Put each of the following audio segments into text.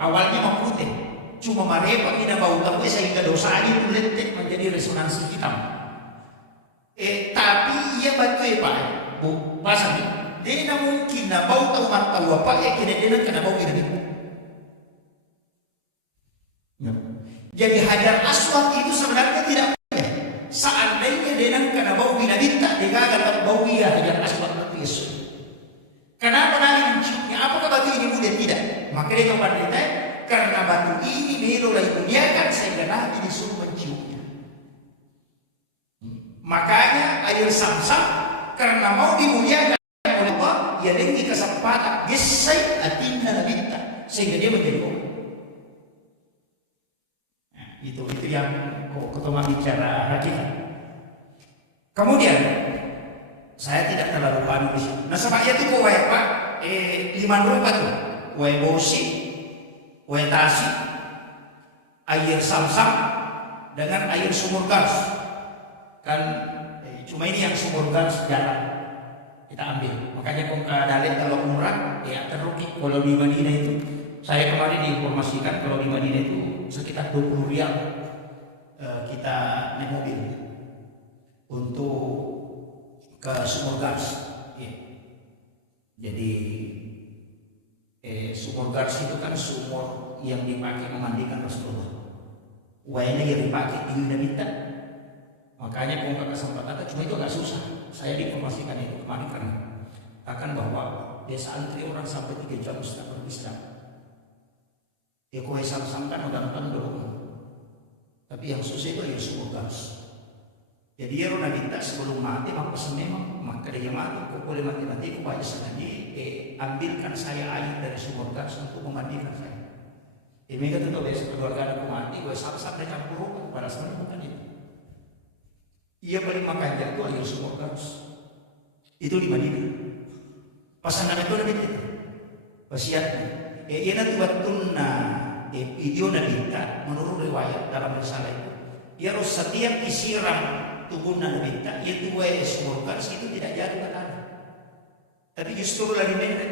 awalnya mau putih, cuma mereka tidak bau tahu sehingga dosanya meletek menjadi resonansi hitam. Tapi ia bantu Pak, bu pasang dia mungkin na bau tahu mata apa kena dia kena bau ini. Jadi Hajar Aswad itu sebenarnya tidak boleh. Seandainya dia kena bau binatang, dia gagal bau dia Hajar Aswad itu Yesus. Kenapa Nabi menciumnya? Apakah batu ini mulia? Tidak. Maka dia kembali karena batu ini Milo dimuliakan sehingga Nabi disuruh menciumnya. Makanya air Sam-Sam karena mau dimuliakan oleh Allah, ia dengi kesempatan gesai atinna nabita sehingga dia menjadi orang. Nah, itu yang ketemu bicara hakikat. Kemudian saya tidak terlalu paham di sini. Nah, sebabnya itu kau Pak, 5 rupa tuh, kue bosi, kue tasi, air Sam-Sam dengan air sumur gas. Kan cuma ini yang sumur gas jarang kita ambil. Makanya kau kadalek kalau umrah ya teruki. Kalau di Madinah itu saya kemarin diinformasikan kalau di Madinah itu sekitar 20 rial kita naik mobil untuk ke sumur gas. Ya. Jadi sumur gas itu kan sumur yang dipakai memandikan Rasulullah. Wayanya yang dipakai di Indonesia. Makanya kalau nggak kesempatan cuma itu agak susah. Saya diinformasikan itu kemarin karena akan bahwa desa antri orang sampai 3 jam setelah beristirahat. Ya kue Sam-Sam kan udah nonton dulu. Tapi yang susah itu ya sumur gas. Jadi ya Rona minta sebelum mati maka memang maka dia mati. Kau boleh mati kau baca sengaja ambilkan saya air dari sumur gas untuk memandikan saya. Mereka tuh biasa keluarga aku mati, gue Sam-Sam dan campur pada sebenarnya bukan itu. Ia paling makan jatuh air sumur gas. Itu di Madinah. Pasangan itu nabi itu. Wasiatnya. Ia nanti wattunna video nabi menurut riwayat dalam risalah itu. Ia harus setiap disiram tubuh Nabi tak itu sumur gas itu tidak jatuh ke tanah, tapi justru lagi mendek.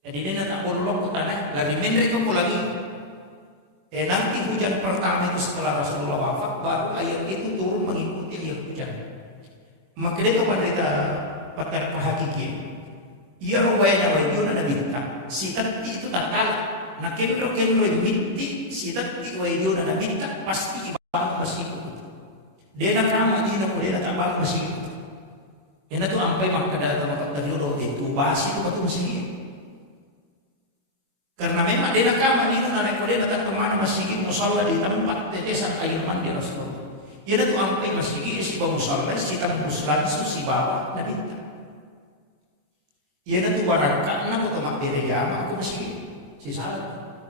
Jadi dia tak bolong ke tanah, lagi mendek itu lagi. Nanti hujan pertama itu setelah Rasulullah wafat, baru air itu turun mengikuti air hujan. Maka dia kepada pakar hakiki. Ia rupanya wajibnya Nabi tak, si tadi itu tak kalah. Nah kendo miti si tadi wajibnya Nabi tak pasti ibadah pasti. Dia nak ramah dia nak tambah mesin. Dia nak tu sampai mak kada tempat dari orang itu basi itu betul mesin. Karena memang dia nak ramah dia nak dia datang ke mana masjid musalla di tempat desa air mandi Rasulullah. Dia nak tu sampai masjid si bau musalla si tamu musalla si bawa dan itu. Dia nak tu barakan nak tu mak dia jama aku masjid si salat.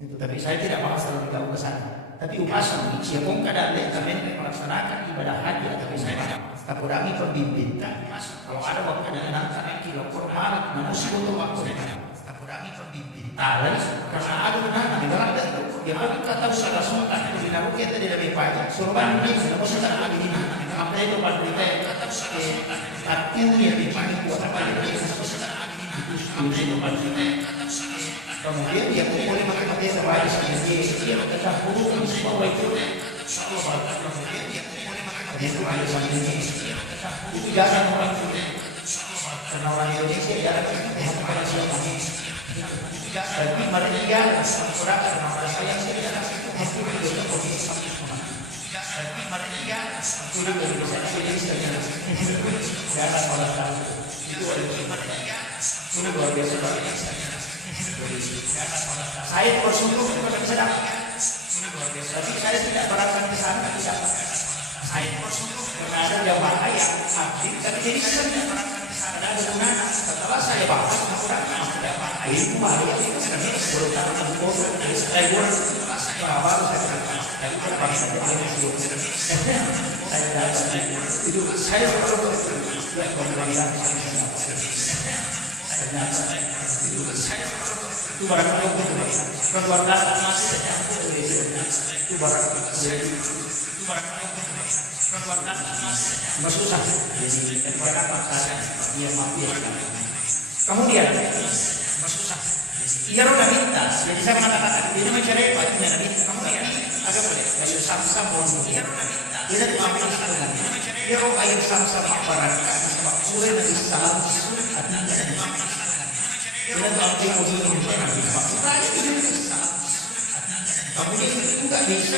Itu tapi saya tidak bahas terlalu jauh ke sana. Tapi upasan siapa kadang kami melaksanakan ibadah haji tapi saya tidak kurangi pembimbing kalau ada waktu ada anak kilo formal manusia untuk waktu kurangi pembimbing karena ada benar di dalam itu dia kata salah semua itu dinaruh kita tidak berpajak surban ini sudah bisa tak lagi ini apa itu pada kita kata salah semua artinya dipajak buat apa ini sudah bisa tak lagi ini kemudian dia boleh makan sebaik dia bercampur dengan semua itu kemudian dia boleh makan itu jangan orang karena orang Indonesia jarang pada siapa tapi mereka orang karena saya jarang itu tapi mereka sudah bisa jangan malah tahu itu mereka sudah luar biasa. Saya bersyukur kepada sedang, tapi saya tidak berangkat ke sana tidak. Saya bersyukur karena ada jamaah yang aktif, tapi jadi saya tidak berangkat ke sana. Ada gunanya. Setelah saya bahas kurang jamaah itu baru itu sebenarnya sebelum tahun foto dari saya baru saya katakan dari apa saja saya dapat itu saya bersyukur ya kemudian ternyata itu saya itu barang keluarga masih itu barang keluarga masih susah jadi keluarga paksa dia maafkan kemudian susah Iya roda minta. Jadi saya mengatakan ini mencari apa? Ini nabi. Kamu lihat agak boleh. Air samsam bonus. Iya roda minta. Dia itu apa yang dengan? Dia roda air samsam makbaran. Sudah nabi salam. Dia itu apa yang harus dilakukan nabi? Kemudian itu nggak bisa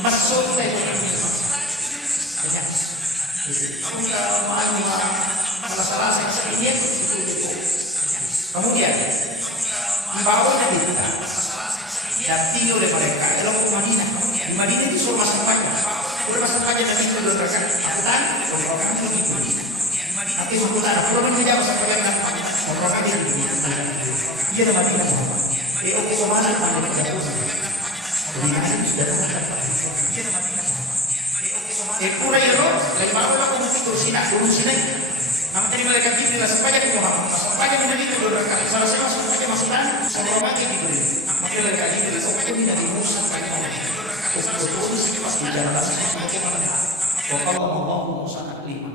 masuk ke masalah ini. Kemudian dibawa Nabi kita dampingi oleh mereka elok ke Madinah. Di Madinah itu suruh masuk pajak. Suruh masuk pajak Nabi itu dulu terkait akutan kontrolkan itu di Madinah. Tapi sebentar, kalau menjawab sampai dengan kontrolkan itu di Madinah. Dia di Madinah Muhammad. Oke kemana pandai kerja Madinah itu sudah terangkat. Pura Yero, lagi malam aku mesti turun sini. Namun tadi malaikat Jibril sampai ke Muhammad. Sampai ke Nabi itu dua kali. Salah saya masuk aja masukan. Sama lagi Jibril. Namun malaikat Jibril sampai ke Nabi Musa sampai ke Nabi. Betul pas bicara bagaimana? Kalau ngomong Musa taklima.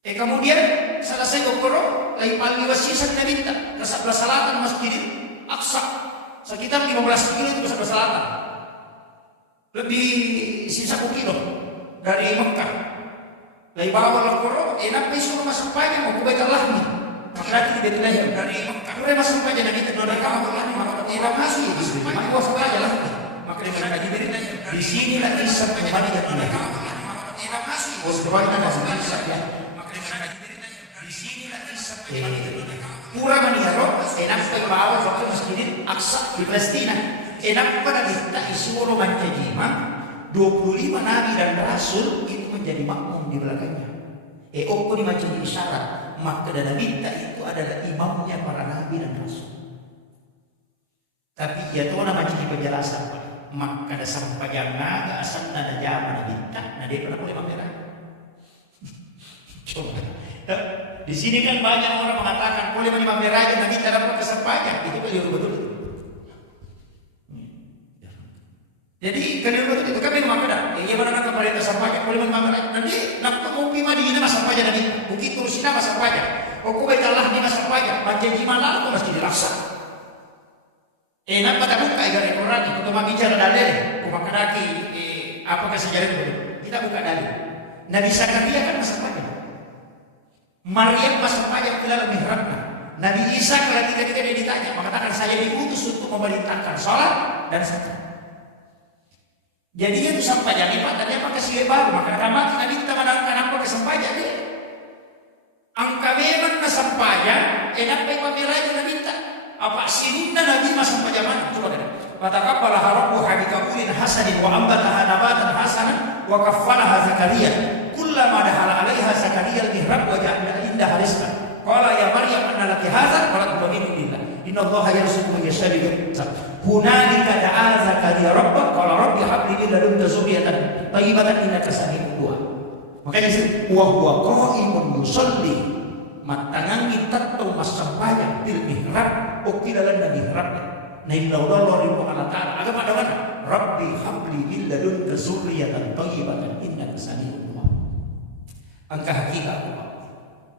Kemudian selesai kokoro, lagi paling wasiat Nabi kita ke sebelah selatan Masjidil Aqsa. Sekitar 15 kilo itu ke sebelah selatan. Lebih sisa 1 kilo dari Mekah. Dari bawah lakoro, enak besok masuk pagi mau ke Baitul Lahmi. Laki-laki di Baitul Lahmi dari Mekah. Udah masuk pagi Nabi itu dari kamar Lahmi maka enak masuk di sini. Maka wasp aja lah. Maka dia berkata di sini lah Isa kembali ke dunia. Enak masuk. Wasp kembali ke dunia saja. Maka dia berkata di sini lah Isa kembali ke dunia. Pura maniaro, enak ke bawah waktu Masjidil Aqsa di Palestina. Enak pada kita isi orang Manjajima 25 nabi dan rasul itu menjadi makmum di belakangnya. Opo di macam isyarat maka dan nabi itu adalah imamnya para nabi dan rasul. Tapi ya tuh nama jadi penjelasan maka ada sampai yang naga asal ada zaman nabi tak nade pernah boleh pameran. Coba di sini kan banyak orang mengatakan boleh pameran aja nabi tak dapat kesempatan itu keliru betul. Jadi kalau itu kami mengatakan, bagaimana nak pemerintah sampaikan boleh mengatakan nanti nak mau pi Madinah masa pajak nanti, begitu Rusina masa pajak, aku betalah di masa pajak, Manjanji malam aku mesti dirasa. Nak pada buka ikan ekoran itu untuk bicara dalil, kumakan lagi apakah sejarah itu? Kita buka dalil. Nabi Zakaria kan masa pajak, Maryam masa pajak tidak lebih rendah. Nabi Isa ketika dia ditanya mengatakan saya diutus untuk memerintahkan sholat dan zakat. Jadi itu sampai jadi patahnya pakai si baru maka ramah Nabi kita menangkan apa kesampaian dia. Angka memang kesampaian enak baik pamerai itu Nabi tak apa sinina Nabi masa pajaman coba deh. Katakan bala harabu habikabulin hasanin wa ambataha nabatan hasanan wa kaffalaha Zakaria kullama dahala alaiha Zakaria al-mihrab wa ja'ala indaha rizqan qala ya Maryam anna laki hadha qalat wa min billah inna Allaha yarzuqu man yasha'u bi hunalika da'a Zakaria rabbah qala rabbi habli min ladunka dzurriyyatan thayyibatan innaka sami'ud du'a. Makanya wa huwa qa'imun yusalli matangan kita tahu masampaya bil mihrab ukidalan nabi mihrab na inna Allah ta'ala agak pada mana rabbi habli min ladunka dzurriyyatan thayyibatan innaka sami'ud du'a. Angka hakikat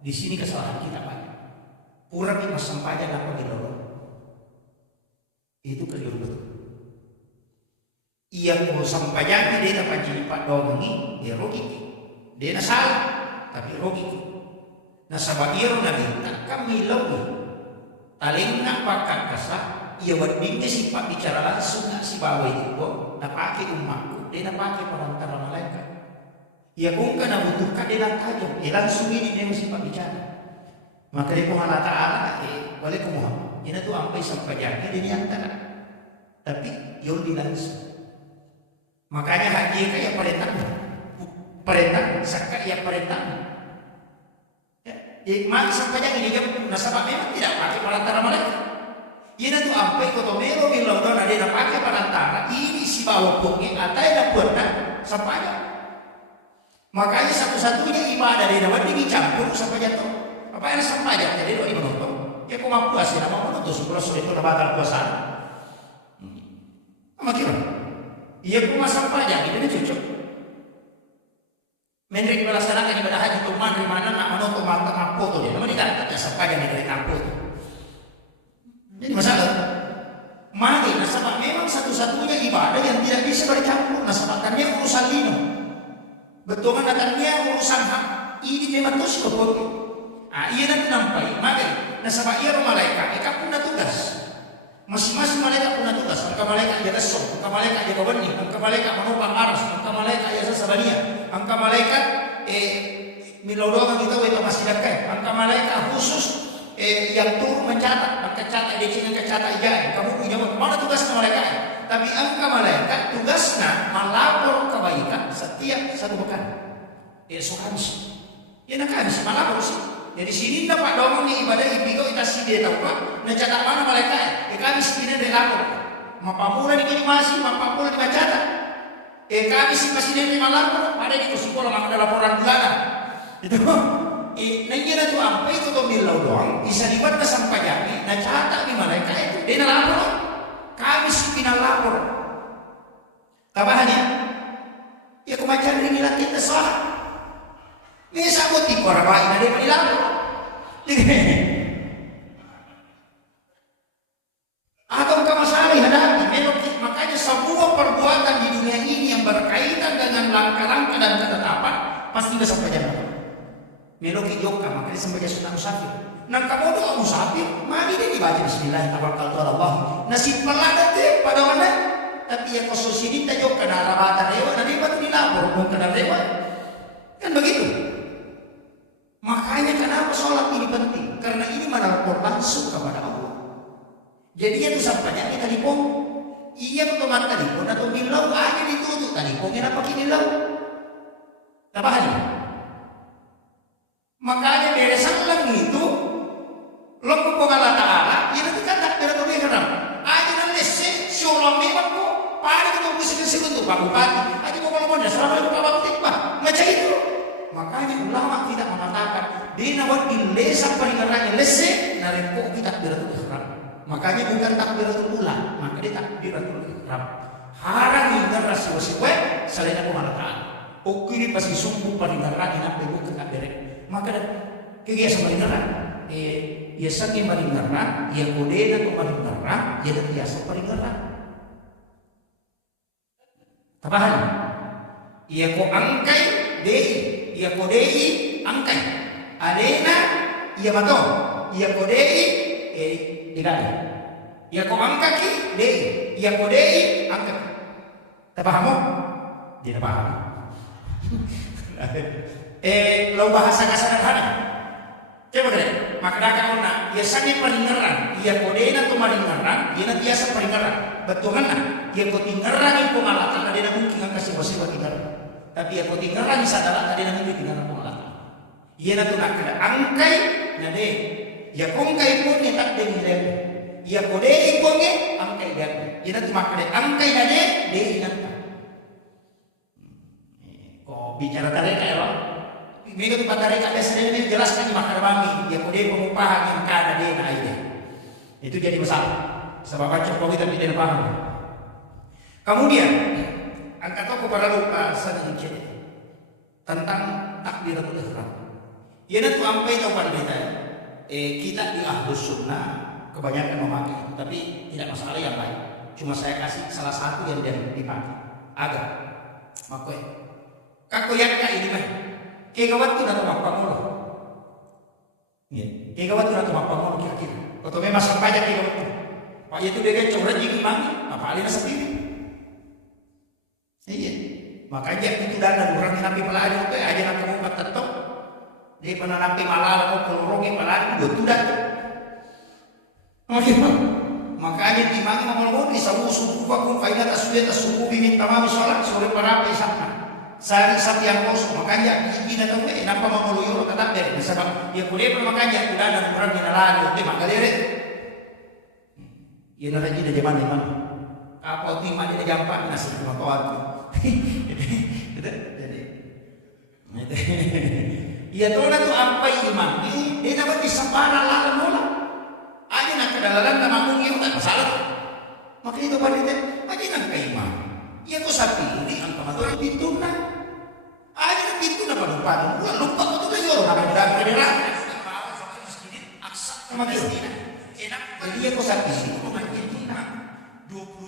di sini kesalahan kita banyak. Kurang masampaya apa di dalam itu keliru betul. Ia mau sampaikan dia dapat jadi pak dongi dia rugi, dia nak salah tapi rugi. Nasabairo nabi tak kami lalu taling nak pakai kasar ia wadingnya si pak bicara langsung nak si bawa itu nak pakai umatku dia nak pakai perantara malaikat. Ia pun kena butuhkan dia nak tajam dia langsung ini dia mesti pak bicara. Maka dia pun Allah Ta'ala boleh ke Muhammad ini tu sampai sampai jaga dia ni antara tapi yang langsung. Makanya haji kayak perintah zakat yang perintah mak sampai yang ini nasabah memang tidak pakai perantara malaikat ini tu sampai kotomero bilang don ada yang pakai perantara ini si bawa punggi atau yang pernah sampai. Makanya satu-satunya ibadah dia dapat dicampur sampai jatuh apa yang sampai aja jadi doa menonton ya kok mampu asli nama menonton sekolah sore itu batal puasa sama kira iya pun sampai aja ini cocok menrik melaksanakan ibadah haji untuk mana nak menonton mata foto dia namun tidak sampai aja dari kampus Jadi masalah. Mari nasabah memang satu-satunya ibadah yang tidak bisa bercampur. Nasabahkannya urusan dino. Betul kan datangnya urusan hak. Ini memang terus berpotong. Iya nanti nampai. Mari nasabah iya malaikat. Eka punya tugas. Masing-masing malaikat punya tugas. Angka malaikat jaga sok. Angka malaikat jaga benih. Angka malaikat menopang aras. Angka malaikat jasa sabania. Angka malaikat milodongan kita itu masih dekat. Angka malaikat khusus yang turun mencatat, angka catat dengan kecatat ijazah. Kamu punya mana tugasnya malaikat? Tapi angka malaikat tugasnya melapor kebaikan setiap satu pekan. Esok Kamis. Ya nak Kamis melapor sih. Jadi sini dapat dong ni ibadah ipigo kita sih dia tahu pak. Mencatat mana malaikat? Kamis ini dia lapor. Mapamula di masih, mapamula di mencatat. Kamis masih dia melapor. Ada di sekolah maka ada laporan bulanan. Itu. Nanti tu apa itu tu milau doang bisa dibuat ke sampai jami. Nah catat di malaikat itu dia lapor. Kami sih final lapor. Tambahannya, ya kemajuan ini lah kita salah. Ini sabut di orang lain ada yang lapor. Atau kamu salah hadapi. Makanya semua perbuatan di dunia ini yang berkaitan dengan langkah-langkah dan ketetapan pasti bisa sampai jami. Meloki joka makanya sampai sunnah musafir. Nang kamu doa musafir, mari dia dibaca bismillah tawakkaltu ala Allah. Nasib pelada teh pada mana? Tapi ya khusus ini tak joka na rabata rewa na dia batu dilapor mau kena rewa. Kan begitu. Makanya kenapa sholat ini penting? Karena ini melapor langsung kepada Allah. Jadi itu sampainya kita telepon. Iya otomat telepon atau milau aja ditutup teleponnya apa kini lau? Tabahan. Makanya beresan lang itu lompo po Allah Ta'ala yan nanti kata pero tuloy haram aja na lesse syulam memang po paano ko bisa segundo pagupati aja mo kalau selama itu pabatik pa macam itu. Makanya ulama tidak mengatakan dinawat ilesa palingarannya lesse narimpo kita beratul haram. Makanya bukan takbiratul ula maka dia takbiratul ihram harangi ngeras wasiwe selain aku Allah Ta'ala ukiri pasti sumbu palingarannya nampai bukan takbirek. Maka kegiatan palingaran, ia saking palingaran, ia kode dan palingaran, ia biasa palingaran. Tabahan, ia ko angkai dei, ia kodei angkai. Adena ia mato, ia kodei digali. Ia ko angkaki dei, ia kodei angkaki. Tabahan mo? Tidak paham. Lo bahasa kasar-kasaran. Coba deh, makna kauna, ia sangat palingaran, ia kodena tu malingaran, ia nanti biasa palingaran. Betul kan? Ia kotingaran itu malah tak ada mungkin ang kasih wasih palingaran. Tapi ia kotingaran sadara tak ada mungkin tinggalan malah. Ia nanti nak ada angkai, nade. Ia kongkai pun ia tak dengar. Ia kodei pun ia angkai dia. Ia nanti makna angkai nade, dia nanti. Kau bicara tarik kayak Minggu tempat dari kalian sendiri jelaskan di makar bami ya kemudian pengupahan yang kada dia na aja itu jadi masalah sebab baca kita tidak paham. Kemudian angkat toko pada lupa sedikit tentang takbiratul ihram. Ya nanti sampai tahu pada kita di ahlus sunnah kebanyakan memakai itu tapi tidak masalah yang lain. Cuma saya kasih salah satu yang dia dipakai agak makanya kakoyaknya ini mah kegawat tu nato mapamulo. Iya, kegawat tu nato mapamulo kira-kira. Kalau memang sampai kegawat tu, pak itu dia coba jadi imam, apa alina sendiri. Iya, makanya itu dan orang yang nabi pelari itu aja nak kamu bertetap. Dia pernah nabi malal mau kelorongin pelari itu dah. Makanya imam ngomong-ngomong di sawu suku aku kaidah tasbih bimin tamam sholat sore para isakna. Sari satu yang kosong makanya ini datang kenapa mau meluyur tetap deh sebab dia kuliah makanya udah ada orang yang lalu itu maka dia ini lagi di zaman mana apa timah dia jampan nasi cuma kawan jadi ya tuh tuh apa imam ini dia dapat disepara lalu mula aja nak kedalaman nama mungkin tak masalah makanya itu pada aja nak ke imam ya kok sapi ini angka motor pintu nah aja ke pintu nak lupa lupa itu kan orang apa dah kena aksa sama Kristina Jadi ya kok sakit sih?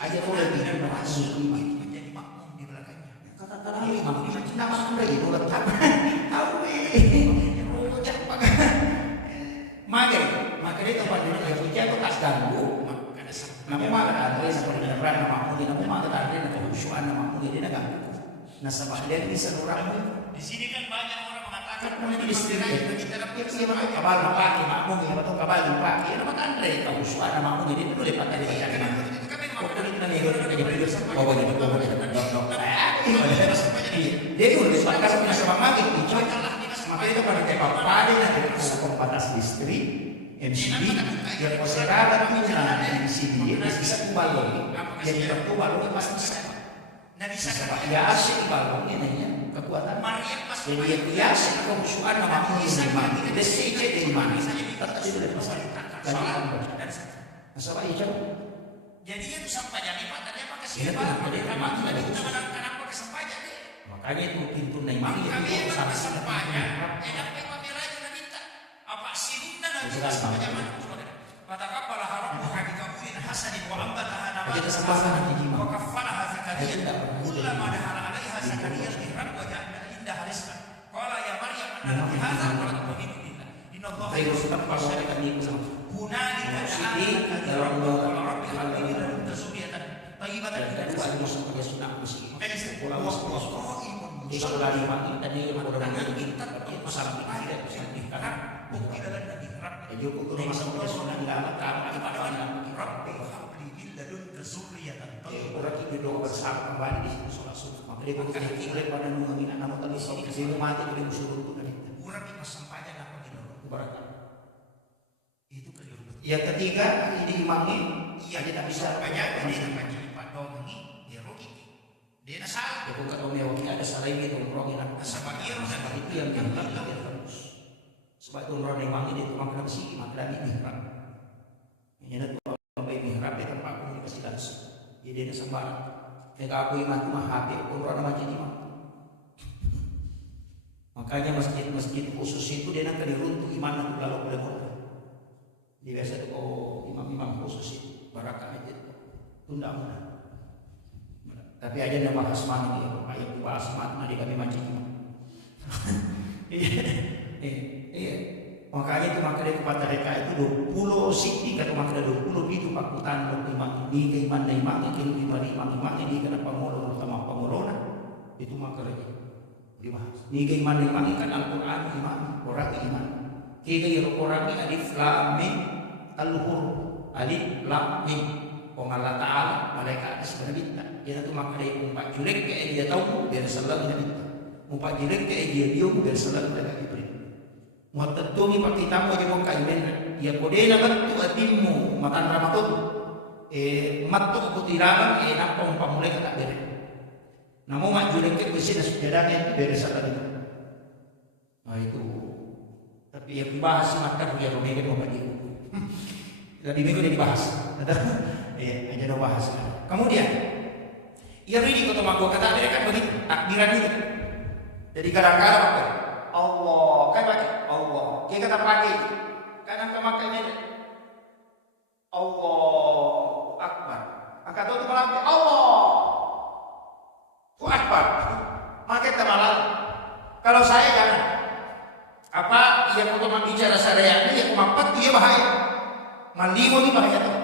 Aja kok lebih dari berhasil menjadi makmum di belakangnya. Kata-kata imam di Cina makmum lagi bulat tahu rujak pakai. Mager itu pada dia punya kok tak ganggu. Namun mager ada seperti beran makmum di namun mager ada kehusuan makmum di dia ganggu. Nah sama dia bisa orang di sini kan banyak orang mengatakan mulai di sini dia pakai kabal pakai makmum ya betul kabal pakai nama Andre kehusuan makmum jadi itu lepas dari baca kulit nang itu kerja berdua oh begitu dok dia itu lebih suka sama sama mati coy maka itu pada kayak pada nanti pembatas listrik MCB yang konservatif punya MCB bisa kembali jadi kembali pasti bisa ya asik balong ini kekuatan jadi yang biasa kehusuan nama ini desi di mana tetap sudah pasal dan masalah itu jadi itu sampai jadi matanya pakai siapa kenapa kesampaian makanya itu pintu naik itu sampai sampainya enak pamer aja udah minta apa sinina lagi sampainya mana kata kapalah harap haki kabulin hasanin wa ambataha nabata wa kafalaha zakariya kullama dahala alaiha zakariya mihrab wa ja'ala indaha rizqan qala ya maryam anna laki hadha qalat tu'minu billah inna allaha yusabbihu asyarika nikum hunalika da'a rabbi habli min ladunka zurriyatan thayyibatan dan itu masuk ke sunnah muslim makanya sekolah di sekolah lima tadi orang kita masalah tidak bisa dikatakan bukti dalam nabi rabbi jadi hukum masuk ke sunnah tidak ada ibadah rabbi habli min ladunka zurriyatan orang kita doa bersama kembali di situ sholat subuh maka dia bukan boleh pada mengambil nama tadi sebelum mati boleh musuh untuk dari orang itu sampainya apa gitu ibaratnya itu keliru yang ketiga ini imamnya ia tidak bisa banyak ini namanya Pak Dongi dia rugi dia salah dia bukan Romeo ada salah ini Romeo sama dia itu yang bilang dia harus sebab itu orang imam ini itu makna besi makna ini mihrab ini ada dua sampai mihrab itu tempat komunikasi langsung jadi ada sembarang jika aku imam mah hati orang macam imam makanya masjid khusus itu dia nak diruntuh iman itu lalu boleh mundur di biasa itu imam khusus itu barakah itu tunda mudah tapi aja nama bahas mana dia ayat bahas mana dia kami macam imam iya makanya itu makanya kepada mereka itu 20 siti kata makanya 20 itu pakutan imam ini ke iman dan imam itu imam ini kena pengulur utama pengulona itu makanya dibahas ini ke iman dan imam kan Al-Quran imam orang iman kita orang ini alif lam mim al-huruf alif lam mim Allah Ta'ala malaikat sebenarnya dia itu makanya umpat julek ke dia tahu biar salam dia minta umpat julek ke dia biung biar salam mereka diberi muatadumi pak kita mau jemok kaimen ya kodena batu atimmu makan ramatut matu kutiraman napong pamulai kata bere namun mak julek ke besi dan sujadanya biar salam itu nah itu tapi yang dibahas maka punya rumah kan mau dia tadi minggu dia dibahas iya aja udah bahas kemudian ia ini kata mak gua kata dia kan begitu takbiran itu jadi kadang-kadang apa Allah kayak pakai Allah dia kata pakai kadang kemakainya Allah Akbar angkat itu malam Allah Akbar pakai temalan kalau saya jangan apa ia mau bicara syariat ini yang mapat dia bahaya mandiwo ini bahaya tuh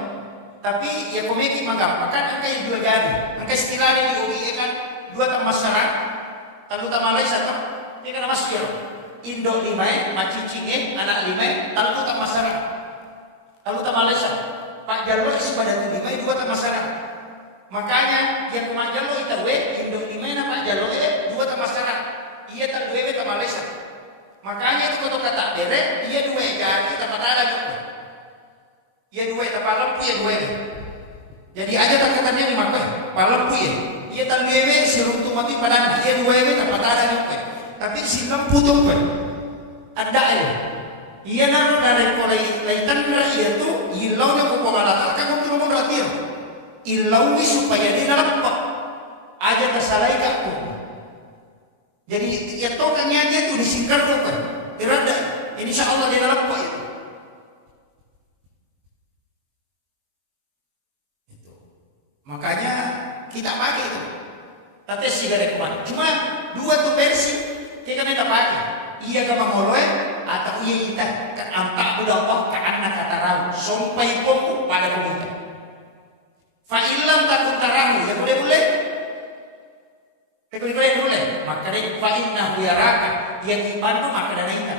tapi ya komiki mangga kan angkai dua jadi angkai istilah ini diuji kan dua tamasaran talu tamalai satu ini kan mas dia Indo limai macicingin anak limai talu tamasaran talu tamalai satu Pak Jarwo sebadan limai dua tamasaran makanya yang kemanjalo itu Indo limai na Pak Jarwo dua tamasaran iya tak dua tamalai satu makanya itu kata bere iya dua jadi tempat ada gitu iya dua tempat lampu ya dua jadi aja takatannya di maka lampu ya iya tak dua si runtuh mati padahal iya dua tempat ada gitu tapi si lampu tuh ada iya nang dari kolai laitan iya tuh ilaunya kupongalatan kamu tuh mau ratir ilaui supaya dia nampak aja tersalai kaku jadi ya tokannya dia tuh disingkar tuh kan irada insya Allah dia nampak itu Makanya kita pakai itu. Tapi sih gak rekomend. Cuma dua tuh versi kita minta pakai. Iya gak mengoleh atau iya kita kan ampak udah Allah karena kata rahu sampai komu pada komunitas. Fa'ilam takut tarahu ya boleh. Boleh. Maka dia fa'inna huyaraka yang ibadah maka dana ita.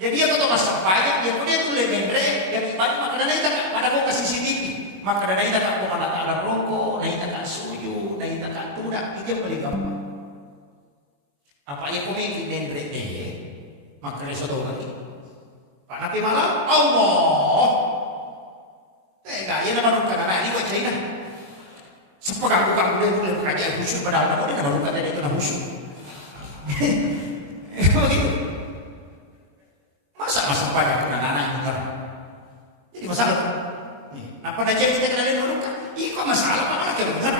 Jadi dia kata masak pajak dia boleh boleh mendre yang ibadah maka dana ita pada kau kasih CCTV. Maka dana ita tak kau malah tak rokok, dana ita tak suyu, dana ita tak tudak itu yang paling gampang. Apa yang kau ingin mendre maka dia sudah lagi. Pak Nabi malam Allah. Enggak, ia nama ruka karena ini buat China. Sepakat bukan boleh kerja khusyuk pada anak ini nama ruka tadi itu nama khusyuk. Begitu. Masa banyak kena anak dengar. Jadi masalah. Apa dah jadi kita kena dia ruka? Ih kok masalah apa anak yang dengar?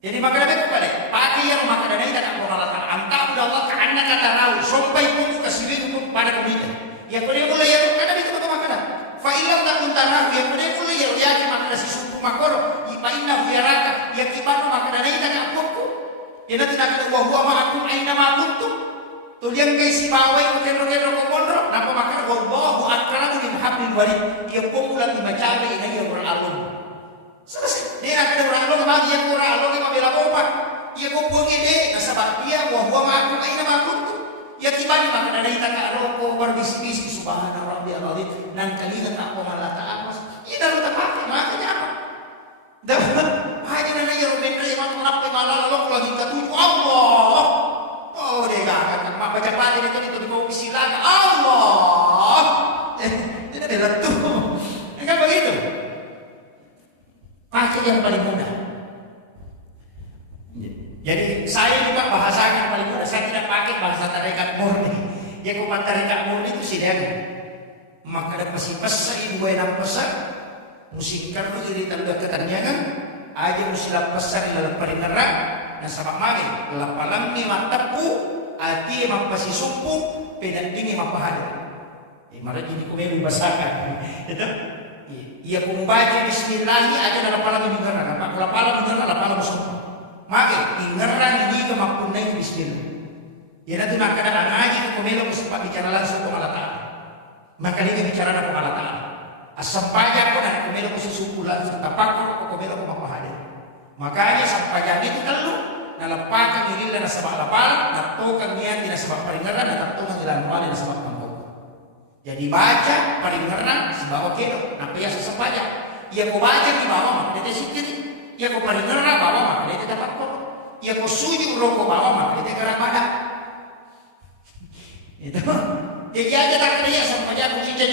Jadi maka Nabi kepada pagi yang maka dana itu tak mengalahkan antah udah Allah karena kata rahu sampai pun kasih hukum pada komunitas. Ya boleh ya karena itu betul makanan. Fa'ilam takun tanahu ya boleh ya lihat makanan si suku makor ipainna biaraka ya kibano makanan itu tak pokok. Ya nanti nak buah ma'akum aina ma'akuntum. Tulian kay si bawai kero komondro napa makanan wallahu akramu min hablil warid. Ya populan di macabe ina ya beralun. Selesai. Dia nak ada beralun bagi yang kurang alun yang mabela bopat. Ya kumpul gede nasabak dia buah ma'akum aina ma'akuntum. Ya kibani maka dari tak rokok berbisik-bisik subhana rabbiyal azim nan kalian tak malah tak amas. Ini dah tak pakai makanya apa? Dapat haji nana ya ruben dari mana kenapa malah lok lagi ketujuh Allah. Oh dia kata mak baca pati itu di bawah silakan Allah. Ini adalah tuh. Enggak begitu. Pakai yang paling mudah. Jadi saya juga bahasanya paling mudah. Saya tidak pakai bahasa tarekat murni. Ya kalau tarekat murni itu sih dia. Maka ada pesi-pesa ibu enam pesan. Musikkan iri tanda ketanyangan. Aja musilah pesan dalam peringeran. Dan sabak magi. Lapalam ni matapu. Ati mampasi sumpu. Pedan dini mampahada. Marah ini kumemi basakan. Itu. Ia kumbaji bismillahi aja dalam palam mingeran. Lapalam mingeran lapalam sumpu. Maka ingeran ini kemampuan bismillah. Ya nanti nak kadang ngaji kumelo sempat bicara langsung ke Allah Taala. Maka dia bicara dengan Allah Taala. Asampaya ko na kumelo susuku langsung tapak ko kumelo ko mapahada. Makanya sampaya itu telu nalapakan diri na sa balapal, natukan niya tidak sebab paringeran na natukan ilan wali na sebab kampung. Jadi baca paringeran sebab kilo, napaya sa sampaya. Ia ko baca di bawah maka dia sikit. Ya ko paringeran bawa maka dia dapat kok. Ya ko sujud rokok bawa maka dia gerak badan. Itu. Jadi aja tak kerja sampai aku cica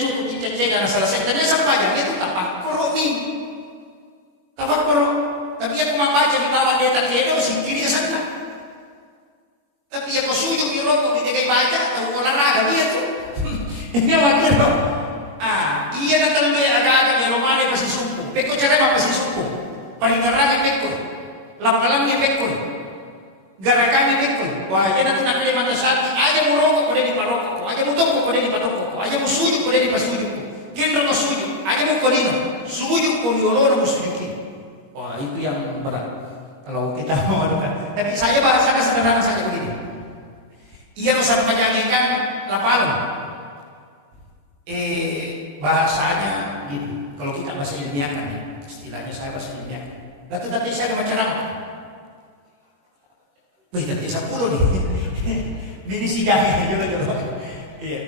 dan selesai. Tadi sampai itu tapak koromi. Tapak koro. Tapi aku mau baca di bawah dia tak kedo sikit dia sana. Tapi ya ko sujud di rokok dia kayak baca tahu olahraga dia tuh. Ini wakil loh. Iya datang dia agak-agak ya romane pasti sumpu. Peko cara apa pasti sumpu. Paringeran pekor, lapalamnya pekor, garakannya pekor. Wah, aja nanti nak mata saat, aja mau rokok boleh di parokok, aja mau toko boleh di patoko, aja mau sujud boleh di pasujud. Gendro mau sujud, aja mau kolino, sujud poliolor mau sujud. Wah, itu yang berat. Kalau kita mau adukan. Tapi saya bahasakan sederhana saja begini. Ia usah menyanyikan lapalam. Bahasanya gini. Kalau kita bahasa ilmiahkan ya. Istilahnya saya bahasa ilmiah. Lalu nanti saya ada macam apa? Wih, nanti 10 nih. Bini sidang juga. Iya.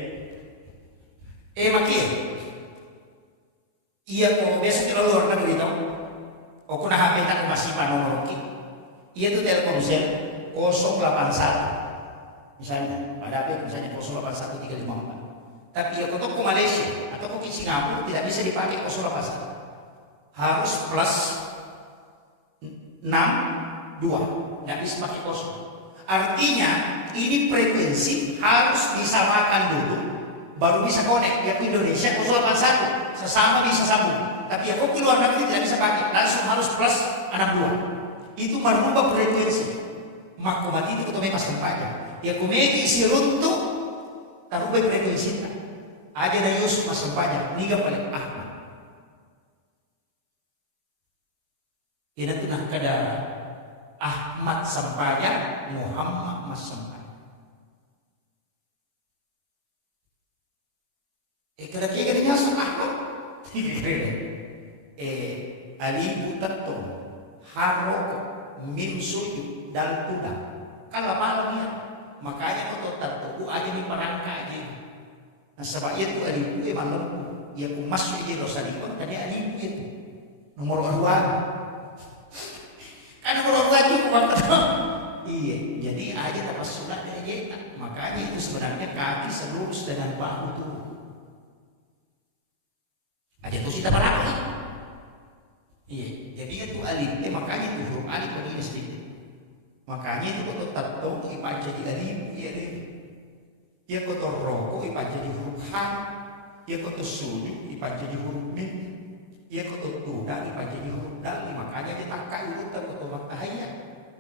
Makin. Iya kok biasa di luar negeri tau. O kuna HP tak masih nomor ki. Iya tuh Telkomsel 081. Misalnya, pada HP misalnya 081354. Tapi ya kalau ke Malaysia atau ke Singapura tidak bisa dipakai 081. Harus plus 62, nggak bisa pakai kosong. Artinya ini frekuensi harus disamakan dulu, baru bisa connect. Ya Indonesia 081 sesama bisa sambung. Tapi ya kok di luar negeri tidak bisa pakai, langsung harus plus 62. Itu merubah frekuensi. Maka mati itu kita pas tempatnya. Ya kumeki si runtuh, tarubah frekuensi. aja na Yusuf masampanya liga paling Ahmad. Ina tu nak kada Ahmad sampaya Muhammad masampaya. Kada kaya nyasa Ahmad. Alifu tatto haroko mim sujud dal tuda kalau malamnya makanya foto tatto aja di perangka aja. Nah sebab itu alifu malam ya ku masuk aja rosalipon tadi alifu itu nomor 2 kan nomor 2 itu iya jadi aja tak surat aja makanya itu sebenarnya kaki selurus dengan bahu tuh aja tuh kita berapa. Iya, jadi itu alif, makanya itu huruf alif begini sedikit. Makanya itu kotor tato ipa jadi alif, iya deh. Ia kotor rokok ipa jadi huruf h, ia kotor sujud ipa jadi huruf mim, ia kotor tuda ipa jadi huruf dal. Makanya dia takai urutan kotor makahaya,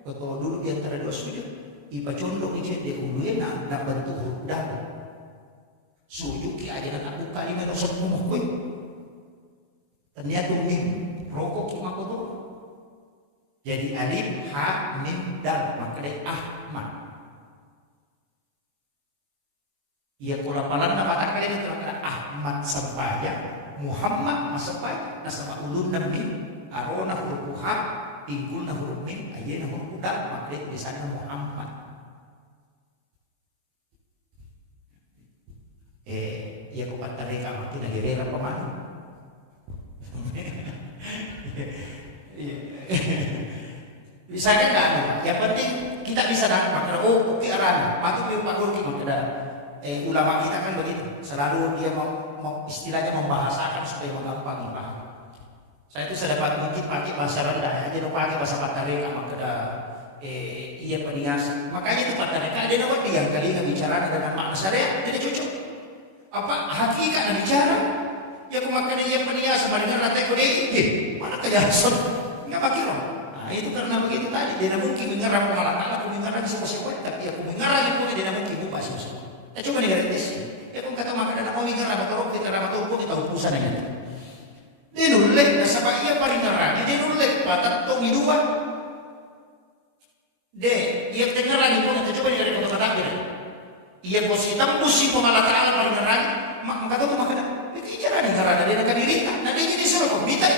kotor dulu di antara dua sujud, ipa condong ije dia uluena nak bentuk huruf dal. Sujud ki aja nak buka lima dosa mumuh koi. Ternyata mim. Rokok cuma kotor. Jadi alif, ha, mim, dal. Maka dia Ahmad. Ia kulapalan na mata kalian itu ada Ahmad sampaya, Muhammad masampaya. Nasaba ulun nabi, arona huruf ha, tingkul na huruf mim, ayena huruf dal. Maka dia tulisannya Muhammad. Ia kata mereka makin akhirnya pemanu. Bisa kan enggak? Yang penting kita bisa dapat. Oh, bukti arah. Patut Pak Gurki ulama kita kan begitu. Selalu dia mau istilahnya membahasakan supaya menggampangi paham. Saya itu saya dapat mungkin pakai bahasa rendah aja dong pakai bahasa Patareka makada iya peninggasan. Makanya itu Patareka ada nama dia kali nggak bicara dengan makna syariat jadi cocok. Apa hakikat dan bicara? Ya kumakan dia peninggasan dengan rata kode mana kejahatan nggak pakai roh. Nah itu karena begitu tadi dia mungkin mengarang malah aku mengarang siapa tapi aku mengarang itu dia mungkin buka siapa. Ya cuma dengar itu sih. Ya kung kata maka na mau mengarang atau kita rapat tuh kita urusan dengan. Dinulek nasaba iya paling ngarang dinulek patat tong hidupa. De iya tengarang itu kita coba dengar kata kata dia. Iya positif musim pengalat Allah paling ngarang maka tuh maka itu cara dengar ada dia kadiri. Nah dia jadi suruh komite.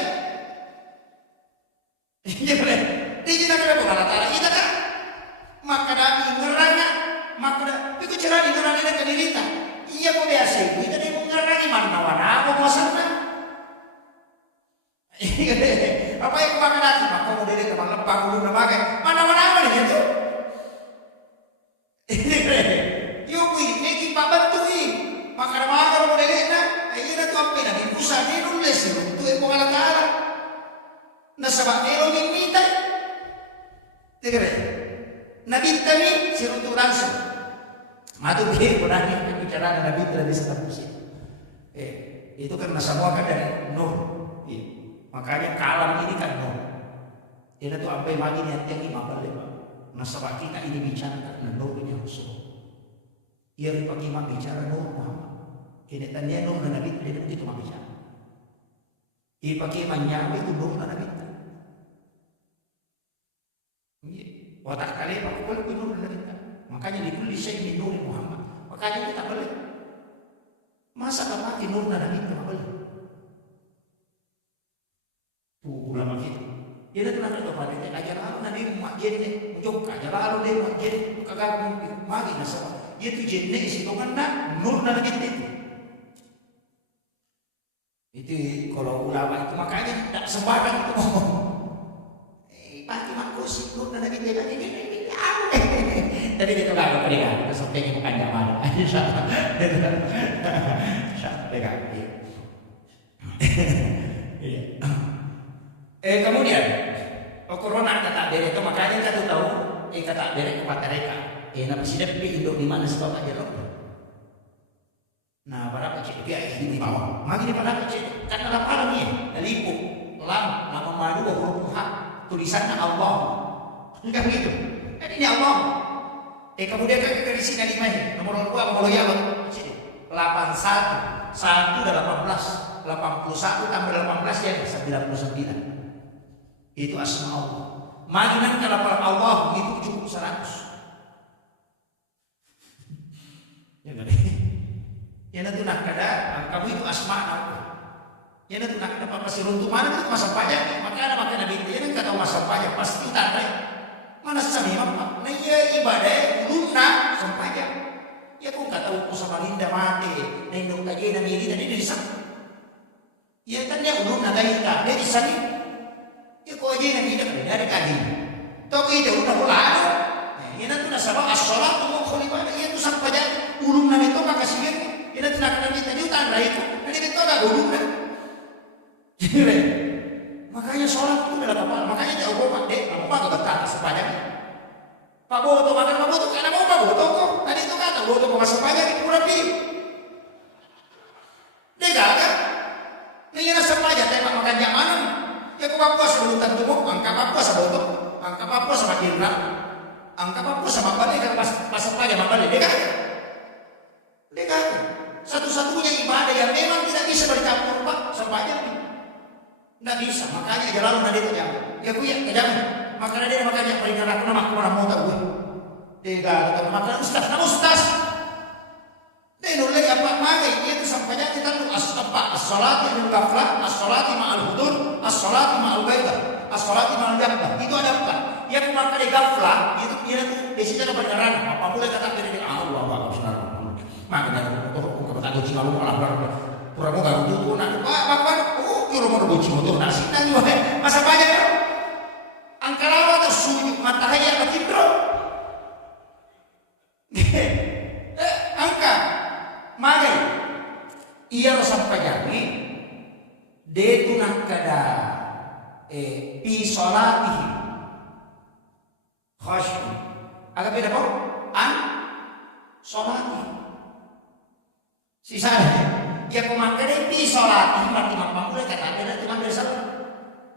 Iya kan? Dia nak kena bukan antara kita kan? Maka dah ngeranya, maka dah. Tapi cara ngeranya nak kedirita. Iya boleh asing. Kita dia ngeranya mana warna apa masalahnya? Apa yang kau makan lagi? Maka mau dia teman lepang dulu nama ke mana warna apa dia tu? Yuk ini kita bantui. Maka nama kalau mau dia nak, ini tu apa ini? Pusat dia nulis tu yang mengalah kalah. Nasaba ero minta tegere nabi tadi sirutu langsung matu ke berani bicara nabi tidak bisa terus itu kan semua kan dari nur makanya kalam ini kan nur dia tu apa yang lagi niat yang imam berlebah nasaba kita ini bicara karena nurnya Rasul ia dipakai imam bicara nur Muhammad kini tanya nur nabi tidak itu imam bicara ia pakai imam itu nur nabi. Watak kali aku boleh nur dari kita. Makanya dikulis saya di nur Muhammad. Makanya kita boleh. Masa tak pakai nur dari kita boleh? Ulama kita. Dia dah kenal kepada kita. Ajar lalu nanti makjen ni, muncul ajar lalu dia makjen kagak magi nasab. Dia tu jenne isi kongan nak nur dari kita itu. Itu kalau ulama itu makanya tak sembarang itu ngomong. Pati makusip nur na naging nila ini tadi dito ka peringat so tingin mo kanya man kemudian corona kata dari itu makanya kita tahu kata dari kepada mereka na presiden Indo di mana sebab aja loh nah para pecik dia ini mau magi di pada pecik karena lapar nih lipu lam nama madu huruf hak tulisannya Allah enggak begitu kan ini Allah kemudian kan kita di sini lima nomor 2 nomor ya 81 1 dan 18. 81 tambah 18 ya 99. Itu asma Allah. Maginan kalau Allah itu cukup 100. Ya kan? Ya nanti nak kada kamu itu asma Allah. Ya nanti nak kada pasti runtuh mana itu masa pajak. Maka ada maka Nabi itu yang kata masa pajak pasti tanda. Mana sami apa? Nah ya ibadah lunna sampajak. Ya kung kata upo sa malinda mati, na indong kaje na mili na dinisan. Ya kan ya ulun na tayo ka, na disan. Ya ko aje na mili na dari kaje. To ko ito una bulano. Ya na to na sabang as-salat mo khulibana, ya to sang pajak ulun na nito kakasibir. Ya na tinakana kita di utan rai ko. Na dito ka ulun na. Dire. Makanya sholat itu adalah apa? Makanya jauh Pak Dek, kamu mah kebetulan sepajak. Pak Boto makan Pak Boto karena mau Pak Boto kok. Tadi itu kata Boto mau masuk pajak itu kurang pilih. Dia kan? Ini yang sepajak tapi makan yang mana? Ya kok apa sebelum tentu mau angka apa sama Boto, angka apa sama Indra, angka apa sama Bali kan pas sepajak sama Bali. Dia kan? Dia kan? Satu-satunya ibadah yang memang tidak bisa bercampur Pak sepajak. Nggak bisa, makanya aja lalu nanti itu jangan. Ya gue ya, jangan. Makanya dia makanya paling aku nama aku orang mau tahu gue. Tidak, kata makanya ustaz. Dia nulis apa magai itu sampainya kita lu as-salati min ghaflah, as-salati ma'al hudur, as-salati ma'al baidah, as-salati ma'al jahdah. Itu ada apa? Ya aku makan di ghaflah, itu dia tuh desinya kebenaran. Apa boleh kata dia Allah saudara. Makanya aku kebetulan cuma lu malah pura mau gak rujuk nak apa kira mau rujuk motor nasi nang masa banyak ya angka lawa atau sujud matahari yang ketidro angka magai ia rasa pajani de tunang kada pi salatihi khasyu agak beda kok an salatihi sisanya ya kumakade pi salatihi berarti mapamulai kata ada nanti mandiri salah.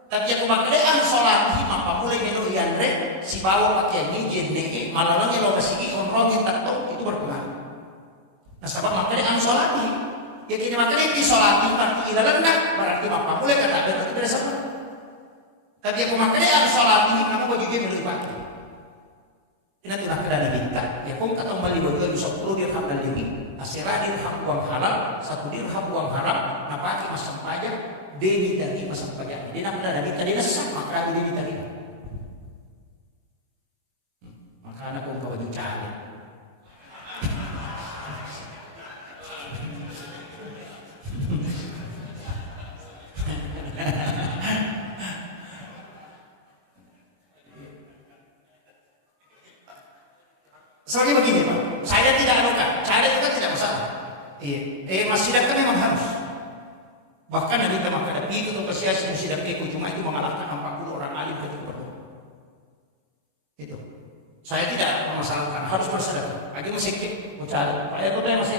Tapi ya kumakade an salatihi mapamulai melo ianre si bawa pakai ini jenne malalong lo kasih onrong kita tahu itu berpengaruh. Nah sabab makade an salatihi ya kini makade pi salatihi berarti ilalandak berarti mapamulai kata ada nanti mandiri salah. Tapi ya kumakade an salatihi kamu baju dia melo dipakai. Ini tuh nak ada bintang. Ya kong kata kembali baju bisa 10 dirham dan lebih. Asirah dirham uang halal, 1 dirham uang haram. Napaki masang pajak, dia ditagi masang pajak. Dia nak ada tadi nesat maka dia ditagi. Maka anak kong baju cari. Soalnya begini Pak, saya tidak anukan, cara itu kan tidak masalah. Masjidah kan memang harus. Bahkan Nabi Muhammad ada itu untuk kesiasi masjidah cuma itu mengalahkan 40 orang alim ketika berdoa. Itu. Saya tidak memasalahkan, harus bersedekah. Lagi masih mau cari, Pak itu teh masih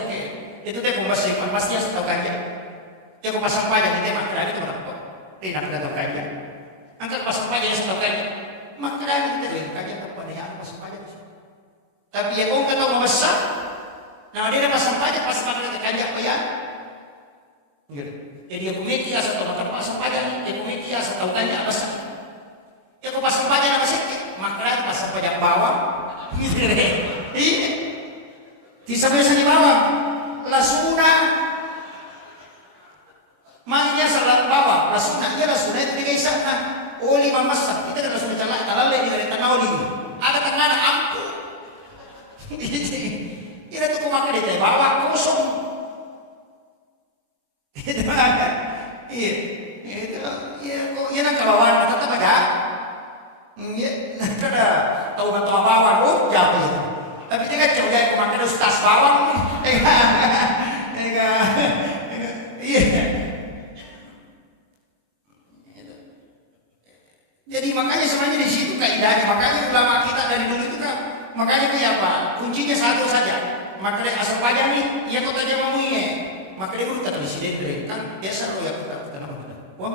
itu teh masih pasti harus tahu kanja. Ya aku pasang pajak itu maka itu berapa? Tidak ada tahu kanja. Angkat pasang pajak yang tahu kanja. Maka itu teh kanja kepada yang pasang pajak. Tapi ya kung kata membesar, nah dia pasang pajak pas makan ke kajak bayan. Jadi aku metias atau makan pasang pajak, jadi metias atau kajak besar. Ya aku pasang pajak apa sih? Makanya pasang pajak bawang, gitu deh. Iya, bisa di bawang, lasuna, maknya salat bawang, lasuna itu di sana. Oli mamasak, kita kan lasuna jalan, kalau lebih dari tanah oli, ada tanah ampu. Ini tuh kumakan di bawah kosong. Itu ada. Iya. Itu ya kok ya nak kawan tetap ada. Ya kada tahu tahu bawang jauh. Tapi dia kan coba kumakan ustaz bawang. Iya. Jadi makanya semuanya di situ kaidahnya. Makanya ulama kita dari dulu itu kan makanya kayak apa? Kuncinya satu saja. Makanya asal pajak nih, ya kota dia mau makanya dulu kata presiden kan biasa lo ya kita nama kita. Wah,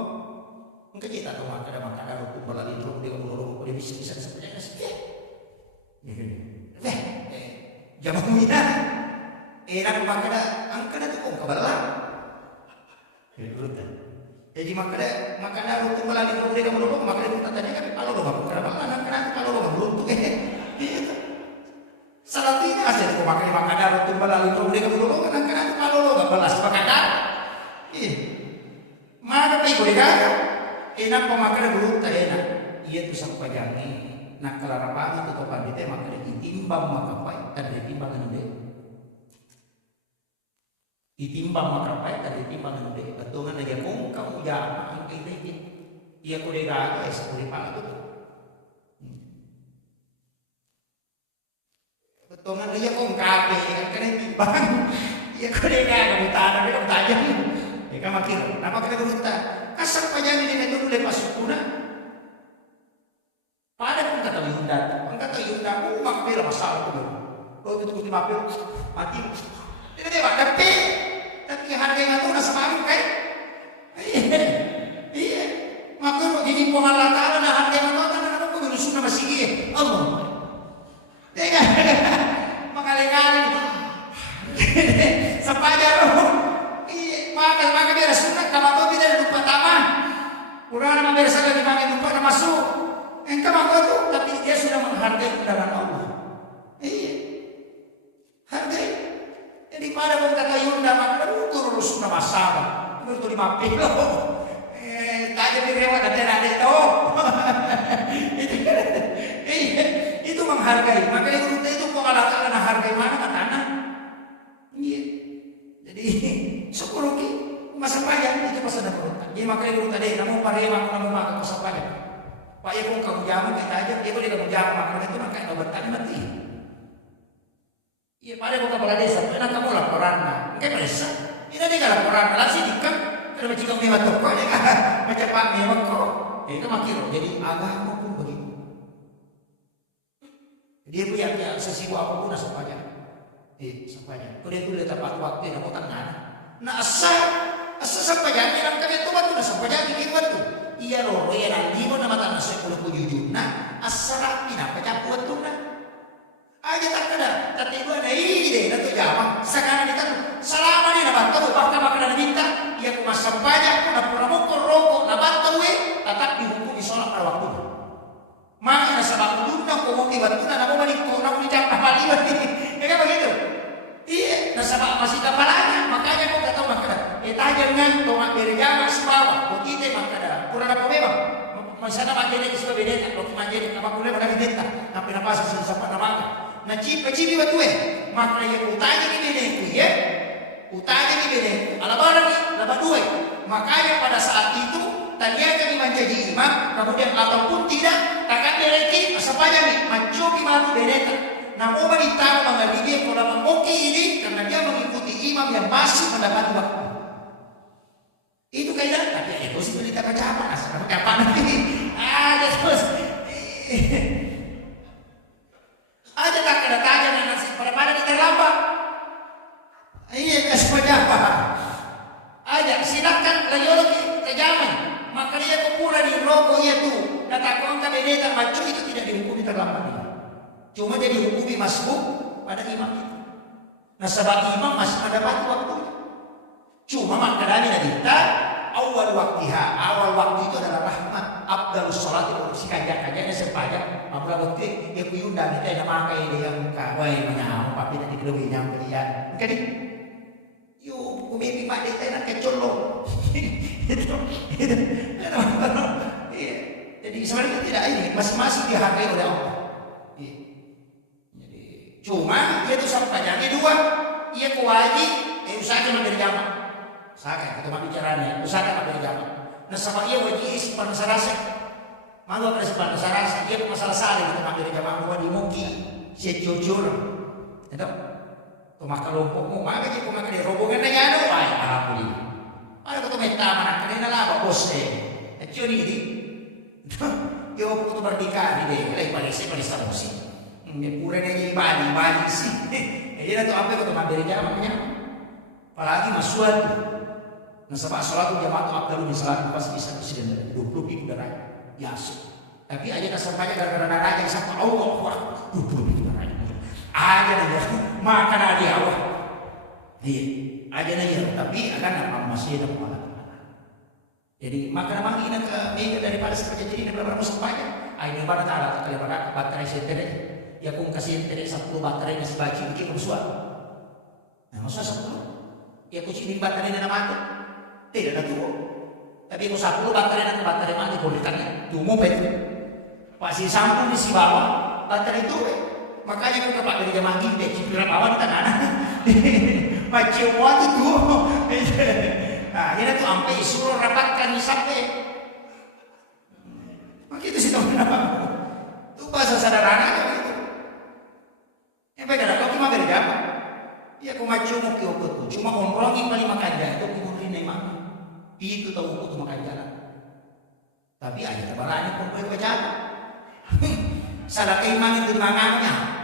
mungkin kita tahu makanya hukum berlalu itu dia ngomong dia bisa sebenarnya sih. Jamu mina, enak makanya angkana tuh kok kabar lah. Berutan. Jadi makanya runtung balali kalau mereka menurut makanya kita tadi kan kalau lo nggak kenapa anak kalau lo nggak beruntung salah tinggal aja kok makanya runtung balali kalau mereka menurut anak kalau lo nggak balas makanya mana pa ikut dia enak pemakaian beruntung enak iya tuh sampai jangi nak kelarapan itu kapan dia makanya ditimbang makapai ada ditimbang nanti ditimbang makapai ada ditimbang nanti betul kan dia kong kamu jangan kayak ini iya kau dia gak ada seperti apa itu betul kan dia kong kape kan kena timbang iya kau dia gak ada tanah dia tajam ya kan makin apa kena beruntung kasar panjang ini itu boleh masuk kuna pada pun kata Yunda makbir masalah tu kalau itu makbir mati tidak dia tapi harganya tu nak semakin kan iya makbir begini Allah Taala nak harganya tu kan aku berusaha nama sigi Allah tengah mengalir-ngalir sepanjang iya maka dia sunat kalau tu tidak lupa taman kurang nama biasa lagi makin lupa nama masuk engkau mengaku tapi dia sudah menghargai undangan Allah. Iya, hargai. Jadi pada pun kata Yunda maka terus nama sahabat. Itu 5 kilo. Tajam di rewat dan tidak ada tahu. Itu menghargai. Makanya Yunda itu mengalahkan hargai mana tanah. Iya. Jadi syukur masa panjang itu pas ada perutang. Jadi makanya Yunda tadi namun parewa namun makan masa panjang. Pak ya kung kamu jamu kita aja, dia boleh kamu jamu makanan itu makanya nggak bertani mati. Iya pada bukan kepala desa, enak kamu laporan nah, kayak desa. Ini dia nggak laporan, langsung dikam, kalau macam kamu mewah toko ya kan, macam pak mewah kok, itu makin jadi agama pun begitu. Dia punya sesibu apapun asapanya, sampainya. Kalau dia tuh tepat waktu, dia mau tangan. Nah asal sampai jadi, nak kalian tuh waktu, sampai jadi gitu waktu. Iya loh, ya nanti mau nama tanah saya puluh jujur. Nah, asal pindah pecapuat tuh nah. Aja tak ada, tapi itu ada ide, itu jawab. Sekarang kita selama ni nak tahu bahkan makanan minta, ia aku masak banyak, aku nak pura mukul rokok, nak tahu tetap dihukum di sholat pada waktu. Makanya sebab dulu nak kau mungkin waktu nak mau balik kau nak dijam apa lagi, ya kan begitu? Iya, nasabah masih kapalanya, makanya kau tak tahu makanan. Jangan kau ambil jamaah sebab kita makanan. Kurang apa memang? Masana majene kisah bedeta, kalau majene apa boleh pada bedeta, tapi apa sih sampai nama? Nah cipi waktu maka yang utanya ni bedeku ya, utanya ni bedeku. Alabarang ni, laba dua. Makanya pada saat itu tadinya imam jadi imam, kemudian ataupun tidak, takkan berarti sepanjang ni mencobi mati bedeta. Namun wanita mengambil dia kalau mengoki ini karena dia mengikuti imam yang masih mendapat waktu. Itu kaidah, tapi itu sih berita kacaman, asal kapan nanti ada terus, ada tak ada tanya nasi pada mana kita terlambat, iya semuanya apa? Ada silakan radiologi kejaman, maka dia kepura di rokok itu, kata kau tak beda macu itu tidak dihukumi terlambat, cuma jadi hukumi masbuk pada imam itu. Nah sebab imam masih mendapat waktu. Cuma maknanya kita awal waktu itu adalah rahmat. Abdalus sholat itu si kajak-kajaknya sepanjang. Apabila waktu dia kuyundang kita yang memakai dia yang kawai menyamuk tapi nanti kedua nyampe dia. Jadi, yuk kumimpi mak dia nak kecolok. Jadi sebenarnya tidak ini masing-masing dihargai oleh Allah. Jadi cuma dia itu sampai jangan dua. Ia kewajib usahakan menjadi jamaah. Usahakan, kita mau bicaranya, usahakan apa yang jamaah. Nah sama ia wajib simpan sarasa. Malu ada simpan sarasa, dia masalah saleh kita ambil jamaah gua di muki, si jujur. Itu, tu makan lompokmu, maka dia makan di rombongan aja ada, wah alhamdulillah. Ada kau tu minta mana, kena lah bos deh. Itu ni, dia waktu berdikah ni deh, lagi balik sama musik. Pura ni bali sih. Jadi tu apa kau tu ambil jamaahnya? Apalagi masuat. Nah sebab sholat jamaah itu abdul di salat pasti bisa presiden 20 ribu darahnya biasa. Tapi aja kesampainya gara-gara darahnya sampai Allah 20 ribu darahnya. Aja aja makan aja Allah. Iya, aja aja tapi akan apa masih ada malah. Jadi maka namanya ini ke mega daripada seperti jadi berapa sampainya. Ayo pada taala kali pada baterai setere. Ya kung kasih setere 10 baterai na sebaci bikin kerusuhan. Nah, masa 10? Ya kung sini baterai na mati. Tidak ada tuh. Tapi kung 10 baterai na baterai mati boleh kan? Tumo betul. Pasti sambung di si bawah baterai itu. Makanya kung kapag dari jamaah kita cipira bawah di tanah. Macam waktu tuh. Nah, ini tuh sampai suruh rapatkan sampai. Begitu sih teman-teman. Itu bahasa sederhana begitu. Beda kau cuma beda apa? Ya kau macam mau kau cuma ngomongin paling makan jalan itu kemudian memang itu tahu kau makan jalan. Tapi ada tabarannya pun boleh baca. Salah keimanan itu mangannya.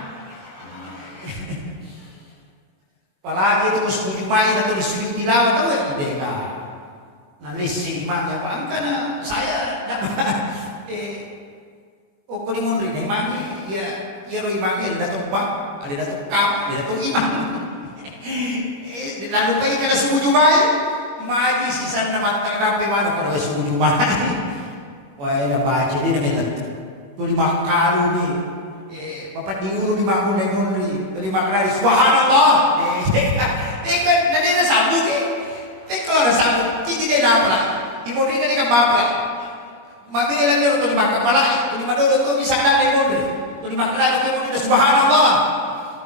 Apalagi itu sudah dibayar atau disuruh dilawan tahu ya tidak. Nanti si imam ya pak karena saya dapat okoli mundri memang ya ro imam ada datang bang ada datang kap ada datang imam. Lalu kaya kada subuh jumai magi sisa nama terapi mana kalau subuh jumai. Wah ya baca dia namanya tu 5 kali ni. Bapak diuru 5 kali mundri 5 kali subhanallah. Ikan nanti ada sambung ke? Kalau ada sambung, kita tidak dapat. Ibu ini ni kan bapak. Mami ni dia untuk 5 kepala, 5 dulu tu bisa ada ibu ni. Tu 5 kali ibu ni subhanallah.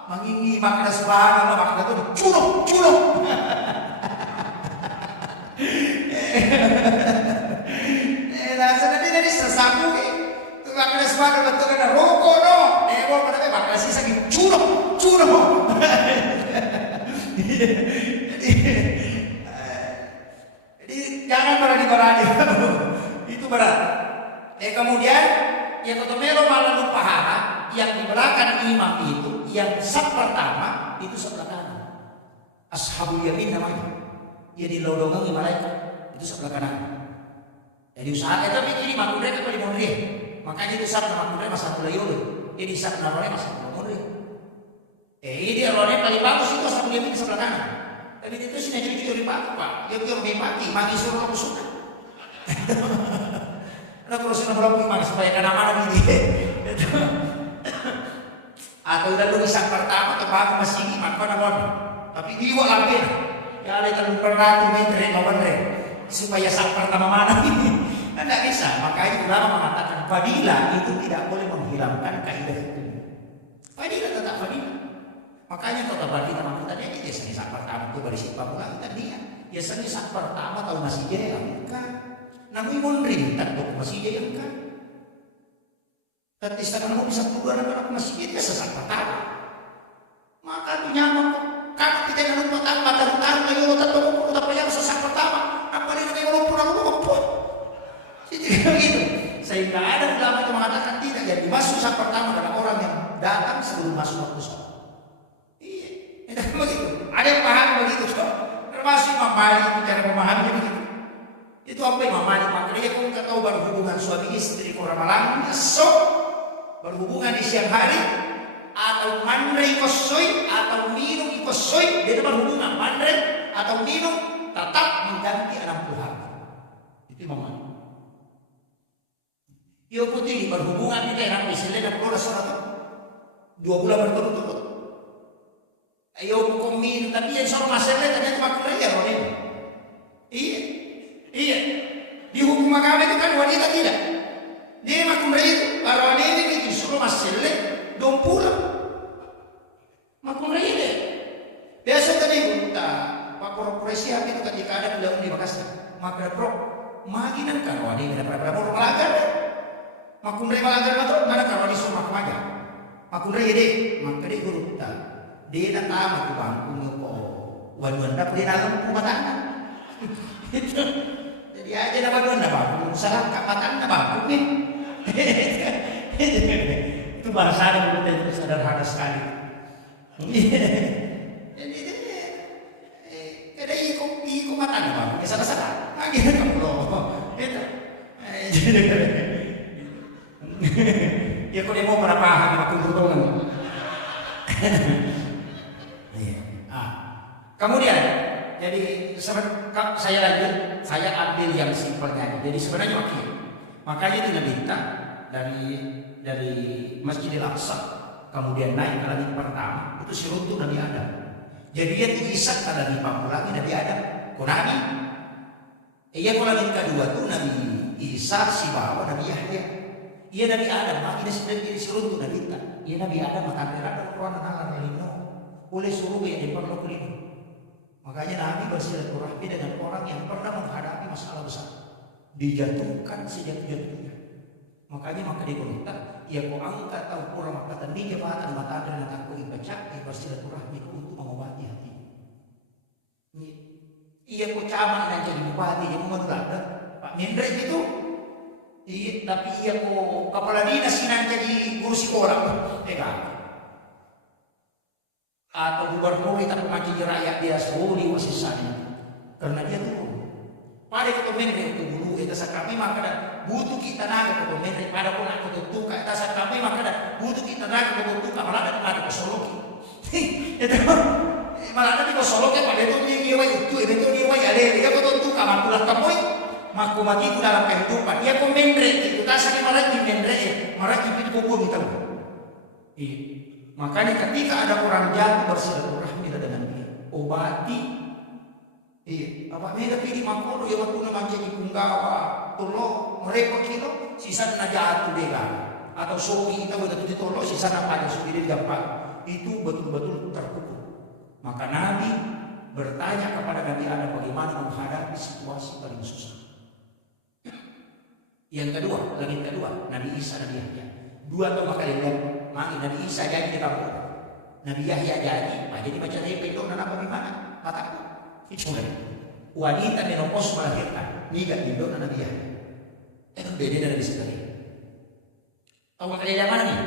Mangingi makna subhanallah makna tu culuk. Rasa nanti sesambung ke? Tu makna subhanallah betul kan rokok no. Ibu pada makna sisa culuk. Jadi jangan berani itu berat. Kemudian yang kotomelo malah lupa yang di belakang imam itu yang saf pertama itu sebelah kanan. Ashabul yamin namanya. Dia dilodongi malaikat itu sebelah kanan. Jadi usaha itu mikir makmum mereka paling mondri. Makanya itu saf makmum mereka masa tulayul. Ini saf namanya masa mondri. Ini dia rolnya paling bagus itu ashabul yamin sebelah kanan. Tapi itu sih cuci dari pak. Dia biar lebih pagi, mandi suruh aku suka. Nah terus nak gimana supaya mana gitu. Atau udah lu bisa pertama ke bagu masih ini maka namun. Tapi iwa lagi. Ya ada kalau pernah meter lawan supaya sak pertama mana ini. Tidak bisa. Makanya ulama mengatakan fadilah itu tidak boleh menghilangkan kaidah itu. Fadilah tetap fadilah. Makanya kota Badita maksudnya kita seni sak pertama itu berisi pamulang tadi ya. Ya seni sak pertama kalau masih jaya kan. Namun mondri tak dok masih jaya kan. Tapi sekarang kamu bisa keluar anak masih jaya sesak pertama. Maka tu nyaman kalau kita nak lupa tak mata lalu tak tahu tak payah sesak pertama. Apa dia nak lupa lupa. Jadi begitu. Sehingga ada ulama yang mengatakan tidak jadi masuk sak pertama adalah orang yang datang sebelum masuk waktu sholat. Begitu. Ada yang paham begitu, termasuk Imam Malik cara memahaminya begitu. Itu apa Imam Malik makanya pun tahu berhubungan suami istri kurang malam, esok berhubungan di siang hari atau mandre kosoi atau minum kosoi dia berhubungan mandre atau minum tetap mengganti 60 hari. Itu Imam Malik. Yo putih berhubungan kita yang misalnya 60 1 2 bulan berturut-turut. Ayo komin tapi yang soal masalah ternyata makna ya orang ini. Iya. Di hukum agama itu kan wanita tidak. Dia makna itu para wanita itu disuruh masalah dong pulang. Makna ini. Biasa tadi kita Pak Profesi itu ketika ada beliau di Makassar, maka pro maginan kan wanita pada mau melanggar. Makna melanggar betul mana kalau disuruh makna. Makna ini maka dia guru kita. Dia nak tahu tu bangku nyopo, waduan dah dia dalam rumah tangga. Jadi aja nak waduan dah bangku, salah kat matang dah bangku ni. Itu bahasa yang betul sederhana sekali. Jadi kada ikut matang dah bangku, salah. Lagi nak pulau. Itu. Ya kau dia mau berapa hari aku bertolong. Kemudian, jadi saya lanjut saya ambil yang simpelnya. Jadi sebenarnya oke. Makanya itu Nabi minta dari Masjidil Aqsa kemudian naik ke langit pertama itu seruntuk Nabi Adam. Jadi dia tuh Isa ada di lagi Nabi Adam. Kok Nabi? Iya kalau langit kedua tuh Nabi Isa si bawa Nabi Yahya. Iya Nabi Adam makin sedang jadi seruntuk Nabi minta. Iya Nabi Adam makan ada Quran anak lino. Boleh suruh ya di perlu kulino. Makanya Nabi bersilaturahmi dengan orang yang pernah menghadapi masalah besar. Dijatuhkan sejatuh-jatuhnya. Makanya maka dia berkata, ya kau angkat tahu orang makatan di jabatan mata dan aku baca, ya bersilaturahmi untuk mengobati hati. Iya kau camat dan jadi bupati, yang mengelada Pak Mendra itu. Iya, tapi iya kau kepala dinas yang jadi guru sekolah, atau gubernur kita pemancing rakyat dia suri wasisanya karena dia tuh pada ketua menteri itu dulu itu kami maka butuh kita naga ketua menteri pada pun aku tutup kita kami maka butuh kita naga ketua tutup malah ada kosologi itu malah ada kosologi pada itu dia ada dia ketua tutup kamar pulang kamu maku mati itu dalam kehidupan dia komendre itu kasar malah di menteri malah di kubur kita makanya ketika ada orang jatuh bersilaturahmi dengan dia, obati. Apa mereka pilih makoro ya waktu nama jadi punggawa, tolong mereka kilo sisa na jatuh deh atau soki kita betul ditolong sisa na pada soki dia gampang itu betul-betul terpukul. Maka Nabi bertanya kepada Nabi Adam bagaimana menghadapi situasi paling susah. Yang kedua, langit kedua, Nabi Isa Nabi Yahya. Dua atau maka dia Nabi Isa jadi di kampung, Nabi Yahya jadi, jadi macam repek dong, apa gimana? Mataku, itu kan. Wanita menopause melahirkan, niga di dong Nabi Yahya. Beda dari sekali. Tahu kalian mana nih?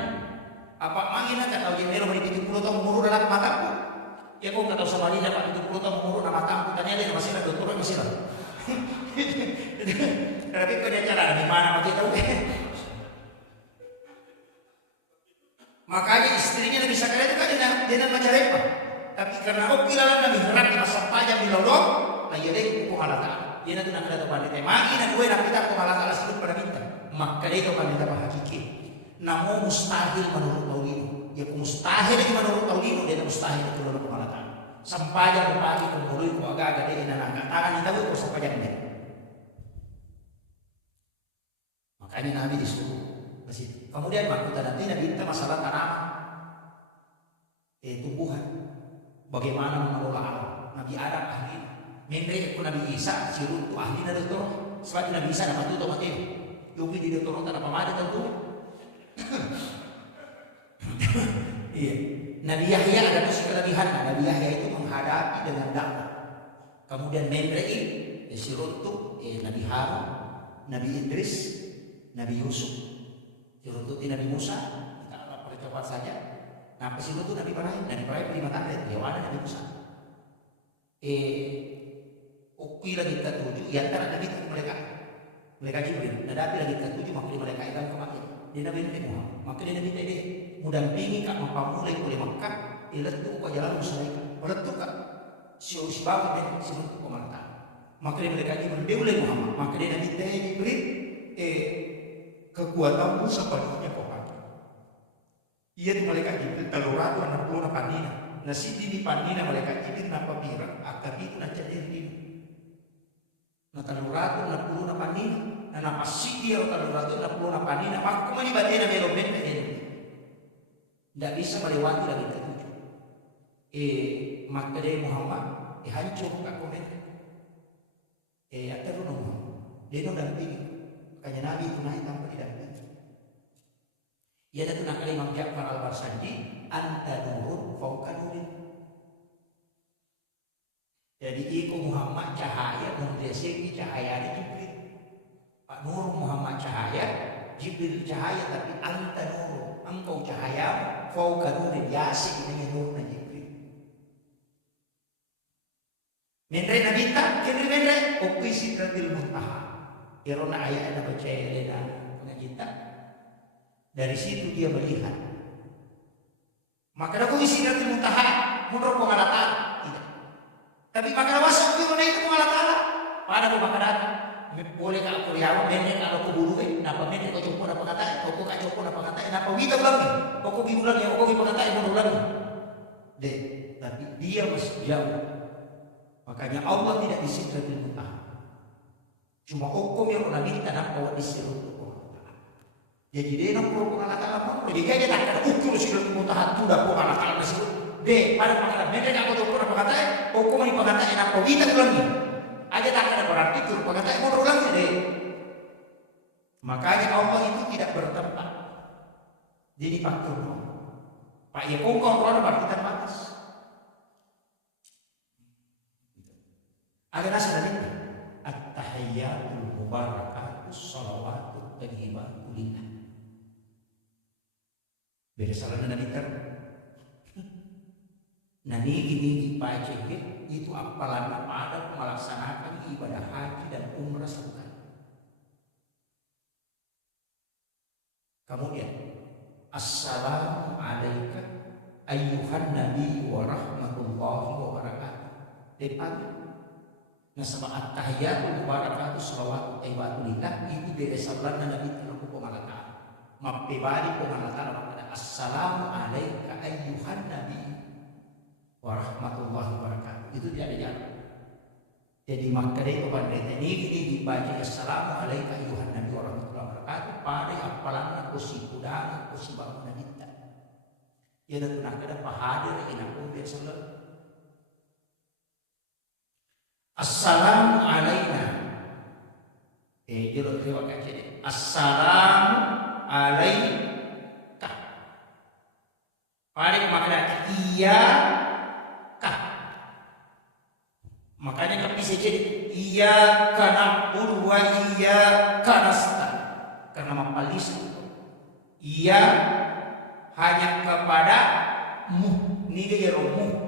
Apa mangin nak tahu jadi nomor 70 tahun umur dalam mataku? Ya kau kata sama dia dapat 70 tahun umur dalam mataku, tanya dia masih ada dokter masih ada. Tapi kau dia cara di mana masih tahu? Makanya istrinya Nabi Zakaria itu kan dia macam repot. Tapi karena pilalan Nabi Harap di masa panjang di lolong, nah ia dia kukuh Allah Ta'ala. Dia nanti nak datang pada tema ini dan gue nak kita kukuh Allah Ta'ala sebut pada minta. Maka dia itu akan minta hakiki. Namun mustahil menurut Taulino. Ya mustahil lagi menurut Taulino dia mustahil itu menurut Allah Ta'ala. Sampajang pagi kemului ku agak-agak dia dan angkat tangan kita gue sampajang dia. Makanya Nabi disuruh. Kemudian maksudnya nanti Nabi minta masalah tanaman, tumbuhan, bagaimana mengelola alam. Nabi Adam ahli, Mendri aku Nabi Isa siru tu ahli dari doktor. Sebab Nabi Isa dapat itu mati. Yogi di doktor tanpa pamada tentu. Iya. Nabi Yahya ada musuh kelebihan. Nabi Yahya itu menghadapi dengan dakwah. Kemudian Mendri siru tu Nabi Harun, Nabi Idris, Nabi Yusuf. Diruntuti Nabi Musa, kita percepat saja. Nah, pesilu itu Nabi Ibrahim 5 tahun, ya ada Nabi Musa. Ukui lagi ke-7, ya antara Nabi itu mereka Jibril. Nadapi lagi ke-7, maka mereka ikan kemarin. Dia Nabi Muhammad, maka dia Nabi tadi mudampingi kak mempamulai oleh Makkah, iletu ke jalan Musyaikah, iletu kak siusibawa dan siusibawa pemerintah. Maka dia mereka Jibril, dia oleh Muhammad, maka dia Nabi tadi Jibril, kekuatanmu sepenuhnya kau pakai. Ia tu malaikat Jibril taluratu anak puluh na panina. Nasi di panina malaikat Jibril napa pirang akar itu na cadir dino. Na taluratu anak puluh na panina. Na napa sidi atau taluratu anak puluh na panina. Aku mani batena melomen ini. Tidak bisa melewati lagi ketujuh. Maka dia Muhammad hancur kak komen. Akhirnya Muhammad dia no dampingi. Makanya Nabi itu naik tanpa didampingi. Ia ada tunang Imam Ja'far Al-Barsandi anta nurun fauqa nurin. Jadi iku Muhammad cahaya mendeseki cahaya di Jibril. Pak Nur Muhammad cahaya, Jibril cahaya tapi anta nurun. Engkau cahaya fauqa nurin yasik dengan nurna Jibril. Mendre Nabi tak kini mendre ukui sidratil muntaha. Irona ayat ada percaya dengan kita. Dari situ dia melihat. Maka aku isi dari muntaha, menurut pengalatan. Tidak. Tapi maka wasap itu mana itu pengalatan. pada ko makadata. Boleh ka Korea, mene ka ko buluwe, napa mene ko jumpo na pagkatay, ko ka jumpo na pagkatay, napa wika lang, ko biulang ya, ko pagkatay mo ulang. Tapi dia masih jauh. Makanya Allah tidak disitratil mutah. Cuma hukum yang orang minta nak bawa disitratil mutah. Jadi dia nak pura pengalaman apa? Jadi dia tak ada ukur sitratil mutah tu dah pengalaman disitratil. Pada pengalaman mereka aku jumpo na pagkatay, hukum ni pagkatay napa wika ulang. Aja tak ada berarti itu pengatakan mau ulang deh. Makanya Allah itu tidak bertempat. Jadi faktor. Pak ya kongkong kalau berarti terbatas. Ada nasihat ini. At-tahiyyatul mubarakatus shalawatut thayyibatu lillah. Beda salah Nabi ter. Nani ini baca itu apalan pada melaksanakan ibadah haji dan umrah sekali. Kemudian assalamu alayka ayyuhan nabi wa rahmatullahi wa barakatuh. Depan nasaba at-tahiyatul mubarakatuh shalawatut thayyibatu lillah itu beda salah Nabi terlalu pemalakan. Mapibadi pemalakan pada assalamu alayka ayyuhan nabi warahmatullahi wabarakatuh. Itu tidak ada jalan. Jadi maka itu pada ini dibaca assalamu alayka ayyuhan nabi warahmatullahi wabarakatuh pada apalan aku si kudang aku si bangunan kita. Ya dan nak ada pahadir ina pun biasa. Assalamu alayna. Jero terima kasih. Assalamu alayka. Pada makna iya. Makanya kami bisa jadi iyyaka na'budu wa iyyaka nasta'in. Karena mapalis iya hanya kepada mu ni dia romu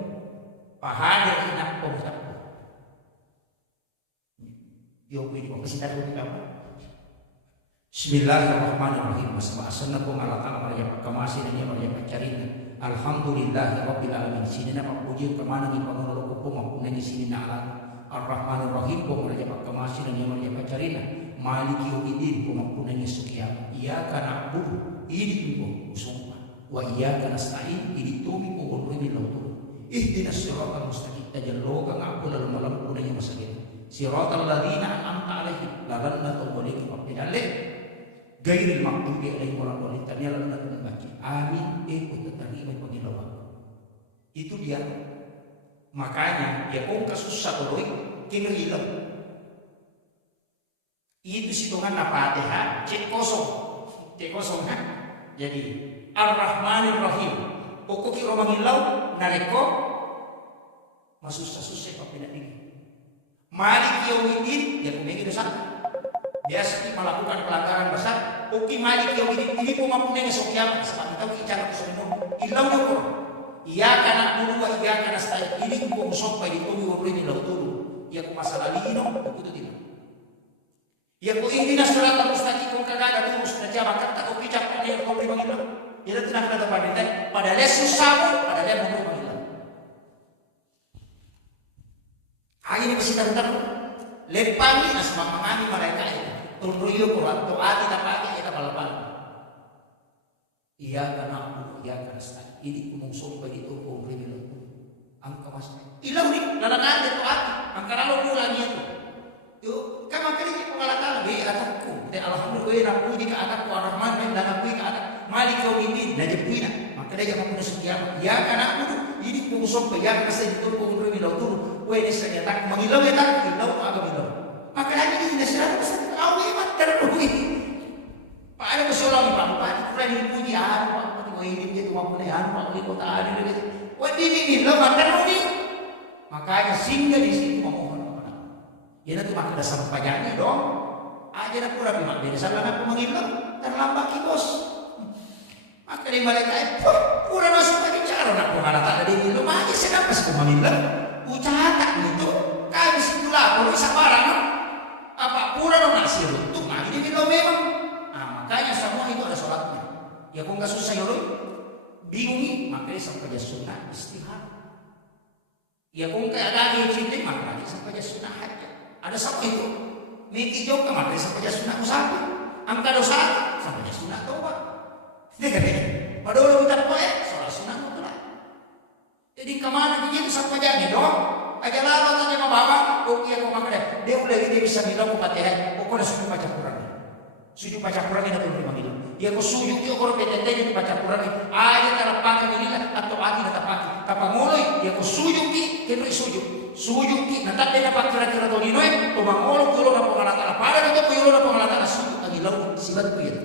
pahada ina pomsa. Yo pilih kok kita dulu kamu. Bismillahirrahmanirrahim. Wassallallahu ala ta'ala kamasi dan ya Maria pacarina. Alhamdulillahirabbil alamin. Sini nama puji kemana ni pangalu ko maupun di sini na Ar-Rahmanir Rahim ko meraja pakamasi dan yang meraja pacarina. Maliki yaumiddin ko maupun ni sukiya. Iyyaka na'budu ini ko usumpa. Wa iyyaka nasta'in ini tumi ko ulumi lautu. Ihdinas siratal mustaqim. Tajallo ka aku lalu malam ko na masagin. Siratal ladzina an'amta alaihim la lannatu walika fa'idale. Gairil maghdubi alaihim waladdallin. Tanya lalu nanti membaca. Amin. Terima pengilauan. Itu dia. Makanya dia pun kasusah kalau kini hilang. Itu situngan apa Fatihah cek kosong kan. Jadi Ar-Rahmanir Rahim. Pokok kira mengilau nareko masusah apa tidak ini. Maliki yaumiddin dia punya dosa. Biasa melakukan pelanggaran besar. Oke maliki yaumiddin ini pun mampu nengesok kiamat. Sebab kita bicara kesulitan. Ilau nyukur. Iyyaka na'budu wa iyyaka nasta'in. Ini kung sampai di tuwi wa brini law tulu. Ya kung masalah lino, itu tidak. Ya kung ihdinas siratal mustaqim kung kagada lurus na jama kata ko pijak pa niya kung ibang ya tidak ada pada padahal susah padahal mau bilang. Ini mesti tentang lepangi asma mangani mereka itu. Tunruyo ko at tuati na pagi ita palapan. Iyyaka na'budu wa iyyaka nasta'in. Ini kumungsong pa dito kung rinilo. Ang kamas. Ilaw ni lalakad ito ati. Ang karalo mula niya to. Yo, kama kali pengalatan be atakku. De alhamdulillah naku di ka atakku Ar-Rahman ben naku ka atak. Malik yaumiddin najibina. Maka dia mau sekian. Ya kana kudu ini kumungsong pa ya kasi dito kung rinilo to. We ni sa atak mangilaw ya tak ilaw aga bilaw. Maka lagi ni nasira sa awi mat terluwi. Paano masulong pa? Paano kurang puji ano? Ini dia cuma penehan Pak Wali Kota Adi gitu. Wah ini lembaga ini. Makanya singgah di situ memohon kepada Allah. Ya nanti maka ada sampaiannya dong. Aja nak kurang bimak beda salah aku mengilang terlambat kibos. Maka di malaikat kurang masuk lagi cara nak pengalat ada di minum aja sedang pas mengilang. Ucahatak gitu. Kami situ lah kalau bisa barang. Apa kurang nasi runtuh lagi di minum memang. Nah makanya semua itu ada sholatnya. Ya kung nggak susah yun, bingungi, makanya sampai sunnah istihad. Ya kung kaya lagi cinta, makanya sampai sunnah hajat. Ada siapa itu? Miki jauh kemarin sampai sunat usaha. Angka dosa sampai sunat tobat. Dia kata, padahal kita poe soal sunat mutlak. Jadi kemana dia itu sampai jadi dong? Aja lama tadi mau bawa, oke aku makan dia udah dia bisa bilang aku patah, aku udah sudah baca Quran. Suju baca Quran ini aku terima bilang. Dia aku suju dia aku PTT itu baca Quran ini. Aja cara pakai ini atau ati tetap pakai. Tapi mulai dia aku suju ki, kena suju ki. Nanti dia dapat kira-kira tuh dino, tuh mangolo tuh lo dapat pengalatan. Pada itu tuh lo dapat pengalatan suju lagi lalu sibat tuh itu.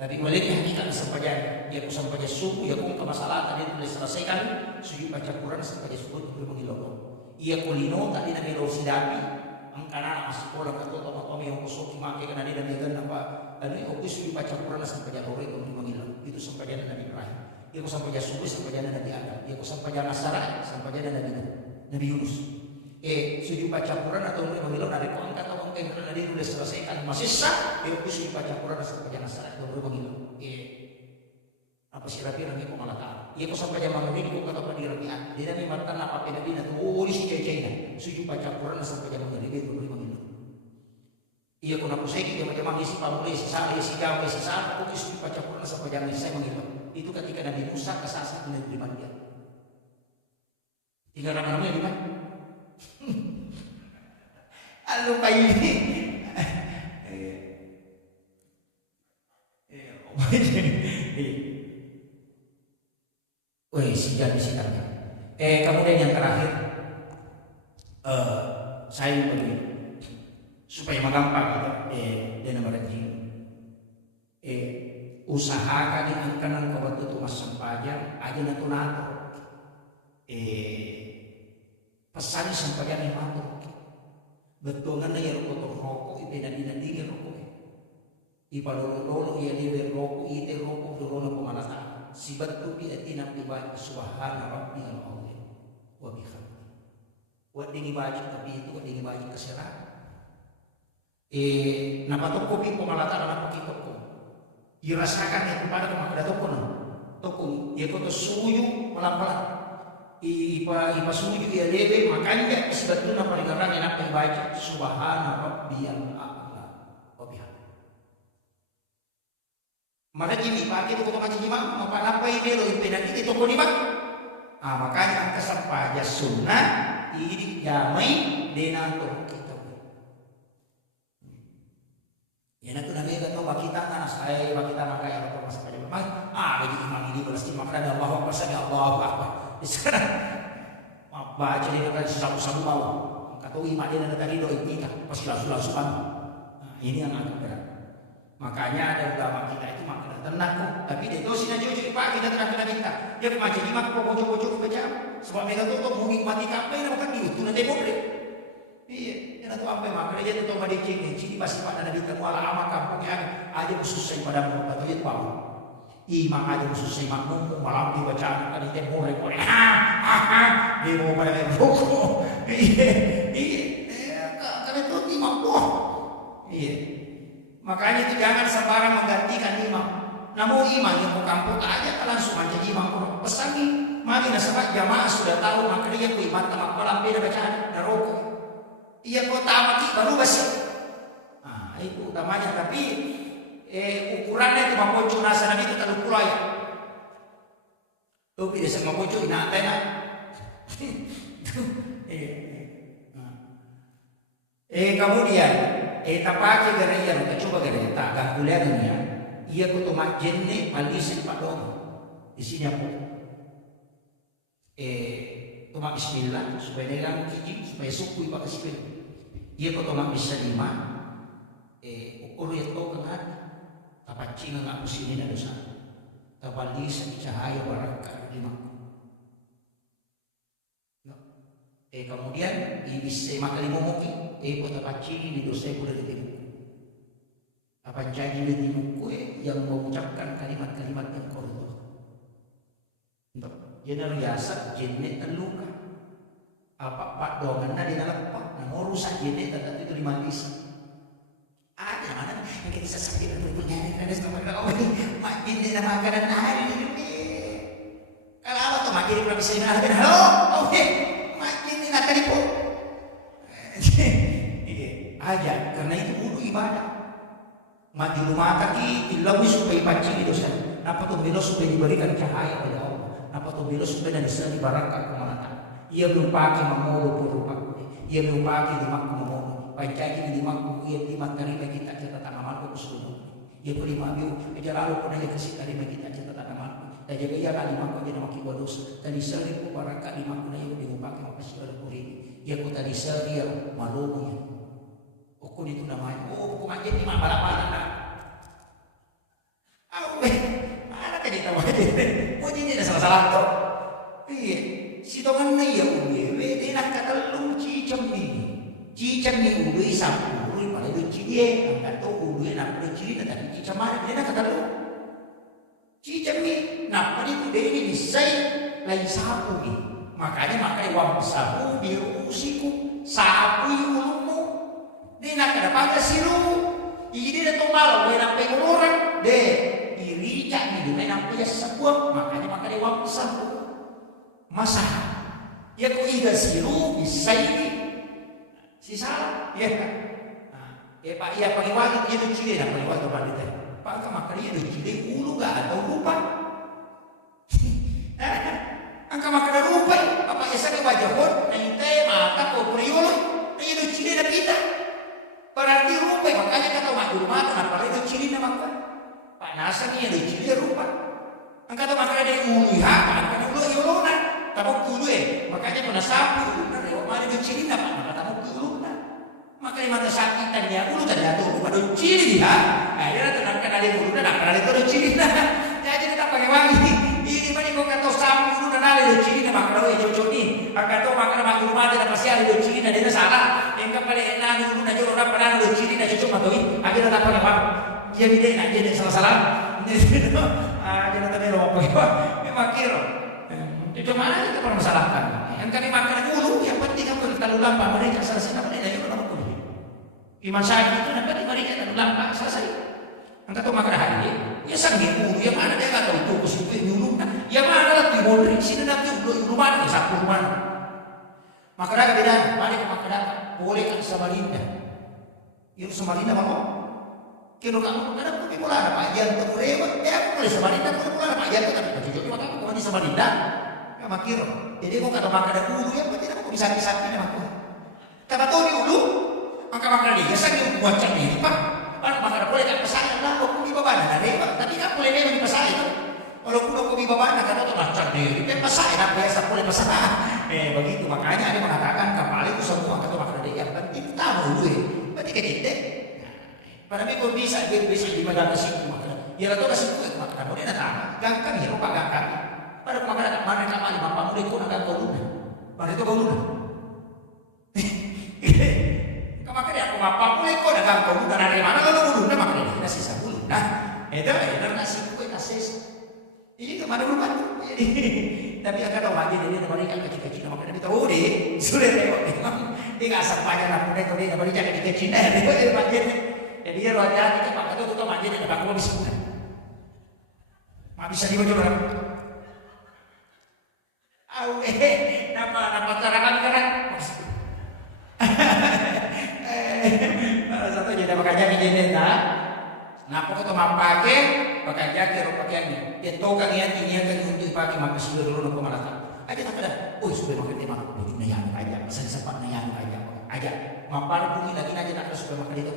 Tadi baliknya hakikat sampainya dia aku sampai subuh ya aku ke masalah tadi boleh selesaikan suju baca Quran sampai subuh itu mengilau. Ia kulino tadi nabi lo sidapi angkana masih orang kata toma yang kosong make karena dia dan apa tadi aku suju baca Quran sampai hore itu mengilau. Itu sampai nabi Ibrahim. Ia aku sampai subuh sampai nabi Adam. Ia aku sampai Nasara sampai nabi Yunus. Suju baca Quran atau mengilau dari kau angkat atau angkat karena dia boleh selesaikan masih sah. Ia aku suju baca Quran sampai Nasara itu mengilau. Apa sih rapi lagi pengalatan? Ia kau sampai zaman ini kau kata pada rapian. Dia ni matan apa pena bina tu di si cecena. Suju baca Quran sampai zaman ini itu boleh mengilu. Ia kau nak usai kita macam isi pamuli si sah si jam si sah. Kau suju baca Quran sampai zaman saya mengilu. Itu ketika Nabi Musa kesasar di negeri Madian. Tinggal nama-namanya di mana? Lupa ini. Wih, siapa sitarnya? Kemudian yang terakhir, saya begini supaya magampang kita dan berjanji. Usahakan diangkanan kau betul tuh masam pajak aja nato. Pesan sampaian yang matur. Betul kan ya rokok itu dan dingin rokok. Ipadolo ia dia rokok itu rokok dorona pemanatan. Sibat tu bi atina tiba subhana rabbiyal azim wa bihamdi. Wa dingi baju tapi itu dingi baju keserah. Napa to kopi pemalatan napa kita ko. Dirasakan ya kepada kepada toko no. Toko ya ko to suyu pelan-pelan. Ipa suju ya lebe makanya sibat tu napa digarang napa baca subhana rabbiyal a'la wa bihamdi. Maka jadi pakai itu kota macam mana? Apa ini lo impedan itu toko di mana? Makanya angka sampaja sunnah ini jamai denato kita. Ya nanti nabi kata bagi tangan saya bagi tangan kayak apa masa pada memang. Bagi imam ini belas imam ada Allahu Akbar saya Allahu Akbar. Sekarang baca dia kata sabu-sabu bawah. Kata imam dia nanti tadi doa kita pasti langsung. Ini yang agak berat. Makanya ada ulama kita itu makin tenang kok. Tapi dia dosi na jujur pagi dan terakhir kita. Dia macam ni mak pokok-pokok baca. Sebab mereka tu mau nikmati apa yang bukan itu nanti boleh. Iya, dia tu apa mak dia tu pada cing pasti pada Nabi kita wala amak kampungnya aja susah pada mu atau dia tahu. Imam aja susah makmum malam dibaca tadi teh boleh. Dia mau pada pokok. Iya. Karena tu imam boh. Iya. Makanya itu jangan sembarang menggantikan imam. Namun imam yang mau kampung aja langsung aja imam pesan nih. Mari nasabah jamaah sudah tahu maka dia ku imam tamak kolam beda bacaan dan rokok. Iya kau tamat baru basi. Itu utamanya tapi ukurannya itu mapoco nasa nabi itu terlalu pula ya. Tuh tidak sama mapoco ina tena. Kemudian tapake garayan ka coba garayan ta ganggulan niya iya ko tumak jenne malisin pa dong di sini ako tumak bismillah supaya nilang kiji supaya sukuy pa kasipil iya ko tumak bisa lima ukuro ito kangat tapacing nga ako sini na dosa tapalisan cahaya barangka lima kemudian ibis makalimumuki ko tapacing di dosa ko dari timu apa janji di timuku yang mengucapkan kalimat-kalimat yang korban jenar biasa jenis terluka apa pak dongan na dinalakpak na morusak jenis tetap itu lima bisa ada mana yang kita sakit dan berpunyai karena sama kau ini mak jenis na makanan hari ini kalau apa tuh mak jenis bisa dinalakkan halo oke mak jenis na kalipo aja karena itu wudu ibadah. Mati rumah kaki ilawi supaya pancing itu saja. Napa tuh belo supaya diberikan cahaya oleh Allah. Napa tuh belo supaya dan bisa dibarakkan kemana. Ia belum pakai mengolo pun ia belum pakai di makku mengolo. Pancing di makku ia di materi kita catatan amalku keseluruhan. Ia beri mabiu aja lalu pun aja kasih kali kita catatan amalku. Dan jaga ia kali makku aja nama kibados. Tadi sering ku barakat di makku na ia dipakai makasih oleh puri. Ia ku tadi sering malunya. Ukun itu namanya. Oh, hukum aja di mana-mana nak. Mana kan kita mau jadi? Oh, ini ada salah-salah toh. Iya, si tongan ni ya ubi. Dia nak kata lu cicam ni ubi sapu. Pada itu cie, angkat tu ubi nak boleh cie, tapi cicam mana? Dia nak kata lu cicam ni. Nah, pada itu dia ini bisa lain sapu ni. Makanya wang sapu birusiku sapu ulumu. Dia nak ada pada siru. Jadi dia tu malu, dia nak pengen orang deh. Irica ni dia nak punya sebuah, makanya wang sapu. Masa ya kok iga siru bisa ini sisa ya pak iya pakai waktu dia tu cile nak pakai waktu pada dia pak makanya dia tu cile ulu gak atau rupa angka makanya rupa apa ya saya baca pun nanti mata kau priolo dia tu cile dah kita berarti rupa makanya kata mak dulu mata apa dia tu cile nama pak nasa ni dia cile rupa angka tu makanya dia ulu ya angka ulu iolona tamu dulu makanya pernah sapu benar ya mana dia ciri apa maka tamu dulu makanya mata sakit dan dia dulu tadi atau pada ciri dia dia tenangkan ada dulu dan ada itu ciri jadi kita pakai wangi ini mana kau kata sapu dulu dan ada ciri maka tahu cocok ni maka tahu maka nama rumah ada pasti ada ciri dan dia salah yang kepala enak dulu dan orang pernah ada ciri dan cocok maka akhirnya tak pakai wangi jadi dia nak jadi salah jadi tadi lo pakai memang kira itu mana kita permasalahkan. Yang kami makan dulu, yang penting kamu terlalu lambat mereka selesai apa dia itu nama kudu. Iman Syafi'i itu nampak mereka terlalu lambat selesai. Angkat tu makan hari, ya sanggih dulu. Yang mana dia kata itu kusipu dulu. Yang mana lah timodri sini nanti dulu mana satu rumah. Maka dah beda. Mana makan boleh kan Samarinda. Itu Samarinda mau. Kira kamu ada pergi mula ada pajan tu lewat. Aku boleh Samarinda tu mula ada pajan tu tapi tujuh cuma kamu di Samarinda. Makir, jadi kau kata makan dulu yang penting aku bisa sapi nama aku. Kata tahu di ulu, maka makan dia saya buat candi pak. Makan boleh kan pesan lah, aku di bawah ada deh pak. Tapi kan boleh memang di pesan itu. Walaupun aku di bawah ada kata tu macam dia, kan pesan nak biasa boleh pesan. Begitu makanya ada mengatakan kapal itu semua kata makan dia yang penting tahu dulu. Berarti kita. Pada minggu bisa di mana kasih makan. Ya lah tu kasih tu makan boleh nak gangkang ya lupa gangkang. Pada makan mana nama lima pamuli kau nak kau luna, pada itu kau luna. Kemakan dia aku pamuli kau nak kau luna dari mana kalau luna makan dia nasi sabulu. Nah, itu nasi kue nasi. Ini kemana rumah? Tapi agak tahu lagi dia namanya kan kecil-kecil makan dia tahu deh. Sudah lewat memang dia nggak asal panjang lah punya kau dia namanya jangan kecil. Dia panjang. Jadi dia luar biasa kita pakai itu tuh panjang dia tak mau bisa punya. Bisa dibaca orang. Nama tarakan kan? Salah satu jadi makanya begini tak? Napa kau mau pakai jaket pakaiannya? Dia tahu kan yang ini akan untuk pakai maka sudah dulu nak malaka. Aja tak ada. Oh sudah makan tema aku punya yang aja. Masa sempat yang aja. Aja. Mapan bunyi lagi aja tak sudah makan itu.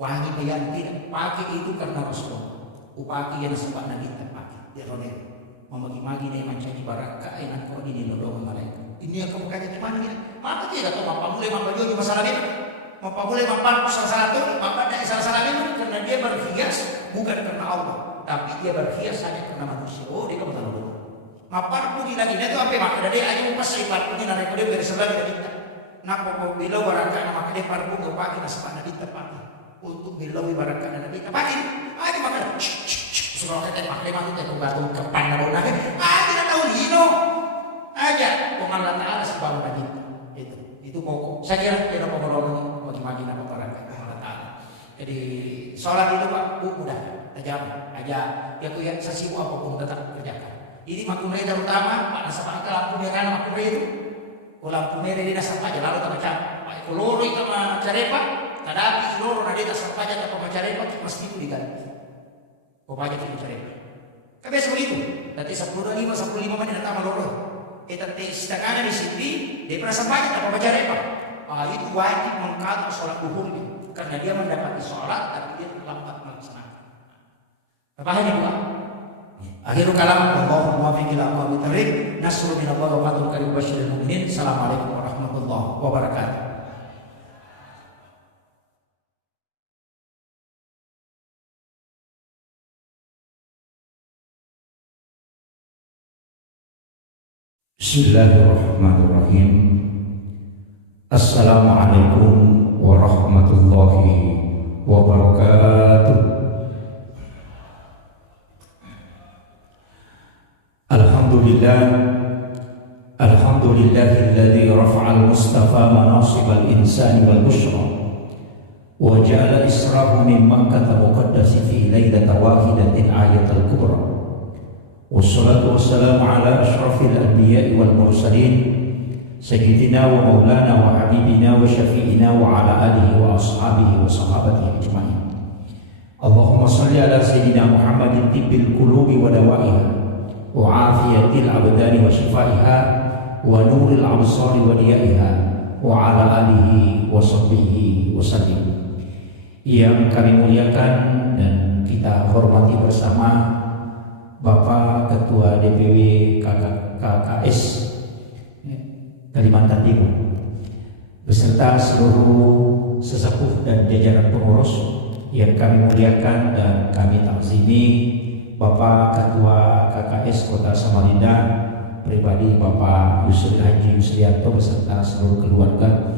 Wangi bayan tidak pakai itu karena Rasulullah. Upaki yang sempat nanti terpakai. Dia ronek. Memagi-magi nih mencari baraka yang kau ini nolong mereka. Ini yang kamu kaji gimana ni? Maka tidak tahu apa boleh apa jual di masalah ini. Apa boleh apa salah satu? Apa ada salah ini? Karena dia berhias bukan karena Allah, tapi dia berhias hanya karena manusia. Oh dia kamu tahu dulu. Apa pun lagi dia tu apa maka dia aja pas sifat punya nanti dia bersebelah dengan kita. Napa kau bilau baraka maka dia parbu kau pakai nasabah nanti tepat untuk bilau baraka nanti kita pakai. Aja maka. Soalnya kita pakai mati kita batu kepan lalu lagi. Tidak tahu lino aja. Pengalat Allah sebab lagi itu pokok. Saya kira kita ngobrol bagaimana nama barangkali pengalat Allah. Jadi sholat itu pak mudah, tajam aja. Ya tu yang sesibu apapun tetap kerjakan. Ini lampu merah terutama pak nasabah kita lampu merah lampu merah itu. Lampu merah di nasabah aja lalu tak macam. Pak kolori sama carepa. Tadapi loro nadeta sampaja ta pemacarema pasti itu diganti. Pemaja itu dicarema. Kan biasa begitu. Nanti 10:05 menit datang loro. Kita istakana di sini dia pernah sampaja ta pemacarema. Itu wajib mengkaji sholat duhur karena dia mendapati sholat tapi dia terlambat melaksanakan. Apa ini bukan? Akhirul kalam, Allahu muwaffiq ila aqwamit thariq. Nasrun min Allah wa fathun qarib basyiril mu'minin. Assalamualaikum warahmatullahi wabarakatuh. Bismillahirrahmanirrahim. Assalamualaikum warahmatullahi wabarakatuh. Alhamdulillahilladzi rafa'al mustafa manasibal insani wal bushra wa ja'ala israhu min Makkah muqaddasi fi lailatin wahidatin ayatul kubra. Wassalatu wassalamu ala asyrafil anbiya'i wal mursalin sayyidina wa maulana wa habibina wa syafi'ina wa ala alihi wa ashabihi wa sahabatihi ajma'in. Allahumma salli ala sayyidina Muhammadin tibbil qulubi wa dawaiha wa afiyatil abdani wa shifaiha wa nuril absari wa diyaiha wa ala alihi wa sahbihi wa sallim. Yang kami muliakan dan kita hormati bersama Bapak Ketua DPW KKS Kalimantan Timur beserta seluruh sesepuh dan jajaran pengurus yang kami muliakan dan kami takzimi, Bapak Ketua KKS Kota Samarinda pribadi Bapak Yusri Haji Yusrianto beserta seluruh keluarga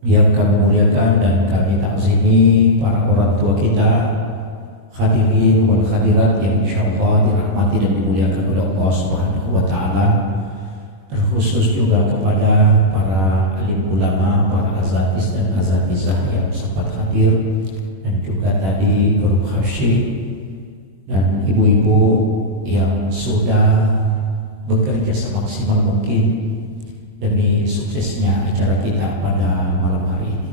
yang kami muliakan dan kami takzimi, para orang tua kita, hadirin wal hadirat yang insyaallah dirahmati dan dimuliakan oleh Allah Subhanahu wa taala. Terkhusus juga kepada para alim ulama, para azatis dan azatizah yang sempat hadir, dan juga tadi grup hafsy dan ibu-ibu yang sudah bekerja semaksimal mungkin demi suksesnya acara kita pada malam hari ini.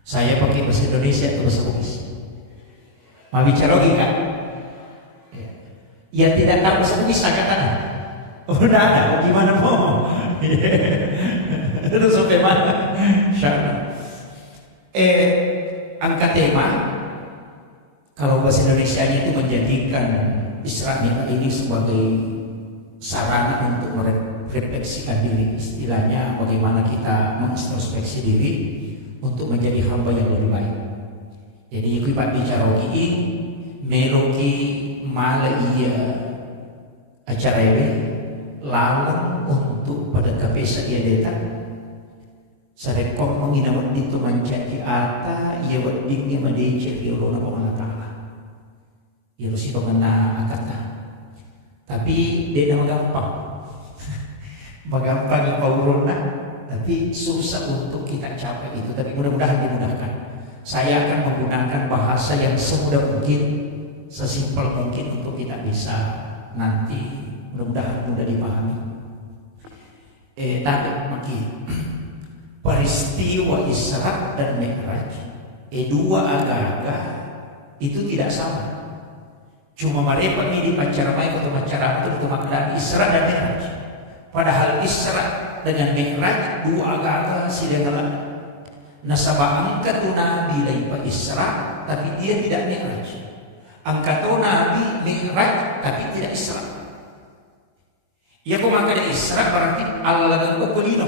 Saya pakai bahasa Indonesia atau bahasa Bugis? Mau bicara kan? Ya tidak tahu bahasa Bugis katakan. Udah ada, gimana mau? Terus sampai mana? Angkat tema. Kalau bahasa Indonesia itu menjadikan Isra Mi'raj ini sebagai sarana untuk merefleksikan diri, istilahnya bagaimana kita mengintrospeksi diri untuk menjadi hamba yang lebih baik. Jadi aku Pak bicara ini meloki malah iya acara ini lalang untuk pada kapesa ia datang. Sarekong menginap itu menjadi ata ia berdiri mendecer dia Allah Subhanahu taala. Ia harus mengena angkatan. Tapi dia nama gampang. Gampang paurona, tapi susah untuk kita capai itu. Tapi mudah-mudahan dimudahkan. Saya akan menggunakan bahasa yang semudah mungkin, sesimpel mungkin untuk kita bisa nanti mudah-mudahan mudah dipahami. Tapi makin peristiwa Isra dan Mi'raj, dua agak-agak itu tidak sama. Cuma mereka ini dipacaramai atau macara itu makna Isra dan Mi'raj. Padahal Isra dengan Mi'raj dua agak-agak sidang nasabah angkatu Nabi laipa Isra tapi dia tidak Mi'raj. Angkatu Nabi Mi'raj tapi tidak Isra. Ya kumakan Isra berarti Allah dan ukulino.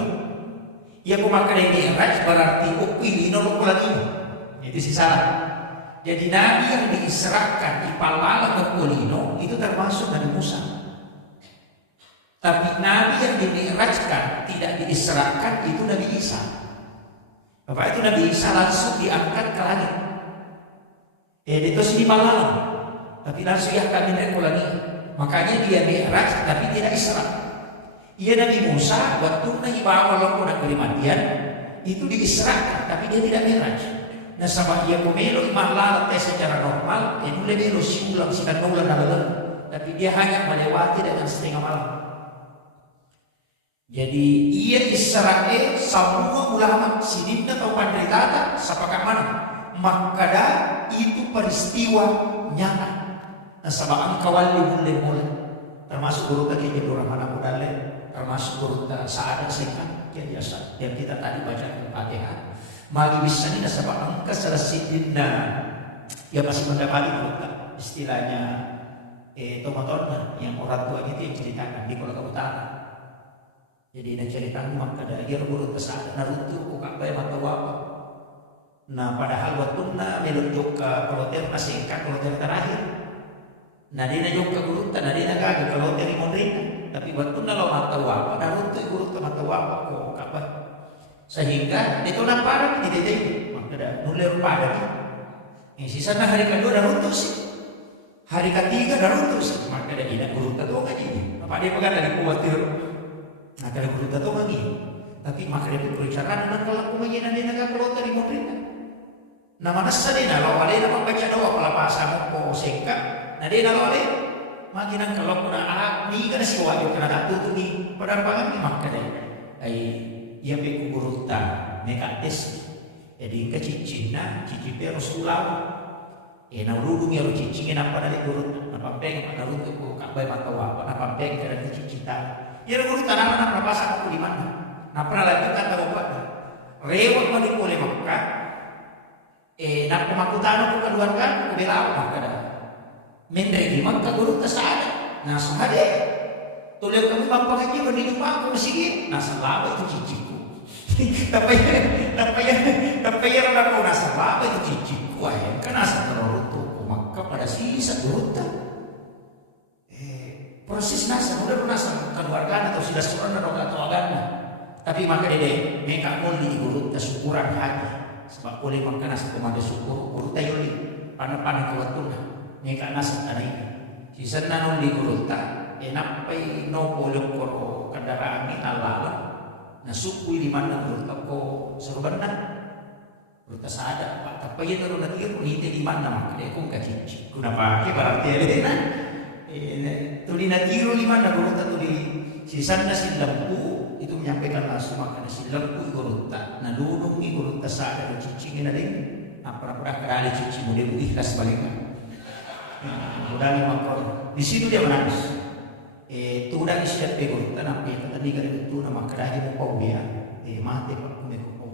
Ya kumakan Mi'raj berarti ukulino ukulino. Itu sih salah. Jadi Nabi yang diisrakan di Palala ukulino itu termasuk Nabi Musa. Tapi Nabi yang dimi'rajkan tidak diisrakan itu Nabi Isa. Bapak itu Nabi Isa langsung diangkat ke langit. Itu sih di Palala. Tapi langsung ya kami naik lagi. Makanya dia mi'raj tapi tidak isra. Ia Nabi Musa waktu naik bawa lalu nak Madian itu diisrakan tapi dia tidak mi'raj. Nah sama ia kumelo imalah secara normal itu lebih ulang sikat ulang dalam. Tapi dia hanya melewati dengan setengah malam. Jadi ia Israel semua ulama sidinna atau penderitata sepakat mana makada itu peristiwa nyata. Sabaan kawali mulai termasuk guru tadi jadi orang mana mudale, termasuk guru saat singkat yang kita tadi baca Al-Fatihah. Magi bisa ni sabaan keselsidinna ya masih mendapati istilahnya tomatorna yang orang tua itu yang ceritakan di Kolaka Utara. Jadi nak ceritakan maka ada dia guru kesana narutu kukabai mata wapa. Nah padahal waktu na menuju ke kloter masih kan kloter terakhir. Nah dia najuk ke guru tak, nah dia nak kloter limondrina. Tapi waktu na lo mata wapa narutu guru ke mata wapa kukabai. Sehingga itu nampar di titik maka ada nulir pada ni. Yang sisa na hari kedua narutu sih. Hari ketiga narutu sih. Maka ada ina guru tak tahu kaji. Apa dia pegang dari kuatir. Nah kalau guru tahu lagi, tapi makanya berbicara dengan kalau kumanya nanti nak keluar dari pemerintah. Nah mana sedih nah kalau ada nama baca doa kalau pasamu ko sengka, nah dia kalau ada maginan kalau kuna ni kan si wajib kena datu tu ni pada pangan ni makanya, ia beku guru ta mekates, jadi kecicina cici perus ulau, na urudung ya cicingin apa dari guru, apa peng apa urudung ko kabai mata apa, apa peng kena kecicita. Ya guru tanaman nak berpasak aku di mana? Nak pernah lanjutkan tahu apa? Rewat mandi boleh makan. Nak pemakutan aku keluarkan aku belau makan. Mendai di Makkah guru tersaada. Nah sehari tulis kami bapa ngaji berdiri jumpa aku masih. Nah selama itu ciciku. Tapi ya orang aku nasa selama itu ciciku. Kan asal terlalu tuh Makkah pada sisa guru tak. Proses nasa, udah nasa keluarga atau sudah seorang atau agama. Tapi maka dede, mereka muli guru syukuran haji. Sebab boleh makan nasa komando syukur, guru tayoli, panah-panah kewatuna. Mereka nasa tanah ini. Sisa nanuli guru tak, enapai no boleh koro kendaraan ini alalan. Nasukui di mana guru tak ko serubanan. Guru tak sadar, pak. Tapi ya naruh nanti guru di mana maka dia kong kacik. Kenapa? Berarti ada dena. Tuli natiro lima na gurunta tuli sisan na si lampu itu menyampaikan langsung makanya si lampu gurunta na lunong ni gurunta sa ada cicingin na din apa-apa kerana cici muda ikhlas baliknya mudah ni makor di situ dia menangis tudang siap pe gurunta nampi tadi kan itu nama kerana mau kau dia mati pak kumeko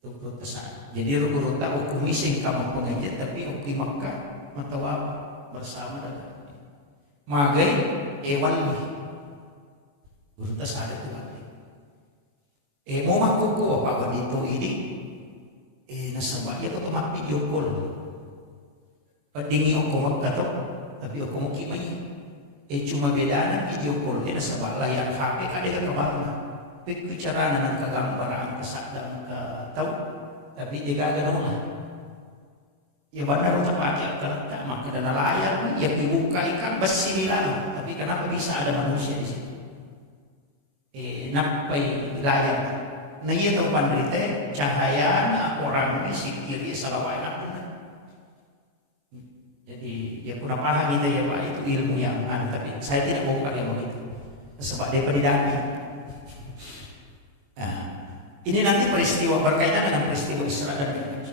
tu gurunta sa jadi gurunta hukum sing kamu pengajian tapi hukum Makkah matawa bersama dengan magai ewan guru tasada tu mati mau makuku apa dito ini nasabah ya tu mati jokol dingi aku magkato tapi aku mau kimai cuma beda na video call dia nasabah layar HP kada ka kabang pagbicara na ng kagambaraan kasadang ka tao tapi dia gagano ya benar untuk pakai tak maka dan layar ya dibuka ikan besi lalu tapi kenapa bisa ada manusia di situ napai layar nah iya tahu panderita cahaya orang di kiri salawat jadi ya kurang paham kita ya Pak itu ilmu yang tapi saya tidak mau pakai begitu sebab dia pendidami nah ini nanti peristiwa berkaitan dengan peristiwa Isra dan Mi'raj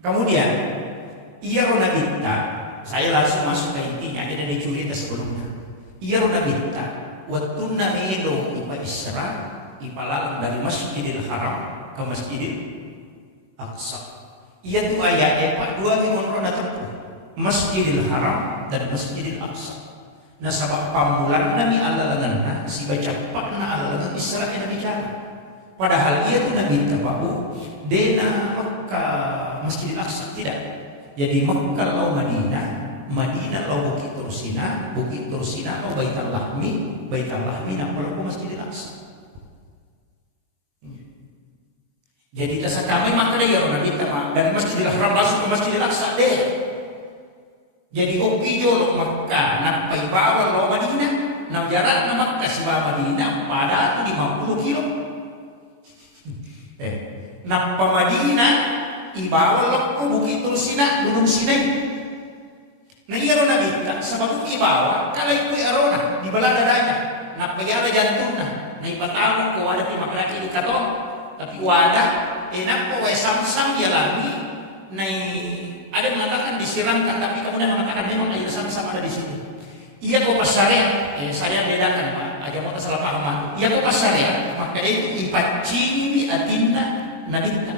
kemudian ia rona binta, saya langsung masuk ke intinya, jadi ada cerita sebelumnya. Ia rona binta, waktu namelo ipa Isra, ipa lalang dari Masjidil Haram ke Masjidil Aqsa. Ia tu ayat ipa dua timon rona tempuh, Masjidil Haram dan Masjidil Aqsa. Nah sabab pamulan nami alalangan si baca pak na alalangan Isra yang bicara. Padahal ia tu nabi tabahu dena Makkah Masjidil Aqsa tidak. Jadi Makkah law Madinah, Madinah law Bukit Tursina law Baitul Lahmi nampak Masjidil Aqsa. Jadi dasar kami maka dia orang kita dari Masjidil Haram langsung ke Masjidil Aqsa deh. Jadi oki jolo Makkah nampai bawa law Madinah, nam jarak na Makkah sebab Madinah pada 50 kilo. Nampak Madinah ibawa lokko Bukit Tursina Gunung Sinai. Nah iya rona bita sebab ibawa kalau itu arona di balada daya na payara jantuna na ibatamu ko ada ti maklaki di kato tapi wadah enak po way samsam ya lagi na ada mengatakan disiramkan tapi kemudian mengatakan memang air samsam ada di sini. Iya ko pas syariat, saya bedakan Pak, aja mau salah pahaman. Iya ko pas syariat, maka itu ipacini atinna nadita.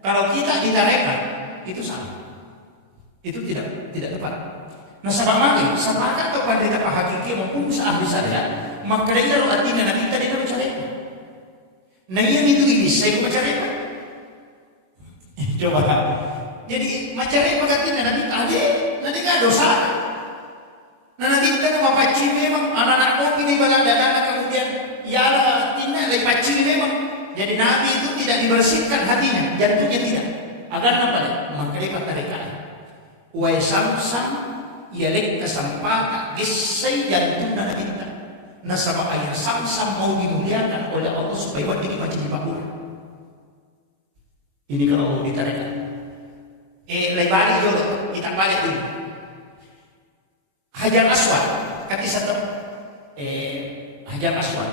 Kalau kita ditarekat itu salah, itu tidak tepat. Nah sabamaki, sepakat atau pada apa hakiki maupun ahli syariat, maka dia kalau atinna nadita dia harus syariat. Nah yang itu bisa ko syariat. Coba. Jadi macam apa atinna nadita aja, nanti kan dosa. Nah nanti kita mapaci memang anak-anak kopi di balang dada kemudian ya tina lepaci memang. Jadi Nabi itu tidak dibersihkan hatinya, jantungnya tidak. Agar apa? Maka dia katakan, wa samsam yalek kesempatan gisai jantung Nabi kita. Nah sama ayah samsam mau dimuliakan oleh Allah supaya buat diri macam dipakul. Ini kalau mau ditarekat. Lebalik dulu, kita balik dulu. Hajar Aswad kati satu Hajar Aswad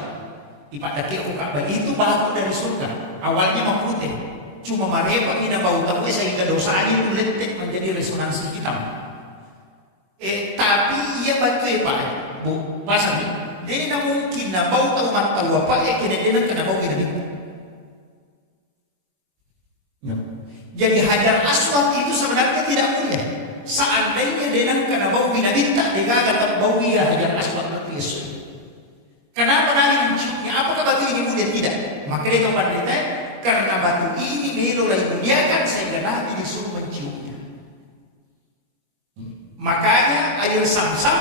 ipadaki o Ka'bah itu batu dari surga awalnya mah putih cuma marepa ina bau tahu sehingga dosanya itu letek menjadi resonansi hitam tapi ia batu bu pasang dia mungkin na bau tahu mata apa kena kena bau ini jadi Hajar Aswad itu sebenarnya tidak mulia. Seandainya denang karena bau binabita, dia kata bau dia Hajar Aswad batu Yesus. Kenapa Nabi menciumnya? Apakah batu ini mulia? Tidak. Maka dia kata karena batu ini melo lagi muliakan sehingga Nabi disuruh menciumnya. Makanya air Samsam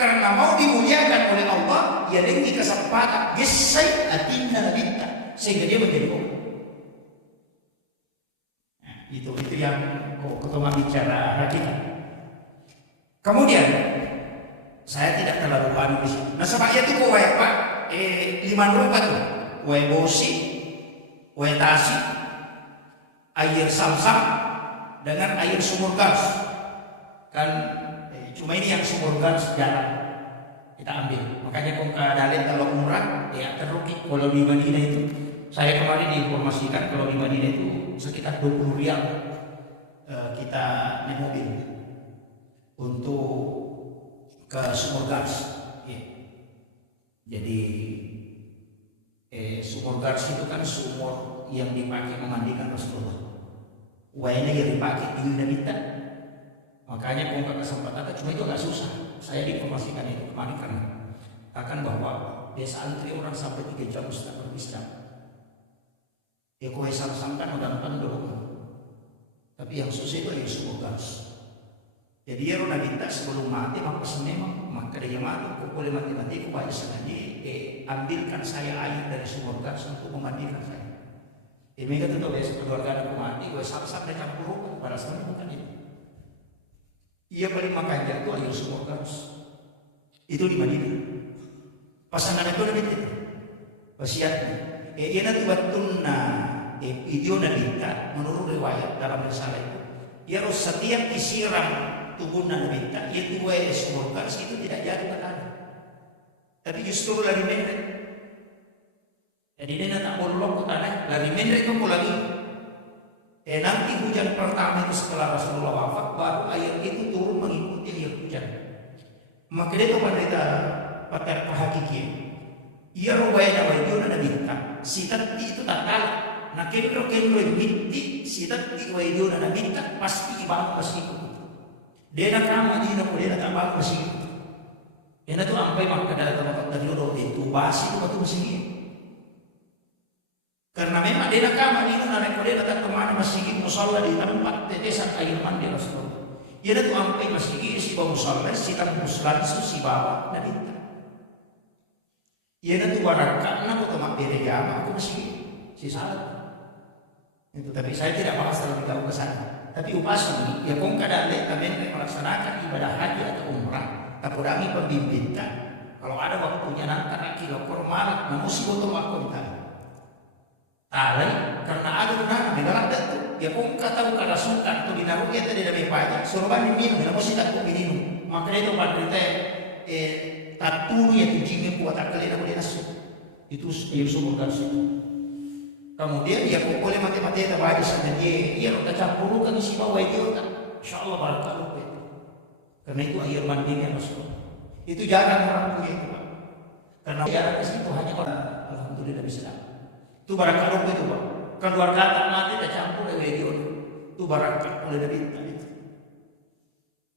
karena mau dimuliakan oleh Allah, ia dengi kesempatan gesai atinna nabita sehingga dia menjadi bau. Itu yang ketemu bicara hakikat. Kemudian saya tidak terlalu paham di sini. Nah sebabnya itu kau Pak, 5 rupa tuh, wae bosi, wae tasi, air samsam dengan air sumur gas. Kan cuma ini yang sumur gas jarang kita ambil. Makanya kau dalil kalau umrah ya teruki kalau di Madinah itu. Saya kemarin diinformasikan kalau di Madinah itu sekitar 20 rial kita naik mobil untuk ke sumur gas. Jadi sumur gas itu kan sumur yang dipakai memandikan Rasulullah. Wayanya yang dipakai di Indonesia. Makanya kalau kesempatan cuma itu agak susah. Saya diinformasikan itu kemarin karena akan bahwa biasa antri orang sampai 3 jam setelah beristirahat. Kue samsam kan udah dulu. Tapi yang susah itu ya sumur gas. Jadi ya Rona minta sebelum mati maka memang maka dia mati. Kok boleh mati-mati kok aja sengaja ambilkan saya air dari sumur gas untuk memandikan saya. Mereka tentu biasa keluarga aku mati, gue samsam dan campur rokok pada saat bukan itu. Ia paling makan jatuh air sumur gas. Itu di Madinah. Pasangan itu lebih itu. Wasiatnya. Ia nanti batuna video nabita menurut riwayat dalam risalah itu. Ia harus setiap disiram tubuh nabita itu wae sumur gas itu tidak jatuh ke tanah. Tapi justru lari mendek. Jadi dia tak bolong ke tanah, lari mendek kamu lagi. Nanti hujan pertama itu setelah Rasulullah wafat baru air itu turun mengikuti air hujan. Maka dia kepada kita pakar hakiki. Ia ruwaya wajib na bintang. Si tati itu tak kalah. Nah kendo binti si tati wajib na bintang pasti ibang pasti itu. Dia nak kama di nak dia tak bang pasti itu. Dia nak tu ampai maka dalam tempat dari orang itu basi itu betul pasti. Karena memang dia nak kama di nak dia tak kemana masih musalla di tempat tetesan air mandi Rasulullah. Dia nak tu ampai masih si bau musalla si tampus langsung si bawa na bintang. Ia nanti warakkan aku temak beda jama aku masih si salah. Itu tapi saya tidak bahas terlalu jauh ke sana. Tapi upasi ya kong kada kami melaksanakan ibadah haji atau umrah. Takurangi pembimbingan. Kalau ada waktunya nanti kilo kormal namun si botol aku minta. Talai karena ada benar negara datu. Ya kong tahu kada suka tu dinaruh kita di dalam pajak. Suruh bani minum namun si tak minum. Maka itu pada kita tatulu ya tujingi kuat akalena boleh nasu. Itu yang sumur garis itu. Kemudian dia boleh mati-mati tak baca sampai dia tak campur kan isi bawah dia tak. Insyaallah barakallah itu. Karena itu air mandinya Rasul. Itu jarang orang punya itu Pak. Karena jarang ke situ hanya orang alhamdulillah bisa. Itu barakallah itu Pak. Keluarga tak mati tak campur dengan dia. Itu barakallah oleh Nabi itu.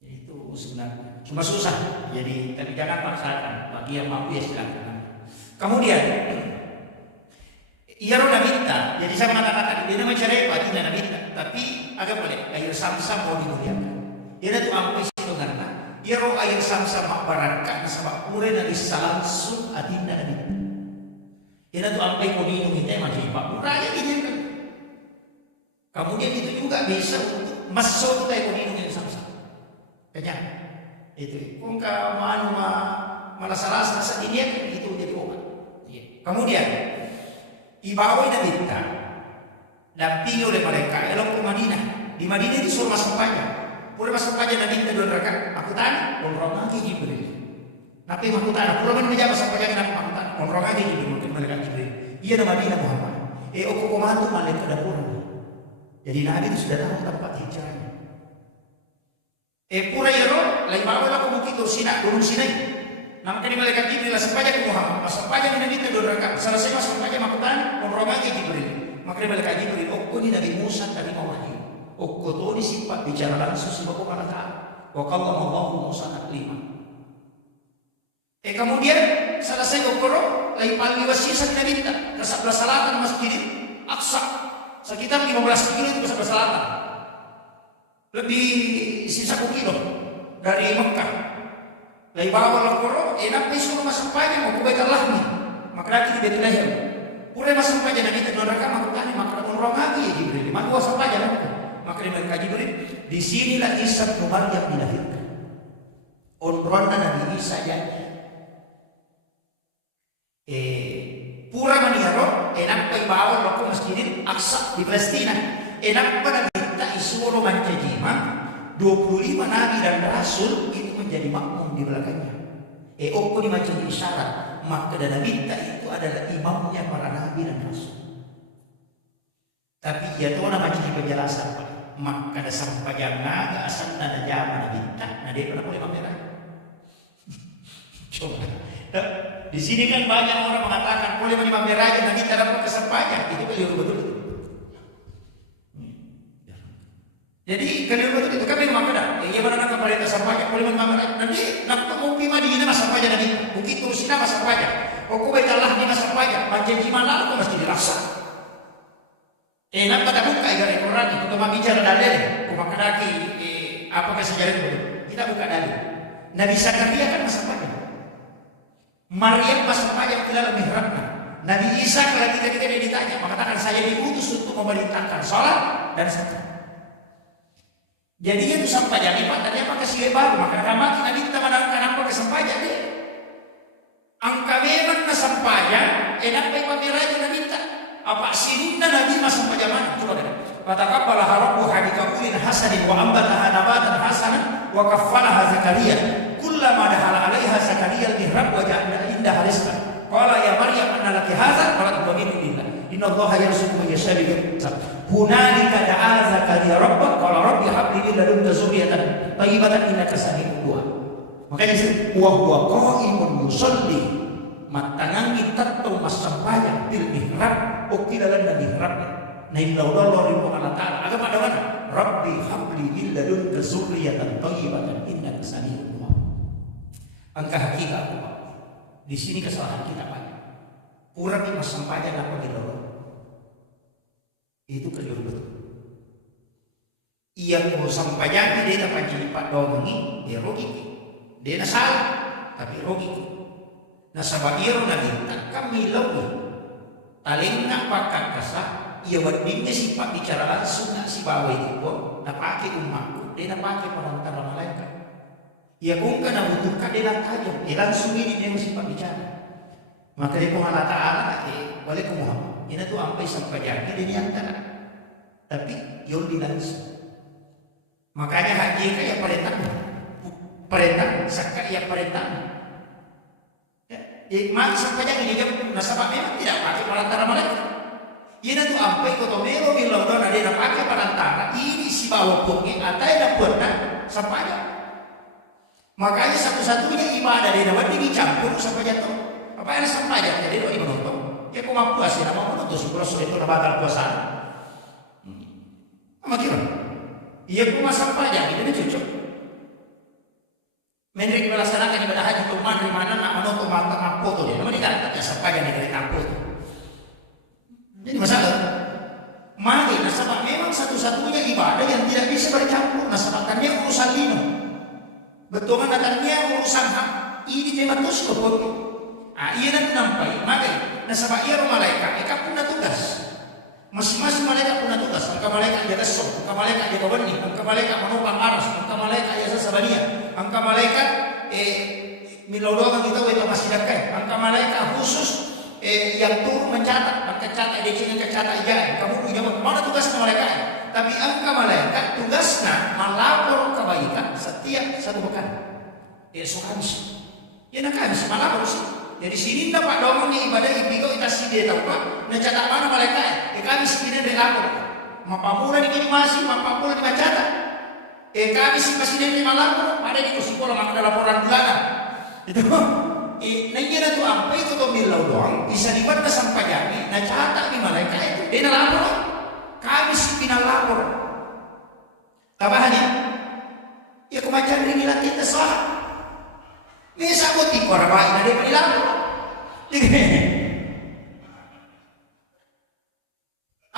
Itu sebenarnya cuma susah. Jadi tapi jangan paksakan. Bagi yang mampu ya silakan. Kemudian ia roda minta, jadi saya mengatakan dia nama cerai pagi dan minta, tapi agak boleh air samsam mau dimuliakan. Dia tu ampai situ karena ia roh air samsam mak barakat sama pure dari langsung adinda nabi. Dia tu ampai kau minum kita macam pak muraya ini kan. Kemudian itu juga bisa untuk masuk kita kau minum yang samsam. Kenyang itu. Kau manu malah salah ini kan itu jadi obat. Kemudian Ibawi dan minta dampingi oleh mereka elok ke Madinah. Di Madinah disuruh masuk pajak. Pura masuk pajak dan minta 2 rakaat. Aku tanya, onrong lagi Jibril. Nabi aku tanya, pura mana menjawab masuk pajak dan aku tanya, onrong lagi Jibril mungkin malaikat Jibril. Iya di Madinah Muhammad. Aku komandu malaikat dapur. Jadi Nabi itu sudah tahu tempat hijrahnya. Pura yero, lain bawa aku bukit Sinai, gunung Sinai. Namanya malaikat Jibril masuk pajak ke Muhammad. Masuk pajak Nabi itu 2 rakaat. Selesai masuk pajak makutan, onrong lagi Jibril. Maka malaikat Jibril, ini Nabi Musa tadi mau wahyu. Itu disifat bicara langsung si Bapak Allah Ta'ala. Wa kallallahu Musa taklima. Kemudian selesai ukuro, lain paling wasiat Nabi kita ke sebelah selatan Masjid Aqsa. Sekitar 15 kilo itu ke sebelah selatan. Lebih sisa 1 kilo dari Mekah. Lain bawa ukuro, enak disuruh masuk pajak mau kubaikan lahmi. Maka lagi di Bethlehem. Pura masuk pajak Nabi kita 2 rakaat maka tanya maka onrong lagi ya Jibril. Maka masuk pajak maka malaikat Jibril, disinilah Isa bin Maryam dilahirkan. Onronna Nabi Isa jadi. Pura maniaro, enak pa ibawan waktu Masjid Aqsa di Palestina. Enak pa Nabi kita isuruh mancajima, 25 Nabi dan Rasul itu menjadi makmum di belakangnya. Oku di macam isyarat, maka Nabi kita itu adalah imamnya para Nabi dan Rasul. Tapi ya tuh nama jadi penjelasan Pak. Maka ada sampah jangan gak asal ada zaman bintang. Nah dia pernah boleh pameran. Coba. Di sini kan banyak orang mengatakan boleh pamer aja nanti tak dapat kesampaian. Itu keliru betul. Jadi keliru betul itu kami maka dah. Iya mana nak pemerintah sampaian boleh pamer aja. Nanti nak mau pima di mana sampaian nanti. Bukit terus nama sampaian. Oku betalah di masa sampaian. Macam gimana aku mesti dirasa. Nak pada buka ikan ekoran itu cuma bicara dalil, cuma kadaki apakah sejarah itu? Kita buka dalil. Nabi Zakaria kan masa pajak. Maryam masa pajak tidak lebih mihrabnya. Nabi Isa kalau kita ditanya mengatakan saya diutus untuk memerintahkan sholat dan zakat. Jadi itu sampai jadi pak tadi apa kasih baru maka ramai Nabi kita menangkan apa kesempatan deh. Angka memang kesempatan enak baik pamiraja Nabi kita. Apa sinunda Nabi masa zaman coba deh. Fataqabbala rabbuha bikabulin hasanin wa ambataha nabatan hasanan wa kaffalaha Zakaria. Kullama dakhala 'alaiha Zakaria al-mihrab wa ja'ala indaha rizqan. Qala ya Maryam anna laki hadza? Qalat huwa min indillah. Inna Allaha yarzuqu man yasha'u bighayri hunalika da'a Zakaria rabbah qala rabbi hab li min ladunka dzurriyyatan thayyibatan innaka sami'ud du'a. Makanya wa huwa qa'imun yusalli matangangi tatto masampaya bil mihrab ukilalan na mihrab na ilaw rin po Allah Ta'ala agam ada mana Rabbi habli min ladunka zurriyatan thayyibatan innaka sami'ud du'a. Ang kahakikat po di sini kesalahan kita Pak. Kurang di masampaya na Panginoon. Itu keliru betul. Iya mo sampayan dia dapat jadi Pak Dongi dia rugi. Dia na salah tapi rugi. Nasa bagiro na bintang kami lawi taling na pagkakasa iya wadingnya si Pak bicara langsung na si bawah itu po napake umaku dia napake perantara malaikat iya kung ka nabutukan dia lang tajam langsung ini dia si Pak bicara maka dia kung Allah Ta'ala wala kung Muhammad ina tu ampai sampai jaki dia niantara tapi yun di langsung makanya haji ka ya perintah sakka ya perintah Mati sampai yang ini kan nasabah memang tidak pakai perantara malaikat. Ini tuh ampai kotomelo bilang don ada yang pakai perantara. Ini si bawa pungnya atau yang pernah sampainya. Makanya satu-satunya ibadah dia dapat dicampur sampai jatuh. Apa yang sampainya? Jadi doa menutup. Ya kau mampu asih nama menutup si proses itu batal puasa. Apa kira? Iya kau masa sampainya ini cocok. Menrik melaksanakan ibadah haji ke mana nak menutup mata foto dia. Nama dikatakan ya sampainya dari kampus. Jadi masalah. Mari nasabah memang satu-satunya ibadah yang tidak bisa bercampur. Nasabahkannya urusan minum. Betul kan datangnya urusan hak. Ini tema terus betul. Iya nanti nampai. Mari nasabah iya malaikat. Eka punya tugas. Masing-masing malaikat punya tugas. Angka malaikat jaga sok. Angka malaikat jaga benih. Angka malaikat menopang aras. Angka malaikat jasa sabania. Angka malaikat milodongan kita itu masih dekat. Angka malaikat khusus yang turun mencatat. Angka catat dia cina catat aja. Kamu punya mana tugas malaikat? Tapi angka malaikat tugasnya melapor kebaikan setiap satu pekan. Esok Kamis. Ya nak Kamis melapor sih. Jadi sini dapat domongnya ibadah ipigo kita sih dia tahu pak. Mencatat mana malaikat? Kamis ini dia lapor. Mapamula di masih, mapamula di mencatat. Kamis masih dia melapor. Ada di sekolah maka ada laporan bulanan. Itu. Nanti tu apa itu tu bilau doang. Bisa dibuat sampai jadi. Nah catat di malaikat itu dia lapor. Kamis final lapor. Tambahannya. Ya kemajuan ini latih tersalah. Bisa aku tikor apa ini dia lapor.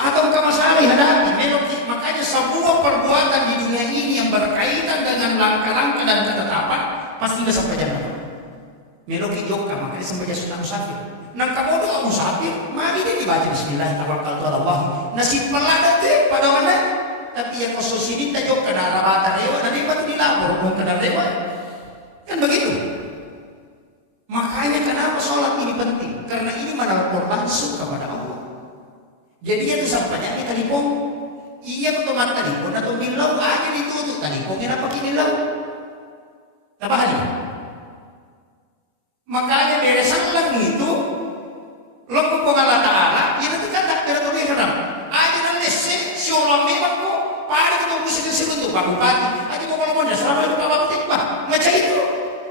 Atau masalah hadapi. Makanya semua perbuatan di dunia ini yang berkaitan dengan langkah-langkah dan ketetapan pasti bisa sampai jam. Meloki joka makanya sampai sudah musafir. Nang kamu doa musafir, mari dia dibaca Bismillahirrahmanirrahim. Nasib peladat deh pada mana? Tapi yang kau sini tak joka darah bata dewa, nanti baru dilapor bukan darah dewa. Kan begitu. Makanya kenapa sholat ini penting? Karena ini melapor langsung kepada Allah. Jadi itu sampainya kita telepon. Iya betul mata telepon atau bilau aja ditutup teleponnya apa kini lau? Apa hal? Makanya beresan lagi itu lo kok Allah Taala ya nanti kata kira tuh haram aja nanti si orang memang kok pada kita musik untuk bangun pagi aja mau ngomong selama itu apa tiba macam itu.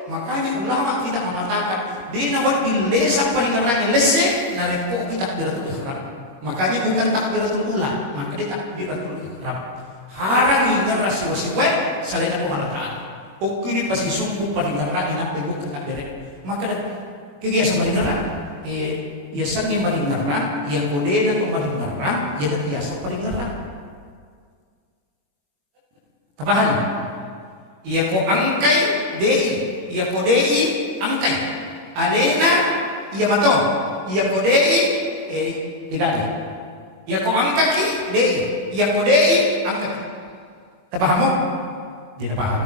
Makanya ulama tidak mengatakan di nawat ilesa palingannya lese nareko kita takbiratul ihram. Makanya bukan takbiratul ula, maka dia takbiratul ihram. Harang ingat wasiwe selain aku Allah Taala. Okiri pasti sungguh palingannya sampai bukan takbirat. Maka kegiatan palingan ya saking paling ngerah, ya kode dan paling ngerah, ya biasa paling ngerah. Tapahan? Ya ko angkai dei, ya kodei angkai. Adena ya mato, ya kodei dikali. Ya ko angkaki dei, ya kodei angkai. Tapahamu? Tidak paham.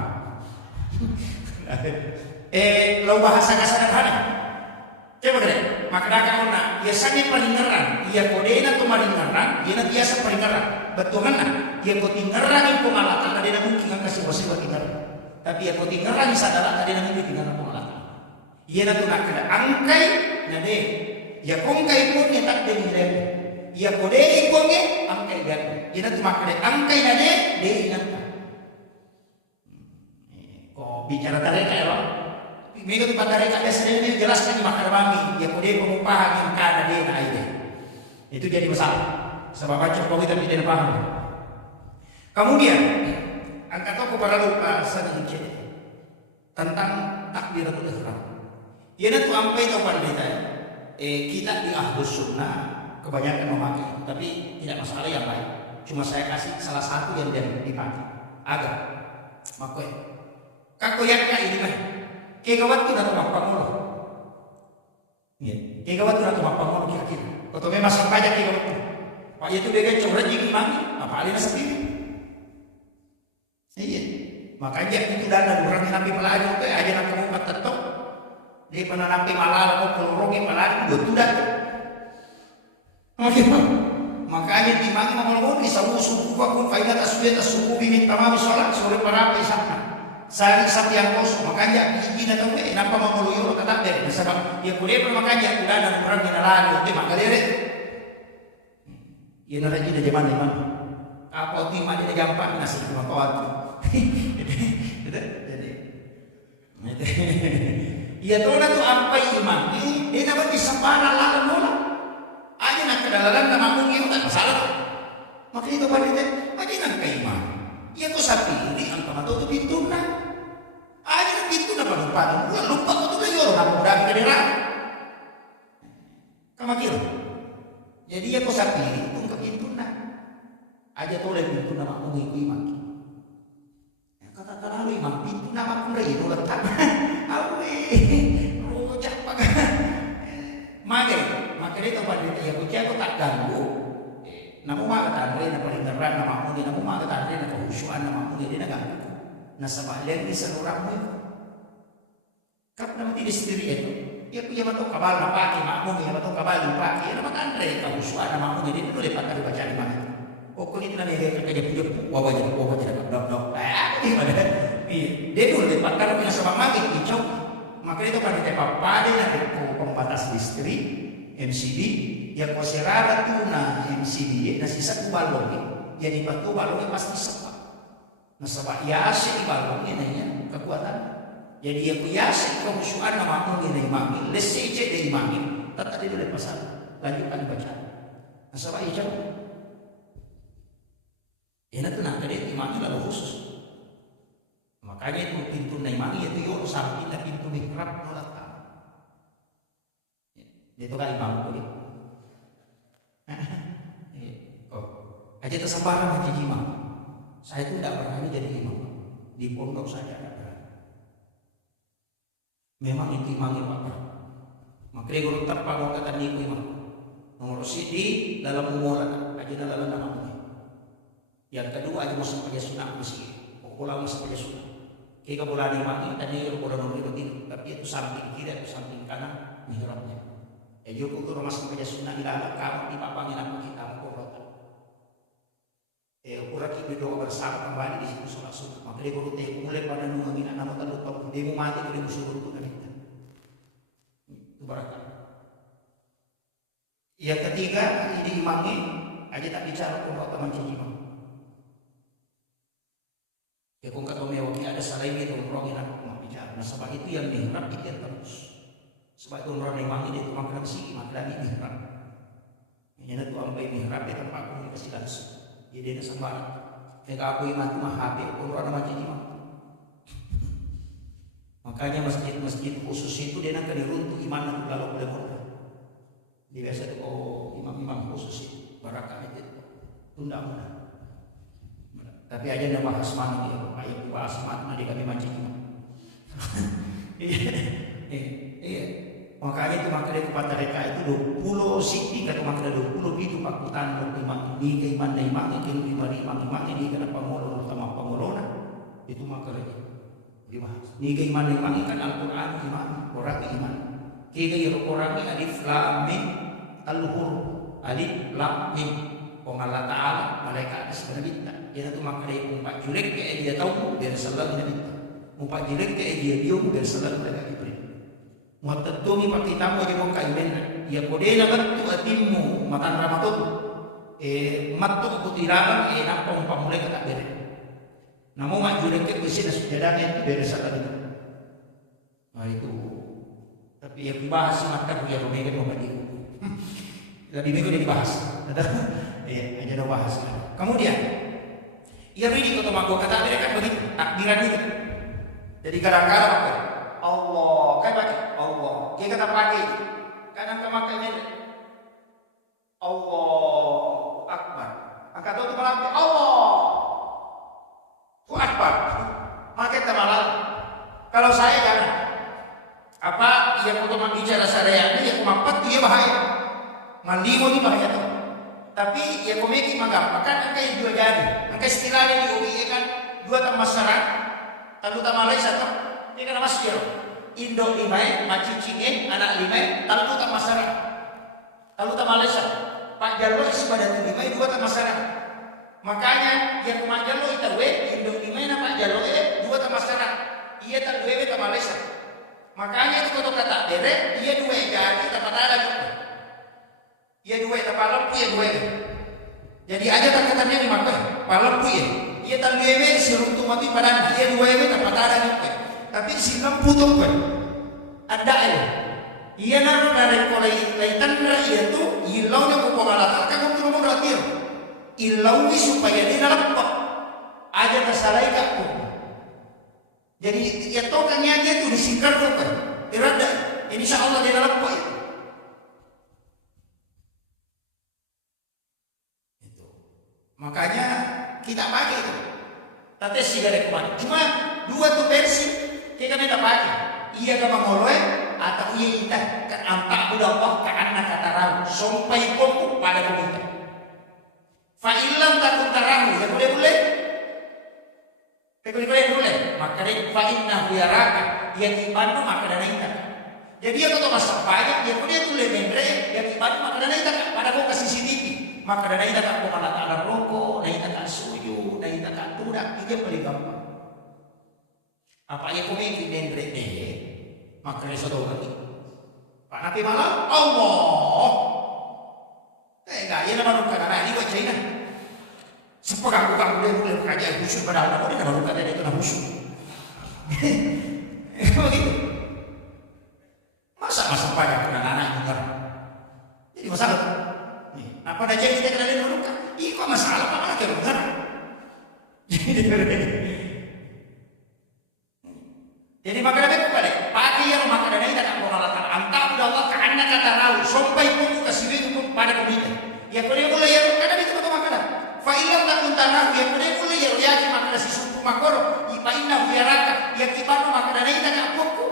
Lo bahasa sederhana. Coba deh, maka kau nak, ya sangat palingeran, ya kodena tu palingeran, ya nanti biasa palingeran. Betul kan? Ya kau tinggeran itu malah tak ada yang mungkin akan kasih bersih tinggeran. Tapi ya kau tinggeran di sadar tak ada yang mungkin tinggeran malah. Ya nanti nak kena angkai, nade. Ya kongkai pun ya tak ada nilai. Ya kodei pun ya angkai gan. Ya nanti makanya angkai nade, deh nanti. Kau bicara tarik ya lo? Minggu tempat dari kata sendiri jelaskan di makar bami ya kode pengupahan yang kada dia na ide itu jadi masalah sebab baca kita tidak paham. Kemudian angkat toko para lupa sedikit tentang takbiratul ihram. Ya nanti sampai tahu pada kita di Ahlus Sunnah kebanyakan memakai tapi tidak masalah yang lain. Cuma saya kasih salah satu yang dia dipakai agak makoi kakoyaknya ini kan kegawat tu na tumapangolo. Kegawat tu na tumapangolo kira-kira. Kau memang sampai aja kegawat tu. Pak itu dia coba jadi mangi, apa alina sendiri. Iya. Makanya itu dana orang yang nabi pelari itu aja nak kamu ketetok. Dia pernah nabi malar kau pelorogi pelari betul dah. Makanya di mangi ngomong-ngomong di sabu suku aku kaidah tasbih tasuku bimin tamam sholat sore para apa isapna. Sari sapi yang kosong, makanya izin atau nampak mau meluyur kata ber, sebab dia kuliah makanya udah ada orang yang lari, oke makalere. Ia naraji dari zaman mana? Apa tim ada di jampan nasi cuma kau jadi, ia tahu nak tu apa iman? Dia dapat disempana lalu mula. Aja nak kedalaran nama mungkin tak masalah. Maka itu pada aja nak keiman. Ia tu sapi ini angka mata tu pintu nak. Aja pintu nak lupa. Bukan lupa tu tu orang nak mudah kedera. Kamu kira? Jadi ia tu sapi itu ke pintu nak. Aja tu le pintu nama mungkin iman. Kata lalu iman pintu nama pun itu letak. Awe, rojak pakai. Makanya itu pada dia punya aku tak ganggu. Namun mak tandre na paling terang nama mungkin, namun mak tandre na kehusuan nama mungkin dia nak ganggu. Nasabah lihat di seluruh mu. Karena tidak sendiri itu. Dia punya betul kabal na pagi mak mungkin, betul kabal na pagi. Nama tandre kehusuan nama mungkin dia boleh pakai baca di mana. Pokoknya itu namanya kerja punya wawah jadi dok. Dia boleh pakai punya sebab magik hijau. Makanya itu pada tepat pada nanti pembatas listrik MCB yang konserada tuna MCB na sisa kubalong jadi batu balongnya pasti sepak. Nah sebab yasi balong ini kekuatan. Jadi yang yasi kehusuan nama mungkin ini mami lesece dari mami tetap di dalam pasal lanjutkan baca. Nah sebab hijau ini tuh nak dari imamnya lalu khusus. Makanya itu pintu naimani itu yo samping dan pintu mihrab nolak. Itu kan imam kulit. Aja tersembarang menjadi imam. Saya itu tidak berani jadi imam. Di pondok saja tidak berani. Memang itu imamnya Pak. Makanya guru terpanggung kata niku imam. Nomor sidi dalam umuran aja dalam namanya. Yang kedua aja masuk pada sunnah masih. Pulang masuk pada sunnah. Kita bulan imam tadi udah nomor itu, tapi itu samping kiri atau samping kanan mihrabnya. Joko tu masuk pada sunnah di dalam kamu di papangin aku kita mengkorot. Ukuran kita doa bersama kembali di situ sholat sunnah. Maka dia beruteh mulai pada nungangin anak mata lupa dia mau mati dia musuh untuk kita. Itu barakah. Yang ketiga ini imamnya aja tak bicara pun teman imam. Ya kau kata mewakili ada salah ini tu orang yang aku mau bicara. Nah sebab itu yang mihrab itu terus. Sebab itu orang imam ini itu makan si makan lagi mihrab. Ini tu ambil mihrab di tempat aku kasih langsung. Jadi dia sembarang. Jika aku imam tu mah habis orang macam imam. Makanya masjid khusus itu dia nak diruntuh iman tu lalu boleh murah. Di biasa tu imam khusus itu barakah itu tunda. Tapi aja nama bahas mana dia, ayat bahas mana dia kami macam imam. Iya. Makanya itu makanya kepada mereka itu 20 siti kata makanya 20 itu pakutan imam ini ke iman dan imam itu imam ini kena pengolong utama pengolona itu makanya dibahas. Ini ke iman dan imam kan Al-Quran imam orang iman. Kita orang ini alif lam mim al-huruf alif lam mim. Allah Ta'ala malaikat sebenarnya dia tu maka dia umpat julek ke dia tahu biar salam dia minta umpat julek ke dia biung biar salam mereka diberi muatadumi pakai tamu dia mau kaimen ya kodena betu atimu matan ramatut matu kutilaran napong pamulai kata bere namun mak julek ke besi dan sujadanya itu biar salam itu nah itu tapi yang dibahas maka punya rumah mau bagi lebih minggu dia dibahas iya aja dah bahas kemudian ia ready kata mak kata dia kan begitu takbiran itu jadi kadang-kadang apa Allah kan pakai Allah dia kata pakai kadang kemakainya Allah Akbar maka tahu tu malam Allah tu Akbar maka temalan kalau saya kan apa yang untuk bicara syariat ini yang mampat dia bahaya mandimu ni bahaya tu tapi ya komedi mangga makan angkai dua jadi angkai istilahnya di UI kan dua tamasaran lalu tamalai satu ini kan mas kiro Indo limai macicinge anak limai lalu tamasaran lalu tamalai satu Pak Jalur sebadan limai dua tamasaran makanya yang Pak Jalur itu Indo limai na Pak Jalur dua tamasaran masyarakat. Ia tak duwe ta Malaysia. Makanya itu kata dere, ia duwe jadi tempat ada gitu. Ia duwe tempat lampu ia duwe. Jadi aja tak katanya di Makkah, lampu ia. Ia tak duwe serum tu mati padang ia duwe tempat ada gitu. Tapi si lampu tu kan ada ya. Ia naruh dari kolaitan ia tu ilaunya ku pengalatan kan tu mau ratir. Ilaui supaya dia lampu. Aja tersalai kak. Jadi ya tokannya dia tuh disingkar tokan, irada. Insya Allah dia dalam poin. Itu. Makanya kita pakai itu. Tapi sih gak ada. Cuma dua tuh versi kita minta pakai. Iya ke mangoloe atau iya kita ke ampak udah Allah ke anak kata ramu sampai kopu pada kita. Fa'ilam takut taramu ya boleh. Boleh, maka dia fa'inna huyaraka yang ibadah maka dana ita. Jadi dia kalau masak banyak dia boleh tulis bendre yang ibadah maka dana ita pada kau kasih CCTV maka dana ita tak kau malah ada rokok, dana ita tak suju, dana ita tak tudak itu paling gampang. Apa yang kau mikir bendre maka dia sudah lagi. Pak Nabi malam Allah. Enggak, ia nama ruka karena ini buat China. Sepuluh aku boleh kerajaan khusyuk pada anak dia baru kata itu nak khusyuk. Begitu. Masa banyak kena anak dengar. Jadi masalah. Nih, apa dah jadi kita kena dulu kan? Ih kok masalah apa lagi dengar? Jadi maka ada kepada pagi yang maka ada ini tak mengalahkan antah udah Allah karena kata rawu sampai pun kasih itu pada komite. Ya kalau boleh ya karena itu betul makanan. Fa'ilam takun tanah yang boleh ya lihat maka si suku makor ipainna biaraka ya kibano maka dana ita ka poko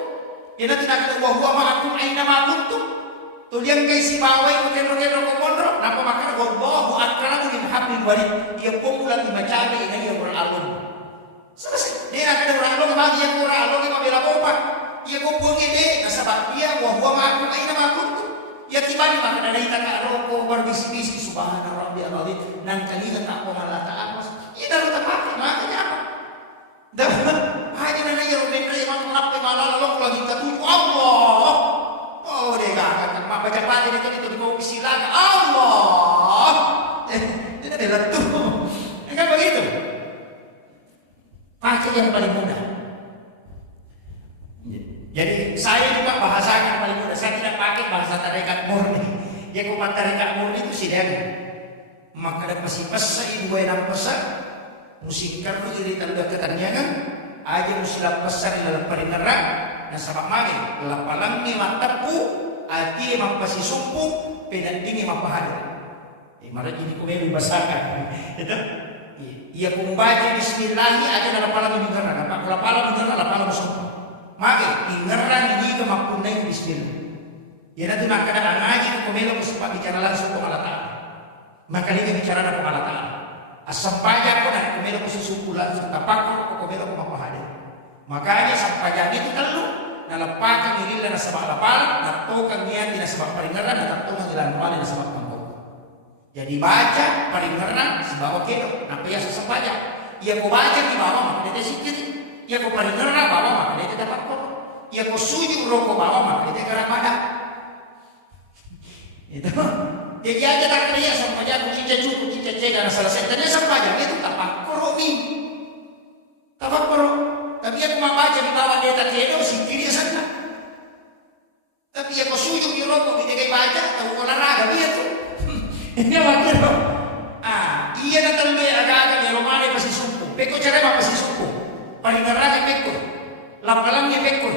ina tinaka wa huwa ma'akum aina ma kuntum to yang kay si baway ko keno ko mondro napa maka wallahu akramu min hablil warid ya pumulan di macabe ina ya alun selesai dia ada alun bagi yang alun ma bela bopa ya kumpul gede nasabab dia wa huwa ma'akum aina ma kuntum ya kibani maka dana ita ka roko berbisi-bisi subhana rabbiyal azim nan kalila tak Allah ta'ala ini dalam tempat makanya apa? Dapat hanya nanya yang benar memang kenapa malah lo lagi ketujuh Allah. Oh dia kata mak baca pagi itu di bawah silang Allah. Ini adalah tuh. Kan begitu. Pakai yang paling mudah. Jadi saya juga bahasanya paling mudah. Saya tidak pakai bahasa tarekat murni. Yang kumat tarekat murni itu sih dia. Maka ada pasi-pasa ibu yang pesan musikkan iri tanda ketanyangan aja musilah pesan dalam peringeran dan sabak mage lapalang ni matapu ati mampasi sumpu pedanding mampahada marah ini ko may basakan itu iya kumbaji bismillahi aja dalam palang bingeran apa lapalang bingeran lapalang sumpu mage bingeran ini ke mapunay bismillah ya na tunang kadaan aja ko melo ko sempat bicara langsung ko Allah Ta'ala maka dia bicara dengan Allah Ta'ala asampaya ko na kumelo ko susukulan sa tapako ko kumelo ko mapahada makanya sampaya itu telu nalapakan nilila na sabak lapal natukan niya tina sabak paringaran natatukan nila nuwali na sabak pangkok jadi baca paringaran sa bawah kilo napaya sa sampaya iya ko baca di bawah maka dia sikit iya ko paringaran bawah maka dia dapat ko iya ko sujud roko bawah maka dia karamada itu jadi aja tak kerja sampai aku cica dan selesai tadi sampai itu tapak koromi tapak korok tapi aku mau baca di bawah dia tak kedo singkir dia sana tapi aku sujud di rokok di baca tahu olahraga dia tuh ini wakil iya datang dia agak-agak di romane pasti sumpu peko cara apa pasti sumpu paling ngeraga peko lapalamnya peko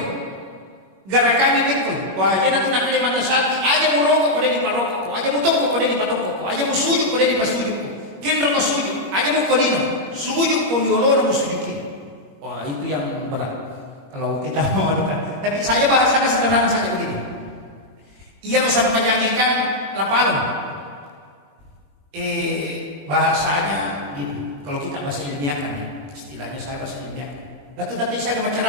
gara-gara peko wah dia nanti nak mata sakit aja mau rokok pada di parokok aja mau toko pada di patoko aja mau sujud pada di pasujud gendro mau sujud aja mau kodino sujud kodioloro mau sujud wah itu yang berat kalau kita mau adukan tapi saya bahasakan sederhana saja begini ia usah menyanyikan lapalan bahasanya gini kalau kita bahasa ilmiahkan ya istilahnya saya bahasa ilmiah datu-datu saya ada macam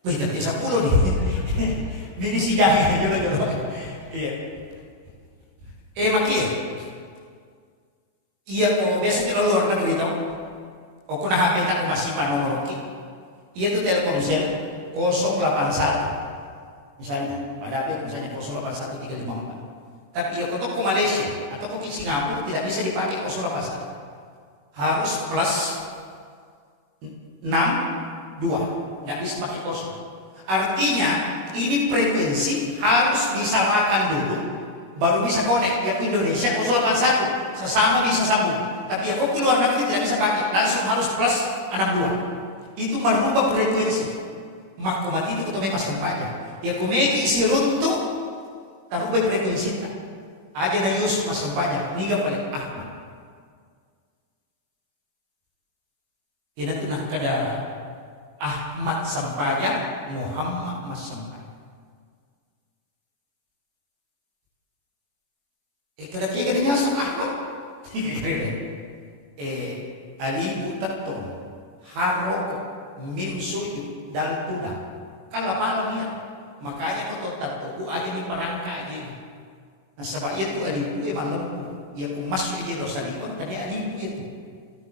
wih, tadi 10 nih. Bini sidang coba. Iya. Makia. Iya kok biasa di luar negeri tahu. O kuna HP tak masih nomor ki. Iya tuh Telkomsel 081. Misalnya pada HP misalnya 081354. Tapi ya kalau ke Malaysia atau ke Singapura tidak bisa dipakai 081. Harus plus 62, nggak bisa pakai kosong. Artinya ini frekuensi harus disamakan dulu, baru bisa connect. Yang Indonesia 081 sesama bisa sambung. Tapi ya kok di luar negeri tidak bisa pakai, langsung harus plus 62. Itu merubah frekuensi. Maka mati itu kita memang sampainya. Ya kumeki si runtuh, tarubah frekuensi. Aja na Yusuf mas sampainya, niga paling Ahmad. Ina tunah kada Ahmad sampaya, Muhammad mas sampaya. Kada kaya kada nyasar Ahmad. Alibu tatum harok mim sujud dan tudah kan lama ya makanya kau tahu aja di perangka aja. Nah sebab itu alibu malam ya ku masuk aja dosa di kon tadi alibu itu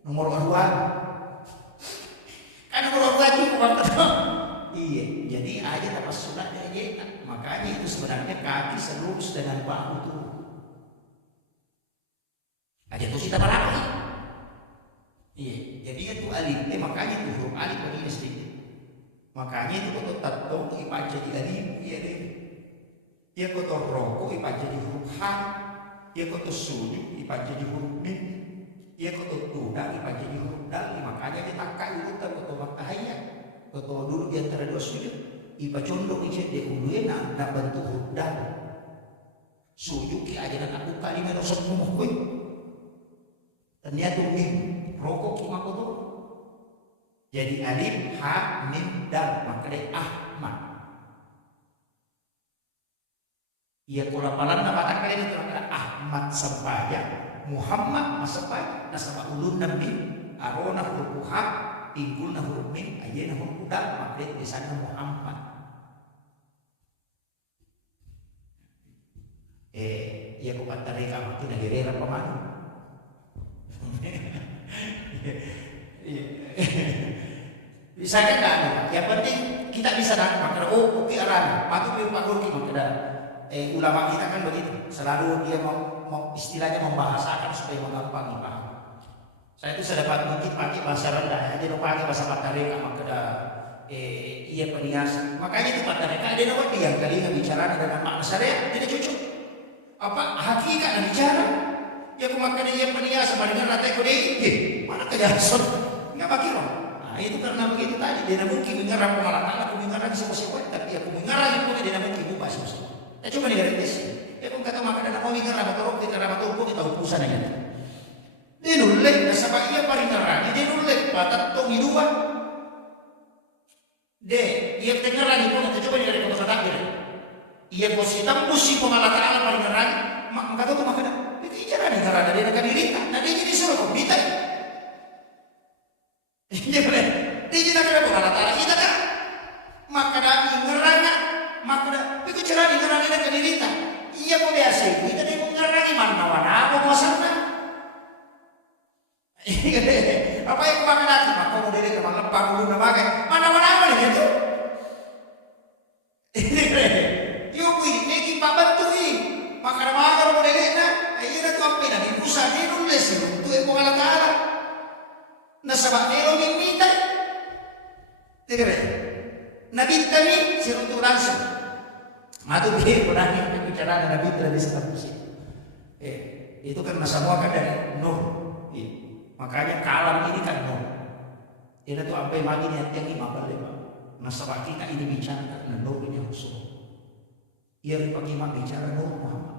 nomor 2 kan nomor 2 itu bukan tahu. Iya jadi aja tak sunat aja. Makanya itu sebenarnya kaki selurus dengan bahu tuh aja tuh kita berapa. Iya, jadi itu alif. Makanya itu huruf alif begini sedikit. Makanya itu kau tahu ipa jadi alif, iya deh. Dia kau tahu rokok ipa jadi huruf h. Dia kau tahu sujud ipa jadi huruf mim. Dia kau tahu tudah ipa jadi huruf dal. Makanya dia tak kaya itu kau tahu makanya. Kau tahu dulu di antara dua sujud ipa condong ije dia uluena nak bentuk huruf dal. Sujud ki aja nak aku kali mana semua kau. Ternyata mim. Rokok cuma kotor. Jadi alif, ha, mim, dal. Makanya Ahmad. Ia kulapalan na batak kalian itu Ahmad sampaya, Muhammad masapaya. Nasaba ulun nabi, arona huruf ha, pinggul na huruf mim, ayena huruf dal. Makanya di sana Muhammad. Ia ko patarika mati nagirera pamano. Bisa kan enggak? Yang penting kita bisa dapat. Oke arah. Patut Pak Gurki makna ulama kita kan begitu. Selalu dia mau istilahnya membahasakan supaya menggampangi paham. Saya itu saya dapat mungkin pakai bahasa rendah, dia pakai bahasa Patareka makna iya peniasa. Makanya itu Patareka dia dapat yang kali bicara dengan makna syariat tidak cocok. Apa hakikat dan bicara? Ya kumakan dia peniasa dengan rata kode mana kejahatan nggak pakai loh. Nah itu karena begitu tadi dia mungkin mengarah pengalaman aku mengarah di sebuah tapi aku mengarah itu dia mungkin buka semua. Ya cuma negara ini ya pun kata makan anak mau mengarah motor kita ramah tubuh kita urusan aja. Dia nulek nasabah ia paling ngarah dia nulek patat tong dua. Ia tengah di pun kita coba dari kota takdir. Ia posisi tampus si pengalaman paling ngarah mak kata tuh makan. Ijaran negara dari negara diri, nah dia jadi suruh kita. Dia boleh, dia jadi negara bukan antara kita kan. Maka dah ngerana, maka dah, itu cara ngerana negara diri kita. Iya boleh asal kita dia ngerani mana apa masalahnya. Apa yang kau makan lagi? Maka mau dia kemana lepas dulu nama kan? Mana apa nih gitu? Yuk ini kita bantu ini. Maka nama kalau mau dia nak. Ayah tu apa nak diusah dia nulis itu yang Allah Taala. Nasabah dia lo minta. Tidak. Nabi tadi serutu langsung. Matu dia pernah bicara Nabi tidak bisa terus. Itu karena semua kan dari Nur. Makanya kalam ini kan Nur. Dia tu apa yang lagi niat yang imam lebar. Nasabah kita ini bicara karena Nurnya Rasul. Ia dipakai imam bicara Nur Muhammad.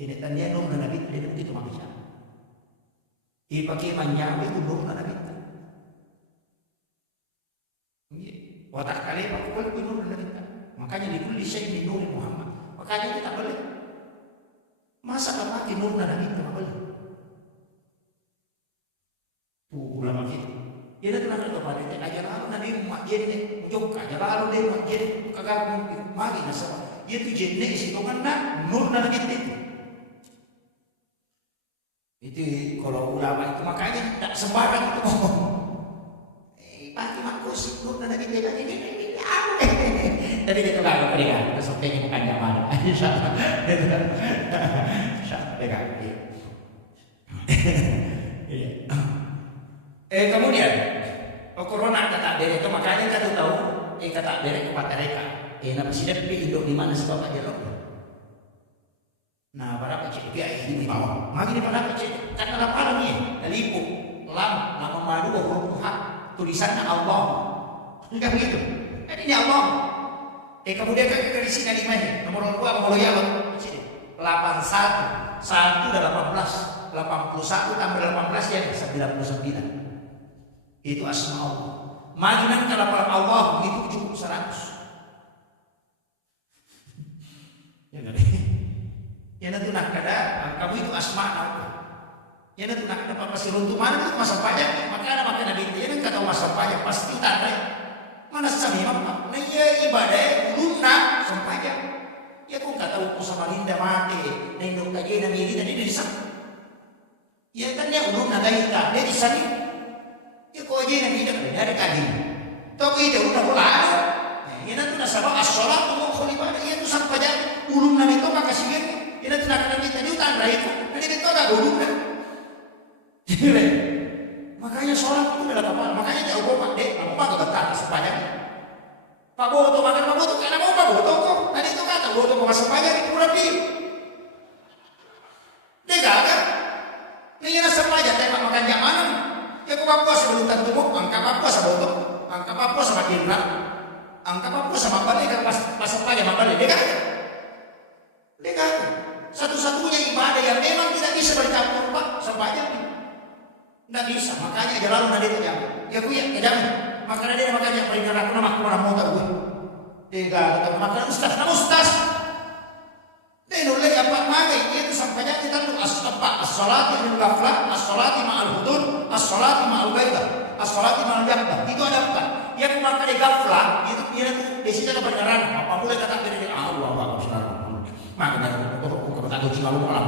Kini tanya Nuh dan Nabi dia begitu bicara. Ipakai manjawi itu Nuh dan Nabi. Watak kali aku boleh Nuh dan Nabi. Makanya ditulis di Nuh Muhammad. Makanya kita boleh. Masa tak pakai Nuh dan Nabi kita boleh. Ulama kita. Dia dah kenal kepada dia. Ajar lalu Nabi makjen ni, mujuk ajar lalu dia makjen kagak magi nasab. Dia tu jenne isi kongana Nuh dan Nabi itu. Itu kalau ulama itu makanya tak sembarang itu ngomong. sinur na nabinta ini aku. Tapi dia tuh gak pegang, terus pengen bukan nyaman. Pegang. Kemudian corona kata bere itu makanya kita tahu kata bere kepada mereka. Na presiden Indo di mana sebab aja loh. Nah, para pecik dia ini di bawah. Magi di para pecik karena lapar nih, lipu, lam, nama madu, huruf H, tulisannya Allah. Enggak begitu. Ini Allah. Kemudian kan dari sini lima nomor 2 apa ya Bang? Sini. 81, 1 dan 18, 81 tambah 18 ya 99. Itu asma Allah. Magi nanti kalau Allah itu cukup 100. Ya kan? Ya nanti nak kada kamu itu asma Allah. Ya nanti nak kada pasti runtuh mana itu masa pajak. Maka ada makan nabi dia kan kata masa pajak pasti tanda. Mana sami apa? Nah ya ibadah ulunna sampajak. Ya kung kata upo sa malinda mati. Na indok tagi na mili na dinisan. Ya kan ya ulunna dahita. Dia disani. Ya ko aja na mili na dari kali. Tapi itu udah mulai. Ya nanti nasabah as-sholat mau kholibadah. Ya itu sampajak. Ulunna nito kakasigan. Ya nanti nak nabi tadi utang itu. Nanti itu agak ulunna. Makanya sholat itu adalah apa? Makanya jauh Pak Dek, kamu mah gak betah sepanjang. Pak Boto makan Pak Boto karena mau Pak Boto kok. Tadi itu kata Boto mau masuk sepanjang itu berarti. Dia gak? Ini yang sepanjang tembak makan yang mana? Ya kok apa sebelum tentu mau angka apa sama Boto, angka apa sama Indra, angka apa sama Balik pas sepanjang sama Balik. Dia gak? Dia gak? Satu-satunya ibadah yang memang tidak bisa bercampur Pak sepanjang. Nggak bisa, makanya aja lalu nanti itu ya gue ya jangan makanya dia makanya peringkat aku nama aku orang motor gue tidak tetap makanya ustaz dia nulai apa magai itu sampainya kita tuh as-salati min ghaflah as-salati ma'al hudur as-salati ma'al baidah as-salati ma'al jahdah itu ada apa ya maka di ghaflah itu dia tuh di situ ada kebenaran apa boleh kata dari Allah makanya aku kata cuma lu malah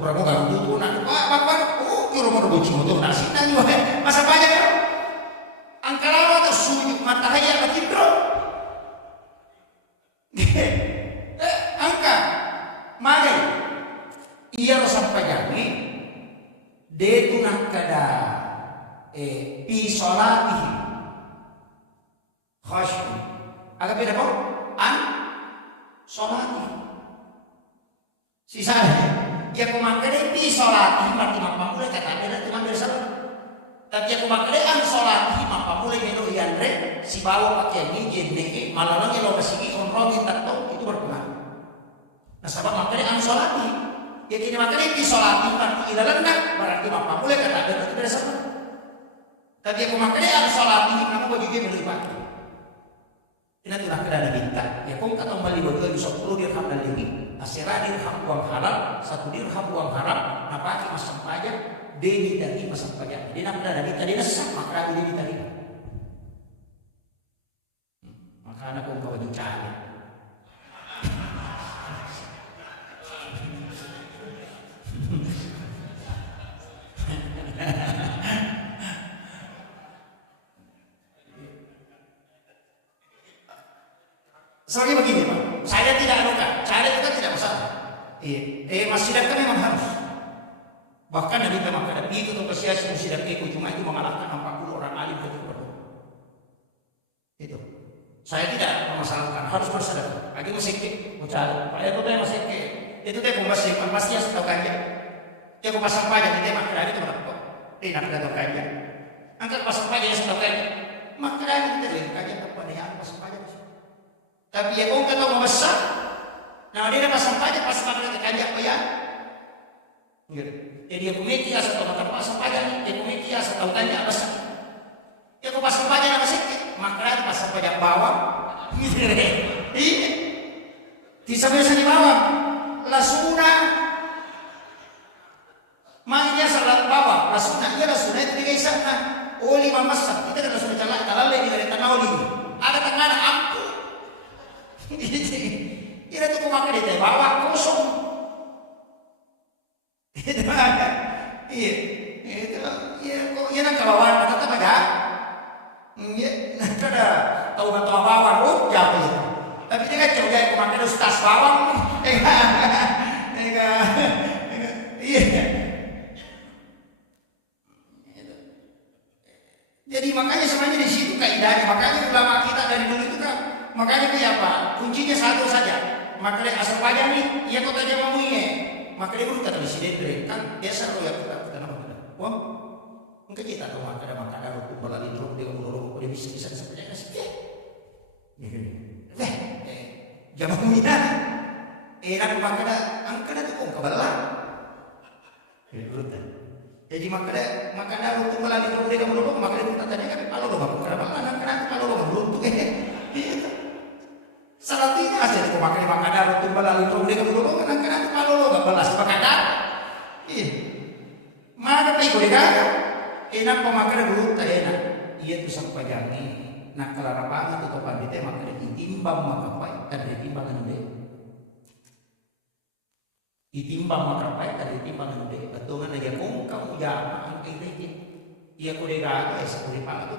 pura mau gak butuh nanti apa kira mau bocing untuk nasi nanti masa banyak ya angka lalu atau sujud matahari yang kecil angka magai iya sampai jadi dia tu nak kada pi solatihi khasyu agak beda kok an solatihi sisanya ya kumakade pi solati berarti mapamule kata ada cuma dari salah. Tapi ya kumakade an solati mapamule melo ianre si bawa pakai ni jenne malalong lo kasigi onro kita tahu itu berpengaruh. Nah sabab makade an solati ya kini makade pi solati berarti ilalanna berarti mapamule kata ada itu dari salah. Tapi ya kumakade an solati namun baju dia melo ibadah. Ini tuh nak ada minta ya kong kata kembali baju 10 dirham dan lebih. Asera dirham uang halal, 1 dirham uang haram, apa masang pajak, dia dari masang pajak. Dia nak ada tadi nesah maka dia tadi. Maka anak kau baju cari. Soalnya begini Pak, saya tidak anukan, cara itu kan tidak masalah. Masyidat kan memang harus. Bahkan Nabi Muhammad itu untuk persiasi masyidat cuma itu mengalahkan 40 orang alim ketika berdoa. Itu. Saya tidak memasalahkan, harus bersedekah. Lagi musik, mau cari. Pak itu teh musik, itu teh pembasih, pasti yang tahu kaya. Dia mau pasang pajak, dia makan itu berapa? Dia nak tahu kaya. Angkat pasang pajak yang tahu kaya. Makan itu dia kaya kepada yang pasang pajak. Tapi ya kau kata mau besar, nah dia pasang pajak pas makan kajak ya. Jadi dia komiti asal makan pasang pajak, dia komiti asal tahu kajak besar. Ya kau pasang pajak nama sedikit, makan pasang pajak bawang, gitu deh. Iya, bisa biasa di bawang, lasuna, mainnya salat bawang, lasuna, iya lasuna itu di sana, oli mamasak, kita kan lasuna calak, calak lagi dari tanah oli, ada tangan ampu. Kira tuh makan di teh bawah kosong. Itu ada. Iya. Itu ya kok ya nak kawan kata pada. Iya, nak kada tahu batua bawang jauh itu. Tapi dia kan coba aku makan ustaz bawang. Iya. Jadi makanya semuanya di situ kaidahnya. Makanya ulama kita dari dulu itu kan, makanya kayak apa? Kuncinya satu saja. Makanya asal pajak nih, ia kota dia mau makanya guru kata presiden kan biasa lo ya kita nama kita. Wah, mungkin kita tahu makanya ruku berlari dulu dia ngomong dia bisa seperti kasih. Jangan mina. Enak makanya angkana tuh kok kebelah. Jadi makanya ruku berlari dulu dia ngomong makanya kita tanya kan kalau lo bangun karena makanya kalau lo bangun tuh salah tiga aja kok makanya ruku berlari dulu dia ngomong karena kalau lo gak balas makanya iya mana pa ikut dia enak pemakaian dulu tak enak iya tuh sampai jangi nak kelarapan itu topan di tema kada ditimbang makapai kada ditimbang anu ditimbang makapai kada ditimbang anu betul kan lagi kong kamu jangan kayak gitu iya kude gaga esa kude pala tuh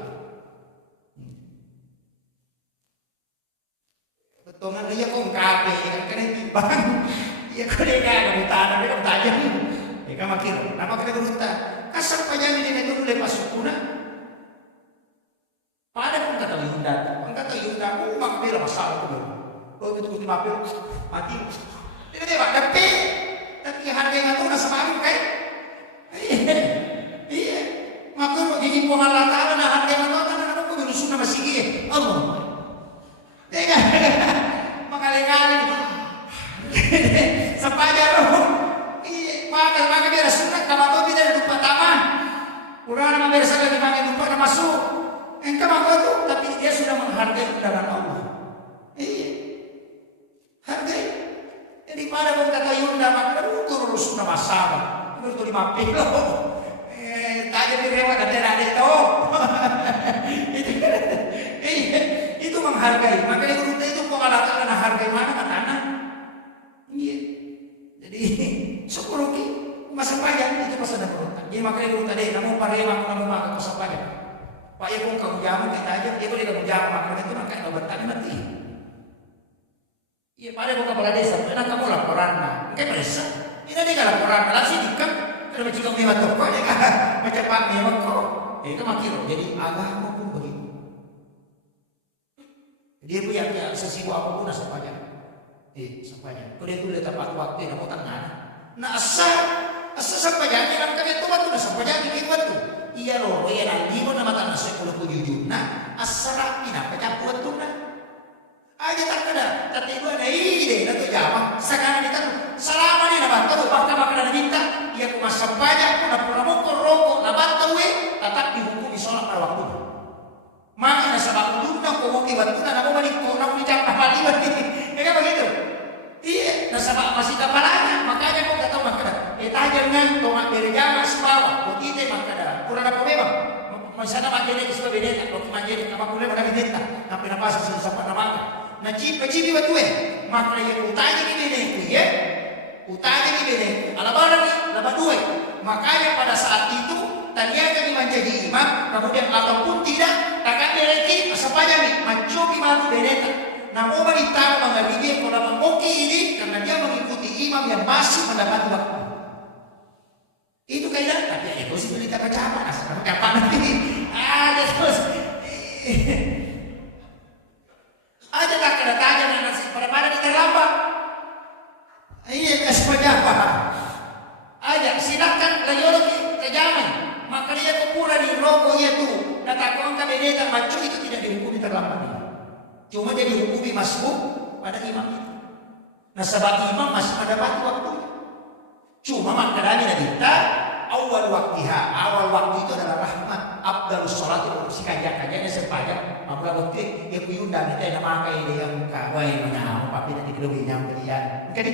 betul kan lagi kong kape kan kada ditimbang iya kude gaga mutana dia tajam ika makir nama kada guruta kasar pajang ini itu mulai masuk kuna pada pun kata Yunda aku makbir masalah tu lo itu kuti makbir mati dia tapi harga yang tu nasa malu kan iya makbir kok gini pengalat ala na harga yang tu na aku berusun na masigi Allah tega makali-kali sepajar lo maka dia sunat kama to tidak lupa taman. Kurang nama biasa lagi pakai lupa nama masuk. Engkau maka itu tapi dia sudah menghargai undangan Allah. Iya. Hargai. Jadi pada pun kata Yunda maka ukur sudah masalah. Itu 5 kilo. Tanya di rewa dan tidak ada tahu. Itu menghargai. Makanya guru itu pengalatan dan hargai mana katana. Iya. Jadi syukur masa pajak itu pas ada berontak. Jadi makanya dulu tadi namun parema namun maka masa pajak. Pak ya kok kamu jamu kita aja, dia boleh kamu jamu makanya itu makanya kamu bertani mati. Iya pada buka kepala desa, enak kamu laporan nah, kayak perisa. Ini dia nggak laporan, langsung dikam. Kalau macam kamu lewat toko ya kan, macam pak mewah kok. Itu makir. Jadi agama pun begitu. Dia punya sesibu apapun asal pajak. Sampainya. Kalau dia tu letak waktu yang mau tangan. Nah asal sampai jangan kan kalian tu waktu dah sampai jangan ini waktu. Iya loh, iya nanti mau nama tanah saya kalau kujujur. Nah asal rapi nak pecah buat tu nak. Aja tak ada. Tapi itu ada ide, itu jawab. Sekarang kita selama ni nak bantu, bahkan makanan minta. Ia aku mas sampai aku nak pernah mau rokok, nak bantu tetap dihukum sholat pada waktu. Makanya sebab tu nak kau mau kibat tu nak mau balik kau nak bincang apa lagi. Ya begitu. Iya, nasabah masih kapalanya, makanya kau kata makada. Tajam kan, tomat berjama sebawa, putih makada. Kurang apa memang? Masana makanya kisah beneta, kalau makanya apa boleh pada beneta, tapi napa sih sampai nama. Nah cipi waktu makanya utanya di beneta, ya, utanya di beneta. Alabaran ni, laba dua. Makanya pada saat itu tadinya menjadi imam, kemudian ataupun tidak, takkan berarti sepanya ni mencobi mati beneta. Nah mau beritahu mengenai dia kalau oke ini karena dia mengikuti imam yang masih mendapat waktu. Itu kaidah tapi ya itu sih berita kecapan asal kapan nanti ada terus ada tak ada tanya nasi pada kita lambat. Iya kasih apa? Ada silakan layologi kejaman maka dia kepula di rokok itu datang ke beneta macu itu tidak dihukumi terlambat. Cuma dia dihukumi masbuk pada imam itu. Nah sebab imam masih mendapat waktunya. Cuma maknanya kita awal waktu itu adalah rahmat. Abdalus sholat itu si kajak-kajaknya sepanjang. Maka waktu dia kuyunda kita nama kayak dia yang kawai menyamuk tapi nanti kelebih nyamuk dia. Mungkin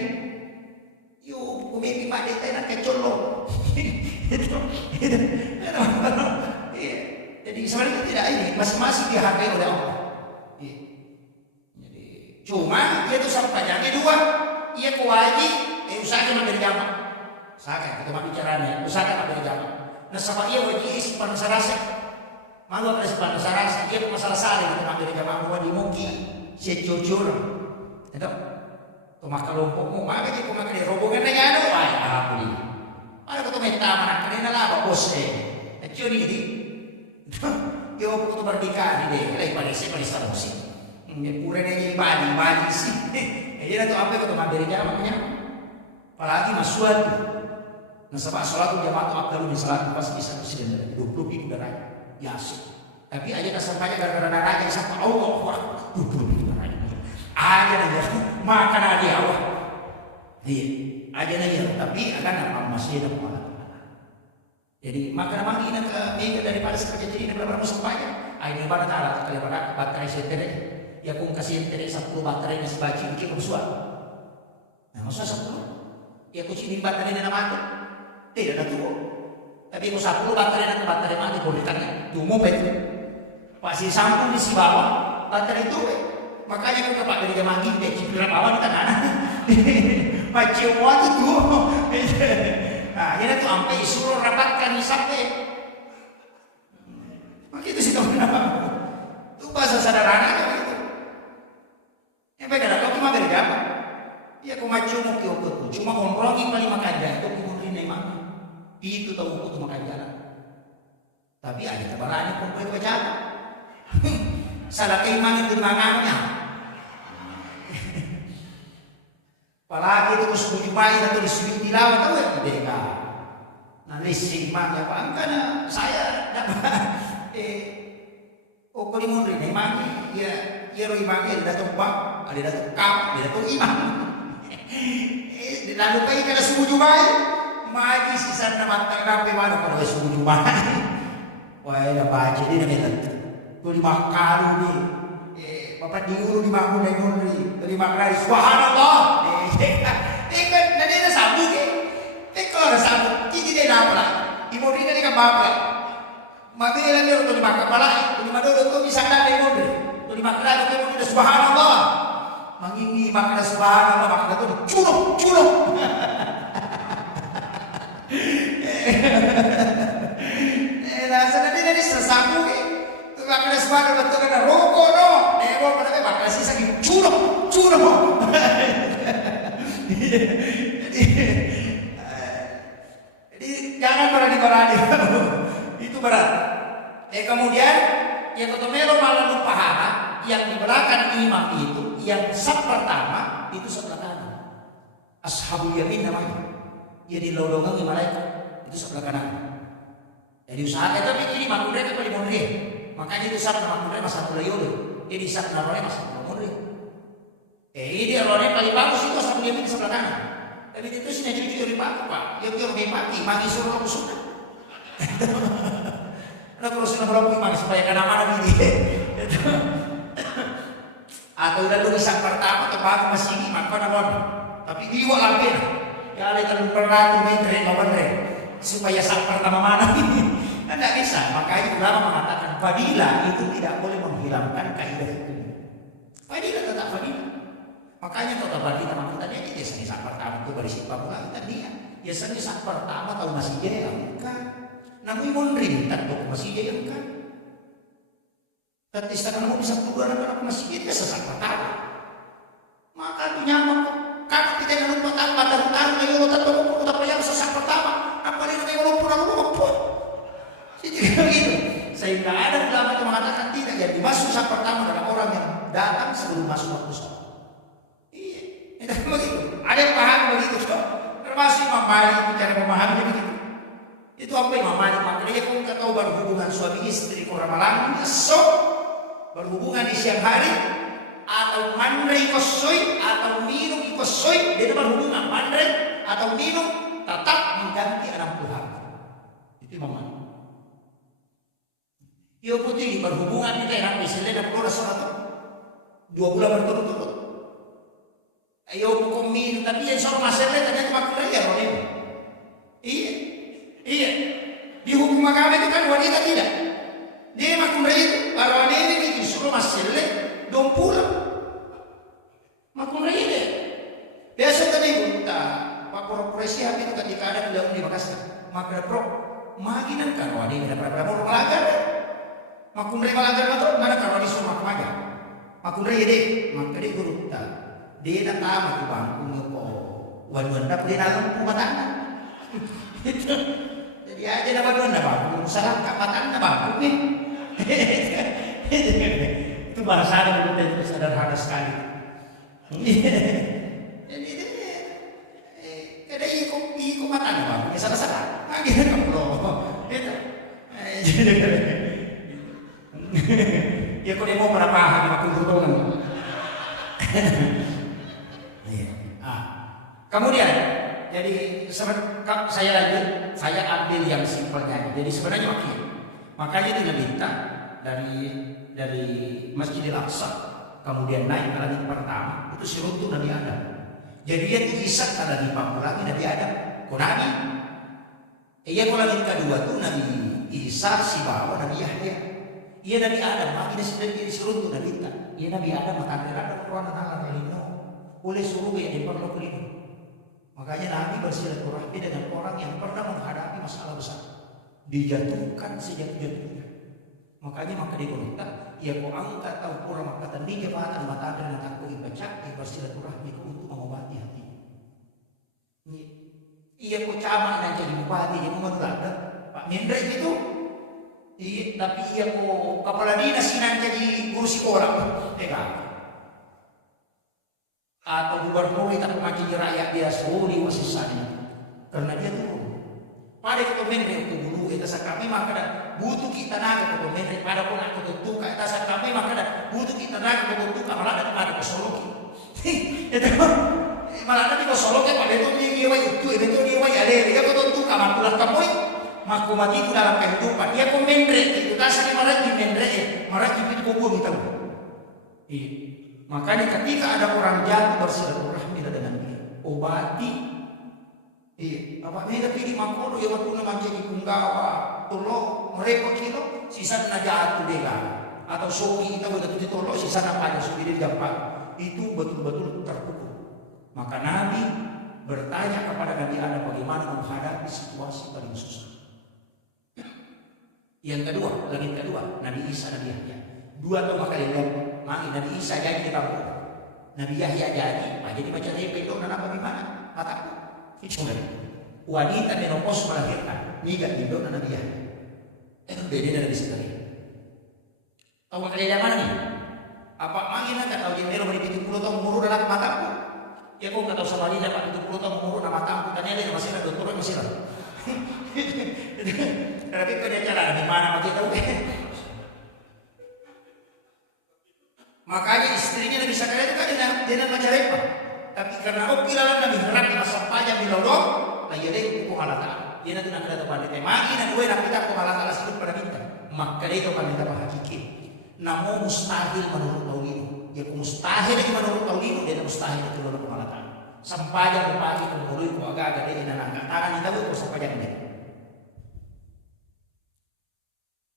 yuk kumiti mak dia nak kecolok. Jadi sebenarnya tidak ini masing-masing dihargai oleh Allah. Cuma dia tu sampai jangan dua, ia kewajib, usahakan ambil jamaah, usahakan kita bicaranya, usahakan ambil jamaah. Nah sama ia wajib isi panas rasa, Malu akan sepan sarasa dia masalah sari itu ambil jamaah gua di muki si jujur. Itu tuh maka lompokmu maka dia kumakan di rombongan aja ada ay aku di. Ada kau meta mana kalian lah bos Cio ni di. Yo aku berdikah di deh. Lagi pada saya pada musik. Pura ni bali sih. Jadi itu apa kau ambil jamaahnya? Apalagi masuat. Nah sebab sholat jamaah itu abdul min salat pas bisa presiden dari 20.000 darahnya. Ya sih. Tapi aja kesampainya gara-gara darahnya sampai Allah wah 20.000 darahnya. Aja aja makan aja Allah. Iya, aja aja. Tapi akan apa masih ada malah. Jadi makan mangi nak mega daripada kerja jadi berapa sampainya. Ayo pada taala kali pada baterai setere. Ya kung kasih setere 10 baterai nasi baci bikin bersuat. Nah masa 10? Ya kucing baterai na mati. Tidak ada tuh. Tapi kung 10 baterai mati boleh tanya. Tumo betul. Pasti sambung di si bawah baterai itu. Makanya kung kapak dari jamaah kita cipiran bawah di tanah. Macam waktu tuh. Nah, ini tuh sampai suruh rapatkan sampai. Maka itu sih kamu kenapa? Itu bahasa sederhana gitu. Yang baik ada kau cuma berjama. Ya kau macam mau kiokut, cuma kontrolin paling makan jalan itu kemudian memang itu tahu untuk makan jalan. Tapi ada kabarnya pun boleh baca. Salah keimanan di mangannya. Apalagi itu kusbudi bayi atau disebut di laut tahu ya mereka. Nah lising mak ya pak karena saya dapat okoli mundri nih mak ya roi mak ya datang bang ada datang kap ada datang imam. Lalu kayak kada subuh bayi magi sisa nama tanggapi mana kalau subuh bayi. Wah ada baca dia nih tuh dimakan nih. Bapak diuru di makmum dan mundri 5 kali subhanallah. Ikan nanti ada sambung ke? Kalau ada sambung, kiki dia apa lah? Imodi nanti kan bapak. Mati dia nanti untuk 5 kepala, 5 dulu tu bisa ada imodi. Tu 5 kali tu imodi dah subhanallah. Mangingi makna subhanallah makna tu culuk. Nah nanti sesambung ke? Tu makna subhanallah betul kan rokok no. Nego pada makna sisa ki culuk. Jadi jangan berani itu berat. Kemudian yang ketomelo malah lupa yang di belakang imam itu yang saf pertama itu sebelah kanan. Ashabul yamin namanya. Dia dilodongan malaikat itu sebelah kanan. Jadi usaha kita bikin imam muda itu paling muda. Makanya itu saf nama muda masa mulai yolo. Jadi saf namanya masa muda. Ini rohnya paling bagus itu asal dia di sebelah kanan. Tapi itu sih cuci dari pak. Dia biar lebih mati suruh aku sunnah. Nah kalau sunnah berapa mati supaya kena mana gini. Atau udah lu bisa pertama ke bagu masih ini maka namun. Tapi dia lagi. Ya ada terlalu berat meter supaya saat pertama mana ini. Tidak bisa. Makanya ulama mengatakan fadilah itu tidak boleh menghilangkan kaidah itu. Fadilah tetap fadilah. Makanya kalau bagi teman kita dia biasanya saat pertama itu berisi pamula tadi ya. Biasanya saat pertama tahu masih jaya bukan. Namun mundrin tentu masih jaya bukan. Tapi sekarang mau bisa keluar anak masih jaya saat pertama. Maka tu nyaman kan kita yang lupa tahu mata tahu lagi lupa tahu lupa payah saat pertama. Apa dia yang lupa. Jadi begitu. Sehingga ada ulama yang mengatakan tidak jadi masuk saat pertama adalah orang yang datang sebelum masuk waktu sholat. Begitu. Ada yang paham begitu toh. Termasuk Imam Malik cara memahaminya begitu. Itu apa Imam Malik maknanya kalau kita tahu berhubungan suami istri kurang malam esok berhubungan di siang hari atau mandre kosoi atau minum kosoi dia berhubungan mandre atau minum tetap mengganti 60 hari. Itu Imam Malik. Yo putih berhubungan kita yang misalnya 60 sholat 2 bulan berturut-turut. Ayo hukum minum tapi yang soal masalah ternyata makna ya roh ini. Iya. Di hukum agama itu kan wanita tidak. Dia makna itu para wanita ini disuruh masalah dong pulang. Makna ini. Biasa tadi kita Pak Profesi itu ketika ada bilang di Makassar, makna pro maginan kan wanita berapa mau melanggar. Makunre malanggar mato mana kalau di rumah kemaja. Makunre ya deh, maka deh guru tak. Dia nak tahu tu bangku nyopo. Waduan dah dia dalam kumatana. Jadi aja dah waduan dah bangku. Salah kat matana bangku ni. Itu bahasa yang betul sederhana sekali. Jadi kada iko matana bangku. Salah-salah. Lagi kalau itu. Ya kau demo berapa hari makin bertolong. Kemudian, jadi saya lanjut, saya ambil yang simpelnya. Jadi sebenarnya oke. Makanya dia minta dari Masjidil Aqsa, kemudian naik ke langit pertama, itu seruntuh Nabi Adam. Jadi dia diisak ke langit lagi Nabi Adam. Kau Nabi? Iya kau langit kedua tuh Nabi Isa si bawa Nabi Yahya. Iya Nabi Adam, makanya sudah dia disuruh tuh Nabi Isa. Iya Nabi Adam makanya ada Quran anak lino. Oleh suruh yang diperlu kelima. Makanya Nabi bersilaturahmi dengan orang yang pernah menghadapi masalah besar, dijatuhkan sejatuh-jatuhnya. Makanya maka dia berkata, ia kau angkat tahu pura maka tadi jabatan mata dan aku baca ia bersilaturahmi untuk mengobati hati. Ia kau camak dan jadi bupati yang mengelada Pak Mendra itu. Iya, tapi ia kau kepala dinas sinan jadi guru sekolah, atau gubernur itu macam rakyat dia suruh wasisanya, karena dia turun. Pada ketua menteri untuk dulu itu kami maka butuh kita naga ketua menteri pada pun aku tentu kata kami maka butuh kita naga ketua tentu malah ada pada kosologi. Itu malah ada di kosologi pada itu dia ada dia ketua tentu kamar pulang kamu. Maku mati itu dalam kehidupan. Dia kau mendre itu kasar marah di mendre, marah di pintu kubur kita. Iya. Makanya ketika ada orang jatuh bersilaturahmi dengan dia, obati. Iya. Apa ni dah pilih makono yang aku nama jadi punggawa, tolong mereka kilo, sisa nak jatuh dia. Atau soki kita boleh ditolong sisa nak ada soki dia dapat. Itu betul-betul terpukul. Maka Nabi bertanya kepada Nabi Adam bagaimana menghadapi situasi paling susah. Yang kedua, langit kedua, Nabi Isa, Nabi Yahya. Dua tahun kali lagi, Nabi Isa jadi di kampung, Nabi Yahya jadi, jadi macam ni itu dan apa gimana? Mataku, itu wanita menopause melahirkan, niga hidup dan Nabi Yahya. Beda dari Nabi Zakaria. Tahu kalian yang mana ni? Apa angin nak tahu jendela beri 70 tahun umur dalam mataku? Ya kau kata sama dia dapat 70 tahun umur dalam mataku, dan dia masih ada doktor masih ada. Tapi kau dia cara di mana macam tahu? Makanya istrinya Nabi Zakaria itu kan dia macam apa? Tapi karena pilalan Nabi harap masa panjang di lorong, lagi ada itu halata. Dia nanti nak ada pandai magi dan gue nak kita halata lah hidup pada kita. Maka dia itu pandai apa hakiki. Namun mustahil menurut Taulino. Ya mustahil lagi menurut Taulino dia mustahil itu menurut halata. Sampai yang pagi menurut itu agak-agak dia nak angkat tangan kita itu sampai yang dia.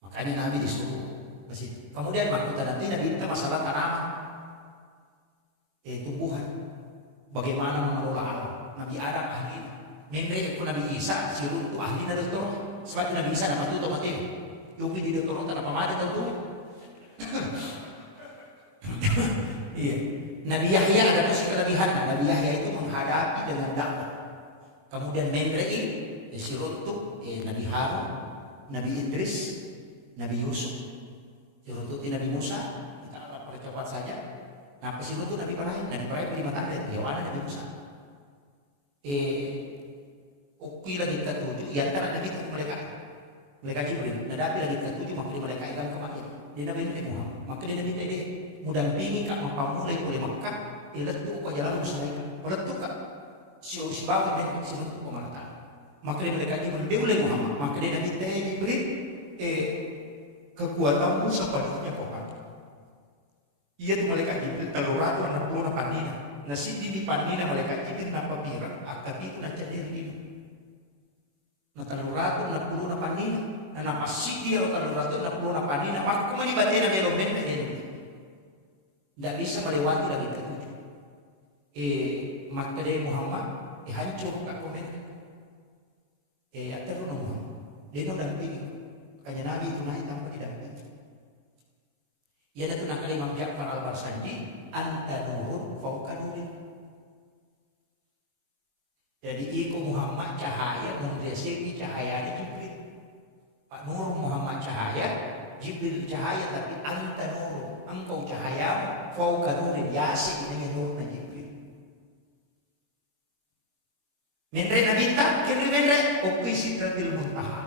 Makanya Nabi disuruh ke situ. Kemudian waktu nanti Nabi kita masalah tanaman, tumbuhan. Bagaimana mengelola alam? Nabi Adam ahli, Mendri itu Nabi Isa siru itu ahli dari itu. Sebab Nabi Isa dapat itu Mateo. Yogi di doktor tanpa mati tentu. Iya. Nabi Yahya ada musik kelebihan. Nabi Yahya itu menghadapi dengan dakwah. Kemudian Mendri siru itu Nabi Harun, Nabi Idris, Nabi Yusuf. Dirututi Nabi Musa, kita percepat saja. Nah, pesiru itu Nabi Ibrahim, Nabi Ibrahim 5 tahun, Yohana Nabi Musa. Ukui lagi ke-7, di antara Nabi itu mereka Jibril. Nabi lagi ke-7, maka mereka ikan kemarin. Dia Nabi Muhammad, maka dia Nabi tadi mudampingi kak mempamulai oleh Makkah, iletu ke jalan Muslim, iletu kak si bawa dan si itu pemerintah. Maka dia mereka Jibril, dia oleh Muhammad, maka dia Nabi tadi Jibril, kekuatanmu sepenuhnya kau pakai. Ia tu malaikat Jibril taluratu anak puluh na panina. Nasi di panina malaikat Jibril napa birang akabi na cadir ini. Na taluratu anak puluh na panina. Na napa sidi atau taluratu anak puluh na panina. Maka kemana batin na belom ben. Tidak bisa melewati lagi ketujuh. Maka dia Muhammad hancur kak komen. Atar Muhammad. Dia no dampingi. Kanya Nabi itu naik tanpa didampingi. Ya ada tunang Imam Ja'far Al-Barsandi anta nurun fauqa nurin. Jadi iku Muhammad cahaya mendesiki cahaya di Jibril. Pak Nur Muhammad cahaya, Jibril cahaya, tapi anta nurun, engkau cahaya fauqa nurin, yasi dengan nurna Jibril. Menre nabita kini menre ukui sidratil muntaha.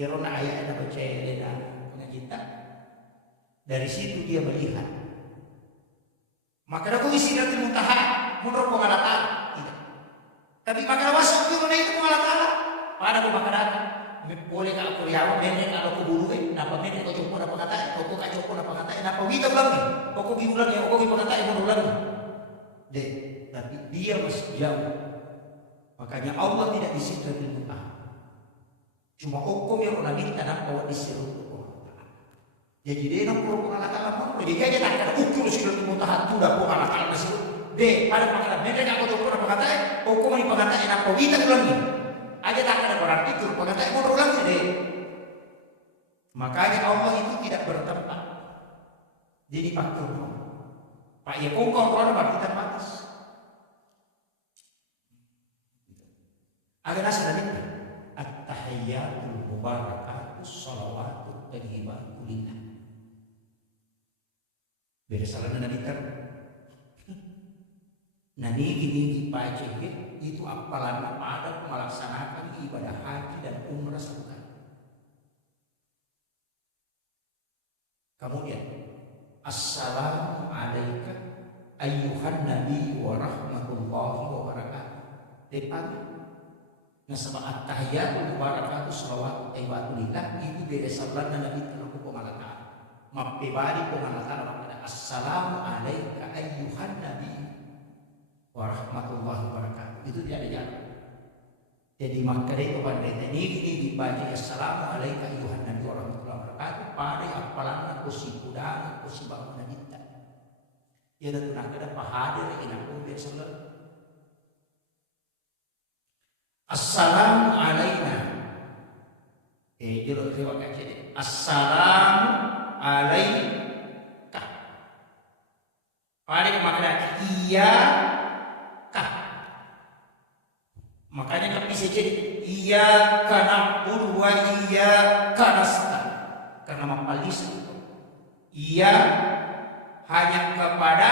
Irona ayat ada baca elena pengajita. Dari situ dia melihat. Maka aku sidratil muntaha menurut pengalatan tidak. Tapi maka wasap itu na itu pengalatan. Pada ko makadata. Boleh ka ako yawa menre kalau ko buluin, napa menre ko cupo na pangata, ko ka cupo na pangata, napa wita lang ni. Ko biulang ya, ko pangata mo ulang. Deh, tapi dia masih jauh. Makanya Allah tidak di sidratil muntaha. Cuma hukum yang orang minta nak bawa di sidratil muntaha. Jadi dia nak perlu pengalaman apa? Jadi dia tak ada ukur sidratil muntaha tu dah pengalaman di situ. Deh, pada pengalaman mereka yang aku pernah berkata, hukum ini pengataan apa? Kita ulang ni. Aja tak ada berarti tu pengataan mau ulang deh. Makanya Allah itu tidak bertempat. Jadi faktor. Pak ya kau orang berarti terbatas. Ada nasihat ini. At-tahiyyatul mubarakatus shalawatut thayyibatu lillah. Beda salah Nabi ter. Nani gini baca itu apalan pada melaksanakan ibadah haji dan umrah sekali. Kemudian assalamu alayka ayyuhan nabi wa rahmatullahi wa barakatuh. Depan nasabah at-tahiyyatul mubarakatuh shalawat thayyibatullillah itu beda salat Nabi terlalu pengalaman. Mapibadi pengalaman pada assalamu alayka ayyuhan nabi wa rahmatullahi wa barakatuh. Itu tidak ada jalan. Jadi maka itu pada ini dibaca assalamu alayka ayyuhan nabi wa rahmatullahi wa barakatuh pada apalan kursi kuda kursi bangun Nabi. Ya dan ada pahadir ina pun biasa. Assalamu alaina. Jero riwayat jadi. Assalamu alaika. Pada makna iya ka. Makanya nggak bisa jadi iya kana wa iya kanasta. Karena mapalis iya hanya kepada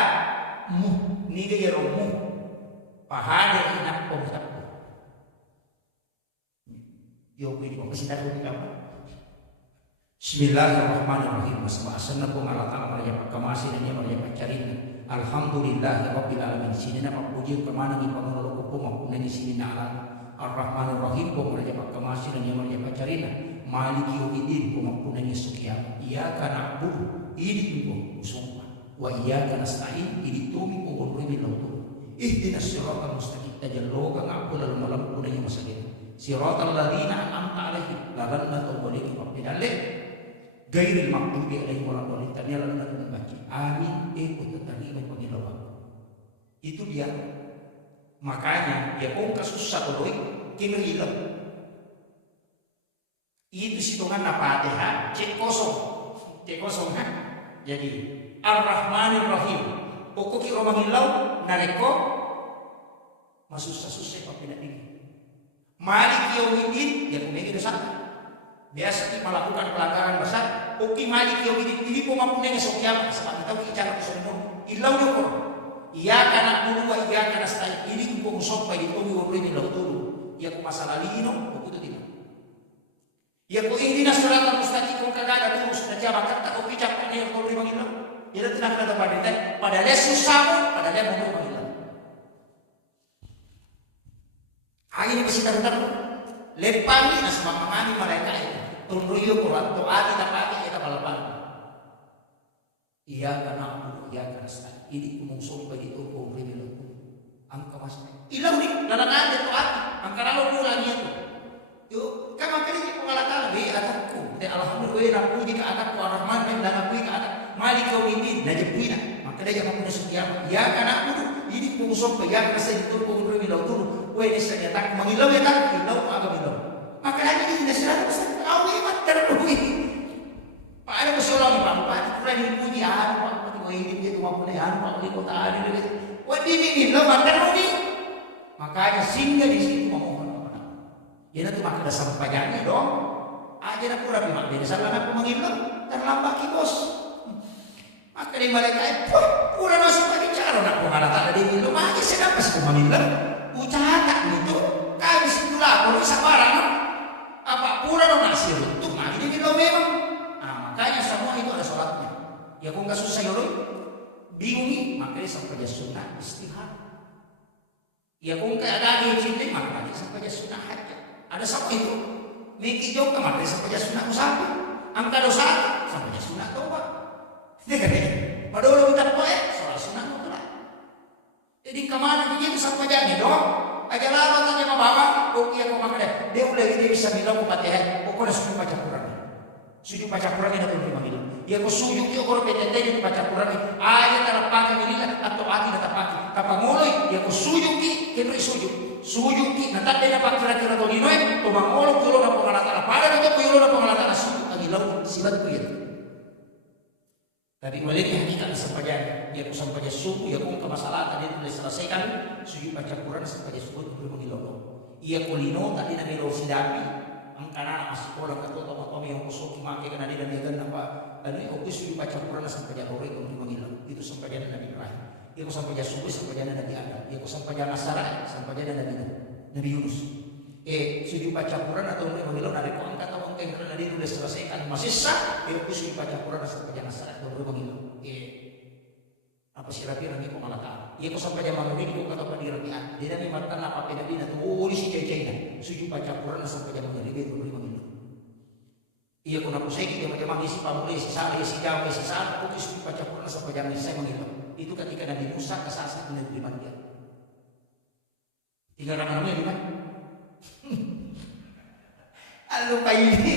mu ni dia romu. Pahadir ina pun Bismillahirrahmanirrahim. Wassalatu ala ta'ala kamasi dan ya pacarin. Alhamdulillah rabbil alamin. Sini nama puji kemana ni pangolo ko maupun ni sini ala Ar-Rahmanir-Rahim ko raja kamasi dan ya pacarin. Maliki yaumiddin ko maupun ni sukiya. Iyyaka na'budu ini ko usumma. Wa iyyaka nasta'in ini tumi ko bil lautu. Ihdinas siratal mustaqim. Tajalloka ngapul al malam kunanya masalin. Siratal ladzina an'amta 'alaihim la dhallatun alaihim faqidale gairil maghdubi 'alaihim waladdallin. Tanya lalu nak membaca amin itu terima pengilawa. Itu dia. Makanya dia pun kasusah kodoi kini hilang. Itu situngan Fatihah cek kosong ha. Jadi Ar-Rahmanir-Rahim. Pokok kira mangilau nareko masusah-susah apa tidak ini. Malik yaumiddin ya kumegi dosa. Biasa kita melakukan pelanggaran besar. Oke Malik yaumiddin ini pun mampu neng esok kiamat. Sebab kita bicara kesono. Ilau nyokor. Iya karena dulu wa iya karena setelah ini kumpul sampai di tomi wabri milau dulu. Ya ku masalah lino begitu tidak. Ya ku ini nasratan mustaqim kau kagak ada dulu sudah jawab kata kau bicara nih kau beri mangilau. Ya tidak ada pada dia. Pada dia susah. Pada dia mau mangilau. Akhirnya masih terdengar lepani nas mamani mereka itu tunruyo kuat doa kita pakai kita balapan. Iya karena iya karena ini kumungsung bagi itu beri milu angka mas ilau nih dalam ada doa angka lalu pulang itu yuk kan makanya pengalaman lebih atakku dan alhamdulillah aku jika akan Ar-Rahman dan aku jika akan Malik yaumiddin najibina maka dia jangan punya sekian ya karena aku ini kumungsung bagi ya karena saya itu beri milu dulu. Wah ini ternyata mengilau ya tak ilau agak ilau. Makanya ini tidak selalu pesan awet terlalu. Pak ada bersolong pak, kurang dipuji apa kota adil itu. Wadi ini lo makan ini. Makanya singgah di situ memohon kepada Allah. Jadi itu maka dasar pajaknya dong. Aja nak pura bimak dia salah nak mengilang terlambat ki bos. Maka di malaikat pura nasi bicara nak pengarah tak ada di minum aja sedap pas mengilang. Ucata itu kami situlah kalau bisa barang apa pura dong nasi runtuh lagi di minum memang. Makanya semua itu ada sholatnya. Ya kok nggak susah yoi, bingungi makanya sampai dia sunnah istihad. Ya kok nggak ada dia cinta makanya sampai dia sunnah hajat. Ada sama itu. Miki jauh makanya sampai dia sunnah usaha. Angka dosa sampai dia sunnah tobat. Dia kan ya. Padahal kita poet sholat sunnah mutlak. Jadi kemana dia itu sampai jadi dong. Aja lama tanya sama bapak. Oke aku makanya dia udah dia bisa bilang Fatihah. Pokoknya sudah baca Quran. Sujud baca Quran ini boleh dipanggil. Ya kau sujud dia kalau PTT dia baca Quran ini. Aja terpakai ini atau hati tidak terpakai. Kapag mulai ya kau sujud ki, kena sujud. Sujud ki, nanti dia dapat kira-kira tu lino tu mangolok tu lo na pengalatan. Pada itu tu lo na pengalatan sujud lagi lalu silat tu itu. Tapi maliknya hakikat sempajan. Ya kau sampaja subuh ya kau kemasalah tadi itu diselesaikan. Sujud baca Quran sampaja subuh tu boleh panggil. Iya kau lino tadi nabi lo sidapi. Angkana masih orang kata tomat yang kosong make karena dia dan apa anu oke sudah baca Quran sampai dia ore itu mengilang itu sampai dia Nabi Ibrahim dia sampai dia subuh sampai dia Nabi Adam dia sampai dia Nasara sampai dia Nabi Yunus sudah baca Quran atau mengilang dari kau angkat atau angkat karena dia sudah selesaikan masih sah dia sudah baca Quran sampai dia Nasara atau mengilang apa sih rapi lagi kau malah tahu dia sampai dia malam ini kau kata pada dia dia Nabi matan apa pada dia tu di si cecenya sudah baca Quran sampai dia mengilang itu boleh mengilang. Iya kuna pusing dia macam isi pamuli isi sari isi jam isi saat aku isi baca Quran sampai jam saya menghilang itu ketika Nabi Musa kesasar di negeri Madian tiga orang namanya di mana? Lupa ini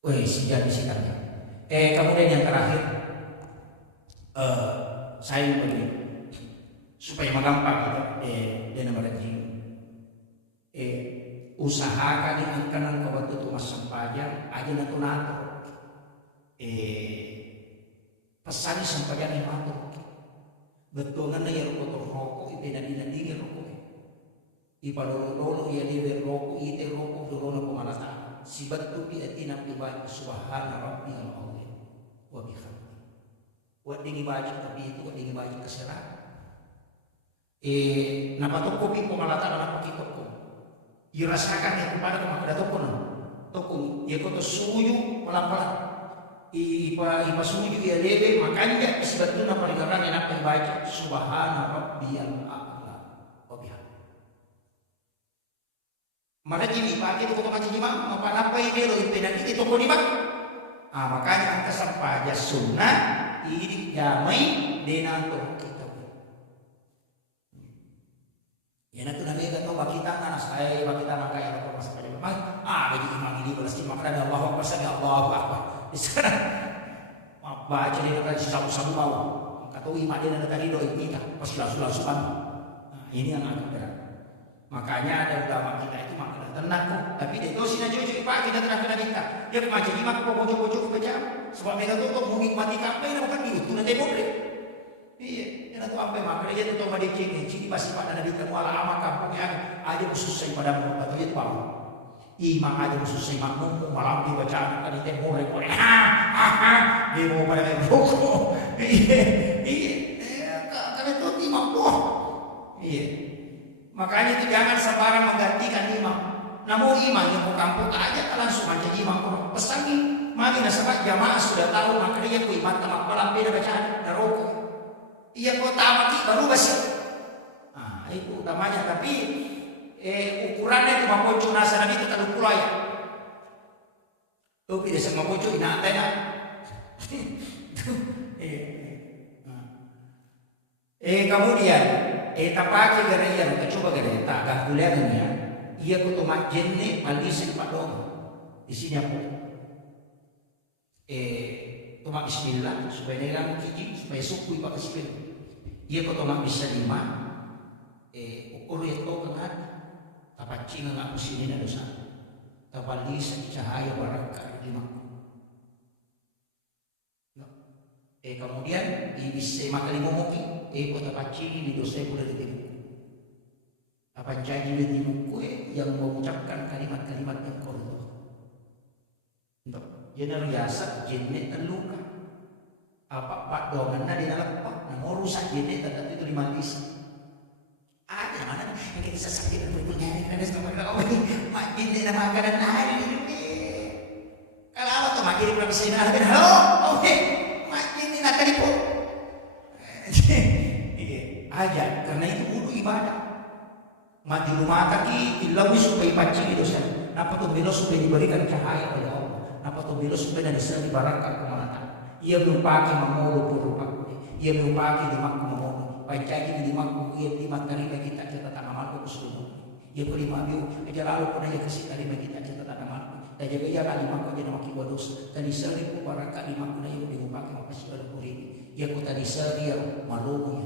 wih sejak di sikarnya kemudian yang terakhir saya begini supaya magampang dia nama rajin usahakan yang kanan kau batu tuh masang pajang aja nato pesan sampaian yang matur betul nana ya rokok itu dan dingin rokok ipadolo ya dia rokok itu rokok dulu na pemalatan si batu dia tinap ibadah subhana rabbiyal azim wa bihamdi wa dingi baca tapi itu wa dingi baca keserah napatok kopi pemalatan anak kita ko irasakan ya kepada kemakada toko na toko ya koto suyu pelan-pelan ipa suyu ya lebe makanya sebetulnya palingaran yang apa dibaca subhana rabbiyal a'la wa bihamdi mana jimi pakai toko macam jima apa ini lo ipenan itu toko di mana makanya angka sampaja sunnah ini damai denanto ya nanti nabi kata bagi tangan saya bagi tangan kayak apa masa kali memang bagi imam ini balas imam ada Allahu Akbar saya Allahu Akbar di sana baca dia kata sabu-sabu bawah kata imam dia nanti tadi doa kita pas langsung ini yang agak berat makanya ada ulama kita itu makin tenang kok tapi dia itu sih jujur pak kita terakhir kita dia macam imam kok bocok-bocok baca sebab mereka tuh untuk menikmati apa ini bukan itu nanti boleh iya itu sampai makanya dia tuh pada cini masih pada Nabi kamu ala amak kampungnya aja susah pada mu atau itu paham imam aja susah makmum malam dibaca kan itu more dia mau pada rokok iya karena itu imam iya makanya itu jangan sembarang menggantikan imam namun imam yang mau kampung aja langsung aja imam pesan nih mari nasabah jamaah sudah tahu makanya dia imam tamak malam beda bacaan dan rokok iya kota mati baru basi. Itu utamanya tapi ukurannya itu mapoco nasa nabi itu terlalu pula ya. Tuh tidak sama mapoco ina antena. Kemudian tapake garayan coba garayan tak gakulannya iya ko tumak jenne malisin padong di sini aku tumak bismillah supaya nilang kiki supaya suku ipa kasipin iya ko tumak bisa lima ukur itu kan tapacingan aku sini na dosa Tabalisa cahaya barakah di mak. Kemudian ibis makalimumoki kota pacini di dosa pula di timu. Apa jadi di timuku yang mengucapkan kalimat-kalimat yang korup. Jenar biasa jenis terluka. Apa pak dongan di dalam pak, mau rusak jenis tetap itu dimandisi. Ada mana yang kita sakit dan berpunyai karena sama kau ini mak jenis nama makanan hari ini. Kalau apa tuh mak jenis belum bisa dinalakan. Halo, oke, mak jenis nak kali pun. Aja karena itu wudhu ibadah. Mati rumah kaki ilawi supaya pancing itu saya. Napa tuh belo supaya diberikan cahaya oleh Allah. Napa tuh belo supaya dari sana dibarakkan kemana. Ia belum pakai memolo pun rupa. Ia belum pakai di mak memolo. Pancing di mak ia di mak kali bagi kita catatan amal seluruh. Ia beri mabiu aja lalu pun aja kasih kali bagi kita catatan amal. Dan jaga ia kali mak aja nama kibados. Tadi seri pun barakkan di mak aja belum pakai makasih oleh puri. Ia ku tadi seri yang malu.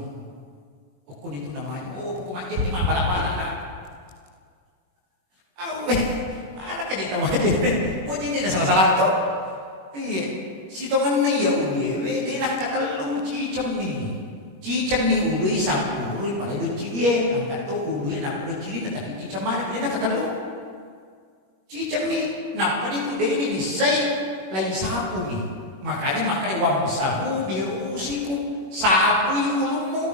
Ukun itu namanya. Oh, kok aja di mak balap-balap. Mana kan kita mau ini ada salah-salah kok. Iya, si tongan na iya udah. Dia nak kata lu cicam ni udah sapu. Pada itu cie, angkat tu udah nak udah cie. Tapi cicam mana dia nak kata lu? Cicam ni, nak pada itu dia ini disay lain sapu ni. Makanya wang sapu birusiku sapu ilmu.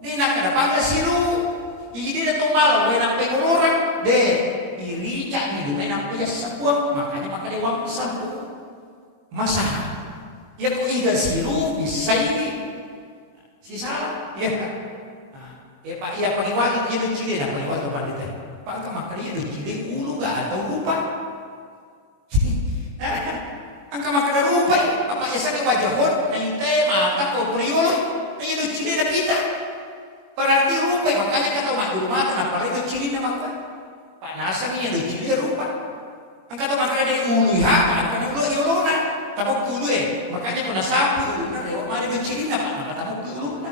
Dia nak kata pakai silu. Jadi dia tu malu dia nak pengen orang deh. Irica ni dia nak punya sebuah makanya wang sapu. Masa ya kok iga silu bisa ini sisa ya pak iya pakai wajib dia tu cile nak pakai wajib pada dia pak kan makanya dia cile ulu gak atau rupa angka makanya rupa apa ya saya wajah pun nanti mata kau priolo ini dia cile dan kita berarti rupa makanya kata mak dulu mata apa itu cile nama kau pak nasa ni dia cile rupa angka tu makanya dia ulu ya makanya ulu iolona tabok dulu makanya kena sapu mari berciri apa maka tabok dulu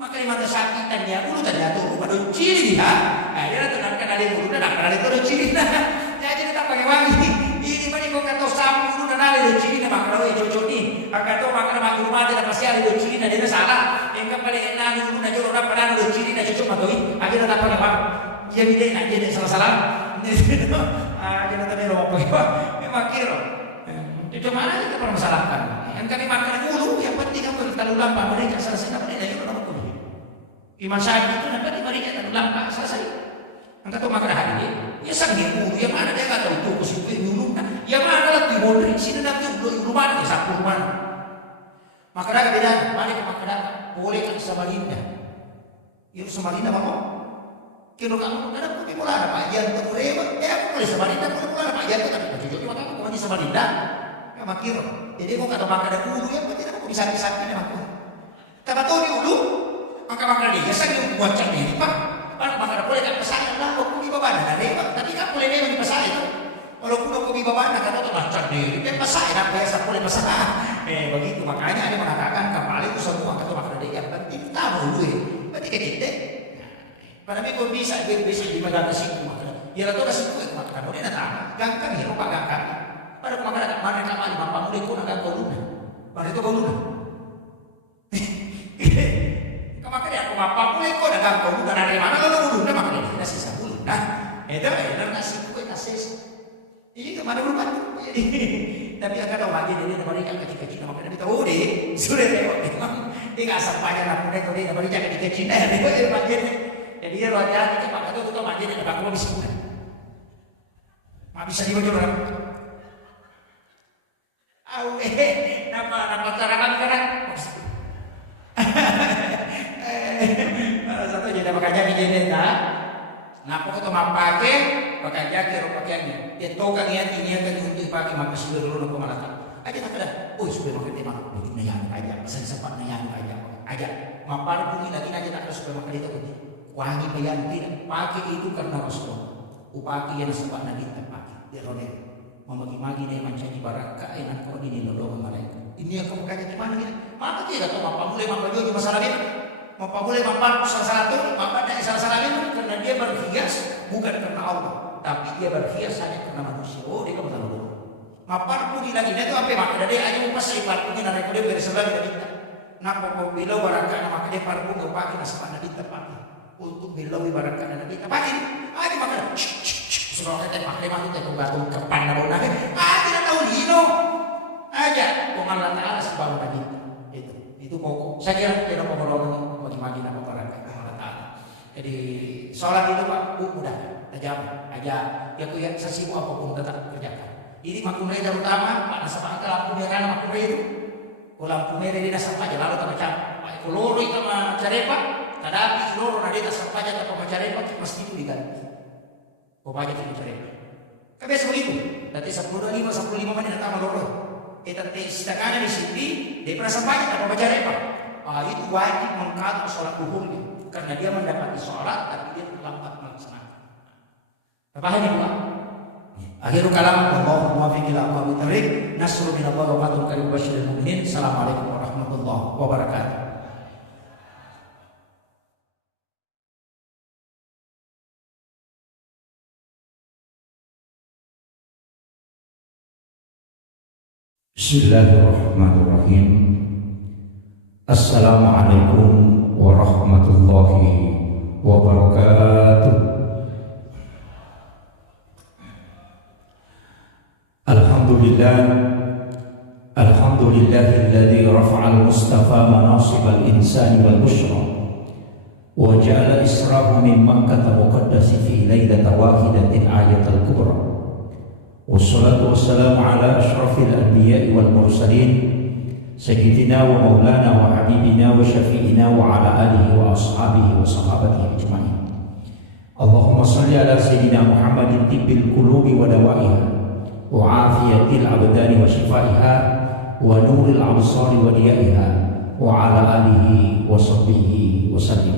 makanya mata sakitan dia dulu tadi atau pada ciri dia dia tenangkan ada dulu dan akan ada terus ciri jadi tetap pakai wangi ini mari kau kata sapu dulu dan ada ciri maka kalau cocok ni akan tu maka mak rumah dia pasti ada ciri dan dia salah yang kembali enak dulu dan orang pada ada ciri dan cocok maka akhirnya tetap pakai wangi dia bila nak jadi salah-salah jadi tadi orang pakai memang kira itu mana kita permasalahkan. Yang kami makan dulu, yang penting kamu terlalu lambat mereka selesai dapat dia lagi orang pun. Iman saya itu dapat mereka terlalu lambat selesai. Angkat tu makan hari dia sangat dulu. Yang mana dia kata itu kusipu dulu. Yang mana lah timur dari sini nanti rumah dia satu rumah. Maka dah beda. Mana maka dah boleh kan Samarinda. Itu Samarinda mana? Kira kamu ada pun mula ada pajan tu reba. Aku boleh Samarinda pun mula ada pajan tu tapi cuci mata aku di Samarinda. Makir, jadi kau kata makan ada ulu yang penting aku bisa sakit dengan aku. Tapi tahu di ulu, maka dia sangat buat candi pak. Maka boleh kan pesan lah, aku di bawah ada lewat. Tapi kan boleh lewat di pesan itu. Walaupun aku di bawah ada kata tuh candi, dia pesan nak biasa boleh pesan. Begitu makanya ada mengatakan kapal itu semua kata makan dia yang penting tahu ulu berarti kayak gitu. Pada minggu bisa di mana situ makan. Ya lalu situ makan boleh datang. Gangkang ya, lupa gangkang. Pada kemana mana kamar di bapa muda pun agak koluna, pada itu koluna. Kemarin aku bapa muda pun agak koluna dari mana lalu koluna makanya tidak sisa koluna. Itu nasi kue nasi. Ini kemana rumah? Tapi agak tahu lagi dia namanya kan kecil-kecil makanya dia tahu deh sudah lewat memang dia nggak sampainya lah muda dia namanya jangan kecil-kecil dia bagian jadi dia wajah kita pakai itu tuh bagian ada bangku bisa muda. Mak bisa diujur orang. Nama carakan kan? Satu jadi makanya begini tak? Ngapa kita pakai jaket pakaiannya? Dia tahu kan ini kan untuk pakai maka sudah dulu nak kemalakan. Aja tak ada. Oh sudah makan tema nak boleh nayang aja. Bisa sempat nayang aja. Aja. Mapar pun lagi aja tak sudah makan itu. Wangi bayan tidak pakai itu karena Rasulullah. Upaki yang sempat nanti tak pakai. Dia roda. Memagi-magi nih mencari barakah enak kau ini nolong mereka. Ini yang kamu kaji gimana ni? Maka tidak tahu apa boleh membaca masalah ini. Apa boleh membantu salah satu, apa dari salah ini karena dia berhias bukan karena Allah, tapi dia berhias hanya karena manusia. Oh, dia kamu tahu. Mapar pun lagi itu apa maka dia aja mau pas parfum ini nara dia bersebelah dia minta. Napa mau bilau barangkali maka dia parfum gak pakai nasabah nanti pakai untuk bilau barangkali nanti pakai. Aja maka suruh kita pakai matu kita batu kepan naro nanti. Tidak tahu lino aja. Pengalat Allah sebab nanti itu pokok. Saya kira kita mau ngomong bagi-bagi nama barangkali pengalat Allah. Jadi sholat itu Pak mudah, tajam aja. Ya kuya sesibu apapun tetap kerjakan. Ini lampu merah terutama, Pak nasabah ke lampu merah lampu merah itu. Kalau lampu merah di nasabah aja lalu tak macam. Pak koloro itu sama carepa, tadapi koloro nanti nasabah aja tak macam carepa mesti itu diganti. Kau aja itu carepa. Kan biasa begitu. Nanti 10:05 menit datang koloro. Kita sedangkan di sini dia nasabah aja tak macam carepa. Itu wajib mengkaji sholat duhurnya karena dia mendapati sholat tapi dia terlambat melaksanakan. Paham ya Pak? Akhirul kalam Allahu muwaffiq ila aqwamit thariq. Nasrun minallahi wa fathun qarib basyiril mu'minin. Assalamualaikum warahmatullahi wabarakatuh. Bismillahirrahmanirrahim. Assalamualaikum warahmatullahi wabarakatuh. Alhamdulillahilladzi rafa'al mustafa manasibal insani wal bushra wa ja'ala israhu mimma kata muqaddasi fi lailata wahidatin ayatul kubra. Wassalatu wassalamu ala ashrafil anbiya'i wal mursalin sayyidina wa maulana wa habibina wa syafi'ina wa ala alihi wa ashabihi wa sahabatihi ajma'in. Allahumma salli ala sayyidina Muhammadin tibbil qulubi wa dawaiha wa afiyatil abdani wa shifaiha wa nuril absari wa diyaiha wa ala alihi wa sahbihi wa sallim.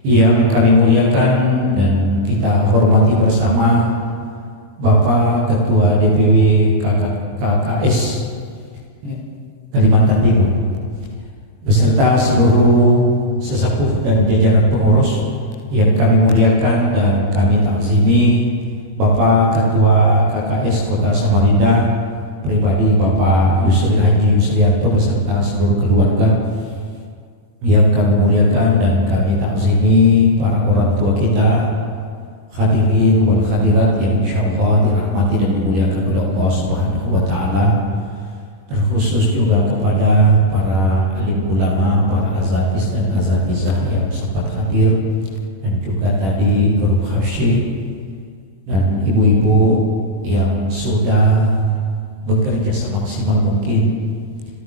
Yang kami muliakan dan kita hormati bersama Bapak Ketua DPW KKS Kalimantan Timur beserta seluruh sesepuh dan jajaran pengurus yang kami muliakan dan kami takzimi, Bapak Ketua KKS Kota Samarinda, pribadi Bapak Yusri Haji Yusrianto beserta seluruh keluarga yang kami muliakan dan kami takzimi, para orang tua kita, hadirin wal hadirat yang insyaallah dirahmati dan dimuliakan oleh Allah Subhanahu wa taala. Terkhusus juga kepada para alim ulama, para azatis dan azatizah yang sempat hadir, dan juga tadi grup hafsyi dan ibu-ibu yang sudah bekerja semaksimal mungkin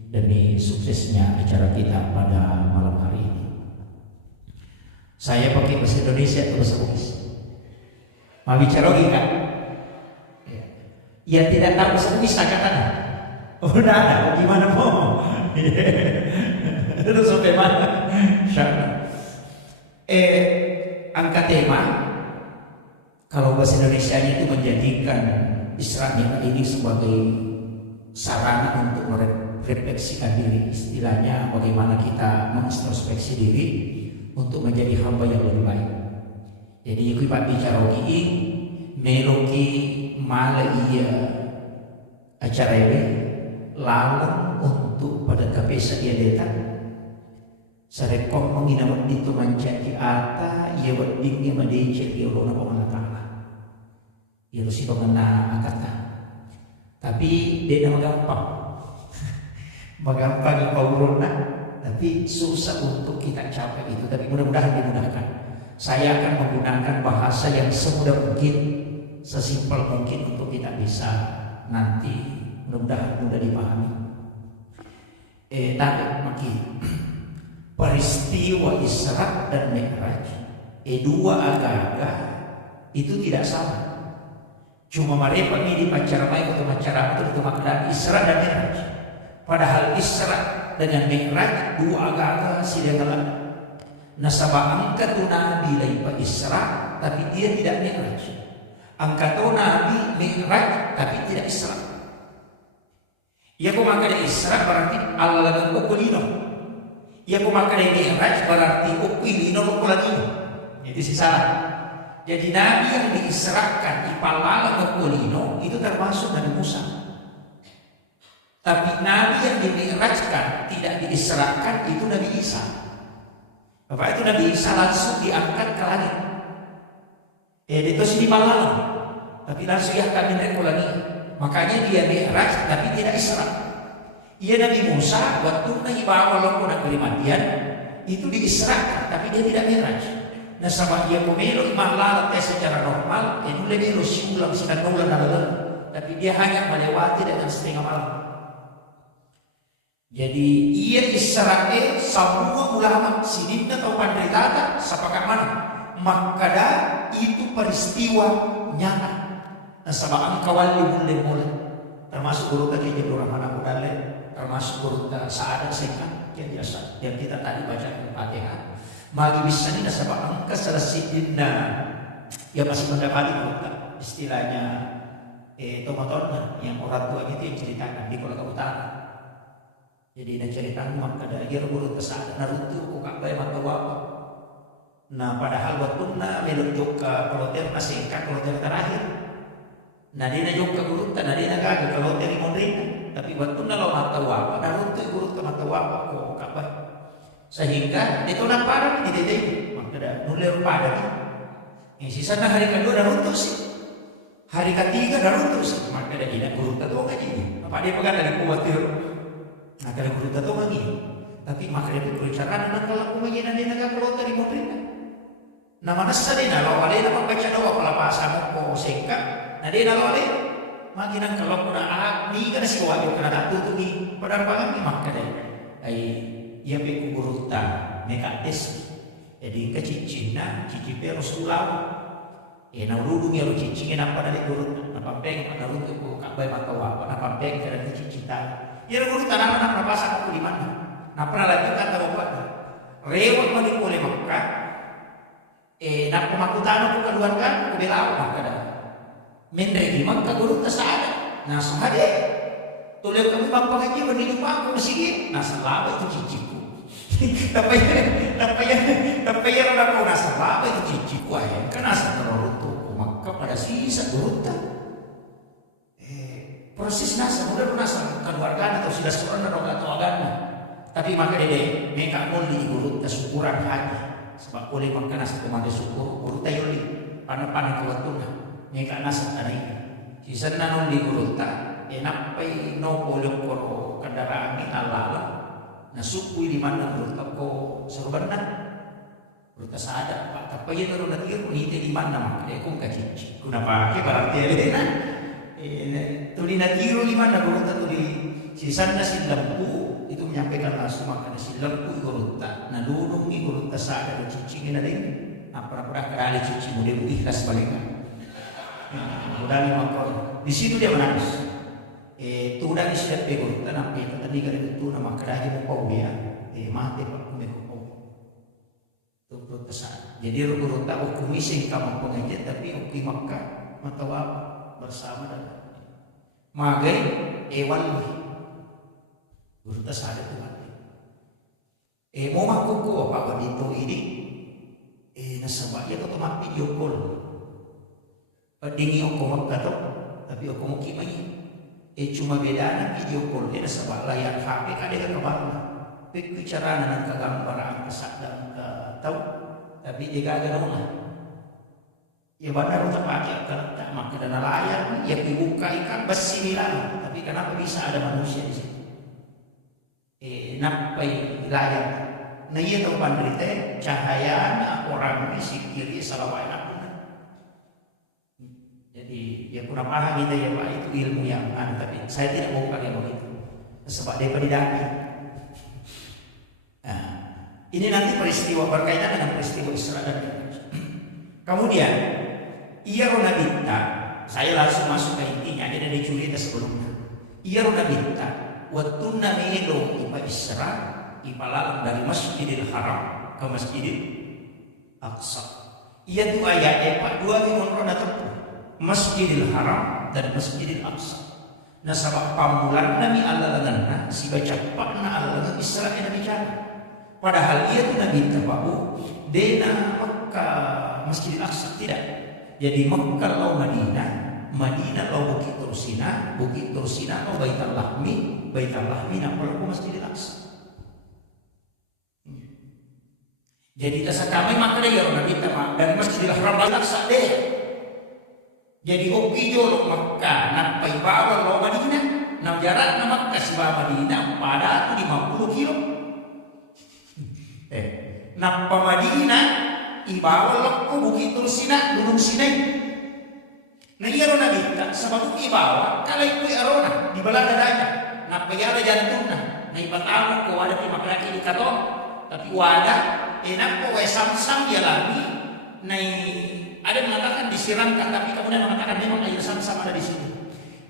demi suksesnya acara kita pada malam hari ini. Saya pakai bahasa Indonesia atau bahasa Inggris? Mau bicara lagi kan? Ya tidak tahu bahasa Inggris katakan. Udah ada, gimana mau? Terus sampai mana? Angkat tema. Kalau bahasa Indonesia itu menjadikan Isra Mi'raj ini sebagai sarana untuk merefleksikan diri, istilahnya bagaimana kita mengintrospeksi diri untuk menjadi hamba yang lebih baik. Jadi aku Pak bicara ini meloki malaiya acara ini lalang untuk pada kapesa dia datang. Sarekom menginap itu menjadi ata ia berdiri mendecer dia Allah Taala. Ya harus mengena akata. Tapi dia nama gampang. Magampang paurona, tapi susah untuk kita capai itu. Tapi mudah-mudahan dimudahkan. Saya akan menggunakan bahasa yang semudah mungkin, sesimpel mungkin untuk kita bisa nanti mudah-mudahan mudah dipahami. Tapi makin peristiwa Isra dan Mi'raj, dua agak-agak itu tidak sama. Cuma mereka ini dipacaramai atau masyarakat itu makna Isra dan Mi'raj. Padahal Isra dengan Mi'raj dua agak-agak sidang nasabah angkatu Nabi laipa Isra tapi dia tidak Mi'raj. Angkatu Nabi Mi'raj tapi tidak Isra. Ya kau makan Isra berarti Allah dan ukulino. Ya kau makan Mi'raj berarti ukulino ukulino. Itu sih salah. Jadi Nabi yang diisrakan ipalala ke Kulino itu termasuk Nabi Musa. Tapi Nabi yang dimi'rajkan tidak diisrakan itu Nabi Isa. Bapak itu Nabi Isa langsung diangkat ke langit. Itu sini palala. Tapi langsung ya kami lagi. Makanya dia mi'raj tapi tidak isra. Ia Nabi Musa waktu nahibawa lalu negeri Madian itu diisrakan tapi dia tidak mi'raj. Nah sama dia pemilu imam lalat secara normal, itu lebih ulang sedang ulang tapi dia hanya melewati dengan setengah malam. Jadi ia Israel semua ulama sidinna atau pandai sepakat mana makada itu peristiwa nyata. Nah sama angkawal mulai termasuk guru tadi jadi orang mana budale, termasuk guru Sa'adat Sekhan yang kita tadi baca di Fatihah. Magi bisa nih nasabah angka selesainya ya masih mendapati istilahnya tomatorna yang orang tua itu yang ceritakan di Kolaka Utara. Jadi dia ceritakan maka dari guru kesana Naruto kok bae mata wapa. Nah padahal waktu menuju ke kloter masih kan kloter terakhir. Nah dia najuk ke guru nah dia nagaga kloter mondrina tapi waktu lo mata wapa Naruto guru ke mata wapa kok bae. Sehingga itu parah di titik maka ada nulir pada yang sisa hari kedua Naruto sih hari ketiga Naruto sih maka ada ina guru tato ngaji apa dia pegang dari kuatir nah kalau guru tato ngaji tapi maka dia pikir cara nak kalau ngaji nanti nak keluar dari pemerintah nah mana sadina lo wale nak baca doa kalau pasamu ko sengka nah dia lo wale maginan kalau kuna ni kan si wajib kena datu tu ni pada pangan ni maka deh ai ia peku buruta mekates jadi kecicina cici perus ulau na urudung ya cicingin apa dari guru apa peng pada runtuh ko kabai mata apa apa peng kada cicita ya guru tanah apa pasang aku di mana na pernah lagi kata bapak rewat mandi boleh maka na pemakutan ko keluarga ko belaw maka dah mendai di maka guru tasada na sahade tulis kami bapak ngaji berdiri aku masih nah selama itu ciciku tapi ya orang kau nasa selama itu ciciku ayam kan asal terlalu tuh maka pada sisa durut proses nasa udah nasa keluarga atau sudah seorang atau agama tapi maka dede mereka muli gurut syukuran haji sebab boleh makan nasa kemana syukur gurut tayoli panen kewatuna mereka nasa tanah ini sisa nanon di gurut enapai no boleh koro kendaraan ni alala nasukui di mana menurut aku seruban menurut saya pak tapi ya kalau nanti aku hite di mana mak dia kung kacici kuna pakai berarti ada na tu di natiro di mana menurut tu di sisan nasi lembu itu menyampaikan langsung makan nasi lembu menurut nah dulu ni menurut saya ada cicing ada ini apa kali cici mudah ikhlas baliknya mudah ni makon di situ dia menangis tuda ni siya pego tanah pito tadi kali itu nama keraja mo pau ya mati pak kumeko pau tu protesan jadi rukun tahu kumising kamu pengajian tapi uki Makkah matawab bersama dan magai ewal guru tasada tu mati mau makuku apa dito ini nasabah ya to mat video call padingi ko magkato tapi ako mo kimay cuma bedanya video call dia sebab layar HP kan dia kebal bicara dengan kegambaran kesak dan tahu tapi dia gak ada lah ya benar untuk pakai tak maka dana layar ya dibuka ikan besi lalu tapi kenapa bisa ada manusia di situ napai layar nah iya tahu pandrite cahaya orang ini sikiri salawat jadi ya kurang paham kita ya Pak itu ilmu yang tapi saya tidak mau pakai begitu sebab dia pendidaki. Nah, ini nanti peristiwa berkaitan dengan peristiwa Isra dan Mi'raj. Kemudian ia rona binta saya langsung masuk ke intinya ada di cerita sebelumnya. Ia rona binta waktu namelo ipa Isra ipalalang dari Masjidil Haram ke Masjidil Aqsa. Ia tu ayat Pak dua minggu rona tempuh Masjidil Haram dan Masjidil Aqsa. Nah sabab pamulan nami alalangan si baca pakna alalangan Israel Nabi cara. Padahal ia tu Nabi tahu dena Makkah Masjidil Aqsa, tidak. Jadi Makkah law Madinah, Madinah law Bukit Tursina, Bukit Tursina law Baitul Lahmi, Baitul Lahmi law Masjidil Aqsa. Jadi tasa kami maka dia orang kita dari Masjidil Haram Al-Aqsa deh. Jadi opi jolo Makkah nak pai bawa law Madinah, nak jarak na Makkah sebab Madinah pada tu 50 kilo. Nak Madinah ibawa lokko Bukit Tursina Gunung Sinai. Nah iya rona kita sebab ibawa kalau itu arona di balada daya. Nak payara jantungna. Nah ibatamu ko ada pima laki di kato tapi wadah enak ko we sam-sam ya lagi. Nah ada mengatakan disiramkan tapi kemudian mengatakan memang air sam-sam ada di sini.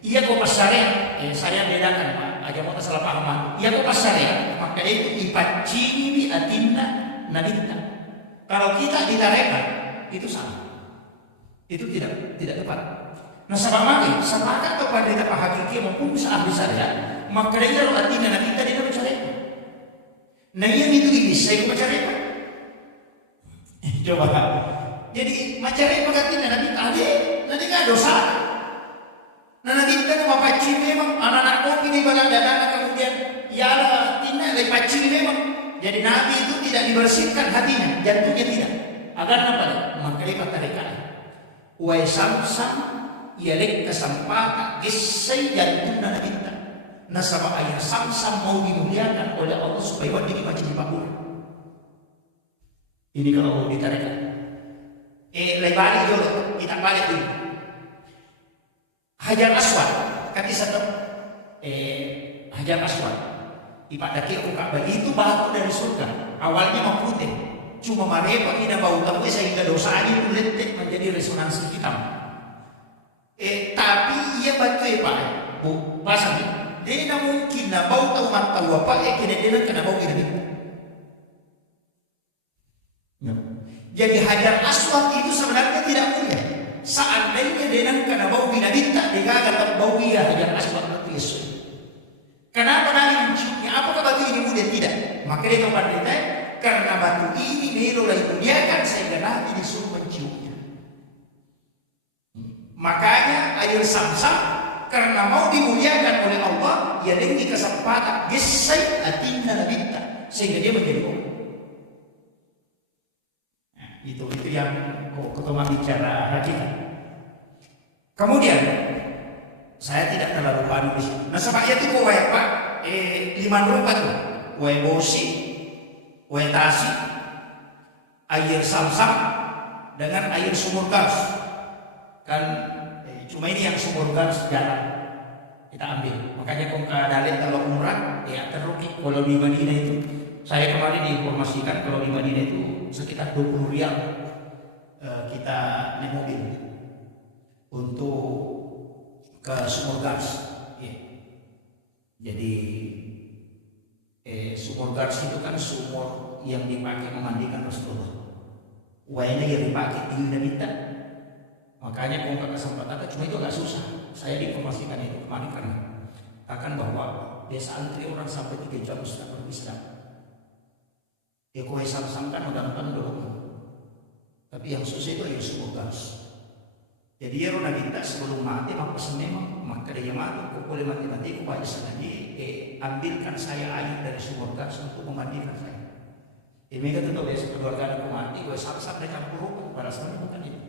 Iya ko pas syariat, saya bedakan Pak. Aja mau salah paham. Iya ko pas syariat, maka itu ipacini bi atinna nabita. Kalau kita ditarekat itu salah. Itu tidak tepat. Nah sama sepakat kepada kita hakiki maupun ahli syariat, maka dia harus artinya nabita dia bersyariat. Nah yang itu bisa bersyariat. Coba. Jadi macam artinya nabita ada, nanti nggak dosa. Nah nabita itu paci memang anak-anak kopi di badan kemudian ya artinya dari paci memang. Jadi Nabi itu tidak dibersihkan hatinya, jantungnya tidak. Agar apa? Maka dia katakan, wa samsam yalek kesempatan kisai jantungnya Nabi kita. Nasaba ayah samsam mau dimuliakan oleh Allah supaya wajib dibaca di pakul. Ini kalau mau ditarekan. Balik dulu, kita balik dulu. Hajar Aswad, kati satu. Hajar Aswad. Ipadaki aku Ka'bah itu batu dari surga. Awalnya mau putih, cuma marepa ina bau tahu sehingga dosanya kulit menjadi resonansi hitam. Tapi ia batu Pak, bu pasang dia mungkin na bau tahu mata apa kena dia kena bau ini. Jadi Hajar Aswad itu sebenarnya tidak mulia. Seandainya dia kena bau bina bintang, dia akan bau ya Hajar Aswad itu Yesus. Kenapa Nabi menciumnya? Apakah batu ini mulia? Tidak. Maka dia kembali karena batu ini mulai dimuliakan sehingga Nabi disuruh menciumnya. Makanya air Samsam karena mau dimuliakan oleh Allah, ia dengki kesempatan gesai atinna nabita sehingga dia menjadi orang. Nah, itu yang ketemu bicara hakikat. Kemudian saya tidak terlalu paham di sini. Nah, sebab itu kau Pak, 5 rupa tuh, kue bosi, kue tasi, air samsam dengan air sumur gas. Kan cuma ini yang sumur gas jarang kita ambil. Makanya kau dalil kalau umrah, terrugi. Kalau di Madinah itu, saya kemarin diinformasikan kalau di Madinah itu sekitar 20 rial kita naik mobil untuk ke sumur gas. Jadi sumur gas itu kan sumur yang dipakai memandikan Rasulullah. Wayanya yang dipakai di Indonesia. Makanya kalau kesempatan cuma itu agak susah. Saya diinformasikan itu kemarin karena akan bahwa desa antri orang sampai 3 jam sudah beristirahat. Kue sam-sam kan udah dulu. Tapi yang susah itu ya sumur gas. Jadi ya Rona minta sebelum mati maka memang maka dia mati kok boleh mati kok banyak sekali ambilkan saya air dari sumur gas untuk memandikan saya. Ini mereka tentu biasa keluarga aku mati gue sab-sab dan campur rumput pada saat bukan itu.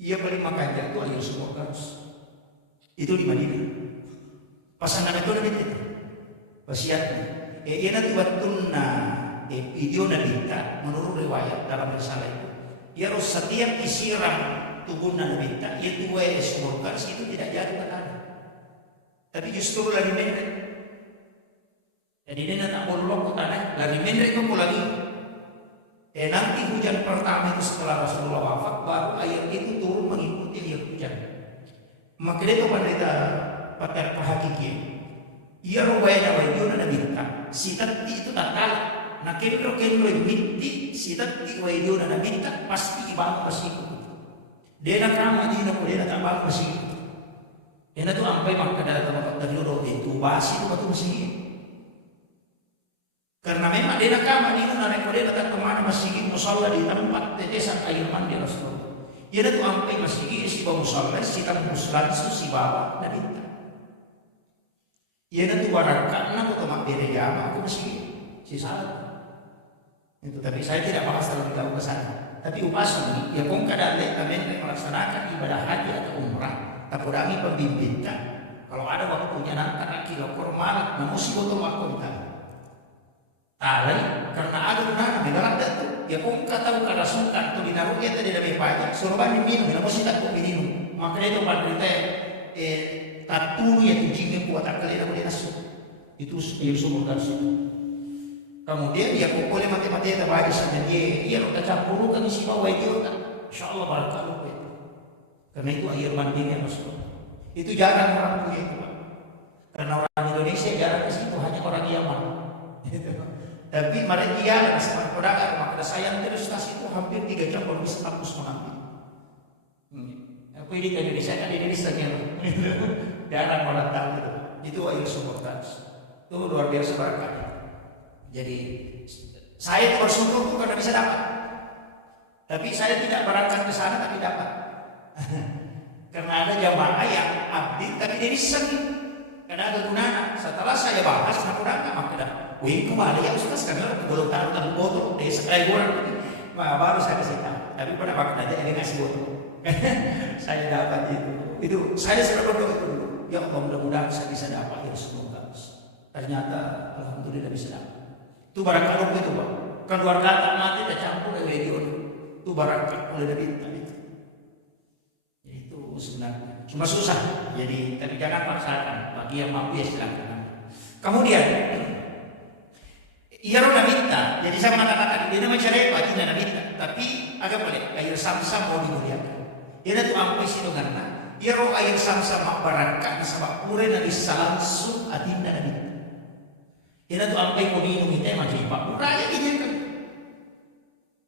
Ia paling makan itu air sumur gas itu di Madinah. Pasangan itu nabi itu wasiatnya. Ia nanti wattunna video nabi menurut riwayat dalam risalah itu. Ia harus setiap disiram tubuh Nabi tak yaitu sumur gas itu tidak jatuh ke tanah, tapi justru lagi mendek. Jadi dia tak bolong ke tanah, lagi mendek itu lagi. Nanti hujan pertama itu setelah Rasulullah wafat baru air itu turun mengikuti air hujan. Maka dia kepada kita pakar hakiki. Ia rupanya wajib Nabi tak si tadi itu tak kalah. Nah kendo binti si tadi wajib Nabi tak pasti ibang pasti. Dia nak ramah dia nak boleh tak apa sih. Dia nak tu sampai mak kada tempat terjuru itu basi tu batu sih. Karena memang dia nakama dia narik dia datang kemana masjid musalla di tempat tetesan air mandi Rasulullah. Ia tu ampai masjid si bawa musalla si tembus langsung si bawa dan itu. Ia tu barangkan aku tu mak beda jama aku masjid si salat. Itu tapi saya tidak bahas terlalu jauh ke sana. Tapi upasan ya kong kadang kami melaksanakan ibadah haji atau umrah. Tapurangi pembimbingkan. Kalau ada waktunya nanti kilo kormal, namun si botol waktu talai karena ada gunanya bilang ada tuh ya kung kata bukan rasukan tuh dinaruh kita di dalam pajak suruh banding minum namun si tak minum makanya itu pada kita tatu ya tuh jingga kuat akal dia boleh nasuk itu sumur dari situ. Kemudian ya kung boleh mati-mati ya terbaik saja dia kita campur kan isi bawah itu kan insyaallah barakah itu karena itu air mandinya masuk itu jarang orang punya itu karena orang Indonesia jarang ke situ hanya orang Yaman. Tapi mereka sama pedagang maka saya terus tas itu hampir 3 jam baru bisa kampus mengambil. Aku ini ke Indonesia kan Indonesia jarang orang tahu itu air sumur gas itu luar biasa berkah. Jadi saya bersyukur karena bisa dapat. Tapi saya tidak berangkat ke sana tapi dapat. Karena ada jamaah yang abdi tapi dia sering karena ada gunanya. Setelah saya bahas kurang maka dah wih kembali ya Ustaz kami orang belum taruh botol dari sekali orang baru saya kasih tahu tapi pada waktu nanti dia ngasih botol saya dapat itu saya sudah berdoa itu dulu ya Allah mudah-mudahan saya bisa dapat ya semoga ternyata alhamdulillah bisa dapat itu barang kalau itu Pak keluarga tak mati tak campur dari video itu barang oleh Nabi itu sebenarnya cuma susah jadi tapi jangan paksakan bagi yang mampu ya silakan. Kemudian ia roda minta, jadi saya mengatakan dia nama cara apa tidak minta, tapi agak boleh air samsam mau dimuliakan. Ia tu ampai situ karena ia roh air samsam barakat sama pure dari langsung adinda nabi. Ia tu ampai mau minum kita macam apa? Murahnya ini kan.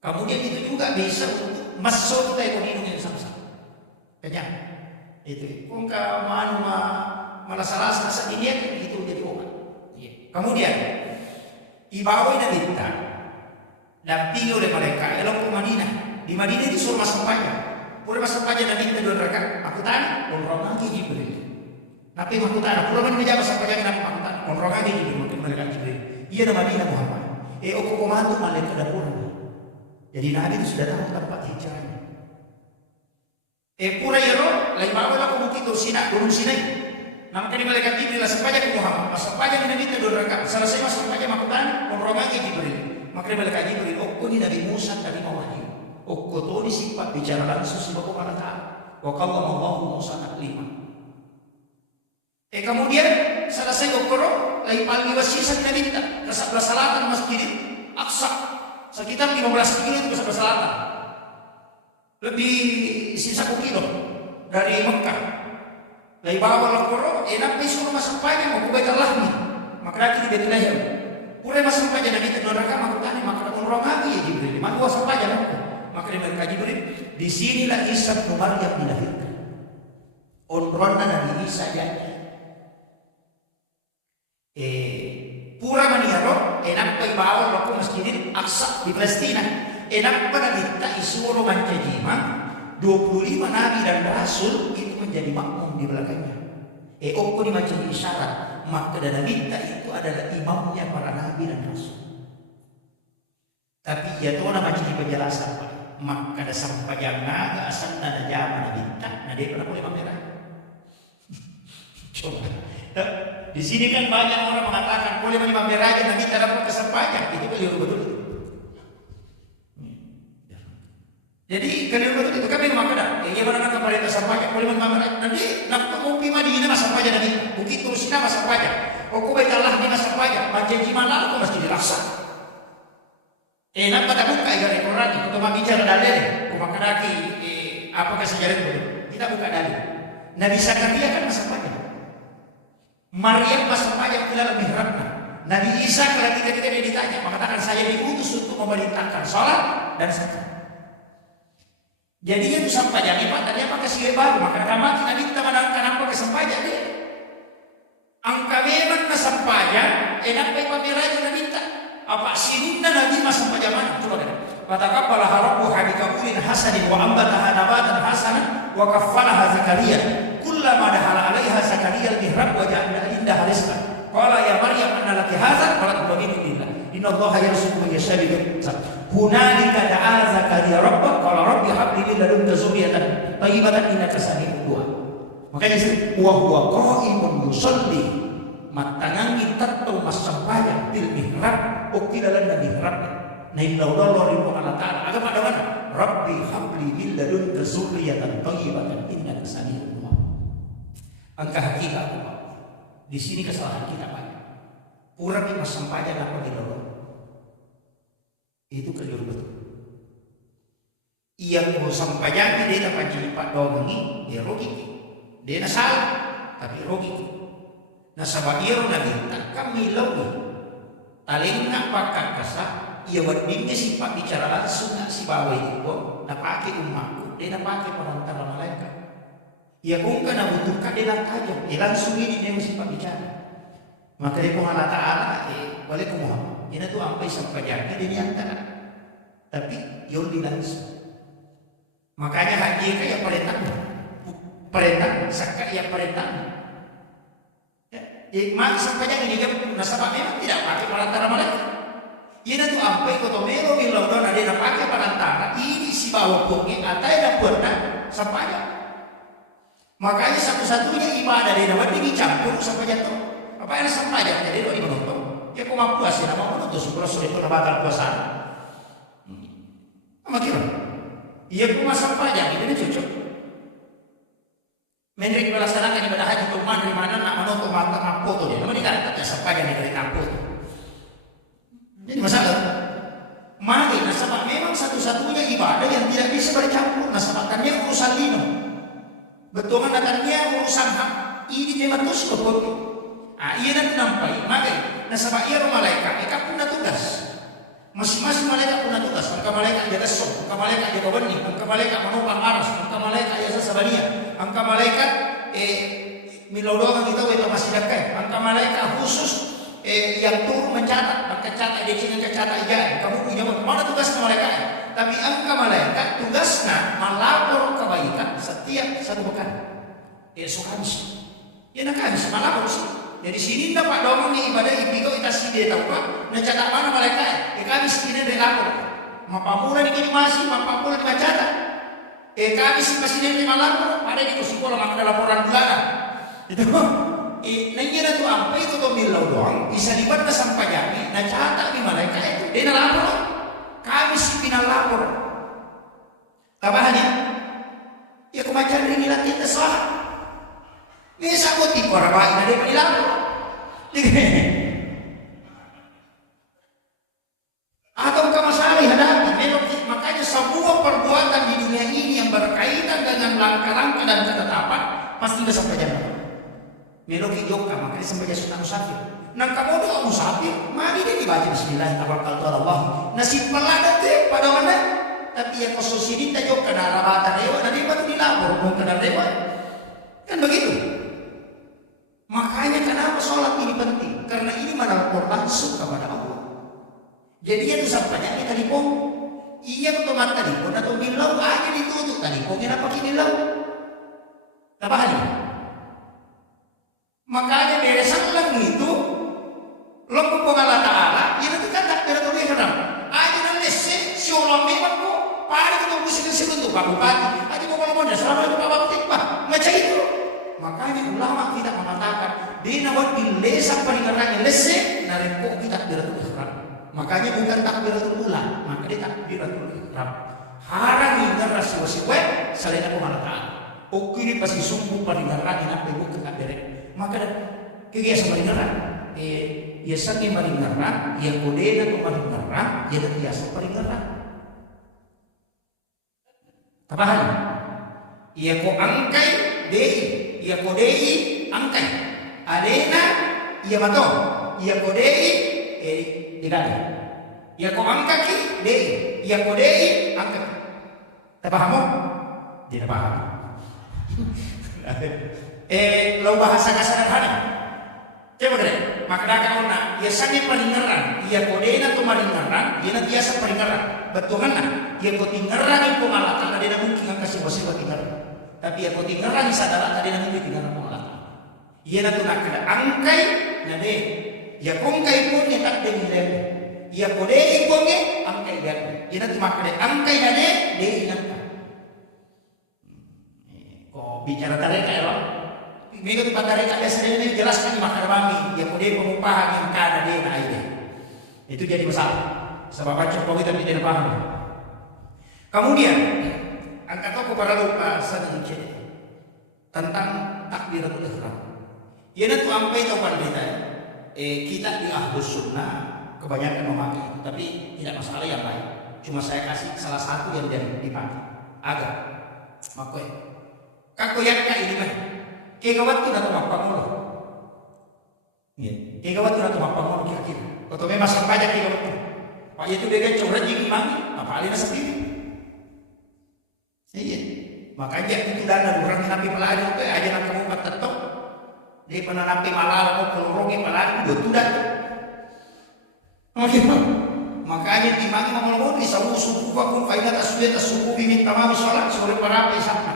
Kemudian itu juga bisa untuk masuk kita mau minum yang samsam. Kenyang. Itu. Kau manu malah salah ini itu jadi obat. Kemudian Ibawi dan Bintang dampingi oleh mereka elok ke Madinah. Di Madinah disuruh masuk pajak. Pura masuk pajak dan minta 2 rakaat. Aku tanya, kontrol lagi Jibril. Nabi aku tanya, pura mana menjawab masuk pajak nabi aku tanya, kontrol lagi Jibril. Mungkin mereka Jibril. Iya di Madinah Muhammad. Aku komando malaikat dapur. Jadi Nabi itu sudah tahu tempat hijrahnya. Pura yero, lain bawa aku bukit Sinai, Gunung Sinai. Namanya malaikat Jibril masuk pajak ke Muhammad. Masuk pajak Nabi itu 2 rakaat. Selesai masuk pajak aku tanya, kontrol lagi Jibril. Maka malaikat Jibril, ini Nabi Musa tadi mau wahyu. Tuh ini sifat bicara langsung si Bapak Allah Ta'ala. Wa kallallahu Musa taklima. Kemudian selesai ukuro, lain paling wasisan Nabi kita ke sebelah selatan Masjid Aqsa. Sekitar 15 kilo itu ke sebelah selatan. Lebih sisa 1 kilo dari Mekah. Lain bawa ukuro, enak suruh masuk pajak mau kubaikan lahmi. Maka lagi di Bethlehem. Pura masuk pajak Nabi itu 2 rakaat maka tanya maka orang lagi ya Jibril. Maka masuk pajak. Maka dia mereka Jibril, disinilah Isa bin Maryam dilahirkan. Onronna Nabi Isa jadi. Pura maniaro, enak pa ibawa loko Masjidil Aqsa di Palestina. Enak pa nabita isuro mancajima, 25 nabi dan rasul itu menjadi makmum di belakangnya. Oko di macam isyarat, maka dan nabita itu adalah imamnya para nabi dan rasul. Tapi ya tuh nama jadi penjelasan Pak. Maka ada sampah yang naga asal ada zaman bintang, nah dia pernah boleh pameran. Coba, di sini kan banyak orang mengatakan boleh pamer aja, nanti tak dapat kesempatan, itu keliru betul. Jadi keliru betul itu kami mengatakan, gimana nak kembali ke sampahnya boleh pamer aja, nanti nak kopi Madinah masa sampahnya nanti, bukit terusnya masa sampahnya, aku baiklah di masa sampahnya, janji malam aku mesti dilaksanakan. Nak pada buka ikan ekoran itu untuk bicara dalil, kumakan lagi apakah sejarah itu? Kita buka dalil. Nabi Zakaria kan masa pajak. Maryam masa pajak tidak lebih rendah. Nabi Isa kalau kita ditanya mengatakan saya diutus untuk memerintahkan sholat dan zakat. Jadinya itu sampai jadi pak tadi apa kasih baru maka kami Nabi kita menangkan apa kesempatan dia. Angka memang masa pajak enak baik pameraja Nabi tak. Apa sinunna Nabi masa zaman coba deh. Fataqabbalaha rabbuha biqabulin hasanin wa ambataha nabatan hasanan wa kaffalaha Zakaria. Kullama dakhala 'alaiha Zakaria al-mihrab wa ja'ala indaha rizqan. Qala ya Maryam anna laki hadza? Qalat huwa min indillah. Inna Allaha yarzuqu man yasha'u bighayri hisab. Hunalika da'a Zakaria rabbah qala rabbi hab li min ladunka dzurriyyatan thayyibatan innaka sami'ud du'a. Makanya wa huwa qa'imun yusalli matangangi tatto masampaya til mihrab ukidalan na mihrab na innaudallah ribu Allah ta'ala agama dengan rabbi habli min ladunka dzurriyyatan thayyibatan innaka sami'ud du'a. Angka hakikat di sini kesalahan kita banyak. Kurang masampaya apa di dalam itu keliru betul. Ia mau sampaikan dia dapat jadi pak dogengi dia rugi. Dia salah tapi rugi. Nah sabagiro nabi tak kami lalu taling nak pakai kasar ia wadingnya si pak bicara langsung nak si bawa itu kok nak pakai umatku dia nak pakai perantara malaikat ia pun kena butuhkan dia nak tajam dia langsung ini dia mesti pak bicara maka dia pun Allah Ta'ala boleh kumuh ini tuh sampai sampai jaga dia nyata tapi yang langsung makanya haji kayak perintah sakit yang perintah. Maka sampainya ini dia nasabah memang tidak pakai perantara malaikat. Ini tuh apa ikut omero bilang dona dia pakai perantara ini si bawa pokoknya atau ada pernah sampainya. Makanya satu-satunya ibadah dia dapat dicampur sampai jatuh. Apa yang sampainya jadi doa menonton. Ya kau mampu asli nama menonton syukur sudah itu bakal puasa. Apa kira? Iya kau sampainya ini cocok. Menrik melaksanakan ibadah haji tuman di mana nak menonton mata foto dia. Namun dikatakan sampai yang dari kampung. Jadi masalah. Mari nasabah memang satu-satunya ibadah yang tidak bisa bercampur. Nasabahkannya urusan minum. Betul katanya urusan hak. Ini memang terus berbeda. Iya nanti nampai. Maka nasabah ia malaikat. Mereka punya tugas. Masing-masing malaikat punya tugas. Angka malaikat jaga som, angka malaikat jaga benih, angka malaikat menopang aras, angka malaikat jasa sabaria, angka malaikat milodongan kita itu masih dekat, angka malaikat khusus yang turun mencatat, angka catat di sini catat aja. Kamu punya mana tugas malaikat? Tapi angka malaikat tugasnya melapor kebaikan setiap satu pekan. Esok Kamis, ya nak Kamis melapor sih. Jadi sini dapat dong ni ibadah ipigo kita sih dia tahu kan? Mencatat mana malaikat? Kami sini dia lapor. Mapamula ni kini masih, mapamula dicatat. Kami masih dia lapor. Ada di sekolah maka ada laporan bulanan. Itu. Nanya tu apa itu tu milau doang. Bisa dibuat sampai jadi. Nah catat di malaikat itu dia lapor. Kami sih final lapor. Tabahannya? Ya kemajuan ini lah kita salah. Ini sakut di orang baik dari bilang, atau masalah hadapi. Makanya semua perbuatan di dunia ini yang berkaitan dengan langkah-langkah dan ketetapan pasti sudah sampai jam. Meloki joka makanya sampai jam sunnah musafir. Nah kamu doa musafir, mari dia dibaca Bismillahirrahmanirrahim. Nasib peladat deh pada mana? Tapi yang khusus ini tak joka darah bata dewa, nanti baru dilapor mau kena dewa, kan begitu. Makanya kenapa sholat ini penting? Karena ini melapor langsung kepada Allah. Jadi itu sampainya kita telepon. Iya otomatis telepon atau bilau aja ditutup teleponnya apa kini bilau? Apa hal? Makanya beresan lang itu lo Allah Ta'ala ya nanti kan tak kira tuh haram. Aja dan lesen si orang memang kok pada kita musik sebentuk Pak Bupati. Aja mau ngomong selama itu Pak Bupati Pak macam itu. Makanya ulama kita mengatakan di nawat bilesa peninggalannya lese nareko kita takbiratul ihram. Makanya bukan takbiratul ula, maka dia takbiratul ihram. Harangi ngeras wasiwe selain aku mengatakan. Oke ini pasti sungguh peninggalan nak bukan takbirat. Maka kegiatan peninggalan. Ya sangi peninggalan, ya kode dan peninggalan, ya biasa peninggalan. Tabahan. Ya ko angkai dei. Ia kodei angkai. Adena ia mato. Ia kodei dikali. Ia ko angkaki dei. Ia kodei angkaki. Tak paham? Tidak paham. Lo bahasa kasar mana? Coba deh. maka ona ia sange palingaran ia kodena to malingaran ia biasa palingaran betulan ia kotingaran ko malata kadena mungkin ang kasih bose palingaran tapi ia kotingaran sadara kadena mungkin tingaran ko malata ia na to nakada angkai nade ia kongkai pun ia tak dengilem ia kodei konge angkai gan ia na to makade angkai nade de inanta ko bicara tareka ya Minggu tempat dari kalian sendiri ini jelaskan di makar bami yang kemudian pengupahan yang kada dia na ide itu jadi masalah sebab baca Jokowi tapi tidak paham. Kemudian angkat toko para lupa sedikit tentang takbiratul ihram. Ia nanti sampai tahu pada kita di Ahlus Sunnah kebanyakan memakai itu tapi tidak masalah yang lain. Cuma saya kasih salah satu yang dia dipakai agak makanya kakoyak ini mah kegawat tu datang apa mulu, kegawat tu datang apa mulu kira-kira. Kalau memang sampainya kegawat tu, pak itu dia coba jadi imam, apa alina sendiri. Iya, makanya itu dana orang nabi pelari itu aja nak kamu patah dia pernah nabi malal mau kelorongin pelari dua tu dah. Makanya di mana mau bisa musuh pun kaidah tasbih minta maaf sholat sore para pesakna.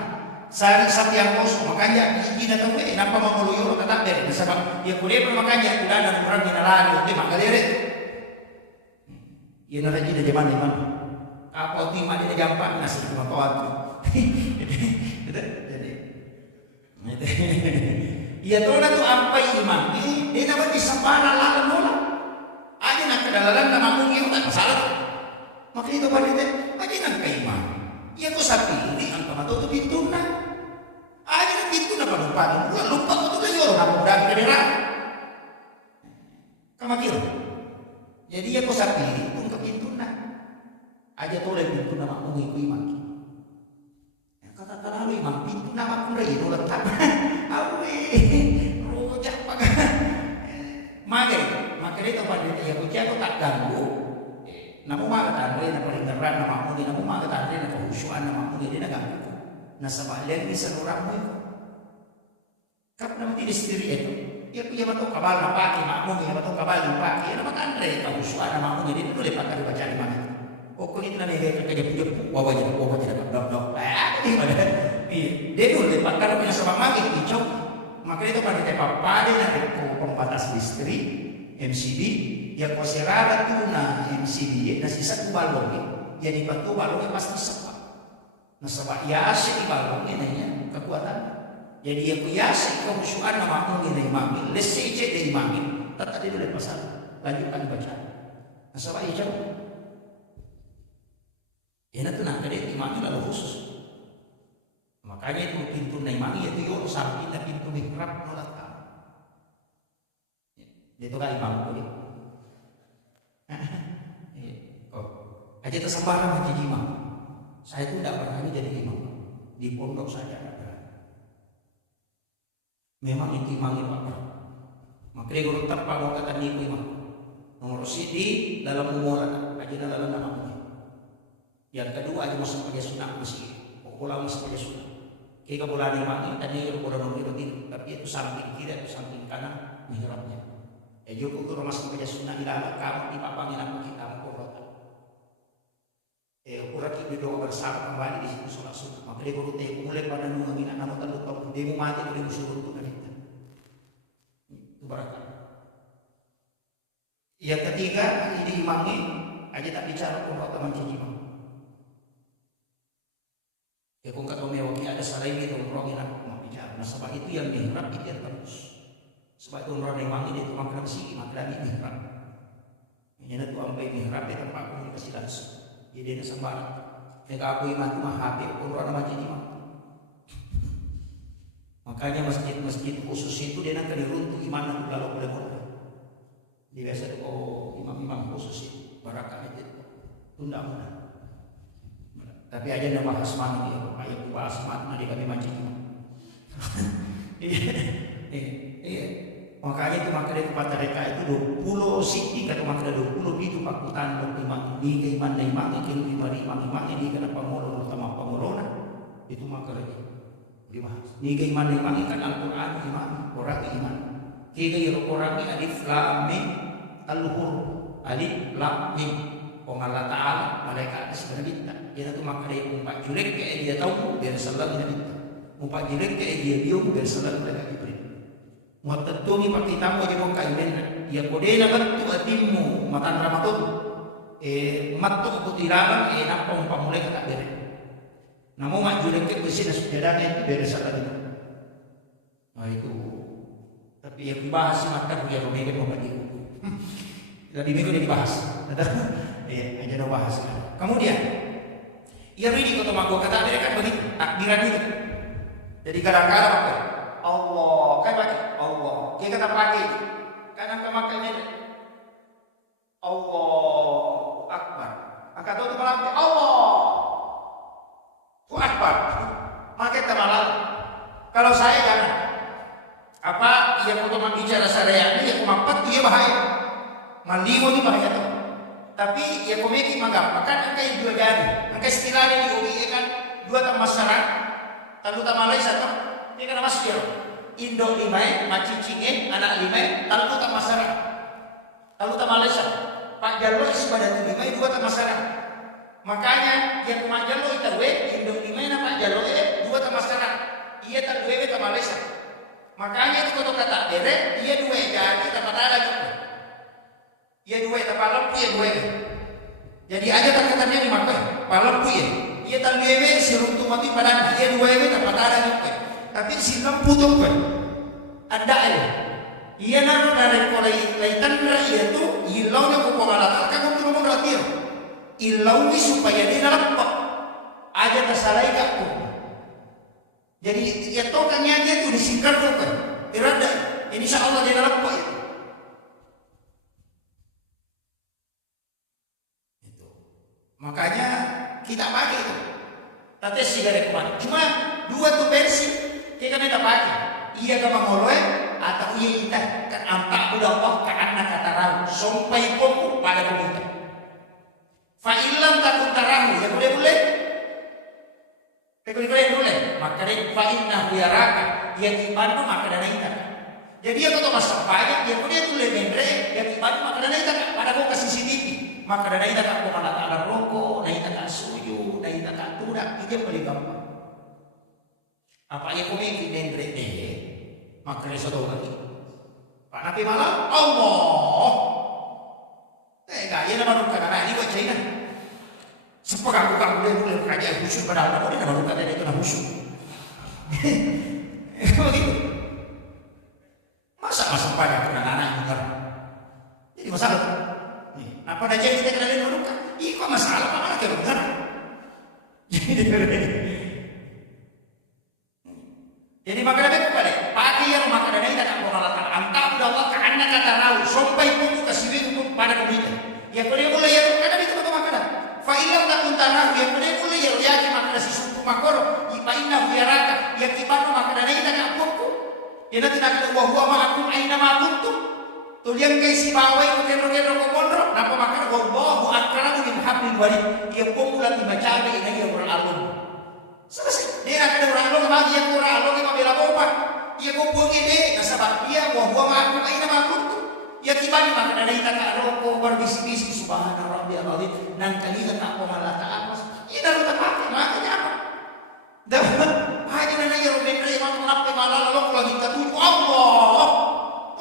Sari satu yang kosong makanya izin atau kenapa mau meluyur kata dari sebab dia kuliah makanya udah ada orang yang lalu itu maka deret ia naraji dari zaman mana apa timah dia gampang nasi cuma kawat jadi ia tahu tu apa imam ini dia dapat disempara lalu nolak aja nak kedalaman nama mungkin tak masalah maka itu pada aja nak ke imam ia kok sapi ini angka itu pintu nak aja kan pintu nak lupa lupa kau tu kan orang nak mudah kedengaran kamu kira jadi ia kok sapi itu ke pintu nak aja tu oleh pintu nama mungkin imam kata lalu imam pintu nama aku lagi tu letak awe rojak pakai maka itu pada dia aku tak ganggu namun mak tandre na palingaran na mamuli namun mak tandre na kahusyuan na mamuli din na ganggu nasa balian ni sa lurang mo kap naman tidak sendiri itu ia punya matong kabal na paki mamuli ia matong kabal na paki ia naman tandre kahusyuan na mamuli din ito lepak ka dibaca di mana o kulit na nire kaya punya wawajah dok dia dulu lepak ka punya sama magik icok maka itu pada tepat pada na pembatas listrik MCB yang konserada tuna MCB na sisa balong jadi batu balongnya pasti sepak na sebab yasi balong ini kekuatan jadi yang yasi kehusuan nama mungkin dari mami lesece dari mami tadi dulu pasal lanjutkan baca na sebab itu ya itu nak ada imami lalu khusus makanya itu pintu na imami itu yo samping na pintu mihrab nolak itu kan imam kulit aja tersembarang haji imam saya itu tidak pernah jadi imam di pondok saja memang itu imam pak makanya guru tetap mau kata niku imam nomor sidi dalam umuran aja dalam nama yang kedua aja masuk pada sunnah masih pulang masuk pada sunnah kita bulan imam tadi yang bulan nomor itu tapi itu samping kiri atau samping kanan mihrabnya Joko tu masuk pada sunnah ilalah kamu di papangin apa kita mengurut. Urat kita doa bersama kembali di situ sholat sunnah. Maka dia guru teh mulai pada nungangin anak terlalu tahu dia mau mati dia musuh itu kan itu. Itu barangkali. Yang ketiga ini imamnya aja tak bicara pun teman cici imam. Ya kau kata mewakili ada sarai itu orang yang mau bicara. Nah sebab itu yang mihrab itu yang terus. Sebab itu orang yang manggil itu makan sih makan lagi mihrab. Ini tu ampai mihrab itu tempat komunikasi langsung. Jadi dia sembarang. Jika aku imam tu mah HP orang macam ni mah. Makanya masjid-masjid khusus itu dia nak diruntuh iman kalau boleh boleh. Di biasa tu imam-imam khusus itu barakah itu tunda muda. Tapi aja nama hasman dia, ayat bahas mana dia kami macam ni. Iya. Makanya itu maka dari kepada mereka itu 20 siti kata maka 20 itu pakutan imam ini iman dan imam itu imam ini kenapa pamulon utama pamulona itu maka lagi dibahas. Ni iman dan imam kan Al-Qur'an imam orang iman Kiga orang alif lam mim al-huruf alif lam mim. Allah Ta'ala malaikat sebenarnya dia tu maka dia umpat julek ke dia tahu biar salam dia minta umpat julek ke dia biung biar salam mereka diberi muatatuni pakai tamu aja bong kaimen ya kodena batu atimmu matan ramatut matu kutilaban nampak umpat mulai kata bere namun mak julek ke besi nasudadanya biar salam itu nah itu tapi yang dibahas mata dia rumahnya mau bagi tadi minggu dia dibahas ya, aja bahas. Kemudian, ia ini kata mak kata dia kan begitu, takbiran itu. Jadi kadang-kadang pakai Allah, kan pakai Allah. Dia kata pakai, kadang kemakainya Allahu Akbar. Angkat tu malam Allah, Akbar. Pakai temalan. Kalau saya kan, apa? Ia mau bicara syariat ini, ia mampat dia bahaya. Malimu ni bahaya tu. Tapi ya komedi magap, maka angkai dua jari, angkai istilahnya di UI kan dua tamasaran, talu tamalais atau ini kan mas dia, Indo lima, macicinge, anak lima, talu tamasaran, talu tamalais, Pak Jarwo sepada lima dua tamasaran, makanya yang Pak Jarwo itu Indo lima, Pak Jarwo dua tamasaran, ia talu tamalais, makanya itu kata bere, ia dua jari, tempat ada juga. Ia dua, tak palampu ia dua. Jadi aja tak katanya di makan, palampu ia. Ia tak lewe si runtuh mati padang. Ia dua tak patah juga. Tapi si lampu tu kan, ada ia. Ia nak dari kolaitan ia tu, ilau ni kau pengalatan kan kau turun ratir. Ilau ni supaya dia nampak. Aja tersalai kau. Jadi ia tahu kan dia tu disingkar tu kan. Irada, insya Allah dia nampak itu. Makanya kita pakai itu. Tapi sih dari kemana? Cuma dua tuh versi kita minta pakai. Iya ke mangoloi atau iya kita kan ampak udah Allah ke anak kata rahu sampai komu pada kita. Fa'ilam takut tarahu ya boleh. Boleh. Maka dia fa'inna huyaraka yang dibantu maka dana kita. Jadi ya kalau masak banyak ya boleh boleh mendre yang dibantu maka dana kita pada kau kasih CCTV. Maka dana kita kau malah tak ada rokok, dana kita tak suyu, dana kita tak tudak, itu yang paling gampang. Apa yang kau ingin mendre maka dia sudah lagi. Pak Nabi malam Allah. Gaya nama ruka karena ini buat China. Sepakat bukan boleh kerajaan khusyuk pada Allah. Ini nama ruka dia itu nama khusyuk. Begitu. Masa banyak kena anak dengar. Jadi masalah. Apa dah jadi kita kena nama ruka? Ih kok masalah mana kena dengar? Jadi maka Nabi kepada pagi yang maka dana kita tak mengalahkan antah udah Allah karena kata rahu sampai pun kasih untuk pada kita. Ya boleh ya karena itu betul makanan. Fa'ilam takun tanahu ya boleh ya lihat makanan si suku makor. Ipainna biaraka ya kibano makanan kita tak pokok. Ya nanti nak wahwa ma'akum aina ma'akuntum. Tulian kay si bawai kukero komondro. Napa makanan wallahu akramu min hablil warid. Ya pumulan dibacabe ina ya orang alun. Selesai. Dia akan orang alun bagi yang orang alun yang mabela bopa. Ya kumpul ini nasabak dia wahwa ma'akum aina ma'akuntum. Ya kibani maka dari kata rokok berbisik-bisik subhanallah rabbil azim nan kali tak malah tak apa. Ini dah tak pakai makanya apa? Dapat haji nana ya rumah dia mau apa malah lalu lagi ketujuh Allah.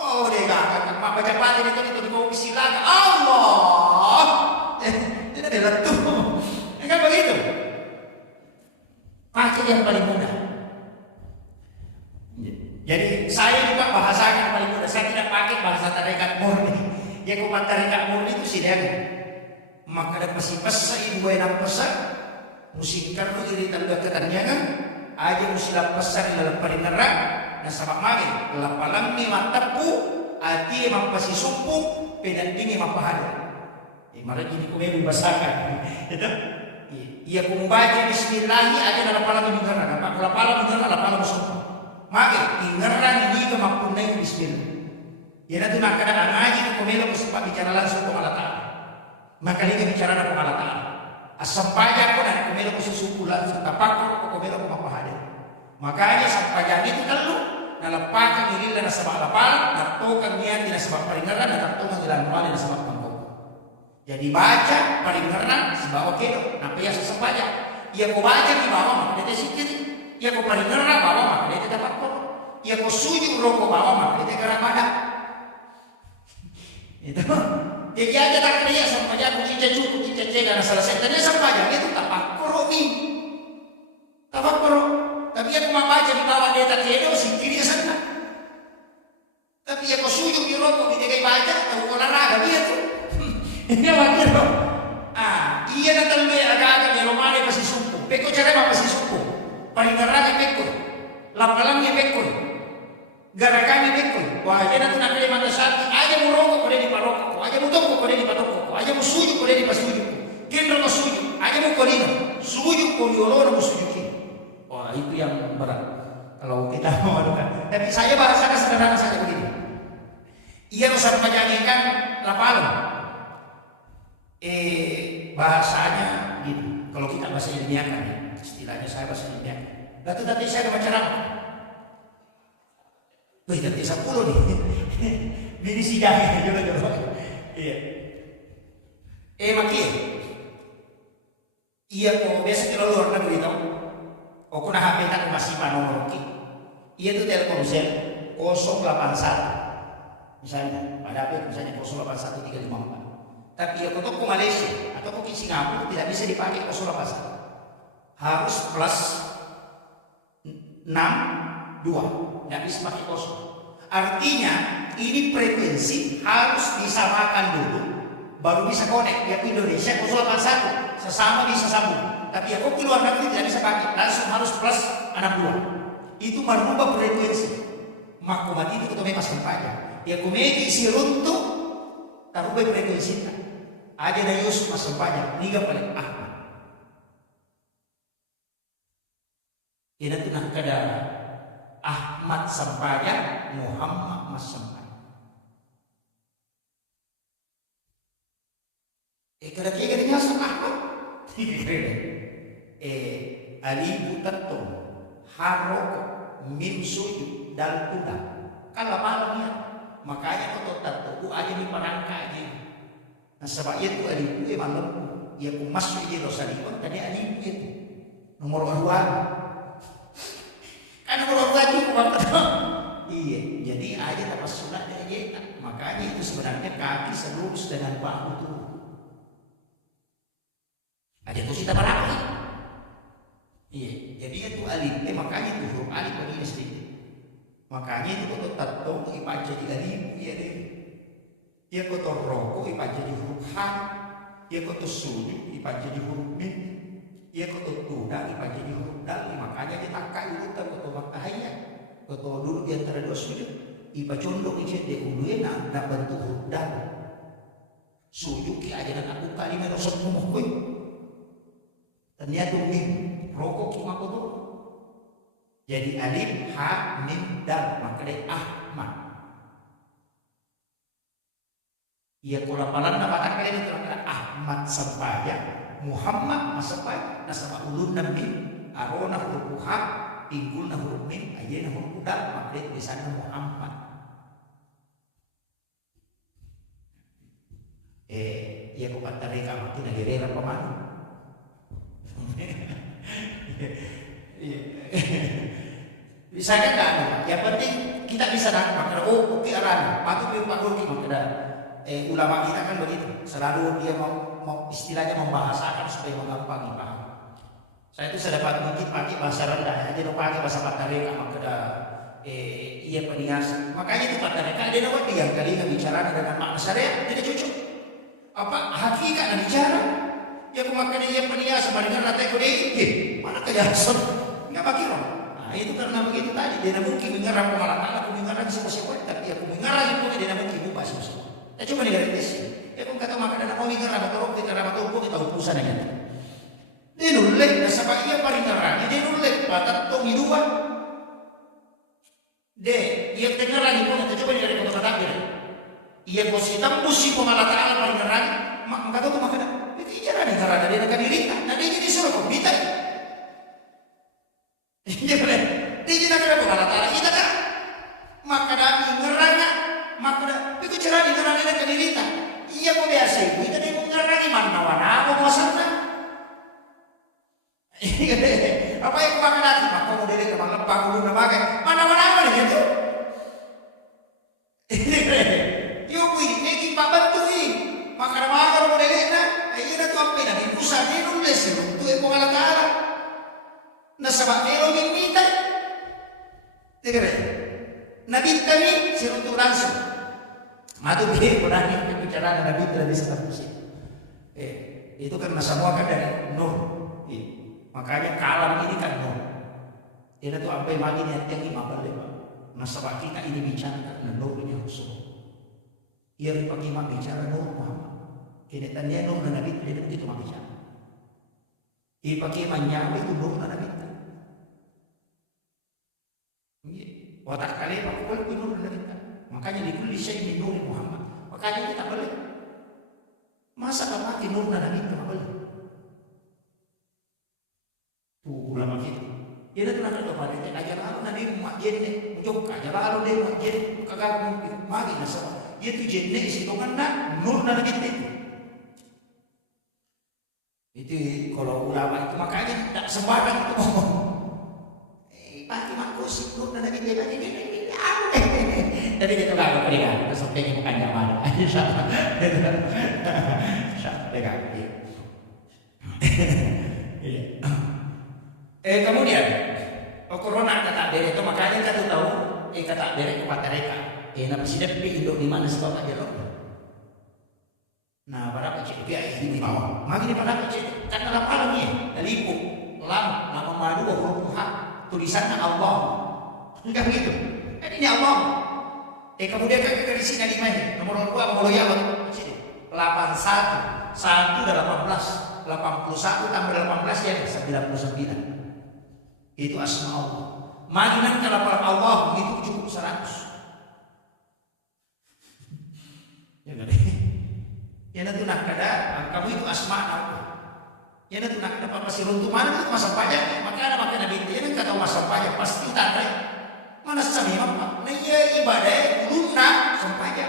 Oh dia kata mak baca pagi itu mau bismillah Allah. Ini adalah tuh. Kan begitu. Pakai yang paling mudah. Jadi saya juga bahasakan paling mudah. Saya tidak pakai bahasa tarekat murni. Yang kumat tarekat murni itu sih dia. Maka ada pesi-pesa ibu enam pesan. Musikkan tu iri tanda ketannya kan. Aja musilah pesan dalam paling nerang. Dan sabak magi. Lapalang ni matapu. Ati mampasi sumpung. Pedan ini mampahada. Mara ini kumemi bahasakan. Ia kumbaca bismillahi aja dalam palang ini nerang. Kalau palang ini nerang, palang sumpung. Maka ingeran ini ke mapunai bismillah. Ya nanti nak kada ngaji ke komelo ko sempat bicara langsung ke Allah Taala. Maka dia bicara ke Allah Taala. Asampaya ko na komelo ko susukulan sa tapak ko komelo ko mapahade. Makanya sampaya itu kalau na nalapaka ngilila na sabak lapal, naktokan niya tinasabak paringaran, naktokan ilan wali na sabak pangkok. Jadi baca paringaran sebawa kedo, napaya sa sampaya. Ia ko baca di bawah maka dia sikit. Ia ko paringaran bawah maka dia dapat kok. Ia ko sujud rokok bawah maka dia karamada. Itu. Jadi aja tak kerja sampaya aku cukup cicak dan selesai. Tanya sampaya itu tapak koromi. Tapak koro. Tapi aku membaca di bawah dia tak kedo sikit dia sana. Tapi ia ko sujud di rokok dia kayak baca tahu olahraga dia tuh. Ini wakil loh. Iya datang dia agak-agak yang romane pasti sumpung. Peko cara apa pasti sumpung. Paringaranya peko. Lapalamnya peko. Garakannya peko. Wah, dia nanti nak mata sakit. Aja mau rokok kau di parokok. Aja mau toko kau di patoko. Aja mau sujud kau di pasujud. Kendro kau sujud. Aja mau kolino. Sujud kau diolor mau sujud kini. Wah, itu yang berat. Kalau kita mau adukan. Tapi saya bahasakan sederhana saja begini. Ia harus menjanjikan lapalam. Bahasanya gitu. Kalau kita bahasa ilmiahkan ya, istilahnya saya bahasa ilmiah. Lalu tadi saya ada macam apa? Wih, tadi 10 nih. Bini sidang coba. Iya. Makin. Iya kok biasa kalau luar negeri tau. O kuna HP tak masih nomor ki. Iya tuh Telkomsel 081. Misalnya, pada HP misalnya 081354. Tapi ya kalau ke Malaysia atau ke Singapura tidak bisa dipakai 081. Harus plus 62, tidak bisa pakai 0. Artinya ini frekuensi harus disamakan dulu, baru bisa connect. Ya Indonesia 081 sesama bisa sambung. Tapi ya kok di luar negeri tidak bisa pakai, langsung harus plus 62. Itu merubah frekuensi. Maka mati itu kita memang sampainya. Ya kumeki isi runtuh, tarubah frekuensi. Aja na Yusuf mas sampainya, liga paling Ahmad. Ini tu nak kada Ahmad sampainya, Muhammad mas sampainya. Kada tiga dengan Ahmad. Alibu tatum, harok, mim sujud dan kuda. Kalau malamnya, makanya kau tahu aja di perangka aja. Nah sebab itu alibu malam, ia pun masuk di Rosalima. Tadi alibu itu nomor 2. Kan nomor 2 cukup apa? Iya, jadi aja tak pas sunat dari dia. Makanya itu sebenarnya kaki selurus dengan bahu turun. Ada tu kita berapi. Iya, jadi itu alif. Makanya itu huruf alif begini sedikit. Makanya itu kalau tato ibaca di alif, iya deh. Ia kotor rokok ibaca di huruf H. Ia kotor sujud ibaca di huruf M. Ia kotor tunda ibaca di huruf Dal. Makanya kita akan urutan kotor makahaya. Kotor dulu di antara dua sujud. Iba condong ije de uluena na bentuk huruf Dal. Sujud ki aja nak buka 5 dosa mumuh koy. Ternyata mim rokok cuma kotor. Jadi alif, ha, mim, dal. Maka dia Ahmad. Ia kulapalan na batang kalian itu Ahmad sampaya, Muhammad masapai, nasaba ulun nabi, arona huruf ha, pinggul na huruf mim, ayena huruf dal. Maka dia tulisannya Muhammad. Ia kata mereka makin agerera pemanu. Bisa kan enggak? Yang penting kita bisa dapat. Oh, oke arah. Patut dipakai makna. Ulama kita kan begitu. Selalu dia mau istilahnya membahasakan supaya menggampangi paham. Saya itu saya dapat mungkin pakai bahasa rendah. Aja no pakai bahasa Patareka makna. Iya penias. Makanya itu Patareka dia nak yang kali bicara dengan makna syariat jadi cocok. Apa hakikat dan bicara? Ya kumakan dia penias dengan rata kode. Mana kejahatan? Enggak pakai roh. Nah itu karena begitu tadi dia mungkin mengarang pengalaman aku mengarang siapa-siapa tapi aku mengarang itu dia mungkin buka siapa-siapa. Ya coba digaris. Ya kung kata maka na ko mengarang atau kita ramatulog kita utusan na yan. Dinulit na sa iya pa rin karang. Dinulit patatong iduwa. Iya tengarang ito na coba digaris ko katabi. Iya ko si tambus si pangalataan pa rin karang. Maka to maka na. Itu ijara ni karang na nakadirita. Na di jadi suruh ko bitay. Iya kan? Di jadi nak berapa kala tara ita kan? menderita. Iya kok biasa ibu itu dia mengarani mana apa maksudnya. Apa yang kau makan hati? Maka mau dari kemana lepak belum namakan mana apa nih gitu. Yo kui ini pak bantu ini makan mau dari na. Ayo na tuh apa nih? Pusat ini nulis itu yang mau ngalah ngalah. Nasabak elo minta. Tidak. Nabi kami sirutu langsung. Matu dia berani bicara Nabi dari status itu kan semua kan dari Nur. Makanya kalam ini kan Nur. Dia tuh sampai magi nih yang imam balik. Nasabah kita ini bicara karena Nur ini Rasul. Ia dipakai imam bicara Nur Muhammad. Ini tanya Nur dan Nabi tidak begitu imam bicara. Dipakai imam itu Nur dan Nabi. Watak kali aku boleh Nur dan Nabi. Makanya di kulli syai'in Nur Muhammad. Makanya kita boleh. Masa tak pakai Nur dan Nabi kita boleh. Tuh ulama kita. Dia dah kenal kepada dia. Ajar lalu Nabi makjen ni, mujuk ajar lalu dia makjen, kagak magi nasab. Dia tu jenne isi tongan na Nur dan Nabi itu. Itu kalau ulama itu makanya tak sembarang itu ngomong. Pakai makusik Nur dan Nabi dia ini. Jadi kita nggak berikan, kita sampai bukan nyaman. Sama, dengan kemudian corona kata dere itu makanya kita tahu kata dere kepada mereka. Nama siapa Indo di mana sebab aja loh. Nah, para pecik dia ini bawah. Magi di pada pecik kan dalam alam ni, lipu, lam, nama madu, huruf H, tulisannya Allah. Enggak begitu. Ini Allah. Kemudian kakek dari sini lima ini nomor 2 nomor ya 81 1 dan 18 81 tambah 18 ya 99 itu asma Allah. Maginan kalau Allah itu cukup 100 ya nggak deh ya nanti nak kada kamu itu asma Allah ya nanti nak ada apa sih runtuh mana itu masa pajak maka ada makan Nabi itu ya nanti kata masa pajak pasti tanda mana sabi apa? Nah iya ibadah guna sampainya.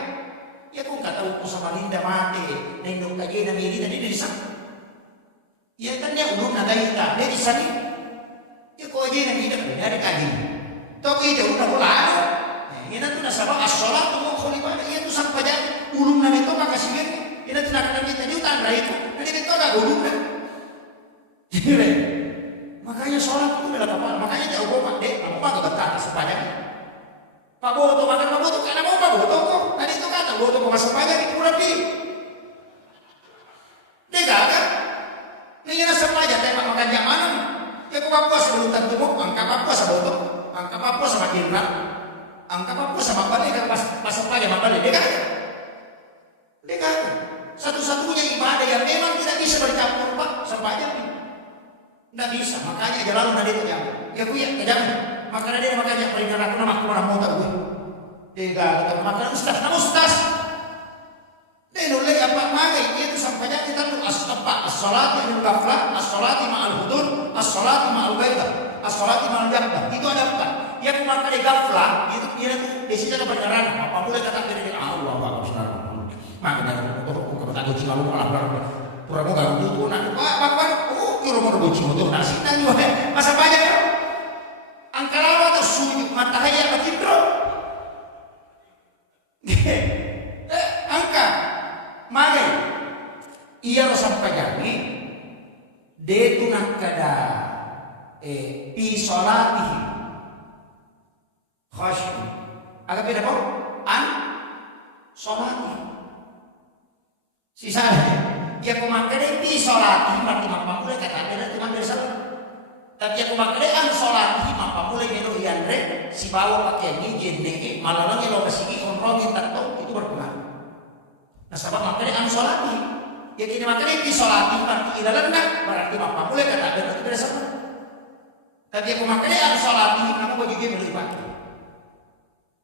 Ya kung kata ko sa malinda mati, nindong kagay na mili na dinisa. Ya kan ya ulun na dahita, dia disani. Ya ko aja na mili na dari kagay. Toki itu udah mulai. Ya na tu na sabang as-salat mo ko liba. Ya tu sampainya ulun na nito makasibin. Ya na tu na kana kita jutaan ra ito. Na dito na ulun na. Makanya sholat itu adalah apa? Makanya dia ubah dek, apa gak berkata sepanjang. Pak Boto makan Pak Boto karena mau Pak Boto kok. Tadi itu kata Boto mau masuk sepanjang itu rapi. Dia kan? Ini yang sepanjang tembak makan jam mana? Ya kok apa sebelum tentu mau angka apa sama Boto, angka apa sama Indra, angka apa sama Bali kan pas sepanjang Bali dia kan? Dia kan? Satu-satunya ibadah yang memang tidak bisa bercampur Pak sepanjang. Tidak bisa, makanya jalan nanti itu jam. Ya gue ya, jangan. Makanya dia makanya peringatan aku nama aku orang mau tak gue. Dia kata makanya ustaz. Dia nulis apa magai itu sampainya kita tuh as-salat yang ghaflah, as-salat ma'al hudur, as-salat ma'al baidah, as-salat ma'al jabdah. Itu ada apa? Ya aku makanya ghaflah itu dia tuh di situ ada beneran. Apa boleh kata dia Allah Akbar saudara. Makanya aku kata kucing kalau malah pura mau gak butuh nak apa kira mau bucin motor nasi nang masa banyak ya angka lawa atau sujud matahari apa kidro angka magai ia harus sampai jadi de tunak kada pi solatihi khasyu agak beda kok an solatihi sisa ya kumakere di sholat berarti mapa mulai kata ada cuma dari salah. Tapi aku makere an sholat mapa mulai melo ianre si bawa pakai ni jenne malah lagi lo kesini onrongin tak tahu itu berpengaruh. Nah sebab makere an sholat ya kini makere di sholat berarti ilalanna berarti mapa mulai kata ada itu dari salah. Tapi aku makere an sholat kamu baju dia melo dipakai.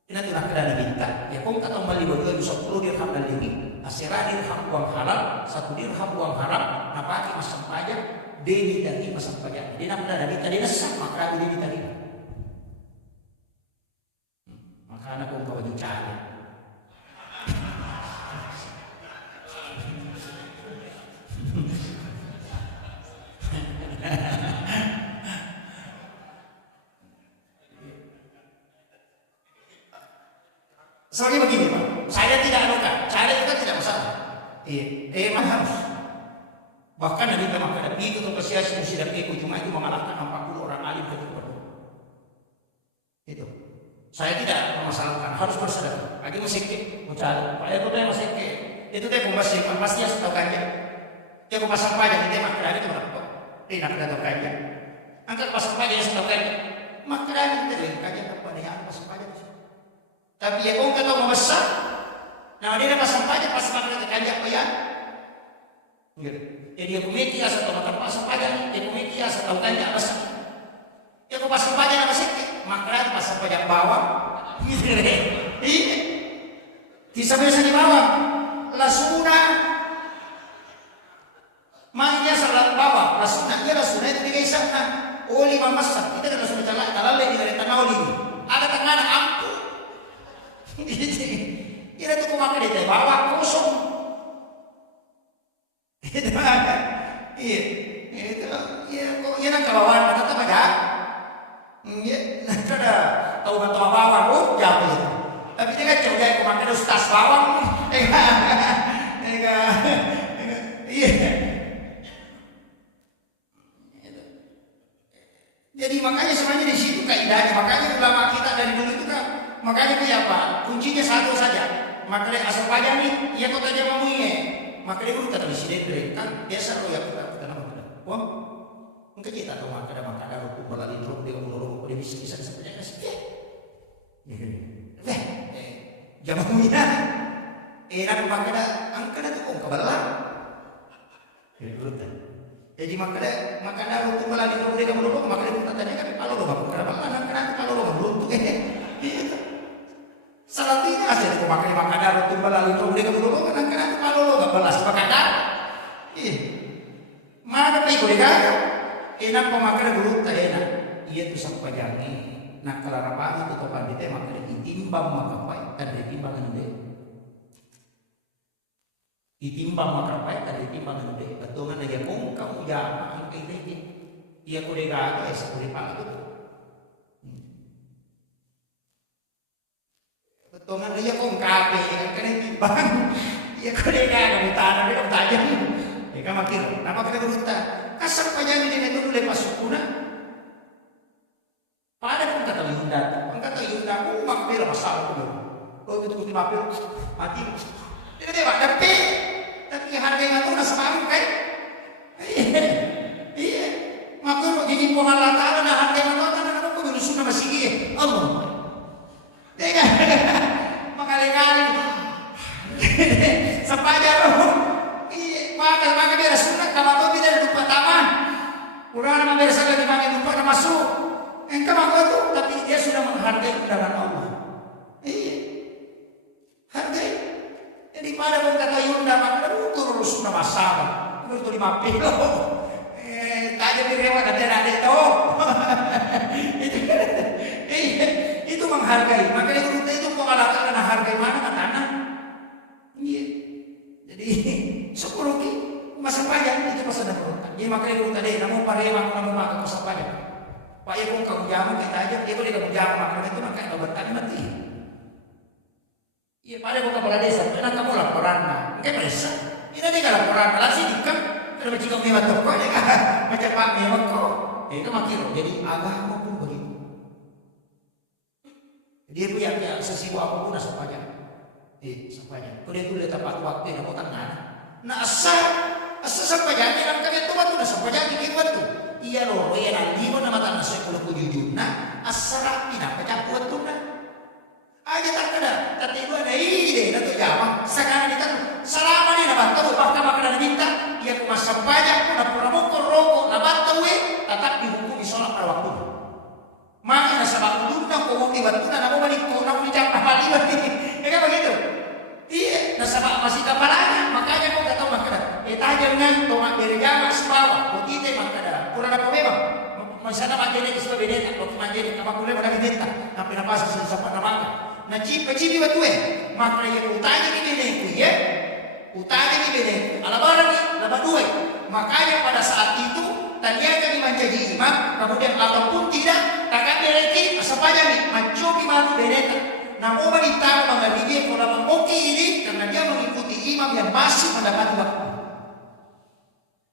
Ini tuh nak ada minta ya kau kata kembali baju 10 dirham dan ini. Asirah dirham uang halal, 1 dirham uang haram, napaki masang pajak, dia ditagi masang pajak. Dia nak berada tadi nesap, maka dia ditagi. Maka anak kau baju cahaya. Soalnya begini Pak, saya tidak anukan, cara itu kan tidak masalah. Emang harus. Bahkan Nabi Muhammad itu terpesiasi musyidak cuma itu mengalahkan 40 orang alim dari itu. Saya tidak memasalahkan, harus bersedekah. Lagi musik, mencari. Pak itu dia musik, itu dia pembasih, pasti harus tahu kajian. Dia pasang pajak, dia makan itu berapa? Dia nak tahu kajian. Angkat pasang pajak yang tahu kajian. Makan itu dia kajian perpanjangan pasang pajak. Tapi ya kau tahu membesar. Nah dia pasang pajak pas makan itu kajian apa ya? Jadi dia komiti asal tahu makan pasang pajak, dia komiti asal tahu kajian apa sih? Ya kau pasang pajak apa sih? Makan pasang pajak bawang. Iya. Bisa biasa di bawang. Lasuna. Maknya salat bawang. Lasuna. Ya lasuna itu di kisah. Oli memasak. Kita kan lasuna calak. Talale di dari tanah oli. Ada tengah ada ampu. Iya itu kau makan di bawang kosong. Itu ada. Iya. Itu. Iya kok. Iya nak bawang. Tetap ada. Ya, ada tahu bawang, jauh itu. Tapi dia kan coba yang kemarin ustaz bawang, iya. Jadi makanya sebenarnya di situ kaidahnya, makanya ulama kita dari dulu itu kan, makanya kayak apa? Kuncinya satu saja. Makanya asal pajak nih, iya kota aja mamunya. Makanya dulu kata di sini kan biasa lo ya kita nama. Wah, mungkin kita tahu makanya hukum melalui drum dia menurut dia bisa sebenarnya kasih. Jamunya, enak makanya angkana tu kong kabalah. Jadi makanya hukum melalui drum dia menurut makanya kita tanya kan kalau lo bang kabalah angkana kalau lo beruntung salatinya aja tu makanya hukum melalui drum dia menurut angkana kalau lo nggak balas makanya. Mana pergi mereka? Enak pemakai dulu tak enak. Ia tu sampai jangi. Nak kelarapan itu topan dia maka ditimbang makapai kan ditimbangan dia. Ditimbang makapai kan ditimbangan dia. Betungan aja kong kamu jangan angkai lagi. Ia kau dega guys boleh panggil tu. Betungan aja kong kape kan ditimbang. Ia kau dega kamu tanah dia kamu tajam. Ia makin. Nama kita berusaha. Asal pajang ini dulu lepas sukuna. Pada pun kata Yunda, kata Yunda, umak bela masalah dulu. Kalau itu kuti mapil, mati. Dia dia tapi harga yang itu nasi malu kan? Iya. Maka kalau jadi pengalatan, nah harga yang itu kan aku dulu sudah masih iya. Allah. Dia mengalir-ngalir. Sepajar loh. Maka dia sunat kalau tu tidak lupa taman. Kurang nama biasa lagi makin lupa nama masuk. Engkau maka tu tapi dia sudah menghargai undangan Allah. Iya. Hargai. Jadi pada pun kata Yunda maka turun sudah masalah. Itu 5 kilo. Tanya direwat ada itu. Itu menghargai. Maka itu pengalatan dan hargai mana katana. Iya. Jadi 10 ki masa pajak itu masa dapat. Dia makanya dulu tadi namun parema namun makan masa pajak. Pak ya pun kamu jamu kita aja itu dia kamu jamu makan itu makanya kamu bertani mati. Iya pada buka kepala desa, karena kamu laporan mah, mungkin desa. Ini dia laporan, kalau sih dikam, kalau macam kamu yang toko dia kan macam pak memang kok. Itu makin jadi agama pun begitu. Dia punya sesibu apapun asal pajak. Sampainya. Kalau itu dia tepat waktu yang mau tengah. Nah asal sampai jadi kan kalian tuh waktu dah sampai jadi kiwat tuh. Iya loh, ya nanti mau nama tanah saya kalau kujujur. Nah asal tidak pecah kuat tuh nah. Aja tak ada, tapi itu ada ide, itu jawab. Sekarang kita selama ni nabat tahu bahkan makanan minta, ia aku masuk pajak, aku nak pura mukul rokok, nabat tahu tetap dihukum disolat pada waktu. Makanya sebab itu nak kau kiwat tuh, nak mau balik kau nak bicara apa lagi? Ya kan begitu? Iya, nasabah masih kapalanya, makanya kau tak tahu makanan. Tajam dengan tomat berjamaah sebawa, putih makanan. Kurang apa memang? Misalnya majene itu sebagai beda, kalau majene apa boleh pada beda, tapi apa sih sampai nama? Nah cipi waktu maka yang utanya di beda itu ya, utanya di beda itu. Alabarang laba dua. Makanya pada saat itu tadinya kami menjadi imam, kemudian ataupun tidak, takkan berarti sepanjang ni mencoba matu beda. Namun wanita mengambil imam yang masih mendapat waktu.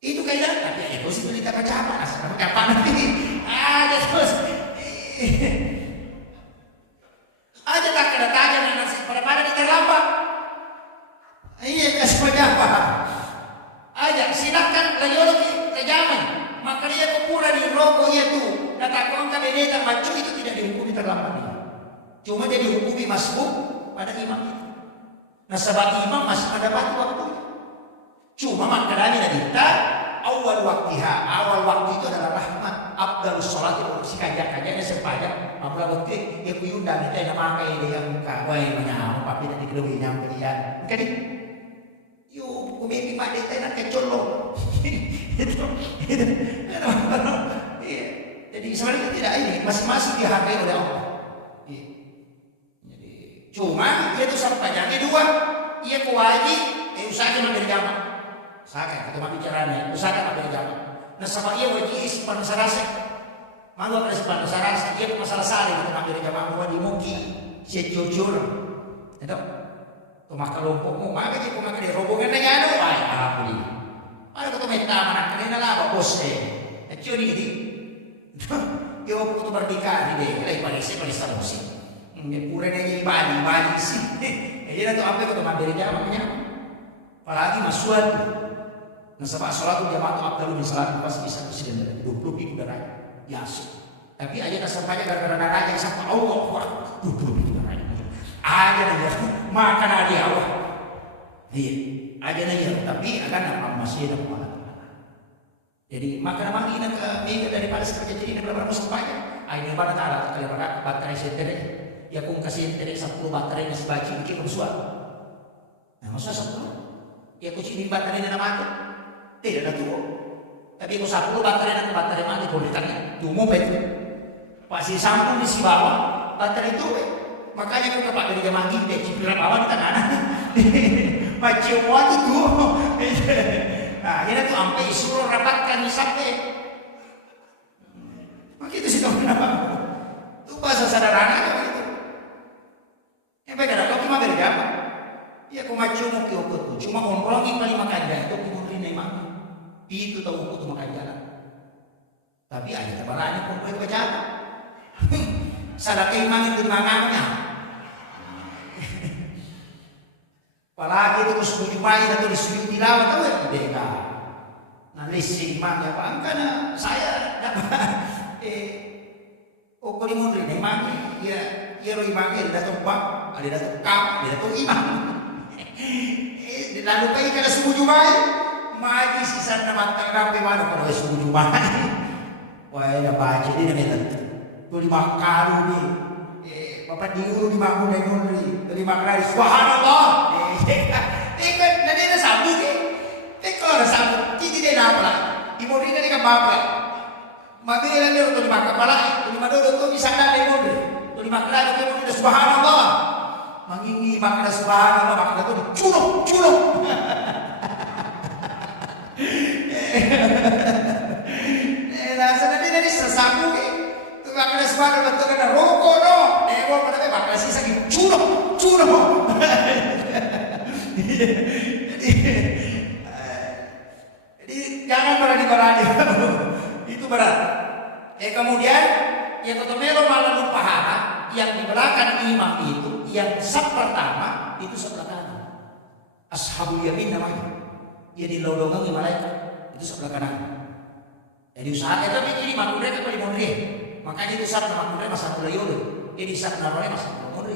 Itu kaidah, tapi itu sih berita macam asal kapan nanti ada terus. Ada tak kedatangan dan nasi pada terlambat. Iya kasih apa? Aja silakan radiologi terjamin. Maka dia kepura di rokok itu. Katakan kabineta maju itu tidak dihukumi terlambat. Cuma dia dihukumi masbuk pada imam itu. Nah sebab imam masih mendapat waktu. Cuma maknanya kita awal waktu itu adalah rahmat. Afdalus sholat itu si kajak-kajaknya sepanjang apabila waktu ya kuyundang itu yang nama kayak dia yang kawai menyamuk tapi nanti kelebih nyampe dia. Kan yuk kumimi mak dia nak kecolok. Itu. Jadi sebenarnya tidak ini masing-masing dihargai oleh Allah. Jadi cuma dia itu sampainya dua, ia kewajib usahakan ambil jamak. Usahakan kita bicaranya, usahakan ambil jamak. Nah sama ia wajib simpan sarasa. Malu ada simpan sarasa, ia masalah sari kita ambil jamak buat di muki, si jujur. Itu maka lompokmu, maka dia maka dia rombongan nanya ada, ay apa ni? Ada kata meta mana kena lah bos eh. Kecil ni jadi. Dia waktu tu berdikah ni deh, kita ipalisi musik. Dia pura nanya ibadi sih. Jadi tu apa kata ambil jamaknya? Apalagi masuat. Nah sebab sholat jamaah itu abdul min salat pasti bisa presiden 20.000 darahnya yasuk. Tapi aja tak sampainya gara-gara darahnya sampai Allah kuat 20.000 darahnya. Aja aja makan aja Allah. Iya, aja aja. Tapi akan apa masih ada apa? Jadi makan apa ini ke minggu daripada seperti ini berapa sampainya? Ayo pada taala kalau pada baterai setere, ya pun kasih setere 10 baterai masih baci bikin bersuara. Nah masa 10? Ya kucing baterai dan mati. Tidak ada tuh. Tapi aku 10 baterai mati boleh tanya. Tumu betul. Pasti sambung di si bawah baterai itu. Makanya aku dapat dari zaman kita cipiran bawah di tangan. Macam waktu itu. Nah, ini tuh sampai suruh rapatkan di sampai. Begitu sih kamu kenapa? Itu bahasa sederhana begitu. Yang baik ada kau cuma beri apa? Ya aku macam mau kiokot. Cuma ngomongin paling makan dah. Itu kemudian memang. Itu tahu aku tuh makan jalan. Tapi ada tabarannya pun boleh baca. Salah keiman itu mangannya. Apalagi itu subuh Jumat atau di subuh tilawah tahu ya beda. Nanti simak ya Pak, karena saya dapat oh kau dimundri memang ya roh imam ada datuk Pak, ada datuk Kap, ada datuk imam. Lalu pergi ke subuh Jumat. Magi sisa nama tanggapi mana pada subuh Jumat. Wah, ya baca dia namanya. Tu 5 kali ni. Bapak diuru 5 kali nguri. 5 kali subhanallah. Kan nanti ada sambung ke. Kalau ada sambung, kita dia nak pula. Ibu dia ni kan bapak. Maka dia nanti untuk 5 kepala. 5 dulu tu bisa dah nguri. 5 kali tu dia subhanallah. Mengingi makna subhanallah makna tu diculuk. Rasa nanti dari sesambung ni, tu makna sebab betul kena rokok no, dewa pada me makna sisa ni curang. Jadi jangan berani, itu berat. Kemudian yang ketomelo malam pahala yang di belakang imam itu, yang saf pertama itu sebelah kanan. Ashabul yamin namanya. Dia di lodongan malaikat itu sebelah kanan. Jadi usaha itu begini makmur itu paling mondre. Makanya itu saat makmur masa mulai yolo. Jadi saat narone masa mondre.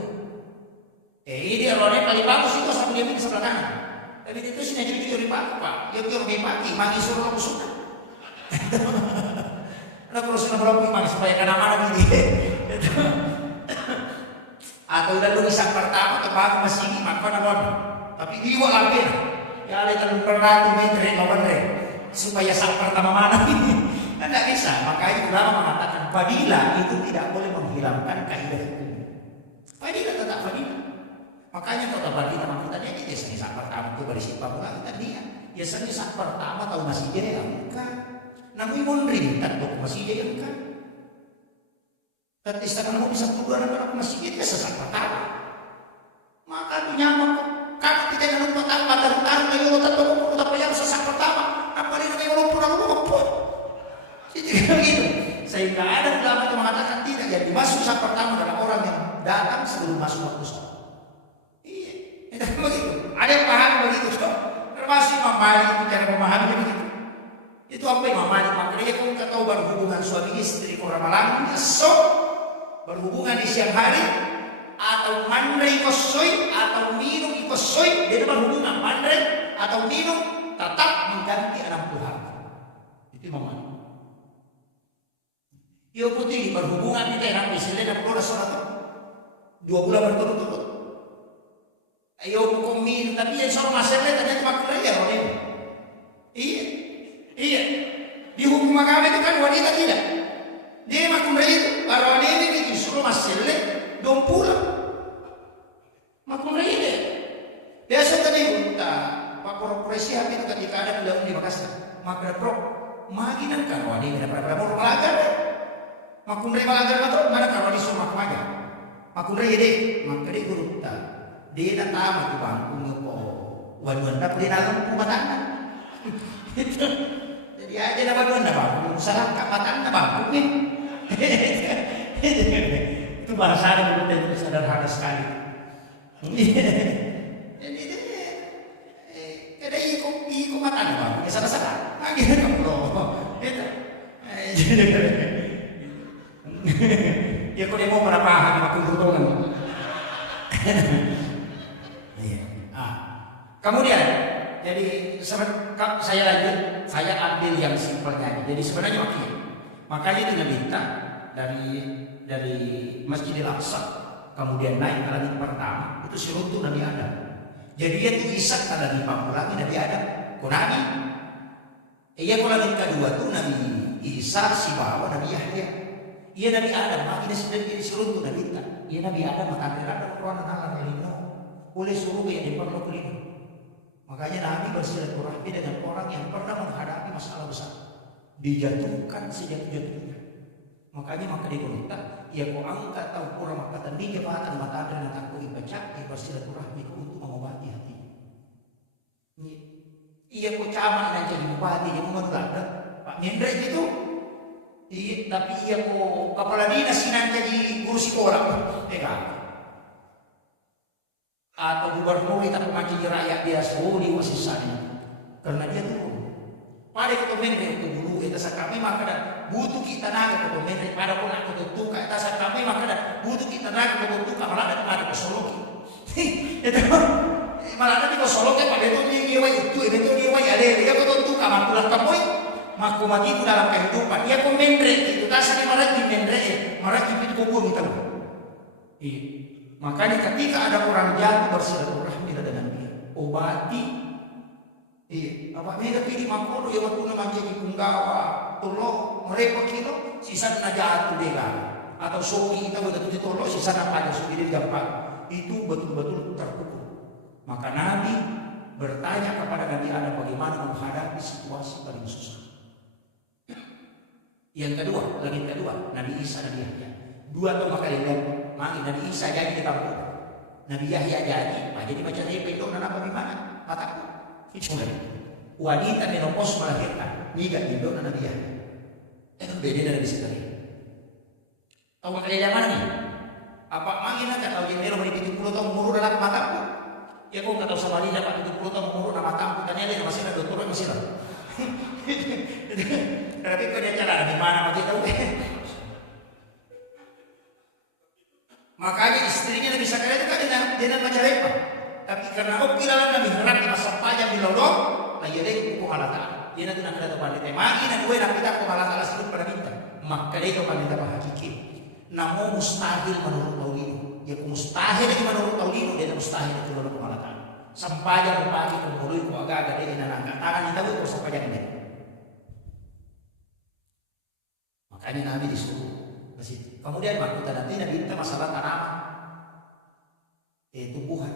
Ini rone paling bagus itu ashabul yamin di sebelah kanan. Tapi itu sih jujur Pak. Ya biar lebih pagi mandi suruh aku suka. Nah kalau sudah berapa mandi supaya kena mana gini. Atau udah lu isang pertama terbang masih makan apa? Tapi dia lagi. Ya ada terlalu berat meter nomornya supaya sang pertama mana ini kan tidak bisa. Makanya ulama mengatakan fadilah itu tidak boleh menghilangkan kaidah itu. Fadilah tetap fadilah. Makanya kata fadilah maksudnya dia biasanya sang pertama itu dari siapa pula kita dia. Biasanya sang pertama tahu masih jaya bukan. Namun mondring tak tahu masih jaya bukan. Tapi sekarang mau bisa keluar dari masih jaya biasa sang pertama. Maka tu nyaman. Kamu tidak lupa tahu Musa pertama adalah orang yang datang sebelum masuk waktu sholat. Iya, itu begitu. Ada yang paham begitu, so. Termasuk Imam Malik itu cara memahaminya begitu. Itu apa Imam Malik? Makanya kalau kita tahu berhubungan suami istri orang malam so berhubungan di siang hari atau mandai kosoi atau minum ikosoi, dia berhubungan mandai atau minum tetap mengganti 60 hari. Itu Imam Malik. Ia putih berhubungan kita yang misalnya dan keluar sholat 2 bulan berturut-turut. Ayo hukum minum tapi yang soal masalah ternyata makna ya orang ini. Iya. Di hukum agama itu kan wanita tidak. Dia makna itu para wanita itu suruh masalah dong pulang. Makna ini. Biasa tadi kita Pak Profesi itu ketika ada bilang di Makassar, maka Prof maginan kan wanita pada mau melanggar. Makna melanggar itu mana kalau disuruh makna. Makna ini maka dia guru tak. Dia nak tahu tu bangku ngepo, waduan dah boleh dalam rumah tangga. Jadi aja dah waduan dah bangku, salah kat matang dah bangku ni. Itu bahasa yang betul sederhana sekali. Jadi ada ikut matang dah bangku, salah. Lagi nak bro, itu. Ya kau dia mau pada paham aku berdoa. Kemudian, jadi saya lanjut, saya ambil yang simpelnya. Jadi sebenarnya makanya itu minta dari Masjidil Aqsa, kemudian naik ke langit pertama, itu seluruh Nabi Adam. Jadi dia itu Ishak ada di lagi Nabi Adam, Nabi. Iya kalau langit kedua tuh Nabi Isa si bawa Nabi Yahya. Iya Nabi Adam, makanya sudah jadi seluruh Nabi Adam. Iya Nabi Adam makanya ada Quran anak lino, boleh suruh yang diperlu kelima. Makanya Nabi bersilaturahmi dengan orang yang pernah menghadapi masalah besar, dijatuhkan sejatuh-jatuhnya. Makanya maka diminta, ya kau angkat tahu kurang maka tadi kebatan mata dan aku ibaca, ya bersilaturahmi untuk mengobati hati. Iya kau camat dan jadi bupati yang mengelada Pak Mendra itu. Iya, tapi iya kau kepala dinas sinan jadi guru sekolah, atau gubernur itu menjadi rakyat dia suri wasisanya karena dia tuh pada ketomendra itu dulu itu kami maka butuh kita naga ketomendra pada pun aku tutup kata kami maka butuh kita naga tutup malah ada kesoloki itu malah ada di kesoloki pada itu dia ada dia tutup kamar pulang kapoy maku mati itu dalam kehidupan dia komendra itu tasanya malah di mendra malah di pintu kubur kita iya. Makanya ketika ada orang jatuh bersilaturahmi dengan dia, obati. Iya, apa mereka pilih makodo ya waktu namanya di Punggawa, tolong mereka kilo sisa na jatuh dia atau soki kita betul ditolong sisa apa aja soki dia gampang. Itu betul-betul terpukul. Maka Nabi bertanya kepada Nabi Adam bagaimana menghadapi situasi paling susah. Yang kedua, langit kedua, Nabi Isa Nabi Yahya. Dua atau maka lihat, Nabi Isa jadi di kampung, Nabi Yahya jadi, jadi macam saya pegang dan apa gimana? Mataku, itu wanita menopause melahirkan, niga hidup dan Nabi Yahya. Itu beda dari sekali. Tahu makanya zaman ni? Apa mangin aja tahu jadi mero beri 70 tahun umur dalam mataku. Ya kau nggak tahu sama dia dapat 70 tahun umur dalam mataku, tanya dia masih ada dokter masih lah. Tapi kau dia cara di mana mati tahu? Makanya istrinya Nabi Zakaria itu kan dengan macam apa? Tapi karena kiralah Nabi Harap di masa panjang di lodok, lagi ada yang hukum Allah Ta'ala. Dia nanti nak ada tempat di temani dan gue nak kita hukum Allah Ta'ala sebut pada minta. Maka dia kepada minta hakiki. Namun mustahil menurut Taulino. Ya mustahil lagi menurut Taulino dia mustahil itu menurut hukum Allah Ta'ala. Sampai yang pagi kumului ku agak dia dengan angkat tangan kita itu sampai yang dia. Makanya Nabi disuruh. Kemudian maksudnya nanti Nabi kita masalah tanaman, tumbuhan,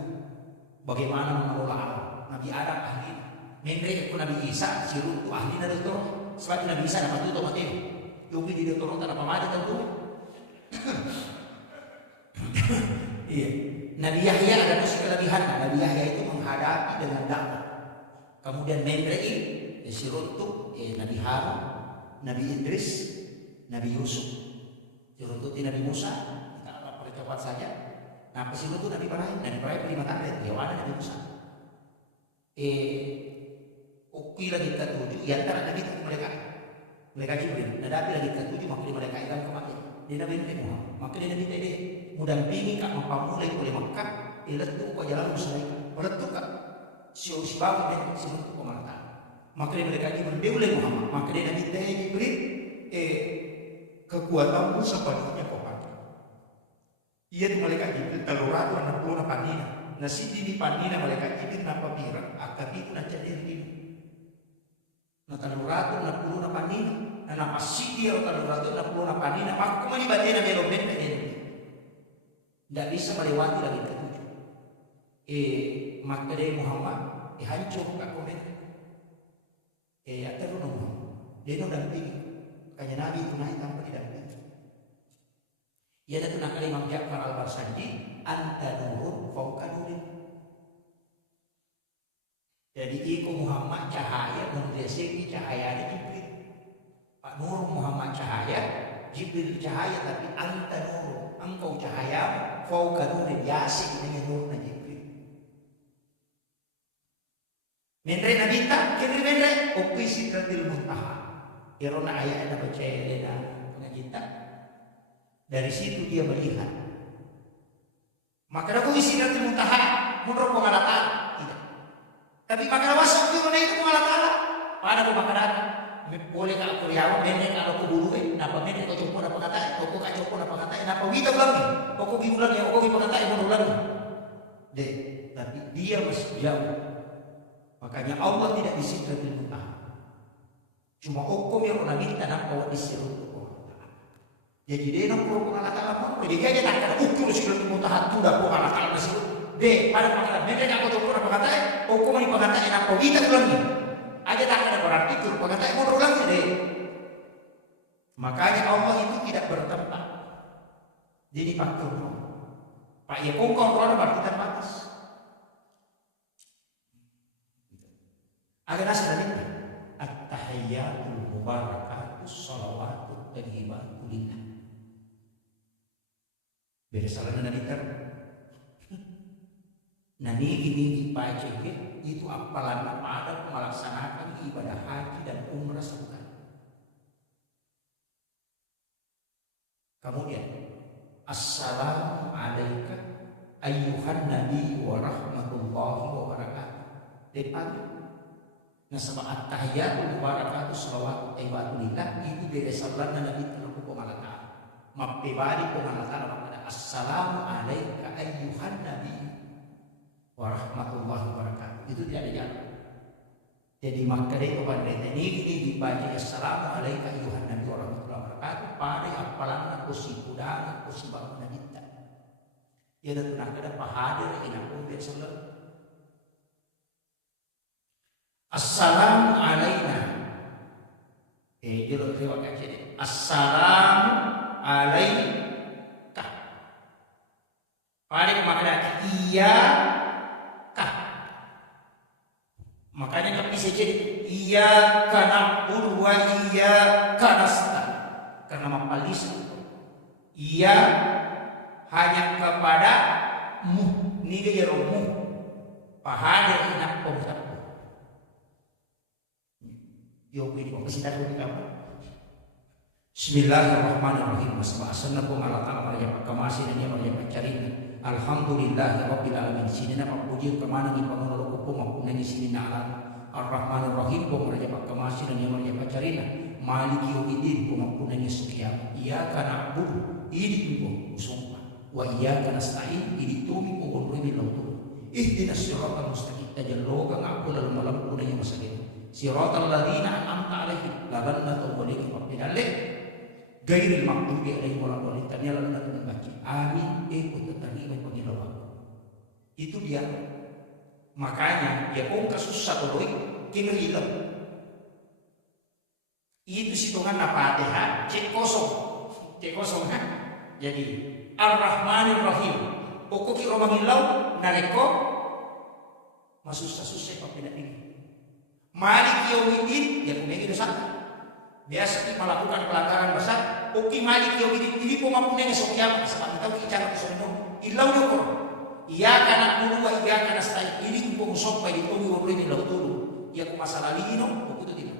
bagaimana mengelola alam. Nabi Adam ahli, Mendrek pun Nabi Isa, Sirut ahli dari itu. Sebab Nabi Isa dapat itu Mateo, Yogi di Deuteronomi tanah pamadi tentu. Iya, Nabi Yahya ada musik kelebihan. Nabi Yahya itu menghadapi dengan dakwah. Kemudian Mendrek Sirut itu Nabi Harun, Nabi Idris, Nabi Yusuf. Dirututi Nabi Musa, cepat saja. Nah pesilu itu Nabi Ibrahim 5 tahun itu ya ada Nabi Musa. Ukui lagi ketujuh, ya antara Nabi itu mereka Jibril. Nah Nabi lagi ketujuh makanya mereka ikan kematian. Dia Nabi Muhammad, makanya Nabi tadi mudampingi kak mempamulai oleh Makkah, iletu kau jalan musyarik, meletup kak si bapak dan si untuk pemerintah. Makanya mereka Jibril dia oleh Muhammad, makanya Nabi tadi Jibril kekuatanmu sepenuhnya kau pakai. Ia tu malaikat Jibril taluratu anak puluh panina. Nasi di panina malaikat Jibril napa bira akad itu nak jadi ini. Na taluratu anak puluh panina. Na napa sidi atau taluratu anak puluh panina. Aku mani batena belum benda ini. Tidak bisa melewati lagi ketujuh. Maka dari Muhammad hancur kat komen. Akhirnya dia no dampingi. Makanya Nabi itu naik tanpa didampingi. Ia ada tunang kali Imam Ja'far al-Barsandi anta nurun fauqa nurin. Jadi iku Muhammad cahaya mendeseki cahaya di Jibril. Pak Nur Muhammad cahaya, Jibril cahaya tapi anta nurun. Engkau cahaya fauqa nurin yasik dengan nurna Jibril. Mendre Nabi tak kiri mendre ukui sidratil muntaha. Irona ayat ada percaya dengan pengajian. Dari situ dia melihat. Maka aku isi dari muntaha menurut pengalatan tidak. Tapi maka wasap itu mana itu pengalatan? Pada aku makanan boleh kak aku riawan benda kalau aku bulu napa benda kau coba apa kata? Kau kak coba apa kata? Napa kita lagi? Kau bilang ya kau kata ibu lagi. Deh, tapi dia masih jauh. Makanya Allah tidak isi dari muntaha. Cuma hukum yang orang minta nak bawa disuruh. Jadi dia nak perlu pengalaman apa? Jadi dia tak ada ukur sebelum muntaha tu dah pengalaman masih. Deh pada pengalaman mereka aku tahu apa kata? Hukum ini pengataan apa? Kita lagi. Aja tak ada berarti tu pengataan mau lagi deh. Makanya Allah itu tidak bertempat. Jadi faktor. Pak ya kontrol berarti terbatas. Agar asal ini at-tahiyyatul mubarakatus shalawatut thayyibatu lillah. Beresalan na nalitar. Nanigi-nigi pacekit itu apalan pada melaksanakan ibadah haji dan umrah sekali. Kemudian assalamu alaika ayyuhan nabi wa rahmatullahi wa barakatuh. Depan nasaba at-tahiyatul mubarakatuh shalawatut thayyibatu lillah itu beresalan na nabi tanah pengalatan. Mapibari pengalatan apa? Assalamu alaika ayyuhan nabi wa rahmatullahi wa barakatuh. Itu tidak ada jalan. Jadi maka dari kepada ini dibaca assalamu alaika ayyuhan nabi wa rahmatullahi wa barakatuh pada apalan aku si kudang aku si bangun nabita. Ya dan nak ada pahadir ina pun biasa. Assalamu alaina. Jelok terima kasih. Assalamu alaika. Paling makna iya kah. Makanya kami bisa jadi iya kana urwa iya kanasta. Karena mapalis iya hanya kepada mu ni ya romu. Pahada enak pomsa. Yo ini pemesitan dulu kamu. Bismillahirrahmanirrahim. Asma-asna pun Allah Ta'ala marja pakamasi dan dia marja pacarina. Alhamdulillah rabbil alamin. Sini nama puji kemana ni pangulo ko maupun ni sini na alam. Ar-Rahmanir Rahim pun marja pakamasi dan dia marja pacarina. Maliki yaumiddin pun maupun ni sukiam. Iyyaka na'budu ini pun sumpah. Wa iyyaka nasta'in ini tumi pun rimi lautu. Ihdinas siratal mustaqim. Tajalloga ngapul lalu malam pun ni masalin. Siratal ladzina an'amta alaihim labanna tawbalihim wa gairil maghdubi alaihim waladdallin. Tanya lalu nanti membaca amin terima pengilawan. Itu dia. Makanya dia pun kasusah kalau kini hilang. Itu situngan apa ada cek kosong kan. Jadi Ar-Rahmanir Rahim. Pokok kira mengilau nareko masuk susah pakai ini. Malik yaumiddin ya kumegi dosa. Biasa melakukan pelanggaran besar Oki mali kyo ini po mapune nga sokyama sa pagitaw kicara ko sa mo. Ilaw niyo ko. Iya kana puluwa iya kana stay ini po musok pa dito mo rin ilaw tulo. Iya ko masalalino o kuto dito.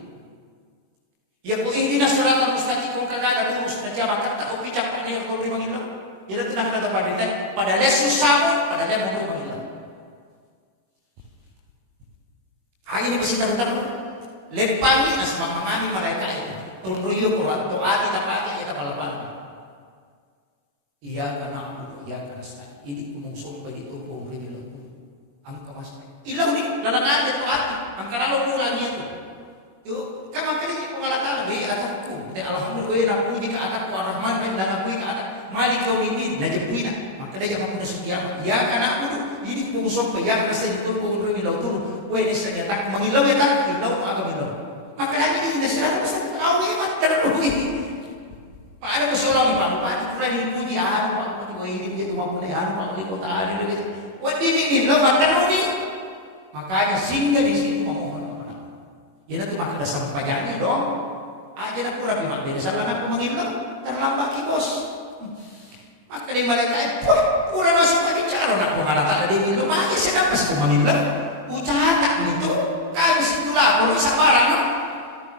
Iya ko hindi na surat ang mustaki kung kagada tulo sa jama kata ko picak pa niyo ko rin ilaw. Iya tinang kada pa dito. Padahal susah mo, padahal mo ko ilaw. Ay ini kasi tantar lepangi na sa mamani mereka itu. Turuyo ko at ati na pati ita palapan. Iya kana ako, iya kana stay. Ini kumusong pa dito po rin ilaw. Ang kamas na. Ilaw ni, lalakad ito ati. Ang karalo mo lang ito. Yo, kama kali ni pengalatan be anak ko. De alhamdulillah na puji ka anak ko Rahman ben dan puji ka anak. Mali kau ini na jepuina. Maka dia jangan punya sekian. Ya kana aku ini kumusong pa ya kasi dito po rin ilaw tulo. Weh ni sa tak mangilaw ya tak ilaw aga ilaw. Maka lagi ni nasira ko sa awi mat terluwi. Paano ko solo ni Pak? Kurang puji apa? Ini dia cuma punya Pak di kota ada di. Wah ini lo makan ini. Makanya singgah di situ memohon. Ya nanti makan dasar pajaknya dong. Aja nak kurang bimak beda salah nak mengilang terlambat ki bos. Maka di mereka kurang masuk lagi cara nak pengalatan ada di lo maki siapa sih mengilang? Ucahatak itu kami situlah kalau bisa barang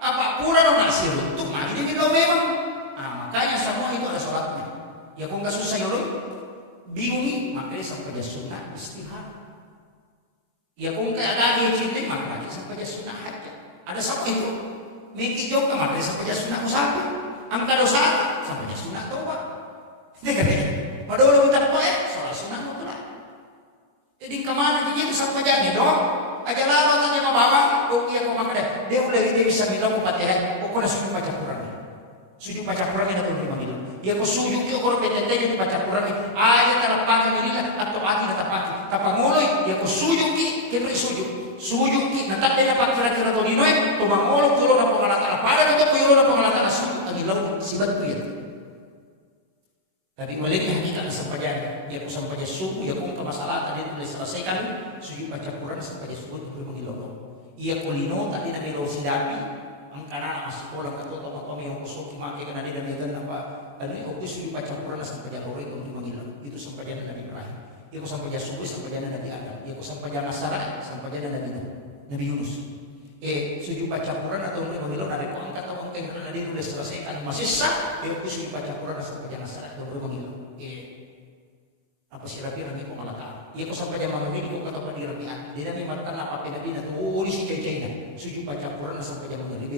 apa pura dong nasi runtuh maki di lo memang. Makanya semua itu ada sholatnya. Ya kok nggak susah ya lo bingung makanya sampai dia sunnah istihad. Ya kok nggak ada yang cinta makanya sampai dia sunnah hajat. Ada sama itu miki juga makanya sampai dia sunnah usaha. Angka dosa sampai dia sunnah tobat. Ini kan ya. Padahal lo udah poe soal sunnah mutlak. Jadi kemana dia itu sampai jadi dong. Aja lama tanya sama bawa. Oh iya kok makanya dia udah dia bisa bilang Fatihah. Kok ada sunnah baca Quran. Sujud baca Quran itu dipanggil. Ya ko sujud yo ko petete di baca Quran. Ayat terpakai ini atau ati terpakai. Tapangoloy ya ko sujud ki keno sujud. Sujud ki nanti dia dapat kira-kira to dinoy to mangolo tulo na pangalatan. Para dito ko yun na pangalatan sujud ang ilaw sibat ko yan. Tapi baliknya kita sampaian ya ko sampai suku ya ko kamasalatan itu diselesaikan sujud baca Quran sampai sujud ko mengilaw. Iya ko lino tadi na milo sidapi. Ang kanan masih orang atau tomi yang kusuk maki kana dia dan apa ada opus di baca Quran sampai dia ore itu menghilang itu sampai dia Nabi Ibrahim dia ko sampai dia subuh sampai dia Nabi Adam dia ko sampai dia Nasara sampai dia Nabi Yunus sujud baca Quran atau menghilang dari ko angkat atau angkat kana dia sudah selesaikan masih sah dia opus di baca Quran sampai dia Nasara itu menghilang apa sih rapi ko malaka dia ko sampai dia mamuni ko kata pada rapian dia Nabi matan apa Nabi na tuh di si cecena sujud baca Quran sampai dia menghilang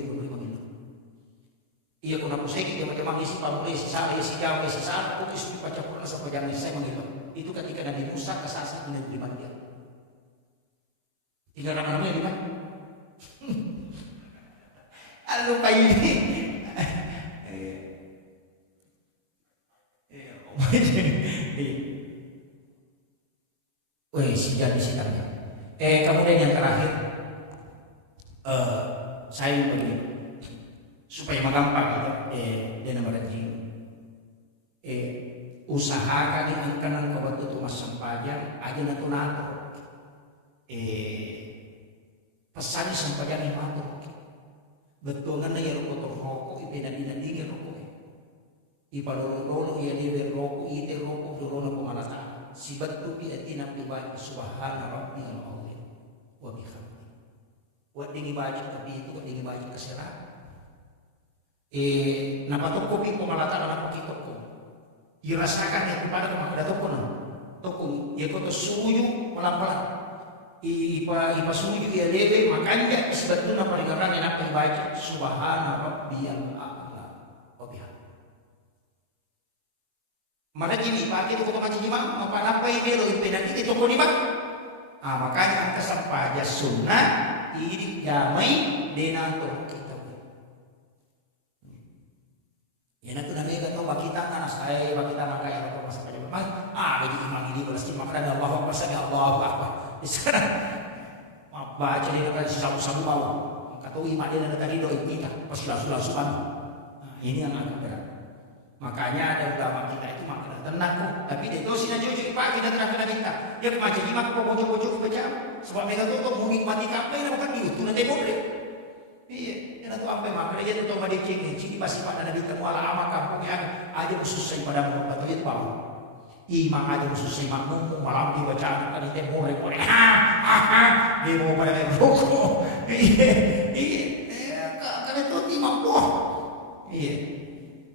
iya kuna puseki dia macam isi pamuli si sala si jauh si sala kok isu baca Quran sampai jangan saya menghilang itu ketika Nabi Musa kesasar dengan terima dia tinggal namanya di mana lupa ini si jadi si tanya kemudian yang terakhir saya begini supaya magampang dia nama usahakan ang kanang kabatuto masampajan aja nato pesan sampajan ni mato betul na yero ko to roko ipinadinadingan roko ipadolo iya ni roko ite roko dolo pangalata sibat tu pi atina piba subhana rabbiyal azim wa bihamdi wa dingi bajik tapi itu dingi bajik kesera napatok kopi pemalatan anak kita ko dirasakan ya kepada kepada toko na toko ya koto suyu pelan-pelan ipa suyu ya lebe makanya sebetulnya paling orang enak dibaca subhana rabbiyal a'la wa bihamdi mana ini pakai toko macam ni mak apa ini lo ipenan itu toko ni mak makanya angka sampaja sunnah ini damai dengan toko ya nanti nabi kata wakita kan saya wakita maka ya apa masa pada memang bagi imam ini balas imam dan Allah bersama Allah apa di sana baca dia dari sabu-sabu bawah kata imam dia dari tadi doa kita pas langsung ini yang agak berat makanya ada ulama kita itu makin tenang kok tapi dia itu sih najujud pagi dan terakhir kita dia baca imam kok bocok-bocok baca sebab mereka tuh mau nikmati kafe ini bukan itu nanti boleh iya kita tuh sampai makna dia tuh toma dikini cini pasti pada nabi temuala ama kampung yang aja khusus pada mau atau itu bang imam aja khusus makmum malam dibaca kan itu more dia mau pada rokok karena itu imam boh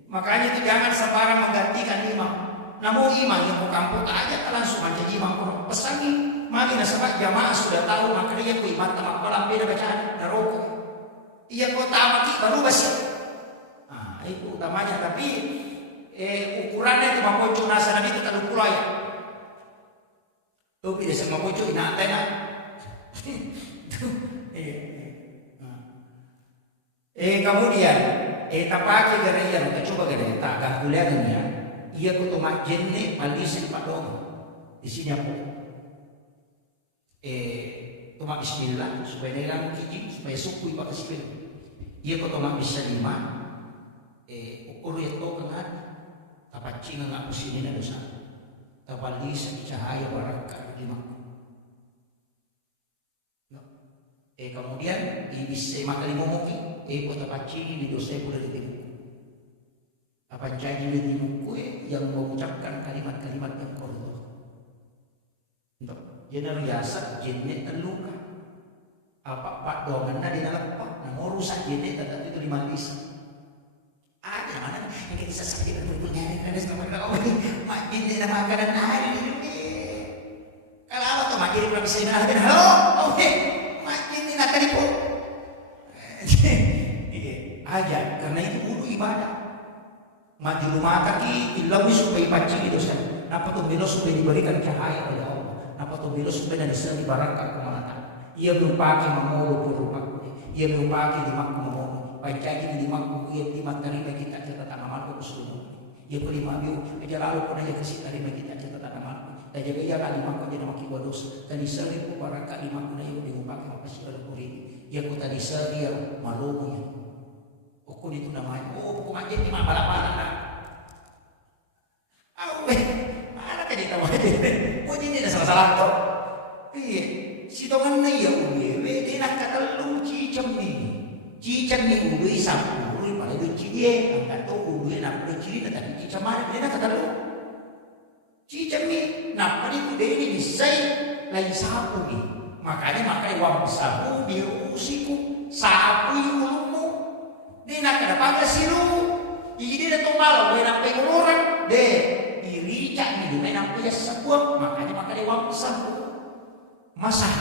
makanya itu jangan sembarang menggantikan imam. Namun imam yang mau kampung aja langsung aja imam pesan nih mari nasabah jamaah sudah tahu maka dia ku imam tamak malam beda bacaan rokok iya kau tamaki baru basi itu utamanya tapi ukurannya itu mampu nasaran itu terlalu pula ya tuh tidak sama mampu ina antena kemudian tapaki gara iya kita coba gara tak gangguliannya iya ku tumak jenne malisin pak dong di sini aku tumak bismillah supaya nelang kiki supaya suku ipa kasih iya ku tumak bisa lima ukur itu kan tapat cina nggak pusing ini dosa tapat lisa cahaya barakah lima kemudian bisa makan lima moki ku tapat cina di dosa pula di apa janji di muku yang mengucapkan kalimat-kalimat yang kotor. Jenar biasa jenis terluka. Apa pak doangan di dalam pak, nah mau rusak jenis tetap itu dimandis. Ada mana yang kita bisa sakit dan berpunya ada sama kita mak jenis nama makanan hari ini. Kalau apa tuh mak jenis belum bisa dinalakan. Halo, oke, mak jenis nak kalipu. Aja karena itu dulu ibadah. Mati rumah kaki ilawi supaya pancing itu saja. Napa tuh belo supaya diberikan cahaya oleh Allah. Napa tuh belo supaya dari seni barakah kemana? Ia berupaki memolo berupaku. Ia berupaki di makku memolo. Pancing di makku ia di materi kita cerita tanaman ku seluruh. Ia kelima biu aja lalu pun aja kasih dari kita cerita tanaman. Dan jaga ia kali makku jadi makin bodos. Dan seni ku barakah di makku na ia diupaki makasih oleh kuri. Ia ku tadi seni yang malumu. Ukun itu namanya. Buku aja di mana balapan. Mana tadi tahu aja. Oh ini ada salah-salah toh. Iya, si tongan na iya uwe. Dia nak kata lu cicam ni uwe sapu. Uwe pada du cie. Angkat tu uwe nak uwe ciri tadi cicam mana. Dia nak kata lu cicam ni. Nak pada itu dia ini bisa lain sapu ni. Makanya wang sapu diusiku sapu ulumu. Dia nak kata pada silu. Jadi dia tu malu. Dia nak pengen orang. Deh. Iricak ni main apa ya sebuah makanya waktu sampu masak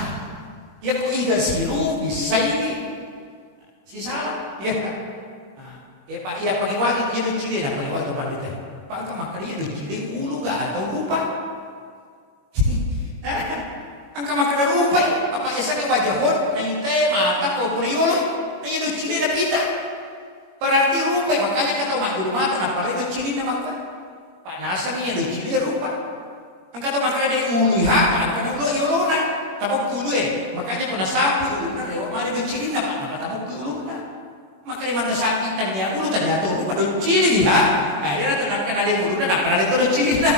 ya ku iga siru bisa ini sisa ya pak ya pakai waktu dia tu cili nak pakai waktu pada teh pak kamakari dia tu cili ulu gak atau rupa angka makara rupa apa ya saya wajah pun nang teh mata ko priul nang tu cili nak kita berarti rupa makanya kata mak di rumah kenapa itu cili nak makan nasa ni ada ciri rupa. Angkat tu makanya dia ulu hak, makanya ulu yolona. Tamu ulu makanya pada sapu ulu na lewat mana dia ciri nak maka tamu ulu na. Makanya mata sakit dan dia ulu tadi atur pada ciri ha. Dia tenangkan ada ulu na, nak ada tu ciri na.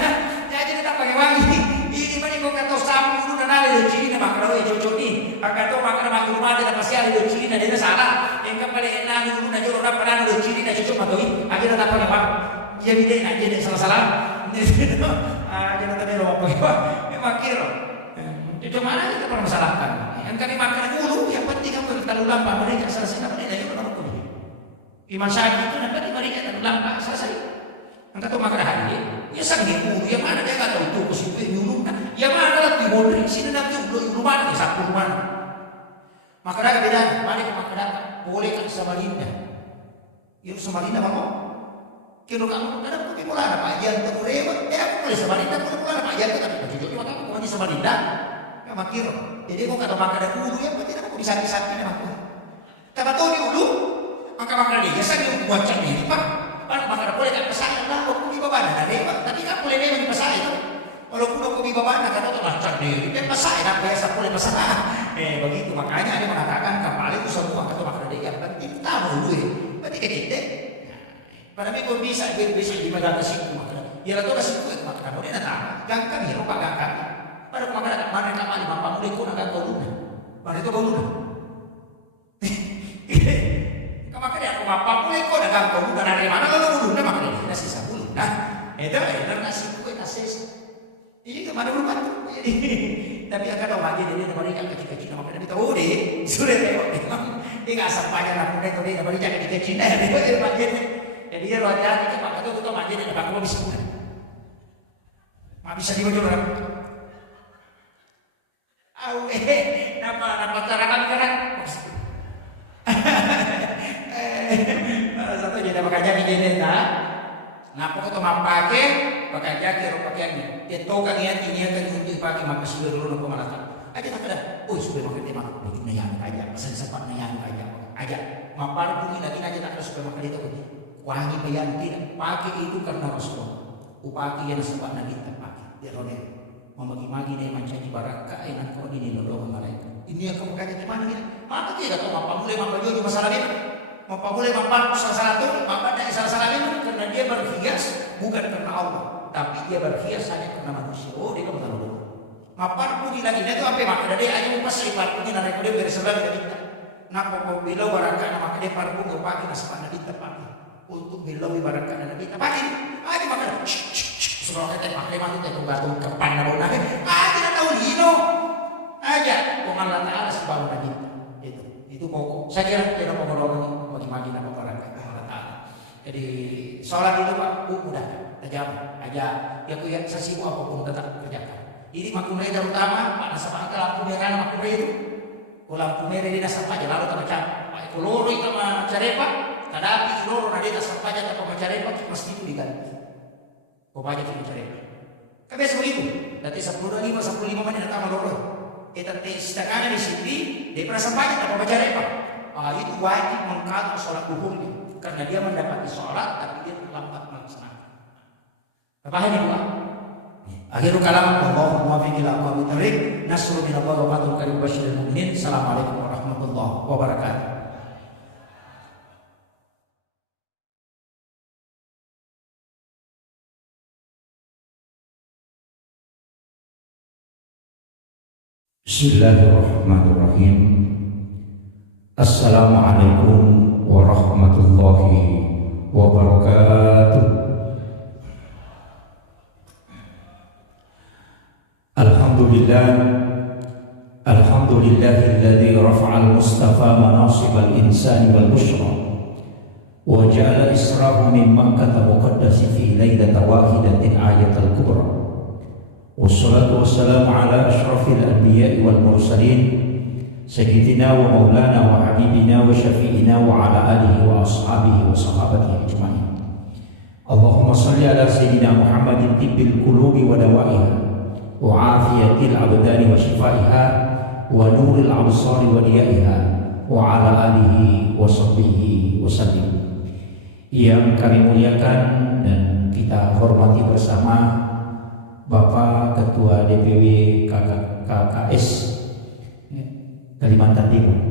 Jadi kita pakai wangi. Ini mana kau kata sapu ulu na ada ciri na maka tahu cocok ni. Angkat tu makanya mak rumah dia pasti ada ciri na dia salah. Yang kembali enak ulu na joro na pernah ada ciri na cocok matoi. Akhirnya tak pakai bang. Iya bide nak jadi salah-salah. Jangan tadi apa ya makir. Itu mana kita permasalahkan. Yang kami makan dulu yang penting kamu terlalu lambat mereka selesai apa dia itu nama Imam Syafi'i itu dapat mereka terlalu lambat selesai. Angkat tu makan hari ya sangat dulu yang mana dia kata itu positif dulu. Yang mana lah timur sini nanti rumah ni satu rumah. Maka ada beda. Mari kita makan boleh kan Samarinda. Yuk Samarinda mau. Kira kamu ada pergi bola ada pajan tu rewat. Aku boleh Samarinda boleh bola ada pajan tu tapi baju cuma kamu bukan di Samarinda. Ya makir. Jadi kau kata makan ada ulu yang penting aku bisa disakiti nama aku. Tapi tahu di ulu. Maka makan dia saya dia buat cak ni pak. Makan boleh tak pesan lah. Aku di bawah ada rewat. Tapi kan boleh rewat di pasar itu. Walaupun aku di bawah ada kata tu macam ni. Dia pasar nak biasa boleh pasar. Begitu makanya dia mengatakan kapal itu semua kata makan dia yang penting tahu ulu. Berarti kita. Pada minggu bisa di mana kasih makanan. Ya lah tu kasih kuat makanan. Boleh nak gangkan ya lupa gangkan. Pada makanan mana kamar lima pamuli ko nak kau luna. Pada itu kau luna. Ini kemana berubah tuh? Tapi akan tahu lagi dia mereka kecil-kecil nama kita tahu deh. Sudah tengok dia nggak sampaikan aku deh tuh dia mereka kecil-kecil dia bagian. Jadi dia hati-hati ke pak itu tuh bagian dia bakal bisa bukan. Mak bisa diukur orang. Napa karangan. Satu jadi makanya begini tak. Napa kau pakai pakai jaket pakaiannya. Dia tahu kan dia kan untuk pakai maka sudah dulu nak malaka. Aja tak ada. Oh sudah makan dia makan baju nayang aja. Pesan sempat nayang aja. Aja. Mapar bumi lagi aja tak ada supaya makan itu. Wangi bayan tidak pakai itu karena Rasulullah. Upaki yang sempat nabi tak pakai. Dia roda. Membagi-bagi dia mencari baraka enak kau ini lodoh malaikat. Ini yang kamu kata di mana ni? Maka tidak tahu apa boleh baju masalah dia. Apa boleh mampu salah satu, maka dari salah itu karena dia berhias bukan karena Allah, tapi dia berhias hanya karena manusia. Oh, dia kamu tahu dulu. Mapar puji lagi itu apa maka dia aja pas sifat puji nanti dia bersebelah dari kita. Napa kau bilau baraka maka dia parpu kau pakai nasabana kita pakai untuk bilau baraka dan kita pakai. Aja maka suruh kita pakai mati kita gantung kepan nabo nabi. Tidak tahu hino aja. Allah Taala sebab kita. Itu pokok. Saya kira tidak pokok bagi nama baraka Allah Taala. Jadi sholat itu Pak mudah, tajam aja. Ya ku yang sesibu apapun tetap kerjakan. Ini makunai terutama Pak nasabah lampu merah makunai itu. Lampu merah di nasabah aja lalu tak macam. Pak koloro itu sama carepa, tadapi koloro nadi nasabah aja tak pakai carepa mesti itu diganti. Kau baca itu carepa. Kebiasa begitu. Nanti 10:05 menit datang loro. Kita istiqamah di sini, dia pernah sampaikan tak pakai carepa. Itu wajib mengkaji sholat duhurnya karena dia mendapati sholat tapi dia terlambat melaksanakan. Paham ini Pak? Akhirul kalam Allahu muwaffiq ila aqwamit thariq. Nasrun min Allah wa fathun qarib basyiril mu'minin. Assalamualaikum warahmatullahi wabarakatuh. Bismillahirrahmanirrahim. Assalamualaikum warahmatullahi wabarakatuh. Alhamdulillahilladzi rafa'al mustafa manasib al-insani wal bushra wa ja'ala israhu min Makkah muqaddasi fi lailatin wahidatin ayatul kubra. Wassalatu wassalamu ala asyrafil anbiya'i wal mursalin Sayyidina wa maulana wa habibina wa syafi'ina wa ala alihi wa ashabihi wa sahabatihi ajma'in. Allahumma salli ala Sayyidina Muhammadin tibbil qulubi wa dawaiha wa afiyatil abdani wa shifaiha wa nuril absari wa diyaiha wa ala alihi wa sahbihi wa sallim. Yang kami muliakan dan kita hormati bersama Bapak Ketua DPW KKS Kalimantan Timur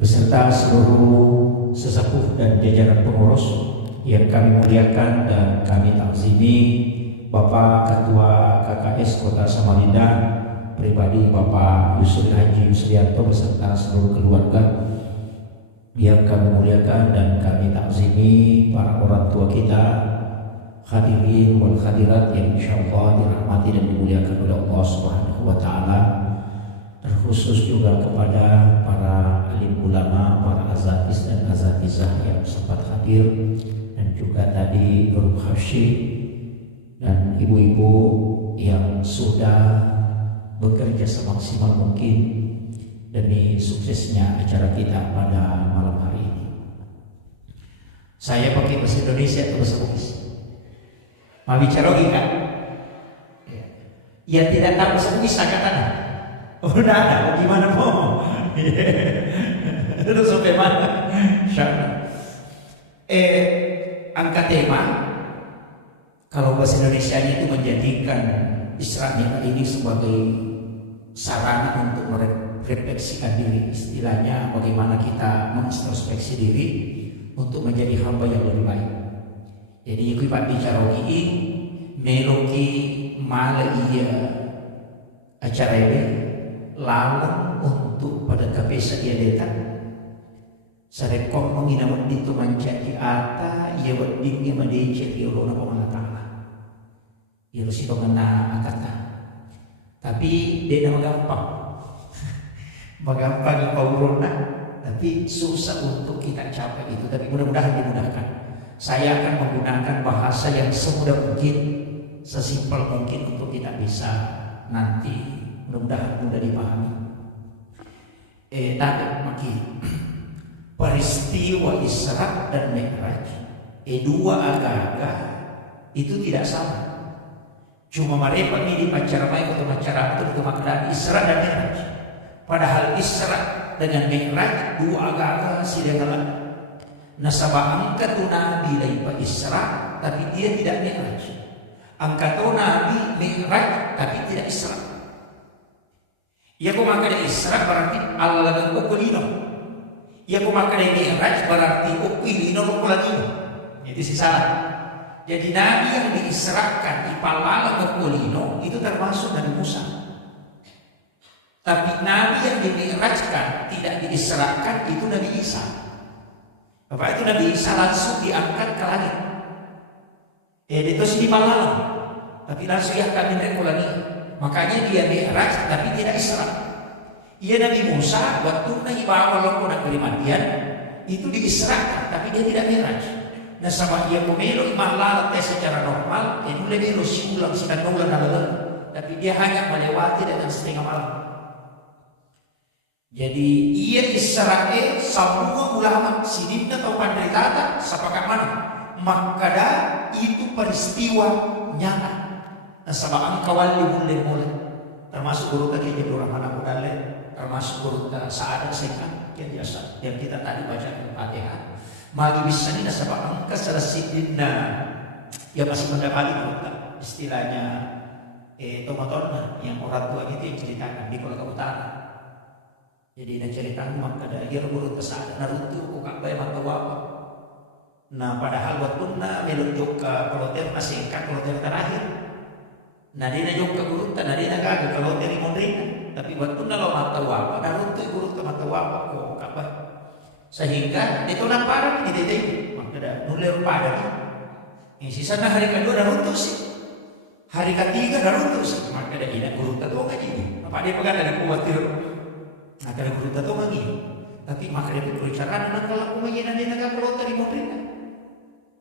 beserta seluruh sesepuh dan jajaran pengurus yang kami muliakan dan kami takzimi, Bapak Ketua KKS Kota Samarinda pribadi Bapak Yusri Haji Yusrianto beserta seluruh keluarga yang kami muliakan dan kami takzimi, para orang tua kita, hadirin wal hadirat yang insyaallah dirahmati dan dimuliakan oleh Allah Subhanahu wa taala. Terkhusus juga kepada para alim ulama, para azatis dan azatizah yang sempat hadir, dan juga tadi grup hafsy dan ibu-ibu yang sudah bekerja semaksimal mungkin demi suksesnya acara kita pada malam hari ini. Saya pakai bahasa Indonesia atau bahasa Inggris? Mau bicara kan? Yang tidak tahu bahasa Inggris katakan. Udah ada, gimana mau? Terus sampai mana? Angkat tema. Kalau bahasa Indonesia itu menjadikan istilahnya ini sebagai sarana untuk merefleksikan diri, istilahnya bagaimana kita mengintrospeksi diri untuk menjadi hamba yang lebih baik. Jadi aku bicara ini meloki malah iya acara ini lalu untuk pada KPS dia datang sarekong menginam itu menjadi ata ia berdingin menjadi Allah Taala. Irus itu kena kata. Tapi dia nama gampang. Magampang paurona, tapi susah untuk kita capai itu. Tapi mudah-mudahan dimudahkan. Saya akan menggunakan bahasa yang semudah mungkin, sesimpel mungkin untuk kita bisa nanti mudah-mudahan mudah dipahami. Tapi makin peristiwa Isra dan Mi'raj, dua agak-agak itu tidak sama. Cuma mereka ini dipacaramai atau masyarakat untuk makna Isra dan Mi'raj. Padahal Isra dengan Mi'raj dua agak-agak sidanglah. Nasabah angkat Nabi laipa Isra tapi dia tidak Mi'raj. Angkat Nabi Mi'raj tapi tidak Isra. Ya kau makan Isra berarti Allah dan ukulino. Ya kau makan Mi'raj berarti ukulino ukulino. Itu sih salah. Jadi Nabi yang diisrakan ipalala ukulino itu termasuk dari Musa. Tapi Nabi yang dimi'rajkan tidak diisrakan itu Nabi Isa. Bapak itu Nabi Isa langsung diangkat ke langit. Itu sih ipalala. Tapi langsung ya kami lagi. Makanya dia mi'raj tapi tidak isra. Ia Nabi Musa waktu naik bawa lokona kelimatian itu diisrakan tapi dia tidak mi'raj. Nah sama ia pemilu imah secara normal, mulai melo siulang sedang nulan adalah, tapi dia hanya melewati dengan setengah malam. Jadi ia Israel semua ulama sidinna atau pandai sepakat mana makada itu peristiwa nyata. Nah sama angkawal mulai termasuk guru tadi jadi orang mana budale, termasuk guru Sa'adat Sekan yang biasa yang kita tadi baca di Fatihah. Magi bisa ini nasabah angka secara sidinna ya masih mendapati istilahnya tomatona yang orang tua itu yang ceritakan di Kolaka Utara. Jadi dia ceritakan maka ada dia guru kesada Naruto kukabai maka wapa. Nah padahal waktu melunjuk ke kloter masih kan kloter terakhir. Nah dia juga guru tanah dia kagak kloter imondrina. Tapi waktu lo mata wapa Naruto guru ke mata wapa kok kabar. Sehingga itu parah di titik maka ada nulir pada ini sisa hari kedua Naruto sih. Hari ketiga Naruto sih maka ada ini guru tahu ngaji. Apa dia pegang dari kuatir. Nah kalau guru tahu lagi, tapi maka dia berbicara dengan kalau aku mengingat dia nak keluar dari mobil.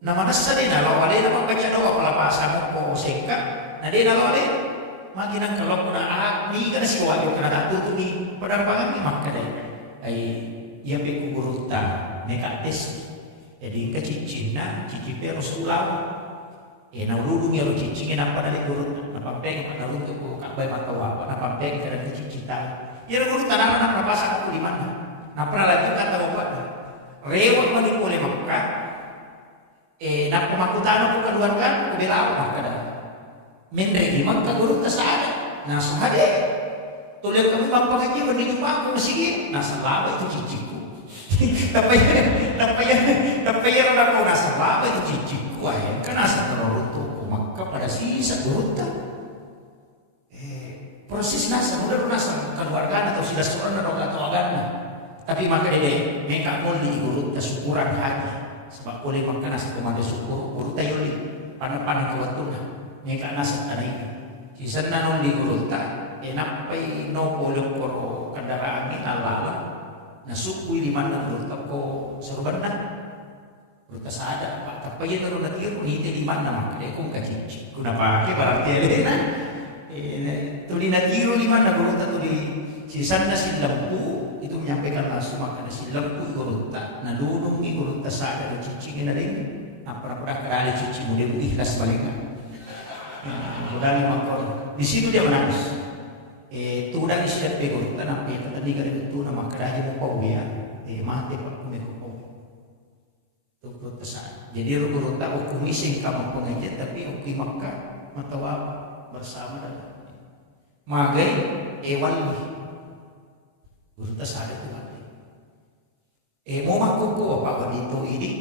Nama nasa dia nak lawan dia nak baca doa kalau pasang mau sengkak. Nah dia nak lawan dia, makin kalau aku nak ni kan si wajib kena datu tu ni pada pangan ni maka dia. Ia beku guru ta nekates. Jadi kecicina cici Rasulullah. Na urudung ya cicingin apa dari guru, apa peng apa urut tu kabai mata apa, apa peng kada cicita. Ya guru tanaman apa pasang aku di mana? Nah pernah lagi kata obat. Rewat mandi oleh Makkah. Nak pemakutan aku keluarga bela apa kada. Mendai di Makkah guru kesana. Nah sahade. Tulis kami bapa ngaji menuju aku masih. Nah selama itu ciciku. Tapi orang kau selama itu ciciku. Kan asal menurut tuku Makkah pada sisa guru tak. Proses nasa, mudah nasa keluarga atau sudah seorang atau agama. Tapi maka dia mereka boleh digurut kesyukuran haji. Sebab boleh makan nasa kemana syukur, gurut tayo li panah kuat tuna. Mereka nasa tanah ini. Sisa nanon digurut tak, enak no boleh koro kendaraan ini alala. Nasukui di mana gurut ko serban na. Gurut sada, tapi ya taruh nanti hite di mana maka dia kung kacici. Kuna pakai barang tiada na. Tuli natiro lima na gurota tuli sisan na si lampu itu menyampaikan langsung makanya si lampu gurota na dunung ni gurota sada dan cicingin na rin apa-apa kerali cici mudah ikhlas baliknya mudah makon di situ dia menangis tudan isiat pe gurota na pe tadi kan itu nama kerja mo pau ya mati pak kumeko tu gurota sada jadi gurota hukum ising kamu pengajian tapi hukum Makkah matawa bersama dan magai ewan guru tasada tu mati mau aku ko apa dito ini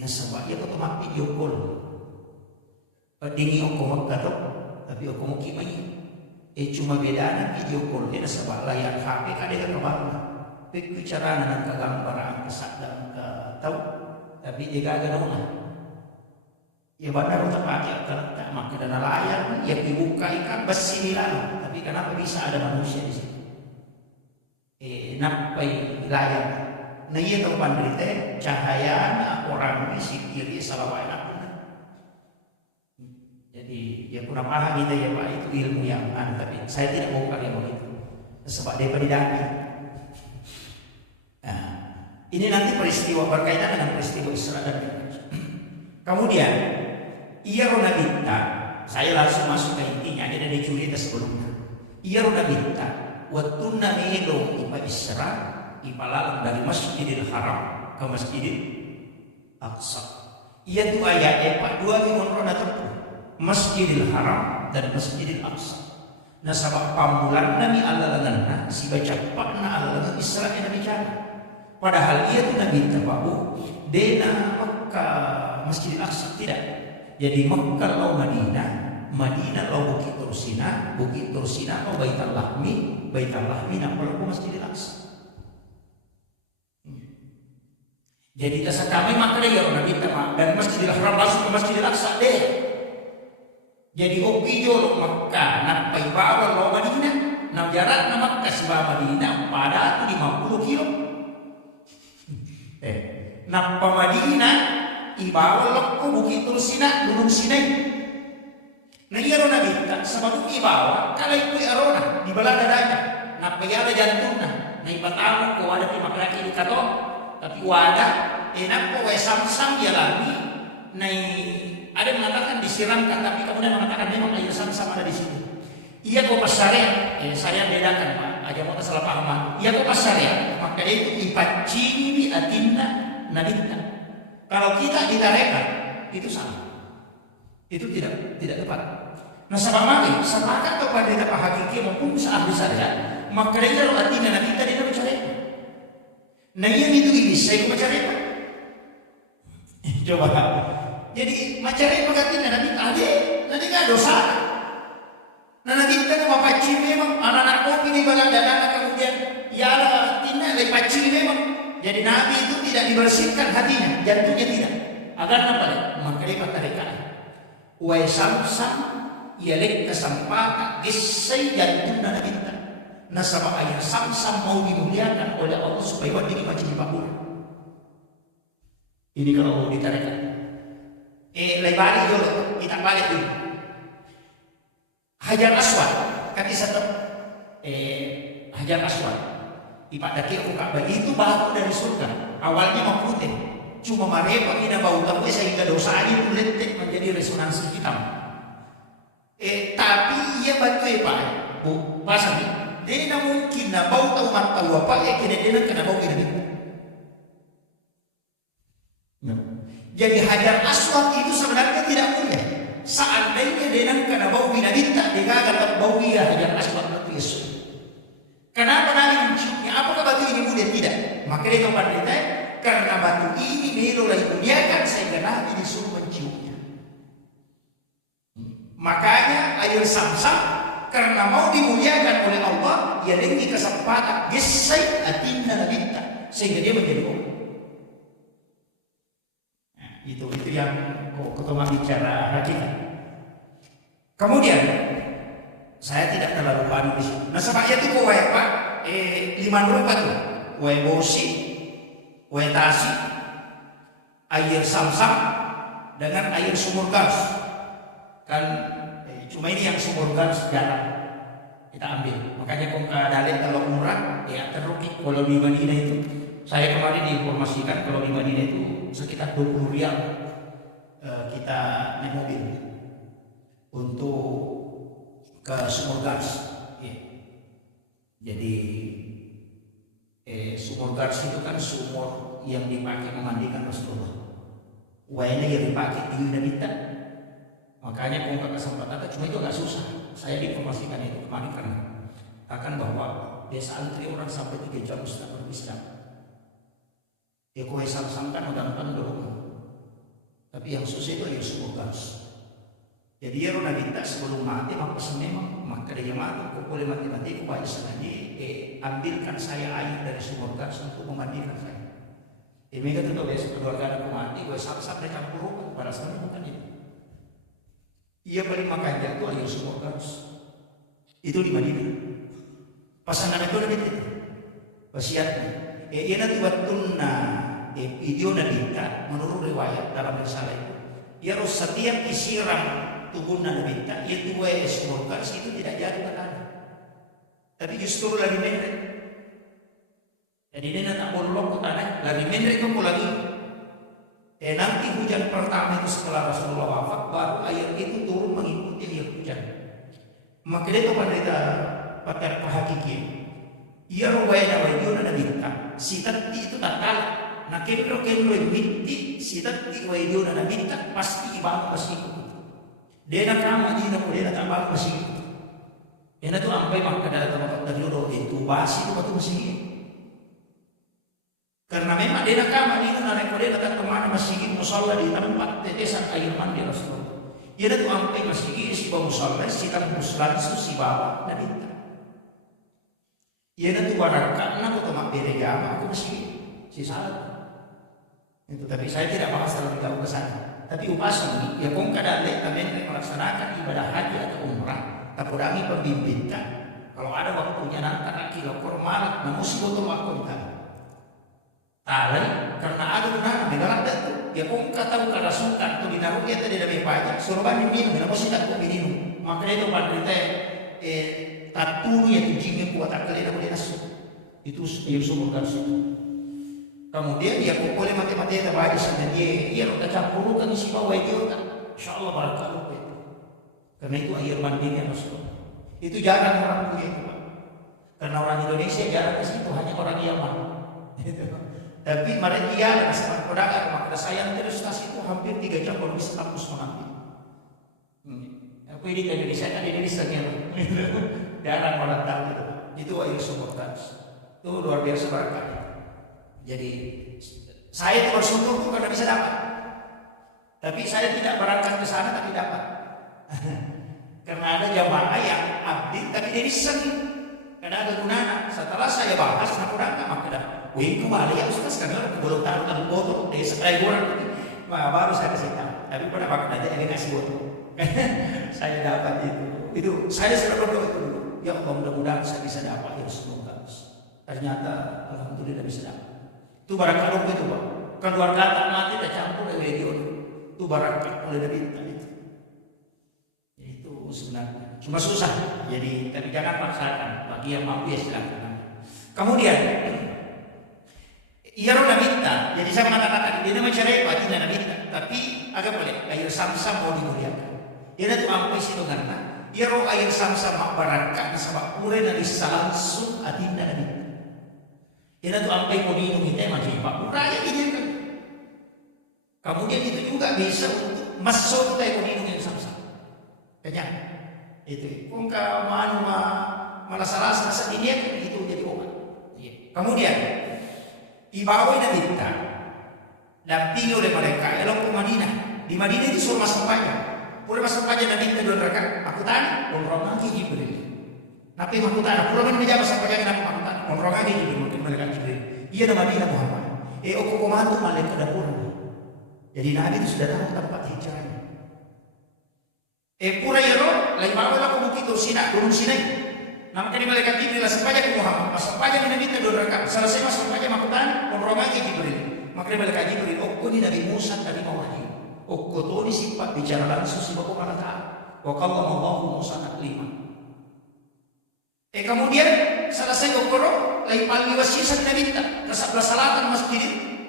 nasabah ya ko mati video call dingi ako magkato tapi ako mo kimay cuma beda na video call nasabah layar HP kada ka kabalo pagbicara na ng kagambaraan kasadang ka tao tapi dia gaganaw na Ya benar untuk pakai tak maka dana layar ya dibuka ikan besi lalu. Tapi kenapa bisa ada manusia di situ? Napai layar. Nah iya tahu pandrite cahaya orang di kiri salah wae. Jadi ya kurang paham gitu ya Pak, itu ilmu yang tapi saya tidak mau kalian begitu. Sebab dia pedidaki. Nah, ini nanti peristiwa berkaitan dengan peristiwa Isra dan Mi'raj. Kemudian ia runabita, saya langsung masuk ke intinya, ada di cerita sebelumnya. Ia runabita, watunna melo ipa Isra, ipa lalang dari Masjidil Haram ke Masjidil Aqsa. Ia tu ayat epa dua minggu rona tepu, Masjidil Haram dan Masjidil Aqsa. Nah sabab pamulan Nabi Allah si baca pakna Allah Isra Nabi Jana. Padahal ia tu Nabi tahu dena Makkah Masjidil Aqsa tidak. Jadi Makkah law Madinah, Madinah law Bukit Tursina, Bukit Tursina law Baitul Lahmi, Baitul Lahmi nak law Masjidil Aqsa. Jadi dasar kami Makkah ya Nabi tahu dan Masjidil Haram langsung ke Masjidil Aqsa deh. Jadi opi jolo Makkah nak paibawa lo Madinah, nak jarak nak Makkah sebab Madinah pada tu 50 kilo. Nak pa Madinah ibawa lo ko Bukit Tursina Gunung Sinai. Nah iya rona kita sebab ibawa kalau itu arona di balada dada nak payala jantungna. Nah ibatamu ko ada di maklaki di kato tapi wadah enak ko we sam-sam ya lagi. Nah ada yang mengatakan disiramkan tapi kemudian mengatakan memang air sam-sam ada di situ. Iya kok pas syariat, saya bedakan Pak, aja mau salah paham. Iya kok pas syariat, maka itu ipacini atinna nabita. Kalau kita ditarekat, itu salah. Itu tidak tepat. Nah sama mari, sepakat kepada kita hakiki maupun ahli syariat, maka dia kalau atinna nabita dia bicara. Nah yang itu ini saya bicara. Coba. Jadi macam pagatin nanti nanti nggak dosa. Nah nanti kita mau pacil memang anak-anak kopi nih balang dada kemudian ya Allah tina lepas pacil memang. Jadi Nabi itu tidak dibersihkan hatinya, jantungnya tidak. Agar apa? Maka dia patarikan. Wa samsam ia lek kesempatan gesai jantung Nabi kita. Nah sama ayat samsam mau dimuliakan oleh Allah supaya wajib macam di Papua. Ini kalau mau ditarikan. Lebari dulu, kita balik dulu. Hajar Aswad, kaki satu. Hajar Aswad, ipak daki Ka'bah itu batu dari surga. Awalnya mau putih, cuma mereka kita bau tahu sehingga dosanya itu letek menjadi resonansi hitam. Tapi ia batu pak, bu pasang. Dia mungkin na bau tahu mata apa kena kena bau ini. Jadi Hajar Aswad itu sebenarnya tidak mulia. Seandainya dia kena bau binatita, dia kata bau dia Hajar Aswad itu Yesus. Kenapa Nabi menciumnya? Apakah batu ini mulia? Tidak. Maka dia kembali karena batu ini melolah dimuliakan sehingga Nabi disuruh menciumnya. Makanya air Samsam karena mau dimuliakan oleh Allah, ia dengan kesempatan gesai atinna nabita sehingga dia menjadi orang. Itu yang ketemu bicara hakikat. Kemudian saya tidak terlalu paham di sini. Nah sebabnya itu kowe Pak, 5 rupa tuh, kowe bosi, kowe tasi, air samsam dengan air sumur gas. Kan cuma ini yang sumur gas dalam kita ambil. Makanya kong dalil kalau umrah ya teruki. Kalau di Madinah itu saya kemarin diinformasikan kalau di Madinah itu sekitar 20 rial kita naik mobil untuk ke sumur gas. Jadi sumur gas itu kan sumur yang dipakai memandikan Rasulullah. Wayanya yang dipakai di Yunanita. Makanya kalau kesempatan cuma itu agak susah. Saya diinformasikan itu kemarin karena akan bahwa desa antri orang sampai 3 jam sudah berbisnis. Ya kue sam-sam kan udah dulu. Tapi yang susah itu air sumur gas. Jadi ya Rona minta sebelum mati maka memang maka dia mati. Kau boleh mati kau baca sengaja. Ambilkan saya air dari sumur gas untuk memandikan saya. Mereka tuh besok keluarga aku mati. Gue sam-sam dia campur rumput pada sana bukan itu. Ia paling makan jatuh ayo semua harus. Itu di Madinah. Pasangan itu ada itu. Wasiatnya. Ia nanti wattunna video nabita menurut riwayat dalam risalah itu. Ia harus setiap disiram tubuh nabita itu semua harus itu tidak jadi petani. Tapi justru lagi mendek. Jadi dia tak bolong ke tanah, lagi mendek itu lagi. Nanti hujan pertama itu setelah Rasulullah wafat, baru air itu turun mengikuti air hujan. Maka dia itu pada hakiki. Ia ruwayana wajuna nabita, sitati itu tak kalah. Nah kendo binti sitati wajuna nabita pasti ibang pasti. Dia nak ramah dia nak dia tak bang pasti. Dia tu sampai maka ada tempat terjuru itu basi itu batu masih. Karena memang dia nak kamar itu narik dia datang kemana masih musalla di tempat tetesan air mandi Rasulullah. Dia tu sampai masih si bau musalla si tamu muslan si bawa dan itu. Dia tu barakat nak tu mak berjamaah aku masih si salah. Itu tapi saya tidak bahas terlalu jauh ke sana. Tapi upasani ya kong kada lek kami melaksanakan ibadah haji atau umrah. Tapurangi pembimbingkan. Kalau ada waktunya nanti kilo formal, namun si botol waktu talai karena ada benar negara itu ya kung katamu kada suka tu dinaruh dia tadi dari pajak suruh banding minum namun si tak minum makanya itu pada kita tatu ya tu jingin kuat akali namun dia nasu itu sumur garis itu kemudian dia boleh mati-mati ada bayi dan dia roda campur kan isi bawah itu kan insyaallah barakah itu karena itu air mandinya Rasulullah itu jarang orang punya itu karena orang Indonesia jarang ke situ hanya orang Yaman tapi mereka ada kesempatan pedagang maka saya terus itu hampir 3 jam baru bisa kampus mengambil. Aku ini dari Indonesia kan Indonesia jarang orang tahu itu air sumur garis itu luar biasa berkah. Jadi saya itu bersyukur karena bisa dapat. Tapi saya tidak berangkat ke sana tapi dapat. Karena ada jamaah yang abdi tapi dia sendiri. Karena ada gunanya. Setelah saya bahas aku berangkat maka dah. Wih kembali ya Ustaz karena belum taruh botol dari sekali orang baru saya kasih tahu. Tapi pada waktu nanti ini kasih botol. Saya dapat itu saya sudah berdoa itu dulu. Ya Allah mudah-mudahan saya bisa dapat ya semoga. Ternyata alhamdulillah bisa dapat. Itu barangkali itu Pak. Keluarga tak mati tak campur dari video itu barangkali oleh Nabi itu. Itu sebenarnya cuma susah. Jadi tapi jangan paksakan bagi yang mampu ya silakan. Kemudian ia roda minta, jadi saya mengatakan dia macam repot tidak ada minta, tapi agak boleh air samsam mau dimuliakan. Dia tu ampai situ karena ia roh air samsam mak barangkat di sabak pure dari langsung adinda nabi. Dia tu ampai mau minum kita macam pak uraya ini kan. Kemudian itu juga bisa untuk masuk kita mau minum yang samsam. Kenyang. Itu. Kongka manu malah salah ini itu jadi obat. Kemudian dibawa dan minta dampingi oleh mereka elok ke Madinah. Di Madinah itu suruh masuk pajak. Pura masuk pajak dan minta 2 rakaat. Aku tanya, umroh lagi Jibril. Nabi aku tanya, pura mana menjawab masuk pajak aku tanya, umroh lagi Jibril mungkin malaikat Jibril. Iya di Madinah Muhammad. Aku komandu malaikat dapur. Jadi Nabi itu sudah tahu tempat hijrahnya. Pura yero, lain bawa aku bukit gunung Sinai. Maka di malaikat Jibril masuk pajak ke Muhammad. Masuk pajak Nabi itu 2 rakaat. Selesai masuk pajak makutan, umroh lagi Jibril. Maka di malaikat Jibril, ini Nabi Musa dari Mawahyu. Itu disifat bicara langsung si Bapak Allah Ta'ala. Wa kallallahu Musa taklima. Kemudian selesai ukuro, lain paling wasisa Nabi kita ke sebelah selatan Masjid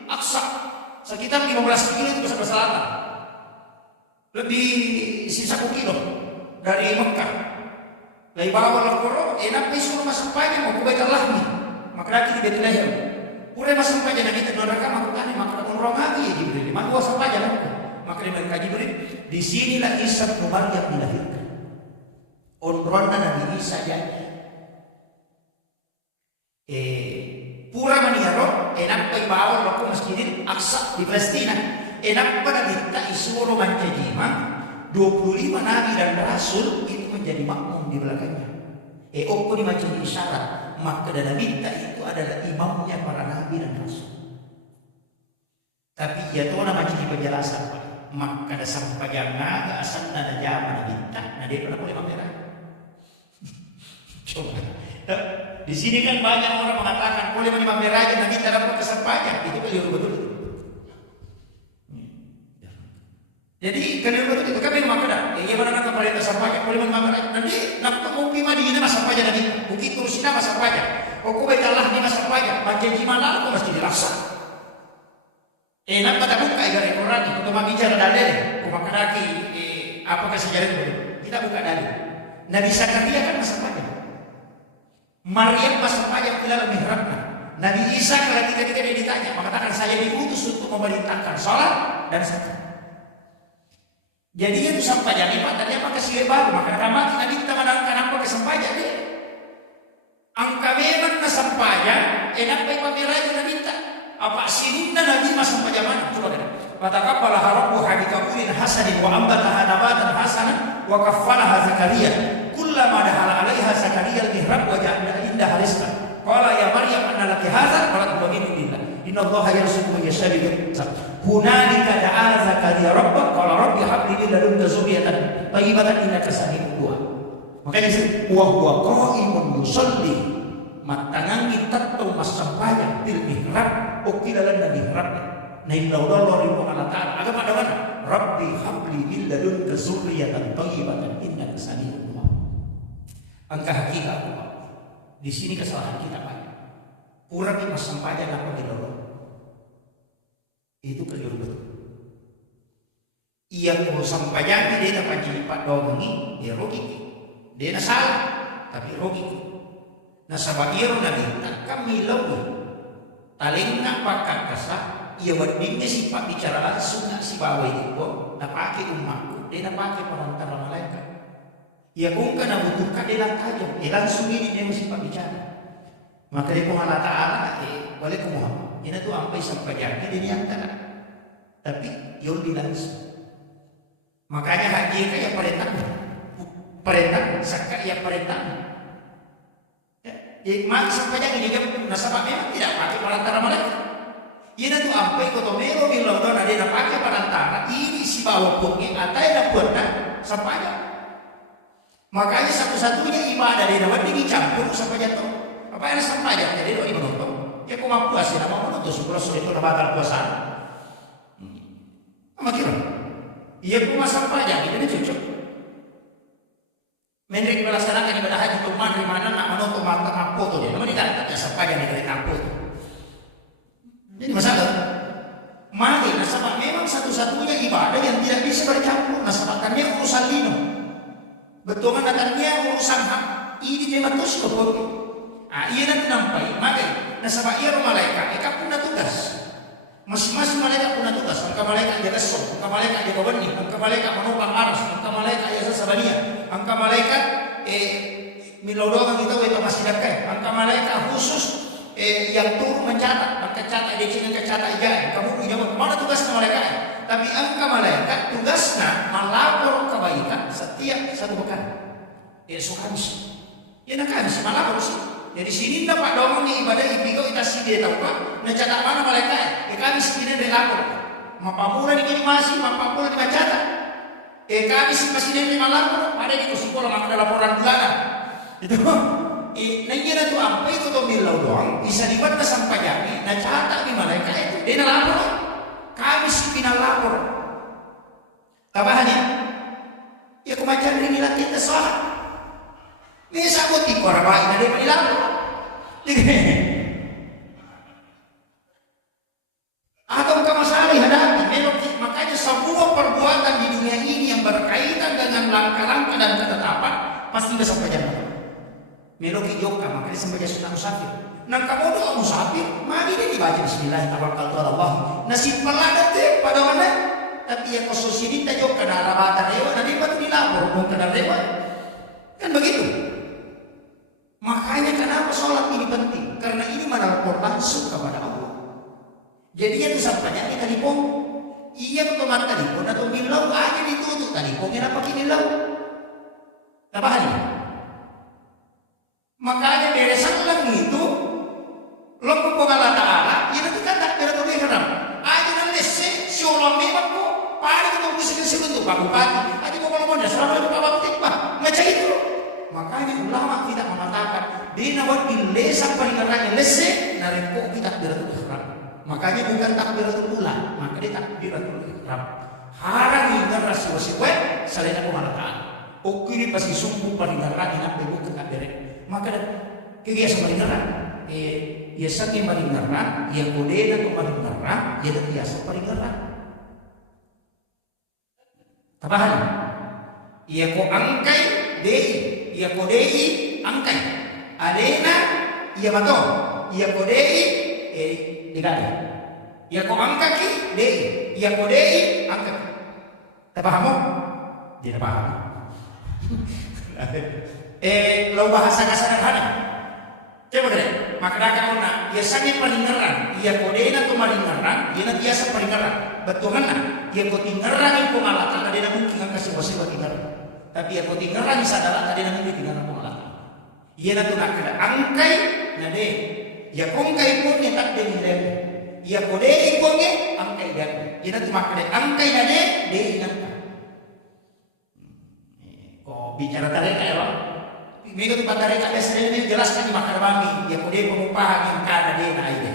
Aqsa. Sekitar 15 kilo itu ke sebelah selatan. Lebih sisa 1 kilo dari Mekah. Lai bawa lakoro, enak suruh masuk pajak mau kubaikan lahmi. Maka lagi di Bethlehem. Pura masuk pajak Nabi itu 2 rakaat makutan, maka umroh lagi Jibril. Maka masuk pajak maka di mereka Jibril. Di sinilah Isa bin Maryam dilahirkan. Umrohnya Nabi Isa jadi. Pura maniaro, enak bawa lakoro Masjid Aqsa di Palestina. Enak pada kita isuruh mancajima 25 nabi dan rasul itu menjadi makmum di belakangnya. Opo di macam isyarat maka dan minta itu adalah imamnya para nabi dan rasul. Tapi ya tuh nama jadi penjelasan. maka ada sampajang naga asal nada jama na minta, na dia pernah boleh mamerah. Coba. Di sini kan banyak orang mengatakan boleh mamerah aja na minta dapat kesampajang, itu keliru betul. Jadi keliru betul itu kami makna. Iya mana nak perintah sampajang boleh mamerah. Nanti nak mungkin madi ini masa sampajang nanti, mungkin terusina masa sampajang. Kau baiklah di masa sampajang, janji mana aku mesti dilaksanakan. Nak kata buka ikan ekoran itu cuma bicara dalil, kumakadaki apa kesejarah itu kita buka dalil. Nabi Zakaria kan masa panjang, Maryam masa panjang tidak lebih mihrabna. Nabi Isa ketika dia ditanya mengatakan saya diutus untuk memerintahkan sholat dan zakat. Jadi itu sampajang ini tadi apa kesihir baru maka ramai Nabi kita menangkan apa kesampajang ini. Angka memang kesampajang enak baik pameranya Nabi kita. Apa sinunna Nabi masa pajaman coba deh. Fataqabbala rabbuhu bikabulin hasanin wa ambataha nabatan hasanan wa kaffalaha Zakaria. Kullama dakhala 'alaiha Zakaria al-mihrab wa ja'ala indaha rizqan. Qala ya Maryam anna laki hadza? Qalat huwa min indillah. Inna Allaha yarzuqu man yasha'u bighayri hunalika da'a Zakaria rabbah qala rabbi hab li min ladunka dzurriyyatan thayyibatan innaka sami'ud du'a. Makanya wa huwa qa'imun yusalli matangangi tatto masampaya bil mihrab ukilalan na mihrab na innaudallahu ribu ala ta'ala agama dawan rabbi habli min ladunka dzurriyyatan thayyibatan innaka sami'ud du'a. Angka hakikat di sini kesalahan kita banyak. Pura di masampaya apa dilolo itu keliru betul. Ia mau sampayang dia dapat jadi pak dongi dia rugi dia na salah tapi rugi. Nah sabagiro na minta kami lalu taling na pagkakasa iya wadingnya si pak bicara langsung na si bawah itu napake umatku dia napake perantara malaikat iya kung ka nabutuhkan dia tajam langsung ini dia si pak bicara maka dia kung Allah Ta'ala boleh kumuha ini tuh sampai sampajangnya dia niantara tapi yun di langsung makanya haji kaya perintah sakaya perintah mak sampajang ini kan nasabah memang tidak pakai perantara malaikat. Ini tuh apa itu tomero bilang dong ada yang pakai perantara ini si bawah punggi atau yang pernah sampajang. Makanya satu-satunya ibadah di dalam ini campur sampajang tuh apa yang sampajang jadi lo menonton ya kau mampu asli nama menonton sekolah sore itu nama puasa. Apa kira? Iya kau mas sampajang ini cocok. Mendrik melaksanakan ibadah haji tuman di mana nak menonton mata apa tuh dia. Namun tidak ada sampajang di kereta apa tuh. Jadi masalah. Mari nasabah memang satu-satunya ibadah yang tidak bisa bercampur. Nasabahkannya urusan lino. Betul kan datangnya urusan hak. Ini memang terus kebun. Iya nanti nampai. Mari nasabah iya malaikat. Eka punya tugas. Masing-masing malaikat punya tugas. Angka malaikat jaga sok. Angka malaikat jaga benih. Angka malaikat menopang aras. Angka malaikat jasa sabania. Angka malaikat milodongan kita itu masih dekat. Angka malaikat khusus yang turun mencatat. Angka catat dia cina catat aja. Kamu punya mana tugas malaikat? Tapi angka malaikat tugasnya melapor kebaikan setiap satu pekan. Esok Kamis. Ya nak Kamis melapor sih. Jadi sini dapat dong ni ibadah ipigo kita sih dia tahu kan? Mencatat mana malaikat? Kamis ini dia lapor. Mapamula ni masih mapamula di mencatat. Kami si presiden lima lapor ada di sekolah ada laporan bulanan itu nanya tu apa itu tu bilau doang bisa dibuat sampai jadi nah catat di malaikat itu dia lapor kami si final lapor tambahannya ya kemajuan ini lagi kita sholat bisa putih orang lain ada yang lapor atau masalah hadapi memang makanya semua perbuatan di dunia ini yang berkaitan dengan langkah-langkah dan ketetapan pasti bisa sampai jalan. Meloki joka makanya sampai jadi sunnah musafir. Nah kamu doa musafir, mari dia dibaca Bismillahirrahmanirrahim. Nasib peladat deh pada mana? Tapi yang khusus ini tak joka kena rabatan dewa, nanti baru dilapor mau kena dewa. Kan begitu. Makanya kenapa sholat ini penting? Karena ini melapor langsung kepada Allah. Jadinya itu sampainya kita telepon. Iya betul mata telepon atau bilau aja ditutup teleponnya apa kini bilau? Apa hal ini? Makanya beresan lang itu lo kung Allah Ta'ala, yun ang kata, pero tuloy ka na. Aja na lese, si Allah memang ko, pari ko Makanya ulama tidak mengatakan di nawat ilesa palingaranya lese nareko kita takbiratul ihram. Makanya bukan takbiratul ula, maka dia takbiratul ihram. Harang ingar wasiwe salena pemalataan. Okiri pasti sumbu palingaranya nape bukan takbirat. Maka kaya sa palingaran, ya saking palingaran, ya kode na palingaran, ya biasa palingaran. Tabahan. Iya ko angkay dei, iya ko dei angkay. Adena iya mato, iya ko dei digada. Iya ko angkaki dei, iya ko dei angkaki. Paham mo? Tidak paham. Lo bahasa kasar-kasar. Coba deh, maka kalau na, ya sange palingaran, iya ko dei na tumalingaran, iya na biasa palingaran. Betul kan? Ia ko tingaran ko malaka tadi na mungkin ang kasi wasi tingaran. Tapi ia ko tingaran sa dala tadi na mungkin tingaran ko malaka. Ia na to nakada angkay na de. Ia kong kay ko ni tak de ni de. Ia ko de ko nge angkay de. Ia na to makada angkay na de ingat. Ko bicara tadi kaya ba? Mega tu patare ka sering ni jelaskan di makada bami. Ia ko de pengupahan yang kana de na ide.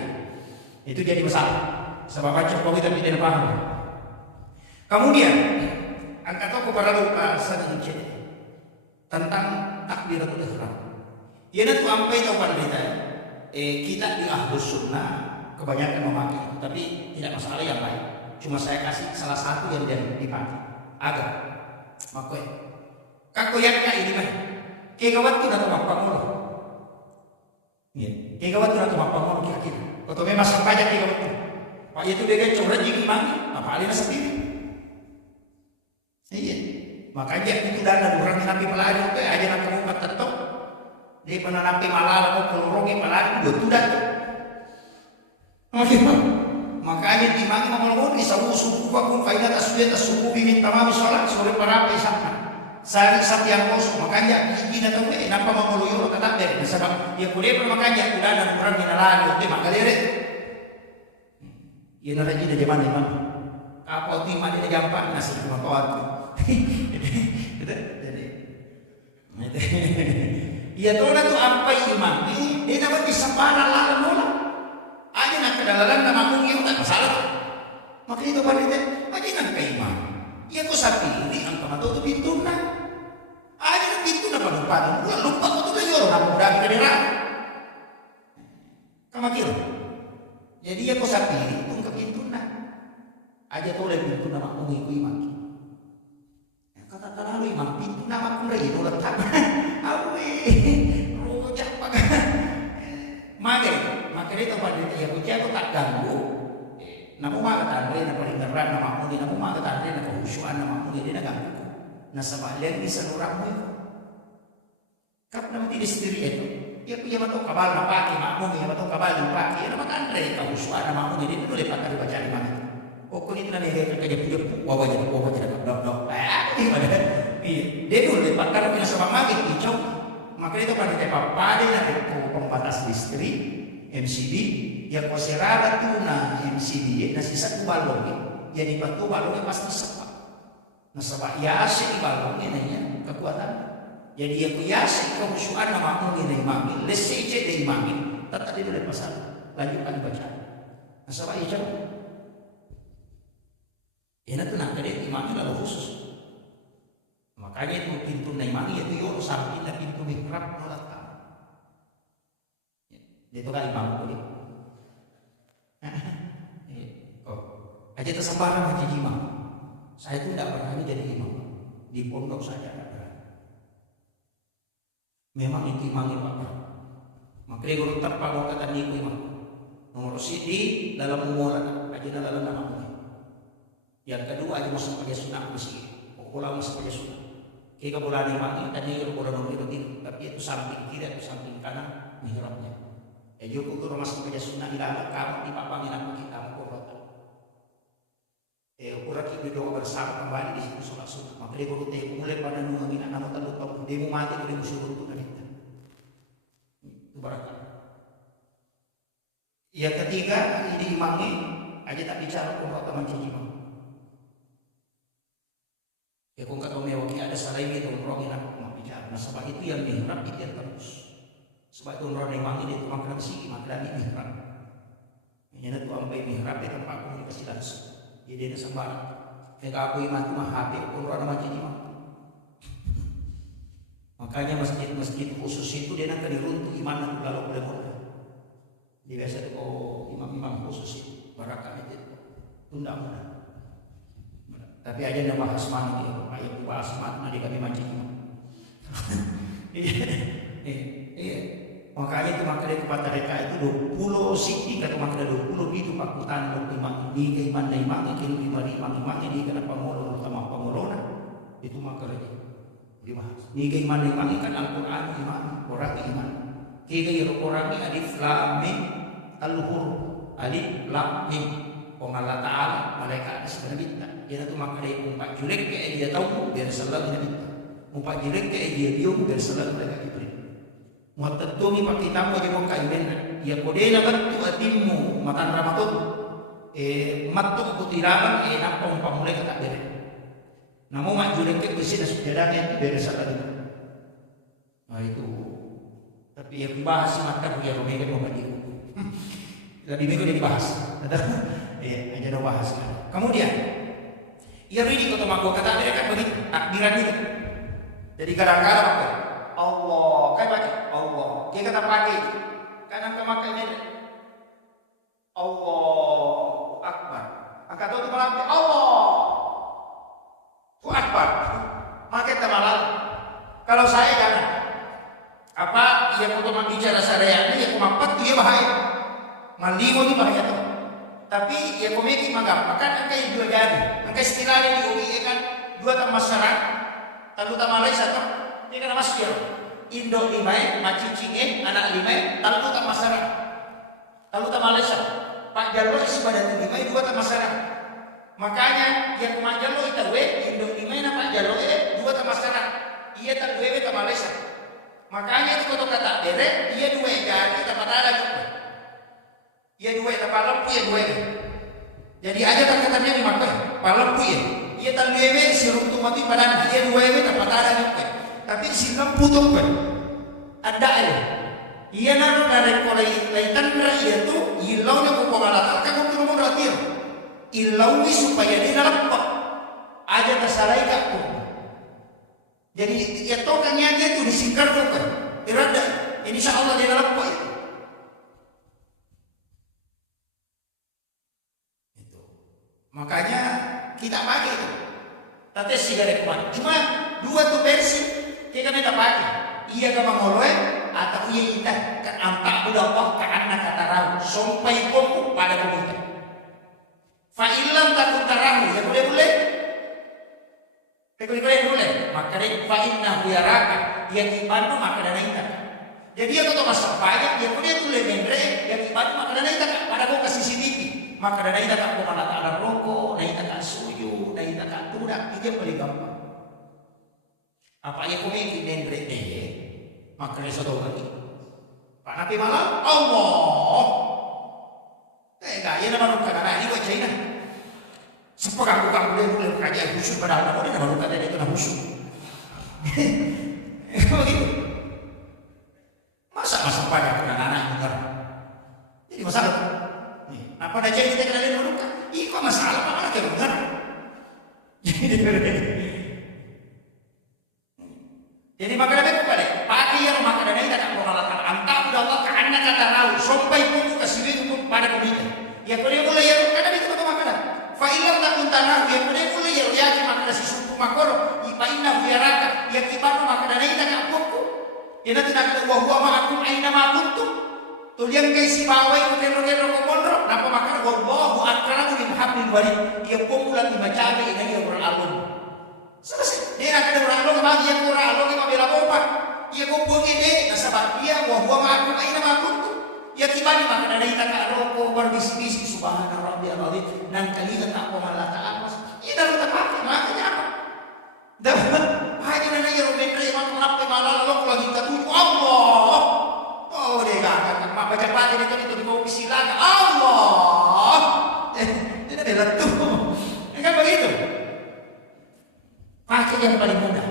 Itu jadi masalah. Sebab baca Jokowi tapi tidak paham. Kemudian angkat aku pada lupa sedikit tentang takbiratul ihram. Ia nanti sampai tahu pada kita di Ahlus Sunnah kebanyakan memakai, tapi tidak masalah yang lain. Cuma saya kasih salah satu yang dia dipakai. Agak makoi. Kakoyaknya ini mah. Kegawat tu nak mapamolo. Ya, kegawat tu nak mapamolo kira-kira. Atau memang sampai aja kegawat tu. Pak itu dia coba jadi imam, apa alina sendiri. Iya, makanya itu dana orang nabi pelari itu aja nak kamu ketetok. Dia pernah nabi malah mau kelorongin pelari itu dah. Makanya imam ngomong ini sabu suku pun faedah tasbih suku ingin tamam sholat sore para pesakna. Sari yang kosong makanya izin atau kenapa mau meluyur tetap deh sebab dia boleh makanya udah ada orang minalari itu makanya ya naraji dah zaman imam. Apa tu imam dia gampang nasi cuma kawat. Ya tu orang tu apa imam ni dia dapat disempana lalu mula. Aja nak kedalalan nama mungkin tak masalah. Maka itu pada dia aja nak ke imam. Ya kau sapi ini angka tu pintu nak. Aja nak pintu nak lupa. Lupa tu dah jauh nak mudah kita derang. Kamu kira? Jadi ya kau sapi ini pun ke pintu nak. Aja tu oleh pintu nama mengikui imam. Kata lalu imam pintu nama pun lagi tu letak. Awe, rojak pakai. Maka dia tempat dia punya aku tak ganggu. Namun maka tandre na palingaran na mamuni, namun maka tandre na kahusyuan na mamuni dia na ganggu. Nasa balian bisa nurang mo yun. Kap naman tidak sendiri itu. Ia punya matong kabal na paki mamuni, matong kabal na paki. Namun tandre kahusyuan na mamuni dia nulis pakai dibaca di mana. O kung ito na niya kaya punya wawaja dok. Di mana? Dia nulis pakai pinasama magit icok. Maka itu pada tepa pada na pembatas listrik MCB yang konserada tu na MCB na sisa balong jadi batu balongnya pasti sepak. Nah sebab yasi di balongnya nanya kekuatan. Jadi yang yasi kehusuan nama mungkin dari mami, lesece dari mami, tetap dia boleh pasal. Lanjutkan baca. Nah sebab itu, ini tu nak jadi imam lalu khusus. Makanya itu pintu naimani itu yo samping dan pintu mihrab nolak. Dia tu kan imam boleh. Aja tersembarang haji imam. Saya tu tidak pernah jadi imam di pondok saja. Memang itu imam Pak. Makanya guru terpakai kata niku imam. Nomor sidi dalam umuran aja dalam nama mungkin. Yang kedua aja masuk pada sunnah masih. Pokoknya masuk pada sunnah. Kita boleh imam tadi guru nomor itu tapi itu samping kiri atau samping kanan mihrabnya. Ya juga guru masuk pada sunnah ilalah kamu di papangin aku kita mau korotan. Ukuran kita doa bersama kembali di situ sholat sunnah. Maka dia guru teh mulai pada nungguin anak tahu tahu demo mati boleh musuh untuk kita. Itu barangkali. Yang ketiga ini imamnya aja tak bicara korotan macam imam. Ya kau nggak tahu mewakili ada salah ini tuh orang yang aku mau bicara. Nah sebab itu yang mihrab itu yang tembus. Sebab itu orang yang mangi itu makan besi, makan ini mihrab. Yang itu ambil mihrab itu tempat komunikasi langsung. Jadi dia sembarang. Mereka aku iman itu mah HP orang macam ini. Makanya masjid-masjid khusus itu dia nak diruntuh iman lalu boleh modal. Di biasa itu imam-imam khusus itu barakah itu tunda-tunda. Tapi aja nak bahas mana dia, ayat bahas mana dia kami macam ini. Makanya itu makanya kepada mereka itu 20 siti kata makanya 20 itu pakutan 25 di iman na iman kilo 5 di kenapa mulu utama pemurona itu makanya dibahas. Ni iman na iman kan Al-Qur'an iman orang iman. Kaya orang alif lam mim al-huruf alif lam mim. Allah Ta'ala malaikat sebenarnya dia tu makanya umpat julek ke dia tahu biar selalu dia umpat julek ke dia biung biar selalu mereka diberi. Muatadumi pak kita mau jemok kaimen ya kodena batu atimmu makan ramatut matu kutiraban nampong pamulai kata bere. Namun mak julek ke besi dan sejadarnya biar selalu. Nah itu tapi yang dibahas mata punya Romega mau bagi. Tadi minggu dia dibahas. Iya, aja udah bahas. Kemudian, ia ready kata mak gua kata dia kan begitu, takbiran itu. Jadi kadang-kadang apa? Allah, kayak baca Allah. Dia kata pakai, kadang kemakainya Allah Akbar. Angkat tu malam Allah Akbar. Makai temalan. Kalau saya kan, apa? Ia kalau bicara syariat ini, ia kumapat dia bahaya. Malimo ni bahaya tu. Tapi ya komiki magap, maka angkai dua jadi, angkai istilahnya di UI kan dua tambah syarat, lalu tambah Malaysia tu, ini kan mas dia, Indo 5, macicingin anak 5, lalu tambah syarat, lalu tambah Malaysia, Pak Jalur sebadan 5, dua tambah syarat, makanya yang kemana Jalur itu Indo 5 na Pak Jalur dua tambah syarat, ia tak dua tambah Malaysia, makanya itu kata dere, ia dua jadi tambah ada juga. Ia dua tak lampu ya dua. Jadi aja tak katanya di makan lampu ya. Ia tak dua sirup tu mati padan ia dua tak ada juga. Tapi si lampu tu kan ada ya. Ia nak dari kolai laitan ia tu ilaunya ku pengalatan kan untuk ngomong ratir. Ilaui supaya dia nampak. Aja tersalai kak tu. Jadi ia tokannya dia tu disingkar tu kan. Irada. Insya Allah dia nampak ya. Makanya kita pakai itu. Tapi sih dari kemana? Cuma dua tuh versi kita minta pakai. Iya ke mangoloi atau iya kita ke ampak budapah ke anak kata rahu sampai komu pada komite. Fa'ilam takut tarahu ya boleh. Boleh. Maka dari fa'inna huyaraka yang ibantu maka dana kita. Jadi ya kalau masak banyak dia boleh mendre yang ibantu maka dana kita pada kau kasih CCTV. Maka dana ita kak pemana tak rokok, dana ita kak suyu, dana ita kak tudak, itu paling gampang. Apa yang komiki dendre maka dia satu lagi. Pak Nabi malam, Allah. Enggak, ia nama luka karena ini wajah ini. Sepuluh kamu boleh kajian khusus pada anak boleh nama luka dan itu nama khusus. Begitu. Masa banyak anak-anak dengar. Jadi masalah. Apa dah jadi kita kenalin dulu kan? Ih kok masalah apa mana kita benar? Jadi maka ada balik. Pagi yang maka ada kita tak mengalahkan. Angkat udah Allah ke anak kata rahu sampai pun kasih itu pada komite. Ya boleh ya karena itu betul makanan. Fa'ilam takun tanah ya boleh ya yakin maka si suku makor. Ipainna biaraka ya kibar maka ada kita tak pokok. Ya nanti nak buah ma'akum aina ma'kuntum. Tulian kay si baway ko kero komondro napa makan wallahu akramu min hablil warid ia pumulan di macabe ina ia beralun selesai dia akan beralun bagi yang beralun yang mabela bopa ia kumpul ini nasabah dia wa huwa ma'akum aina ma kuntum ia kibani maka ada ita ka roko berbisik-bisik subhana rabbiyal azim nan kalina tak pemala ta'ala ini dalam tempat makanya apa dapat hanya nana ya robendre imam nape malalok lagi katuju Allah. Oh dia kata, mak baca pagi itu di bawah silaga Allah. Tidak ada tuh, kan begitu. Pakai yang paling mudah.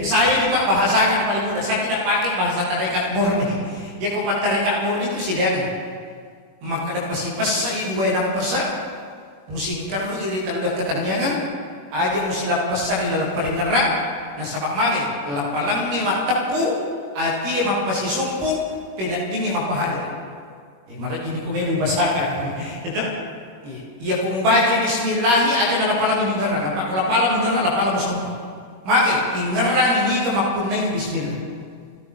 Saya juga bahasakan paling mudah. Saya tidak pakai bahasa tarekat murni. Ya kalau tarekat murni itu sidang. Maka ada pasi-pasa ibu yang pesan. Musikkan lu iri tanda katanya kan. Aja musilah pesan dalam peringeran. Nah sabak mage. Lapalang ni matapu. Ati emang pasi sumpung. Pedan ini emang pahala. Malah jadi kumeli bahasakan. Itu. Ia kumbaca bismillahi aja dalam pala bingaran. Apa kalau pala bingaran dalam pala sumpung. Maka ingeran ini ke mapunai bismillah.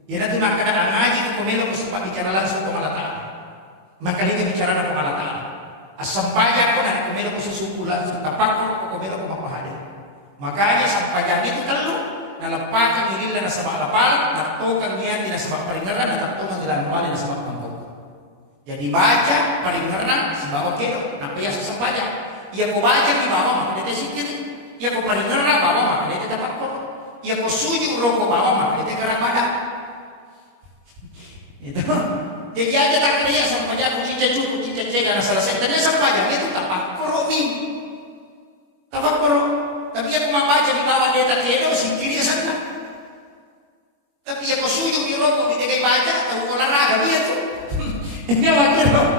Ya nanti nak kada ngaji ke komelo sempat bicara langsung ke Allah Taala. Maka dia bicara dengan Allah Taala. Asampaya pun ada komelo ke suku langsung tapakur ke komelo ke mapahade. Makanya sampaya itu kalau dalam pakai ini dan sebab lapal, natokan niat tidak sebab peringeran dan natokan jalan wali dan sebab kampung. Jadi baca peringeran sebab kelo. Napa ya sampaya? Ia ko baca di bawah maka dia sikit. Ia ko peringeran bawah maka dia dapat kok. Ia ko sujud rokok bawah maka dia gerak pada. Itu. Jadi aja tak kerja sampai aku cica karena selesai. Tadi sampai itu tapak koromi. Tapak koro. Tapi aku mau baca di bawah dia tak kedo sikit dia sana. Tapi aku sujud di rokok dia kayak baca tahu olahraga dia tuh. Ini wakil dong.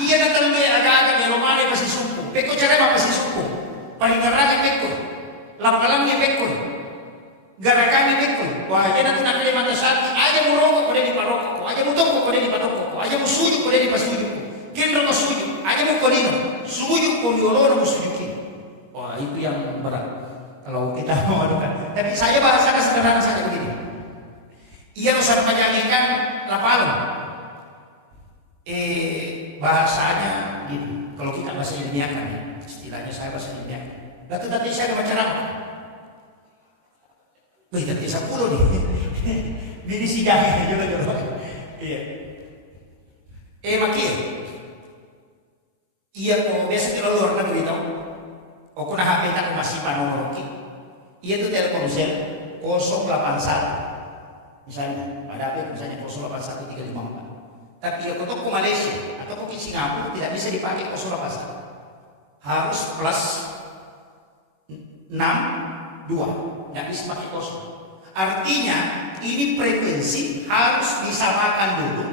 Iya datang dia agak-agak melomane pasti sumpu. Peko cara apa pasti sumpu. Paling garaga peko. Lapalamnya peko. Garagannya peko. Wah, dia nanti nak mata saat aja mau rokok kau di parokok. Aja mau toko kau di parokok. Aja mau sujud kau di pasujud. Kira kau sujud. Aja mau kolino. Sujud kau diolor mau sujudin. Wah, itu yang berat. Kalau kita mau adukan. Tapi saya bahasakan sederhana saja begini. Ia usah menjanjikan lapalam. Bahasanya gitu. Kalau kita bahasa ilmiahkan ya, istilahnya saya bahasa ilmiah. Lalu tadi saya baca apa? Wih, tadi 10 nih. Ini sidang jodoh. Iya. Makin. Iya kok biasa di luar negeri tahu. Kok kuna HP tak masih nomor ki. Iya tuh Telkomsel 081. Misalnya ada HP misalnya 081354. Tapi kalau ke Malaysia atau ke Singapura tidak bisa dipakai 081. Harus plus 62, tidak bisa pakai kosong. Artinya ini frekuensi harus disamakan dulu,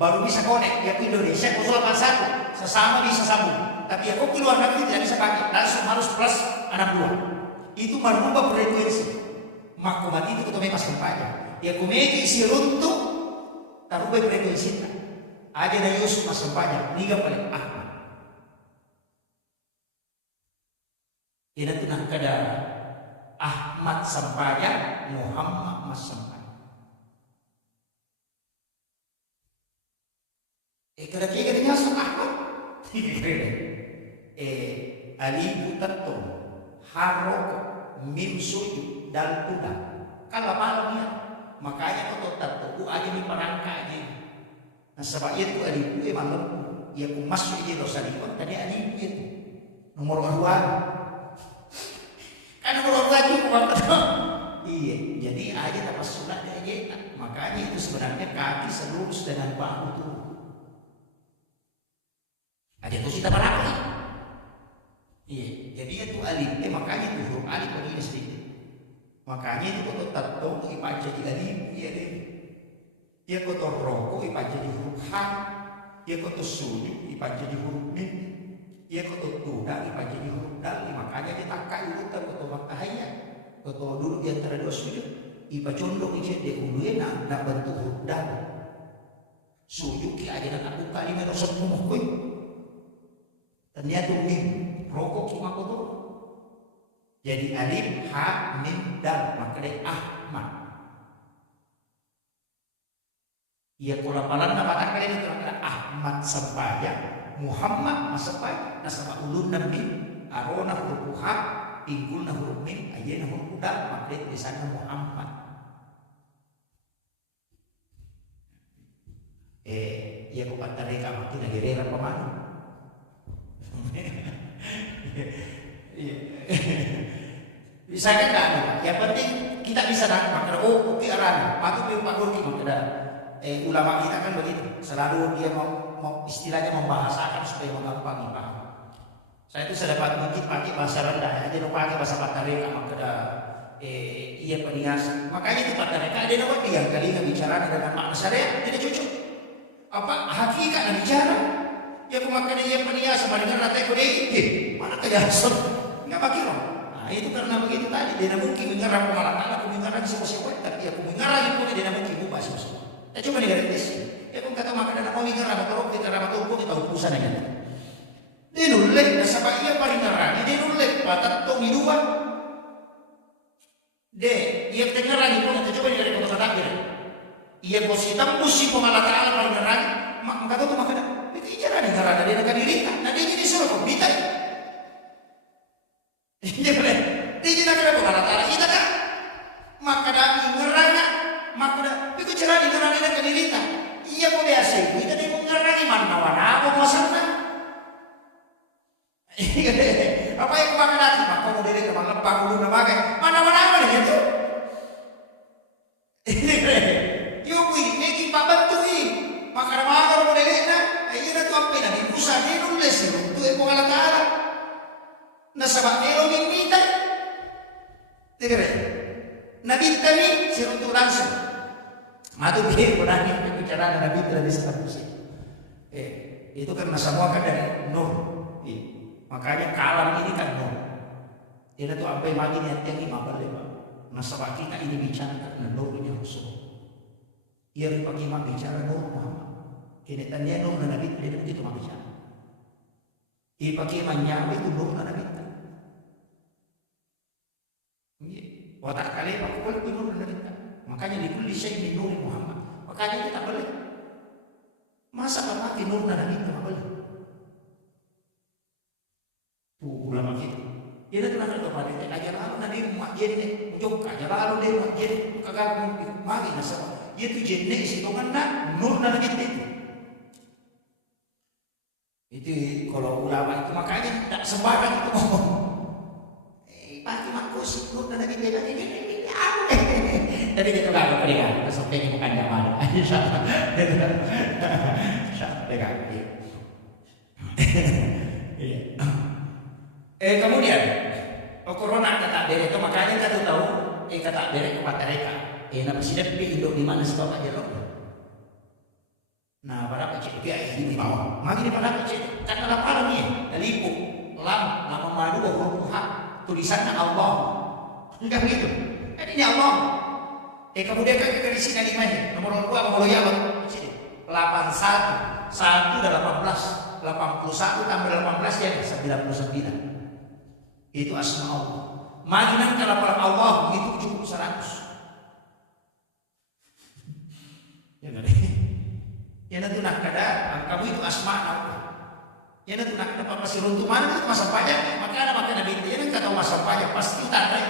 baru bisa connect. Ya ke Indonesia 081 sesama bisa sambung. Tapi ya kok ke luar negeri tidak bisa pakai, langsung harus plus 62. Itu merubah frekuensi. Maka mati itu kita pas kempanya. Ya kumeki isi runtuh, tarubah frekuensi. Aja na Yusuf mas sempanya, niga paling Ahmad. Ina tu nak kada Ahmad sampaya, Muhammad mas sampaya. Kada kaya kada nyasuk Ahmad. Alifu tatum, harok, mim sujud, dal tudah. Kalau malamnya, makanya kau tahu aja ni perangka aja. Nah sebab itu alifu malam ia ku masuk aja dosa lipat tadi alifu itu nomor 2 kan nomor 2 itu iya jadi aja tak sunat aja makanya itu sebenarnya kaki selurus dengan bahu tuh ada tuh kita berapa iya jadi itu alif makanya itu huruf alif begini sedikit makanya itu kalau tato ibaca di alif iya deh. Ia kotor rokok, ibaca di huruf H. Ia kotor sujud, ibaca di huruf Mim. Ia kotor tudah, ibaca di huruf Dal. Makanya kita kayu kita kotor makahaya. Kotor dulu di antara dua sujud. Iba condong isi dia uluin nak bentuk huruf Dal. Sujud ki aja nak aku kali na dosa mukoi. Ternyata Mim rokok cuma kotor. Jadi alif, H, Mim, Dal. Makanya Ahmad. Ia kulapalan na mata kalian itu adalah Ahmad sampaya, Muhammad masapaya, nasaba ulun nabi, arona huruf H, pinggul na huruf Mim, ayat na huruf Dal, makanya tulisannya Muhammad. Ia ko patari ka makin nagirera pa man. Bisa kan enggak? Yang penting kita bisa dapat. Oh, kopi aran, patu piu pakur ki makada. Ulama kita kan begitu, selalu dia mau istilahnya membahasakan supaya menggampangi paham. Saya itu saya dapat mungkin pakai bahasa rendah, jadi pakai bahasa Batareka makada ia peniasa. Makanya itu kata mereka ada nama yang kali bicara dengan makna syariat tidak cocok. Apa hakikat yang bicara? Ya kumakan ia peniasa dengan rata kode mana kejahatan nggak pakai loh. Nah itu karena begitu tadi dia mungkin mengarang pengalatan, mengarang siapa-siapa, tapi aku mengarang itu dia mungkin buka siapa-siapa. Ya cuma negara Indonesia. Ya pun kata makan dan mau mengarang atau kita rapat hukum kita urusan aja. Dia nulek nasabah ia paling ngarang, dia nulek patat tong dua. Ia tengarang itu nanti coba dari kota takbir. Ia positif musim pengalatan ala paling ngarang, maka tuh makan. Itu ijaran yang karena dia nak diri, nanti jadi suruh komputer. Dia nak kena pengalatan kita kan. Maka dah ngarang, maka dah. Tapi cerah ngarang dia nak diri tak. Ia boleh asal kita dia ngarang mana mana apa masalah. Apa yang kemakan lagi? Maka mau diri kemana lepang dulu nama ke mana apa nih itu? Yuk ini pak bantu ini. Maka nama orang mau diri na, ini na tu apa ini? Pusat ini nulis itu yang Allah Taala. Nasabah elo yang minta, tidak? Nabi kami serutu langsung. Matu dia berani bicara Nabi tidak disebut. Itu karena semua kan dari Nur. Makanya kalam ini kan Nur. Tidak tuh apa yang lagi yang imam berlebah. Nasabah kita ini bicara karena Nurnya Rasul. Ia dipakai imam bicara Nur Muhammad. Kini tanya Nur dan Nabi tidak begitu imam bicara. Ia pakai imam nyawa itu Nur dan Nabi. Watak kali pakai itu Nur dan Nabi. Makanya dikulis saya ini Nur Muhammad. Makanya kita boleh. Masa apa pakai Nur dan Nabi kita boleh? Ulama kita. Dia tu nak kepada kita ajar lalu nanti mak jenne, ujung ajar lalu dia mak jenne, kagak magi nasab. Dia tu jenne isi tungan nak Nur dan Nabi itu. Itu kalau ulama itu makanya tak sembarang itu ngomong. Pagi makus Nur dan Nabi itu ini apa? Tapi kita tak berikan, kita sampai bukan zaman. Insyaallah. Insyaallah. Iya. Kemudian corona kata bere itu makanya kita tahu kata bere kepada mereka na presiden Indo di mana sebab aja loh. Nah para pecik dia di bawah magi di mana pecik karena lapar nih lipu lam nama madu huruf ha tulisannya Allah enggak begitu ini Allah kemudian kan di sini lima nomor 2 mau ya bang 81 1 dan 18 81 tambah 18 ya 99 itu asma Allah. Maginan kalau Allah itu cukup 100. Ya kan? Ya nanti nak kada kamu itu asma Allah. Ya nanti nak dapat masih runtuh mana itu masa pajak. Maka ada makan Nabi dia kan kata masa pajak pasti tak ada.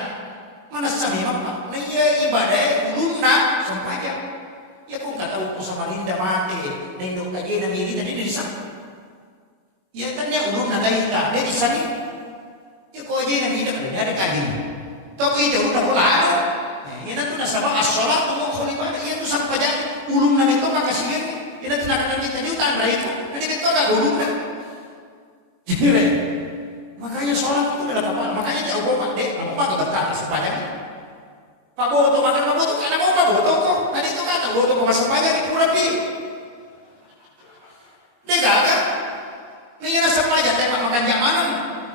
Mana sami apa? Nah ya ibadah lunna sampajak. Ya kau kata ukur sama Linda mati. Ninduk kaji Nabi ini tadi di sana. Ya kan dia ulun ada kita dia di sana. Ya kau aja yang tidak ada kaji. Tapi itu udah mulai. Ini tu nasabah as-salat tu mau ibadah. Ia tu sampai jadi ulun nanti tu kakak sihir. Ini tu nak nanti tadi utara itu. Nanti itu agak ulun kan. Makanya sholat itu adalah apa? Makanya jauh bapak dek. Kamu mah kebetulan sepanjang. Pak Boto makan Pak Boto karena mau Pak Boto kok. Tadi itu kata Boto mau masuk pajak itu kurang pilih. Dia kan? Ini rasa pajak tembak makan yang mana?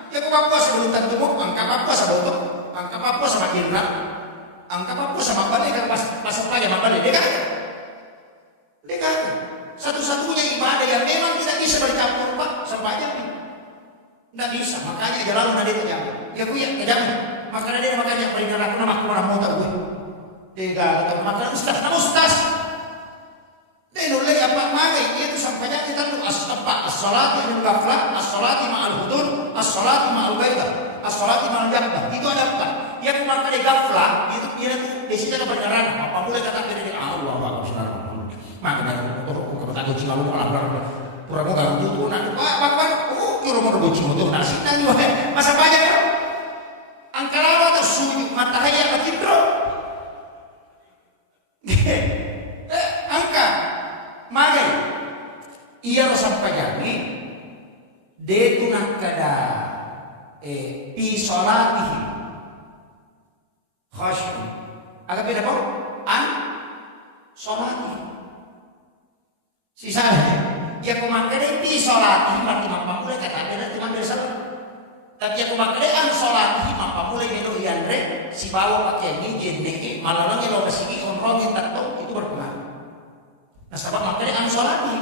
Ya kok apa sebelum tentu angka apa sebelum angka apa sama kira angka apa sama balik kan pas aja balik dia kan satu-satunya ibadah yang memang tidak bisa bercampur pak sepanjang tidak bisa makanya aja lalu nanti tanya ya gue ya kadang makanya dia makanya peringat aku nama aku mau tahu gue tidak atau makanya ustaz dia nulai apa magai itu sampainya kita tuh as-salati min ghaflah as-salati ma'al hudur as-salati ma'al ghaidah as-salati ma'al jahdah itu ada apa yang maka di ghaflah itu dia tuh di situ ada beneran apa boleh kata dari Allah makanya aku kata jiwa lu malah pura mau gak tuh nak pak kira mau rebut jiwa tuh nasi tadi masa banyak ya angka lalu atau sujud matahari apa tidur angka magai ia sampai jadi dia tu nak kada pi solati khasyu. Agak beda kok? Solati. Sisanya, ya kumakere di solati mati mampa mulai kata ada cuma dari salah. Tapi aku makere solati mampa mulai melo ianre si bawa pakai ini jende malah lagi lo kesini kontrol kita tahu itu berpengaruh. Nah sebab makere solati,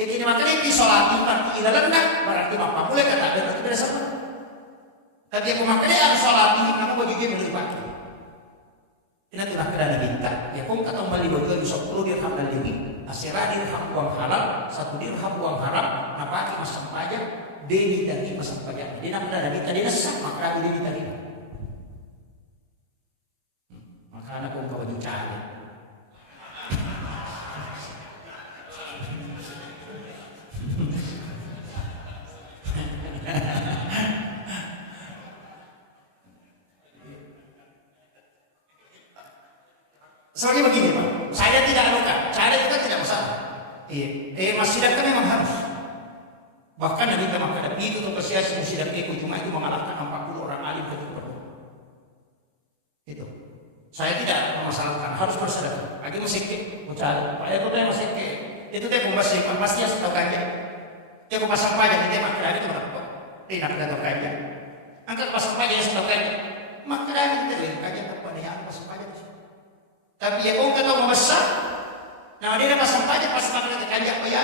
ya tidak makere di solati mati ilalan berarti mampa mulai kata ada berarti dari salah. Tapi aku makere solati nama baju dia beli pakai. Ini tuh kerana minta. Ya kau kata kembali baju 10 dirham dan lebih. Asirah dirham uang halal, 1 dirham uang haram. Apa masang pajak? Dewi tadi masang pajak. Dia nak berada minta dia sah maka dia tadi. Maka anak kau baju cari. Soalnya begini Pak, saya tidak anukan, cara kita tidak masalah. Masjidat kan memang harus. Bahkan Nabi memang ada itu untuk kesiasi masjidat itu cuma itu mengalahkan 40 orang alim ketika itu. Saya tidak memasalahkan, harus bersedekah. Lagi musik, mencari. Pak itu dia musik, itu dia pembasih, pasti harus tahu kajian. Dia pasang pajak, dia makan itu berapa? Tidak ada tahu kajian. Angkat pasang pajak yang tahu kajian. Makan itu dia kajian apa nih? Pasang pajak. Tapi ya kau kata mau besar, nah dia pasang pajak pas makan itu kajian apa ya?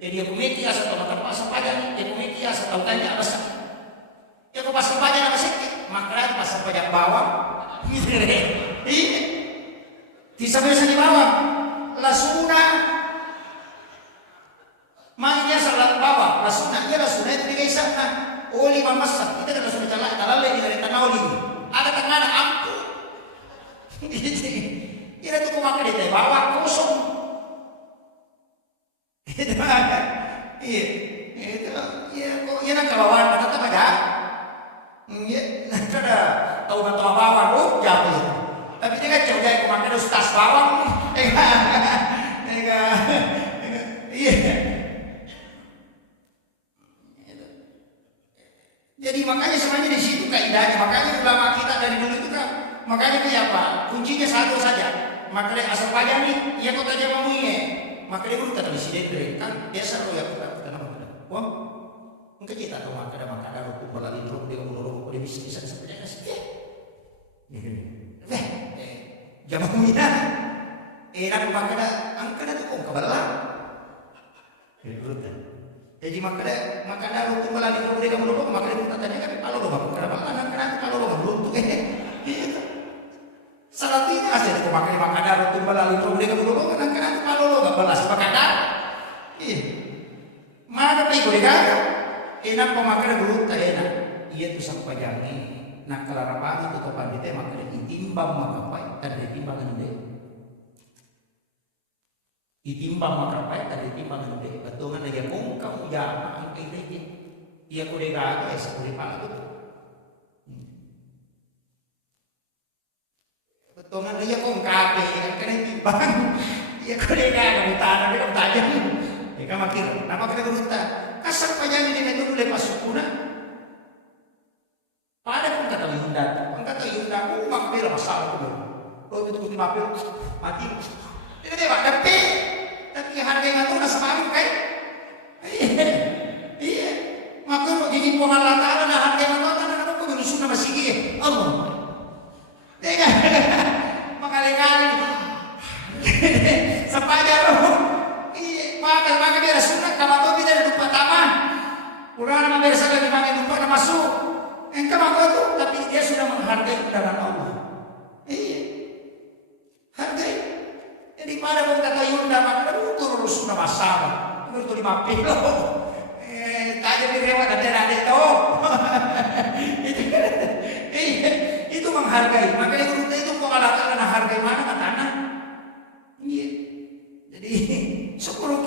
Jadi dia komiti asal tahu makan pasang pajak, dia komiti asal tahu kajian apa sih? Ya kau pasang pajak apa sih? Makan pasang pajak bawang, iya. Bisa di bawang, lasuna, mainnya salat bawang, lasuna itu dia sana. Oli memasak, kita kan lasuna calak, talale dari tanah oli. Ada tengah ampu. Ini tuh kumakan di bawang kosong. Itu ada, iya, itu, iya, kok iya nak bawang, kata apa dah? Iya, ada tahu nggak tahu bawang, jauh. Tapi dia kan jauh jauh kumakan ustaz bawang, iya. Jadi makanya sebenarnya di situ kaidahnya, makanya ulama kita dari dulu itu kan. Makanya kayak apa? Kuncinya satu saja. Makanya asal pajak nih, ya kau tanya mamunya. Makanya dulu kata di sini kan biasa lo ya kita nama kita. Wah, mungkin kita tahu makanya rukun berlari rukun dia ngomong dia bisa sebenarnya sih. Jangan muina. Nak makanya angkana tuh kau kabalah. Jadi makanya rukun berlari rukun dia ngomong makanya kita tanya kan kalau lo makanya angkana kalau lo beruntung Salatinya aja kau pakai makanan roti balali roti kamu dulu kan kalau lo nggak balas makanan, mana pergi kau dekat? Enak pemakan dulu tak enak. Iya tu sampai jangan. Nak kelarapan itu tu pandai teh makan ditimbang makapai tak ditimbang ande. Ditimbang makapai tak ditimbang ande. Betul kan dia kong kamu jangan angkai dia. Iya kau dekat sepuluh pala tu. Tongan dia kong kape kan timbang ya kau dia kamu tanah dia kamu tajam ya kamu kira nama kita beruta kasar panjang ini itu boleh masuk kuna pada pun kata Yunda mak bela masalah tu kalau itu pun mapil mati dia dia tapi harga yang tu nak semalu kan iya maka jadi pohon latara nah harga yang tu kan aku berusaha masih gini Allah tengah kali-kali sepaja loh iya maka dia sunat kalau tu tidak lupa taman kurang nama biasa lagi pakai lupa nama masuk engkau maka tu tapi dia sudah menghargai undangan Allah iya hargai jadi pada pun kata Yunda maka turun sudah masalah itu 5 kilo tajam di rewat ada itu itu menghargai makanya guru itu mengalahkan karena hargai mana kata anak iya jadi syukur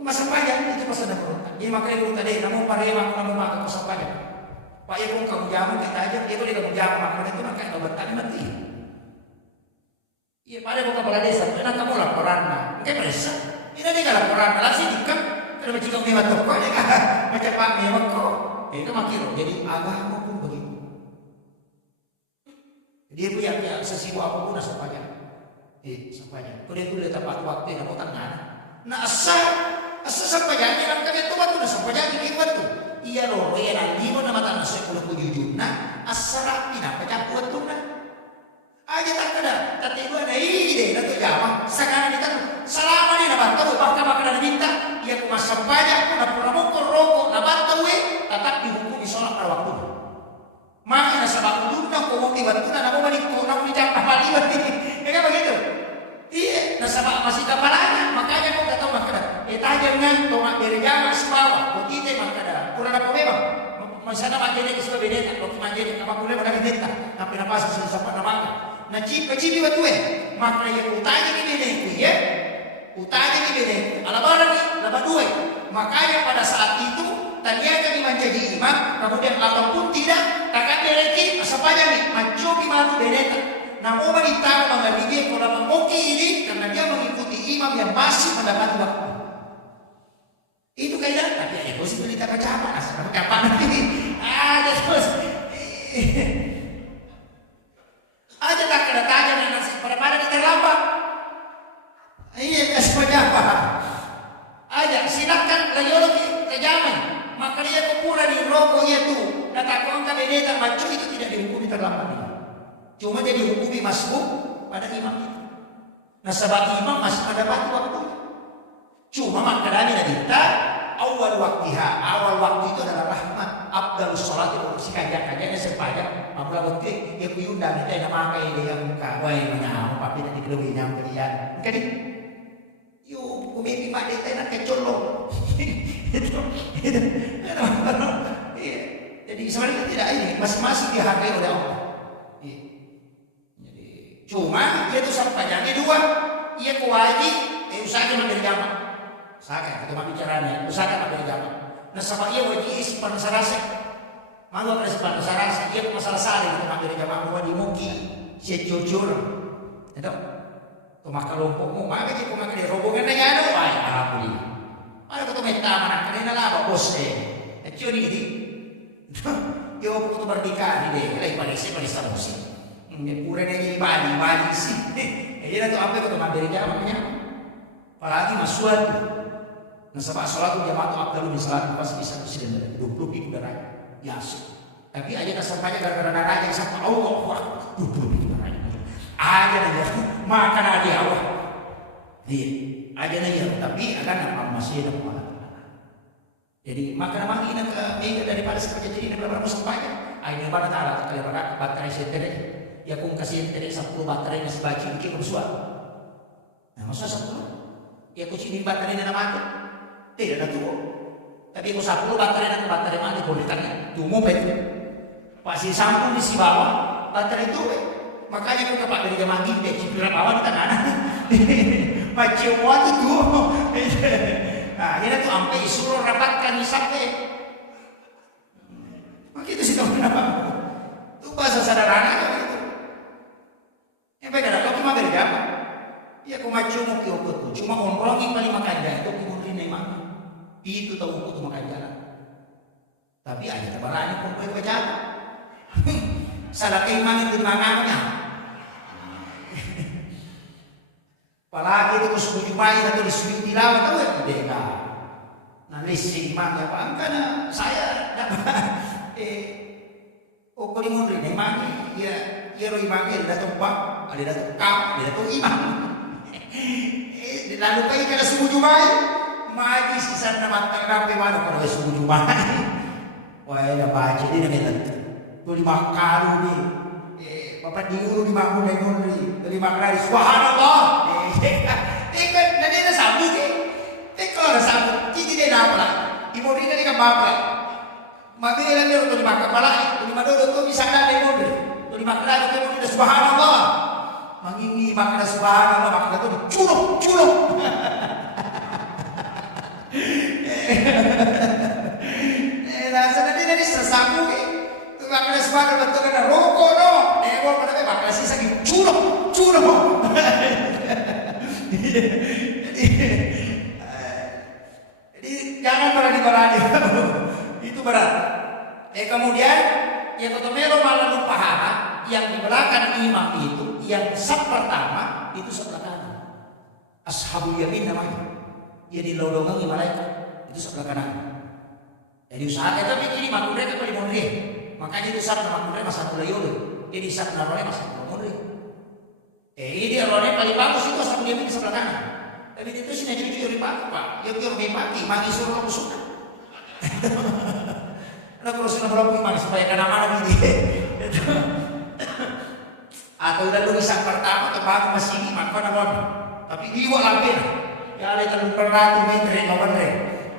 masa pajak itu masa dapat jadi makanya guru tadi namun parewa namun makan masa pajak pak ya pun kamu jamu kita aja dia boleh kamu jamu makanya itu makanya kamu bertani mati iya pada bukan kepala desa karena kamu laporan mungkin desa ini dia laporan malah sih dikam kalau macam kamu lewat toko ya kan macam pak mewah kok itu makin jadi agama pun begitu Dia punya sesibu apapun sampainya. Sampainya. Kalau dia tuh tepat waktu yang mau tangana. Nah asal sampainya kan kami tuh waktu dah sampainya ini waktu. Iya loh, ya nanti mau nama tanah sekolah kujujur. Nah asal rapi nak pecah waktu nah. Aja tak ada, tapi gua ada ide, ada tuh jawab. Sekarang kita selama ni nak tahu bahkan ada minta, ia aku masuk banyak, aku nak pernah mukul rokok, nak tahu tetap dihukum sholat pada waktu. Makanya sebab itu nak kau waktu nak mau balik kau nak dijam apa lagi, ya kan begitu? Iya, nasabah masih kapalanya, makanya kau tak tahu makanya. Tajam kan, tomak dari jamaah sebawa, kau tidak makanya. Kurang apa memang? Misalnya majene ke sebelah beda, kalau majene apa boleh pada beda, tapi apa sih sampai nama? Nah cipi waktu makanya yang utanya ni beda ya, utanya ni beda. Alabaran ni, laba dua. Makanya pada saat itu ternyata di menjadi imam, kemudian ataupun tidak, takkan berarti sepanjang ni mencobi matu beda. Namun wanita mengambil kalau mengoki ini karena dia mengikuti imam yang masih mendapat waktu. Itu kaidah, tapi ya sih berita kapan asal kapan nanti ada terus. Ada tak ada tanya nasi pada terlambat. Iya semuanya apa? Aja silakan radiologi terjamin. Maka dia kepura di rokoknya tuh. Datang kau angkat beda macu itu tidak dihukumi terlambat. Cuma jadi hukumi masbuk pada imam itu. Nah sebab imam masih mendapat waktu. Cuma maknanya kita awal waktu itu adalah rahmat. Abdalus sholat itu si kajak-kajaknya sepanjang apabila waktu dia kuyundang kita yang memakai dia yang kawai menyamuk tapi nanti kelebih nyamuk kalian jadi yuk kumimi mak dia nak kecolong itu jadi sebenarnya tidak ini masing-masing dihargai oleh Allah. Jadi cuma dia itu sampainya dua ia kuwaji usahakan menjadi jamaah. Usahakan, kita bicaranya, usahakan ada jamaah. Nah sama ia wajib isi panasarasa. Malu ada panasarasa, ia masalah sari kita ambil jamaah bahwa di muki, si jujur. Itu, tu makan lompokmu, maka kita makan di rombongan dengan anu, ay, alhamdulillah. Ada kita minta mana kena lah, bos deh. Itu ni, dia mau kita berdikah ni deh, lagi paling musik. Pura ni badi sih. Jadi itu apa kita ambil jamaahnya? Apalagi masuan. Nah sebab sholat itu jamaah itu abdalul min salat pasti bisa presiden 20.000 darahnya biasa. Tapi aja kesampainya gara-gara darahnya sampai Allah Akbar 20.000 darahnya. Aja aja makan aja Allah. Iya, aja aja tapi akan apa masih ada apa. Jadi makan ini ke mega daripada sekerja jadi berapa sampainya. Ayo pada taala kali pada baterai setere. Ya aku kasih setere 10 baterai masih baci bikin bersuara. Nah masa 10? Ya aku sini baterai nama mati. Tidak ada tuh. Tapi aku 10 baterai mati boleh tanya. Tuh itu. Pasti sambung di si bawah baterai itu. Makanya kita pak dari jamaah kita cipiran bawah kita nana. Macam waktu tuh. Nah ini tuh sampai suruh rapatkan sampai. Maka itu sih kamu kenapa? Itu bahasa sederhana gitu. Yang baik ada kau cuma dari jamaah. Ya aku macam mau cuma ngomongin paling makan dah itu kemudian memang. Itu tahu aku tuh makan jalan. Tapi aja tabarannya pun boleh baca. Salah keimanan di mangannya. Apalagi itu kesubuh bayi atau disuruh tilawah tahu ya beda. Nah listing mak apa karena saya dapat kok di mundri memang ya roh imam dia datang pak, ada datang kap, ada datang imam. Lalu pergi ke subuh bayi. Magi sisa nama terkape mana kalau subuh Jumat. Wah, ya baca dia nak tu di makalu ni. Bapak diuru di makun dan nuri. Dari makari subhanallah. Kan nanti ada sambut ke. Kalau ada sambut, kita dia nak apa? Ibu dia ni kan bapak. Maka dia nanti tu di makan balai. Tu di madodo tu bisa ada di mobil. Tu di makari tu di subhanallah. Mangingi makna subhanallah makna tu curuk. Nah, sebenarnya dari sesapu itu makna sebagai bentuk kena rokok no. Dewa pada makna sisa curuk. Jadi jangan berani. Itu berat. Kemudian ya kotomelo malah lupa hara. yang di belakang imam itu, yang saf pertama itu sebelah kanan. Ashabul yamin namanya. Dia dilodongi malaikat itu sebelah kanan. Jadi usaha kita begini makun mereka paling mondre. Makanya itu saat makun mereka masa tulayolo. Jadi saat narone masa mondre. Ini rone paling bagus itu ashabul yamin sebelah kanan. Tapi itu sih jadi curi pak. Ya biar pagi magi suruh aku suka. Nah kalau sudah berapa imam supaya kena-mana gitu. Atau udah dulu isyak pertama ke bagu masih imam kau namun. Tapi diwa lagi. Ya ada terlalu peratu meter kawan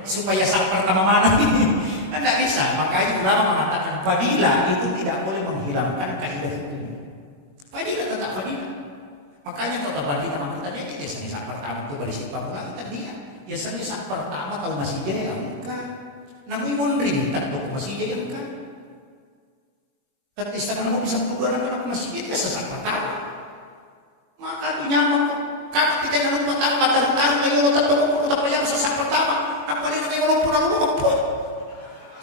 supaya sak pertama mana ini. Nah, tidak bisa. Makanya ulama mengatakan fadilah itu tidak boleh menghilangkan kaidah itu. Fadilah tetap fadilah. Makanya kata bagi teman kita dia biasanya sak pertama itu balik siapa pulang kita dia. Biasanya sak pertama tahu masih jaya enggak. Namun mondrin tak tahu masih jaya enggak. Tapi sekarang mau bisa keluar anak masih jaya sesak pertama. Maka itu nyaman. Kamu tidak ada lupa tahu mata lagi lo tak tahu apa yang sesak pertama. Apa ini kayak lo pulang lupa.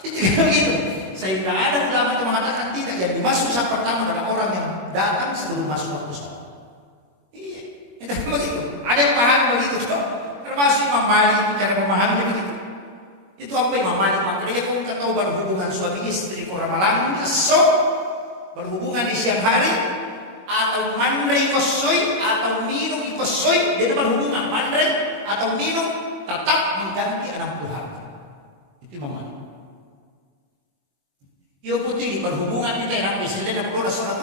Gitu. Sehingga ada ulama yang mengatakan tidak jadi masuk sak pertama adalah orang yang datang sebelum masuk waktu sholat. Iya, begitu. Ada yang paham begitu, termasuk Imam Malik cara memahami begitu. Itu apa Imam Malik makanya kau nggak tahu berhubungan suami istri orang malam esok berhubungan di siang hari atau mandre ikosoi atau minum ikosoi dia berhubungan mandre atau minum tetap mengganti 60 hari. Itu Imam Malik. Yo putih berhubungan kita yang misalnya 60 sholat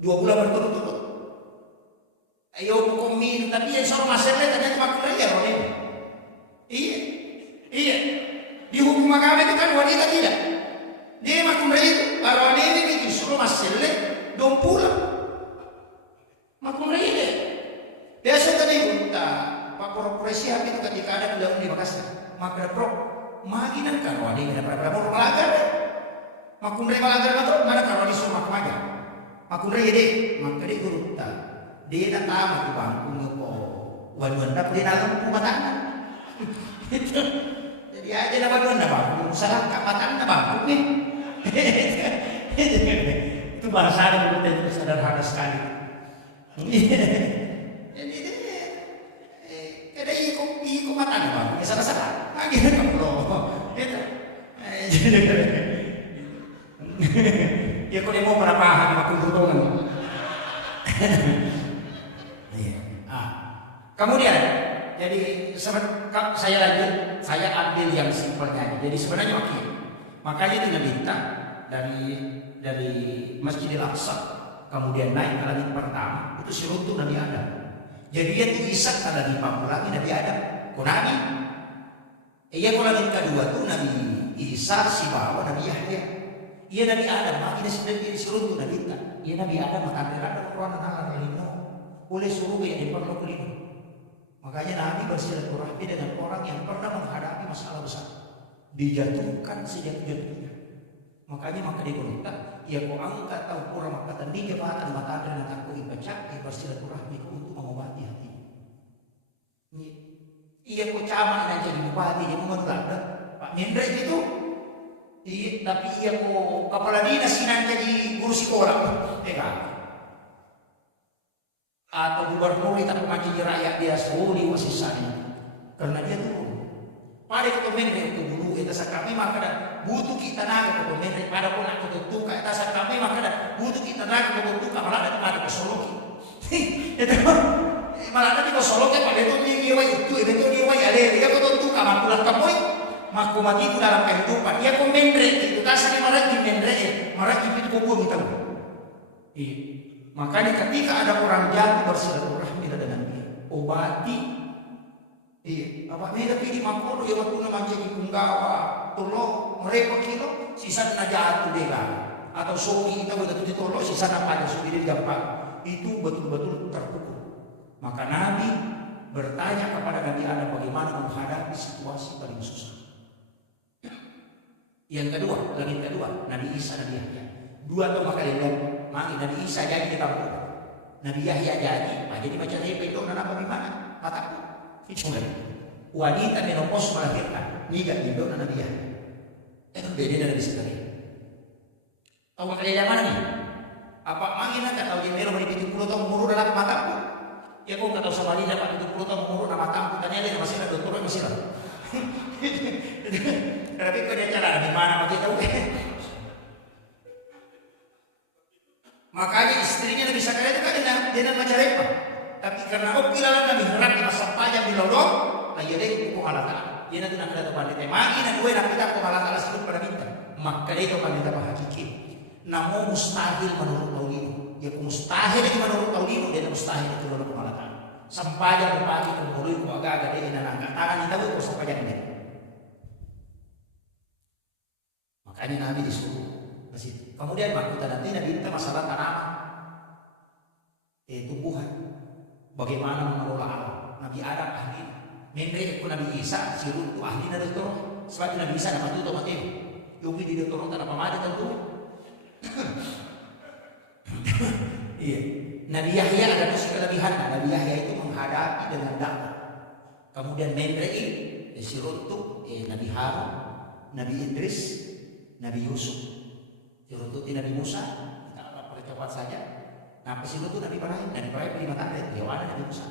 2 bulan berturut-turut. Ayo hukum min tapi yang soal masalah ternyata makna ya Ronin. Iya. Di hukum agama itu kan wanita tidak. Dia makna itu Ronin ini disuruh masalah 20. Makna itu. Biasa tadi kita Pak Profesi itu ketika ada dalam di Makassar, maka Prof maginan kan wanita pada mau melanggar. Makna melanggar itu mana kalau disuruh makna. Makna ini maka dia guru tak. Dia nak tahu tu bangku ngepo, wan-wan dah pergi dalam rumah tangga. Jadi aja dah wan-wan dah bangku, salah kapatan dah bangku ni. Itu bahasa yang betul sederhana sekali. Jadi ada ikut mata dah bangku, salah. Lagi nak kalau itu. Ya kau dia mau paham aku berdoa. Kemudian, jadi saya lanjut, saya ambil yang simpelnya. Jadi sebenarnya oke. Makanya itu minta dari Masjidil Aqsa, kemudian naik ke langit pertama, itu si runtuh Nabi Adam. Jadi dia Ishak ada di pangku lagi Nabi Adam. Kau Nabi? Iya kau langit kedua tuh Nabi Isa si bawa Nabi Yahya. Iya Nabi Adam, makanya dia si runtuh Nabi Isa. Iya Nabi Adam maka ada Quran anak lino. Oleh suruh yang diperlu kulino. Makanya Nabi bersilaturahmi dengan orang yang pernah menghadapi masalah besar, dijatuhkan sejatuh-jatuhnya. Makanya maka dia berkata, ya kau angkat tahu kurang maka tadi jabatan mata dan aku ibacak, ya bersilaturahmi untuk mengobati hati. Iya kau camat dan jadi bupati, dia mengelada Pak Mendra itu. Iya, tapi iya kau kepala dinas sinan jadi guru sekolah, atau gubernur kita mengaji rakyat dia suri wasisani karena dia turun pada ketomendek itu dulu kita sakami maka butuh kita naga ketomendek pada pun aku tutup kita sakami maka butuh kita naga ketutup malah ada kesoloki itu malah ada di kesoloki pada itu dia wai ada dia ketutup kamar pulang kapoy maku mati itu dalam kehidupan dia komendek itu kasar marah mendek marah itu kubur kita makanya ketika ada orang jatuh bersilaturahmi dengan dia, obati. Apa ni tapi di Makodo ya waktu nama jadi punggawa, tolong mereka kilo sisa na jatuh dia atau sogi kita betul ditolong sisa na pada sogi dia gampang itu betul-betul terpukul. Maka Nabi bertanya kepada Nabi Adam bagaimana menghadapi situasi paling susah. Yang kedua, langit kedua, Nabi Isa Nabi Yahya. Dua atau kali Maki Nabi Isa jadi di kampung, Nabi Yahya jadi, jadi macam itu apa di mana? Mataku, itu wanita menopause melahirkan, niga di dona Nabi Yahya. Itu beda dari sekali. Tahu kalian yang mana nih? Apa mangin ka tahu dia mero di 70 tahun umur dalam mataku. Ya kok enggak tahu sama dia dapat 70 tahun umur nama mataku tanya dia masih ada dokter masih lah. Tapi kok dia cara di mana kita tahu. Makanya istrinya Nabi Zakaria itu kan dengan macarepa. Tapi karena okilalan Nabi Harap di masa panjang di lodong, nah dia hukum Allah Ta'ala. Dia nanti nak ada tempat dia magi nak gue nak kita hukum Allah Ta'ala sebut pada minta. Maka dia itu pandai dapat hakiki. Namun mustahil menurut Taulino. Ya mustahil lagi menurut Taulino dia mustahil itu menurut Allah Ta'ala. Sampai yang pagi kemudian kau agak dia dan angkat tangan kita itu sampai yang dia. Makanya Nabi disuruh ke situ. Kemudian makutan nanti Nabi minta masalah tanaman, tumbuhan. Bagaimana mengelola alam? Nabi Adam ahli, Mendek pun Nabi Isa, Sirut itu ahli na doktor. Sebab Nabi Isa dapat itu Mateo. Yogi di doktor tanah pamada tentu. Iya. Nabi Yahya ada musik kelebihan. Nabi Yahya itu menghadapi dengan dakwah. Kemudian Mendek Sirut itu Nabi Harun, Nabi Idris, Nabi Yusuf. Sirut itu Nabi Musa. Kita akan percepat saja. Nah, pesilu itu Nabi Ibrahim, dan Ibrahim 5 tahun dari Yohana Nabi Musa.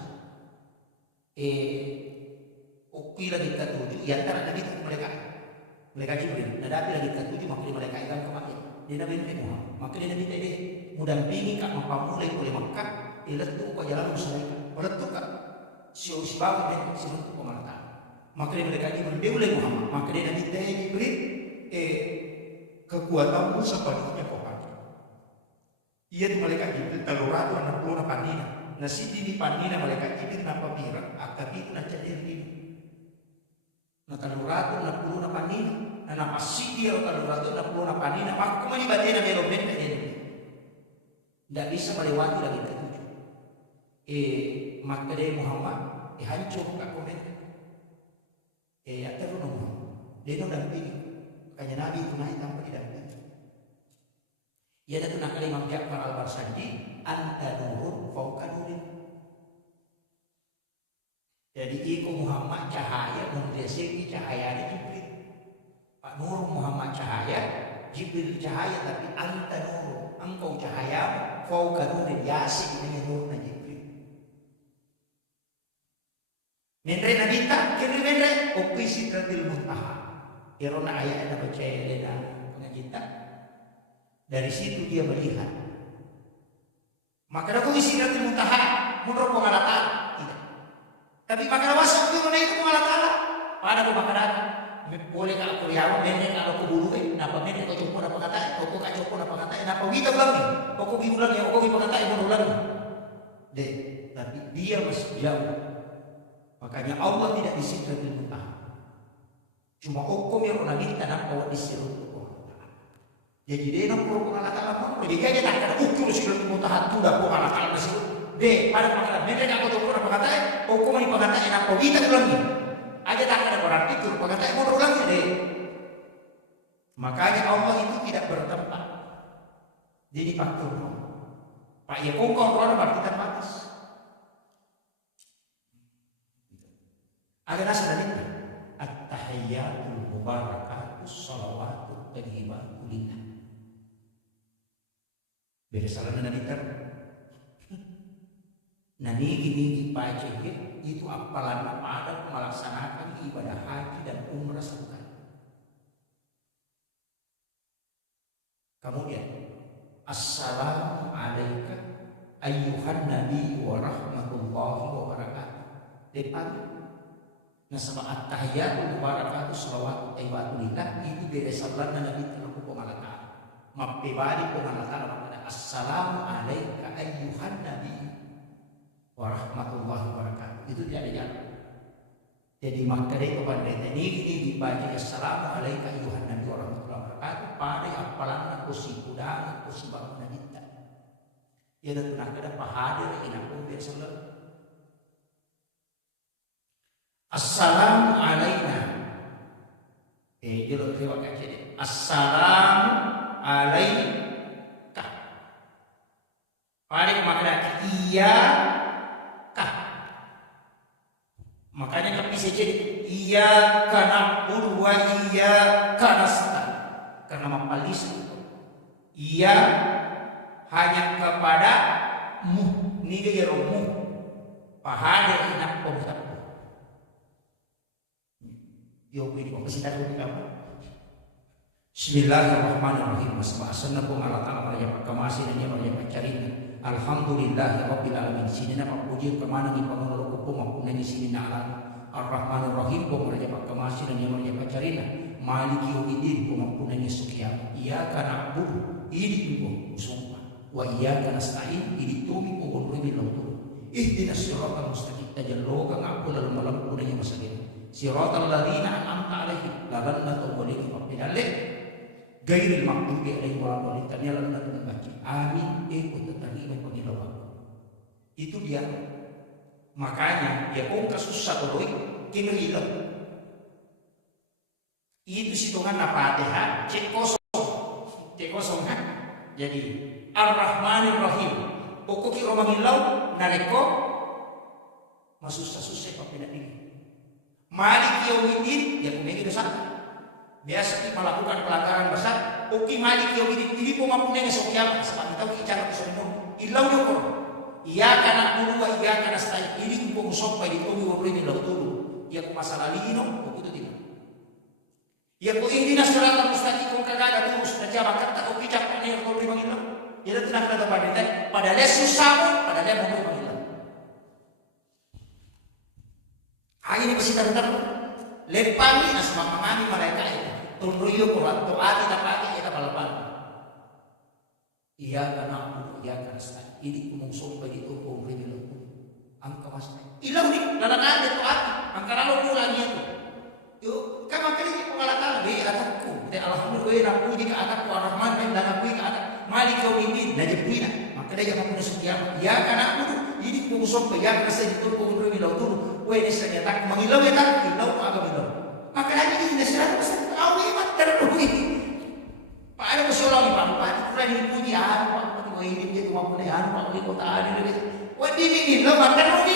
Oki lagi ke-7, di antara Nabi itu mereka Jibril. Nadapi lagi ke-7, maka mereka ikan kematian. Dia Nabi Muhammad, maka dia Nabi tadi mudampingi kak mempamulai oleh Mekah, iletu ke jalan Musaika. Iletu kak siapa mereka silutu pemerintah. Maka dia mereka Jibril, dia oleh Muhammad, maka dia Nabi tadi Jibril, kekuatan Musa paliknya kok. Ia di malaikat Jibril taluratu anak puluh na panina. Nasi di panina malaikat Jibril na pamira akab itu na cadir ini. Na taluratu anak puluh na panina. Na napasidi atau taluratu anak puluh na panina. Aku menibatkan na melobet na ini. Tidak bisa melewati lagi ketujuh. Maka dia Muhammad hancur kak komen. Akhirnya Muhammad dia no dampingi. Makanya Nabi itu naik tanpa didampingi. Ia datang nakal Imam Ja'far Al-Barsandi anta nurun fauqa nurin. Jadi iku Muhammad cahaya menggeseki cahaya Jibril. Pak Nur Muhammad cahaya, Jibril cahaya, tapi anta nurun, engkau cahaya fauqa nurin yasi dengan nurna Jibril. Mendrai Nabi tak kini mendrai opi sidratil muntaha. Irona ayat ada baca elena pengajian tak. Dari situ dia melihat. Maka aku isi dari muntaha, mundur pengalatan. Tidak. Tapi maka wasap itu mana itu pengalatan? Pada aku maka datang. Boleh kalau aku lihat, boleh kalau aku bulu, napa boleh kau cukup apa kata, kau kau cukup apa kata, napa kita lagi, kau bilang ya, kau bilang kata mundur lagi. Deh, tapi dia masih jauh. Makanya Allah tidak di sidratil muntaha. Cuma hukum yang orang kita nak bawa di sidratil. Jadi dia nak pura pengalatan apa? Jadi dia tak ada ukur sidratil muntaha tu dah pengalatan masih. Deh, pada pengalatan mereka aku tu pura pengalatan, hukum ini pengalatan nak kita lagi. Aja tak ada berarti tu pengalatan mundur lagi deh. Makanya Allah itu tidak bertempat. Jadi faktor. Pak ya kau orang berarti terbatas. Ada nasi tadi. At-tahiyyatul mubarakatus shalawatut thayyibatu lillah. Beresalan Nabi ter. Nani ini dipacet itu apalan pada melaksanakan ibadah haji dan umrah sekali. Kemudian assalamu alayka ayyuhan nabi wa rahmatullahi wa barakatuh. Depan nasaba at-tahiyyatul mubarakatuh shalawatut thayyibatu lillah itu beresalan Nabi terlalu pengalatan. Mapibadi pengalatan assalamu alayka ayyuhan nabi wa rahmatullahi wa barakatuh. Itu tidak ada jalan. Jadi maka dari kepada ini dibaca assalamu alayka ayyuhan nabi wa rahmatullahi wa barakatuh pada apalan aku si kudang aku si bangun kita. Ya dan nak ada pahadir inaku biasa. Assalamu alayna. Jelok terima kasih. Assalamu alayka. Pada makna iya kah. Makanya kami bisa jadi iya kana wa iya kana sta. Karena mapalis iya hanya kepada mu niga mu pahada inak pomsa yo bini pemesinar ko kamu. Bismillahirrahmanirrahim. Asma-asna po Allah Ta'ala ya pagkamasin niya ya pagcarina. Alhamdulillahirabbil alamin. Sini na pagpuji kemana ni pangulo ko po mapunan ni sini na alam. Ar-Rahmanir-Rahim po ya pagkamasin niya ya pagcarina. Maliki yaumiddin po mapunan ni sukiya. Iyyaka na'budu idi po sumpah. Wa iyyaka nasta'in idi tumi po ulwi lautu. Ihdinas siratal mustaqim tajallo kang aku lalu malam po niya masagin. Siratal ladzina an'amta alaihim labanna tawaliki papinale gairil maghdubi alaihim waladdallin tanya lalu nanti baca amin untuk terima pengilauan itu dia. Makanya ya kung kasusah tuloy kinurilaw itu si Tuhan Al-Fatihah cek kosong ha. Jadi Ar-Rahmanir-Rahim pokok kiro mangilaw nareko masusah-susah papinale Malik yaumiddin ya kumegi dosa. Biasa kita melakukan pelanggaran besar. Oke Malik yaumiddin ini po mampunya ngesok kiamat. Sebab kita bicara ke sana. Ilau nyokor. Iya kana dulu wa iya kana stay. Ini po musok pa dito mi wabri ni law dulu. Ya ko masalah lino o itu tidak. Ya ko ihdina siratal mustaqim kung kagada terus na jaba kata ko kijak pa niya ko rimang ilau. Ila tinang kada pa dito. Padahal susah mo, padahal mo rimang ilau. Ini pasti terdengar lepangi asma mangani mereka itu tunruyo kuat doa kita pakai kita balapan iya karena aku iya karena saya ini kumungsong bagi itu kumri bilang angka mas ilau nih dalam ada doa angka lalu mulanya itu yuk kan makanya ini pengalaman be anakku de alhamdulillah aku jika anakku Ar-Rahman dan aku jika anak Malik yaumiddin najibina maka dia jangan punya sekian iya karena aku ini kumungsong bagi yang saya itu kumri bilang tuh ini ternyata mengilau ya tak ilau agak ilau. Maka lagi ini nasihat besar awi mat terlalu. Pak ada musola Pak kurang dipuji Pak mau ini dia cuma punya Pak di kota ada gitu. Wah ini ilau mat terlalu.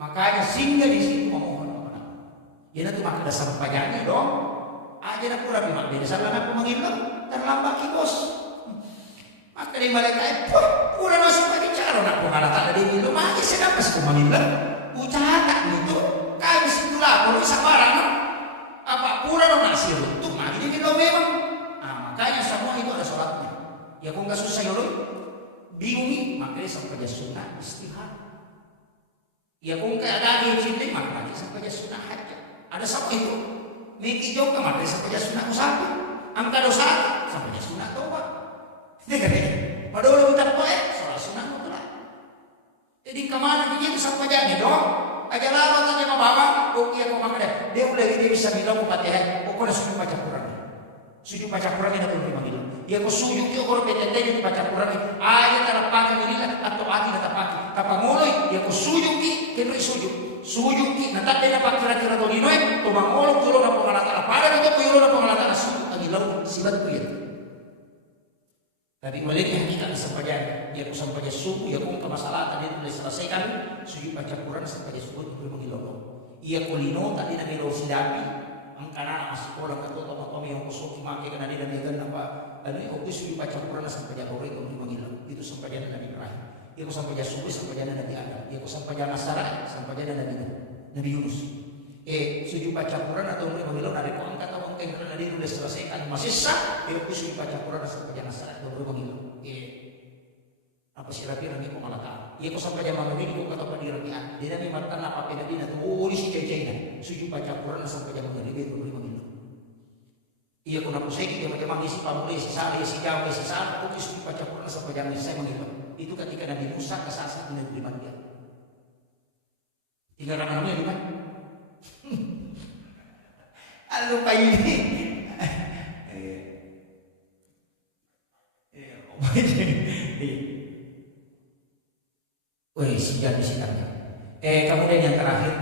Makanya singgah di situ memohon kepada. Ya nanti maka dasar pajaknya dong. Aja nak kurang bimak beda sama aku mengilau terlambat bos. Maka di malaikat kurang masuk bicara nak pengalat ada di ilau maka siapa sih mengilau. Ucahakan itu kami situlah kalau bisa barang apa pura dong nasi runtuh mah ini kita memang makanya semua itu ada sholatnya ya kok nggak susah ya bingung makanya sampai sunnah istihad ya kok nggak ada di sini makanya sampai sunnah hajat ada sama itu miki juga makanya sampai sunnah usaha angka dosa sampai sunnah tobat padahal kita poet sholat sunnah mutlak. Jadi kemana dia itu sampai jadi dong? Aja lama tanya sama bapak, oh iya kok makanya dia udah dia bisa bilang Fatihah, kok ada sujud baca Quran. Sujud baca Quran itu belum dipanggil. Dia kok sujud dia kalau PTT itu baca Quran. Ayat cara pakai ini atau hati kata pakai. Kapa mulai dia kok sujud ki, kena sujud ki. Nanti dia dapat kira-kira tolino itu mangolok turun apa pengalatan apa ada itu turun apa pengalatan sujud lagi lalu silat itu ya. Tapi baliknya kita sempajan dia sampaja subuh ya kung masalah tadi itu diselesaikan sujud baca Quran sampaja subuh itu mengiloko. Ia kulino tadi nabi lo sidapi angkana masih orang atau tomi yang kosong make kana dia dan apa tadi oke sujud baca Quran sampaja ore itu mengiloko. Itu sampaja nabi Ibrahim. Ia ko sampaja subuh sampaja nabi Adam. Ia ko sampaja Nasara sampaja nabi Yunus. Sujud baca Quran atau mengiloko dari ko angkat atau angkat kana dia sudah selesaikan masih sah ia ko sujud baca Quran sampaja Nasara itu mengiloko. Apa sih rapi rangi pengalatan? Ia kau sampai zaman ini kau kata pada rakyat. Dia nabi matan apa pena dina tu oh di si cecenya. Sujud baca Quran sampai zaman ini itu boleh begitu. Ia kau nak pusing dia macam isi pamuli si sari si jauh si sari. Oke sujud baca Quran sampai zaman ini saya mengilu. Itu ketika Nabi Musa kesasar di negeri Madian. Tinggal nama-namanya di mana? Alu kayu ini. Wih, sejak di sini. Kemudian yang terakhir,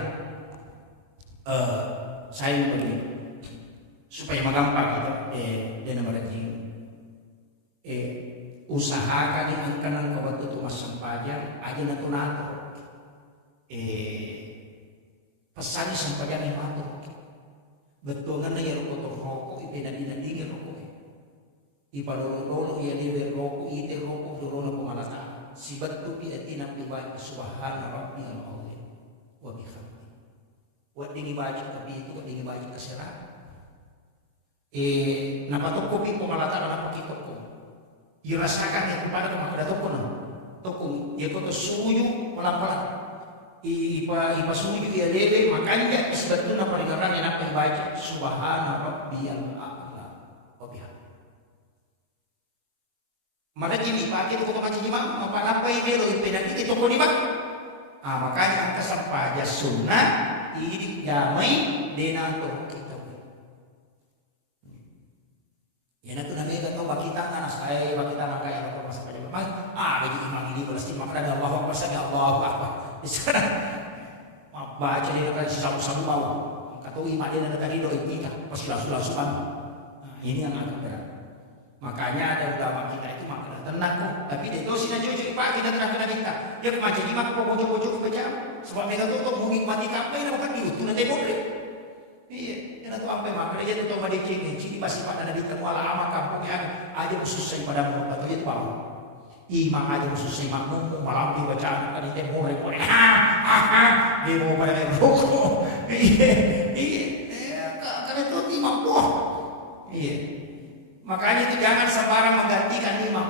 saya begini, supaya magampang gitu, dia nama usahakan yang kanan kau itu mas sampaja, aja nato. Pesannya sampaja nih nato. Betul kan ya rokok itu nanti rokok. Ipadolo ya di roko ite roko dorono pemalata. Sibat tu pi atina pi ba subhana rabbiyal azim wa bihamdi. Wa dingi baca tapi itu dingi baca kasera. Napatoko pi pemalata na pakitoko. Irasakan ya kepada kemakada toko na. Toko ya koto suyu pelan-pelan. Ipa suyu ya lebe makanya sibat tu na paringaran ya napa baca subhana rabbiyal a'la wa bihamdi. Mana jimi pakai toko macam jima apa ini lo impedan itu toko lima. Makanya angka sampaja sunnah ini damai dengan toko kita. Ya nanti nabi kata wakita kan saya wakita maka yang apa masa pada memang bagi imam ini pasti maka ada Allah Akbar saja Allah Akbar. Sekarang baca dia kan sabu-sabu bawah. Kata imam dia nanti tadi doa kita pas langsung. Ini yang agak berat. Makanya ada ulama kita itu makna tenang kok. Tapi dia tu sina jujur pagi dan terang kita. Dia macam ni mak bocok-bocok baca. Sebab mereka tu mungkin mati kapai nak makan dia tu nanti boleh. Iya, dia tu sampai makan dia tu madi cini pasti pada dari tempat lama kampung yang aja susah pada mu atau dia tahu. Imam aja susah makmum malam dibaca kan dia boleh. Dia mau pada rokok. Iya. Karena tu imam boh. Iya. Makanya itu jangan sembarang menggantikan imam.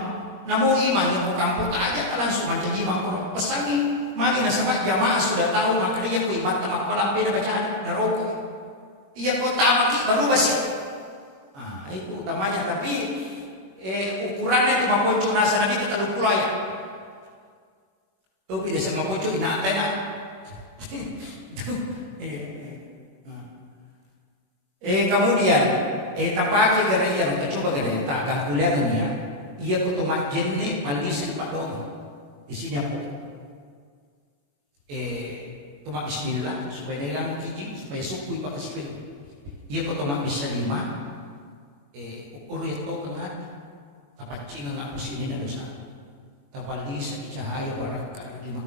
Namun imam yang mau kampung aja langsung aja imam pesan nih. Mari nasabah jamaah sudah tahu maka dia ku imam tamak malam beda bacaan dan rokok. Iya kau tamat baru basi. Itu utamanya tapi ukurannya itu mampu nasana itu terlalu pula ya. Oke desa mampu ina antena. Kemudian tapake gara yang kita coba gara tak agak kuliahnya ia kutu majenne malisin padong di sini aku tumak bismillah supaya negang kiki supaya suku ipa kasih ia kutu mak bisa lima ukur itu kengat tapacing nggak sini ada dosa tapalisa cahaya barakah lima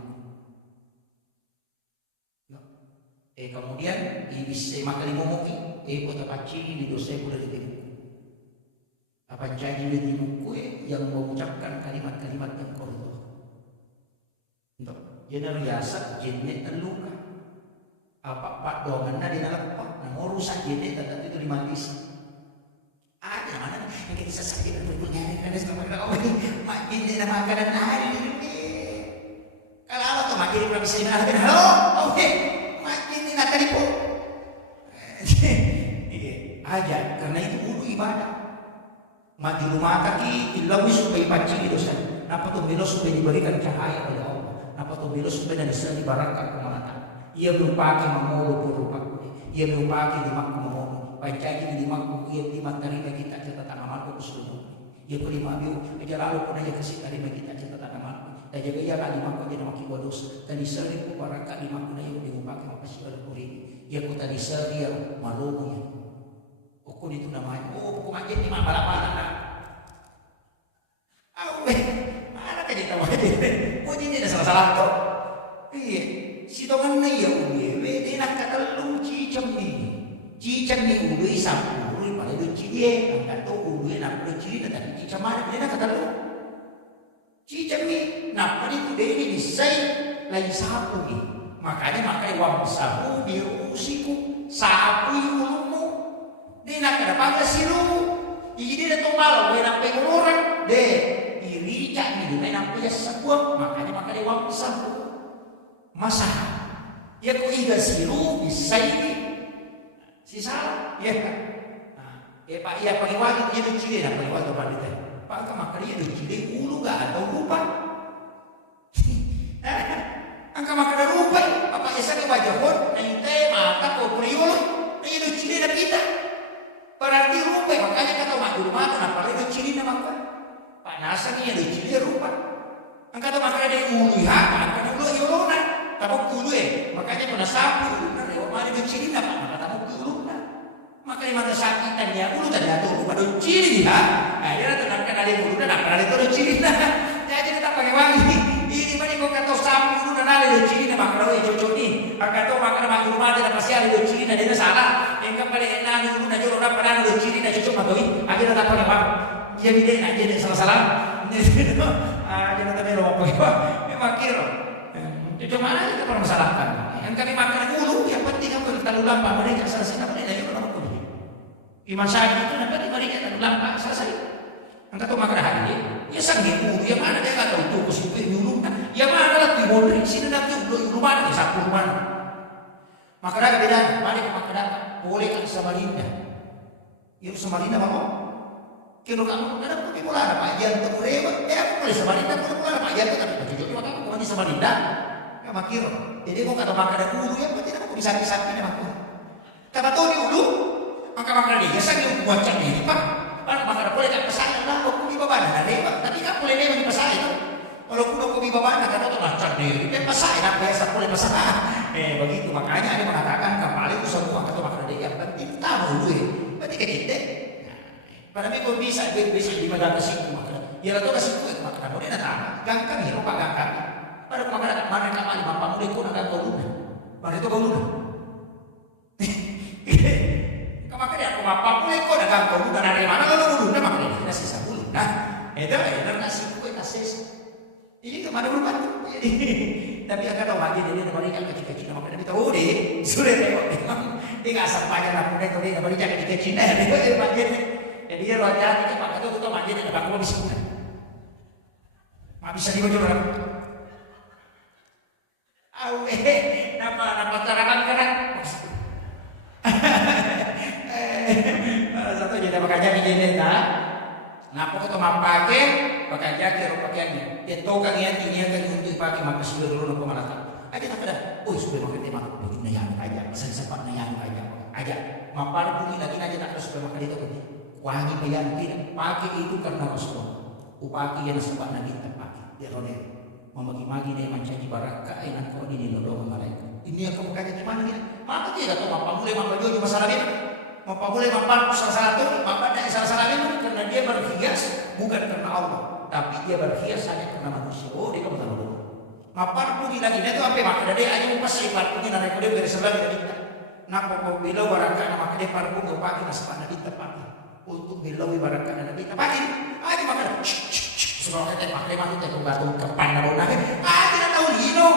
kemudian bisa makan limomoki kota pacing di dosa pula di apa jadi di buku yang mengucapkan kalimat-kalimat yang koridor. Untuk jenar biasa jenis terluka. Apa pak dongannya di dalam pak, nah rusak jenis tetap itu dimandis. Ada mana yang kita sakit dan berpunya ada sama kita oh ini mak jenis nama makanan hari ini. Kalau Allah tuh mak jenis berapa sih nah halo oke mak jenis nak telefon. Aja karena itu wudhu ibadah. Mati rumah kaki ilawis supaya pancing itu saja. Napa tuh belo supaya diberikan cahaya oleh Allah. Napa tuh belo supaya bisa dibarakkan kemana. Ia belum pakai memolo berupa. Ia belum pakai di makku memolo. Pancing di makku ia di materi kita cerita tanaman ku seluruh. Ia kelima biu aja lalu pun aja kasih tarima kita cerita tanaman. Dan jaga ia kali makku jadi makin bodos. Tadi sering ku barakkan di makku na ia diupakai makasih oleh kuri. Ia ku tadi sering malumu. Ukun itu namanya. Buku aja ini mah balapan nak. Mana tadi tahu aja. Ini ada salah-salah tuh. Iya, si tongan nih ya udah. Dia nak kata lu cicam ni udah sapu. Lu pada lu cie. Angkat tu udah nak lu cie. Tapi cicam mana dia nak kata lu. Cicam ni. Nah pada itu dia ini bisa lagi sapu ni. Makanya uang sapu birusiku sapu ulumu. Dia nak ada pakai silu, jadi dia tu malu, dia nak pengen orang, deh, diricak ni, dia nak punya sebuah, makanya uang sapu, masa, ya kau iga silu bisa ini, sisa, ya, pak, ya pakai wangi dia tu cili, nak pakai wangi apa dia, pak, makanya dia tu cili ulu gak atau rupa, angka makanya rupa, apa esok wajah pun, nanti mata kau priul, dia tu cili nak kita. Berarti rupa, makanya kata mak rumah kenapa dia ciri nama kan? Pak Nasa ni ada ciri rupa. Angkat makanya dia ulu ya, makanya ulu yolona, tapi ulu makanya pada sapu, lewat mana dia ciri nama, maka tamu ulu makanya mata sakitan dia ulu tadi atau pada ciri ya, dia tenangkan ada ulu dan apa ada itu ciri jadi kita pakai wangi. Ini mana kau kata sapu ulu dan ada ciri nama kalau cocok ni, angkat makanya mak rumah dia pasti ada ciri dan dia salah. Yang kembali enak dulu na joro na parang lo ciri na cucuk matoi akhirnya tak pakai bang iya bide nak jadi salah-salah. Jangan tadi lo apa ya? Memang kira. Itu mana kita permasalahkan? Yang kami makan dulu, yang penting apa kita lulampa mereka selesai apa dia juga orang kudu. Iman syahid itu dapat mereka kita lulampa selesai. Angkat tu makan hari ya sangat dulu, yang mana dia kata itu kusipu dulu, yang mana lah tu modri sini nanti dulu mana di sapu mana. Makan ada beda, mana makan ada boleh kan Samarinda. Yuk Samarinda mau? Kilo kamu ada tapi mula ada pajan tu rewat, aku boleh Samarinda, mula ada pajan tu tapi tujuh cuma kamu kau di Samarinda. Makir, jadi kau kata makan ada ulu ya, berarti aku bisa sakit makir. Kata tahu di ulu, maka makan dia, saya dia buat cak ini pak. Pak makan boleh tak pesan lah, kau kubi babana ada pak. Tapi kan boleh dia di pesan itu. Kalau kau kubi babana kata tu lancar dia, dia pesan nak biasa boleh pesan. Begitu makanya dia mengatakan kapal itu semua kata makan dia yang penting tahu dulu. Berarti kayak gitu. Padahal kau bisa di mana kasih makan. Ya lah tu kasih makan boleh nak gangkan hero pak gangkan. Pada kemarin mana kamar bapak mulai kau nak kau luna, pada itu kau luna. Kemarin aku bapak mulai kau nak kau luna dari mana kau luna makanya kita sisa bulu. Nah, itu nasi kue kasih. Ini kemana berubah? Tapi akan tahu lagi dia mereka kecil-kecil makanya kita tahu deh sudah tengok dia nggak asal panjang aku deh tuh dia mereka kecil-kecil dia panjang jadi dia hati-hati pak itu tuh panjang dia tak mau disebut. Mak bisa dibocor. Napa terakan kan? Satu jadi makanya begini tak? Napa kita pakai pakai jaket pakaiannya. Itu kan yang tinggi kan untuk pakai maka sih dulu napa malah tak. Aja tak ada. Oh sudah makan tema begini yang aja. Sempat yang aja. Aja. Mapar bumi lagi aja tak harus makan itu. Wangi bayan tidak pakai itu karena Rasulullah. Upaki yang sempat nanti terpakai. Dia roda. Membagi-bagi dia mencaci baraka enak kau ini lodoh malaikat. Ini yang kamu kata gimana ni? Maka dia kata apa boleh mampu masalah dia. Apa boleh mampu salah satu, mampu dari salah dia karena dia berhias bukan karena Allah, tapi dia berhias hanya karena manusia. Oh dia kamu tahu dulu. Mampu puji lagi dia tu apa maka dia aja pas sifat puji nanti dia bersebelah dengan kita. Napa kau bilau baraka maka dia parbu kau pakai nasab nanti tepat untuk bilau baraka nanti tepat. Aja maka sebab kita pakai mati kita batu kepan namun lagi tidak tahu hino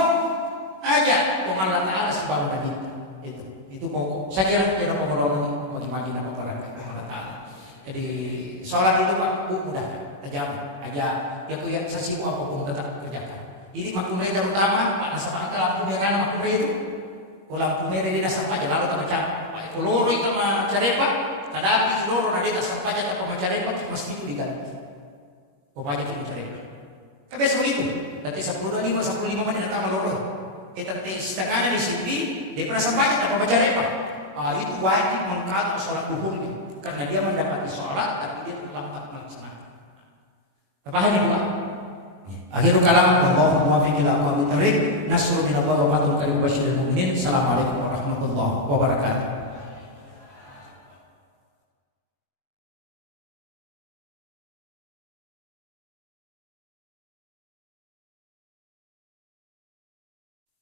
aja pengalat Allah sebab tadi itu pokok saya kira tidak pokok bagi nama barang Allah Taala. Jadi sholat itu pak mudah tajam aja ya ku yang sesibu apapun tetap kerjakan. Ini lampu merah utama pak nasab angka lampu merah lampu merah itu lampu merah di nasab aja lalu tak macam pak itu loro itu sama carepa tadapi loro nadi nasab aja tak sama carepa mesti itu diganti. Bapak kita cari. Kebiasa begitu. Nanti 10:05 menit datang melorot. Kita istiqamah di sini. Dia merasa banyak apa baca apa. Itu wajib mengkaji sholat duhur karena dia mendapati sholat tapi dia terlambat melaksanakan. Paham ini Pak? Akhirul kalam Allahu muwaffiq ila aqwamit thariq. Nasrul minallah wa fathul karim basyiril mu'minin. Assalamualaikum warahmatullahi wabarakatuh.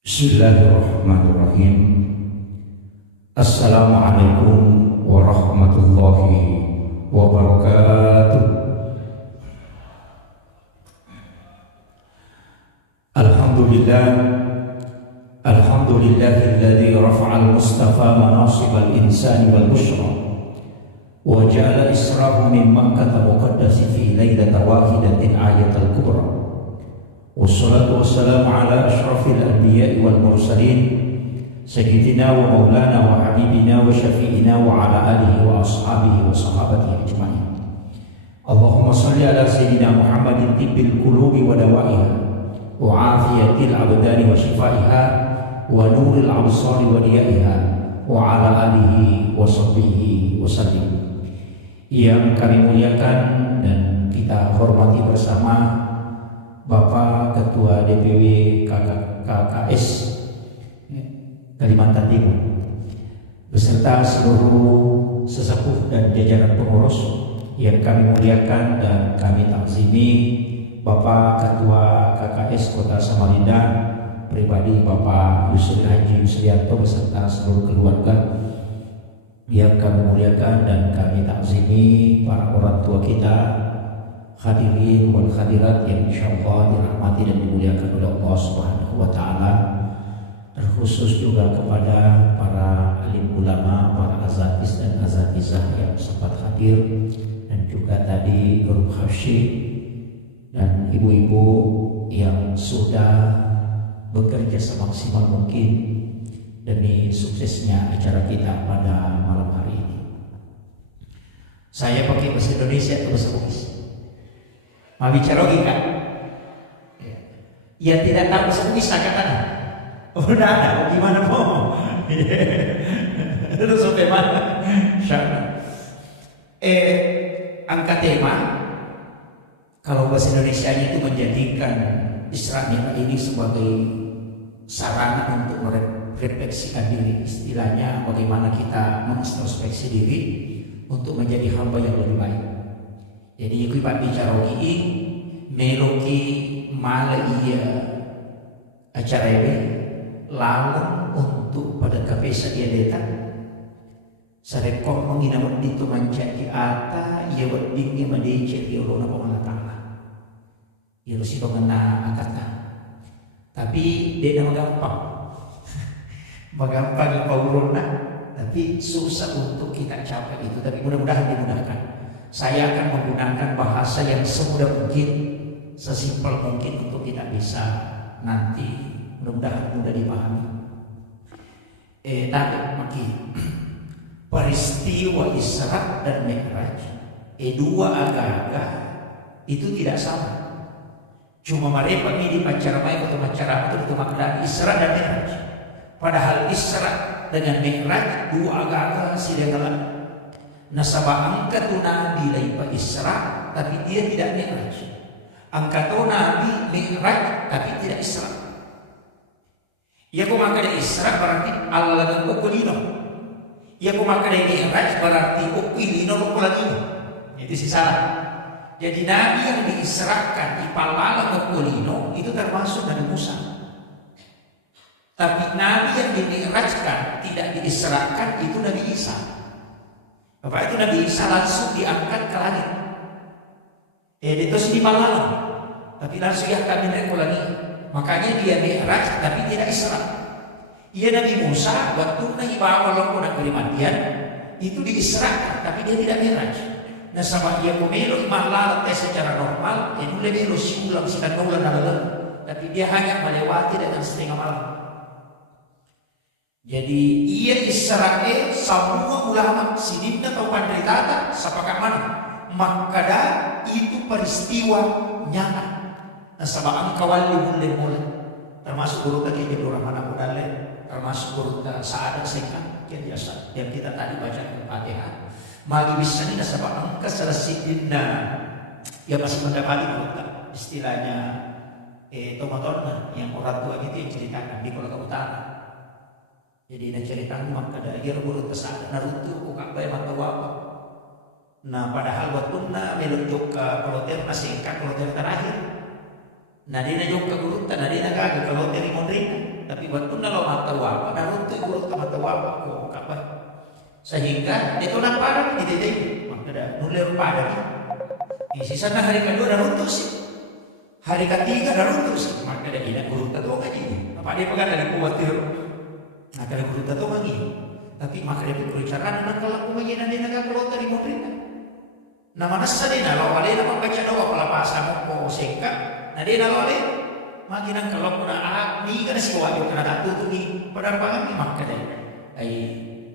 Bismillahirrahmanirrahim. Assalamualaikum warahmatullahi wabarakatuh. Alhamdulillahilladzi rafa'al mustafa manasibal insani wal bushra wa ja'ala israhu min makkah muqaddasi fi lailatin wahidatin ayatul kubra. Wassalatu wassalamu ala ashrafil anbiya'i wal mursalin sayyidina wa maulana wa habibina wa syafi'ina wa ala alihi wa ashabihi wa sahabatihi ajma'in. Allahumma salli ala sayyidina Muhammadin tibbil qulubi wa dawaiha wa afiyatil abdani wa shifaiha wa nuril absari wa diyaiha wa ala alihi wa sahbihi wa sallim. Yang kami muliakan dan kita hormati bersama Bapak Ketua DPW KKS Kalimantan Timur beserta seluruh sesepuh dan jajaran pengurus yang kami muliakan dan kami takzimi, Bapak Ketua KKS Kota Samarinda pribadi Bapak Yusri Haji Yusrianto beserta seluruh keluarga yang kami muliakan dan kami takzimi, para orang tua kita, hadirin wal hadirat yang insyaallah dirahmati dan dimuliakan oleh Allah Subhanahu wa taala, terkhusus juga kepada para alim ulama, para azatis dan azatizah yang sempat hadir, dan juga tadi grup hafsy dan ibu-ibu yang sudah bekerja semaksimal mungkin demi suksesnya acara kita pada malam hari ini. Saya pakai bahasa Indonesia atau bahasa Bugis? Mau bicara lagi kan? Yang tidak tahu bahasa Bugis katakan. Udah ada, gimana mau? Terus sampai mana? Insyaallah. Angkat tema. Kalau bahasa Indonesia itu menjadikan Isra Mi'raj ini sebagai sarana untuk merefleksikan diri, istilahnya bagaimana kita mengintrospeksi diri untuk menjadi hamba yang lebih baik. Jadi aku Pak bicara ini meloki malah iya acara ini lalu untuk pada kapesa dia datang sarekong menginawat itu menjadi ata ia berdingin mendice dia Allah Subhanahu taala. Ya lu sih mengenal angkatan. Tapi dia nama gampang. Gampang pauruna, tapi susah untuk kita capai itu. Tapi mudah-mudahan dimudahkan. Saya akan menggunakan bahasa yang semudah mungkin, sesimpel mungkin untuk kita bisa nanti mudah-mudahan mudah dipahami. Tapi makin peristiwa Isra dan Mi'raj, dua agak-agak itu tidak sama. Cuma mereka ini pacar baik atau pacar itu makna Isra dan Mi'raj. Padahal Isra dengan Mi'raj dua agak-agak silakan. Nasabah angkatu Nabi laipa Isra tapi dia tidak Mi'raj. Angkatu Nabi Mi'raj tapi tidak Isra. Ya kau makan Isra berarti Allah dan ukulino. Ya kau makan Mi'raj berarti ukulino lagi. Itu sih salah. Jadi Nabi yang diisrakan di Palala Ukulino itu termasuk Nabi Musa. Tapi Nabi yang dimi'rajkan tidak diisrakan itu Nabi Isa. Bapak itu Nabi Isa langsung diangkat ke langit. Itu di Palala. Tapi langsung diangkat ke langit. Makanya dia mi'raj tapi tidak isra. Ia Nabi Musa waktu naik bawa longgo dan kelimatian itu diisrakan tapi dia tidak mi'raj. Nah sama ia pemilu malah secara normal itu lebih ulang sedang ulang dalam, tapi dia hanya melewati dengan setengah malam. Jadi ia Israel semua ulama sidinna atau penderitata sepakat mana makada itu peristiwa nyata. Nah sama angkawali mulai termasuk guru tadi jadi orang anak muda termasuk guru saat sekat yang kita tadi baca di Fatihah. Magi bisa ni nasabak angka selesai ya masih mendapati istilahnya tomatorna yang orang tua itu yang ceritakan di Kolaka Utara. Jadi dia ceritakan maka dari dia buruk kesana Naruto bukan bayar mata wapa. Nah padahal waktu na melunjuk ke kloter singkat kloter terakhir. Nah dia juga guru tanah dia kagak kloter mondrina. Tapi waktu na lo mata wapa Naruto guru ke mata wapa kok kapan. Sehingga itu nak pada di titik maka dah nulir pada di sisa hari kedua dah runtuh sih, hari ketiga dah runtuh sih, maka dah ini guru tahu lagi apa dia pegang dari kuatir, nah kalau guru tahu lagi, tapi maka dia berbicara dengan kalau aku lagi nanti nak keluar dari mobil, nah mana saja nah kalau ada nak baca doa kalau pasang mau singkat, nah dia nak lalu, makin kalau aku nak ni kan si wajib kena tak tutup ni pada pangan ni maka dah,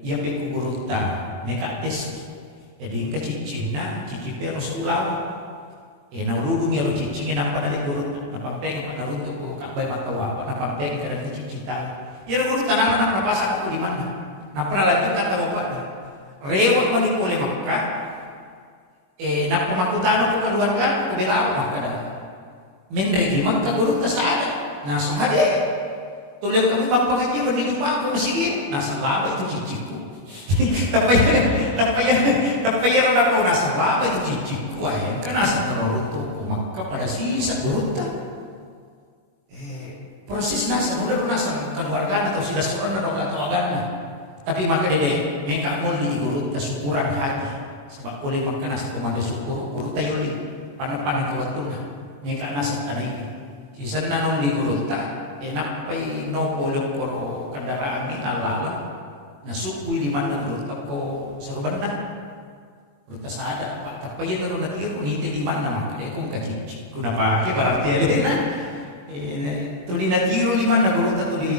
ia beku buruta mekates jadi ke cicina cici Rasulullah na urudung ya cicingin apa dari gurut apa peng pada untuk ku kabai mata apa apa peng kada cicita ya gurut tanah apa pasang aku di mana na pernah lagi kata bapak rewat mali boleh maka na pemakutan ku keluarga ku bela maka dah mendai di maka gurut kesada nah sahade tulis kami bapak haji berhidup aku masih nah selama itu ciciku tapi ya udah mau nasabah itu ciciku ayam kan asal terlalu tuh maka pada sisa gurita proses nasa udah nasa keluarga atau sudah seorang atau agama tapi maka dede mereka mau di gurita syukuran haji sebab boleh makan nasa kemana syukur gurita yuli Pana-pana kawatuna. Nika nasa tanay. Sisan na nung ligurunta. Napay no polong koro kendaraan ni alala. Nasukui di mana gurunta ko sa ruban na. Gurunta sa ada. Tapay yun naroon natin hiti di mana makanya kung kacici. Kung napake berarti ada na. Tuli natiro di mana gurunta tuli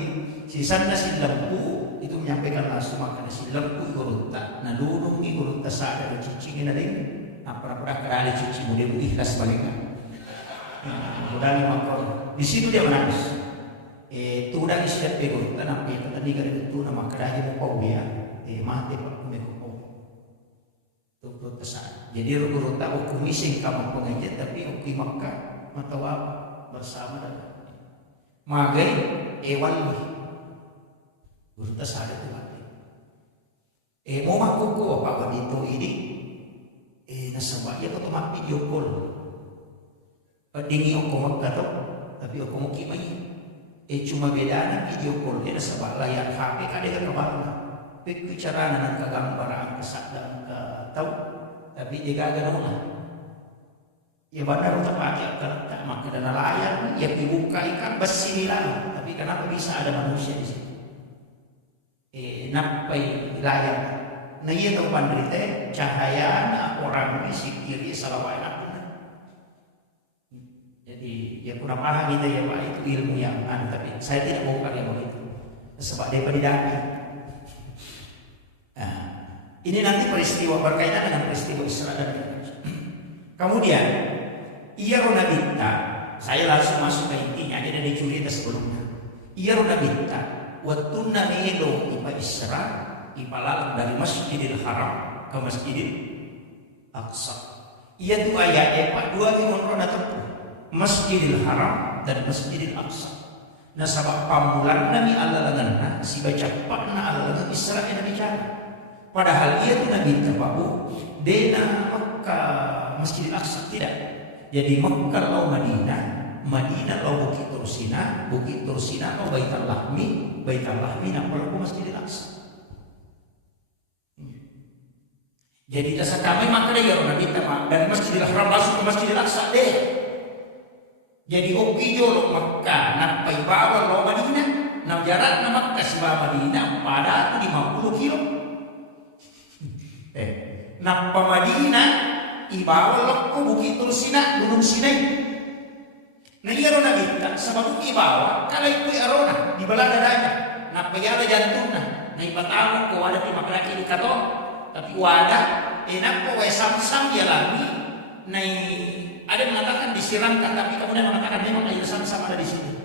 sisan na silampu itu menyampaikan langsung makanya silampu gurunta. Nalunong ni gurunta sa ada cicingin na din. Apa-apa kerana cuci mudah ikhlas baliknya. Mudah makron. Di situ dia menangis. Tuda isiat pego tanah dia tadi kan itu nama kerajaan mau dia. Mati pak kumeko. Tu protesan. Jadi guru tahu kumising kamu pengajian tapi oki Makkah matawa bersama dan magai ewan guru tasada tu mati. Mau makuku apa wanita ini? Nasabaya ko tuma video call. Dingi ako magkato, tapi ako mo kimay. Cuma beda na video call. Nasaba layar HP kada ka kabalo. Bicara na ng kagambaraan kasadang ka tao. Tapi dia gagano na. Ya benar untuk pakai kereta maka dana layar ya dibuka ikan besi nila. Tapi kenapa bisa ada manusia di situ? Napai layar. Nah iya tahu pandrite cahaya orang di kiri salawat aku. Jadi ya kurang paham kita ya Pak itu ilmu yang tapi saya tidak mau pakai begitu. Sebab daripada dami. Nah, ini nanti peristiwa berkaitan dengan peristiwa Isra dan Mi'raj. Kemudian ia runabita, saya langsung masuk ke intinya aja dari cerita sebelumnya. Ia runabita, wattunna milo ipa Isra ipalalang dari Masjidil Haram ke Masjidil Aqsa. Ia tu ayat pak dua menrona tepuh Masjidil Haram dan Masjidil Aqsa. Nah sabab pamulan nami alalangan si baca pakna alalangan Israel nabi cara. Padahal ia tu nabi terbabu dena Makkah Masjidil Aqsa tidak. Jadi Makkah lau Madinah, Madinah lau Bukit Tursina, Bukit Tursina lau Baitul Lahmi, Baitul Lahmi nak pelaku Masjidil Aqsa. Jadi dasar kami maka dia orang kita dan Masjidil Haram masuk ke Masjidil Aqsa deh. Jadi oki jolok Makkah nak pai bawa lo Madinah, nak jarak nak Makkah sebab Madinah pada tu 50 kilo. Nak pa Madinah ibawa lo ko Bukit Tursina Gunung Sinai. Nah iya orang kita sebab ibawa kalau itu arona di balada daya nak payala jantungna. Nah ipatamu ko ada di makraki di kato. Tapi wadah enak kok sam-sam dia lagi naik ada mengatakan disiramkan tapi kemudian mengatakan memang air sam-sam ada di sini.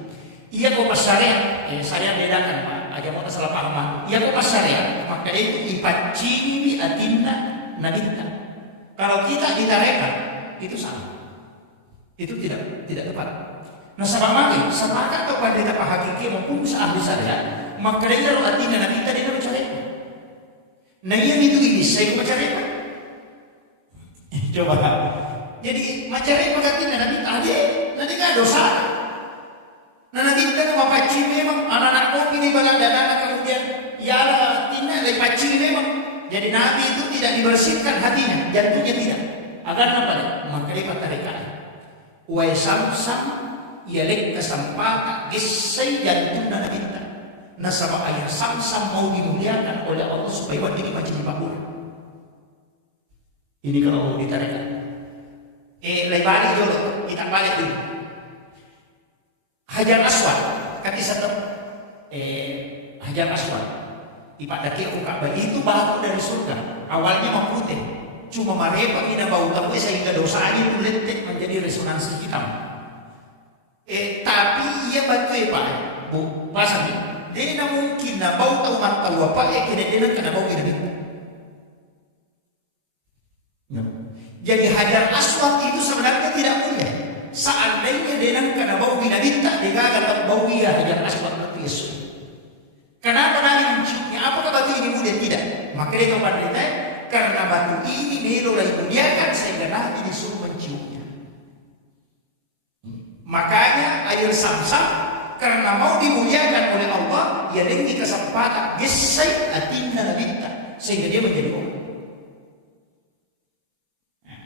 Iya kok pas syariat saya bedakan Pak aja mau salah paham. Iya kok pas syariat maka itu ipacini atinna nabita. Kalau kita ditarekat itu salah. Itu tidak tepat. Nah sama sepakat kepada kita Pak Hakiki maupun ahli syariat maka dia kalau atinna nabita dia bersyariat. Nah yang itu saya baca repa. Coba. Jadi baca repa katanya nanti nggak dosa. Nah nanti kita mau paci memang anak-anak kopi di balang dana kemudian ya lah tina le paci memang. Jadi Nabi itu tidak dibersihkan hatinya, jantungnya tidak. Agar apa? Maka dia kata rekan. Wa samsam ya lek kesempatan gesai jantung Nabi kita. Nasabah ayah sam-sam mau dimuliakan oleh Allah supaya wajib dibaca di bakul. Ini kalau mau ditarikan. Lebari dulu, kita balik dulu. Hajar Aswad, kata satu. Hajar Aswad. Ipadaki Ka'bah itu batu dari surga. Awalnya mau putih, cuma mereka ini bau tahu sehingga dosanya itu letek menjadi resonansi hitam. Tapi ia batu Pak, bu pasang. Dia na mungkin na bau tahu mata apa kena kena bau ini. Jadi Hajar Aswad itu sebenarnya tidak mulia. Seandainya dia kena bau binatang, dia gagal bau dia Hajar Aswad itu Yesus. Kenapa Nabi menciumnya? Apakah batu ini mulia? Tidak. Maka dia kepada karena batu ini melalui dimuliakan sehingga Nabi disuruh menciumnya. Makanya air Sam-sam karena mau dimuliakan oleh Allah, ia dengki kesempatan gesai atinna nabita sehingga dia menjadi orang.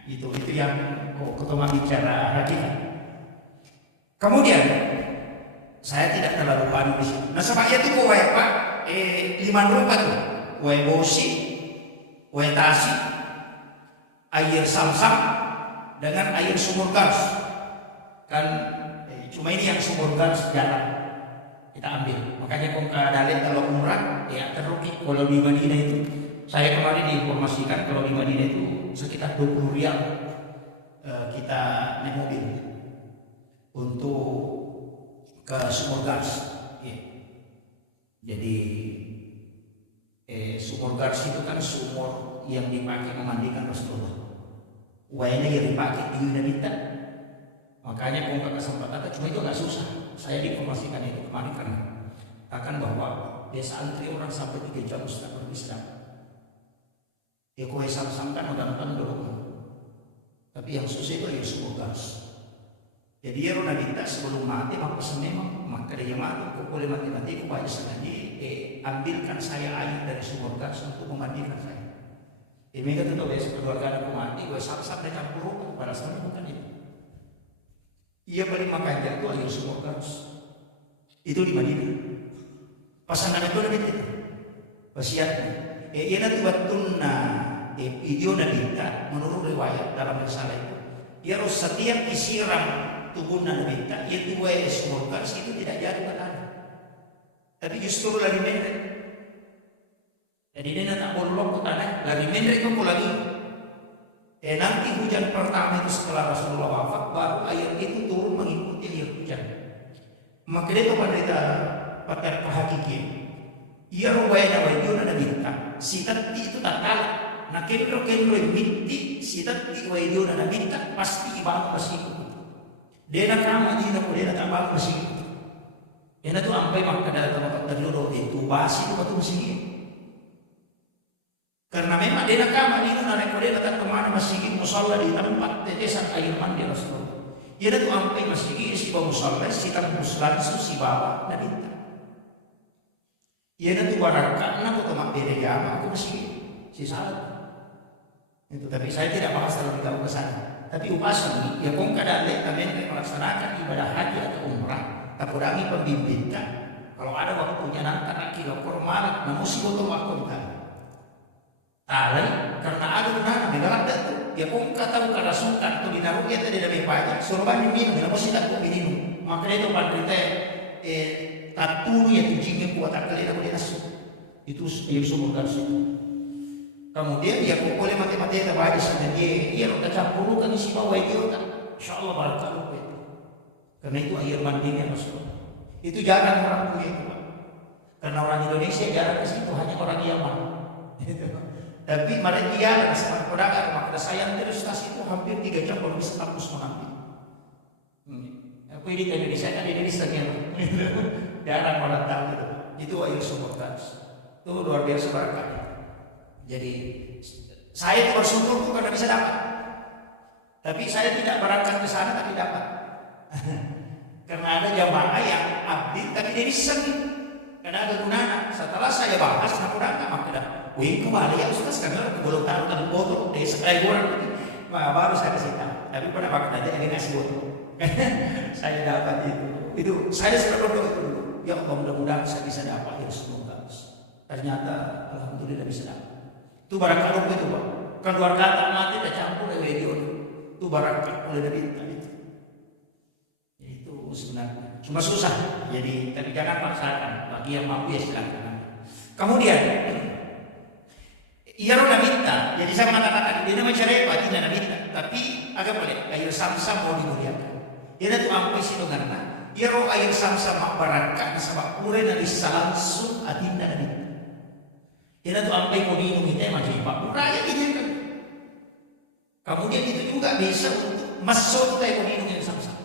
Itu yang ketemu bicara hakikat. Kemudian saya tidak terlalu paham di sini. Nah sebab itu kau Pak 5 rupa tuh, bosi, tasi, air samsam dengan air sumur gas. Kan cuma ini yang sumur gas jalan kita ambil. Makanya kau dalil kalau umrah ya terugi. Kalau di Madinah itu saya kemarin diinformasikan kalau di Madinah itu sekitar 20 rial kita naik mobil untuk ke sumur gas. Jadi sumur gas itu kan sumur yang dipakai memandikan Rasulullah. Wayanya yang dipakai di Yunanita. Makanya kau kesempatan cuma itu agak susah. Saya diinformasikan itu kemarin karena akan bahwa desa antri orang sampai 3 jam setelah beristirahat. Ya kau sam-samkan udah dulu. Tapi yang susah itu air sumur gas. Jadi ya Rona minta sebelum mati maka memang maka dia mati. Kau boleh mati kau baca sengaja. Ambilkan saya air dari sumur gas untuk memandikan saya. Mereka tuh biasa keluarga aku mati, gue sam-sam dan campur rupa pada saat bukan itu. Ia paling makan jatuh air sumur gas. Itu di Madinah. Pasangan itu lebih itu. Wasiatnya. Ia nanti batuna video Nabi menurut riwayat dalam risalah itu. Ia harus setiap disiram tubuh Nabi ia tuh sumur gas itu tidak jadi batal. Tapi justru lagi mendek. Jadi dia tak bolong ke tanah, lagi mendek itu lagi. Nanti hujan pertama itu setelah Rasulullah wafat, baru air itu turun mengikuti air hujan. Maka dia tuh pada hakiki. Ia rupanya wajibnya Nabi sitat itu tak kalah. Nah kendo miti sitat wajibnya Nabi pasti ibang pasti. Dia nak ramai dia nak tambah pasti. Dia tu sampai maka dalam tempat terjuru itu basi itu betul masih. Karena memang dia nak kamar itu narik dia datang kemana masih musola di tempat tetesan air mandi Rasulullah. Dia tu sampai masih si bawah musola si tak muslan si bawah dan itu. Dia tu barakan aku temak beda jam aku masih si salah. Itu tapi saya tidak bahas terlalu jauh ke sana. Tapi upasani ya kong kadang kami melaksanakan ibadah haji atau umrah. Tapurangi pembimbingkan. Kalau ada waktunya nanti lagi lapor malam, namun si botol waktu kita. Tali karena ada benar di dalam itu. Ya pun kata bukan rasukan atau dinaruh dia tidak ada banyak. Suruh banyak minum, namun si tak minum. Makanya itu pada kita tatunu ya tujuhnya kuat tak kali aku dinasuk. Itu sumur gas itu. Kemudian dia boleh mati-mati terbaik dan dia udah campur kan isi bawah itu kan. Insyaallah barakah. Karena itu air mandinya Rasulullah. Itu jarang orang punya itu. Karena orang Indonesia jarang ke situ, hanya orang Yaman. Tapi mereka jarang sama pedagang. Maka saya terus itu hampir 3 jam baru bisa kampus mengambil. Aku ini ke Indonesia kan Indonesia jarang orang tahu itu. Itu air sumur gas. Itu luar biasa berkah. Jadi saya bersyukur karena bisa dapat. Tapi saya tidak berangkat ke sana tapi dapat. Karena ada jamaah yang abdi tapi dia iseng. Karena ada gunanya. Setelah saya bahas aku dah maka dah. Wih kembali ya Ustaz karena aku belum tahu kan foto dari sekali orang. Baru saya kasih tahu. Tapi pada waktu nanti dia ngasih foto. Saya dapat itu. Itu saya sudah berdoa itu dulu. Ya Allah mudah-mudahan saya bisa dapat ya semoga. Ternyata alhamdulillah bisa dapat. Itu barangkali itu Pak. Keluar kata mati dah campur dari video itu barangkali oleh Nabi itu. Itu sebenarnya cuma susah. Jadi tapi jangan paksakan. Bagi yang mampu ya silakan. Kemudian ia orang minta. Jadi saya mengatakan dia nama repot tidak nak minta. Tapi agak boleh air samsam mau dimuliakan. Dia tu ampai situ karena ia roh air samsam barangkali sebab pura dari langsung adinda Nabi. Dia tu ampai mau minum itu macam apa? Raya ini kan. Kemudian itu juga bisa untuk masuk kita mau minum yang samsam.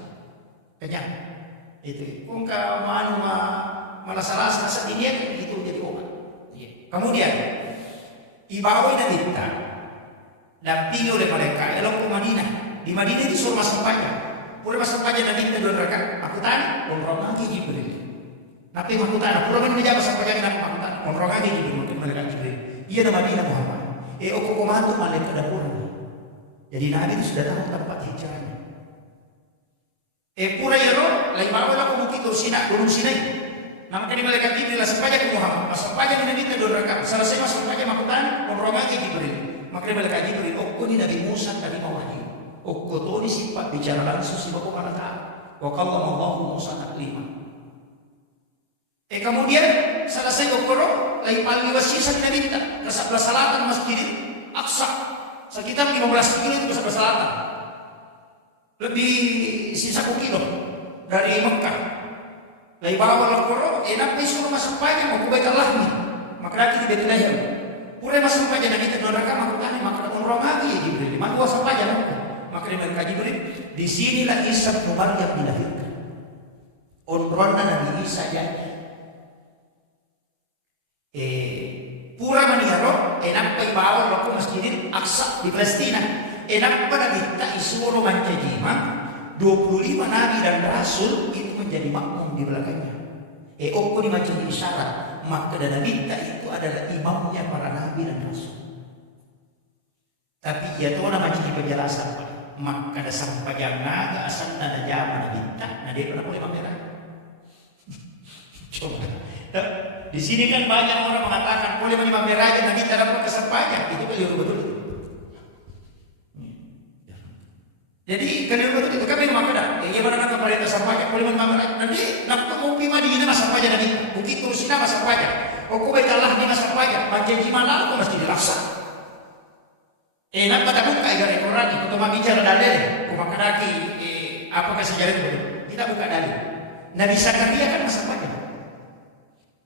Kenyang. Itu. Kongka manu malah salah sedihnya kan itu jadi obat. Kemudian dibawa Nabi kita dampingi oleh mereka elok ke Madinah. Di Madinah itu suruh masuk pajak. Pura masuk pajak Nabi kita 2 rakaat. Aku tanya, umroh lagi Jibril. Nabi aku tanya, pura mana menjawab sampai pajak Nabi aku tanya, umroh lagi Jibril mungkin mereka Jibril. Iya di Madinah Muhammad. Aku komando malaikat dapur. Jadi Nabi itu sudah tahu tempat hijrahnya. Pura yaro, lain bawa lah bukit Gunung Sinai. Namanya di malaikat Jibril sampaja ke Muhammad, sampaja Nabi itu doraka. Selesai masuk sampaja makutan, romagi Jibril. Maka malaikat Jibril, oh ini Nabi Musa tadi mau wahyu. Oh koto ini sifat bicara langsung si Bapak Allah Ta'ala. Wa kallallahu Musa taklima. Kemudian selesai ukuro, lain paling wasisa Nabi kita ke sebelah selatan Masjid Aqsa. Sekitar 15 kilo itu ke sebelah selatan. Lebih sisa 1 kilo dari Mekah. Lai bawa lakoro, enak disuruh masuk pajak mau kubait Allah nih. Maka lagi di Bethlehem. Pura masuk pajak Nabi neraka makutane maka umroh lagi ya Jibril. Maka gua sampai pajak maka mereka Jibril. Di sinilah Isa bin Maryam dilahirkan. Umrohna Nabi Isa ya. Pura maniaro, enak pai bawa lako Masjidil Aqsa di Palestina. Enak pada kita isuruh mancajima 25 nabi dan rasul itu menjadi makmum di belakangnya. Oko di macam isyarat, maka dan kita itu adalah imamnya para nabi dan rasul. Tapi ya tuh nama jadi penjelasan, maka ada sampai yang naga asal nada zaman kita, nada itu boleh pameran. Coba. Di sini kan banyak orang mengatakan boleh pamer aja nabi tak dapat kesampaian, itu keliru betul. Jadi kalian betul itu kami makada. Ia mana nak pemerintah sampaikan boleh pamer nanti nak mau pi Madinah masa sampaian nanti. Bukit terus nama sampaikan. Kok baik Allah ni masa sampaikan. Janji malam aku mesti dilaksanakan. Nak pada buka igare Quran itu mah bicara dalil. Kok makadaki apakah sejarah itu? Kita buka dalil. Nabi Zakaria kan masa sampaikan.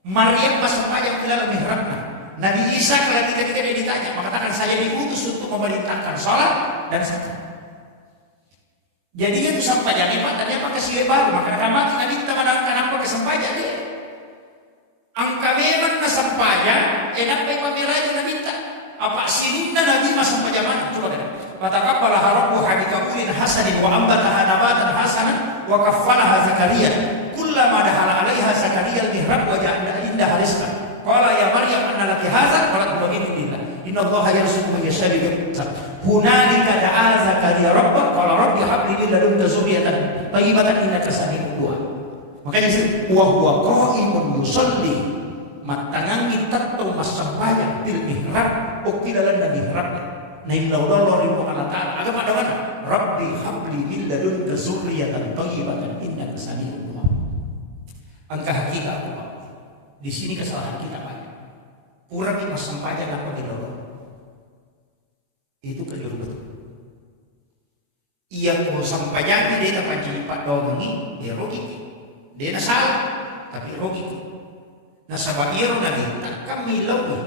Maryam masa sampaikan dalam mihrabnya. Nabi Isa ketika dia ditanya mengatakan saya diutus untuk memerintahkan salat dan zakat. Jadi itu sampai jadi Pak, tadi apa kasih baru maka ramai Nabi kita menangkan apa kesampai jadi angka memang kesampaian enak baik pamiraja Nabi kita apa sinina Nabi mas sampai zaman coba deh fataqabbala rabbuhu habikabulin hasanin wa ambataha nabatan hasanan wa kaffalaha Zakaria kullama dahala 'alaiha Zakaria al-mihrab wa ja'ala indaha rizqan qala ya Maryam anna laki hadza qalat billah inna Allaha yarzuqu man yasha'u bi hunalika da'a Zakaria rabbah qala rabbi hab li min ladunka dzurriyyatan thayyibatan innaka sami'ud du'a. Makanya wa huwa qa'imun yusalli matangan kita tahu masampaya til mihrab ukilalan nabi mihrab na inna Allaha ribu ala ta'ala agama dengan rabbi hab li min ladunka dzurriyyatan thayyibatan innaka sami'ud du'a. Angka hakikat di sini kesalahan kita banyak. Kurang di masampaya apa di dalam itu keliru betul. Ia mau sampai jadi dia dapat jadi Pak Dongi, dia rugi. Dia nak salah, tapi rugi. Nah sebab ia nabi tak kami lalu.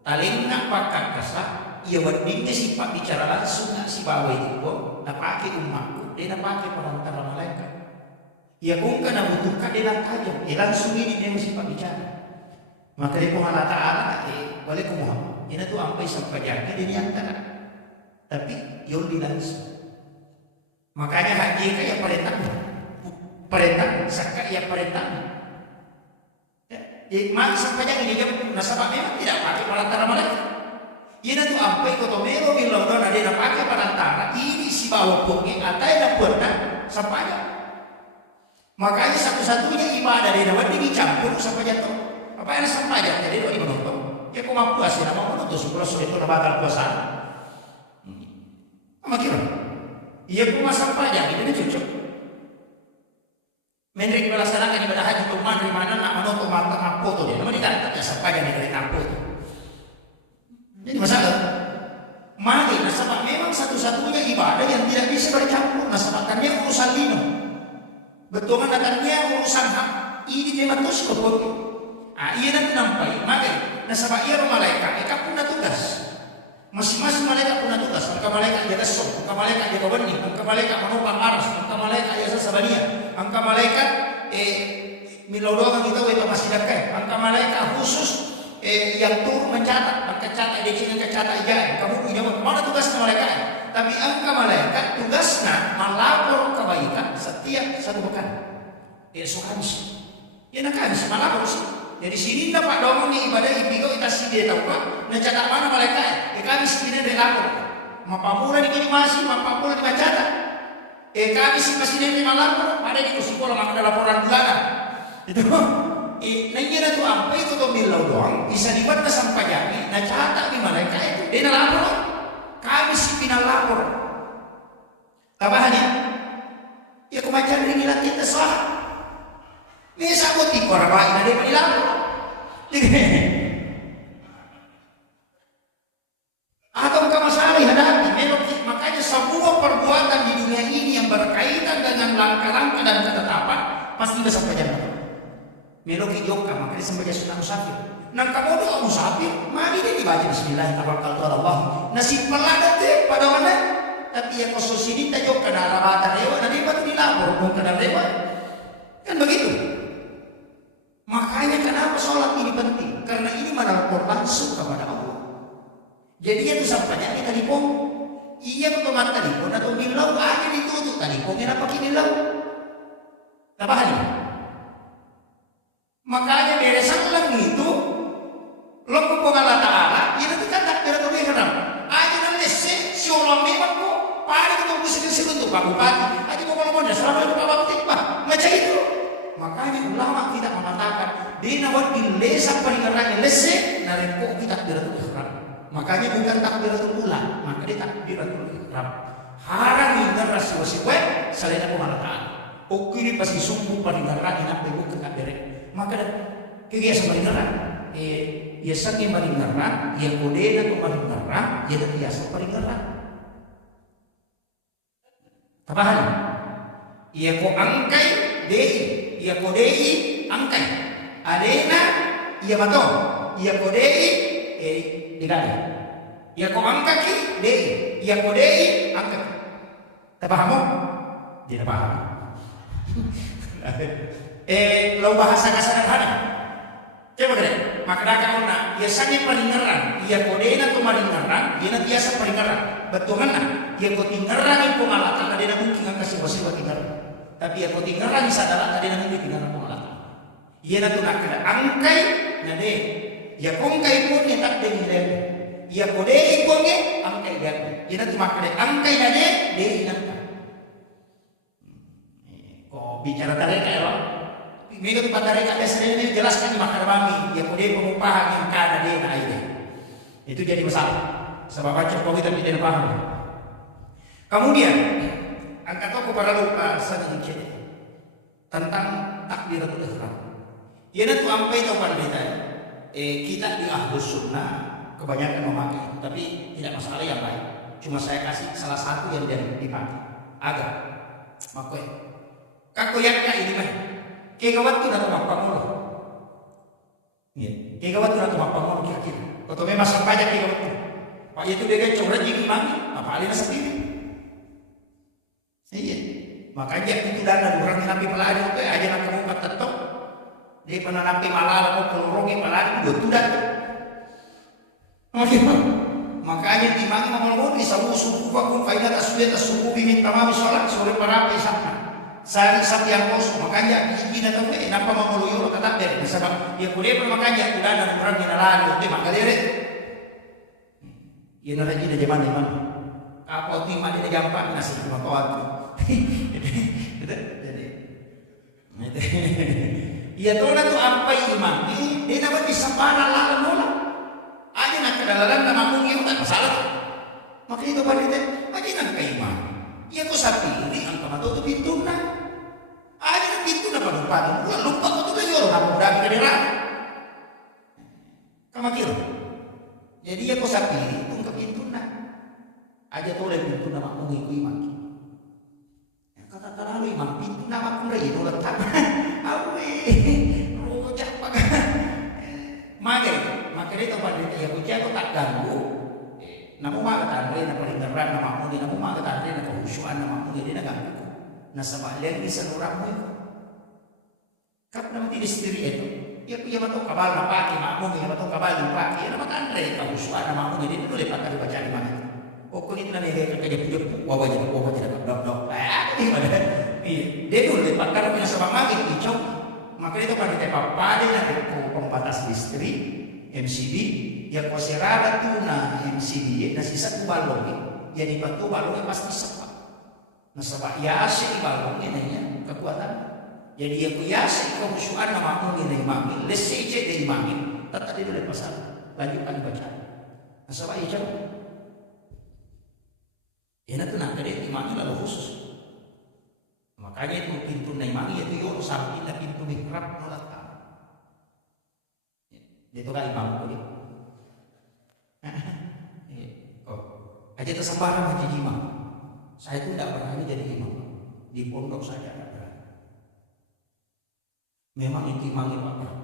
Taling nak pakai kasar, ia berdingnya si Pak bicara langsung nak si bawa itu, nak pakai umatku, dia nak pakai perantara malaikat. Ia pun kena butuhkan dia nak tajam, dia langsung ini dia mesti Pak bicara. Maka dia pun Allah Ta'ala, boleh ke Muhammad. Ini tuh sampai sampai jaga dia diantara. Tapi yang langsung. Makanya haji kayak perintah, saka ya perintah. Mak sampai jangan dia nasabah memang tidak pakai perantara malaikat. Ini tuh sampai kotomelo bilang dona dia nak pakai perantara. Ini si bawa pungki atau ada pernah sampai. Makanya satu-satunya ibadah dia dapat dicampur sampai jatuh. Apa yang sampai aja jadi lo menonton. Ya kau mampu asli nama menonton sekolah sudah itu bakal puasa. Apa kira? Ia pun masa pajak ini cocok. Menrik melaksanakan ibadah haji tuman di mana nak menonton mata foto dia. Namun tidak jasa pajak dari tampo. Jadi masalah. Mari nasabah memang satu-satunya ibadah yang tidak bisa bercampur. Nasabahkannya urusan lino. Betul kan dia urusan hak. Ini memang terus kebun. Ia nanti nampai, maka nasabah ia malaikat, mereka punya tugas. Masing-masing malaikat punya tugas. Maka malaikat jaga sok, maka malaikat jaga benih, maka malaikat menopang aras, maka malaikat jasa sabania, maka malaikat milaudokan kita itu masih dekat, maka malaikat khusus yang turun mencatat, maka catat dia cina catat aja. Kamu punya mana tugasnya malaikat? Tapi angka malaikat tugasnya melapor kebaikan setiap satu pekan. Esok Kamis, ya nak Kamis melapor sih. Jadi sini Pak Domong ni ibadah ipigo kita sih dia tahu kan. Mencatat mana malaikat? Kami sini dia lapor. mapamula di masih, mapamula di Macata. Kami si Presiden di Malapor, ada di sekolah ada laporan bulanan. Itu, nanya tu apa itu tuh milau doang, bisa dibuat ke sampai jadi, nah catat di mereka itu, dia lapor, kami si final lapor. Tambahannya, ya kemajuan ini lagi kita soal. Ini sabut di orang lain ada yang lapor. Atau bukan masalah dihadapi, makanya semua perbuatan di dunia ini yang berkaitan dengan langkah-langkah dan ketetapan pasti bisa sampai jam. Meloki joka makanya sampai sunnah musafir. Nang kamu doa musafir, mari dia dibaca Bismillahirrahmanirrahim. Nasib peladat deh pada mana? Tapi yang khusus ini tak joka na rabata rewa, nanti baru dilapor bukan na rewa. Kan begitu. Makanya kenapa sholat ini penting? Karena ini melapor langsung kepada Allah. Jadi itu sampainya di telepon. Iya betul mata telepon atau bilau aja ditutup teleponnya apa kini bilau? Tambahan ini. Makanya beresan lang itu lo kung Allah Ta'ala yun ang katak pero tuloy ka na aja ng lesen si Allah memang ko pari ko itong gusto untuk pagupati aja mo kalau na selama itu papatik pa macam itu. Makanya ulama kita mengatakan di nawat ilesa palingarannya lesen na rin po kita takbiratul ihram. Makanya bukan takbiratul ula, maka dia takbiratul ihram. Harang ingat rasiwa-siwa selain aku mengatakan oke ini pasti sungguh palingarannya nak bukan takbirat. Maka kegiatan palingaran ya saking palingaran ya kode na palingaran ya biasa palingaran. Tambahan ya ko angkai dei ya kodei angkai adena ya bato ya kodei dikali ya ko angkaki dei ya kodei angkaki. Paham mo? Tidak paham. Lo bahasa sederhana. Coba deh, maka kalau na ya sange palingaran ya kodena to malingaran ya na biasa palingaran. Betul kan? Ya ko tingaran ko malaka kada na mungkin ang kasiwa-siwa tingaran. Tapi ya ko tingaran sa dala kada na mungkin tingaran ko malaka. Ya na to nakada angkay na de. Ya kongkay po ni tak de ni. Ya ko de ko nge angkay de. Ya na to makada angkay na de inangka. Ko bicara tarik ya. Mega tu patare kada sendiri jelaskan makada mami ya ko de pengupahan yang kada de na ide. Itu jadi masalah. Sebab baca kita tidak paham. Kemudian angkat aku pada lupa sedikit tentang takbiratul ihram. Ia itu sampai tahu pada kita di Ahlus Sunnah kebanyakan memakai, tapi tidak masalah yang lain. Cuma saya kasih salah satu yang dipakai. Agak makoi. Kakoyaknya ini mah. Kegawat tu nak mapamulo. Iya, kegawat tu nak mapamulo kira-kira. Kalau memang sampainya kegawat tu. Pak itu dia coba jadi imam, apa alina sendiri. Iya, makanya itu dana orang nabi pelari itu aja nak kamu kata dia pernah nabi malah mau kelorongin pelari itu dah. Makanya imam mau bisa suku aku faida tasbih suku bimin tamam sholat sore para pesakna. Sari satu yang kosong makanya ini datang kenapa mau meluyur tetap dari sebab ya kuliah makanya itu dana orang yang lari itu makanya dia ya nara jida zaman mana? Apa ti mah dia gampang nasi cuma kawan. Jadi, ya tu na tu apa imam? Dia dapat disapara lalan mula. Aja nak kedalalan nama mungkin tak masalah. Maka itu pada dia, aja nak ke imam. Ya kau sapi ini angka mata tu pintu na. Aja nak pintu na pada lupa kau tu dah orang muda kedera. Kamu kira? Jadi ya kau sapi itu ke pintu na. Aja tu le pintu na mak mungkin imam. Kata terlalu imam pintu nama pun itu letak. Awe, rojak pakai. Maka dia tempat dia ya bocah aku tak ganggu. Namu mak kata dia nak peringatan nama mungkin namu mak kata dia nak kehusuan nama mungkin dia nak ganggu. Nah sama dia bisa nurangmu itu. Karena nanti di sendiri itu. Ya punya betul kabal nak pakai mak mungkin betul kabal nak pakai. Nama kan dia kehusuan nama mungkin dia dulu lepas kali baca di mana. Pokok itu nanti dia kerja punya wajah dok. Dia dulu lepas kali punya sama magi hijau. Maka itu pada tempat pada nanti pembatas listrik MCB yang koserada tu na MCB na sisa tu balong jadi batu balungnya pasti sepak. Nah sebab yasi balung ini kekuatan. Jadi yang yasi kehusuan nama mungkin dari mami, lesece dari mami, tetap di dalam pasal. Lanjutkan baca. Nah sebab itu, ini tuh nak dari imami lalu khusus. Makanya itu pintu naimani itu yo samping pintu mihrab nolak. Itu kan imam ko dia. Aja tersembarang menjadi imam. Saya itu tidak berani jadi imam di pondok saja. Memang itu imam Pak.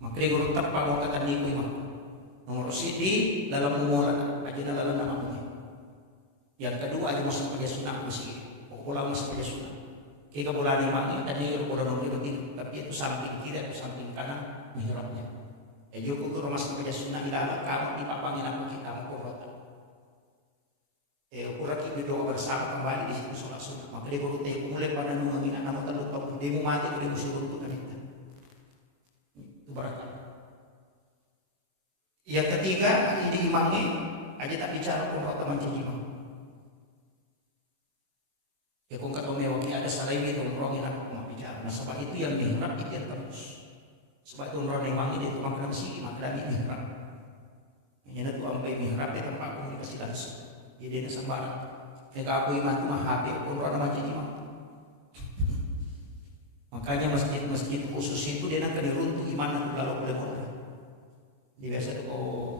Makanya guru terpaku kata niku imam. Nomor sidi dalam umur aja dalam namanya. Yang kedua aja masuk pakai sunnah masih. Pola masuk pakai sunnah. Kita boleh imam tadi guru boleh nomor itu tapi itu samping kiri atau samping kanan mihrabnya. Joko tu rumah sampai sunnah ilalah kamu di papangin aku kita mau kurota. Kurang kita doa bersama kembali di situ sholat sunnah. Maka dia guru teh mulai pada nungguin anak tahu tahu demo mati demo suruh untuk kita. Itu barakah. Yang ketiga ini imamnya aja tak bicara kurota macam imam. Ya kau kata mewakili ada salah ini tolongin aku mau bicara. Nah sebab itu yang mihrab itu terus. Sebab itu orang yang mangi dia tu makan si makan ini mihrab. Yang tu ampai mihrab dia tempat aku dikasih langsung. Jadi dia sembarang. Jika aku iman tu mah habis orang macam ni mah. Makanya masjid-masjid khusus itu dia nak diruntuh iman lalu boleh boleh. Di biasa tu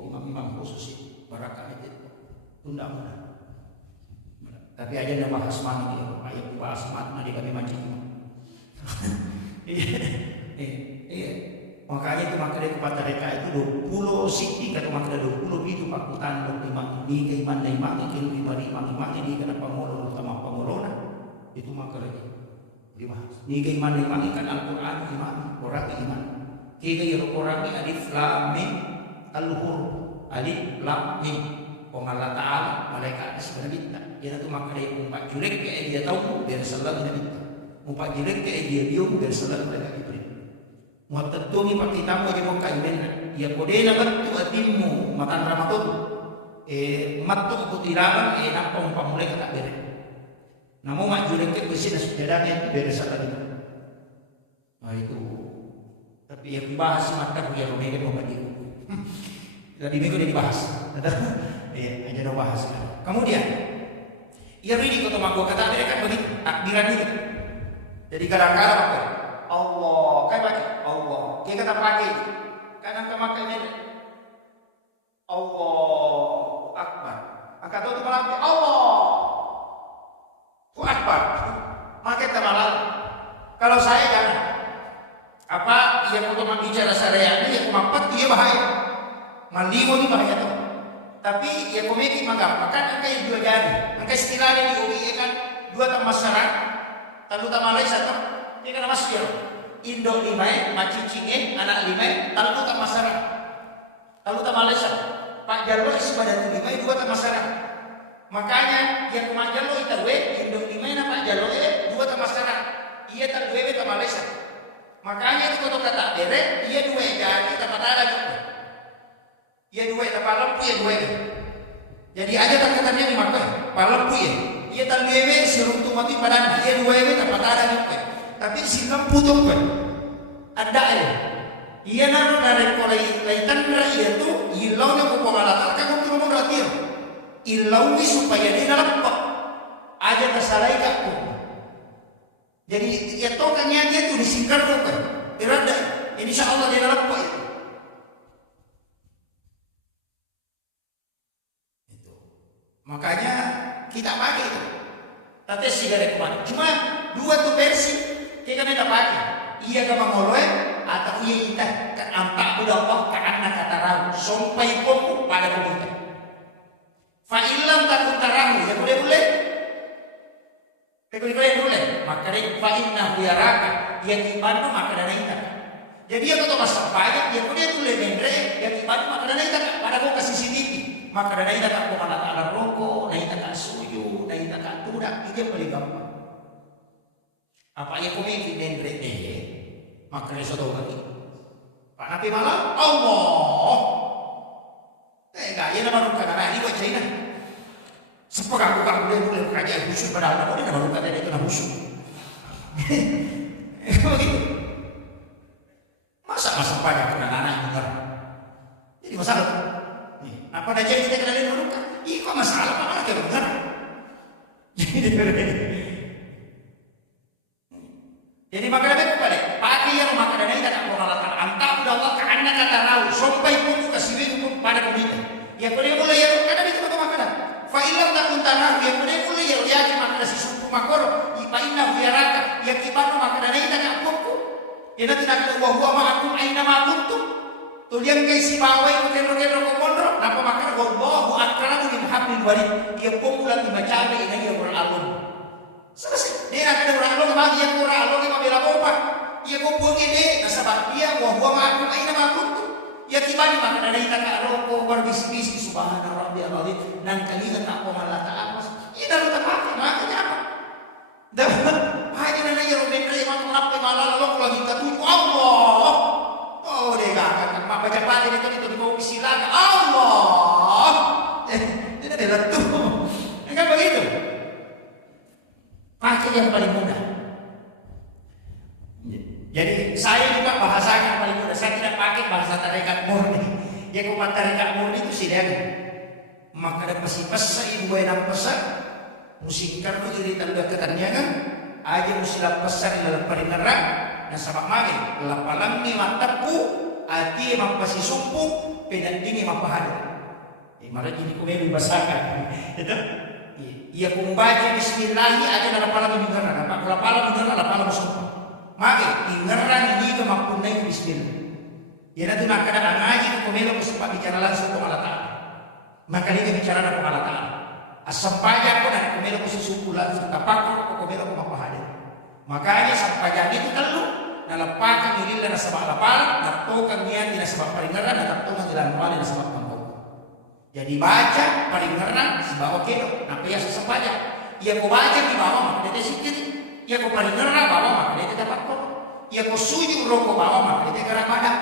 imam-imam khusus itu barakah itu tunda mudah. Tapi aja nak bahas mana dia, ayat bahas mana dia kami macam ni. Iya. Makanya itu maka dia kepada mereka itu 20 siti kata maka 20 itu pakutan 25 di keiman dan iman itu 5 ini kena pengolong utama pengolona itu maka lagi dibahas di keiman dan iman kan Al-Quran iman orang iman kita orang alif lam mim al-huruf alif lam mim Allah Ta'ala malaikat sebenarnya dia itu maka dia umpat julek ke dia tahu biar salam nabi umpat julek ke dia biung biar salam mereka Muatadumi pak kita mau jemok kaimen ya kode nabat tu atimu makan ramatut matu kutilaban nampong pamulai kata bere namun mak jurek ke besi dan sejadarnya bere salah itu nah itu tapi yang dibahas mata ya rumahnya mau bagi tadi minggu dia dibahas ya aja dah bahas kemudian ia ini kata mak gua kata bere kan begitu takbiran itu jadi kadang-kadang apa Allah, kan pakai Allah. Kita kata pakai, kadang kemakainya Allah Akbar. Maka tahu tu malam Allah Akbar. Maka kita malam. Kalau saya kan, apa yang untuk bicara syariat ini yang mampat dia bahaya. Mandigo ni bahaya tu. Tapi yang komiki magam, kan angka yang dua jadi, angka istilahnya di UI kan dua masyarakat, lalu Malaysia tu. Ini kan masih Indo 5, macicingin, anak 5, lalu tak masyarakat. Lalu tak Malaysia. Pak Jalur sebadan 5, 2 tak masyarakat. Makanya yang kemana Jalur itu Indo 5, Pak Jalur 2 tak masyarakat. Ia tak 2 tak Malaysia. Makanya itu kata derek, ia 2 jadi tak ada juga. Ia 2 tak lampu, ia 2. Jadi aja tak katanya di Makkah, lampu ya. Ia tak 2 seruntung mati badan, ia 2 tak ada juga. Tapi silam putung kan ada ia nana dari kolaitan ia tu ilaunya ko pangalatal kan ko mo ratir ilawi supaya dia lampak aja kesalai kakku jadi ya tokannya dia tu disingkar kan irada insyaallah dia lampak itu makanya kita pakai itu tapi sih dari kemana cuma 2 tu versi kita minta pakai, ia ke mangoloe atau ia kita ke ampak budak Allah ke anak kata ragu, sampai komu pada kita. Fa'ilam takut tarahu, ya boleh. Boleh. Maka dia fa'inna huyaraka, yang ibadah maka dana kita. Jadi ia kata masak banyak, ya boleh mendre, yang ibadah maka dana kita. Pada kau ke CCTV, maka dana kita tak kau mana alat rokok, dana kita tak suyu, dana kita tak tudak, itu yang paling gampang. Apa yang komik dan berete makanya satu lagi Pak Nabi malam Allah enggak ya nama ruka karena ini buat China Sepegak buka boleh kajian khusyuk padahal kamu dia baru kata itu khusyuk. Begitu. Masa banyak anak-anak yang benar. Jadi masalah tuh. Apa ada jadi kita kenalin dulu kan? Ih kok masalah apa anak yang benar? Jadi makanya balik. Pagi yang makanan ini tak mengalahkan. Angkat udah Allah karena kata rau. Sampai pun kasih pun pada pemita. Ya boleh mulai ya karena itu betul makanan. Fa'ilam takun tanah ya boleh mulai ya yaki makanan si suku makor. Ipa inna biaraka ya kibano makanan ini tak apokku. Ya nanti nak buah-buah makakum aina makuntum. Tulian kay si bawai ko kero komondro. Napa makan wallahu akramu min hablil warid. Ya pumulan di macabe ina ya orang alun. Selesai. Dia akan orang alun bagi yang orang alun yang mabela bopa. Ya kumpul gede nasabah dia buah-buah makakum aina makuntum. Ya kibani makanan ini tak rokok berbisi-bisi subhana rabbiyal azim. Nang kalian tak malah tak amas. Ini dalam tempat makanya apa? Dapat hanya nana ya robek kali mak ngap malah lo lagi katuju Allah. Oh dia akan mak baca pati itu di bawah silaga Allah. Tidak ada tuh. Kan begitu. Pakai yang paling mudah. Jadi saya juga bahasanya paling mudah. Saya tidak pakai bahasa tarekat murni. Ya kalau tarekat murni itu sih dia. Maka ada pesi-pesa ibu yang pesan. Musikkan ko diri tanda ketannya kan. Aja musilah pesan dalam peringeran. Yang sabak magi. Lapalang ni matapu. Ati mampasi sumpung. Pedandingi mampahada. Marah jadi kumeli basakan. Itu. Ia kumbaji bismillahi aja lapalang ni mingaran. Lapalang mingaran lapalang sumpung. Maka ingeran ini ke mapunai bismillah. Ya nanti nak ada ngaji ke komelo sempat bicara langsung ke Allah Taala. Maka dia bicara dengan Allah Taala. Asampaya pun nak komelo ke susu langsung tapak ke komelo ke mapahade. Makanya sampaya itu telu nalapakan diri dan sabak lapal, natokan niat di sabak paringeran dan natokan jalan wali dan sabak pangkau. Jadi baca paringeran sebawa kelo, napa ya sampaya. Ia ko baca di bawah maka dia sikit. Ya ko paringeran bawa maka dia dapat kok. Ya ko sujud roko bawa maka dia gerak pada.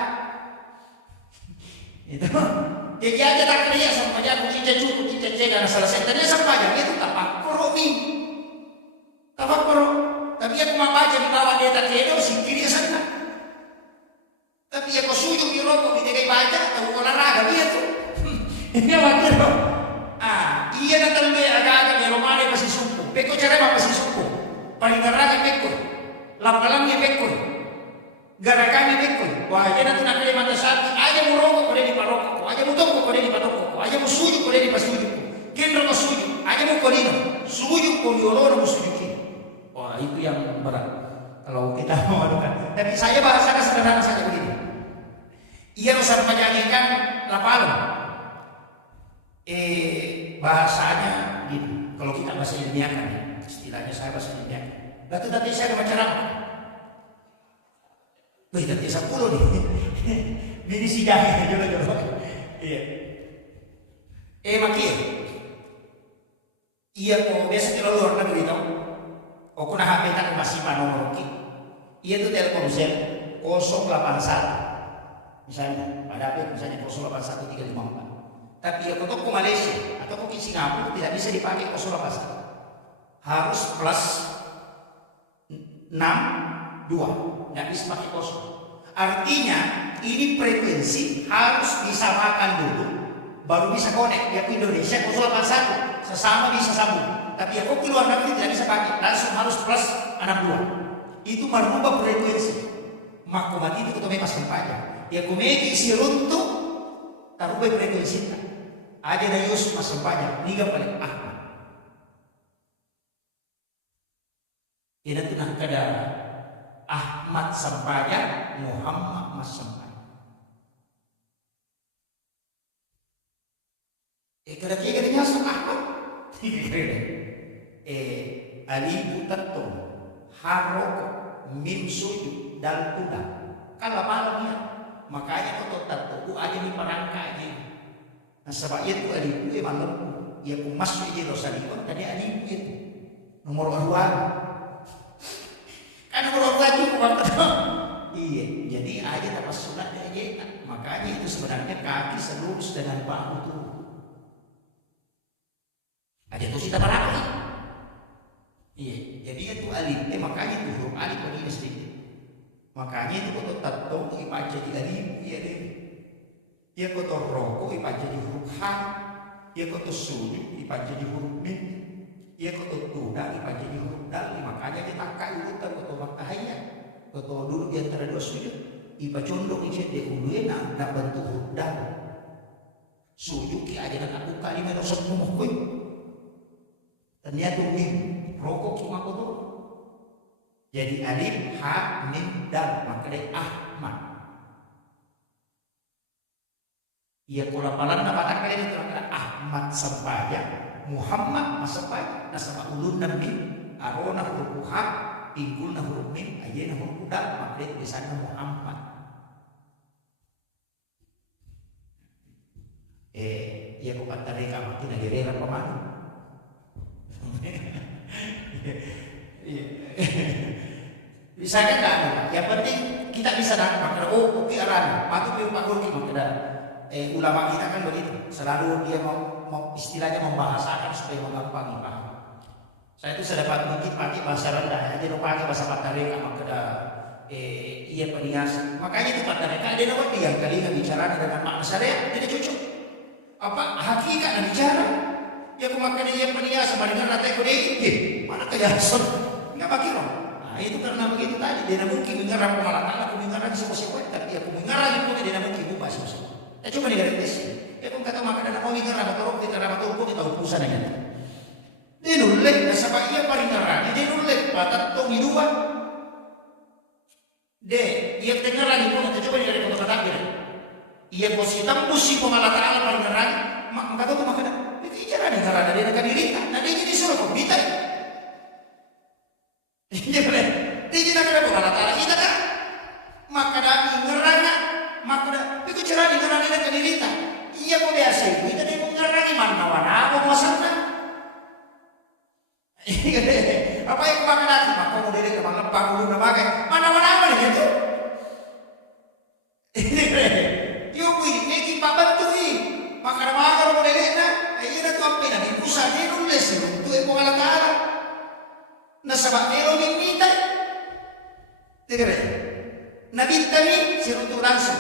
Itu. Dia aja tak kerja sampai aku cica dan selesai. Tadi sampai itu tapak koromi. Tapak koro. Tapi aku mau baca di bawah dia tak kedo si kiri sana. Tapi ya ko sujud di roko dia kayak baca tahu olahraga dia tuh. Ini apa kira? Iya datang dia agak-agak melomane pasti sumpu. Peko cara apa pasti sumpu. Paling garaga peko, lapalamnya peko, garagannya peko. Wah, jadi nanti nak kali mata sapi, aja mau rokok kau di parokok, aja mau toko kau di parokok, aja mau suju kau di pasuju, kendro kau suju, aja mau kolino, suju kau yolor mau suju kini. Wah, itu yang berat. Kalau kita mau adukan, tapi saya bahasakan sederhana saja begini. Ia usah menyanyikan lapalam. Bahasanya gini. Kalau kita bahasa ilmiahkan ya. Istilahnya saya bahasa ilmiah. Lalu tadi saya ada macam apa? Wih, tadi 10 nih. Ini sidang jodoh. Iya. Makin. Iya kok biasa di luar negeri tahu. Kok nak HP tak masih nomor ki. Iya tuh Telkomsel 081. Misalnya pada HP misalnya 081354. Tapi ya kalau ke Malaysia atau ke Singapura tidak bisa dipakai 081. Harus plus 62, nggak bisa pakai kosong. Artinya ini frekuensi harus disamakan dulu, baru bisa connect. Ya ke Indonesia 081 sesama bisa sambung. Tapi ya kok ke luar negeri tidak bisa pakai, langsung harus plus 62. Itu merubah frekuensi. Makomat itu kita memang sampainya. Ya kumeki isi runtuh, taruh frekuensi. Aja na Yusuf mas sampainya, niga paling Ahmad. Ina tunang kada Ahmad sampaya, Muhammad mas sampaya. Kada tiga niya sa Ahmad. Alibu tato, harok, mim sujud, dan kuda. Kalau malamnya, makanya kau tato, aja di perangka aja. Nah sebab itu alibu malam, ya ku masuk aja dosa liwan, tadi alibu itu nomor 2. Kan nomor 2 cukup iya, jadi aja tanpa sunatnya aja. Makanya itu sebenarnya kaki selurus dengan bahu tuh. Ada tuh kita berapa? Iya, jadi itu alif. Makanya itu huruf alif bagi sedikit. Makanya itu kotor tato ibaca di alif, iya deh. Ia kotor rokok ibaca di huruf h. Ia kotor sujud ibaca di huruf mim. Ia kotor tuda ibaca di huruf dal. Makanya kita akan urutan kotor matahaya. Kotor dulu di antara dua sujud. Iba condong ije de uluye na bentuk huruf dal. Sujud ki aja nak buka lima dosa semua koi. Ternyata mim rokok cuma kotor. Jadi alif, ha, mim, dal. Makanya Ahmad. Ia kolapalan na batak kali itu Ahmad sampaya, Muhammad sampaya. Nasama ulun dan mim, arona huruf ha, pinggul na huruf mim, ayena huruf dal. Makanya tulisannya Muhammad. Ia ko kata mereka makin nagirera pa man. Bisa kan enggak? Yang penting kita bisa dapat. Oh, oke aran. Patu piu pagul ki makada. Ulama kita kan begitu. Selalu dia mau istilahnya membahasakan supaya menggampangi paham. Saya itu sudah dapat mungkin pakai bahasa rendah, jadi lupa pakai bahasa Patareka makada. Ia penias. Makanya itu Patareka dia dapat yang kali nggak bicara dengan makna syariat, jadi cocok. Apa hakikat nak bicara? Ya aku makan dia penias sama dengan rata ekonomi. Mana kejason? Nggak pakai loh. Nah itu karena begitu tadi dia mungkin mengarang pengalaman aku mengarang sesuatu tapi aku mengarang itu dia mungkin buka sesuatu. Ya cuma di tes. Ya aku kata makan dan mau mengarang atau kita rapat tubuh kita urusan aja. Dia nulek nasabah ia paling ngarang. Dia nulek patat tong dua. Ia tengarang itu kita coba dari kata-kata dia. Ia positif musik pengalaman Allah paling ngarang. Maka tu makan. Itu cara ni cara dari negara diri. Nanti jadi suruh kau bitai. Dia jadi nak bukan antara kita kan, maka dah ngerana, maka dah. Itu cara ni ngerana dengan diri kita. Ia boleh asal kita ni ngerana mana wana apa masana. Apa yang kau makan nanti? Maka kau dari kemana panggung nama ke? Mana wana apa ni itu? Yo kui, neki pabat tu i. Maka nama kalau kau dari na, ia tu apa ni? Pusat ni nulis tu yang kau ngalah taala. Nasabak elo minta. Tegere. Nabi tadi sirutu langsung.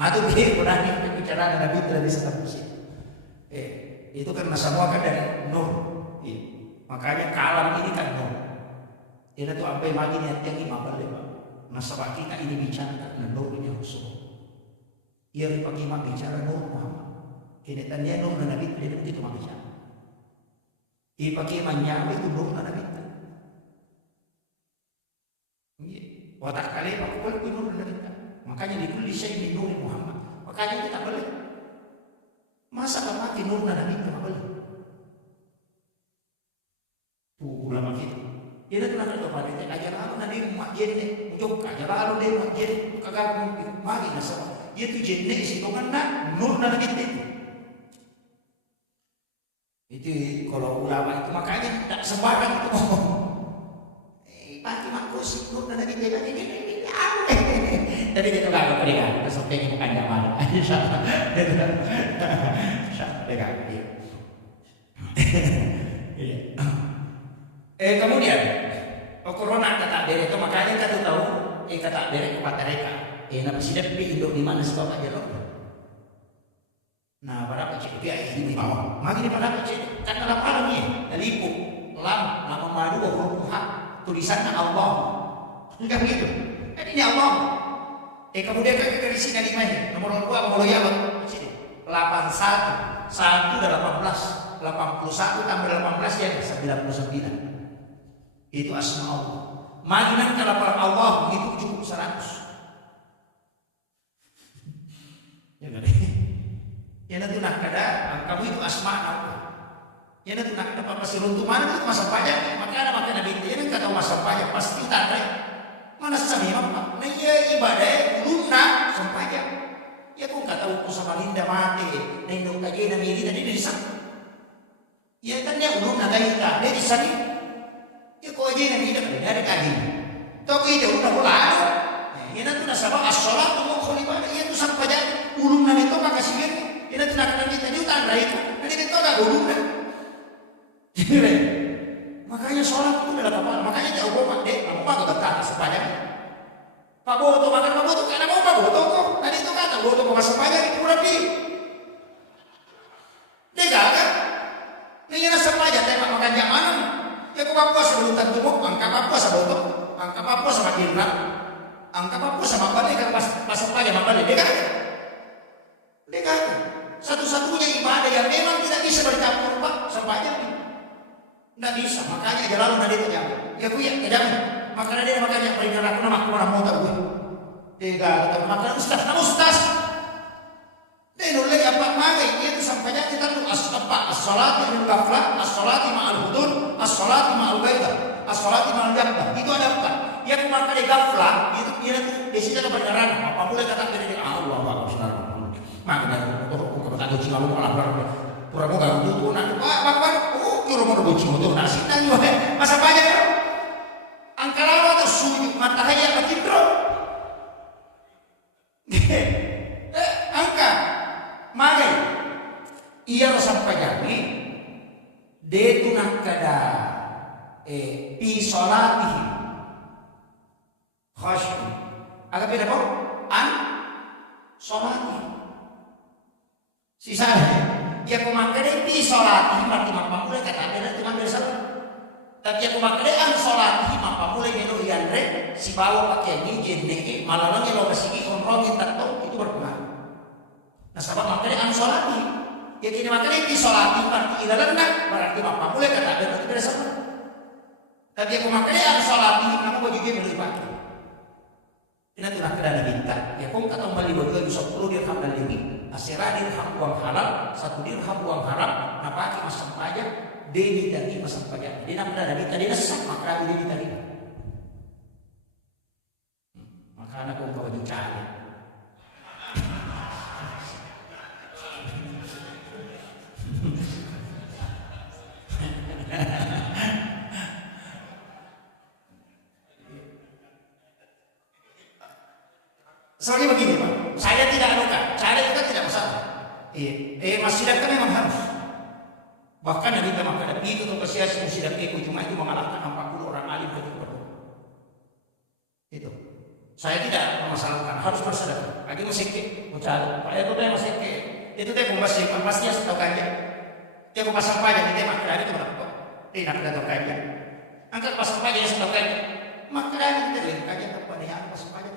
Matu biar berani bicara Nabi tadi status itu. Itu karena semua kan dari nur. Makanya kalam ini kan nur. Ini tuh apa yang lagi yang imam lebar. Nasabak kita ini bicara karena nur ini khusus. Ia dipakai imam bicara nur Muhammad. Kini tanya nur Nabi tadi begitu imam bicara. Dipakai imam itu nur Nabi. Watak kali aku boleh nur dari kita. Makanya ditulis saya ini nur Muhammad. Makanya kita boleh. Masa tak pakai nur Nabi kita boleh. Ulama kita. Dia tu nak kepada kita ajar lalu Nabi makjid ni. Ujuk ajar lalu dia makjid. Kagak magi nasab. Dia tu jenis isi tungan nak nur Nabi kita. Itu kalau ulama itu makanya tak sembarang itu ngomong. Pati makus nur dan Nabi dia ini. Tapi kita enggak berikan, sampai ini bukan zaman. Insyaallah. Insyaallah. Kemudian corona kata bere itu makanya kita tahu kata bere kepada mereka. Nak sidak di Indo di mana sebab aja loh. Nah, pada apa cik dia ini di bawah. Magi di pada apa cik? Kan ada apa ni? Lipu, lam, nama madu, huruf tulisannya Allah. Enggak begitu. Ini Allah. Kemudian dari sini lima ini. Nomor 2 nomor ya apa? 81 1 dan 18. 81 tambah 18 ya 99. Itu asma Allah. Maginan kalau Allah begitu cukup 100. Ya enggak deh. Ya nanti nak ada kamu itu asma Allah. Ya nanti nak dapat pasti runtuh mana itu masa pajak. Maka ada makan Nabi ini kata masa pajak pasti tak ada. Mana sami apa? Nah ya ibadah lunak sampajak. Ya kau kata uku sama Linda mati. Ninduk kaji Nabi ini tadi di sana. Ya kan dia ulun naga kita dia di sana. Ya kau aja Nabi ini dari kaji. Tahu itu udah mulai. Ya nanti nak sabah as-salat tu mau ibadah. Ya tu sampajak ulun Nabi itu makasih. Ya nanti nak Nabi tadi utan rai itu. Nabi itu agak ulun. Makanya sholat itu adalah apa? Makanya jauh Pak Dek, kamu mah berkata sepanjang. Pak Boto makan Pak Boto karena mau Pak Boto kok. Tadi itu kata Boto mau masuk sepanjang itu berarti. Dia kan? Ini rasa sepanjang tembak makan yang mana? Ya kok Papua sebelum tentu mau angka Papua sama Boto, angka Papua sama Dirna, angka Papua sama Bali kan pas sepanjang sama Bali. Dia kan? Satu-satunya ibadah yang memang tidak bisa bercampur Pak sepanjang ini. Tidak bisa, makanya aja lalu nanti tanya. Ya gue ya, tidak. Makanya dia makanya peringat aku nama aku orang mau tahu gue. Tidak, makanya ustaz. Dia nulis apa magai itu sampainya kita tuh as-salati min ghaflah, as-salati ma'al hudud, as-salati ma'al baidah, as-salati ma'al jabdah. Itu ada bukan? Ya maka di ghaflah itu dia tuh di sini ada benaran. Apa boleh kata dari Allah Akbar saudara. Makanya aku kata kunci lalu malah pura-pura gak butuh nanti Pak kira mau rebut cimoto nasi nang masa banyak ya angka lalu atau sujud matahari apa tidro angka magai ia sampai jami de tunak kada pi solati khasy agak beda kok an solati sisanya ya kumakere di sholat berarti mampa mulai kata ada cuma dari salah tapi ya kumakere an sholat mampa mulai menu iandre si bawa pakai ini jende malah lo kesini kontrol kita tahu itu berpengaruh nah sebab makere an sholat ya kini makere di sholat berarti idalan berarti mampa mulai kata ada berarti dari salah tapi ya kumakere an sholat kamu baju dia menu pakai ini tuh nak ada minta ya kau kata kembali berdua bisa 10 dirham dan lebih asera dirham uang halal 1 dirham uang haram napaki masang pajak dia tadi masang pajak dia nak ada minta dia sah maka dia tadi maka anak kau baju cari soalnya begini Pak, saya tidak anukan, cara kita tidak masalah. Masjidat kan memang harus. Bahkan Nabi memang ada itu untuk persias masjidat itu cuma itu mengalahkan 40 orang alim itu berdua. Itu. Saya tidak memasalahkan, harus bersedekah. Lagi musik, mencari. Pak itu teh musik. Itu teh pembasih pasti harus tahu kajian. Dia pasang pajak itu maka itu berapa? Tidak ada tahu kajian. Angkat pasang pajak yang tahu kajian. Maka itu teh kajian apa nih? Pasang pajak.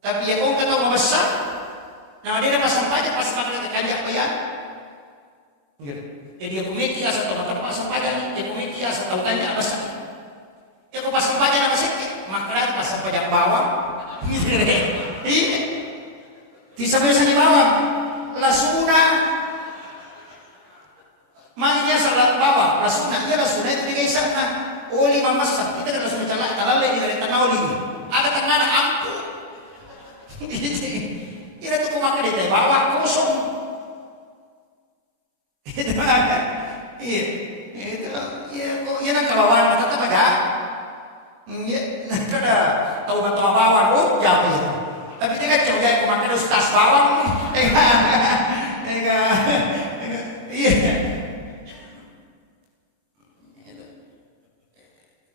Tapi ya kau kata mau besar, nah dia pasang pajak pas makan kajak apa ya? Jadi dia komiti asal tahu makan pasang pajak, dia komiti asal tahu kajak apa sih? Dia kau pasang pajak apa sih? Makanya pasang pajak bawang, iya, bisa di bawang, lasuna, makanya salat bawang, lasuna dia lasuna itu dia sana, oli mamasak, kita kan lasuna calak, kalau lagi dari tanah oli, ada tengah ada ampu. Ira tuh kumakan di bawah kosong. Itu ada. Iya. Itu ya kok ya nak kawan tetap ada. Iya, nak ada tahu betul bawang jauh itu. Tapi dia kan coba kumakan ustaz bawang. Iya.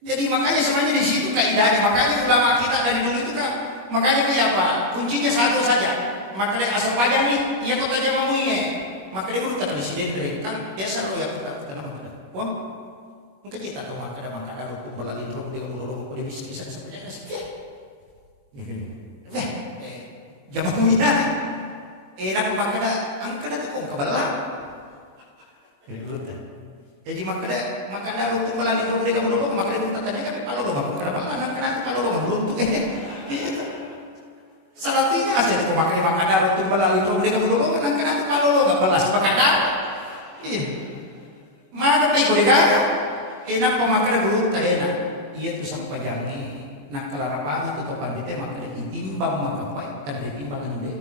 Jadi makanya semuanya di situ kaidahnya. Makanya ulama kita dari dulu itu kan makanya dia apa? Kuncinya satu saja. Makanya asal pajak nih, ia kota aja mau ini. Makanya dulu kata di sini kan biasa lo ya kita nama kita. Wah, mungkin kita tahu makanya ruku melalui ruku dia menurut dia bisa sebenarnya sih. Jangan punya. Nak makanya angkat itu kok kebelah. Jadi makanya ruku melalui ruku dia menurut makanya kita tanya kan kalau lo bang kenapa kalau lo belum tuh salatinya aja pakai makanan untuk melalui problema dulu kan kalau lo nggak belas makanan mana nih gue kagak enak pemakan dulu tak enak iya tuh sampai jangan nak kelarapan itu topan kita makanya ditimbang makapai dan ditimbang ide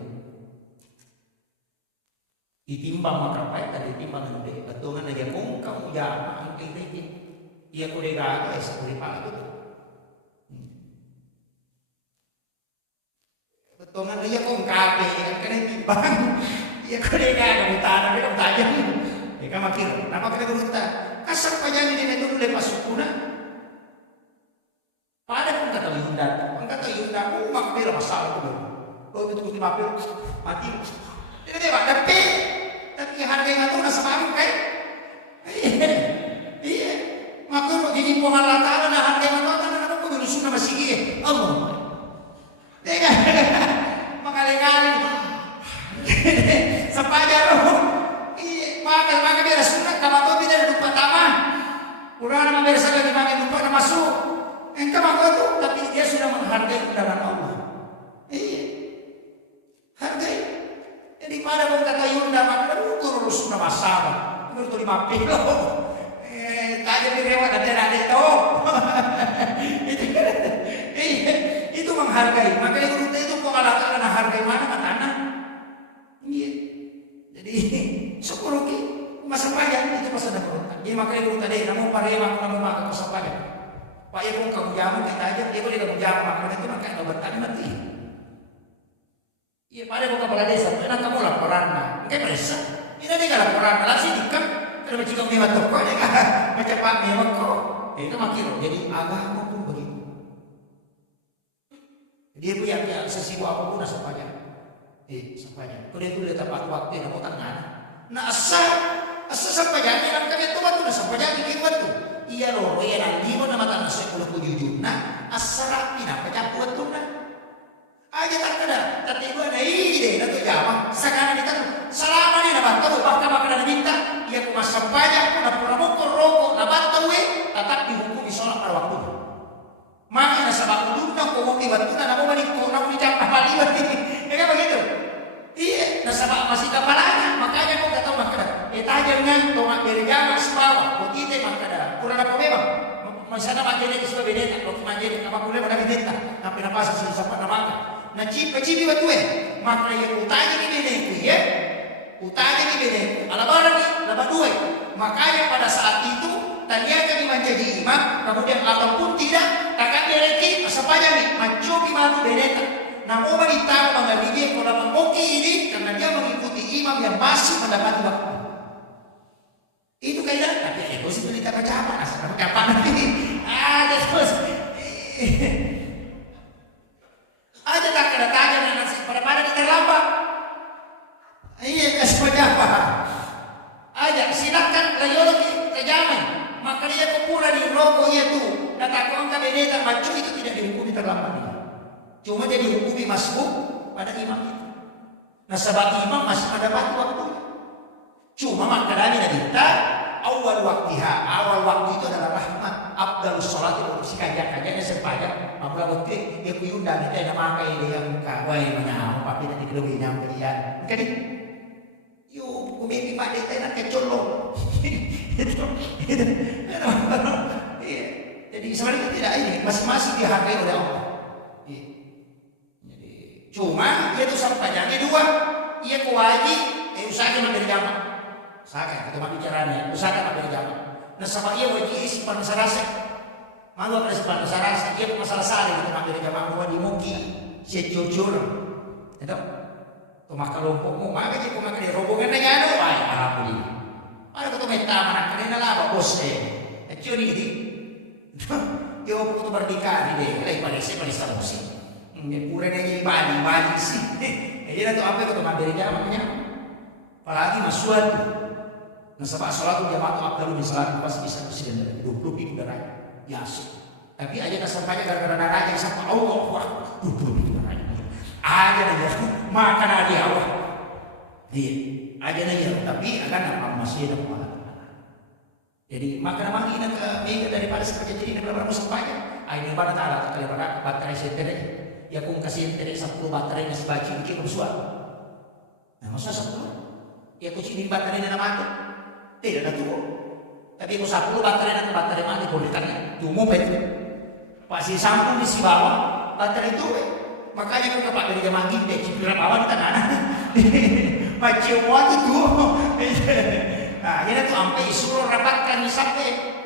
ditimbang makapai dan ditimbang ide betul kan aja kamu ya angkat ini iya gue kagak seperti apa tuh Tongan dia kok kape kan kena timbang. Ya kau dia kan tanah dia kan tajam. Ya kan makin. Nama kita beruta. sampajang ini itu lepas sukuna. Pada pun kata Yunda, mak bela masalah tu. Oh betul betul mati. Dia dia tapi harga yang tu nasa malu kan? Iya. Maka kalau jadi Allah Taala na harga yang tu kan aku dulu sunnah masih gini. Allah. Tengah. Mengaling-aling. Sepaja roh. Iya, maka dia sunnah kalau tu tidak lupa taman. Kurang nama biasa lagi makin lupa nama masuk. Engkau maka tu tapi dia sudah menghargai undangan Allah. Iya. Hargai. Jadi pada pun kata Yunda maka ukur sunnah masalah. Menurut 5 kilo. Tadi direwat ada tahu. Itu menghargai. Maka yang itu kok Allah Taala hargai mana katana. Iya. Jadi syukur ki masa panjang itu masa berontak. Jadi makanya guru tadi namun parewa kamu maka kesampaian. Pak ya pun kamu jamu kita aja dia boleh kamu jamu maka itu maka enggak bertani mati. Iya pada buka kepala desa, enak kamu laporan nah. Kayak perisa. Ini dia laporan lah sih dikam. Kalau macam kamu lewat toko dia macam Pak memang kok. Itu makin jadi agama pun begitu. Dia punya sesibu apapun sampainya. Sampainya. Kalau itu dia tepat waktu yang mau tangan. Nah asal sampainya kan kami tu waktu dah sampainya bikin waktu. Iya loh, iya nanti mau nama tanah sekolah kujujur. Nah asal tidak pecah waktu nah. Aja tak ada, tapi gua ada ide atau jawab. Sekarang kita selama ni dapat tahu bahkan makanan minta, ia ku masa banyak, nak pura mukul rokok, dapat tahu tetap dihukum sholat pada waktu. Maka nasabak dulu nak kau mungkin waktu nak mau balik kau nak dicap apa lagi, ya kan begitu? Iya, nasabak masih kapalanya, makanya kau tak tahu makanan. Tajam dengan tomak berjamaah sebawa, kau tidak makanan. Kurang apa memang? Misalnya majene itu sebab beda, kalau majene apa boleh pada beda, tapi apa sih sampai nama na cipi waktu maka yang utanya ni beda itu ya, utanya ni beda itu, alabaran ni, laba dua. Makanya pada saat itu tanya kami menjadi imam, kemudian ataupun tidak, takkan berarti sepanjang ni mencobi mati beda. Namun bagi tahu mengambil dia kalau mengoki ini karena dia mengikuti imam yang masih mendapat waktu. Itu kaidah, tapi itu sih berita macam asal kapan nanti ada terus. Ada tak kedatangan dan nasi pada terlambat. Iya kasih apa? Aja silakan radiologi terjamin. Maka dia kepura di rokok itu. Datang kau angkat beda maju itu tidak dihukumi terlambat. Cuma jadi hukumi masbuk pada imam itu. Nah sebab imam masih mendapat waktu. Cuma maka dari kita awal waktu itu adalah rahmat. Abdalus sholat itu si kajian-kajiannya sepanjang apabila waktu dia kuyundang itu yang memakai dia yang kawai menyamuk tapi nanti kelebih nyamuk dia maka dia yuk kumiti pak dia nak kecolok jadi sebenarnya tidak ini masing-masing dihargai oleh Allah jadi cuma dia itu sampainya dua ia kuwaji usahakan memberi jamak usahakan kita bicaranya usahakan memberi jamak. Nah sama ia wajib isi panasarasa. Malu ada panasarasa ia masalah sari kita ambil jamaah gua di muki si jujur. Itu. Tu maka lompokmu maka jika maka di rombongan aja ada ay alhamdulillah. Ada tu meta mana kena lah bos curi di. Dia mau tu berdikari deh. Lagi pada musik. Pura aja ibadi sih. Jadi tu apa tu ambil jamaahnya. Apalagi masuat. Nah sebab sholat itu jamaah abdul bin salat pasti bisa presiden dari 20.000 darahnya biasa. Tapi aja tak sampainya gara-gara darahnya sampai Allah wah 20.000 darahnya. Aja aja makan aja Allah. Iya, aja aja tapi akan apa masih ada kepala. Jadi makan lagi nak mega daripada sebagai jadi daripada sampainya. Ini pada taala kali pada baterai setere. Ya pun kasih setere 10 baterai nasi baci mungkin bersuara. Nah masa 10? Ya kucing baterai nak mati. Tidak ada tuh. Tapi kalau 10 baterai mati boleh tanya. Tumu pet. Pasti sambung di si bawah baterai itu. Makanya kalau Pak dari jamaah kita cipiran bawah di tanah. Macam waktu itu. Nah, ini tuh sampai suruh rapatkan sampai.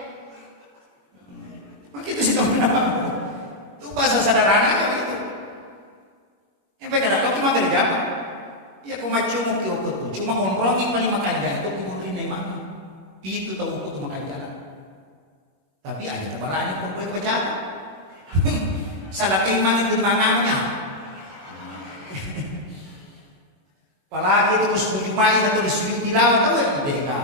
Maka itu sih kamu kenapa? Itu bahasa sederhana gitu. Yang baik ada kau cuma dari jamaah. Ya aku macam mau kau cuma ngomongin paling makan jalan itu kemudian emang. Itu tahu aku tuh makan jalan. Tapi aja tabaranya pun boleh baca. Salah keimanan di mangamnya. Apalagi itu subuh Jumat atau di subuh tilawah tahu ya beda.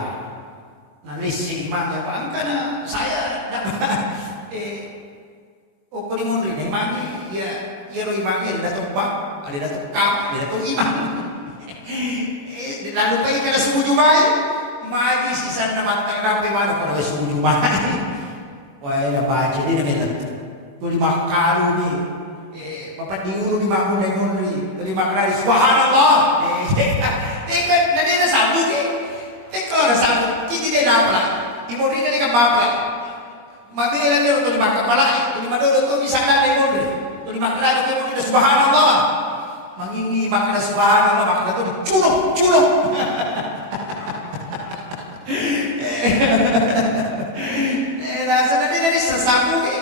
Nanti si imam ya Pak, karena saya dapat Kali munri nih imam ya ro imam ada datuk bab, ada datuk kap, ada datuk imam. Lalu kaya kada subuh Jumat, magi sisa nama rapi mana kalau subuh Jumat. Wah ya baca dia namanya tu di makaru ni, bapak diuru di makun dan munri, di makaru subhanallah. Kan nanti ada sambut kalau ada sambut, kita tidak dapat. Ibu dia ni kan bapak. Mabili lang yun, ito lima kapalay, ito lima doon, ito isang nanay mo rin. Ito lima kapalay, ito lima subhanallah. Mangingi makna subhanallah, makna doon, chulok. Nasa na din sa sabu eh.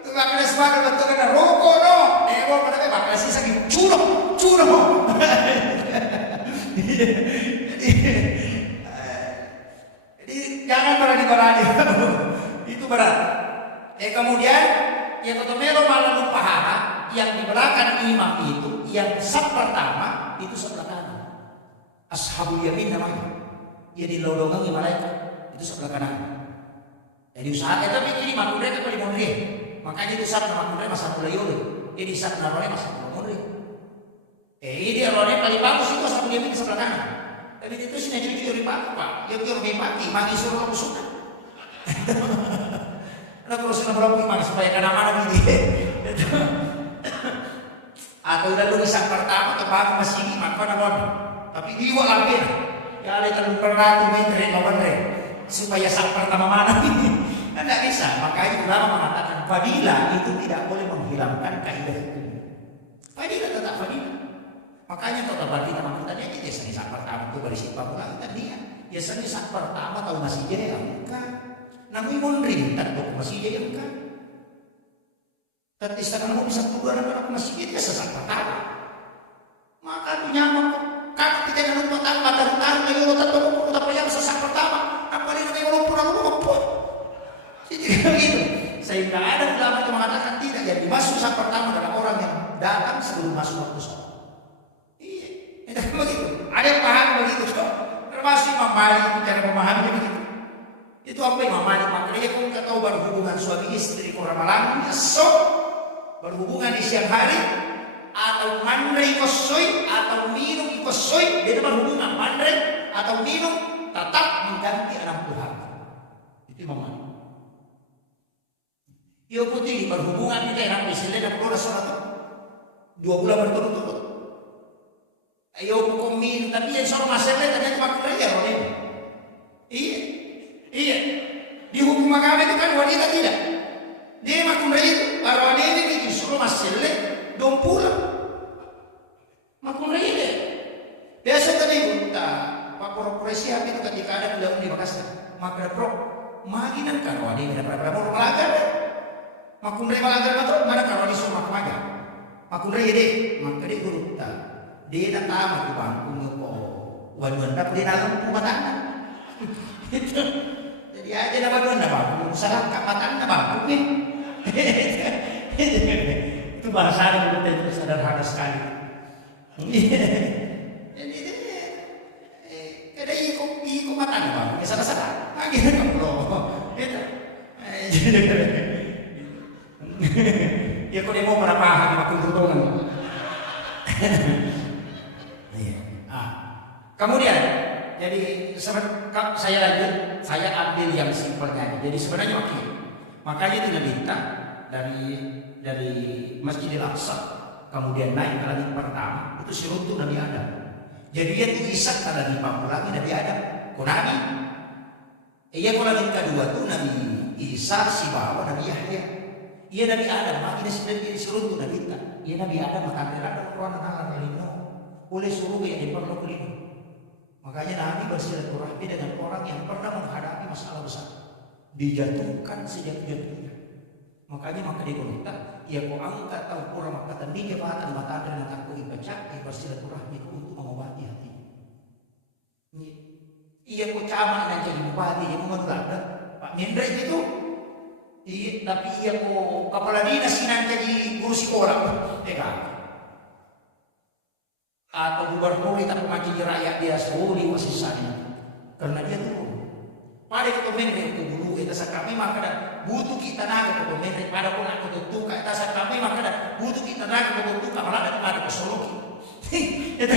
Ito makna subhanallah, ito ka na roko, no? Ewan pa namin, makna sisagin, chulok. Jadi jangan berani-berani. Itu berat. Kemudian yang kotomelo malah pahara yang di belakang imam itu yang saf pertama itu sebelah kanan. Ashabul yamin namanya. Ia dilodongi malaikat itu sebelah kanan. Jadi usaha kita bikin imam mereka paling mondre. Makanya itu saf nama mondre masa mulai yore. Ini saf nama masa mulai mondre. Ini rone paling bagus itu ashabul yamin di sebelah kanan. Tapi itu sih cuci yore Pak. Ya biar mati, mati suruh aku suka. Nah kalau sudah berapa iman supaya mana ini, atau udah lu isang pertama atau masih iman kau namun, tapi diwa lagi, ya ada terlalu pernah meter lawan supaya sang pertama mana ini, tidak bisa. Makanya ulama mengatakan fadilah itu tidak boleh menghilangkan kaidah itu. Fadilah tetap fadilah. Makanya tetap fadilah makanya tadi biasanya sang pertama itu berisi pamulang tadi ya. Biasanya sang pertama tahu masih jaya bukan. Namun mondri tak tahu masih jaya kan. Tapi sekarang mau bisa keluar anak masih dia sesak pertama. Maka tu nyaman kan kita nak lupa tak mata lagi lo tak tahu apa yang sesak pertama. Apa ini namanya lupa apa. Jadi begitu. Sehingga ada ulama yang mengatakan tidak jadi masuk sesak pertama adalah orang yang datang sebelum masuk waktu sholat. Iya, itu begitu. Ada yang paham begitu so. Termasuk Imam Malik cara memahami begitu. Itu apa Imam Malik makanya kalau kita tahu berhubungan suami istri orang malam esok berhubungan di siang hari atau mandre ikosoi atau minum ikosoi dia berhubungan mandre atau minum tetap mengganti anak Tuhan. Itu Imam Malik. Ia putih berhubungan kita enak misalnya dan keluar sholat 2 bulan berturut-turut. Ayo pokok minum tapi yang soal masalah ternyata makin ya orang ini. Iya, di hukum agama itu kan wanita tidak. Dia makin itu, baru ada ini disuruh masile, dong pulang. Makin itu. Biasa tadi kita, Pak Profesi itu ketika ada bilang di Makassar, maka Prof, maginan kan wanita pada mau melanggar. Makin melanggar betul, mana kalau disuruh makanya. Makin ini, maka dia guru tak. Dia nak tahu di bangku ngeko, wan-wan tak dia nak rumah tangga. Itu. Jadi aja nama doan bangku, salah kapatan bangku nih. Itu bahasa yang betul sederhana sekali. Jadi ada iko mata bangku, salah. Akhirnya kamu itu. Ya kau dia mau berapa makin bertongan. Kemudian jadi saya lanjut, saya ambil yang simpelnya. Jadi sebenarnya makanya itu minta dari Masjidil Aqsa, kemudian naik ke langit pertama itu sirut Nabi Adam. Jadi dia Ishak ke langit lagi Nabi Adam. Nabi. Iya ke langit kedua tuh Nabi Isa si bawa Nabi Yahya. Iya Nabi Adam, makanya sudah sirut Nabi kita. Iya Nabi Adam maka ada Quran anak lino. Oleh suruh yang diperlu kelima. Makanya Nabi bersilaturahmi dengan orang yang pernah menghadapi masalah besar, dijatuhkan sejak jatuhnya. Makanya maka dia berkata, ya kau angkat tahu orang maka tadi jabatan mata dan aku dibaca, bersilaturahmi untuk mengobati hati. Iya kau camat dan jadi bupati yang membuat Pak Mendra itu Iya, tapi iya ko kepala dinas sinan jadi guru sekolah. Atau gubernur kita menjadi rakyat dia suri wasisanya. Karena dia tuh pada kita menre itu dulu kita sakami maka butuh kita naga ke menre pada pun aku tutup kita sakami maka butuh kita naga ke tutup malah ada kesoloki. Itu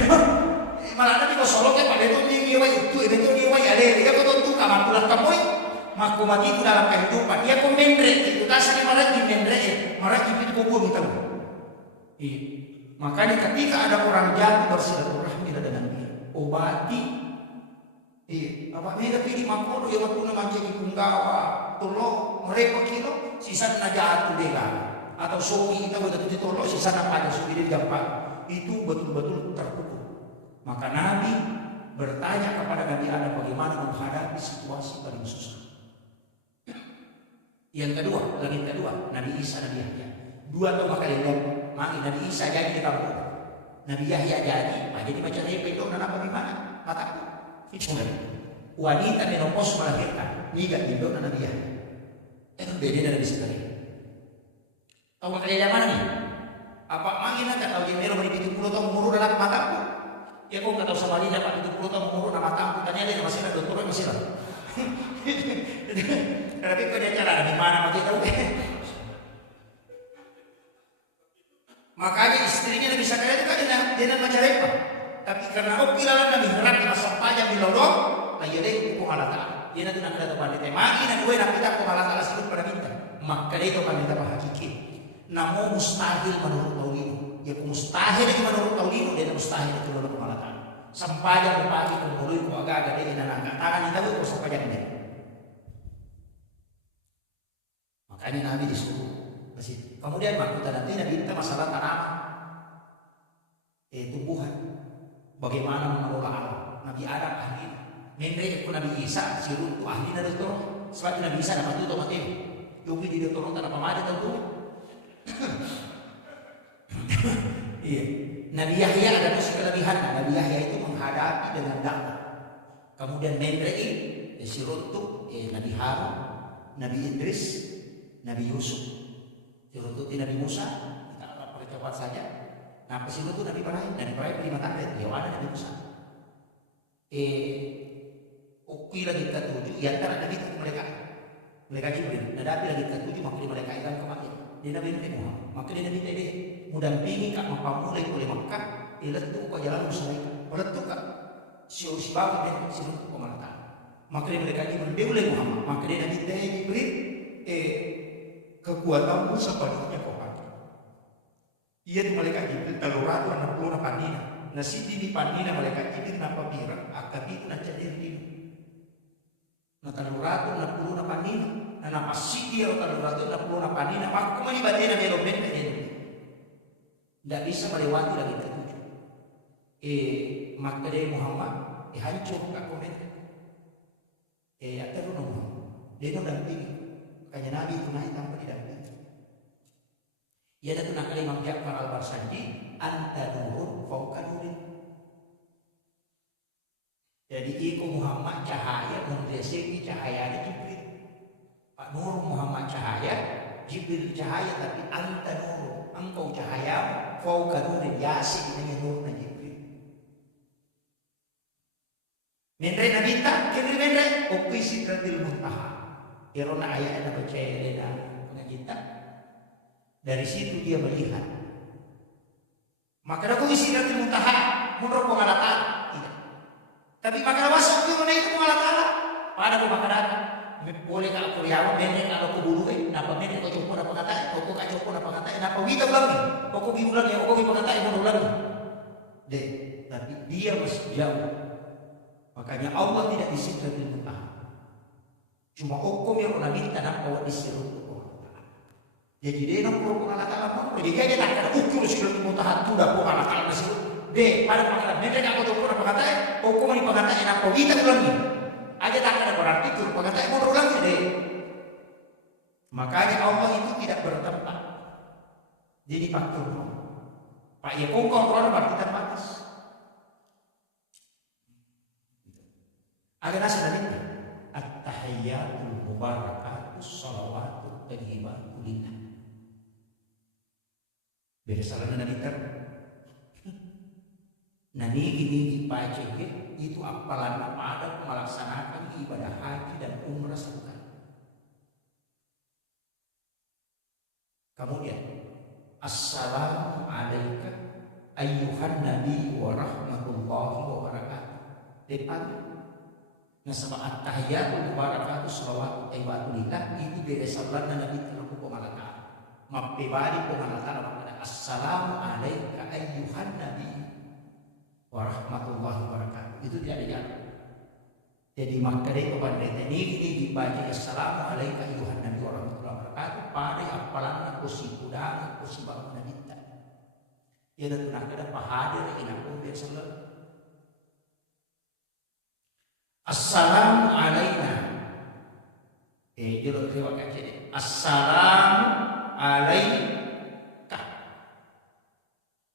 malah ada di kesoloki pada itu dia itu dia ada dia ko tutup kamar pulang kamoy. Maku mati itu dalam kehidupan dia ko menre itu kasar malah di menre malah di pintu kubur kita. Iya. Makanya ketika ada orang jatuh bersilaturahmi dengan dia, obati. Apa mereka pilih makodo yang waktu namanya di Punggawa, tolong mereka kilo sisa na jatuh dega atau soki kita betul ditolong sisa na pada soki di gampang itu betul-betul terpukul. Maka Nabi bertanya kepada Nabi Adam bagaimana menghadapi situasi paling susah. Yang kedua, Nabi Isa Nabi Yahya. Dua atau kali mangi Nabi Isa jadi di kampung. Nabi Yahya jadi macam itu dan apa di mana? Mataku. Itu wanita menopause melahirkan. Niga di dona Nabi Yahya. Itu beda dari sekali. Tahu kali zaman ni? Apa mangi nak tahu dia mero beri 70 tahun umur dalam mataku. Ya kau enggak tahu sama dia dapat 70 tahun umur dalam mataku. Tanya dia masih ada dokter masih ada. Tapi kau dia cara di mana macam tahu. Makanya istrinya Nabi Zakaria itu kan dia macam apa? Tapi karena pilalan Nabi Harap di masa pajak di lodok, ayo deh hukum Allah Ta'ala. Dia nanti nak ada tuan dia magi nak dua nak kita hukum Allah Ta'ala sebut pada minta. Maka dia itu kan minta hakiki. Namun mustahil menurut Taulino. Ya mustahil lagi menurut Taulino dia mustahil itu menurut Allah Ta'ala. Sampajak pagi kumului ku agak dia nak angkat tangan kita itu sampajak dia. Makanya Nabi disuruh. Kemudian maksudnya nanti Nabi minta masalah tanaman, tumbuhan, bagaimana mengelola alam. Nabi Adam ahli, menre pun Nabi Isa sirut tu ahli na doktor. Sebab Nabi Isa dapat itu Mateo, yogi di doktor tanpa pamada tentu. Iya, Nabi Yahya ada kelebihan. Nabi Yahya itu menghadapi dengan dakwah. Kemudian menre sirut tu Nabi Harun, Nabi Idris, Nabi Yusuf. Untuk Nabi Musa, kita pakai cepat saja. Nah, pesilu itu Nabi Ibrahim 5 tahun, ya ada Nabi Musa. Ukui lagi ke-7, ya antara Nabi itu mereka Jibril. Nabi lagi ke-7, maka mereka ikan kematian. Dia Nabi Muhammad, maka dia Nabi Tede, mudampingi kak mempamulai oleh Makkah, ilat itu kok jalan Musalaika. Walat itu kak, si bawa dia silu itu pemerintah. Maka dia mereka Jibril, dia oleh Muhammad, maka dia Nabi Tede Jibril, kekuatan Musa paliknya kau pakai. Ia di malaikat Jibril taluratu anak puluh na panina. Nasi di panina malaikat Jibril napa bira akad itu na cadir dino. Na taluratu anak puluh na panina. Na napa sidi atau taluratu anak puluh na panina. Maka kemana ibadah na belom benda dia. Tidak bisa melewati lagi ketujuh. Maka dia Muhammad hancur kak komentar. Akhirnya Muhammad dia dampingi. Makanya Nabi itu naik tanpa didampingi. Ia ada tunang kali Imam Ja'far Al-Barsanji, anta nurun fauqa nurin. Jadi iku Muhammad cahaya menggeseki cahaya ada Jibril. Pak Nur Muhammad cahaya, Jibril cahaya, tapi anta nurun, engkau cahaya fauqa nurin, yasik dengan nurna Jibril. Menre Nabi tak kiri menre ukui sidratil muntaha. Irona ayat yang percaya dengan kita. Dari situ dia melihat. Maka aku isi dari muntaha, mundur pengalatan. Tidak. Tapi maka masuk di mana itu pengalatan. Pada aku maka datang. Boleh tak aku riawan, bener kalau aku bulu napa bener kau cukup apa kata, kau kau cukup apa kata, napa kita lagi, kau bilang ya, kau bilang kata mundur lagi. Deh, tapi dia masih jauh. Makanya Allah tidak isi dari muntaha. Cuma hukum yang Nabi tanam bawa disiru. Jadi dia nak pun Allah Taala pun dia tak ada hukum disiru mutahat tu dah pun Allah Taala disiru. Deh pada makanan mereka tak tahu apa kata hukum ini perkataan apa kita lagi. Aja tak ada berarti itu perkataan mau lagi deh. Makanya Allah itu tidak bertempat. Jadi faktor. Pak ya kau kontrol berarti terbatas. Ada nasi tadi. At-tahiyyatul mubarakatus shalawatu tayyibatu lillah. Beresalan na niter. Nanigi-nigi pajak itu apalan pada melaksanakan ibadah haji dan umrah sekali. Kemudian, assalamu alaika ayyuhan nabi wa rahmatullahi wa barakatuh. Depan nasaba at-tahiyyatu wa barakatuh salawatu tayyibatu lillah itu beresalan na nabi telah kumalatan. Mapibadi kumalatan pada assalamu alaika ayyuhan nabi warahmatullahi wabarakatuh. Itu tidak ada jalan. Jadi maka dari kepada ini dibaca assalamu alaikum ayuhan nabi warahmatullahi wabarakatuh pada apalan aku si kudang aku si bangun nabita. Ya dan nak ada pahadir ina pun biasa. Assalamu alaina. Jelo terima kasih. Assalamu alaika.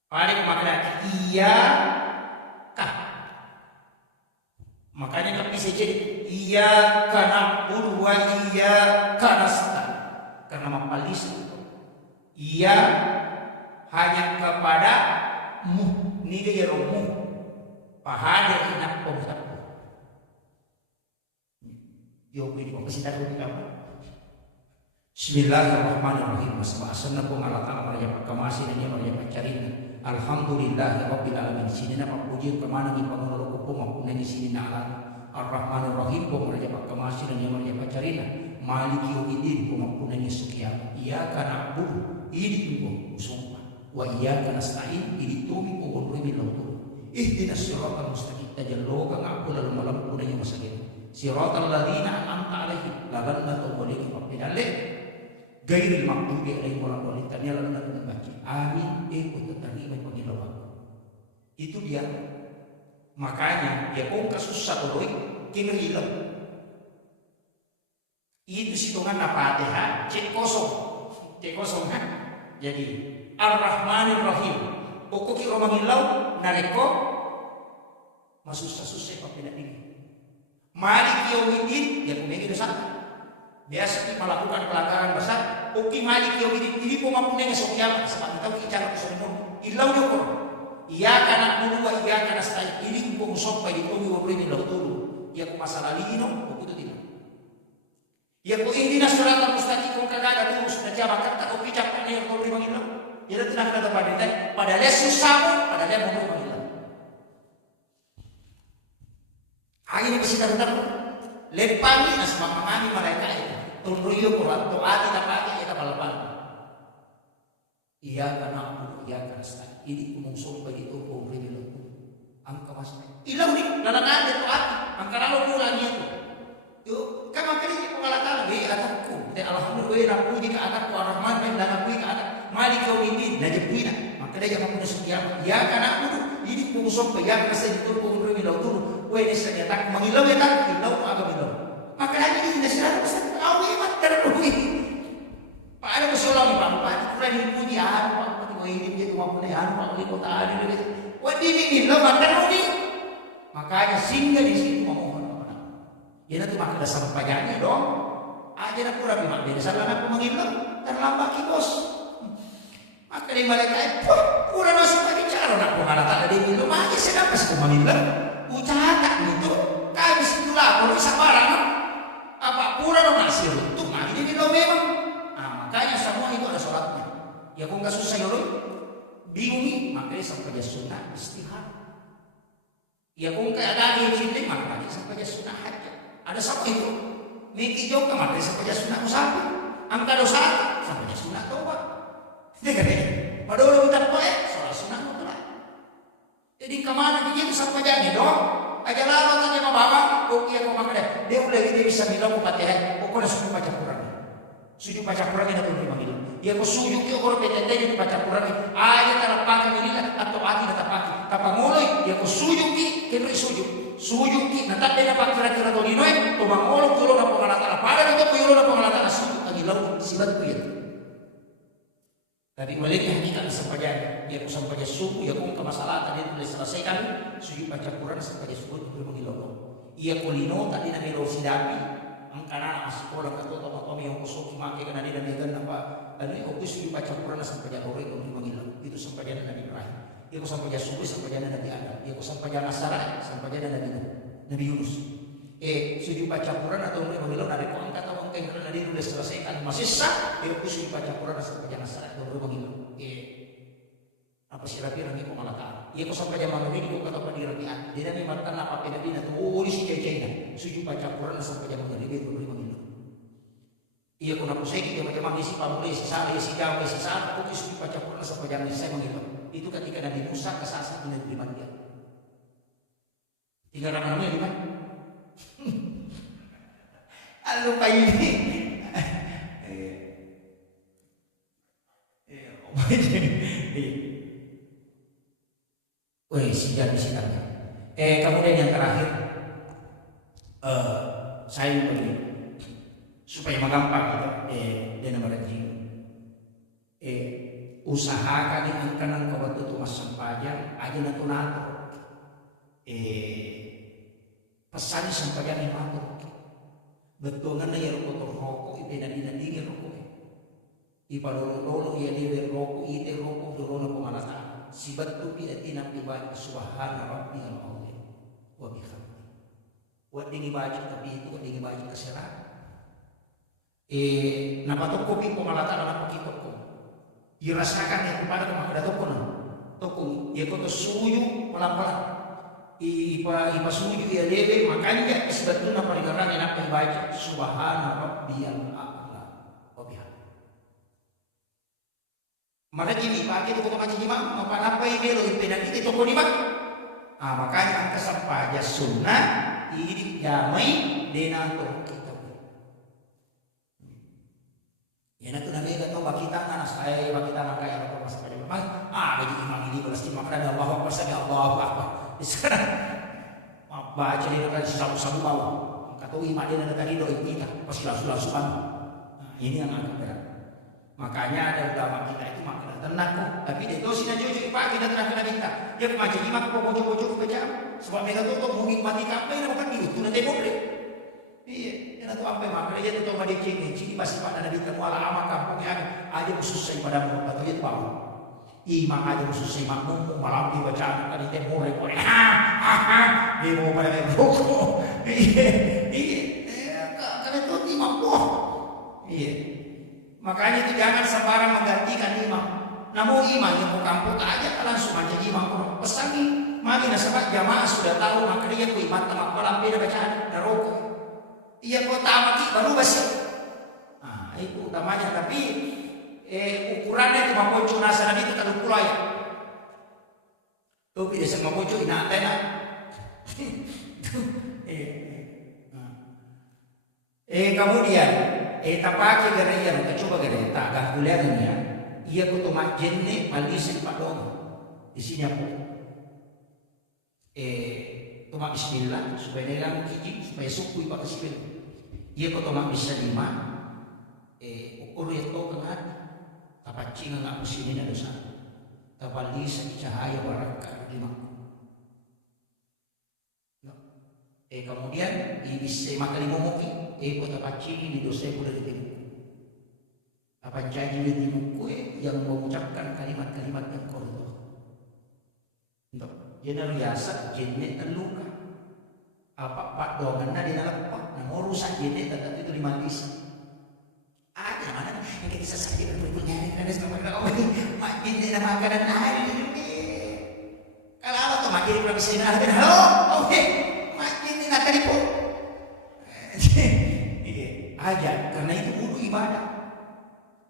Pada makna iya. Makanya nggak bisa jadi iyyaka na'budu wa iyyaka nasta'in karena mapalis itu iya hanya kepada mu ni dia romu pahada enak pomsa yo ini kok kita dulu apa Bismillahirrahmanirrahim asna pun Allah Taala marja pakamasi dan dia marja pacarina alhamdulillahirabbil alamin sini na papuji kemana ni pangulo ko maupun di sini na Ar-Rahmanir Rahim ko marja pakamasi dan dia marja pacarina maliki yaumiddin ko maupun ni sukiya iyyaka na'budu ini ko sumpah wa iyyaka nasta'in ini tumi ko gondro mi lawtu ihdinas siratal mustaqim tajallo ka ngapul lalu malam ko na masagin siratal ladzina an'amta alaihim lalanna tawaliki papidale gairil maghdubi alaihim waladdallin tanya lalu nak membaca amin itu terima pengilawan itu dia makanya dia pun kasus satu doi kini hilang itu situngan Al-Fatihah cek kosong kan jadi Ar-Rahmanir Rahim pokok kira mangilau nareko masuk susah papeda ini Malik Yaumiddin ya kumegi dosa biasa kita melakukan pelanggaran besar oke Malik Yaumiddin ini pun mampu dengan sokiamat sebab kita bicara kesulitan ilau joko iyyaka na'budu wa iyyaka nasta'in ini pun sampai di tumi wa beri lau dulu ya ku masalah lino begitu tidak ya ku ihdinas siratal mustaqim kung kagada lurus na jamak kata ko bijak pa niya ko limang ilang ya tidak ada pada lesus sama pada dia mau mangilang akhirnya bisa datang lepani nas mamangani mereka itu tunruyo ko atau ati tapati kita balapan iyyaka na'budu wa iyyaka nasta'in ini kumungsong bagi itu kung rimilo ang kamasay ilaw ni lalakad ito ati ang karalo ko lang ito yo kama kali ko kalakala be anak ko de alhamdulillah na puji ka anak ko Ar-Rahman ben na puji ka anak Malik Yaumiddin na jepina maka dia jangan punya sekian ya kana aku ini kumungsong bagi ang kasay itu kung rimilo tu we ni sa tak mangilaw ya tak ilaw aga bilaw maka lagi ini nasira sa awi mat terluwi paano ko sulang ipampat kaya ni puji ano ini dia cuma penehan pak di kota ada di wadi ini lo makan ini makanya singgah di situ memohon kepada ya nanti maka ada sampainya dong aja nak pura bimak dia salah aku mengilang terlambat bos maka di malaikat pura masuk bicara nak pengalatan ada di itu makanya saya dapat sih mengilang ucapan itu kami situlah kalau bisa barang apa pura dong nasir untuk makanya di lo memang makanya semua itu ada sholatnya ya kung nggak susah yoroy bingungi makanya sampai dia sunnah istihar ya kung ada yang cinta makanya sampai dia sunnah hajat ada sama itu miki jauh makanya sampai dia sunnah musafir angka dosa sampai dia sunnah tobat dia kata pada orang kita sholat sunnah mutlak jadi kemana dia itu sampai jadi dong aja lama tanya membawa oke aku makanya dia udah dia bisa bilang Fatihah pokoknya sudah baca Quran sujud baca Quran ini tuh dipanggil ya ko sujud ko ko petete di baca Quran aja tarapaka nila atau ati natapaki kapangoloy ya ko sujud ki keno sujud ki natate na pakira-kira to ginoy to mangolo tulo na pangalatan para dito ko yulo na pangalatan sujud agilaw sibat ko yan tadi baliknya kita sampaian ya ko sampai suku ya ko kamasalatan itu diselesaikan sujud baca Quran sampai sujud ko mangilaw iya ko lino tadi na milo sidapi angkana masih sekolah kata tomat yang kosong make kana dia dan apa ada oke sudah baca Quran sampai jadi orang itu mengilang itu sampai jadi Nabi Ibrahim itu sampai jadi subuh sampai jadi Nabi Adam itu sampai jadi Nasara sampai jadi Nabi Yunus sudah baca Quran atau mengilang dari kau angkat atau angkat karena dia sudah selesaikan masih sah itu sudah baca Quran sampai jadi Nasara itu mengilang apa sih rapi rangi ko malaka iya ko sampai zaman ini ko kata pada rapian dia memang kan apa pena dina tuh di si cecena suju baca Quran sampai zaman ini itu beri mengilu iya ko napuseki dia macam si pamule si sale si gawe si sal ko suju baca Quran sampai zaman ini saya mengilu itu ketika Nabi Musa kesasar di negeri Madian tiga ramanya di mana lupa ini sidang. Kemudian yang terakhir saya begini supaya magampang gitu dan berarti usahakan yang kanan kau betul mas sampajang aja nato pesan sampajang yang matur betul kan ya rokok itu dan dingin rokok ipalolo ya dia rokok itu rokok dorona pemalata sibat tu biatina pribadi subhana rabbiyal azim wa bihamdi wa dingi baca tapi itu dingi baca kesera napatok kopi pemalata na pakitoko irasakan ya kepada kemakada toko ya koto suyu pelan-pelan ipa suyu ya lebe makanya sibat tu na palingaran na baca subhana rabbiyal maka jadi pakai itu macam gimana apa ini lo impedan itu kok di makanya angka sampaja sunnah ini jamai denato kita ya nak nabi kata kita anak saya kita maka ya apa saja memang bagi imam ini belas maka ada Allahu Akbar saja Allahu Akbar sekarang baca di dalam sabu-sabu bawah kata imam dia ada tadi doa kita pas langsung ini yang agak berat makanya ada ulama kita itu makin tenang kok tapi dia tahu sih jojo pagi dan terakhir kita dia macam imak kok bocor baca sebab mereka tuh mungkin mati kapai nak makan itu nanti boleh iya dia tahu apa makanya dia tahu madi cini pasti pada nabi temu ala amak kampungnya aja khusus pada atau dia tahu imam aja khusus makmum malam dibaca tadi teh boleh dia mau pada rokok iya karena itu imam iya makanya itu jangan sembarang menggantikan imam. Namun imam yang mau kampung aja langsung aja imam pesan nih. Mari nasabah jamaah sudah tahu maka dia ku imam tamak malam beda bacaan dan rokok. Iya kau tamaki baru basi. Itu utamanya tapi ukurannya itu mapoco nasaran itu terlalu pula ya. Tuh tidak sama mapoco ina antena. Kemudian tapake gara iya kita coba gara tak gahulannya iya ko tumak jenne malisin padong di sini aku tumak bismillah supaya nelang kiki supaya suku ipa kasih iya ko tumak bisa lima ukur itu kengat tapacing nga sini na dosa tapalisan cahaya barakah lima kemudian ibis makalimumuki po tapacing di dosa ko dari timur apa janji di timur yang mengucapkan kalimat-kalimat yang kotor jenar biasa jenis terluka apa pak doangan na dinalapak na mau rusak jenis tetap itu dimandis ada mana yang kita sasaja dan berpunyai dan sama kalau ini mak jenis na makanan hari ini kalau apa tuh mak jenis berapa sini ada halo oke mak jenis na telepon aja karena itu butuh ibadah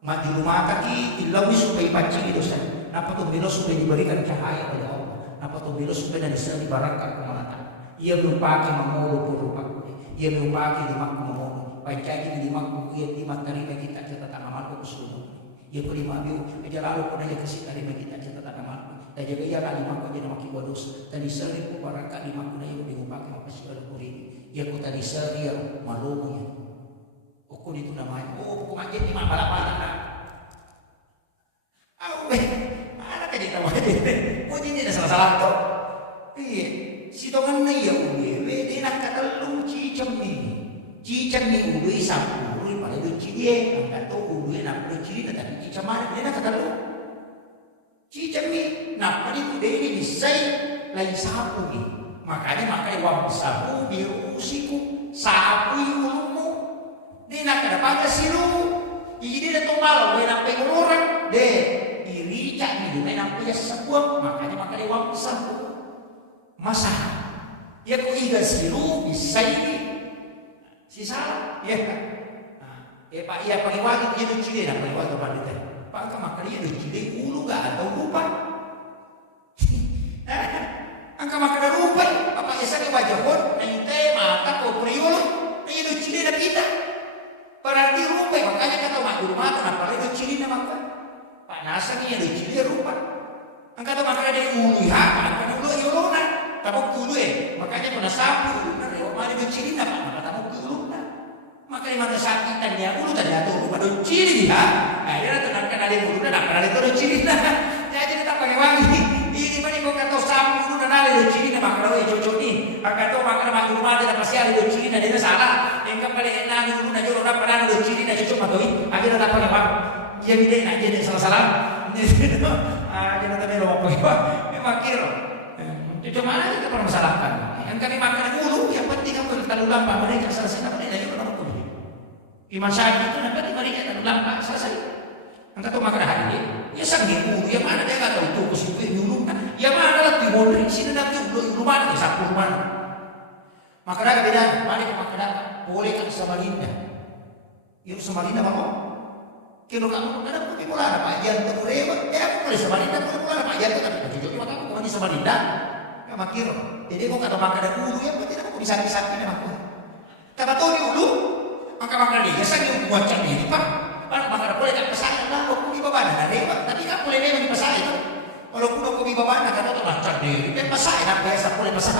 mati rumah kaki ilawi supaya pancing itu saja apa tuh bilo supaya diberikan cahaya pada Allah apa tuh bilo supaya bisa dibarakkan kemana ia belum pakai memolo pun rupa ia belum pakai di mak memolo pancing di mak ia di mak terima kita catatan amal ke seluruh ia kelima biu aja lalu pun aja kasih terima kita catatan amal dan jaga ia lagi mak aja nama kibat dosa tadi sering barakat di mak na ia belum pakai apa sih ada kuring ia ku tadi sering malunya ukur itu namanya buku aja di mana balapan mana tadi tahu aja ini ada salah tuh iya si tongan na iya dia nak kata lu cicam ni Cica mi ului sapului pada do cidie, angkat to ului nak do cidi tapi cica mana dia nak kata lu. Cica mi nak pada itu dia ini disai lain sapu ni. Makanya wang sapu biru usiku sapu ulumu. Dia nak ada pakai silu. Jadi dia tu malu dia nak pegang orang deh. Iri cak ni dia nak punya sebuah makanya wang sapu. Masa ya ko iga silu disai sisa ya pak iya pagi-pagi dia do cile na pagi-pagi pandita pak ka makali do cile ulu ga atau rupa angka makada rupa apa esa ke wajahon na inte mata ko priolo na do cile na kita berarti rupa makanya kata makul mata na pala do cile na maka pak nasa ni do cile rupa angka to makada de ulu ha angka do yolona tabok ulu makanya kena sapu na lewat mari do cile na pak makanya mata sakitan dia ulu tadi atur pada ciri dia akhirnya tenangkan ada ulu dan ada itu ciri jadi tetap pakai wangi ini mana kau kata sapu ulu dan ada ciri maka kalau cocok ni akan tu maka makhluk mati dan pasti ada ciri dan dia salah yang kembali enak ulu dan jorok dan pada ada ciri dan cocok maka akhirnya tak pakai wangi dia bida nak jadi salah akhirnya tak ada apa memang kira cocok mana kita permasalahkan yang kami makan ulu yang penting kamu terlalu lama mereka selesai apa dia Iman Syahid itu nampak di mereka tak lambat selesai. Angkat tu makan hari ya sang ibu yang mana dia kata itu kesipu nyulung ya mana lah timur sini nanti rumah ni satu rumah. Maka dah beda mana ke maka dah boleh kan Samarinda. Yuk Samarinda mau. Kilo kamu ada pergi bola ada pajan tu lewat aku boleh Samarinda bola ada pajan tu tapi tujuh lima kamu kau di Samarinda. Ya makiro. Jadi kau kata makan ada ulu ya berarti aku di sapi-sapi memang. Kata tahu di ulu maka dia sang yang buat ini pak maka boleh tak pesan lah aku di bawah ada lewat tapi tak boleh lewat di pasar itu walaupun aku di bawah kata tu macam diri dan pasar nak biasa boleh pesan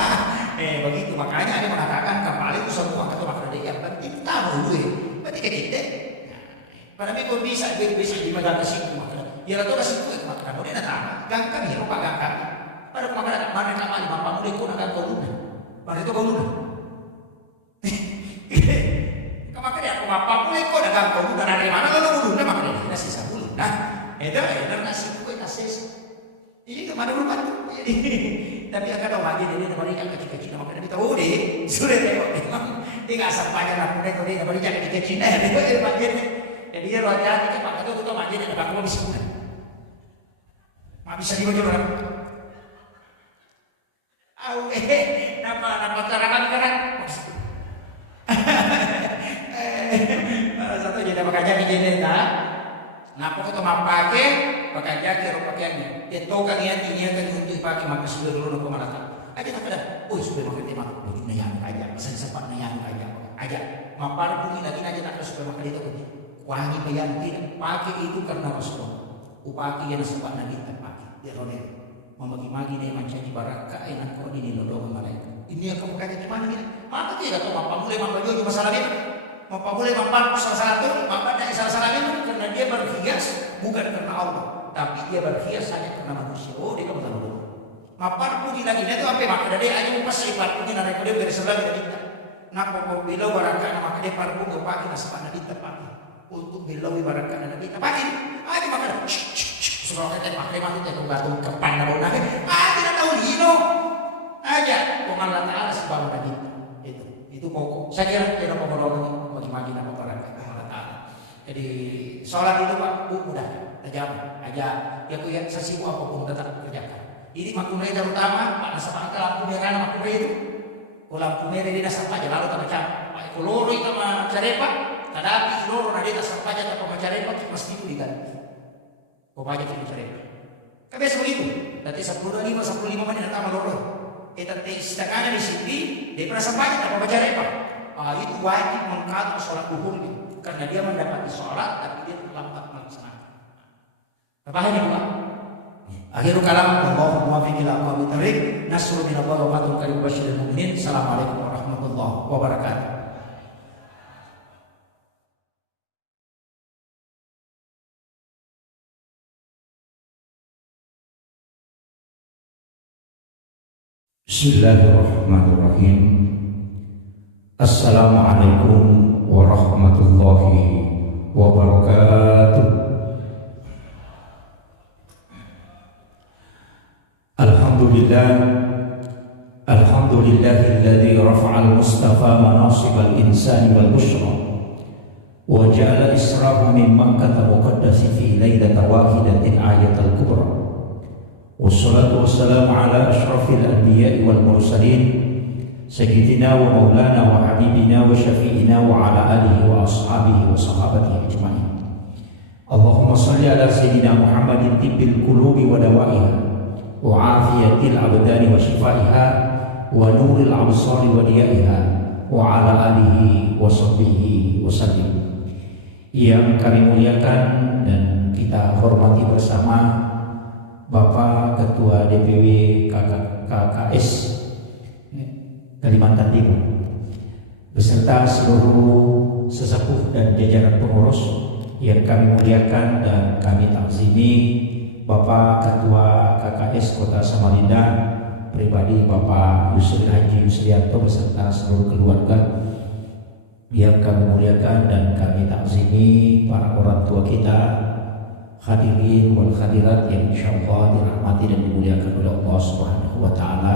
begitu makanya ada mengatakan kapal itu semua kata maka dia yang penting tahu berarti kayak gitu pada minggu bisa di mana ke situ maka ya lalu ke situ maka boleh datang gangkan ya lupa gangkan pada maka mana nama lima puluh itu nak kau lupa pada itu kau lupa makanya aku apa mulai kau dagang kau dari mana lalu dah makanya nasi sabulu nah itu nasi kue nasi ini kemana berubah tapi akan tahu lagi dia mereka kecil-kecil makanya kita tahu deh sudah tengok memang dia nggak asal panjang aku deh dia mereka kecil-kecil dia bagian jadi dia luar biasa kan makanya itu tuh bagian yang aku bisa bukan mak bisa dibaca orang nama karangan satu jadi makanya begini tak ngapa kita mau pakai pakai jaket pakaiannya itu kan ini kan untuk pakai maka sudah dulu nak kemana aja tak ada sudah makan tema bajunya yang aja pesan sepatnya yang aja mapar bumi lagi aja tak ada sudah makan itu wangi bayanti pakai itu karena Rasulullah upaki yang sepatnya kita pakai dia roda membagi-bagi dia mencari baraka enak kau ini lodoh malaikat ini yang kamu kaji gimana ni maka dia kata apa boleh baju masalah ini apa boleh mampu salah satu maka dari salah itu karena dia berhias bukan karena Allah tapi dia berhias hanya karena manusia dia kamu tahu dulu mapar puji lagi itu apa maka dia aja pas sifat puji nanti dia bersebelah kita nak mau bilau baraka maka dia parpu pagi nasabana kita pagi untuk bilau baraka kita pagi ada maka suruh kita pakai mati kita batu kepan namun tidak tahu dino aja Allah Taala sebab kita itu pokok saya kira kita mau ngomong bagi nama orang Allah Taala jadi sholat itu pak mudah tajam aja ya ku ya sesibu apapun tetap kerjakan ini makunai terutama pak nasabah lampu merah makunai itu lampu merah di nasab aja lalu tak macam pak koloro itu sama carepa tadapi loro nadi nasab aja tak sama carepa mesti itu diganti kau aja itu carepa kan biasa begitu nanti 10:05 menit datang loro kita setengahnya di sini dia pernah sampaikan tak apa carepa itu wajib mengkaji sholat duhur karena dia mendapati sholat tapi dia terlambat melaksanakan. Paham ya Pak? Akhirul kalam Allahu muwaffiq ila aqwamit thariq nasrun min Allah wa fathun qarib basyiril mu'minin. Assalamualaikum warahmatullahi wabarakatuh. Bismillahirrahmanirrahim. Assalamualaikum warahmatullahi wabarakatuh. Alhamdulillahilladzi rafa'al mustafa manasib al-insani wal bushra wa ja'ala israhu min makkah muqaddasi fi lailatin wahidatin ayatul kubra. Wassalatu wassalamu ala asyrafil anbiya'i wal mursalin sayyidina wa maulana wa habibina wa syafi'ina wa ala alihi wa ashabihi wa sahabatihi ajma'in. Allahumma salli ala sayyidina Muhammadin tibbil qulubi wa dawaiha wa afiyatil abdani wa shifaiha wa nuril absari wa diyaiha wa ala alihi wa sahbihi wa sallim. Yang kami muliakan dan kita hormati bersama Bapak Ketua DPW KKS Kalimantan Timur beserta seluruh sesepuh dan jajaran pengurus yang kami muliakan dan kami takzimi, Bapak Ketua KKS Kota Samarinda pribadi Bapak Yusri Haji Yusrianto beserta seluruh keluarga yang kami muliakan dan kami takzimi, para orang tua kita, hadirin wal hadirat yang insyaallah dirahmati dan dimuliakan oleh Allah Subhanahu wa taala.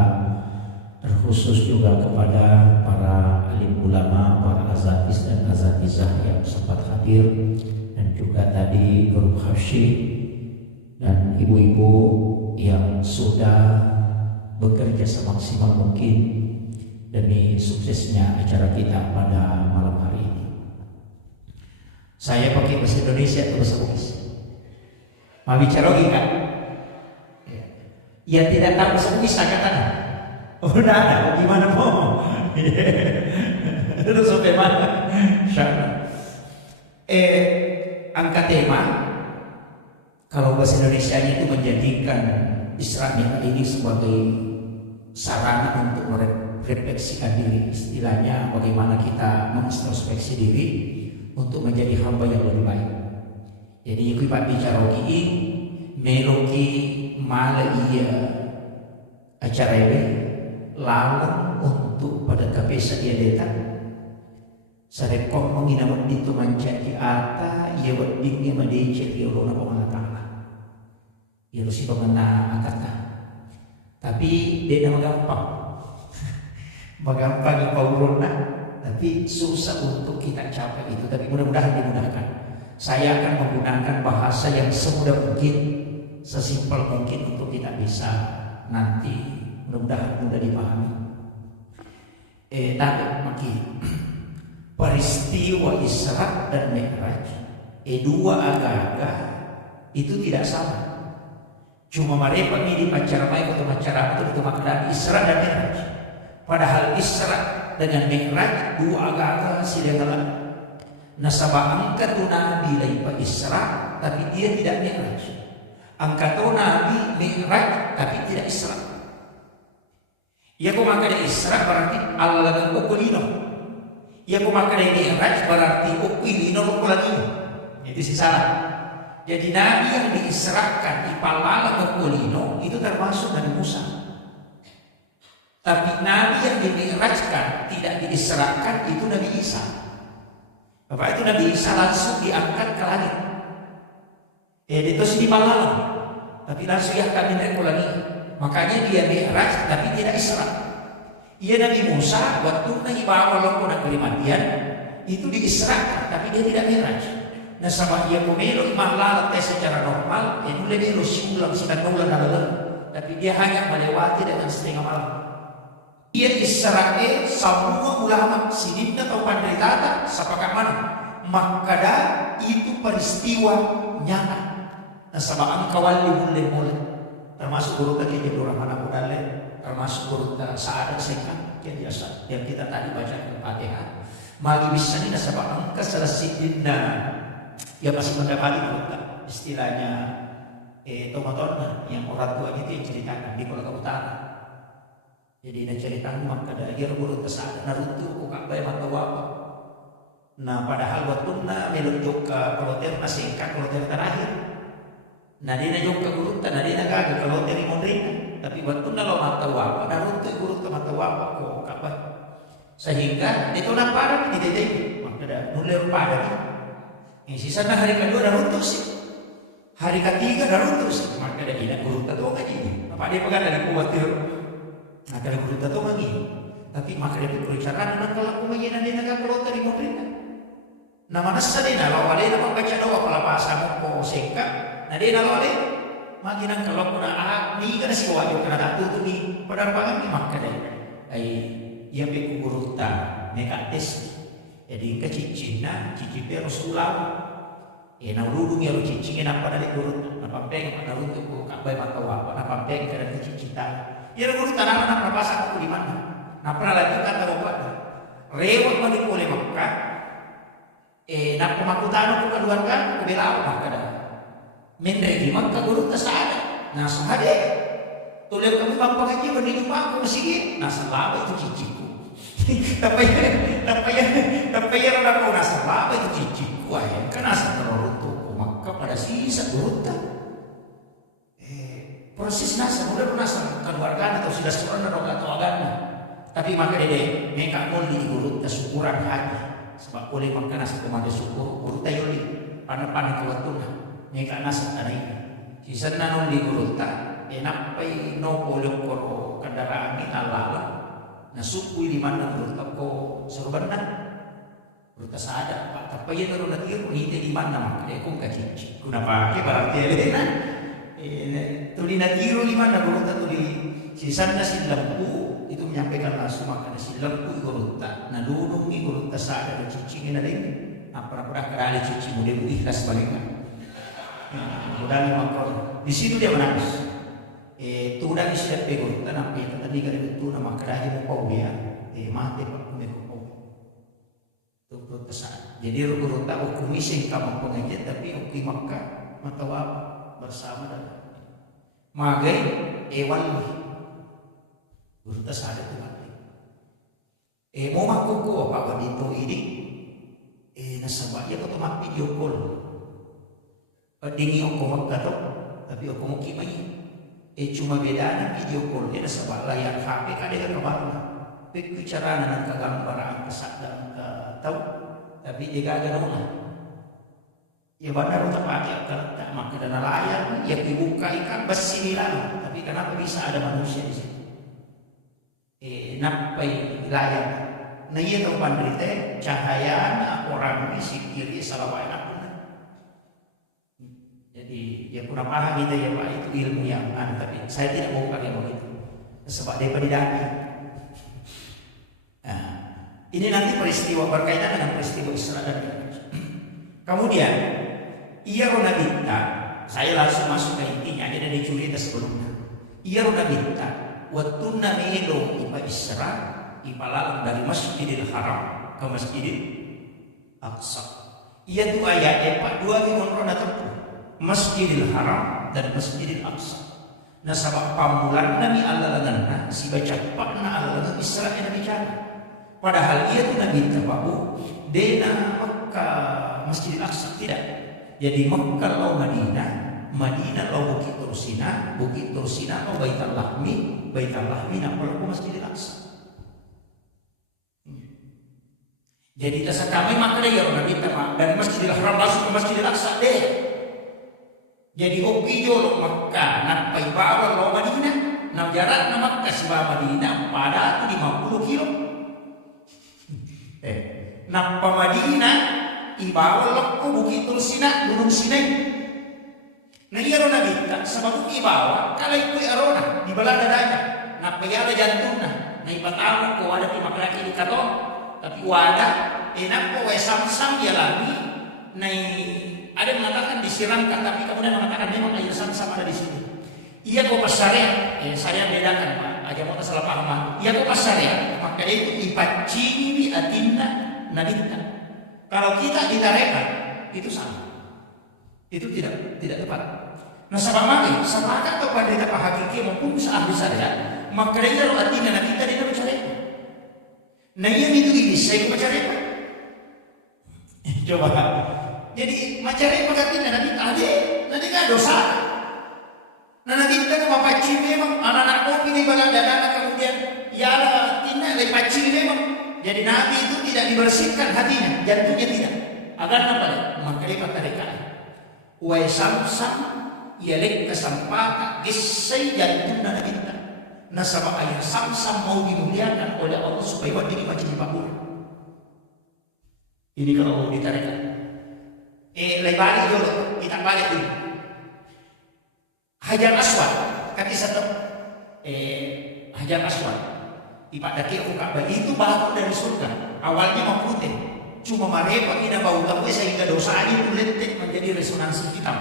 Terkhusus juga kepada para alim ulama, para azatis dan azatizah yang sempat hadir, dan juga tadi grup hafsyi dan ibu-ibu yang sudah bekerja semaksimal mungkin demi suksesnya acara kita pada malam hari ini. Saya pakai bahasa Indonesia atau bahasa Bugis? Mau bicara lagi kan? Yang tidak tahu bahasa Bugis katakan. Udah ada, gimana mau? Terus sampai mana? Angkat tema. Kalau bahasa Indonesia itu menjadikan Isra Mi'raj ini sebagai sarana untuk merefleksikan diri, istilahnya bagaimana kita mengintrospeksi diri untuk menjadi hamba yang lebih baik. Jadi kita bicara lagi meloki malah iya acara ini lalang untuk pada kapesa dia datang sarekong menginamut itu menjadi ata ia wadingnya madece dia ulona Allah Ta'ala ia lusi pengena angkatan tapi dia nama gampang magampang paulona tapi susah untuk kita capai itu, tapi mudah-mudahan dimudahkan. Saya akan menggunakan bahasa yang semudah mungkin, sesimpel mungkin untuk kita bisa nanti mudah-mudahan mudah dipahami. Tapi makin peristiwa Isra dan Mi'raj, dua agak-agak itu tidak sama. Cuma mereka ini pacar baik atau pacar itu makna Isra dan Mi'raj. Padahal Isra dengan Mi'raj dua agak-agak sidengalan. Nasabah angkatu Nabi laipa Isra tapi dia tidak Mi'raj. Angkatu Nabi Mi'raj tapi tidak Isra. Ya kau makan Isra berarti Allah dan ukulino. Ya kau makan Mi'raj berarti ukulino ukulino. Itu sih salah. Jadi Nabi yang diisrakan ipalala ukulino itu termasuk dari Musa. Tapi Nabi yang dimi'rajkan tidak diisrakan itu Nabi Isa. Bapak itu Nabi Isa langsung diangkat ke langit. Itu sih dipalala. Tapi langsung diangkat ke langit. Makanya dia mi'raj tapi tidak isra. Ia Nabi Musa waktu naik bawa lokon kelimatian itu diisrakan tapi dia tidak mi'raj. Nah sama ia kumelo mahlal tes secara normal, itu lebih ulang sedang ulang dalam, tapi dia hanya melewati dengan setengah malam. Ia Israel semua ulama sidinna atau penderitata sepakat mana makada itu peristiwa nyata. Nah sama angkawali mulai termasuk guru tadi jadi orang mana budale, termasuk guru Sa'adat Sekar yang kita tadi baca Al-Fatihah. Magi bisa ni nasabah angka salasidinna ya masih mendapati istilahnya tomatorna yang orang tua itu yang ceritakan di Kolaka Utara. Jadi dia ceritakan maka dia guru kesana narutu kok bay mata apa. Nah padahal waktu na melunjuk ke kloter nasingkat kloter terakhir. Nah dia najuk ke guru tanah dia gagal kloter mondrina. Tapi waktu na lo mata apa narutu guru ke mata apa kok kabah. Sehingga itu nampak di titik maka ada nulir pada ini sisa hari kedua dah runtuh sih, hari ketiga dah runtuh sih, maka ada ini guru tahu lagi apa dia pegang dari kuatir nah kalau guru tahu lagi tapi maka dia berbicara dengan kalau aku mengingat dia nak keluar dari pemerintah nama nasa dia kalau ada nama baca doa kalau bahasa mau singkat nah dia kalau ada maginan kalau kuna ni kana si wajib kana datu tu ni penerbangan ni maka deh ia be guru ta neka tes jadi ke cicina cici pe Rasulullah na urudung ya cicing na apa dari guru na pampeng na untuk ko kabay matawa na pampeng kana cicita ya guru tanah na pasang ko di mana na pernah lagi kata obat rewat mali ko le Makkah na pemakutan ko keluarga ko bela maka dah mendregi maka guru tasada nah sahade tulis kami bapa ngaji berdiri jumpa aku masih nah selama itu ciciku tapi ya rada ko nah selama itu ciciku ayam kan asal terorot maka pada sisa guru proses nasa udah nasa keluarga atau sudah seorang atau agama tapi maka dede mereka mau di guru syukuran hati sebab boleh makan nasa kemana syukur guru tayoli panah-panah kewatuna mereka nasa tanah ini sisa nanon di guru enak pai no polio koro kendaraan kita lala nasukui di mana guru ko serubanan guru tasada pak tapi ya naron lagi ko hite di mana makanya kung kacici kuna pakai berarti ada tuli nagiro di mana guru tu di sisanya si lampu itu menyampaikan langsung makanya si lampu guru na duduk ni guru tasada dan cicingin ada ini apa-apa kerana cici mudah ikhlas bagaimana mudah makon di situ dia menangis tuda isya pego tanah pe tadi kali itu nama kerajaan mau kau dia mati pak kau tu protes jadi guru tahu kumising kamu pengajian tapi oki Makkah matawa bersama dan magai ewan guru tasada tu mati mau makuku apa dito ini nasabaya ko tumak video call dingi ako magkatok tapi ako mo kimay cuma bedanya video call dia sebab layar HP kan dia kabar bicara dengan kegambaran kesadaan tahu tapi dia gak ada ya benar untuk pakai tak maka dana layar ya dibuka ikan besi lalu tapi kenapa bisa ada manusia di situ napai layar nah iya tahu pandrite cahaya orang di kiri salah enak jadi dia kurang paham gitu ya Pak itu ilmu yang tapi saya tidak mau pakai begitu sebab dia pendidaki nah, ini nanti peristiwa berkaitan dengan peristiwa Isra dan Mi'raj kemudian ia rona minta saya langsung masuk ke intinya jadi ada cerita sebelumnya ia rona minta wattunna milo ipa Isra ipa lalang dari Masjidil Haram ke Masjidil Aqsa ia tu ayat pak dua minggu rona tempuh Masjidil Haram dan Masjidil Aqsa. Nah sabab pamulan Nabi Allah lengan si baca pakna Allah lengan Israel Nabi cara. Padahal ia tu Nabi tabahu dena Makkah Masjidil Aqsa tidak. Jadi Makkah law Madinah, Madinah law Bukit Tursina, Bukit Tursina law Baitul Lahmi, Baitul Lahmi nak law Masjidil Aqsa. Jadi dasar kami maka dia Nabi tabahu dan Masjidil Haram masuk ke Masjidil Aqsa deh. Jadi opi jolo Makkah nak paibawa lo Madinah nak jarak na Makkah sebab Madinah pada tu 50 kilo nak pa Madinah ibawa lo ko Bukit Tursina Gunung Sinai na iya na bita sebab ibawa kalau itu arona di balada daya nak payala jantuna na ibatawa ko ada ti maklaki di kato tapi wada enak ko sam-sam dia lagi na ada yang mengatakan disiramkan tapi kemudian mengatakan memang air sam-sam ada di sini. Iya kok pasarnya, saya bedakan Pak. Aja mau salah paham. Iya kok pasarnya, maka itu ipacini atinna nabita. Kalau kita ditarekan itu sama. Itu tidak tepat. Nah sama sepakat kepada kita hakiki maupun saat saya, maka dia lo atinna nabita dia bercerita. Nah iya itu bisa bercerita. Coba. Jadi macam pagatin na natin nanti ka dosa. Na natin ka mapachi memang anak-anak ko pinay balang dadana kemudian yala tina lay pachi memang Jadi Nabi itu tidak dibersihkan hatinya, jantungnya tidak. Agar apa? Maka dia kata dekat. Wa samsam yalik kesempatan gisai jantungnya Nabi kita. Nasabah ayat samsam mau dimuliakan oleh Allah supaya buat diri macam dipakul. Ini kalau mau ditarikan. Lebari dulu, kita balik dulu. Hajar Aswad, kaki satu. Hajar Aswad. Ibadah Ka'bah itu batu dari surga. Awalnya mau putih, cuma mereka tidak bau tahu sehingga dosanya itu lentik menjadi resonansi hitam.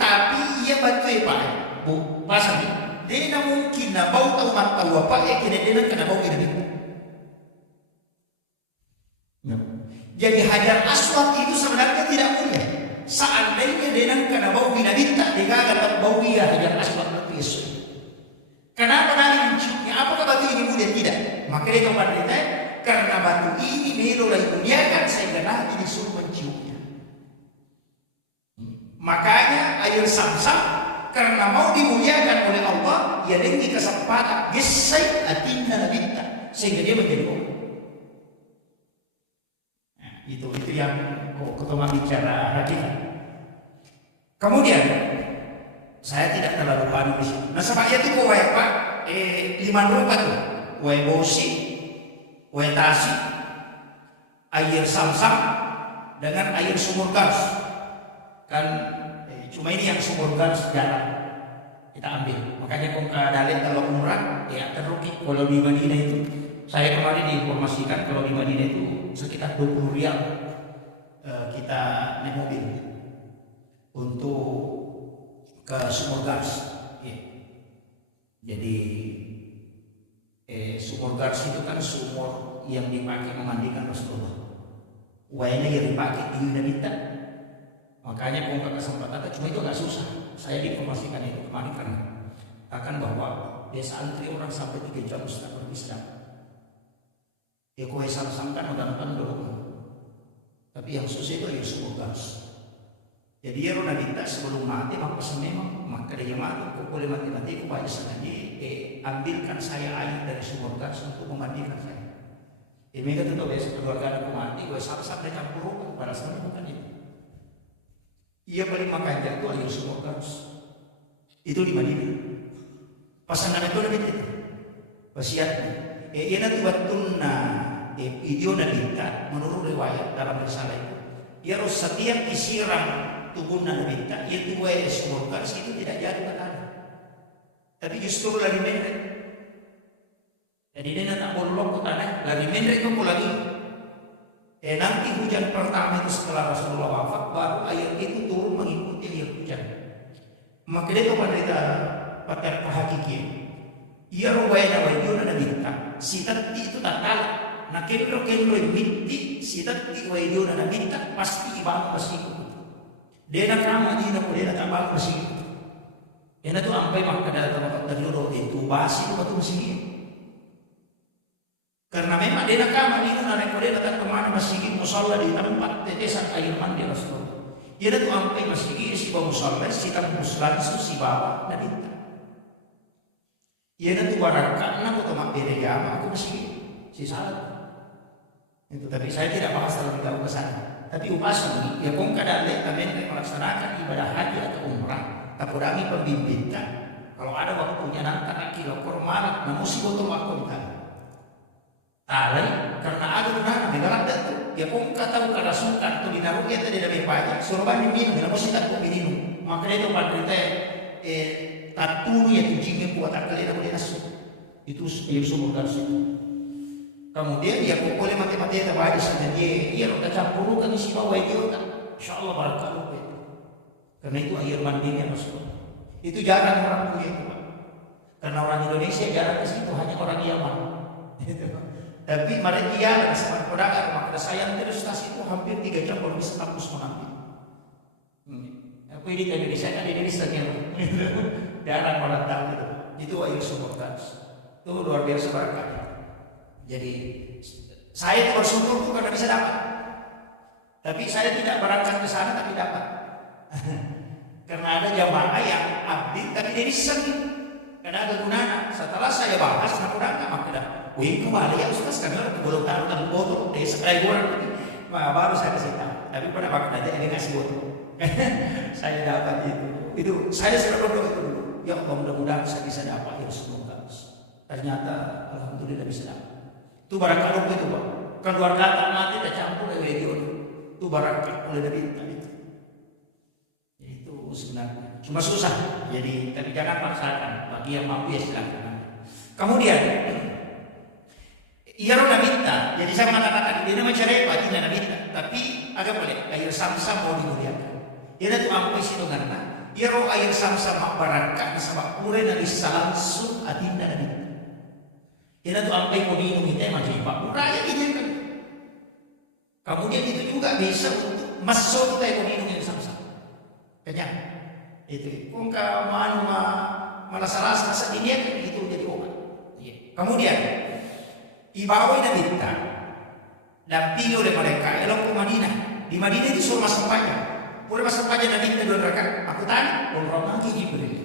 Tapi ia batu Pak, bu pasang dia tidak mungkin nak bau tahu mata apa kena dia kena bau ini. Jadi Hajar Aswad itu sebenarnya tidak mulia. Seandainya dia kena bau binatang, dia akan bau dia Hajar Aswad itu Yesus. Kenapa Nabi menciumnya? Apakah batu ini mulia? Tidak. Maka dia kepada kita, karena batu ini mulai muliakan sehingga Nabi disuruh menciumnya. Makanya air Samsam karena mau dimuliakan oleh Allah, ia dengki kesempatan gesai atinna nabita sehingga dia menjadi bau. Nah, itu yang ketua bicara hakikat. Kemudian saya tidak terlalu paham di sini. Nah, sama itu kau Pak, 5 rupa tuh, wae bosi, wae tasi, air Samsam dengan air sumur gas. Kan cuma ini yang sumur gas jarang kita ambil. Makanya kau ke dalil kalau umrah ya teruki. Kalau di Madinah itu saya kemarin diinformasikan kalau di Madinah itu sekitar 20 rial kita naik mobil untuk ke sumur gas. Jadi sumur gas itu kan sumur yang dipakai memandikan Rasulullah. Wayanya yang dipakai di Yunanita. Makanya kalau kesempatan cuma itu agak susah. Saya diinformasikan itu kemarin karena akan bahwa desa antri orang sampai 3 jam setelah berpisah. Ya kau Samsam kan udah nonton dulu. Tapi yang susah itu air sumur gas. Jadi ya Nabi minta sebelum mati maka memang maka dia mati. Kau boleh mati kau baca saja. Ambilkan saya air dari sumur gas untuk memandikan saya. Mereka tentu biasa keluarga aku mati. Kau Samsam dia campur pada saat bukan itu. Ia paling makan jatuh air sumur gas. Itu di Madinah. Pasangan itu Nabi itu. Wasiatnya. Ia nanti batuna video Nabi menurut riwayat dalam risalah itu. Ia harus setiap disiram tubuh Nabi itu wae sumur gas itu tidak jatuh ke tanah. Tapi justru lagi mendek. Jadi dia nak bolong ke tanah, lagi mendek kau lagi. Nanti hujan pertama itu setelah Rasulullah wafat, baru air itu turun mengikuti air hujan. Maka dia kepada kita pakai hakiki. Ia ruwayana wajuna Nabi si tadi itu tak kalah. Nah kelo miti si tadi wajuna Nabi pasti ibang pasti. Dia nak ramah dia nak boleh nak tambah pasti. Enak tu sampai maka dalam tempat terjuru itu basi itu batu masih. Karena memang dia nak kamar itu nak dia datang kemana masih musola di tempat tetesan air mandi Rasulullah. Dia tu sampai masih si bawah musola si tamu muslan si bawah dan itu. Ia nanti waraka nak aku temak beda jama aku masih si salah. Itu tapi saya tidak bahas terlalu jauh ke sana. Tapi upasan ya kong kadang kami melaksanakan ibadah haji atau umrah. Takurangi pembimbingan. Kalau ada waktunya nanti kilo kormal, namun si botol makontan. Talai karena ada benar negara itu. Ya kong kata karena suka tu dinaruh dia tadi ada banyak. Suruh minum, namun si tak minum. Maka itu pada kita tatunu ya tujuhnya buat akal yang boleh nasib. Itu air sumur gas. Kemudian dia boleh mati-mati yang terbaik sana dia udah campur kan isi bawah dia kan. Insyaallah barakallah. Karena itu air mandinya Rasulullah. Itu jarang orang punya itu Pak. Karena orang Indonesia jarang ke situ, hanya orang Yaman. Tapi mereka sama pedagang maka saya terus tas itu hampir 3 jam baru bisa kampus mengambil. Aku ini ke Indonesia kan Indonesia jarang orang tahu itu. Itu air sumur gas. Itu luar biasa berkah. Jadi saya bersyukur tuh karena bisa dapat. Tapi saya tidak berangkat ke sana tapi dapat. Karena ada jamaah yang abdi tapi dia diseng. Karena ada gunanya. Setelah saya bahas, nak kurang maka dah. wih kembali ya Ustaz karena belum taruh foto desa kayak gue baru saya kasih tahu. Tapi pada waktu nanti dia ngasih foto. Saya dapat itu saya sudah berdoa itu dulu. Ya Allah mudah-mudahan saya bisa dapat ya semoga. Ternyata alhamdulillah bisa dapat. Itu barangkali itu Pak. Keluarga tak mati tak campur dari video itu barangkali oleh dari itu sebenarnya cuma susah. Jadi tapi jangan paksakan. Bagi yang mampu ya silakan. Kemudian ia roda minta, jadi saya mengatakan dia mencari apa tidak minta, tapi agak boleh air samsam mau dimuliakan. Ia tu ampai situ karena ia roh air samsam mak barakat sama pure nabi langsung adinda nabi. Ia tu ampai mau diminum itu macam pak raya ini kan. Kemudian itu juga bisa untuk masuk kita mau diminum air samsam. Kenyang. Itu. Kongka manu malah salah ini kan itu jadi obat. Kemudian Ibawi dan minta dampingi oleh mereka elok ke Madinah. Di Madinah itu suruh masuk pajak. Pura masuk pajak dan minta 2 rakaat. Aku tanya, onrong lagi Jibril.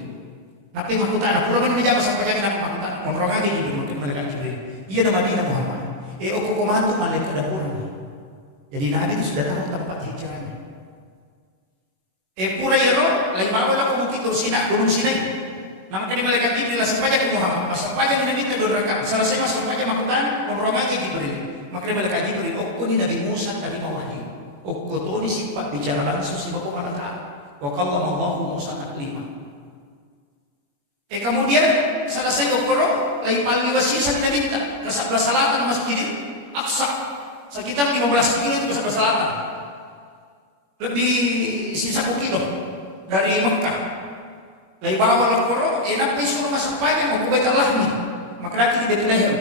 Nabi aku tanya, pura mana menjawab masuk pajak dan aku tanya, onrong lagi Jibril mungkin mereka Jibril. Iya di Madinah Muhammad. Aku komandu malaikat dapur. Jadi Nabi itu sudah tahu tempat hijrahnya. Pura yero, lagi bawa aku bukit Tursina, Gunung Sinai. Namanya malaikat Jibril masuk pajak ke Muhammad. Masuk pajak dan minta 2 rakaat. Selesai masuk pajak makutan, ngobrol lagi Jibril. Makanya malaikat Jibril, oh ini Nabi Musa dari Mawahyu. Oh kau ini sifat bicara langsung si Bapak Allah Ta'ala. Wa kallallahu Musa taklima. Kemudian selesai ngokoro, lagi paling wasisan Nabi minta ke sebelah selatan Masjid Aqsa. Sekitar 15 kilo itu ke sebelah selatan. Lebih sisa 1 kilo dari Mekah. Lai bawa lakoro, enak suruh masuk pajak mau kubaikan lahmi. Maka lagi tidak dilahir.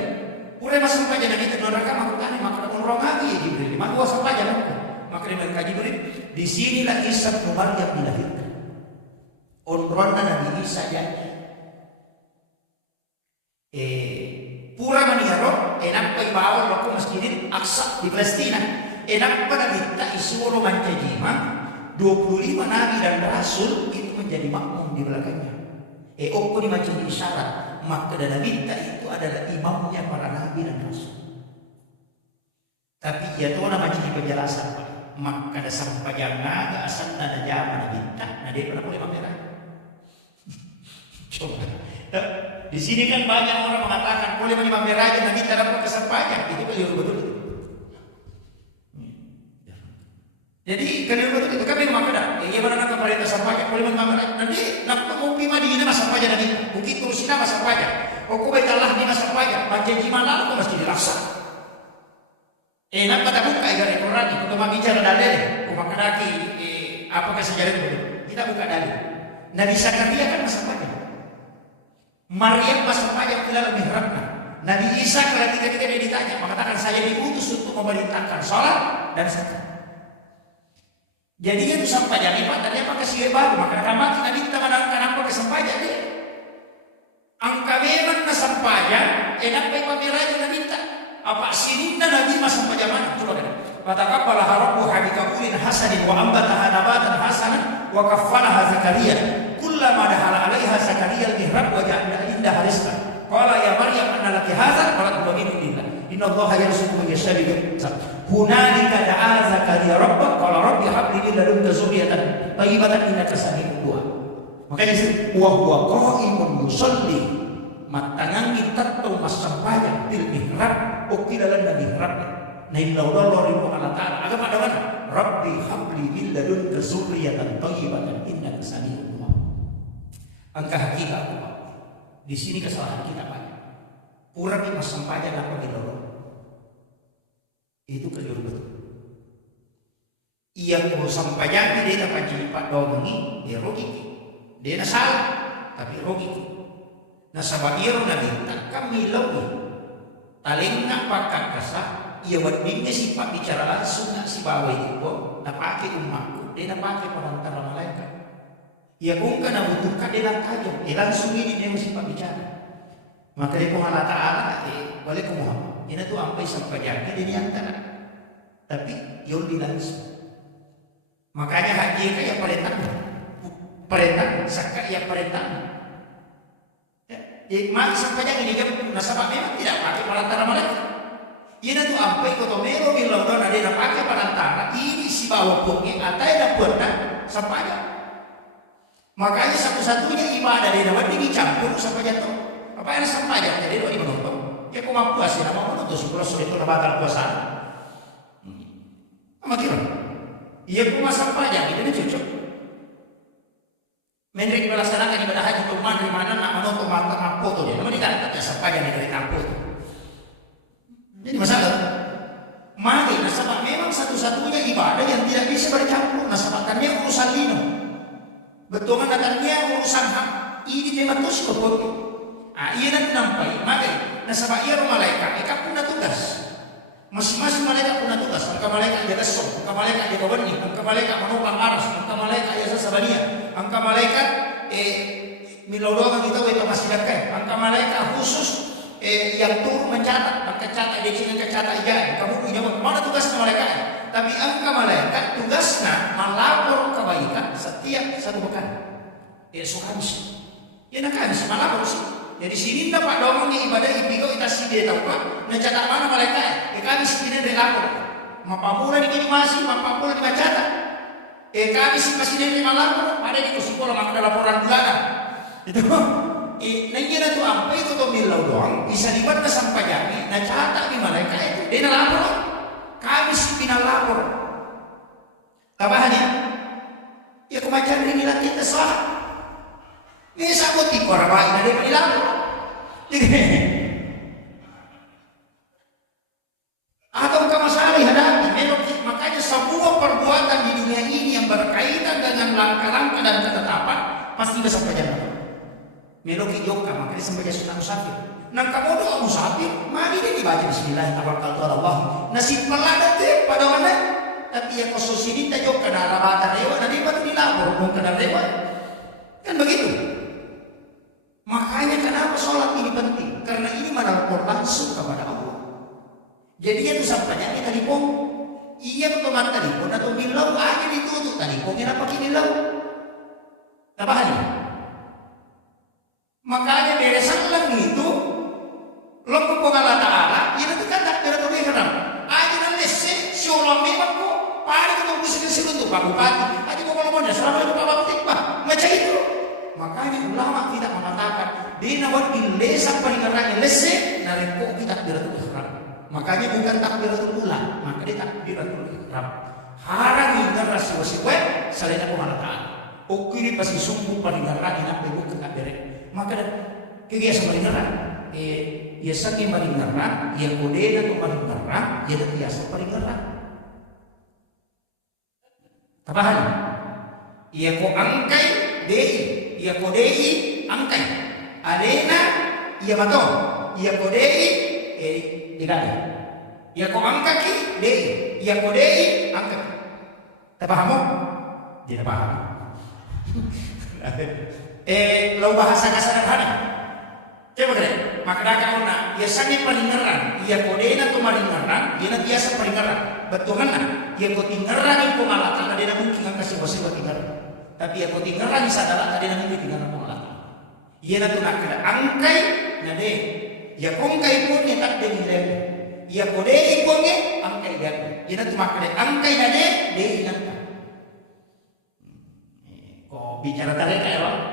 Pura masuk pajak Nabi terdorakan maka tanya maka onrong lagi ya Jibril. Maka masuk pajak maka mereka Jibril. Di sinilah Isa bin Maryam dilahirkan. Onrongnya Nabi Isa jadi. Pura maniaro, enak bawa lako Masjid Aqsa di Palestina. Enak pada minta isuruh mancajima 25 Nabi dan Rasul itu menjadi makmum di belakangnya. Oko di macam isyarat, maka dan Nabi itu adalah imamnya para Nabi dan Rasul. Tapi ya tuh nama jadi penjelasan Pak. Maka ada sampai jangan ada asal ada zaman Nabi. Nah dia pernah boleh merah. Coba. Di sini kan banyak orang mengatakan boleh menyimpan merah aja Nabi tak dapat kesampaian. Itu keliru betul. Jadi kalian betul itu kami makada. Ia mana nak pemerintah sampaikan boleh mengambil. Nanti nak mengupi Madinah masa pajak nanti. Mungkin Tursina masa pajak. Oku baitalah di masa pajak. Panjanji malam itu mesti dirasa. Nak kata buka agar Quran itu untuk bicara dalil. Kumakadaki apakah sejarah itu? Kita buka dalil. Nabi Zakaria kan masa pajak. Maryam masa pajak tidak lebih rendah. Nabi Isa ketika dia ditanya mengatakan saya diutus untuk memerintahkan sholat dan zakat. Jadinya itu sampai jadi Pak, tadi apa kasih baru, maka kami Nabi kita menangkan apa kesampaian dia. Angka memang kesampaian, enak baik pamiraja Nabi minta. Apa sinina Nabi mas sampai zaman itu loh. Katakan bala harabu habikabulin hasanin wa ambataha nabatan hasanan wa kaffalaha Zakaria. Kullama dahala alaiha Zakaria al-mihrab wa ja'ala indaha rizqan. Qala ya Maryam anna laki hadza qalat wa min indillah. Inna Allaha yarzuqu man yasha'u bighayri hunalika da'a Zakaria rabbah qala rabbi hab li min ladunka dzurriyyatan thayyibatan innaka sami'ud du'a. Makanya wa huwa qa'imun yusalli matangan kita tahu masampaya bil mihrab ukidalan nabi mihrab. Nah inna Allah Allah Ta'ala agak pada mana? Rabbi hab li min ladunka dzurriyyatan thayyibatan innaka sami'ud du'a. Angka hakikat di sini kesalahan kita banyak. Kurang mas sampainya apa di dalam itu keliru betul. Ia mau sampainya dia dapat jadi Pak Domengi dia rugi. Dia nak salah tapi rugi. Nah sabagiro nabi tak kami lalu taling nak pakai kasar. Ia wadingnya si Pak bicara langsung nak si bawa itu nak pakai umatku dia nak pakai penantara malaikat. Ia pun kena butuhkan dia nak tajam. Langsung ini dia mesti Pak bicara. Maka dia pun Allah Ta'ala balik ke Muhammad. Ini tuh sampai sampai jaga dia antara. Tapi yang langsung. Makanya haji kayak perintah. Perintah, zakat ya perintah. Maka sampainya ini kan nasabah memang tidak pakai perantara mereka. Ini tuh apa ikut tomero bilang dong ada yang pakai perantara ini si bawa pokoknya atau ada pernah sampainya. Makanya satu-satunya ibadah di dalam ini campur sampai jatuh. Apa yang sampainya jadi doa menonton. Ya kok mampu sih nama menonton si pulau itu batal puasa. Apa kira? Iya kok masa sampainya ini cocok. Menrik melaksanakan ibadah haji tuman di mana nak menonton mata foto dia. Namun tidak sampainya dari tampil. Jadi masalah, mari nasabah memang satu-satunya ibadah yang tidak bisa bercampur. Nasabah karena urusan lino, betul kan karena urusan hak. Ini tema tos kok. Iya nanti nampai. Mari nasabah iya malaikat, mereka punya tugas. Masing-masing malaikat punya tugas. Angka malaikat jaga sok, angka malaikat jaga benih, angka malaikat menopang aras, angka malaikat jasa sabalia, angka malaikat milodongan kita itu masih dekat, angka malaikat khusus yang turun mencatat, mencatat di sini mencatat aja. Kamu punya mana tugas malaikat? Tapi angka malaikat tugasnya melapor kebaikan setiap satu pekan. Esok Kamis. Ya nak Kamis melapor sih. Jadi sini dapat domongnya ibadah ipigo kita sih dia tahu kan? Mencatat mana malaikat? Kamis ini dia lapor. Mapamula di masih, mapamula di mencatat. Kamis masih dia melapor. Ada di kesimpulan maka ada laporan bulanan. Itu. Nanya tu apa itu tu milau doang bisa dibuat sampai jami. Nah catat di malaikat itu dia lapor. Kami sih final lapor. Tabahannya? Ya kemajuan ini lah kita salah. Ini sakut di korban ada yang dilapor. Atau masalah hadapi. Makanya semua perbuatan di dunia ini yang berkaitan dengan langkah-langkah dan ketetapan pasti bisa sampai jami. Meloki joka makanya sampai jadi sunnah musafir. Nang kamu doa musafir, mari dia dibaca Bismillahirrahmanirrahim. Nasib pelada deh pada mana? Tapi yang khusus ini tak joka darah bata rewa, nanti baru dilapor bukan darah rewa. Kan begitu. Makanya kenapa sholat ini penting? Karena ini melapor langsung kepada Allah. Jadi itu sampainya kita telepon. Iya otomat telepon atau bilau aja ditutup teleponnya apa kini bilau? Tambahan ini. Makanya beresan lang itu lompo po Allah Ta'ala yun ang kata pero tuloy haram aja ng lesen syulam memang ko paano ko bisa sinundo pagubati aja ko malamon na selama itu pabaktik pa macam itu. Makanya ulama tidak mengatakan dinawat ilesan palingarang lesen nareko kita takbiratul ihram. Makanya bukan takbiratul ula maka dia takbiratul ihram harang ingat rasi wasiwe salahnya po Allah Ta'ala ukiri pasti sungguh palingarang ina bukan takbiratul. Maka kaya sa malingaran, ya sa malingaran, ya kode na to malingaran, ya biasa malingaran. Tabahan, ya ko angkay dei, ya kodei angkay. Adena, ya bato, ya kodei digani. Ya ko angkaki dei, ya kodei angkaki. Tabahan mo? Tidak paham. Lau bahasa sederhana. Coba deh, maka kalau nak, ya sangat palingaran, ya kode na tumalingaran, ya na biasa palingaran. Betul kan? Ya kau tinggaran itu malah karena dia mungkin akan kasih bosnya tinggaran. Tapi ya kau tinggaran bisa adalah tadi nanti tinggaran malah. Ya na tu nak kena angkai, na deh. Ya kongkai pun ya tak dengar. Ya kode ikonge angkai dia. Ya na tu makna angkai na deh ingat. Kau bicara tarik kayak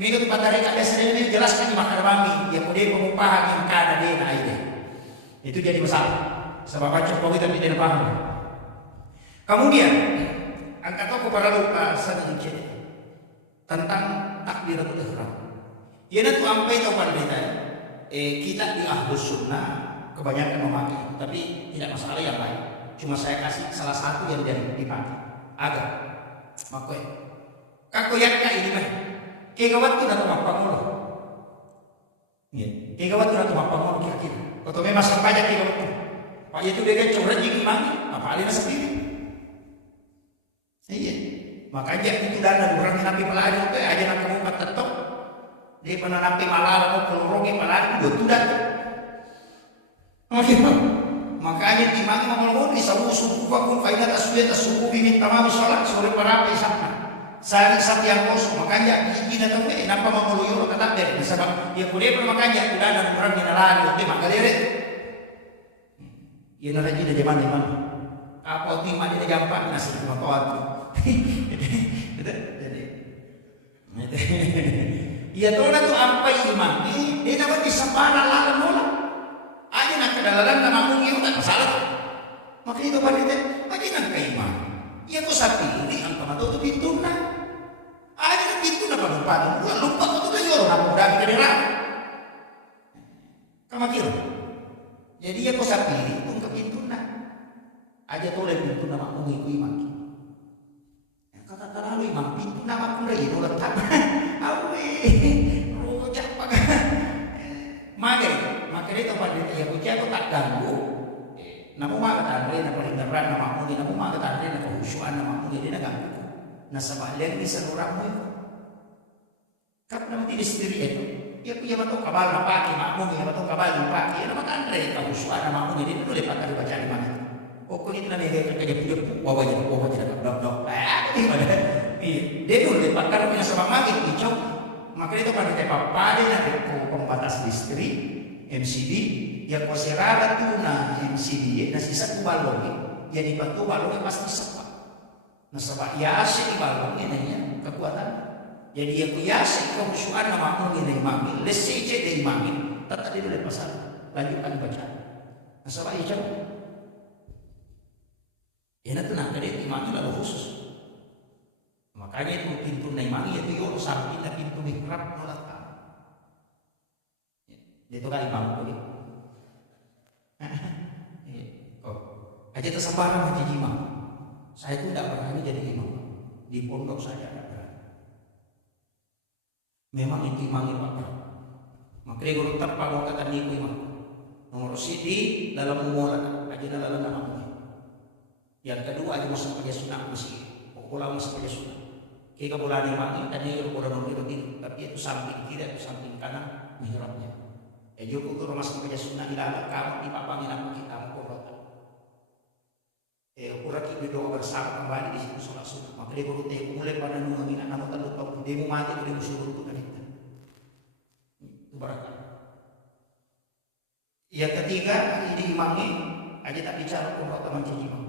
Mega tu patare kade sendiri jelaskan makna bami ya kode pengupahan yang kada dia na ide. Itu jadi masalah. Sebab baca kau kita tidak paham. Kemudian angkat aku para lupa sedikit tentang takbiratul ihram. Ya nanti sampai tahu pada kita kita di Ahlus Sunnah kebanyakan memakai, tapi tidak masalah yang lain. Cuma saya kasih salah satu yang dipakai. Agak makoi. Kakoyak ini mah. Kegawat tu na tumapang mo. Iya, kegawat tu na tumapang mo kira-kira. Kalau memang sampai aja kegawat tu. Pak itu dia curhat jadi mati, apa alih sendiri. Iya. Makanya itu dana orang nabi pelajar itu aja nak kamu tetap. Dia pernah nabi malah mau pelorongnya malah itu dah. Makanya timang mau di sabu suku pun faida tasbih tasuku bimin tamam salat sore para apa isapna. Sari sapi yang kosong, makanya gigi na tahu kenapa mau meluyur kata dari sebab dia kuliah makanya udah ada orang yang lari, oke maka deret. Ya nara gigi dari mana? Apa timah dia gampang nasi cuma kawan. Jadi, ya tuh tu apa imam? Dia dapat disempara lalu mula. Aja nak kedalaran nama mungkin tak masalah. Maka itu pada dia, aja nak imam. Ya kau sapi ini angka mata tu pintu nak. Aja nak pintu nak pada lupa tu dah jauh nak mudah kedera. Kamu kira? Jadi ya kau sapi ini tu ke pintu nak. Aja tu le pintu nama mungkin imam. Kata lalu imam pintu nama pun lagi nolak tak. Awe, rojak pakai. Maka dia tempat dia punya aku tak ganggu. Namun mak kata dia nak paling berat nama mungkin, namun mak kata dia nak kehusuan nama mungkin dia nak ganggu. Nah sebab dia ni seorang mu. Karena tidak sendiri itu. Dia punya betul kabal nak pakai mak mungkin, betul kabal nak pakai. Nama kan dia kehusuan nama mungkin dia tu lepas kali baca di mana. Pokoknya itu nanti dia kerja punya wajah dok. Dia tu lepas kali punya sebab magik hijau. Maka itu pada tempat pada nanti pembatas listrik MCB yang konserada tu na MCB na sisa tu balong jadi batu balong pasti sepak. Nah sebab ya asik di balong ini kekuatan. Jadi yang biasa kehusuan nama aku ini mami lesece dari mami tetap di dalam pasal lanjutkan baca. Nah sebab itu ini tu nak dari imam lalu khusus. Makanya itu pintu naimani itu yo samping dan pintu mihrab nolak. Itu kan imam tu. Aja tersebar menjadi imam. Saya itu tidak pernah jadi imam di pondok saya ada. Memang itu imam Pak. Makanya guru terpakai kata niku imam. Nomor sidi dalam umur aja dalam nama. Yang kedua aja masuk kerja sunnah masih. Pola masuk kerja sunnah. Kita bulan imam tadi yang kurang lebih tapi itu samping kiri atau samping kanan mihrabnya. Joko tu masuk kerja sunnah ilalah kamu di papangin apa kita mau korota. Kurang kita doa bersama kembali di situ sholat sunnah. Maka dia guru teh mulai pada nungguin anak tahu tahu dia mau mati dia musuh untuk kita. Itu barangkali. Yang ketiga ini imamnya aja tak bicara korota macam imam.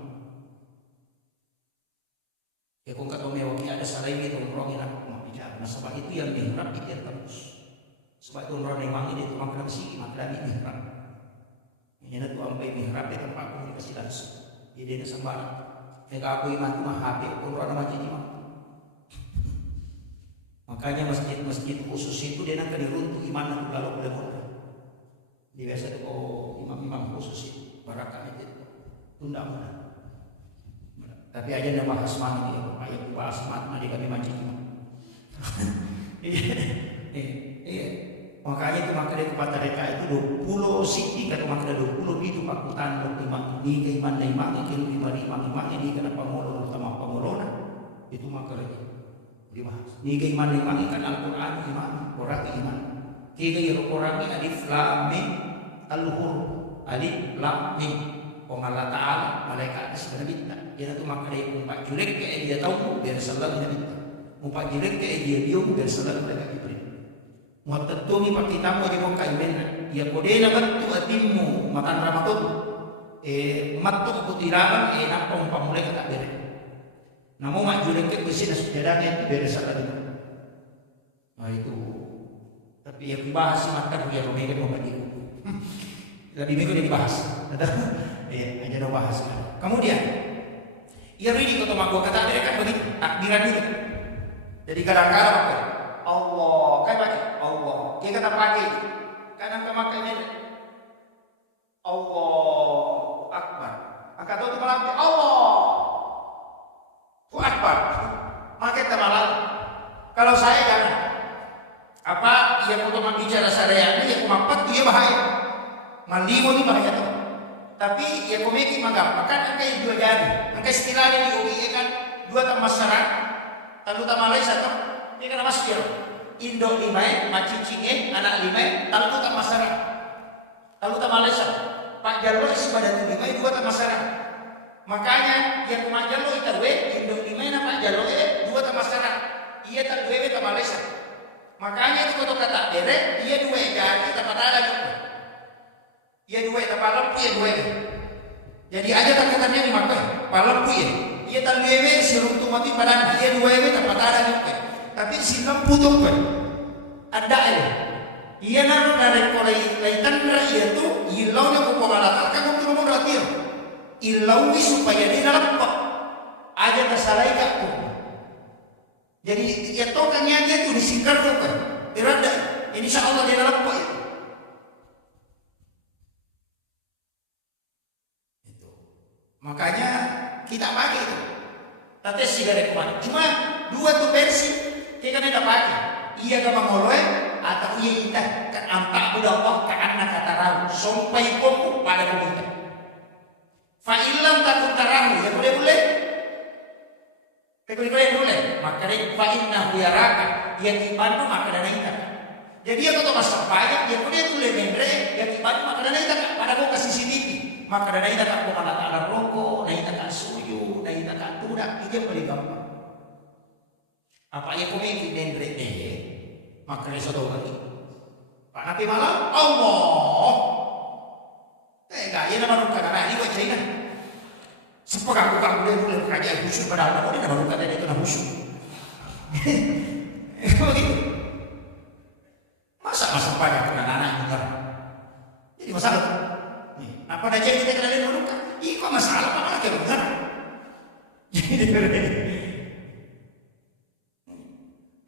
Ya kau kata mewahnya ada salah ini tu orang yang nak bicara. Nah sebab itu yang mihrab itu terus. Sebab itu orang yang mangi itu makan sih makan di mihrab. Ini tu ambil mihrab di tempat aku dikasih langsung. Jadi dia sembarang. Jika aku iman tu mah habis orang macam imam. Makanya masjid khusus itu dia nak diruntuh iman tu lalu boleh boleh. Di biasa tu imam khusus itu barakah itu tunda mana. Tapi aja nak bahas mana dia, ayat bahas mana dia kami macam itu. Iya. Makanya itu maka dia kepada mereka itu 20 siti kata maka 20 itu pakutan 25 di keiman kilo 5 ini kena pengolong utama pengolona itu maka dibahas. Di keiman kan Al-Quran iman orang iman. Tiga orang alif lam mim al-hur alif lam mim. Allah Ta'ala malaikat sebenarnya dia tu maka dia umpat julek ke dia tahu biar selalu nabi umpat julek ke dia biar selalu mereka Jibril muatatumi pak kita mau dia kai men ya kode na tu atimmu makan ramatut matuk kutilaban napong pamulai kata bere namun mak julek ke besi sejarahnya biar selalu nah itu tapi yang dibahas maka dia rumah mau bagi lebih minggu dia dibahas. Iya, aja dong bahas. Kemudian, ia ini kata mak gua kata dia kan begitu, takbiran itu. Jadi kadang-kadang pakai Allah, kan pakai Allah. Dia kata pakai, kadang makanya Allah Akbar. Angkat tu malam Allah Akbar. Makai temalan. Kalau saya jangan. Apa yang untuk bicara syariat ini yang mapat dia bahaya. Mandimo ni bahaya tu. Tapi ya komiki magap, kan angka dua jadi, angka istilahnya di UI kan dua tamasaran, talu tamalesa tu, ini kan masuk Indo 5, macicinge, anak 5, talu tamasaran, talu tamalesa, Pak Jarwo sebadan 5, dua tamasaran, Makanya yang kumajalo ita we indo di mana pak jalo dua tambah sekarang. Iya tak dua tambah Malaysia. Makanya itu kata kata dere iya dua jadi tambah ada gitu. Iya dua tambah lempu iya dua. Jadi aja kata-katanya dimakai. Lempu ya. Iya tak dua si mati badan iya dua tambah ada gitu. Tapi si lempu tuh kan ada ya. Iya nang dari kolaitan iya tuh ilaunya ko pengalatan kan untuk mau ratir. Ilawi supaya dia lempak aja tersalai kak. Jadi ya tokannya dia tuh disingkar tuh kan. Irada insya Allah dia lempak itu. Makanya kita pakai itu. Tapi sih dari kemarin. Cuma dua tuh versi kita tidak pakai. Iya ke mangoloe atau iya kita ke ampak udah Allah ke anak kata rawu sampai komu pada komite. Fa'ilam takut tarahu ya boleh. Boleh. Maka dia fa'innahu yaraka yang ibadah maka dana ita. Jadi ya kata masa payah ya boleh boleh mendre yang ibadah maka dana ita pada kau kasih CCTV. Maka dana ita tak bukan alat rokok, na ita tak suyu, na ita tak tudak itu paling gampang. Apa yang kau ingin mendre maka dia satu lagi. Pak Nabi malam Allah. Enggak, ya nama ruka karena ini wajah ini. Sepegak bukan boleh kerajaan khusus pada anak ini nama ruka dan itu nama khusus. Begitu. Masa banyak kena anak benar. Jadi masalah. Apa dah jadi kita kenalin nama ruka? Ih kok masalah apa lagi benar?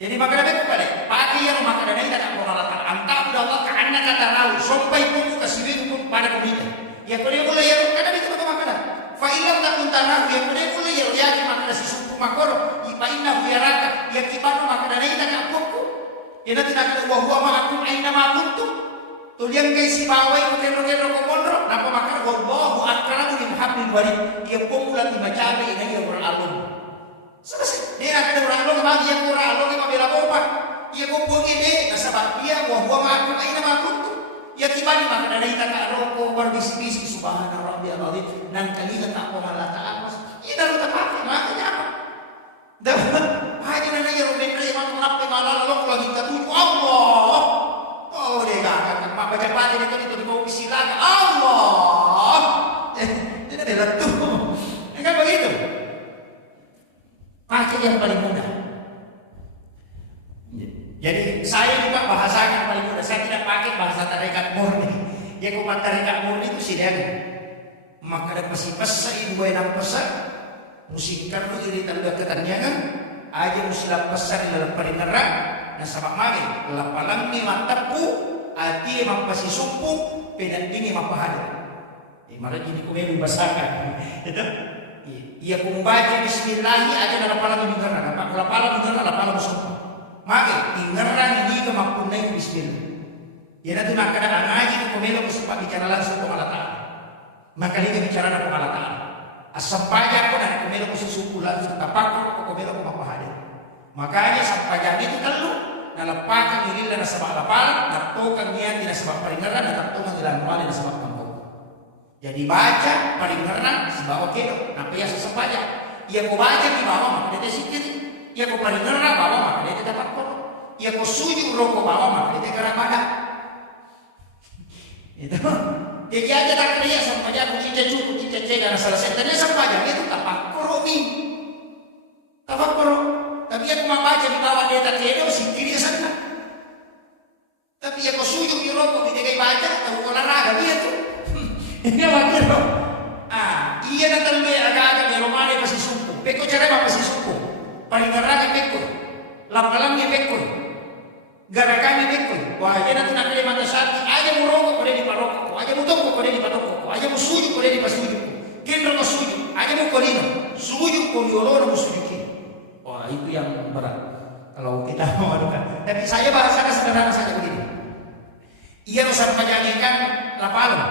Jadi maka Nabi kembali. Pagi yang maka dana tidak mengalahkan antah udah Allah karena kata rawu sampai pun kasih pun pada komite. Ya boleh ya karena itu betul makna. Fa'ilam tak untana ya boleh ya maka si suku makor ipaina biaraka ya kibano maka dana ita ka pokku. Ya nanti nak wa huwa ma'akum aina ma kuntum. Tulian kay si bawai ko kero komondro napa maka wallahu akramu min hablil warid. Ya pokula di macabe ina ya alun. Selesai. Dia akan orang bagi yang kurang Allah yang membela obat. Ia kumpul ide nasabah dia bahwa ma'akum aina ma kuntum. Ya kibani maka dari kata rokok berbisik-bisik subhana rabbiyal azim nan kalina tak Allah ta'ala. Ia dalam pakai makanya apa? Dapat hanya nana ya ruben imam nape malah lo lagi tatuju Allah. Oh dia akan apa baca pati itu di bawah silaga Allah. Dia adalah tuh. Kan begitu. Pakai yang paling mudah. Jadi saya juga bahasakan paling mudah. Saya tidak pakai bahasa tarekat murni. Ya kumat tarekat murni itu sih dia. Maka ada pesi-pesa ibu enam pesan. Musikkan lu iritan udah ketannya kan. Aja musilah pesan dalam peringeran. Nah sama mari. Lapalang ni matapu. Ati emang pasi sumpung. Pedan ini emang pahala. Malah jadi kumelu bahasakan. Itu. Ia kumbaca bismillahi aja dalam pala bingaran. Apa kalau pala bingaran dalam pala musuh. Maka bingaran ini kemampuan bismillah. Ya nanti nak ada ngaji kumelu musuh bicara langsung ke Allah Taala. Maka ini bicara dengan Allah Taala. Asampaya ko dan kumelu musuh suku langsung tapak ko kumelu ko mapahali. Makanya sampaya itu telu nalapakan diri dan sabak lapal, naktokan niyan din sabak paringaran at naktokan dilan wali na sabak kampung. Jadi baca paringaran sebawa kedo, napaya sa sampaya. Ia ko baca di bawah maka dia sikit. Ia ko paringaran bawah maka dia dapat kono. Ia ko sujud roko bawah maka dia karamada. Itu. Jadi aja tak kerja sampaya aku cice dan selesai. Tanya sampaya itu tapak koromi. Tapak koro. Tapi aku membaca di bawah dia tak kedo sikit dia sana. Tapi aku sujud di roko dia kayak baca tahu olahraga dia tuh. Ini wakil dong. Iya nanti lu agak-agak di Romania pasti sumpung. Peko cara pasti sumpung. Paling ngeraga peko. Lapalamnya peko. Garakannya peko. Wah, dia nanti nak ada mata saat. Aja mau rokok pada di parokok. Aja mau toko pada di parokok. Aja mau sujud pada di pasujud. Kendro mau sujud. Aja mau kolino. Sujud pun diolor mau sujud. Wah, itu yang berat. Kalau kita mau adukan. Tapi saya bahasakan sederhana saja begini. Ia usah menjadikan lapalam.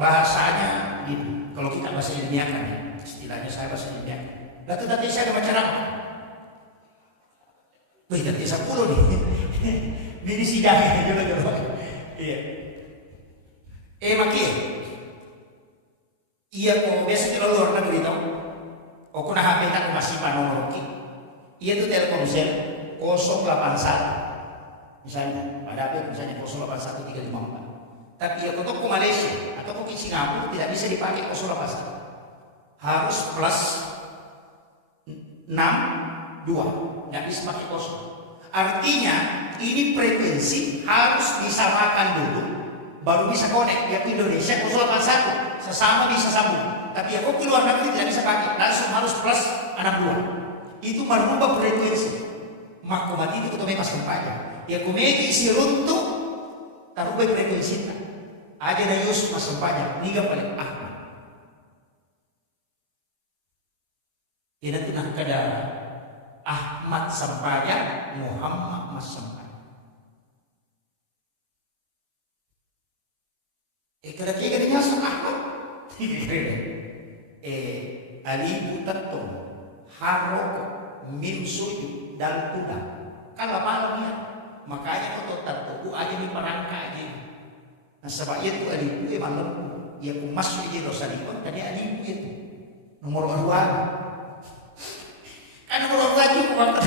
Bahasanya gitu. Kalau kita bahasa ilmiahkan ya, istilahnya saya bahasa ilmiah. Lalu tadi saya ada macam apa? Wih, tadi 10 nih. Ini sidang coba. Iya. Maki. Iya kok biasa di luar negeri tau. O kuna HP tak masih nomor ki. Iya tuh Telkomsel 081. Misalnya pada HP misalnya 081354. Tapi ya kok ke Malaysia atau ke Singapura tidak bisa dipakai 081. Harus plus 62, nggak bisa pakai kosong. Artinya ini frekuensi harus disamakan dulu, baru bisa connect. Ya Indonesia 081 sesama bisa sambung. Tapi ya kok di luar negeri tidak bisa pakai, langsung harus plus 62. Itu merubah frekuensi. Maka mati itu kita pas kempanya. Ya kumeki isi runtuh, taruh frekuensi. Aja na Yusuf mas kempanya, niga paling Ahmad. Ya nanti nak kada Ahmad sampaya, Muhammad mas sampaya. Kada kaya kada nyasuk Ahmad. Alifu tatum haroko mim sujud dan kuda kalau malam ya makanya foto tatu aja di perangka aja. Nah sebab itu alifu malam ya ku masuk aja dosa lipat tadi alifu itu nomor 2 kan nomor 2 cukup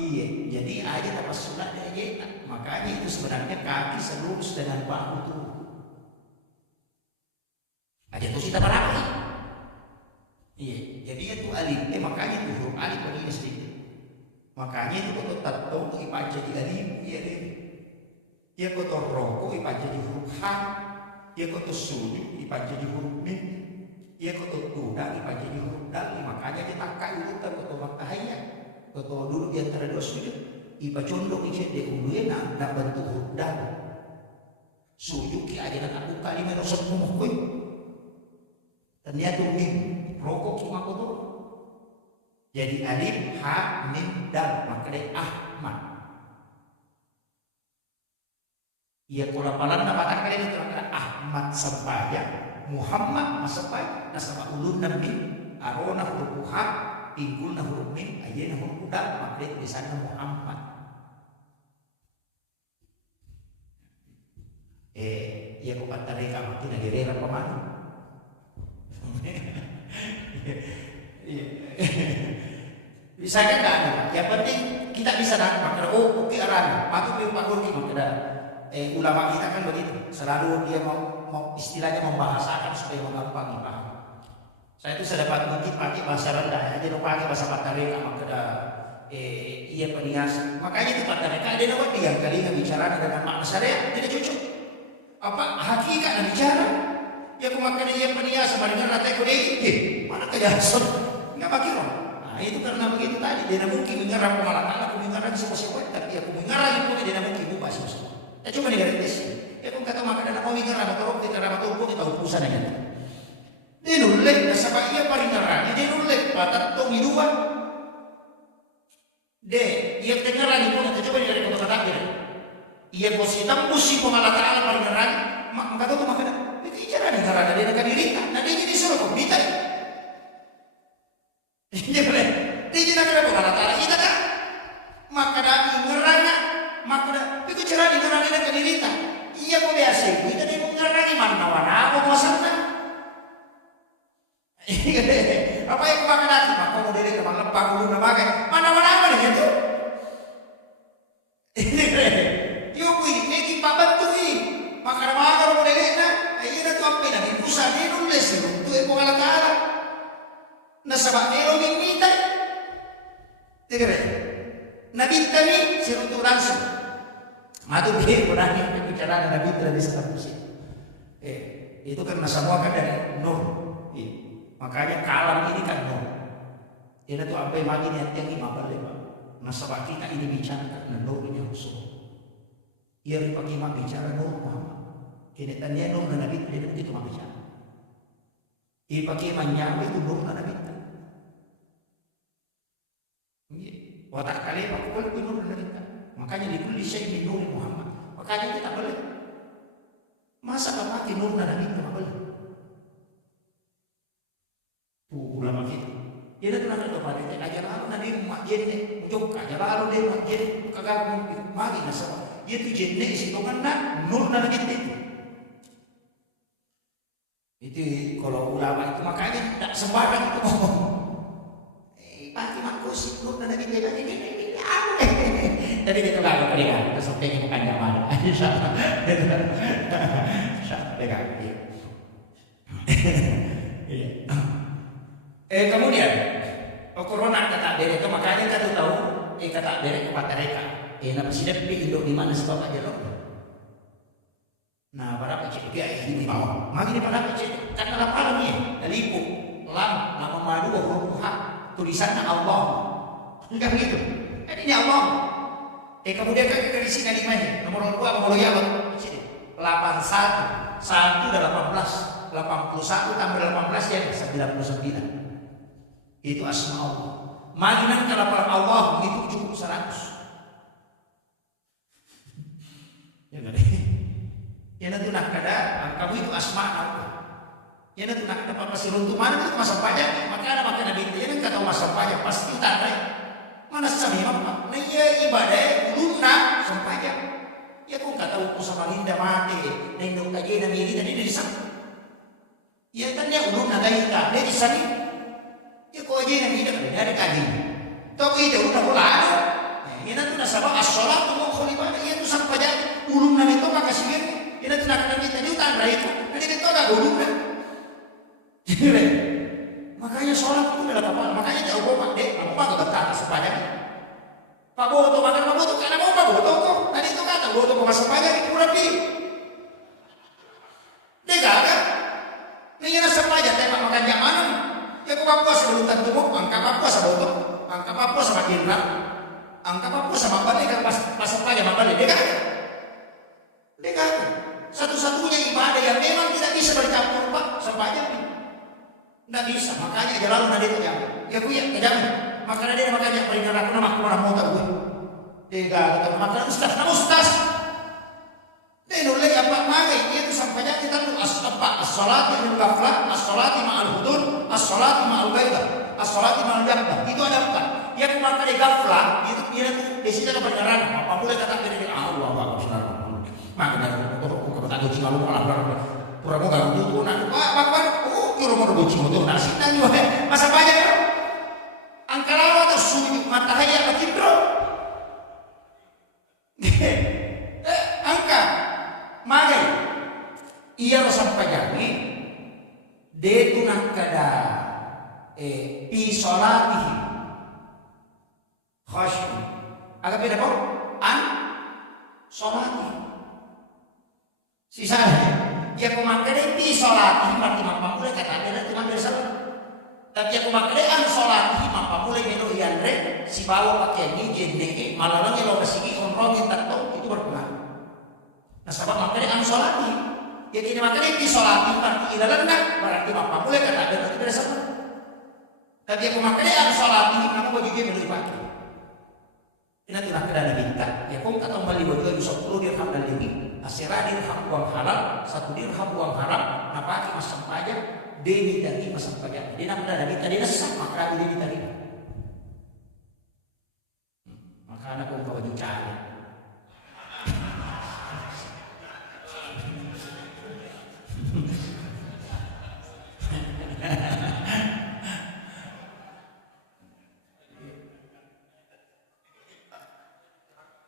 iya jadi aja dapat sunat aja. Makanya itu sebenarnya kaki selurus dengan bahu tuh aja tuh kita berapi. Iya, jadi itu alif. Makanya itu huruf alif begini sedikit. Makanya itu kotor tato ibaca di alif, iya deh. Ya kotor roko ibaca di huruf ha. Ya kotor sujud ibaca di huruf mim. Ya kotor tuda ibaca di huruf dal. Makanya kita urutan kotor makahaya. Kotor dulu di antara dua sujud. Iba condong isi de uluena dan bentuk huruf dal. Sujud ki aja nak buka lima rosot mumuh koy. Dan dia tuh mim rokok cuma kotor. Jadi alif, ha, mim, dal maka dia Ahmad. Ia kolapalan nama tak kalian itu kata Ahmad sampaya, Muhammad masapaya. Nasaba ulun nabi, arona huruf ha, pinggul na huruf mim, ayena huruf dal maka dia tulisannya Muhammad. Ia ko kata mereka makin nagirera pamano. Bisa kan enggak ada. Yang penting kita bisa dapat. Oh, oke arah. Patut dipakai kita. Ulama kita kan begitu. Selalu dia mau istilahnya membahasakan supaya menggampangi paham. Saya itu sudah dapat mungkin pakai bahasa rendah. Jadi mau pakai bahasa Patareka makada ia perhiasan. Makanya itu Patareka dia dapat dia kali nggak bicara dengan makna syariat tidak cocok. Apa hakikat dan bicara? Ya kumakan ia perhiasan dengan rata ekonomi. Mana kejahatan? Nggak pakai loh. Nah itu karena begitu tadi dia mungkin mengarah pemalakala, aku mengarah semua tapi aku mengarah itu dia mungkin buka semua. Ya coba digaris tes. Ya aku kata maka dan aku mengarah atau kita ramah tubuh kita urusan aja. Dia nulek, nasabah ia paling ngarah. Dia nulek, patat tong dua. Ia tengah lagi pun kita coba digaris kata dia. Ia positif musim pemalakala paling ngarah. Maka tuh maka itu ijarah negara dia nak dirita. Nah dia jadi suruh kau minta. Dia tidak ada pengalatara kita kan, maka dah ngerana, maka dah itu cerah di ngerana dan kedirita. Iya kau biasa, kita dia ngerana mana warna apa maksudnya? Apa yang kau makan nanti? Maka mau dari kemana lepak dulu nama kan? Mana warna apa nih gitu? Yo kui, neki pabat tu i, maka nama apa mau dari na? Iya tu apa nih? Pusat ni nulis tu pengalatara. Nasabak nelo minta, tidak Nabi tadi serutu langsung. Matu dia berani bicara dengan Nabi tadi seterusnya. Itu karena semua kan dari nur. Makanya kalam ini kan nur. Dia tu apa yang lagi yang imam berlebah. Nasabak kita ini bicara karena nur ini khusus. Ia dipakai imam bicara nur Muhammad. Kini tanya nur dan Nabi tidak begitu imam bicara. Ia pakai imam itu nur dan Nabi. Watak kali pak kul nur dari kita. Makanya di kulli syai' min nur Muhammad. Makanya kita boleh. Masa apa pakai nur dan Nabi enggak boleh? Ulama kita. Dia tu nak doa dia ajar halu Nabi mak jenne, ujuk ajar halu dia mak jenne kagak magi nasab. Dia tu jenne isi tongan nak nur dan Nabi itu. Itu kalau ulama itu makanya tidak sembarang itu ngomong. Pati makusik lu na naging beda ini tapi dito lang ako rin ako sa tingin mo kanya man sampai kaki. Kemudian corona kata bere itu makanya kita tahu kata bere kepada mereka na presiden di Indo di mana sebab aja loh. Nah para pecik dia ini di bawah magi para pecik karena lapar nih dalipu lam nama madu huruf tulisannya Allah, enggak begitu. Ini Allah. Kemudian kan di sini lima nomor 2 nomor ya 81 1 dan 18 81 tambah 18 jadi 99. Itu asma Allah. Maginan kalau Allah itu cukup 100. Ya enggak deh. Ya nanti nak kada kamu itu asma Allah. Ya nanti nak dapat pasti runtuh mana itu masa pajak maka ada makan nabi itu yang kata masa pajak pasti tanda mana sami apa nah ya ibadah lunna sampajak ya kung kata uko sa malinda mati na indong kaje na mili tadi dari sang ya tanya ulun na dahil ka dari sani ya ko aje na mili dari kaje to ko ito na bulado ya nanti na sabah as-salat mo kholiba ya tu sampajak ulun na nito kakasigen ya nanti nak nabi tadi tanda itu jadi itu agak ulun na. Makanya sholat itu adalah apa? Makanya jauh bapak dek, kamu mah kebetulan sepanjang. Pak Boto makan Pak Boto karena mau Pak Boto kok. Tadi itu kata Boto mau masuk sepanjang itu rapi. Dia kan? Ini nasi sepanjang tembak makan jam mana? Ya kok apa sebelum tentu mau angka apa sama Boto, angka apa sama Indra, angka apa sama Bali kan pas sepanjang Bali dia kan? Dia kan? Satu-satunya ibadah yang memang tidak bisa bercampur Pak sepanjang. Nggak bisa, makanya jalan nanti itu ya gue ya kejam makanya dia makanya peringatan aku nama orang mau tak gue tiga makanya ustaz dia nulis apa magai itu sampainya kita tuh as-salat yang ghaflah as-salat ma'al hudur as-salat ma'al ghaibah as-salat ma'al jahbah itu ada bukan ya maka dia ghaflah itu dia tuh di sini ada kebenaran apa boleh kata dari Allah bagus makanya aku kata kucing lalu pura mau gak butuh nak apa kiro mau buci motor nasi nang yo masa pajak yo angkara atau sunyi matahari apa kibro angka magai iya rasa pajak ni de tunak kada pi solati khasy agak beda kok an solati sisanya ya kumakere di sholat berarti mampa mulai kata ada cuma dari salat tapi ya kumakere an sholat mampa mulai menu ianre si bawa pakai ini jende malah lo kesini umroh minta tahu itu berpengaruh nah sebab makere an sholat ya ini makere di sholat berarti ila rendah berarti mampa mulai kata ada berarti dari salat tapi ya kumakere an sholat kamu baju dia menu pakai ini tuh nak ada minta ya kau kata kembali baju 10 dirham dan lebih asera dirham uang halal 1 dirham uang haram napaki masang pajak dia minta masang pajak dia nak ada minta dia sah maka dia minta dia maka anak kau baju cari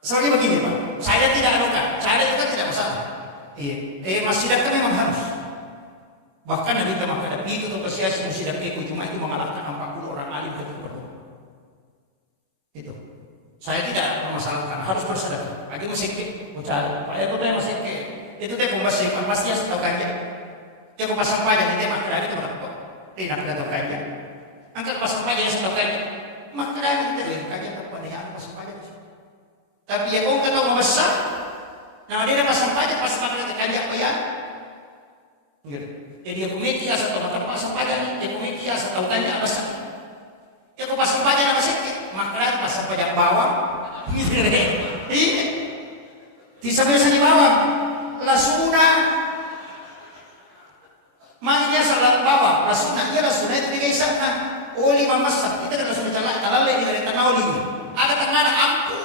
Soalnya begini Pak, saya tidak anukan, saya juga tidak masalah. Masjidat kan memang harus. Bahkan Nabi Muhammad ada itu untuk siasat masjidat itu cuma itu mengalahkan 40 orang alim dan berdoa. Itu. Saya tidak memasalahkan, harus bersedekah. Lagi musik, mencari. Pak itu teh musik. Itu teh pembasih pasti harus tahu kanja. Dia pasang pajak itu makna itu berapa? Tidak ada tahu kanja. Angkat pasang pajak yang tahu kanja. Makna itu teh kanja kepada pasang pajak. Tapi ya kau kata mau besar, nah dia pasang pajak pas makan kajak bayar. Jadi dia komiti asal tahu makan pasang pajak, dia komiti asal tahu kajak besar. Dia kau pasang pajak apa sih? Makanya pasang pajak bawang, iya. Tidak biasa di bawang, lasuna, maknya salat bawang, lasuna dia lasuna itu dia isapna, oli memasak, kita kan lasuna jalan, kalau lagi dari tanah oli, ada tengah ada ampu.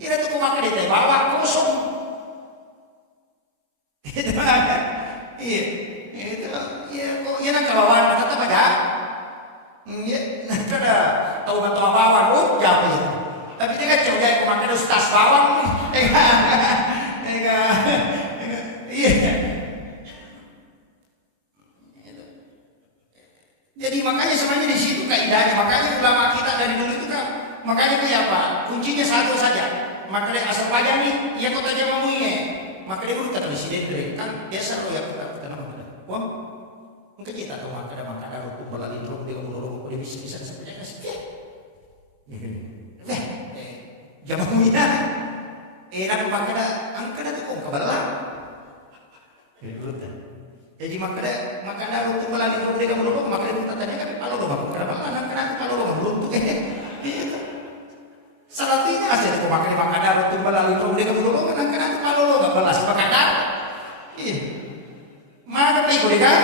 Kira itu kumakan di bawah kosong. Iya, itu ya kok ya nak kawan kata pada. Iya, nak ada tahu kata bawang jauh ya. Tapi dia kan coba yang kemarin ustaz bawang. Iya. Jadi makanya sebenarnya di situ kaidahnya. Makanya ulama kita dari dulu itu kan, makanya kayak apa? Kuncinya satu saja. Maka dia asal pajak nih, ia kota aja mamunya. Maka dia urut kata presiden kan biasa lo ya kita nama kita. Wah, mungkin kita tahu maka ada hukum melalui drum dia ngomong dia bisa saja kasih. Jangan punya. Nak maka angkat itu kok kabalah. Jadi maka ada hukum melalui drum dia ngomong maka dia tanya kan kalau lo bang kenapa anak kalau lo beruntung salatinya aja kok makanya makadar untuk melalui dia kemudian kan kalau lo nggak balas makadar mana pun ikut dia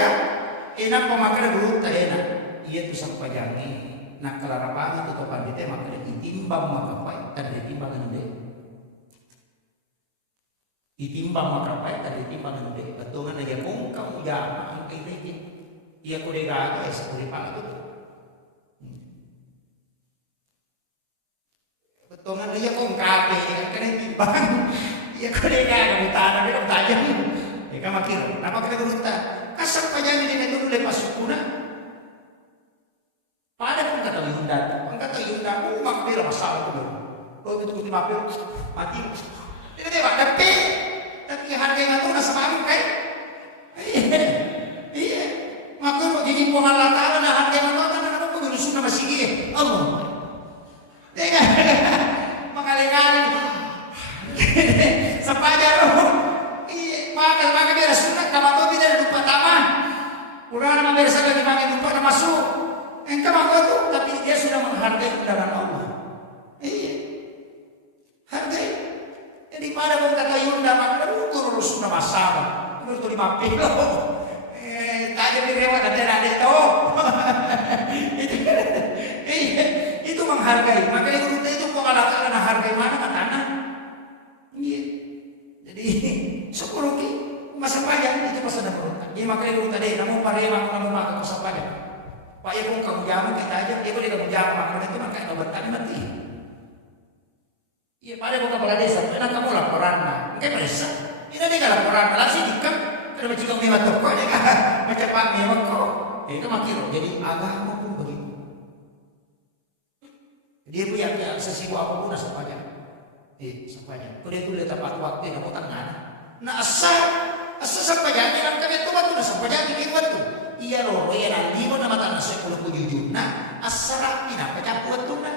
enak pemakaian dulu tak enak iya tuh sampai jangi nak kelarapan itu topan kita makanya ditimbang makapai dan ditimbang ande ditimbang makapai dan ditimbang ande betul kan aja kong kamu jangan angkai lagi iya kau dega es kau dipanggil tuh Tongan dia kong kape kena timbang. Iya kau dia kan tanah dia kan tajam. Dia kan makir. Nama kita beruta. Kasar pajang ini itu boleh masuk kuna. Pada pun kata Yunda. Kata Yunda, mak bela masalah tu. Kalau itu kuti mapil mati. Dia dia tapi harga yang tu nasa malu kan? Iya. Maka kalau jadi pengalat Allah nah harga yang tu kan apa pun dulu sudah masih gini. Allah. Tengah. Mengalir-alir sepanjang roh maka biar sunat kalau tu tidak lupa taman kurang nama biasa lagi pakai lupa nama masuk engkau maka tu tapi dia sudah menghargai undangan Allah hargai jadi pada pun kata Yunda maka ukur sudah masalah menurut 5 kilo tajam direwat dan ada tahu itu menghargai makanya guru itu pengalaman hargai mana katana iya jadi syukuruki masa pajak itu pas ada peruntak dia makanya guru tadi namun parema kamu makan masa pajak pak ya pun kamu jamu kita aja dia boleh kamu jamu makanya itu makanya kamu bertani mati iya pada buka kepala desa enak kamu laporan lah mungkin perisa ini dia laporan langsung dikam karena macam kamu lewat toko dia kan macam pak memang kok itu makiro jadi agama pun begitu dia punya sesiwa apapun asal pajak sepanjang kalau dia tu dia tepat waktu yang mau tangan nah asal sampai jadi kan kami tu waktu sampai jadi dia waktu iya loh ya nanti mau nama tanah saya kalau kujujur nah asal rapi nah pajak waktu nah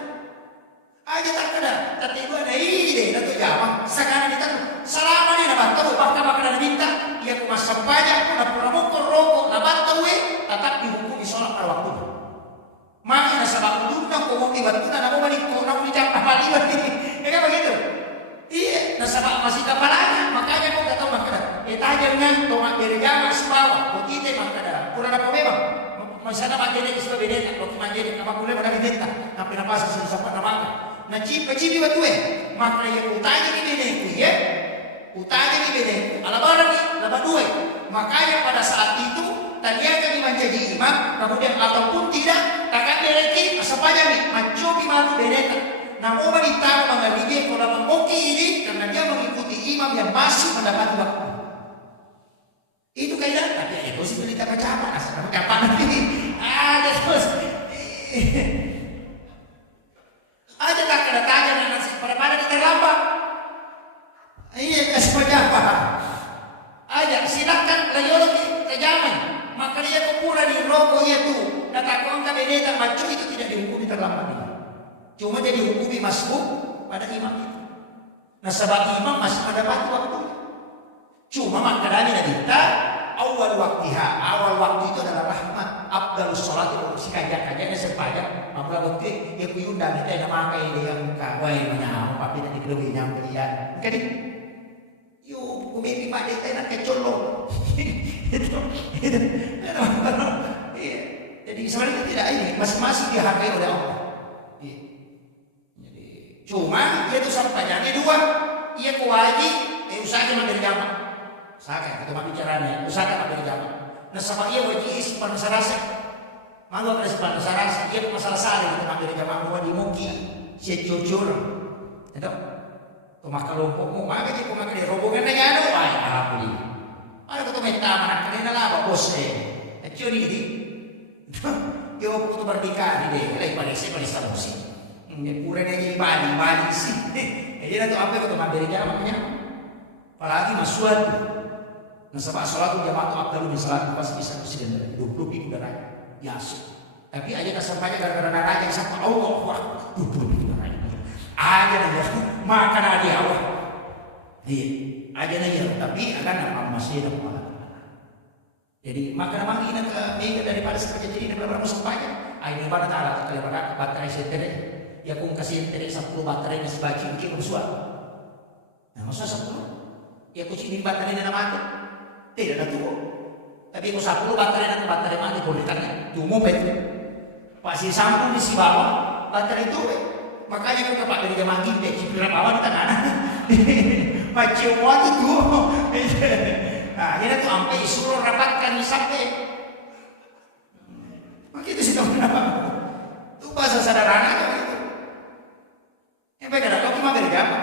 aja tak ada tapi gua ada ide itu jawab sekarang kita selama ni nak tahu bahkan ada minta ia aku masa pajak aku nak pernah mukul rokok nak tahu tetap dihukum sholat pada waktu makanya sebab itu nak kau kibat tu nak mau balik kau nak bicara apa lagi ya kan begitu iya nasabah masih kapalanya makanya kau tak tahu makanya tajamnya tomak berjamaah sebawa kau tidak makanya kurang apa memang masana makanya itu sebab beda kalau makanya apa boleh pada beda tapi apa sih sampai nama nah cipi waktu makanya yang utanya di beda itu ya utanya di beda alabarang laba dua makanya pada saat itu tadi akan menjadi imam kemudian ataupun tidak akan berarti sepanjang nih mencobi mati beneta namun wanita mengalami kalau mengoki ini karena dia mengikuti imam yang masih mendapat waktu itu kaidah tapi itu sih berita kacapan asal kapan nanti ada terus ada tak ada tanya nasi pada terlambat iya seperti apa aja silakan radiologi terjamin maka dia kepura di rokok itu data kontak beneta macu itu tidak dihukumi terlambat cuma dia dihukumi masbuk pada imam itu nah sebab imam masih mendapat waktu cuma maknanya kita awal waktu itu adalah rahmat afdalus sholat itu si kajak-kajaknya sepanjang apalagi waktu yang kuyundang kita yang memakai dia yang kawai menyamuk tapi nanti kelebih nyampe dia kan yuk kumiti pak deta nak kecolok itu jadi sebenarnya tidak ini masing-masing dihargai oleh Allah jadi cuma dia itu sampainya dua ia kuwaji usahanya menjadi jamaah Saka kita bicaranya, usahakan apa jama. Nah sama iya wajib isi panasarasa. Mangga kalau isi panasarasa, iya masalah sari kita ambil jama gua di muki, si jujur, itu. Tumak kelompok mau makan jadi kumakan di rombongan aja ada, ay alhamdulillah. Ada ketemu taman kanina lah bos Ecco di, io ho potuto bardicare lei palese musik. Eppure negli bali sih. Jadi itu apa yang kita mandiri jamanya? Apalagi masuat. Nasabah sholat jamaah itu abdul min salat pas bisa presiden dari 20 ribu darah biasa. Tapi aja kesampainya gara-gara darahnya yang sampai Allah wah 20 ribu darah. Aja aja makan aja Allah. Iya, aja aja. Tapi akan apa masih ada apa? Jadi makan mang ini ke minggu daripada sekerja jadi berapa sampainya. Ayo pada taala kalau pada baterai setere ya kung kasih setere 10 baterai masih bagi mungkin bersuat. Nah masa 10? Ya kucing baterai dan mati. Tidak ada tuh. Tapi kung 10 baterai mati boleh kan? Tumo pet. Pasti sambung di si bawah baterai itu. Makanya kung dapat dari jamaah kita cipira bawah di tanah. Macam waktu tuh. Nah, ini tuh sampai suruh rapatkan sampai. Begitu sih kamu kenapa? Itu bahasa sederhana kan itu. Yang beda kalau cuma beda apa?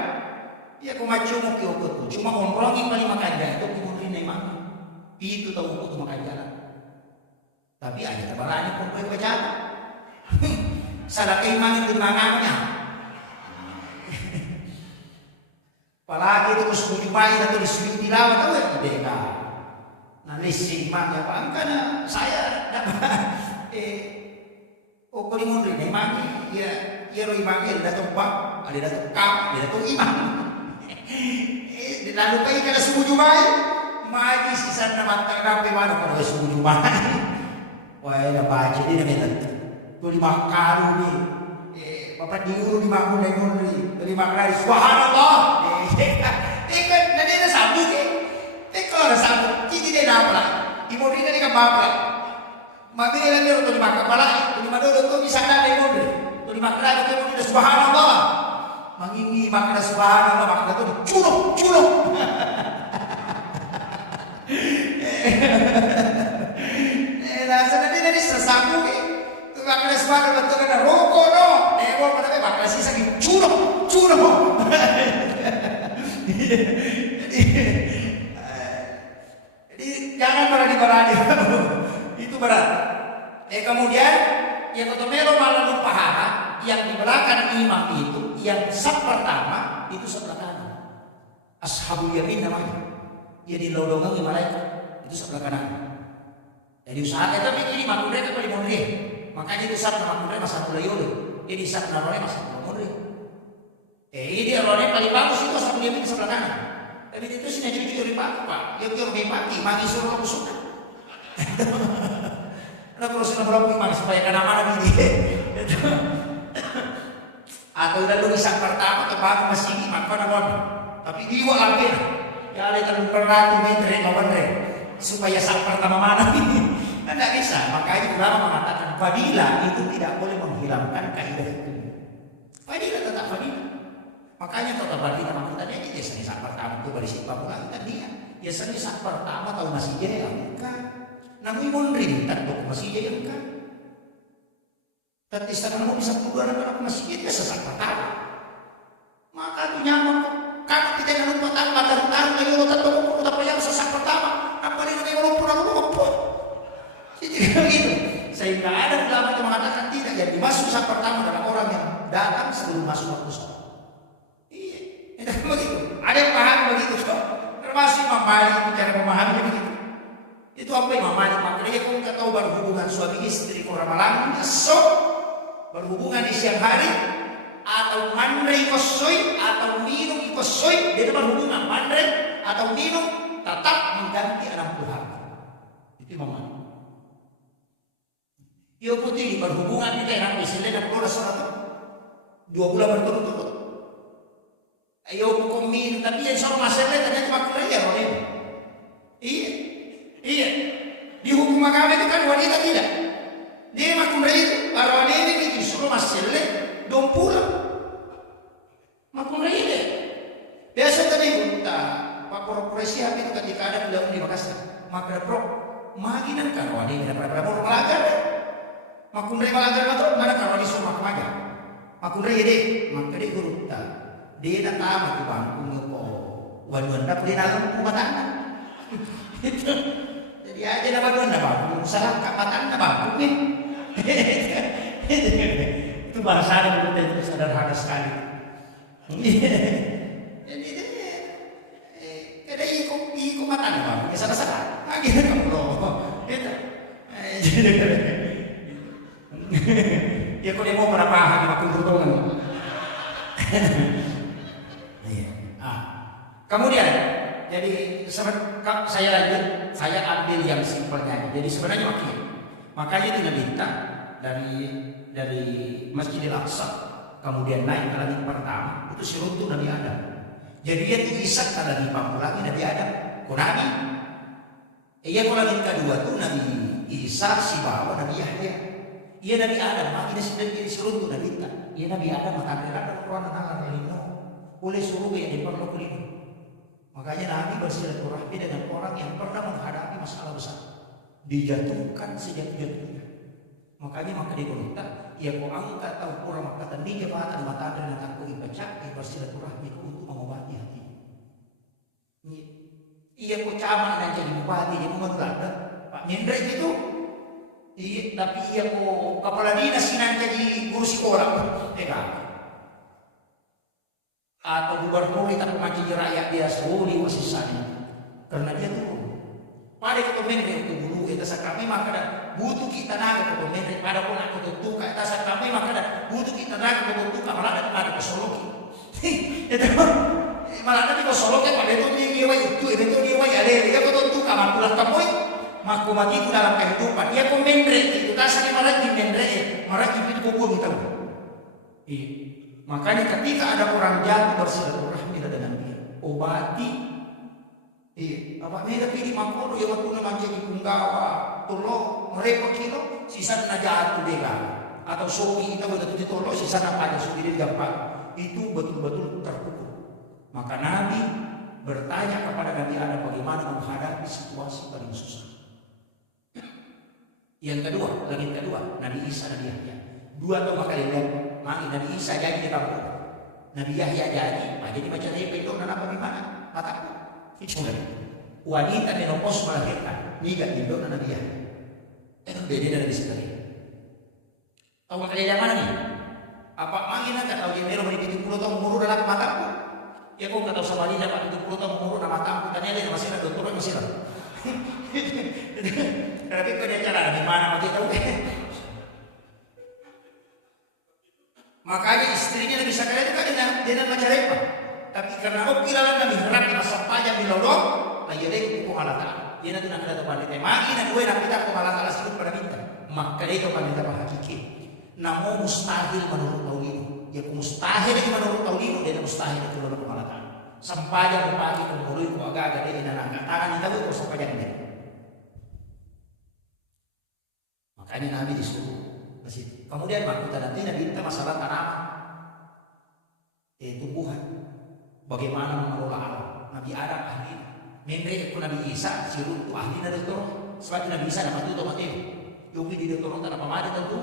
Ya aku macam mau kiokot, cuma ngomongin paling makan jalan itu kemudian memang itu tahu aku tuh makan jalan. Tapi ada tebalannya pun boleh baca. Salah keimanan itu mangannya. Apalagi itu sebelum dimain atau disuruh tilawat tahu ya beda. Nah lising mak ya pak karena saya dapat oh kalau mau nih memang ya roh imam ya datang pak ada datang kap ada datang imam. Lalu pergi kalau subuh jumai maju sisa nama terapi mana kalau subuh jumai. Wah ya baca dia namanya tuh 5 kali nih. Bapak diuru 5 kali dari 5 kali subhanallah. Kan nanti ada sambung kalau ada sambung jadi dia dapat lah ibu dia ni bapak mami dia dia untuk 5 kepala 5 dulu tu bisa ada ibu dia 5 kali itu ibu dia subhanallah mangini makna subhanallah makna tu curuk nah sebenarnya dari sesambung tu makna subhanallah betul kan rokok no ibu pada makna sisa curuk Jadi jangan berani itu berat. Kemudian yang kotomelo malah pahala yang di belakang imam itu yang saf pertama itu sebelah kanan. Ashabul yamin namanya. Dia di lodongan malaikat itu sebelah kanan. Jadi usaha kita mikir imam mereka kalau imam dia. Makanya itu saf nama mereka masa mulai yolo. Jadi saf nama mereka masa mulai. Ini orangnya paling bagus itu ashabul yamin sebelah kanan. Tapi itu sih jujur pak, ya biar pagi, magi suruh kamu suka. Nah kalau sudah berapa magi supaya kena mana ini. Atau udah lu bisa pertama ke bagu masih ini maka namun, tapi diwa lagi. Ya ada terlalu perlu meter nomor supaya saat pertama mana ini. Kan tidak bisa. Makanya ulama mengatakan fadilah itu tidak boleh menghilangkan kaidah itu. Fadilah tetap fadilah. Makanya tetap fadilah maksudnya dia biasanya saat pertama itu dari siapa pulang tadi ya. Biasanya saat pertama tahu masih jaya kan. Namun mondring tak tahu masih jaya kan. Tapi sekarang mau bisa keluar anak masih jaya saat pertama. Maka tu nyaman. Kalau kita yang lupa tahu tahu lagi lu tak tahu apa yang saat pertama. Apa dia yang lupa lupa. Jadi begitu. Sehingga ada ulama yang mengatakan tidak yang dimasuk saat pertama adalah orang yang datang sebelum masuk waktu sholat. Begitu. Ada yang paham begitu, termasuk Imam Malik cara memahami begitu. Itu apa Imam Malik maknanya kalau kita tahu berhubungan suami istri kurang malam, besok berhubungan di siang hari atau mandrai kosoi atau minum kosoi, dia berhubungan mandrai atau minum tetap mengganti 60 hari. Itu Imam Malik. Ia putih berhubungan kita yang misalnya 60 sholat 2 bulan berturut-turut. Ayo hukum minum, tapi yang soal masalah ternyata makna ya roh ini. Iya. Di hukum agama itu kan wanita tidak. Dia makna itu, para wanita itu disuruh masalah dong pulang. Makna ini. Biasa tadi kita Pak Profesi itu ketika ada kasih. Maka pro maginan karwani pada mau melanggar. Makundre melanggar betul mana karwani semua kemaja. Makundre jadi maka dia guru ta. Dia nak tahu tu bangku ngepo. Waduan dah beli nalar kumatan. Jadi aja dah waduan dah bangku. Salah kapatan dah bangku ni. Itu bahasa yang betul sederhana sekali. Jadi ada ikut mata nih bang, ya salah lagi kamu loh, itu, ya kalau dia mau berapa hari makin beruntung, kemudian jadi saya lanjut, saya ambil yang simpelnya, jadi sebenarnya makanya itu minta dari Masjidil Aqsa, kemudian naik ke langit pertama, itu seruntuh Nabi Adam. Jadi dia tuh Ishak ada di pangku lagi Nabi Adam, Nabi. Iya kalau langit kedua tuh Nabi Isa si bawa Nabi Yahya. Iya Nabi Adam, makanya sudah jadi seruntuh Nabi Isa. Iya Nabi Adam makanya ada Quran anak lino, boleh suruh yang diperlu kelima. Makanya Nabi bersilaturahmi dengan orang yang pernah menghadapi masalah besar, dijatuhkan sejatuh-jatuhnya. Makanya maka dia berkata, ya kau angkat tahu pura maka tadi jabatan mata dan aku ibaca bersilaturahmi untuk mengobati hati. Iya kau camat dan jadi bupati yang mengelada Pak Mendra itu. Iya tapi iya kau kepala dinas yang jadi guru sekolah, atau gubernur itu menjadi rakyat dia suri wasisanya karena dia tuh pada ketua Mendra itu dulu itu kami maka butuh kita naga ketua Mendra pada pun aku tentu kata kami maka butuh kita naga ketua tentu malah ada kesoloki itu malah nanti kesoloki pada itu dia itu dia ada dia tentu kamar pulang kapoy maku mati itu dalam kehidupan dia kau Mendra itu kasar malah di Mendra malah di pintu kubur kita makanya ketika ada orang jatuh bersilaturahmi dengan dia obati apa mereka pilih makro yang waktu nama jadi punggawa tolong mereka kilo sisa jatuh dega atau soki kita betul ditolong sisa apa aja sudah gampang itu betul-betul terpukul. Maka Nabi bertanya kepada Nabi Adam bagaimana menghadapi situasi paling susah. Yang kedua, langit kedua, Nabi Isa Nabi Yahya. Dua atau kali lihat, Nabi Isa jadi di kampung, Nabi Yahya jadi baca dari pendok dan apa gimana? Kataku. Itu wanita menopause melahirkan niga indok dan Nabi Yahya. Beda dari sekali. Tahu kalian yang mana nih? Apa angin aja tahu yang mero di 70 tahun umur dalam mataku. Ya kok nggak tahu sama dia dapat 70 tahun umur dalam mataku. Tanya dia masih ada dokter masih ada. Tapi kau dia cara di mana mati tahu? Makanya istrinya Nabi Zakaria itu kan dengan macam apa? Tapi karena kiralah Nabi Harap di masa panjang di lorong, ayo deh ku halata. Dia nanti nak ada tempat di temagi, nak gue nak kita ku halata sibuk pada minta. Maka dia itu pandai apa hakiki. Namun mustahil menurut Taulino. Ya mustahil itu menurut Taulino dia mustahil itu menurut halata. Sampai yang pagi kumului ku agak dia ina angkat tangan kita itu sampai yang dia. Makanya Nabi disuruh ke situ. Kemudian maksudnya nanti Nabi kita masalah tanaman, tumbuhan. Bagaimana mengelola alam? Nabi Adam ahli, Mendra itu Nabi Isa, Sirut itu ahli dari itu. Sebab Nabi Isa dapat itu mati. Yogi di dokter tanpa pamadi tentu.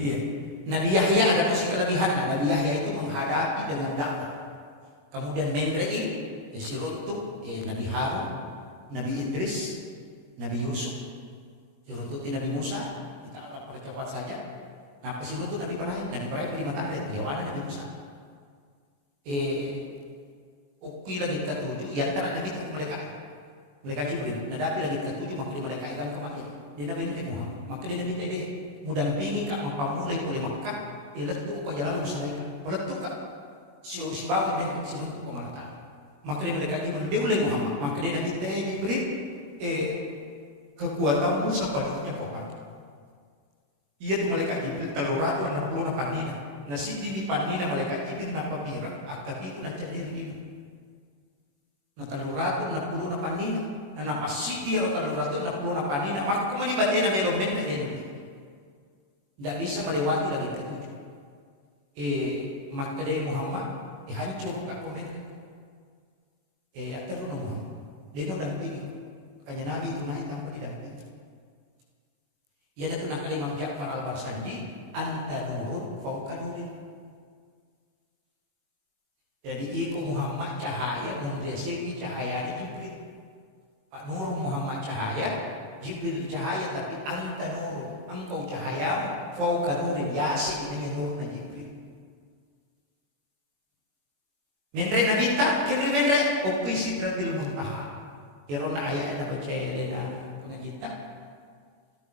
Iya. Nabi Yahya ada musik kelebihan. Nabi Yahya itu menghadapi dengan dakwah. Kemudian Mendra ini, Sirut itu Nabi Harun, Nabi Idris, Nabi Yusuf. Sirut itu Nabi Musa. Kita percepat saja. Nah, Sirut itu Nabi Ibrahim, dan Ibrahim 5 tahun dia ada Nabi Musa. Ukui lagi ke-7, ya antara Nabi itu mereka Jibril. Nabi lagi ke-7 maka mereka ikan kematian. Dia Nabi Muhammad. Maka dia Nabi tadi mudampingi kak mempamulai oleh Makkah. Dia letuk ke jalan Musalaika. Letuk kak si bawa dia si letuk ke Malata. Maka dia mereka Jibril dia oleh Muhammad. Maka dia Nabi tadi Jibril kekuatan Musa paliknya kau pakai. Ia di malaikat Jibril taluratu anak puluh na panina. Nasi di panina malaikat Jibril na pabira akad itu na cadir ini. Na taluratu anak puluh na panina. Na napasik dia taluratu anak puluh na panina. Maka kemana ibadah na melobet na ini. Tidak bisa melewati lagi ke-7. Maka dia Muhammad hancur kak komen. Dia itu dampingi. Makanya Nabi itu naik tanpa didampingi. Ia ada tunang Imam Ja'far al-Barsandi, anta nurun fauqa nurin. Jadi iku Muhammad cahaya mendeseki cahaya di Jibril. Pak Nur Muhammad cahaya, Jibril cahaya, tapi anta nurun, engkau cahaya fauqa nurin, yasi dengan nurna Jibril. Mendre Nabi tak kiri mendre opi sidratil muntaha. Irona ayat ada baca Elena pengajita.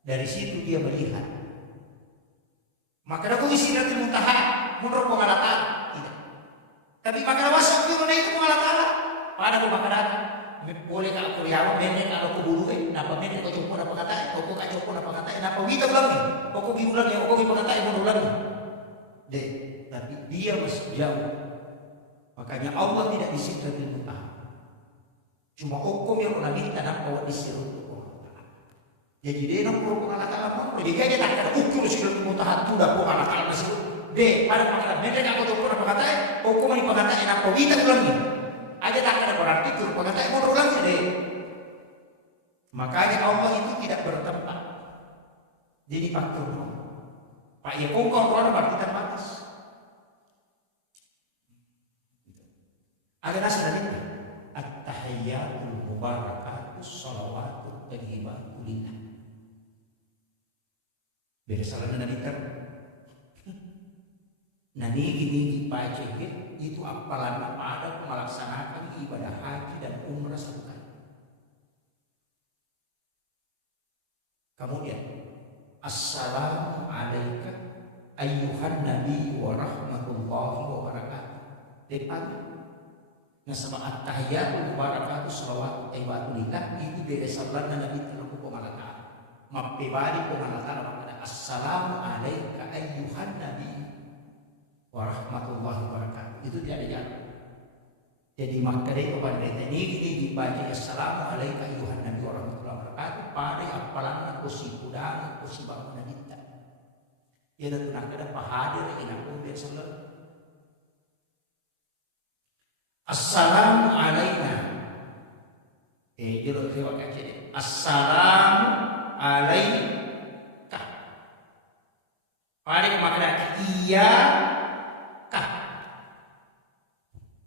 Dari situ dia melihat. Maka aku sidratil muntaha mundur pengalatan tidak. Tapi maka wasap Irona itu pengalatan. Pada aku maka datang. Boleh kak aku lihat mendre kalau aku bulu napa mendre kau coba apa kata? Kau kak coba apa kata? Napa kita ulangi? Kau biulang ya, kau pengatai mundur lagi. Deh, tapi dia masih jauh. Makanya Allah tidak disidratil muntaha. Cuma hukum yang orang minta nak bawa disidratil muntaha. Jadi dia nak perlu pengalaman apa? Jadi dia tak ada ukur sidratil muntaha tu dah pengalaman masih. Deh, pada pengalaman mereka aku tahu apa kata? Hukum ini pengalaman nak bawa kita ulangi. Ada tak ada berarti tu pengalaman mau ulangi deh. Makanya Allah itu tidak bertempat. Jadi faktor. Pak ya kau orang berarti terbatas. Ada nasihat ini, at-tahiyyatul mubarakatus shalawatut thayyibatu lillah. Beresalan Nabi ter. Nani gini dipajak itu apalan pada melaksanakan ibadah haji dan umrah sekali. Kemudian, assalamu alaika ayyuhan nabi wa rahmatullahi wa barakatuh. Depan nasaba at-tahiyyatul mubarakatus shalawatut thayyibatu lillah itu beresalan Nabi telah pengalatan. Mapibadi pengalatan pada assalamu alaika ayyuhan nabi wa rahmatullahi wa barakatuh. Itu tidak ada jalan. Jadi maka dari kepada ini dibaca assalamu alaika ayyuhan nabi wa rahmatullahi wa barakatuh pada apalan aku si kudang aku si bangunan kita. Ya dan ada pahadir ina pun beresalan. Assalamu alaina. Jero terima kasih. Assalamu alaika. Paling makna iya ka.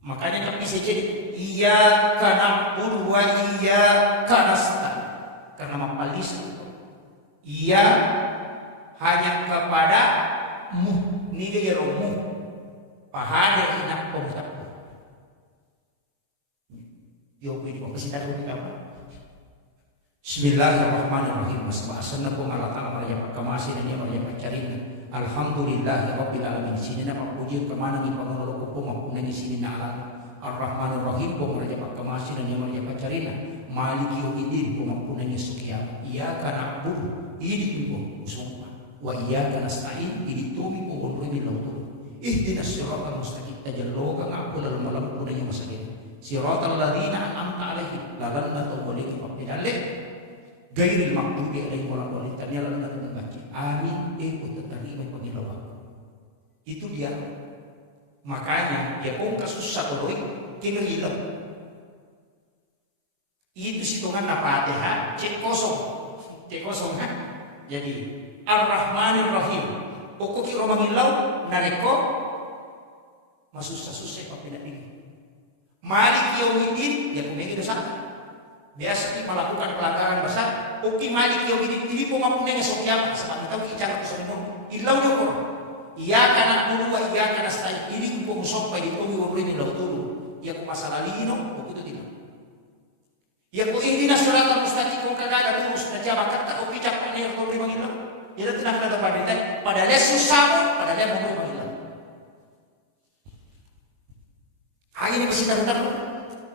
Makanya kami bisa jadi iya kana wa iya kana nasta'in. Karena mapalis iya hanya kepada mu ni dia romu. Pahada enak pomsa. Bismillahirrahmanirrahim. Asma-asna pun Allah Ta'ala marja pakamasin dan marja pacarin. Alhamdulillah rabbil alamin. Sini nama puji kemana ni pangulo ko maupun ni sini na alam. Ar-Rahmanir-Rahim pun marja pakamasin dan marja pacarin. Maliki yaumiddin pun maupun ni sukiam. Iyyaka na'budu ini pun sumpah. Wa iyyaka nasta'in ini tumi pun rubi lautu. Ihdinas siratal mustaqim tajalloga ngapul malam pun ni masakin. Siratal ladzina an'amta 'alaihim ghairil maghdubi 'alaihim ghairil maghdubi 'alaihim waladdallin. Tanya lalu nak membaca amin ikut terima pengilawan. Itu dia. Makanya dia pun kasus satu doi kini hilang. Itu situngan Al-Fatihah cek kosong kan. Jadi Ar-Rahmanir-Rahim. Pokok kira mengilau nareko masuk susah pakai nak ini. Malik yaumiddin ya kumenge dosa. Biasa kita melakukan pelanggaran besar. Oke Malik yaumiddin ini pun mampu nengah sokiam sebab kita bicara kesulitan. Ilau nyokor. Iya karena dulu iya karena stay ini pun sampai di tumi wabri ni lau dulu. Ya ku masalah lino begitu tidak. Ya ku ihdinas siratal mustaqim kau kagak lurus dan jawab kata oke cak ini wabri mangilau. Ya tidak ada pada lesus sama pada dia wabri mangilau. Ini mesti terbentar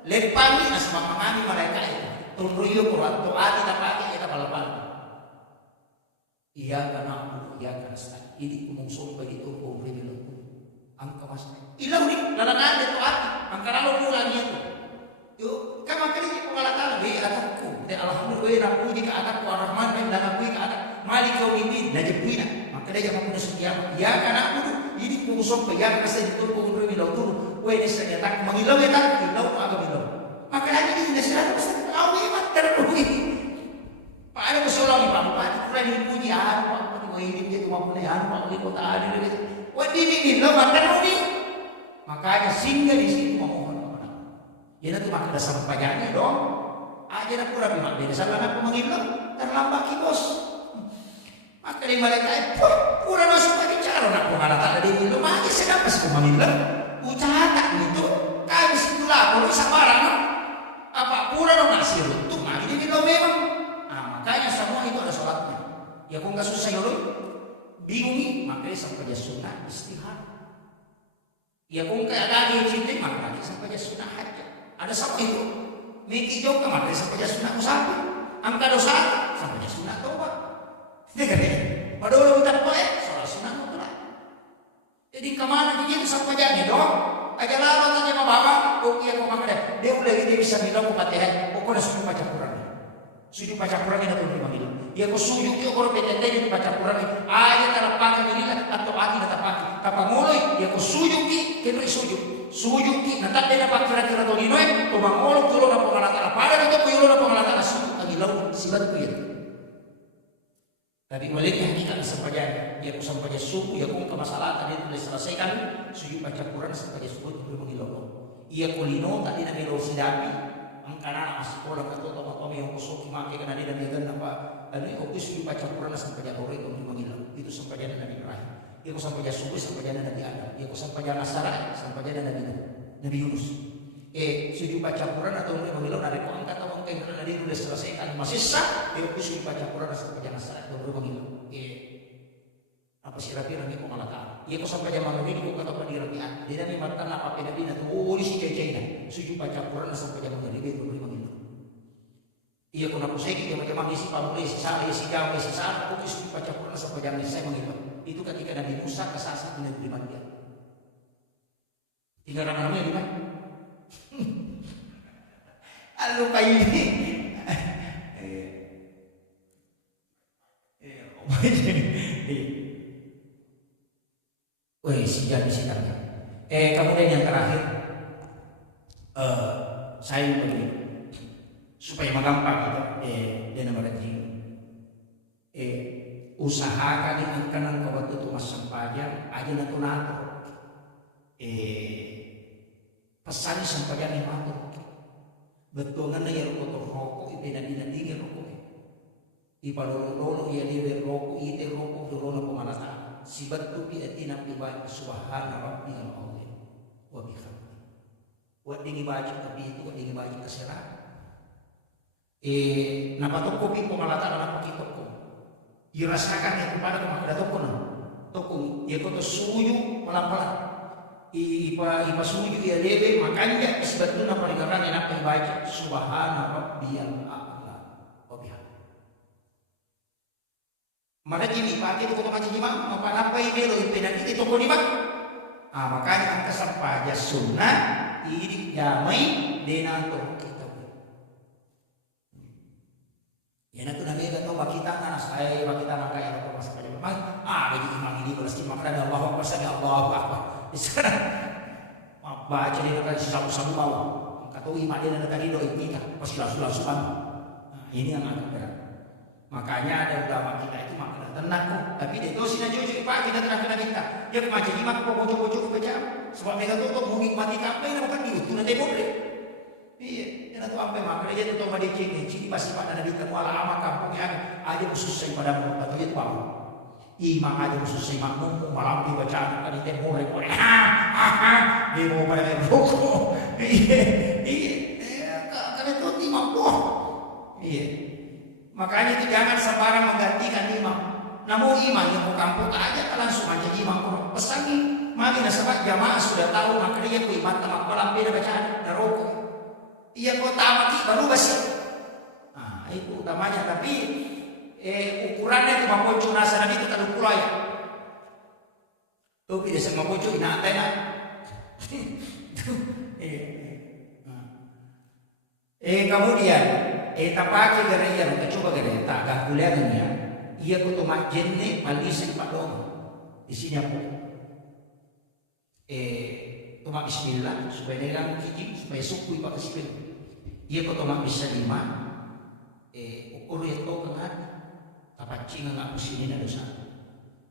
lepani asma mangani mereka itu tunruyo kurat doa tidak pakai kita balapan. Iya karena aku iya karena saya ini kumungsung bagi itu kubri bilang angka mas ilau nih dalam ada doa angka lalu pulang itu yuk kan makanya pengalatan be atakku de alhamdulillah aku jika atakku ar-Rahman dan aku jika atak Malik yaumiddin najibina maka dia jangan punya sekian iya karena aku ini kumungsung bagi yang kasih itu kubri bilang tuh. Wah ini ternyata mengilau ya tak, ilau agak ilau. Maka lagi ini nasihat pemeliharaan Pak Wali Kota ada gitu. Wah ini lo makan ini. Makanya singgah di situ memohon kepada Allah. Jadi itu maka dasar pajaknya dong. Aja nak pura bimak beda sama nak pemanggilan terlambat kibos. Maka di mereka pura masuk lagi cara nak pengalat ada di itu maka siapa sih pemanggilan? Ucahakan itu kami situ lapor bisa barang. Apa pura dong nasi runtuh lagi di itu memang. Nah makanya semua itu ada sholatnya. Ya kok nggak susah ya bingungi makanya sampai sunnah istihad. Ya kok nggak ada yang cinta makanya sampai sunnah hajat. Ada sama itu. Miki juga makanya sampai sunnah usaha. Angka dosa sampai sunnah tobat. Dia kata, padahal kita sholat sunnah mutlak. Jadi kemana dia itu sampai jadi dong? Aja lama tanya sama bapak, oh iya kok makanya dia udah dia bisa bilang Fatihah, kok udah sudah baca Quran. Sudah baca Quran ini tuh dipanggil. Ya kok sujud dia kalau PTT itu baca Quran ayat terpakai ini atau hati terpakai. Apa mulai ya kok sujud ki, kena sujud. Sujud ki, nanti dia dapat kira-kira tuh ini, tuh mangolok tuh lo dapat pengalaman apa ada itu kau lo dapat pengalaman sujud lagi laut silat tuh ya. Tapi baliknya hakikat sempajan, ya kok sampajan subuh, ya kok masalah tadi itu diselesaikan, sujud baca Quran sampajan subuh itu berbagi logo. Iya kulino tadi nabi lo sidapi, angkana masih orang atau tomi yang kosong makai karena dia dan apa, ada oke sujud baca Quran sampajan orang itu berbagi logo, itu sampajan nabi Ibrahim. Ya kok sampajan subuh sampajan nabi Adam, ya kok sampajan Nasara sampajan nabi Yunus. Sujud baca Quran atau berbagi logo dari kau angkat atau angkat karena dia sudah selesaikan masih sah, ya kok sujud baca Quran sampajan Nasara itu berbagi logo. Apa sih rapi lagi pengalatan? Ia kok sampai zaman ini kok kata pada rapian. Dia memang tanah apa pena bina tu. Oh di si cecenya. Sujud baca Quran sampai zaman ini itu beri begitu. Ia kok nak pusing dia macam si pamuli si sari si jawa si sari. Kok sujud baca Quran sampai zaman ini saya mengibat. Itu ketika Nabi Musa kesasar di negeri Madian. Tinggal namanya di mana? Lalu kayu ini. Wih, si jadi si tanya. Kemudian yang terakhir, saya begini, supaya menggampang kita, dia nama lagi, usahakan yang kanan kau batu tu mas sampajan, aja nato, pesan sampajan yang nato, betul kan ya rokok itu dan dingin rokok, ipadolo ya dia rokok itu rokok dulu pemalatan. Sibat tu bi atina bi subhana rabbiyal azim wa bihamdi. Wa dingi baca tapi itu dingi baca terserah. Napa toko pi pemalatan napa kita toko. Dirasakan ya kepada kepada toko na. Toko ya koto suyu pelan-pelan. Ipa suyu ya lebe makanya sibat tu napa dengarkan napa baca subhana rabbiyal a'la wa bihamdi. Mana jimi pakai toko macam jima, apa ini lo impian itu toko lima. Makanya angka sampaja sunnah ini damai dengan toko kita. Ya nak nabi kata wakita kan saya wakita nak kaya toko masa pada memang. Bagi imam ini balas imam ada Allah Akbar saja Allah Akbar. Sekarang baca dia kata sabu-sabu bawah. Kata imam dia nak tadi doa kita pasti langsung. Ini yang agak berat. Makanya ada ulama kita itu makna tenang kok. Tapi dia dosi na jojo ipaki na tenang kita. Dia macam lima kok bocok-bocok baca. Sebab mereka tu untuk mengikmati kapai na makan itu nanti boleh. Iya, dia tu apa makna dia tu madi cini pasti pada nabi kita wala ama kampung yang aja susah pada mu atau dia tahu. Imam aja susah makmum malam dibaca kan itu boleh. Dia mau pada rokok. Iya. Karena itu imam boh. Iya. Makanya itu jangan sembarang menggantikan imam. Namun imam yang mau kampung aja langsung aja imam kurang pesan nih. Mari nasabah jamaah sudah tahu maka dia ku imam tamak malam beda bacaan dan rokok. Iya kau tamat baru basi. Itu utamanya. Tapi ukurannya itu mampu nasaran itu terlalu pula ya. Tuh tidak sama bocor ina antena. Kemudian tapake gara iya kita coba gara tak gakuliannya iya ko tumak jenne malisin pak dong di sini aku tumak bismillah supaya negang kiki supaya suku ipak kesipil iya ko tumak bisa lima ukur ya to kengat tapacinga nggak pusingin ada dosa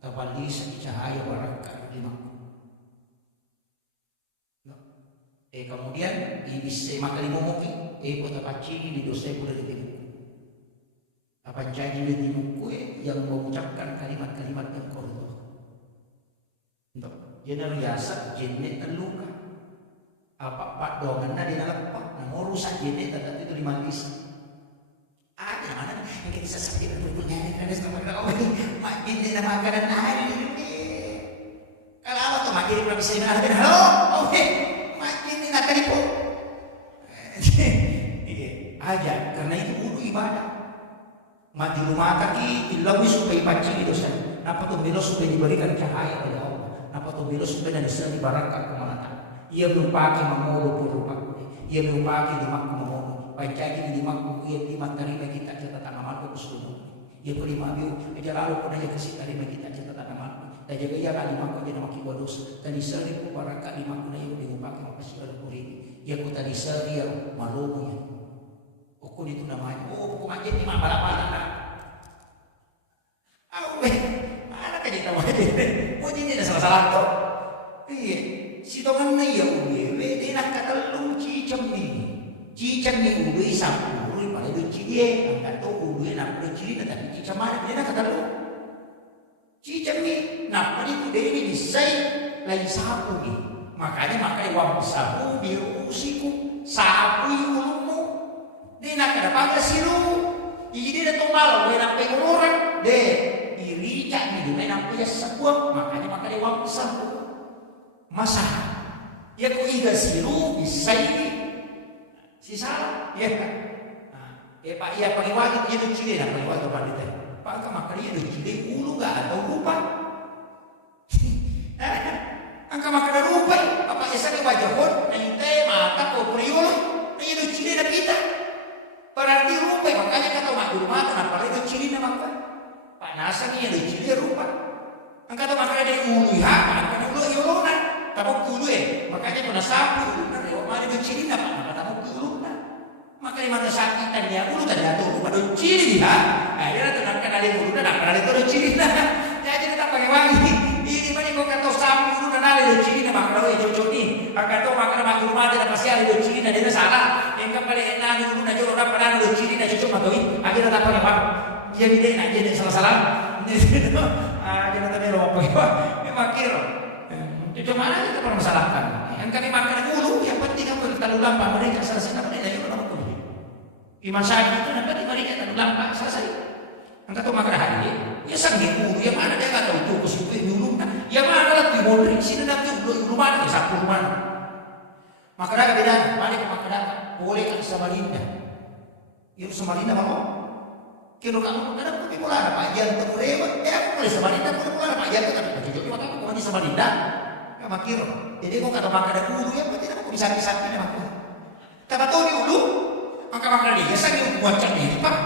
Tapalisa di cahaya baraka lima. Kemudian ibis makalimumoki po tapacini di dosa pula di timu. Apa janji di timuku yang mengucapkan kalimat-kalimat yang korup. Jenar biasa jenis terluka. Apa pak dongan na dinalapak na morusak jenis tetap itu dimandis. Ada mana yang kita sasaki dan berpunya ini kan sama kita oh ini mak jenis na makanan hari ini. Kalau apa tuh mak jenis berapa bisa dinalakan halo oke mak jenis na kalipo. Aja karena itu ulu ibadah. Mak di rumah kaki ilawi supaya pancing itu saja. Napa tuh belo supaya diberikan cahaya pada Allah. Napa tuh belo supaya bisa dibarakkan kemana. Ia berupaki memolo purupaki. Ia berupaki di makku memolo. Pancagi di makku ia di terima kita cerita tanaman ku seluruh. Ia perima biu lalu pun aja kasih terima kita cerita tanaman. Dan jaga ia kali makku jadi maki bodos. Tadi seri ku baraka di makku na ia diupaki makasih ada puri. Ia ku tadi seri yang malumu ya. Ukun itu namanya. Oh ku makin lima balapan anak. Mana kayak kita aja. Oh ini ada salah-salah toh. Iya. Si dongan na iya uwe, di nakatalong cicam ni uwe sapu, uwe pada do cie, angkat to uwe nak do cie, tapi cicam mana di nakatalong cicam ni, nak pada itu dia ini disay lagi sapu ni, makanya wang sapu birusiku sapu ulungmu, di nakadapaga silu, jadi dia tombal, uwe nak pengururan, deh iri cak ni, dia nak punya sebuah, makanya wang sapu. Masa ya kok iga siru bisa ini si salah ya pak ya pakai waktu dia do cile nak pakai waktu pandita pak kamakari do cile ulu gak atau rupa angka makara rupa apa esa ke wajah pun nanti mata ko priol dia do cile nak kita berarti rupa makanya kata mak guru mata nak pakai do cile nak maka pak nasa ni do cile rupa angka tu makara dia ulu ya angka ulu yolona tabok ulu makanya pada sapu ulu kan lewat mana do ciri na pak tabok ulu na makanya mata sakitan dia ulu tadi atuh pada ciri dia dia tenangkan ada ulu na nak ada do ciri na jadi kita pakai wangi ini mana kau kata sapu ulu na ada do ciri na maka do cocok ni akan tu maka mak rumah dia pasti ada do ciri na dia salah yang kembali enak ulu na jauh orang pada do ciri na cocok maka akhirnya tak pakai pak dia bide nak jadi salah-salah jadi tadi lo pakai makir itu mana kita permasalahkan. Yang kami makan dulu, yang penting apa terlalu lambat mereka selesai apa dia itu nama kulit. Iman saya itu nanti mereka terlalu lambat selesai. Angkat tu makan hari ya sangat dulu, yang mana dia kata itu kesukai dulu. Yang mana lah tu modern sini nanti rumah ni satu rumah. Makan ada beda, mana makan ada boleh kan Samarinda. Yang Samarinda mau. Kira kamu ada tapi mula ada pajan tu lewat. Aku boleh Samarinda, mula ada pajan tu tapi jadi waktu aku di Samarinda. Makir, jadi kau kata makan dulu ya, berarti aku bisa sakit nak aku. Kata tahu ni ulu, angka makan dia, saya ni buat cak ni, pak,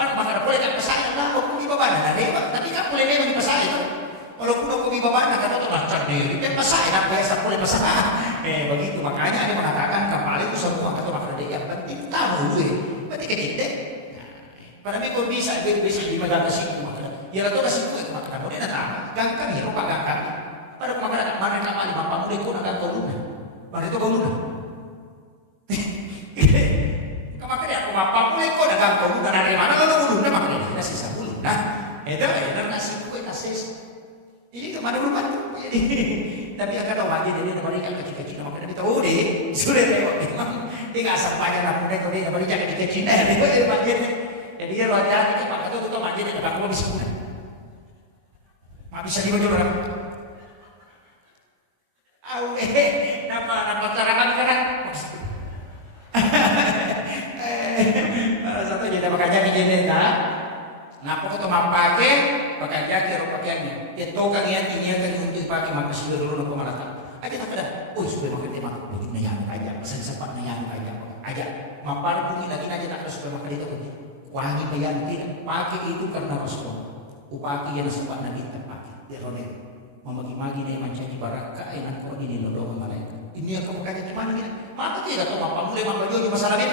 makan boleh tak pesai lah, aku biba mana, dah lewat, tapi kan boleh lewat di pesai tu. Walaupun aku biba mana, kata tu macam ni, dia pesai nak biasa boleh pesai. Begitu makanya dia mengatakan kapal itu semua kata makan dia yang penting tahu dulu, berarti kayak kita. Pada minggu bisa di mana kasih makan, ya lah tu kasih makan boleh nak, gangkan ya, lupa gangkan. Pada pemakaran mana nama lima pamuli ko nak kauluna. Pada itu kauluna. Kemarin aku pamuli ko nak kauluna dari mana lalu uluna makanya nasi sabulu. Nah, itu nasi kue nasi. Ini kemana berubah? Tapi akan tahu aja jadi mereka kecil-kecil makanya kita udah sudah lewat memang dia nggak sampainya nak punya tu dia mereka kecil-kecil dia dia bagian jadi dia wajah kita pakai tu bagian dia tak mau bisa punya. Bisa dibaca orang. Napa tarakan kan? Satu jadi makanya begini tak? Napa kita pakai pakai jaket pakaiannya. Itu kan yang untuk dipakai maka seluruh dulu pemalatan. Aja tak ada. Oh sudah makan tema. Baju yang aja, pesan sempat yang aja. Mapan bunyi lagi aja tak sudah makan itu. Wangi bayanti pakai itu karena Rasulullah. Upaki yang sempat nanti terpakai. Dia roleh. Membagi-bagi dia mencari baraka enak kau ini lodoh malaikat. Ini aku berkata gimana ni? Maka tidak tahu apa boleh membaju masalah ini.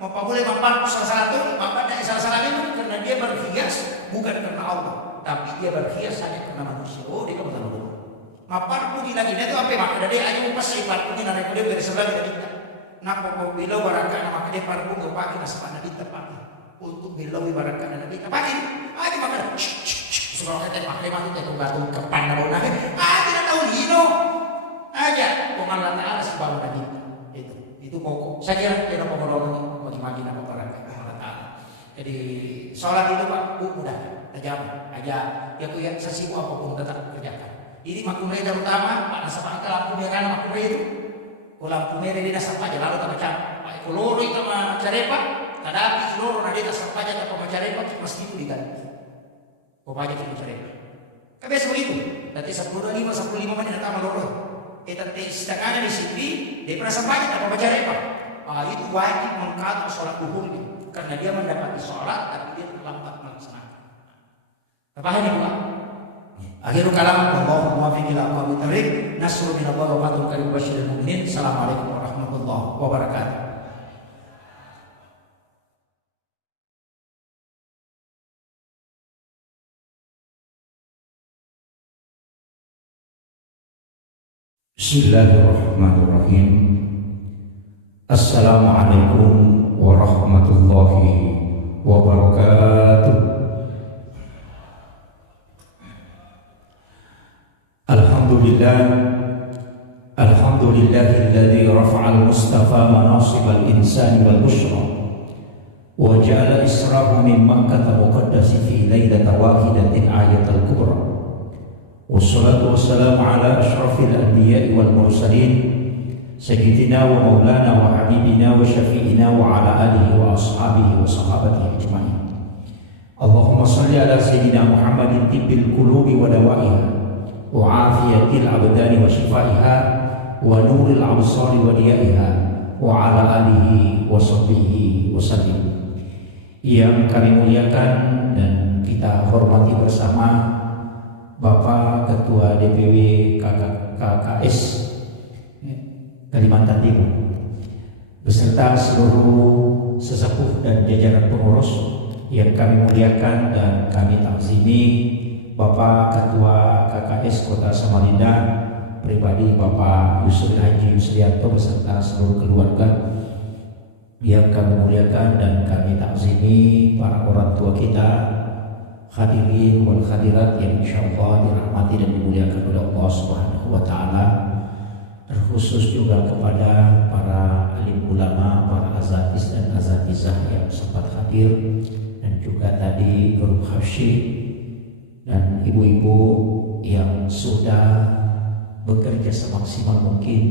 Apa boleh membantu salah satu? Apa ada salah ini? Karena dia berhias bukan karena Allah. tapi dia berhias hanya karena manusia. Oh, dia kamu tahu. Mapar pun lagi itu apa maka dia ayo pas si parpun ini naik dia bersebelah dia kita. Napa mau bilau waraka maka dia parpun ke pagi nasabana kita pagi untuk bilau waraka dan kita pagi. Ayo maka suruh kita pakai matu teh batu kepan na bona. Tidak tahu hino. Aja kung Allah Ta'ala sebab na kita. Itu pokok. Saya kira kita pemorong bagi nama waraka Allah Ta'ala. Jadi sholat itu Pak mudah. Tajam aja ya ku yang sesibu apapun tetap kerjakan. Ini lampu merah utama, Pak nasabang ke lampu merah lampu merah itu. Kalau lampu merah di nasab aja lalu tak macam. Pak koloro itu sama carepa, tadapi koloro nadi nasab aja tak sama carepa mesti itu diganti. Kau aja kita carepa. Kebiasa begitu. Nanti 10:05 menit datang loro. Kita setengahnya di sini, dia pernah sampai tak sama carepa. Itu wajib mengkaji sholat duhur karena dia mendapati sholat tapi dia terlambat melaksanakan. Paham ya Pak? Akhirul kalam Allahu muwaffiq ila aqwamit thariq nasrun min Allah wa fathun qarib basyiril mu'minin. Assalamualaikum warahmatullahi wabarakatuh. Bismillahirrahmanirrahim. Assalamualaikum warahmatullahi wabarakatuh. Alhamdulillahilladzi rafa'al mustafa manasib al-insani wal bushra wa ja'ala israhu min Makkah muqaddasi fi lailatin wahidatin ayatul kubra. Wassalatu wassalamu ala asyrafil anbiya'i wal mursalin sayyidina wa maulana wa habibina wa syafi'ina wa ala alihi wa ashabihi wa sahabatihi ajma'in. Allahumma salli ala sayyidina Muhammadin tibbil qulubi wa dawaiha wa afiyatil abdani wa shifaiha wa nuril absari wa diyaiha wa ala alihi wa sahbihi wa sallim. Yang kami muliakan dan kita hormati bersama Bapak Ketua DPW KKS Kalimantan Timur beserta seluruh sesepuh dan jajaran pengurus yang kami muliakan dan kami takzimi, Bapak Ketua KKS Kota Samarinda, pribadi Bapak Yusri Haji Yusrianto beserta seluruh keluarga yang kami muliakan dan kami takzimi, para orang tua kita, hadirin wal hadirat yang insyaallah dirahmati dan dimuliakan oleh Allah Subhanahu wa taala. Terkhusus juga kepada para alim ulama, para azatis dan azatizah yang sempat hadir, dan juga tadi grup hafsyi dan ibu-ibu yang sudah bekerja semaksimal mungkin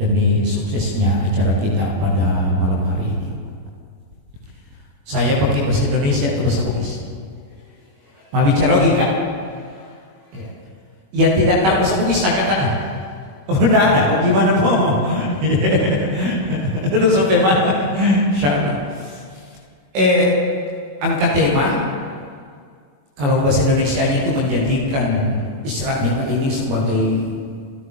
demi suksesnya acara kita pada malam hari ini. Saya pakai bahasa Indonesia atau bahasa Bugis? Mau bicara kan? Yang tidak tahu bahasa Bugis angkatan. Udah ada, gimana mau? Terus sampai mana? Insyaallah. Angkat tema. Kalau bahasa Indonesia itu menjadikan Isra Mi'raj ini sebagai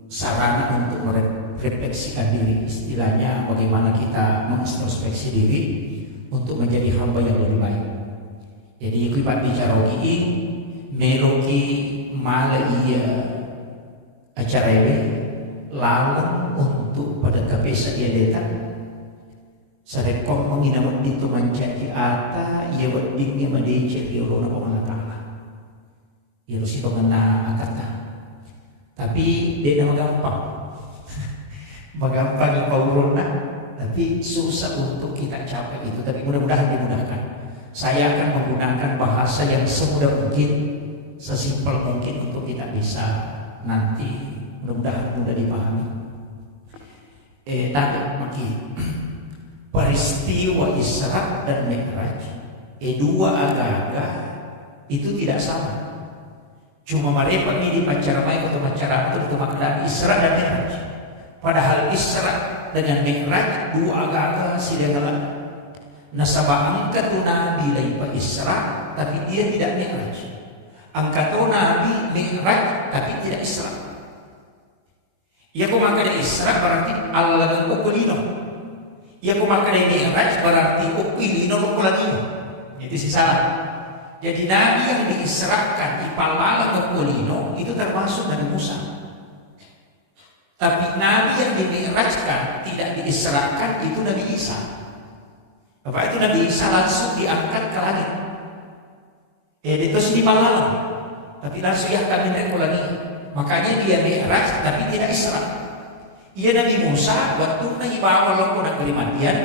sarana untuk merefleksikan diri, istilahnya bagaimana kita mengintrospeksi diri untuk menjadi hamba yang lebih baik. Jadi ikibat bicara ini meloki malaiya acara ini lalu untuk pada kapesa dia datang sarekom menginam itu menjadi ata ia berdingnya mendice di Allah Allah Ta'ala ia harus mengena angkatan tapi dia nama gampang magampang pauruna tapi susah untuk kita capai itu, tapi mudah-mudahan dimudahkan. Saya akan menggunakan bahasa yang semudah mungkin, sesimpel mungkin untuk kita bisa nanti mudah-mudahan mudah dipahami. Maki peristiwa Isra dan Mi'raj, dua agak-agak itu tidak sama. Cuma mereka ini dipancarmai atau masyarakat untuk makna Isra dan Mi'raj. Padahal Isra dengan Mi'raj dua agak-agak sidanglah. Nasabah angkatu Nabi laipa Isra tapi dia tidak Mi'raj. Angkatu Nabi Mi'raj tapi tidak Isra. Ya kau makan Isra berarti Allah dan ukulino. Ya kau makan Mi'raj berarti ukulino ukulino. Itu sih salah. Jadi Nabi yang diisrakan ipalala ngolino itu termasuk Nabi Musa. Tapi Nabi yang dimi'rajkan tidak diisrakan itu Nabi Isa. Bapak itu Nabi Isa langsung diangkat ke langit. Itu sih ipalala. Tapi langsung yang kami naik lagi. Makanya dia mi'raj tapi tidak isra. Ia Nabi Musa waktu naik bawa lokonan kelimatian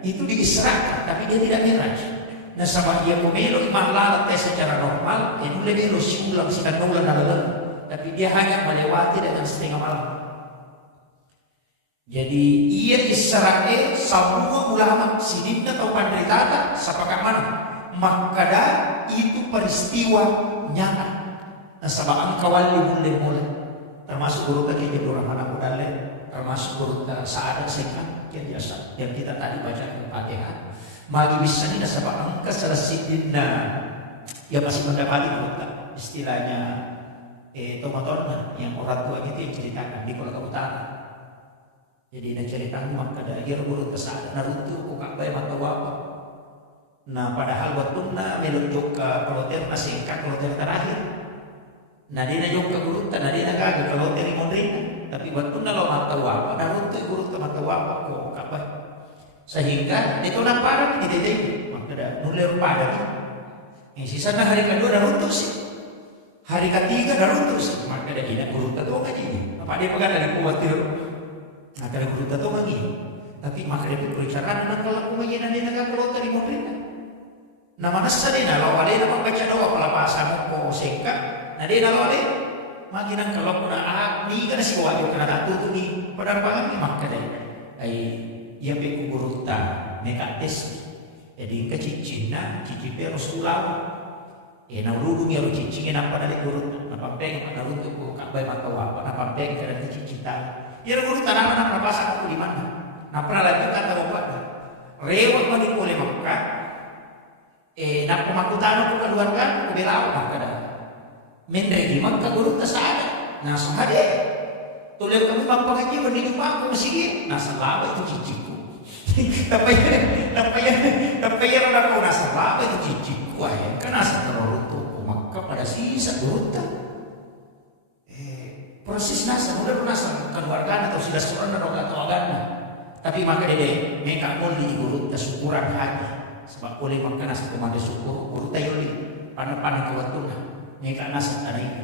itu diisrakan tapi dia tidak mi'raj. Nah sama dia pemelo imam lalat secara normal, dia lebih ulang sedang ulang dalam, tapi dia hanya melewati dengan setengah malam. Jadi ia Israel semua ulama sidinna atau penderita sepakat mana? Makada itu peristiwa nyata. Nah sebab kawali mulai termasuk guru tadi jadi orang anak muda termasuk guru Sa'adat Sekhan yang kita tadi baca di Fatihah. Magi bisa ini nasabah angka selesainya ya masih mendapati istilahnya tomatorna yang orang tua itu yang ceritakan di Kolaka Utara. Jadi dia ceritakan maka dari guru kesana naruto kukabai mata wapa. Nah padahal waktu na melunjuk ke kloter nasingkat kloter terakhir. Nah dia juga guru tanah dia gagal kloter imondrina. Tapi waktu na lo mata wapa naruto guru ke mata wapa kukabai. Sehingga itu nampak di titik maka ada nulir pada yang sisa hari kedua dah runtuh sih, hari ketiga dah runtuh sih, maka ada ini guru tahu lagi apa dia pegang dari khawatir nah dari guru tahu lagi tapi maka dia berbicara dan kalau aku mengingat dia nak keluar dari mobil nama nasa dia kalau ada yang membaca doa pelapasan ko singkat nah dia kalau ada makin kalau pun ni kan si wajib kena datu tu ni penerbangan ni maka dia ia beku buruta mekates jadi ke cicina cicipe Rasulullah naurudung ya cicingin apa dari guru apa peng pada untuk ku kabai mata apa apa peng kada cicita ya guru tanaman apa pasang aku di mana nah pernah lagi kata obat rewat mandi boleh makan nak pemakutan aku keluarga aku belau maka dah mendai di maka guru tasada nah sahade tulis kami bapak ngaji berhidup aku mesti nah selama itu ciciku tapi ya orang kau nasa apa itu ciciku ayah kan nasa terlalu maka pada sisa gurita proses nasa udah nasa keluarga atau sudah seorang atau agama tapi maka dede mereka mulai di gurita syukuran hati sebab boleh maka nasa kemana syukur gurita yoli panah kewatuna mereka nasa tanah ini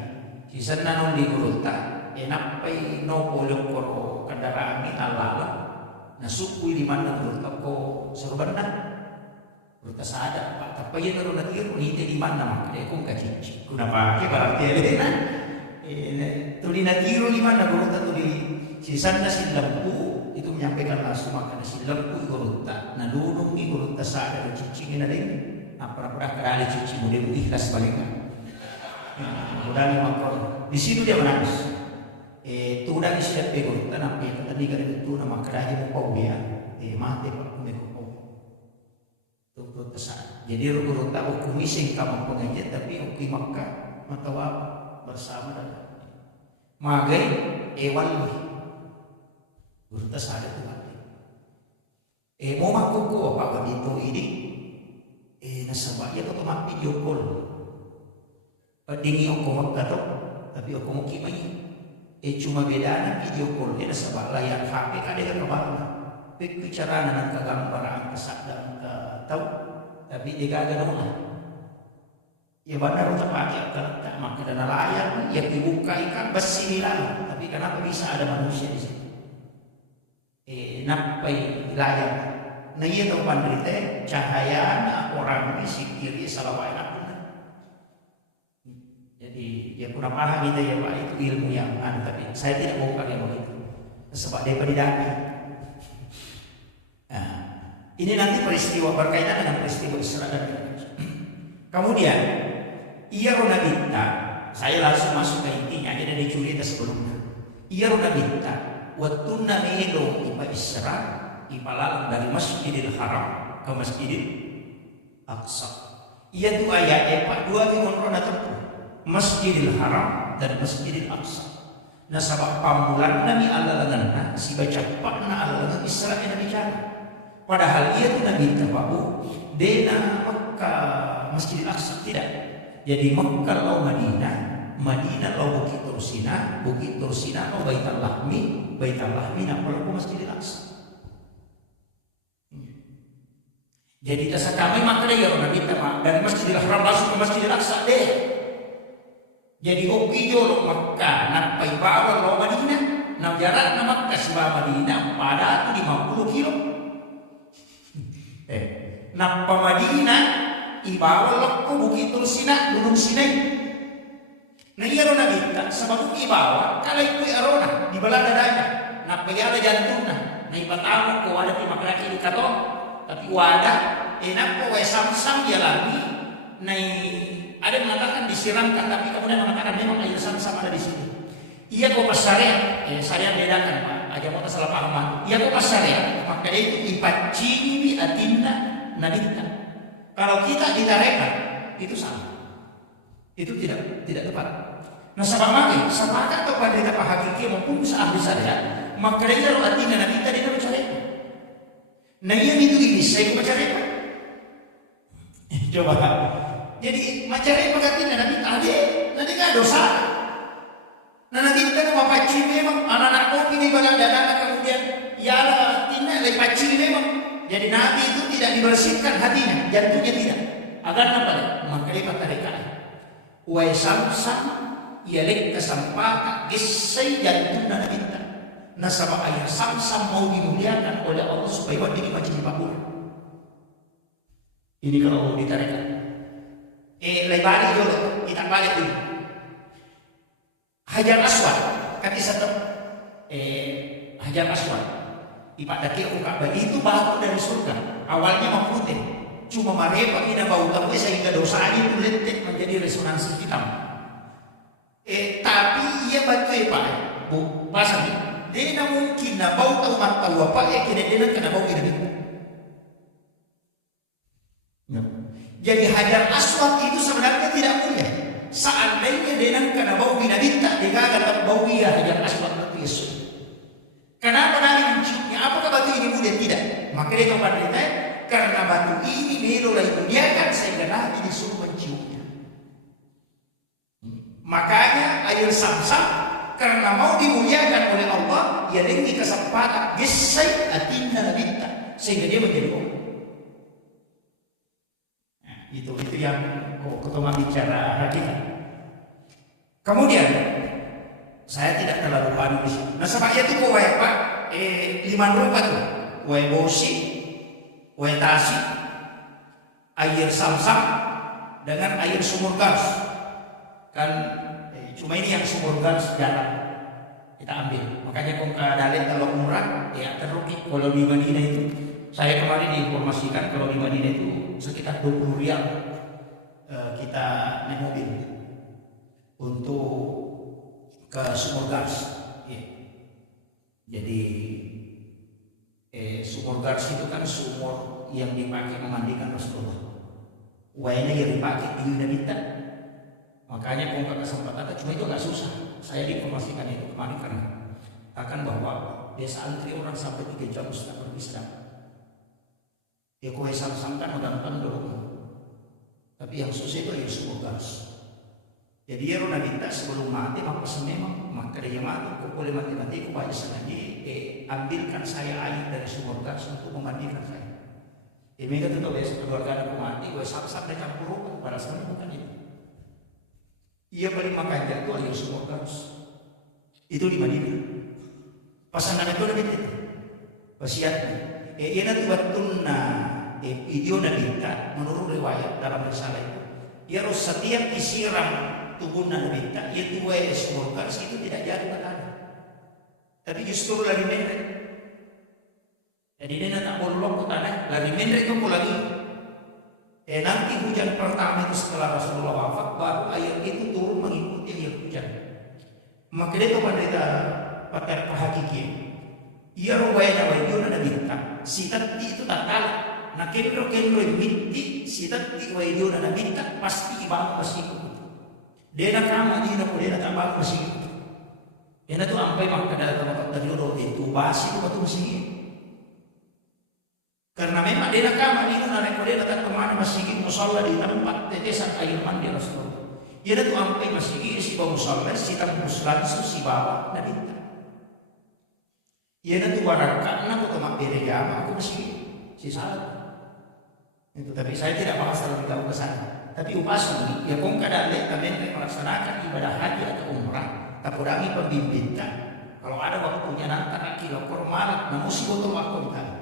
sisa nanon di gurita enapai no boleh koro kendaraan ini alala nah suku di mana menurut aku serbanna menurut saya pak tapi ya kalau nanti itu di mana maka dia kung kaji guna pakai barang tiada nah tuli natiru di mana menurut tu di sisanya si lampu itu menyampaikan langsung maka si lampu menurut nah dulu ni menurut saya ada cicingin ada ini apa kerana cici model ikhlas baliknya mudah makor di situ dia menangis tudan isya pego tanah pe tadi kan itu nama kerajaan mau ya mati pak kumeko tu protesan jadi rukun tak hukum sing kamu pengajian tapi hukum Makkah matawa bersama dan magai wali protesan itu mati mau makuku apa dito ini nasabaya to mak video call padingi ako magkato tapi ako mo kimay cuma bedanya video call dia sebab layar HP kan dia kebalik bicara dengan kegambaran kesadaan ke tahu tapi dia gak ada ya benar untuk pakai tak maka dana layar ya dibuka ikan besi lalu tapi kenapa bisa ada manusia di situ napai layar nah iya tahu pandrite cahaya orang di sikiri salawai ya kurang paham gitu ya Pak itu ilmu yang tapi saya tidak mau pakai begitu sebab dia pendidaki nah, ini nanti peristiwa berkaitan dengan peristiwa Isra dan Mi'raj kemudian ia runabita saya langsung masuk ke intinya ada di cerita sebelumnya ia runabita waktu namilu ipa Isra ipalalang dari Masjidil Haram ke Masjidil Aqsa ia tu ayat Pak dua minggu tempuh Masjidil Haram dan Masjidil Aqsa. Nah sabab pamulan Nabi Allah si baca pakna Allah Israel Nabi cara. Padahal ia tu Nabi tahu dena Makkah Masjidil Aqsa, tidak. Jadi Mekah law Madinah, Madinah law Bukit Tursina, Bukit Tursina law Baitul Lahmi, Baitul Lahmi nak law Masjidil Aqsa. Jadi dasar kami maka dia orang kita dari Masjidil Haram langsung ke Masjidil Aqsa deh. Jadi opi jolo Mekah nak paibawa law Madinah, nak jarak nak Mekah sebab Madinah pada tu 50 kilo. Nak Madinah ibawa lokko Bukit Tursina Gunung Sinai. Nah iya rona kita sebab ibawa kalau itu arona di bala dadanya nak payala jantungna. Nah ibatamu ko ada di makraki kato tapi wadah enak ko sam-sam dia lagi. Nah ada mengatakan disiramkan tapi kemudian mengatakan memang air sam-sam ada di sini. Iya ko pas syariat, saya bedakan Pak. Aja mau salah paham. Iya ko pas syariat, maka itu ipacini atinna nabita. Kalau kita ditarekat itu salah. Itu tidak tepat. Nah sama sepakat kepada kita hakiki maupun ahli syariat, maka dia kalau atinna nabita dia bersyariat. Nah yang itu ini saya bersyariat. Coba. Jadi macam pagatin na nabita ade, nanti nggak dosa. Nah nanti kita mau paci memang anak-anak kopi ini balang dadana kemudian ya Allah tina lagi paci memang. Jadi Nabi itu tidak dibersihkan hatinya, jantungnya tidak. Agar apa? Maka dia kata mereka, wa samsam yalik kesempatan kisai jantung dan minta. Nasabah ayah samsam mau dimuliakan oleh Allah supaya buat ini macam dipakul. Ini kalau ditarikan. Lebari dulu, kita balik dulu. Hajar Aswad, kata satu Hajar Aswad ipadaki Ka'bah itu batu dari surga. Awalnya memutih, cuma marepa ina bau tahu sehingga dosanya itu lentek menjadi resonansi hitam. Tapi ia batu Pak, bu pasang dia mungkin na bau tahu mata apa kena dia kena bau ini. Jadi Hajar Aswad itu sebenarnya tidak mulia. Seandainya dia kena bau binabita, dia gagal bau dia Hajar Aswad itu Yesus. Kenapa Nabi menciumnya? Apakah batu ini mulia? Tidak. Maka dia kembali karena batu ini melolah dimuliakan sehingga Nabi disuruh menciumnya. Makanya air Samsam karena mau dimuliakan oleh Allah, ia dengki kesempatan gesai atinna nabita sehingga dia menjadi orang. Nah, itu yang ketua bicara hakikat. Kemudian saya tidak terlalu paham di sini. Nah, sebab itu kau Pak, 5 rupa tuh, wae bosi, wae tasi, air Samsam dengan air sumur gas. Kan cuma ini yang sumur gas jalan kita ambil. Makanya kau dalil kalau umrah ya terugi. Kalau di Madinah itu saya kemarin diinformasikan kalau di Madinah itu sekitar 20 rial kita naik mobil untuk ke sumur gas. Jadi sumur gas itu kan sumur yang dipakai memandikan Rasulullah. Wayanya yang dipakai di Yunanita. Makanya kalau kesempatan cuma itu agak susah. Saya diinformasikan itu kemarin karena akan bahwa desa antri orang sampai 3 jam sudah berpisah. Ya kue Samsam kan udah dulu. Tapi yang susah itu ya sumur gas. Jadi ya Rona minta sebelum mati maka memang maka dia mati. Kau boleh mati kau baca sengaja. Ambilkan saya air dari sumur gas untuk memandikan saya. Mereka tuh biasa keluarga aku mati. Kue Samsam dia campur rumput pada sana bukan itu. Ia paling makan jatuh air sumur gas. Itu di Madinah. Pasangan itu lebih itu. Wasiatnya. Ia nanti batuna video nabita menurut riwayat dalam risalah itu. Ia harus setiap disiram tubuh nabita yaitu wae sumur gas itu tidak jatuh ke tanah. Tapi justru lari mendek. Jadi dia tak bolong ke tanah, lari mendek itu lagi. Nanti hujan pertama itu setelah Rasulullah wafat baru air itu turun mengikuti air hujan. Maka dia kepada pakar hakiki. Ia ruwayatnya wajibnya nabita. Si tadi itu tak kalah. Nah kendro miti si tadi wajibnya nabita pasti ibang pasti. Dia nak ramah dia nak boleh nak tambah pasti. Dia nak tu sampai maka dalam tempat terjuru itu basi itu batu mesti. Karena Karena memang dia nakama ini nareko dia datang kemana masjid musola di tempat tetesan air mandi Rasulullah. Ia tu ampai masjid si bau musola si tembus langsung si bawa dan itu. Ia tu warakan aku temak bere jama aku masjid si salat. Itu tapi saya tidak bahas terlalu jauh ke sana. Tapi upasuni ya kong kadang kami melaksanakan ibadah haji atau umrah. Tapurangi pembimbingan. Kalau ada waktunya nanti kilo kormal, namun si botol waktu tadi.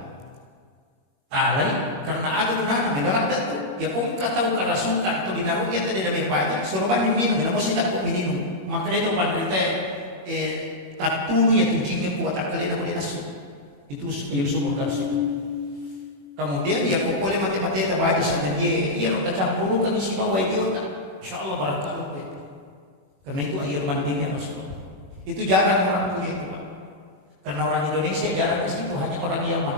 Alai karena ada guna menolak datu ya pun kata bukan rasukan tu dinaruh ya tadi dari pagi suruh banding minum namun si tak minum makanya itu pada kita tatu ya tujuhnya kuat kali namun dia nasu itu sumur gas itu kemudian dia boleh mati-mati terbaik sana dia rota campur kan isi bawah itu kan insyaallah barakah itu karena itu air mandinya masuk itu jarang orang punya itu karena orang Indonesia jarang ke situ hanya orang Yaman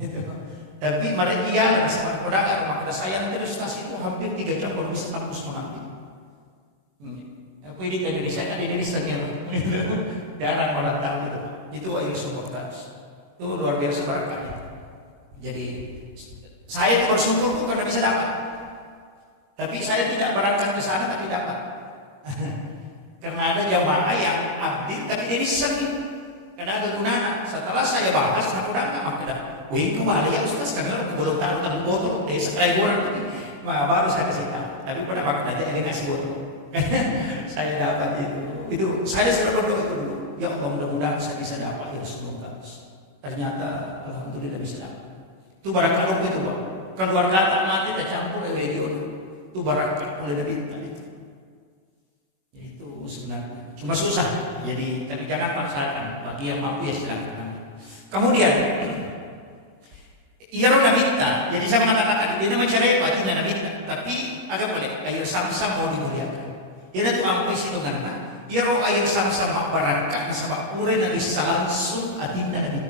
itu. Tapi mereka sama pedagang maka saya terus itu hampir 3 jam baru bisa kampus mengambil. Aku ini ke Indonesia kan Indonesia jarang orang tahu itu air sumur gas itu luar biasa berkah. Jadi saya itu bersyukur karena bisa dapat. Tapi saya tidak berangkat ke sana tapi dapat. Karena ada jamaah yang abdi tapi jadi sengit. Karena ada gunanya. Setelah saya bahas aku datang maka dah. Wih kembali ya Ustaz kami belum tahu tentang foto dari sekali orang baru saya kasih tahu. Tapi pada waktu aja ini ngasih foto. Saya dapat itu saya sudah berdoa itu dulu. Ya Allah mudah-mudahan saya bisa dapat ya semoga. Ternyata alhamdulillah bisa dapat. Itu barangkali itu Pak. Keluarga tak mati tak campur dari video itu barangkali oleh Nabi itu. Itu sebenarnya cuma susah. Jadi tapi jangan paksakan. Bagi yang mampu ya silakan. Kemudian ia orang minta, jadi saya mengatakan dia nama cerai pasti tidak minta, tapi agak boleh air samsam mau dimuliakan. Ia tu ampai si donganna, ia roh air samsam mak barakah sebab pure nabi langsung adinda nabi.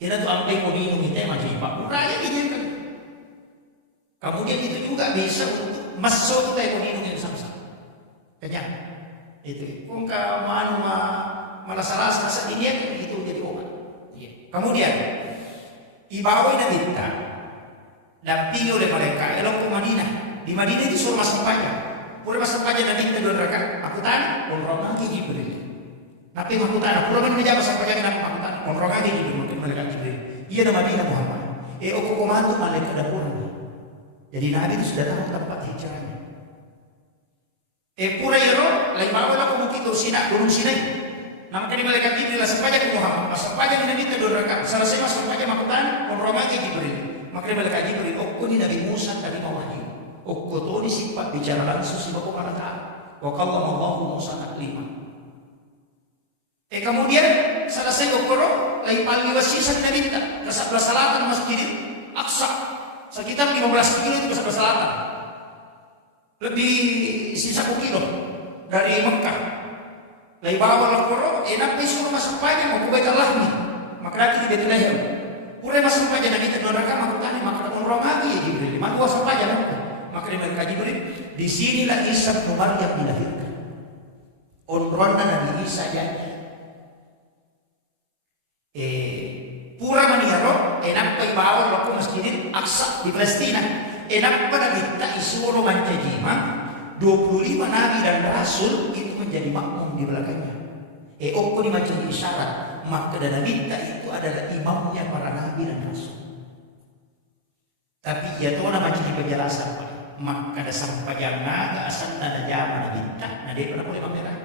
Ia tu ampai mau minum itu macam apa? Uraya ini kan. Kemudian itu juga bisa untuk masuk kita mau minum air samsam. Kenyang. Itu. Kung ka manu malah salah ini itu jadi obat. Kemudian dibawa dan minta dampingi oleh mereka elok ke Madinah. Di Madinah disuruh masuk pajak. Pura masuk pajak dan minta 2 rakaat. Aku tanya, umroh lagi Jibril. Nabi aku tanya, pura mana menjawab masuk pajak kenapa aku tanya? Umroh lagi Jibril, mungkin malaikat Jibril. Iya di Madinah Muhammad. Aku komando malaikat dapur. Jadi Nabi itu sudah tahu tempat hijrahnya. Pura yero, lain bawa aku mungkin tuh gunung Sinai. Maka di malaikat Jibril masuk pajak ke Muhammad. Masuk pajak Nabi itu 2 rakaat. Selesai masuk pajak aku tanya, umroh lagi Jibril. Maka di malaikat Jibril, ini Nabi Musa tadi mau wahyu. Tuh disifat bicara langsung si Bapak Allah Ta'ala. Wa kallallahu Musa taklima. Kemudian selesai ukuro, lain pagi wasisan Nabi ke sebelah selatan Masjid Aqsa. Sekitar 15 kilo itu ke sebelah selatan. Lebih sisa 1 kilo dari Mekah. Lai bawa lakoro, enak disuruh masuk pajak, mau kubaikan lahmi. Maka lagi di Bethlehem. Pura masuk pajak, Nabi terdoraka, maka tanya, maka umroh lagi ya Jibril. Maka masuk pajak, maka di mereka Jibril. Disinilah Isa bin Maryam dilahirkan. Umrohnya Nabi Isa jadi. Pura maniaro, enak pai bawa lako Masjid Aqsa di Palestina. Enak pada kita isuruh mancajima. 25 nabi dan rasul itu menjadi makmum di belakangnya. Oko di macam isyarat, maka dan kita itu adalah imamnya para nabi dan rasul. Tapi ya tuh nama jadi penjelasan, maka ada sampai jangan ada asal ada zaman kita, nah dia pernah boleh pameran.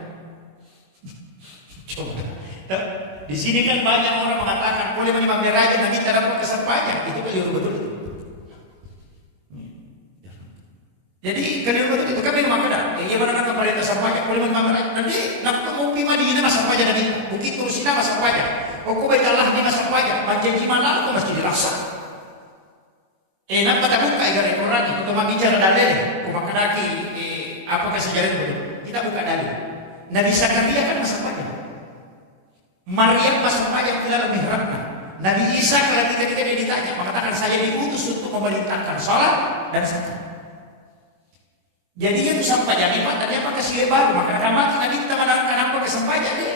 Coba, di sini kan banyak orang mengatakan boleh pameran aja, nabi tidak dapat kesempatan, itu keliru betul. Jadi kalian betul itu kami mengatakan, ya mana nak pemerintah sampaikan boleh mengamalkan. Nanti nak pengupi Madinah masa pajak nanti, bukit Turusina masa pajak, Oku baiklah di masa pajak, janji mana aku mesti dirasa. Nak pada buka ikan Quran itu cuma bicara dalil, makan lagi apakah sejarah itu? Kita buka dalil. Nabi Zakaria kan masa pajak, Maryam masa pajak tidak lebih rendah. Nabi Isa kalau ketika dia ditanya mengatakan saya diutus untuk memerintahkan salat dan zakat. Jadi itu sampai jadi pak, tadi apa kasih baru maka ramati Nabi kita menangkan apa kesampaian dia.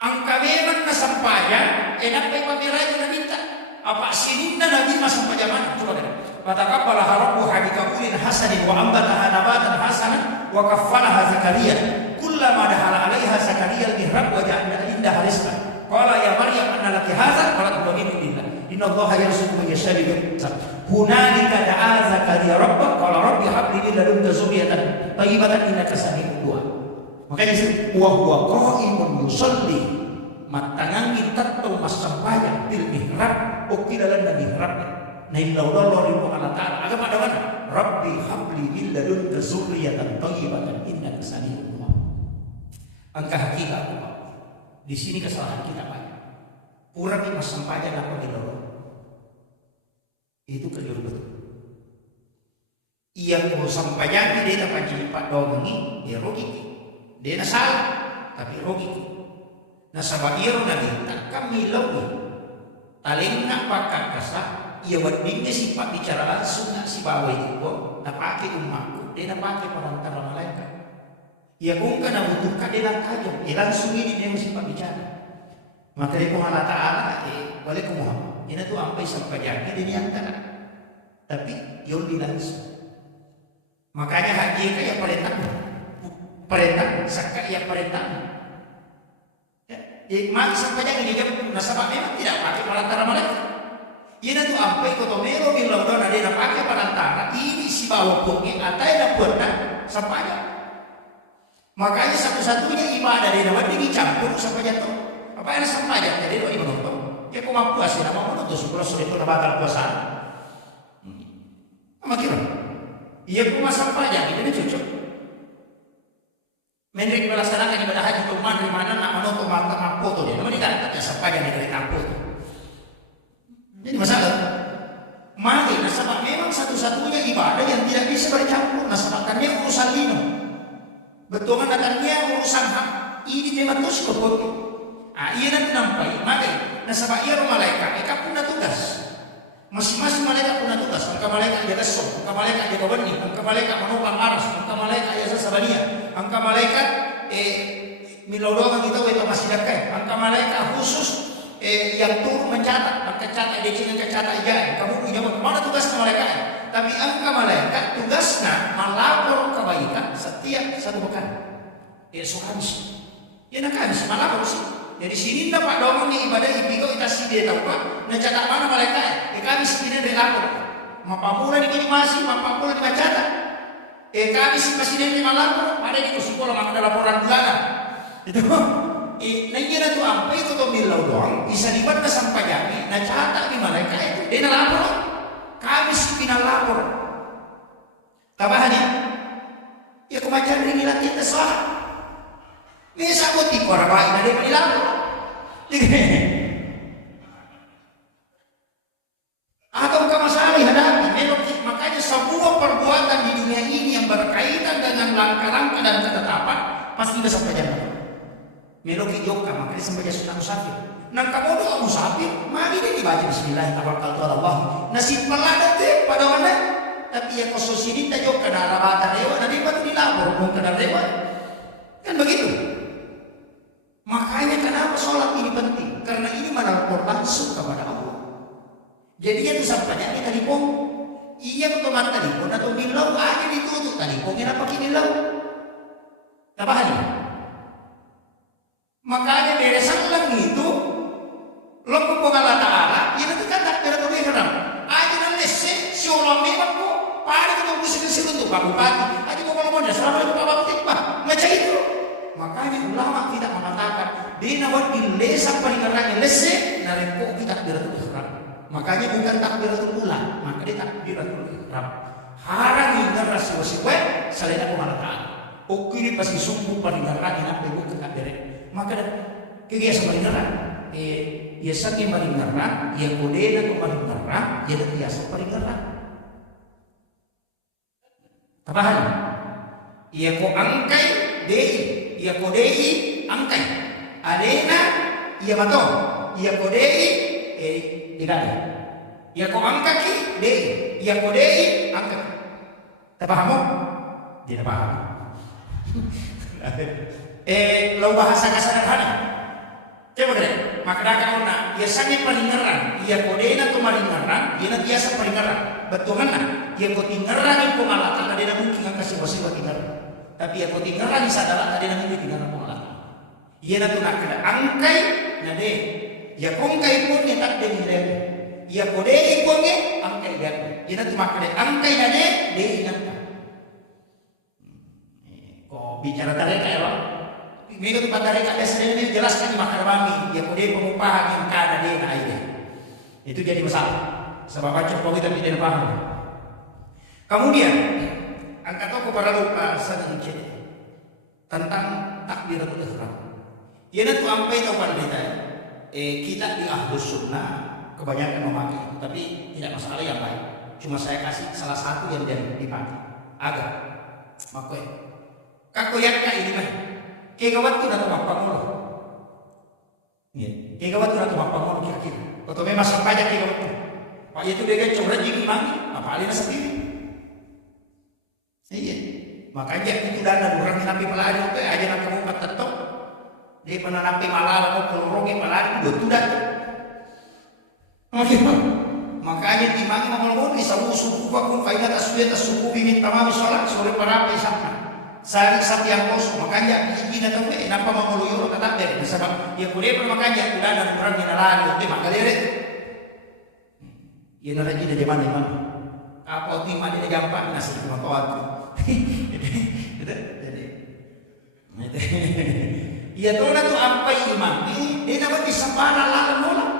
Angka memang kesampaian, enak baik pamiraja Nabi kita. Apa sinunna Nabi masa zaman coba deh. Fataqabbalaha rabbuha biqabulin hasanin wa ambataha nabatan hasanan wa kaffalaha Zakaria. Kullama dakhala 'alaiha Zakaria al-mihrab wa ja'ala indaha rizqan. Qala ya Maryam anna laki hadza? Qalat huwa min indillah. Inna Allaha yarzuqu man yasha'u bighayri hunalika da'a Zakaria rabbah qala rabbi hab li min ladunka dzurriyyatan thayyibatan innaka sami'ud du'a. Makanya wa huwa qa'imun yusalli matangan kita tahu masampaya bil mihrab ukilalan na mihrab na ilawdallah rin Allah Ta'ala agama dawan rabbi habli min ladunka dzurriyyatan thayyibatan innaka sami'ud du'a. Angka hakikat di sini kesalahan kita banyak. Pura di masampaya na pagilawad itu keliru betul. Ia mau sampaikan dia dapat jadi pak dongi dia rugi. Dia na salah tapi rugi. Na sabairu na kita kami lawi. Taling na pakakasa ia wadingnya sifat bicara langsung na si bawah itu napake umatku dia napake perantara malaikat. Ia kung ka nabutuhkan dia langkajong langsung ini dia sifat bicara. Maka dia kung Allah Ta'ala balik ke Muhammad. Ini tuh sampai sampainya dia niantara. Tapi yun langsung. Makanya haji kaya perintah saka ya perintah. Maka sampainya ini dia nasabah memang tidak pakai perantara malaikat. Ini tuh sampai kotomero bilang doa dia pakai perantara. Ini si bawah pungi atai dapur sampainya. Makanya satu-satunya ibadah dia dapat dicampur sampai jatuh. Apa yang sampainya jadi doa menonton. Ya kok mampu asli nama menonton sekolah sudah itu batal puasa. Makira, ia pun masa pajak ini cocok. Mendrik melaksanakan ibadah haji tuman di mana nak menonton mata foto dia, namun tidak ada pajak dari tampil. Jadi masalah, mari nasabah memang satu-satunya ibadah yang tidak bisa bercampur. Nasabahkannya urusan dino, betul akannya urusan hak. Ini memang terus berfoto. Ia nanti nampai, maka nasabah ia malaikat, mereka punya tugas. Masing-masing malaikat punya tugas. Angka malaikat jaga som, angka malaikat jaga benih, angka malaikat menopang aras, angka malaikat jasa sabania, angka malaikat milodongan kita itu masih dekat, angka malaikat khusus yang turun mencatat, angka catat dia cina catat aja. Kamu punya mana tugas malaikat? Tapi angka malaikat tugasnya melapor kebaikan setiap satu pekan. Esok Kamis, ya nak Kamis melapor sih. Jadi sini dapat dong ni ibadah ipigo kita sih dia tahu pak. Mencatat mana malaikat? Kami sendiri dia lapor. Mapamula di kini masih, mapamula di mencatat. Kami masih dia lapor. Ada di sekolah ada laporan bulanan. Itu. Nanya tu apa itu tu milau doang. Bisa dibuat sampai jami. Nah catat di malaikat itu dia lapor. Kami sih lapor. Tabahannya. Ya kemajuan ini lagi kita salah. Bisa aku tipu orang lain ada yang dilapor. Atau bukan masalah hadapi. Makanya semua perbuatan di dunia ini yang berkaitan dengan langkah-langkah dan ketetapan pasti bisa sampai jalan. Meloki joka makanya sampai sudah musafir. Nang kamu doa musafir, mari dia dibaca Bismillahirrahmanirrahim. Nasib peladat deh pada mana? Tapi yang khusus ini tak joka na rabatan dewa, nanti baru dilapor mungkin ada dewa. Kan begitu. Makanya kenapa sholat ini penting? Karena ini melapor langsung kepada Allah. Jadi itu sampainya ini telepon. Iya betul mata telepon atau bilau aja ditutup teleponnya apa kini bilau? Tabahan. Makanya beresan lang itu lo kung Allah Ta'ala yun itu kan takdir atau ihram. Aja na lese si Allah memang ko pari ko musik untuk pagi-pagi. Aja mo kalau dia selama itu papatik pa. Macam itu. Makanya ulama tidak mengatakan di nawat ilesa palingarannya lese nareko kita takbiratul ihram. Makanya bukan takbiratul ula, maka dia takbiratul ihram. Harang ingat rasi wasiwe salena ko Allah Ta'ala. Oke pasti sungguh palingarannya nampai bukan takbir. Maka kegiatan palingaran ya saking palingaran ya kode na ko palingaran ya biasa palingaran. Tabahan. Iya ko angkai dei ia kodei angkai adena ia mato ia kodei digani ia ko angkaki dei ia kodei angkaki tak paham? Tidak paham. Lo bahasa kasar sederhana coba deh maka dakan ona biasanya palingeran ia kodena tu malingeran ia biasa palingeran betul kan ia kotingeran itu malaka tadi na mungkin ang kasih wasih batingeran tapi ia kotingeran sadala tadi na mungkin tingeran malaka ia na tu nakada angkai na de ia kongkai pun ia tak dengiren ia kodei pun angkai dia ia na tu makade angkai na de ingat kok bicara tarik ya Pak Mega tu pada mereka biasanya ini jelaskan makar bami ya kode pengupahan yang kada dia na aida. Itu jadi masalah. Sebab baca Jokowi tapi tidak paham. Kemudian angkat toko para lupa sedikit tentang takbiratul ihram. Ia tu ampai tahu pada kita. Kita di Ahlus Sunnah kebanyakan memakai itu, tapi tidak masalah yang lain. Cuma saya kasih salah satu yang dipakai. Agak makoi. Kakoyaknya ini mah. Kegawat tu na tumapangolo. Kegawat tu na tumapangolo kira-kira. Atau memang sampainya kegawat tu. Pak itu dia coba jiki mangi, apa alina sendiri. Iya. Makanya itu dana orang nabi pelari itu aja nak kamu ketetok. Dia pernah nabi malala mau pelorongin pelari betul dah. Makanya di mangi mau bisa suku pun faida tasbih suku bimin tamam salat sore para pesakna. Sari sapi yang kosong makanya ini atau kenapa mau meluyur tetap dari sebab ya boleh makanya udah ada orang yang lalu itu maka deret ya lagi dari mana apa tim ada gampang nasi cuma kawat ya tuh na tuh apa imam ini dia dapat disempana lalu nolak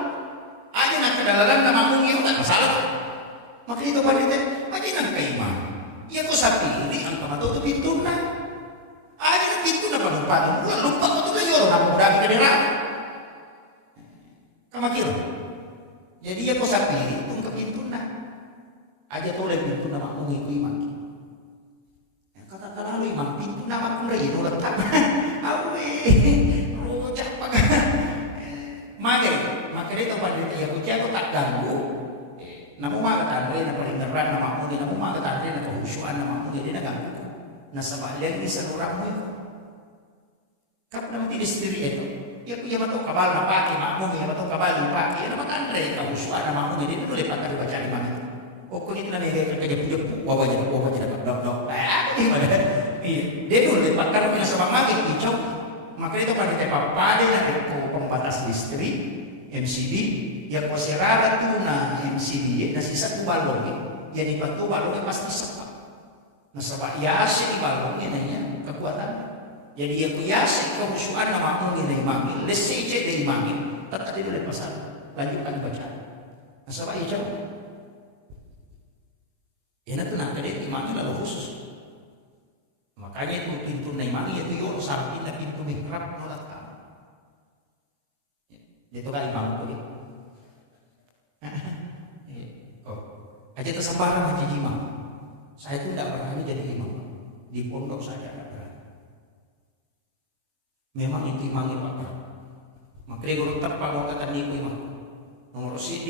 aja nak kedalaman nama mungkin tak masalah maka itu pada itu aja nak ke imam ya kok sapi ini angka itu pintu na aja pintu na lupa kok tuh yo nak udah ke daerah kamakir jadi ya kok sapi itu ke pintu na aja tuh le pintu na makmum iku imam kata lalu imam pintu na makmum re itu letak awe rojak pakai maka itu pada ya aku tak ganggu namun maka tandre na palingeran na makmum namun maka tandre na kehusuan na makmum dia na ganggu na sabalian ni sa orang mo kap naman tidak sendiri itu ya punya matong kabal na paki makmum ya matong kabal na paki na matandre kehusuan na makmum dia dulu lepas kali baca di mana oh kung ito na may kaya punya wawaja dok dia dulu lepas kali punya sama magit hijau maka itu pada tepat pada na pembatas listrik MCB ya konserada tuna MCB na sisa balong ya di batu balong pasti sepak na sabak yasi di balong nanya kekuatan jadi ya yasi kehusuan na makmum na imami lesece de imami tata di dulu pasal lanjutkan baca na sabak hijau ya na tunang kade imami lalu khusus makanya itu pintu na imami itu yo samping na pintu mihrab nolak itu kan imam tuh aja tersembarang menjadi imam saya itu tidak pernah jadi imam di pondok saja tidak pernah memang itu imam makanya guru terpang mau kata niku imam nomor CD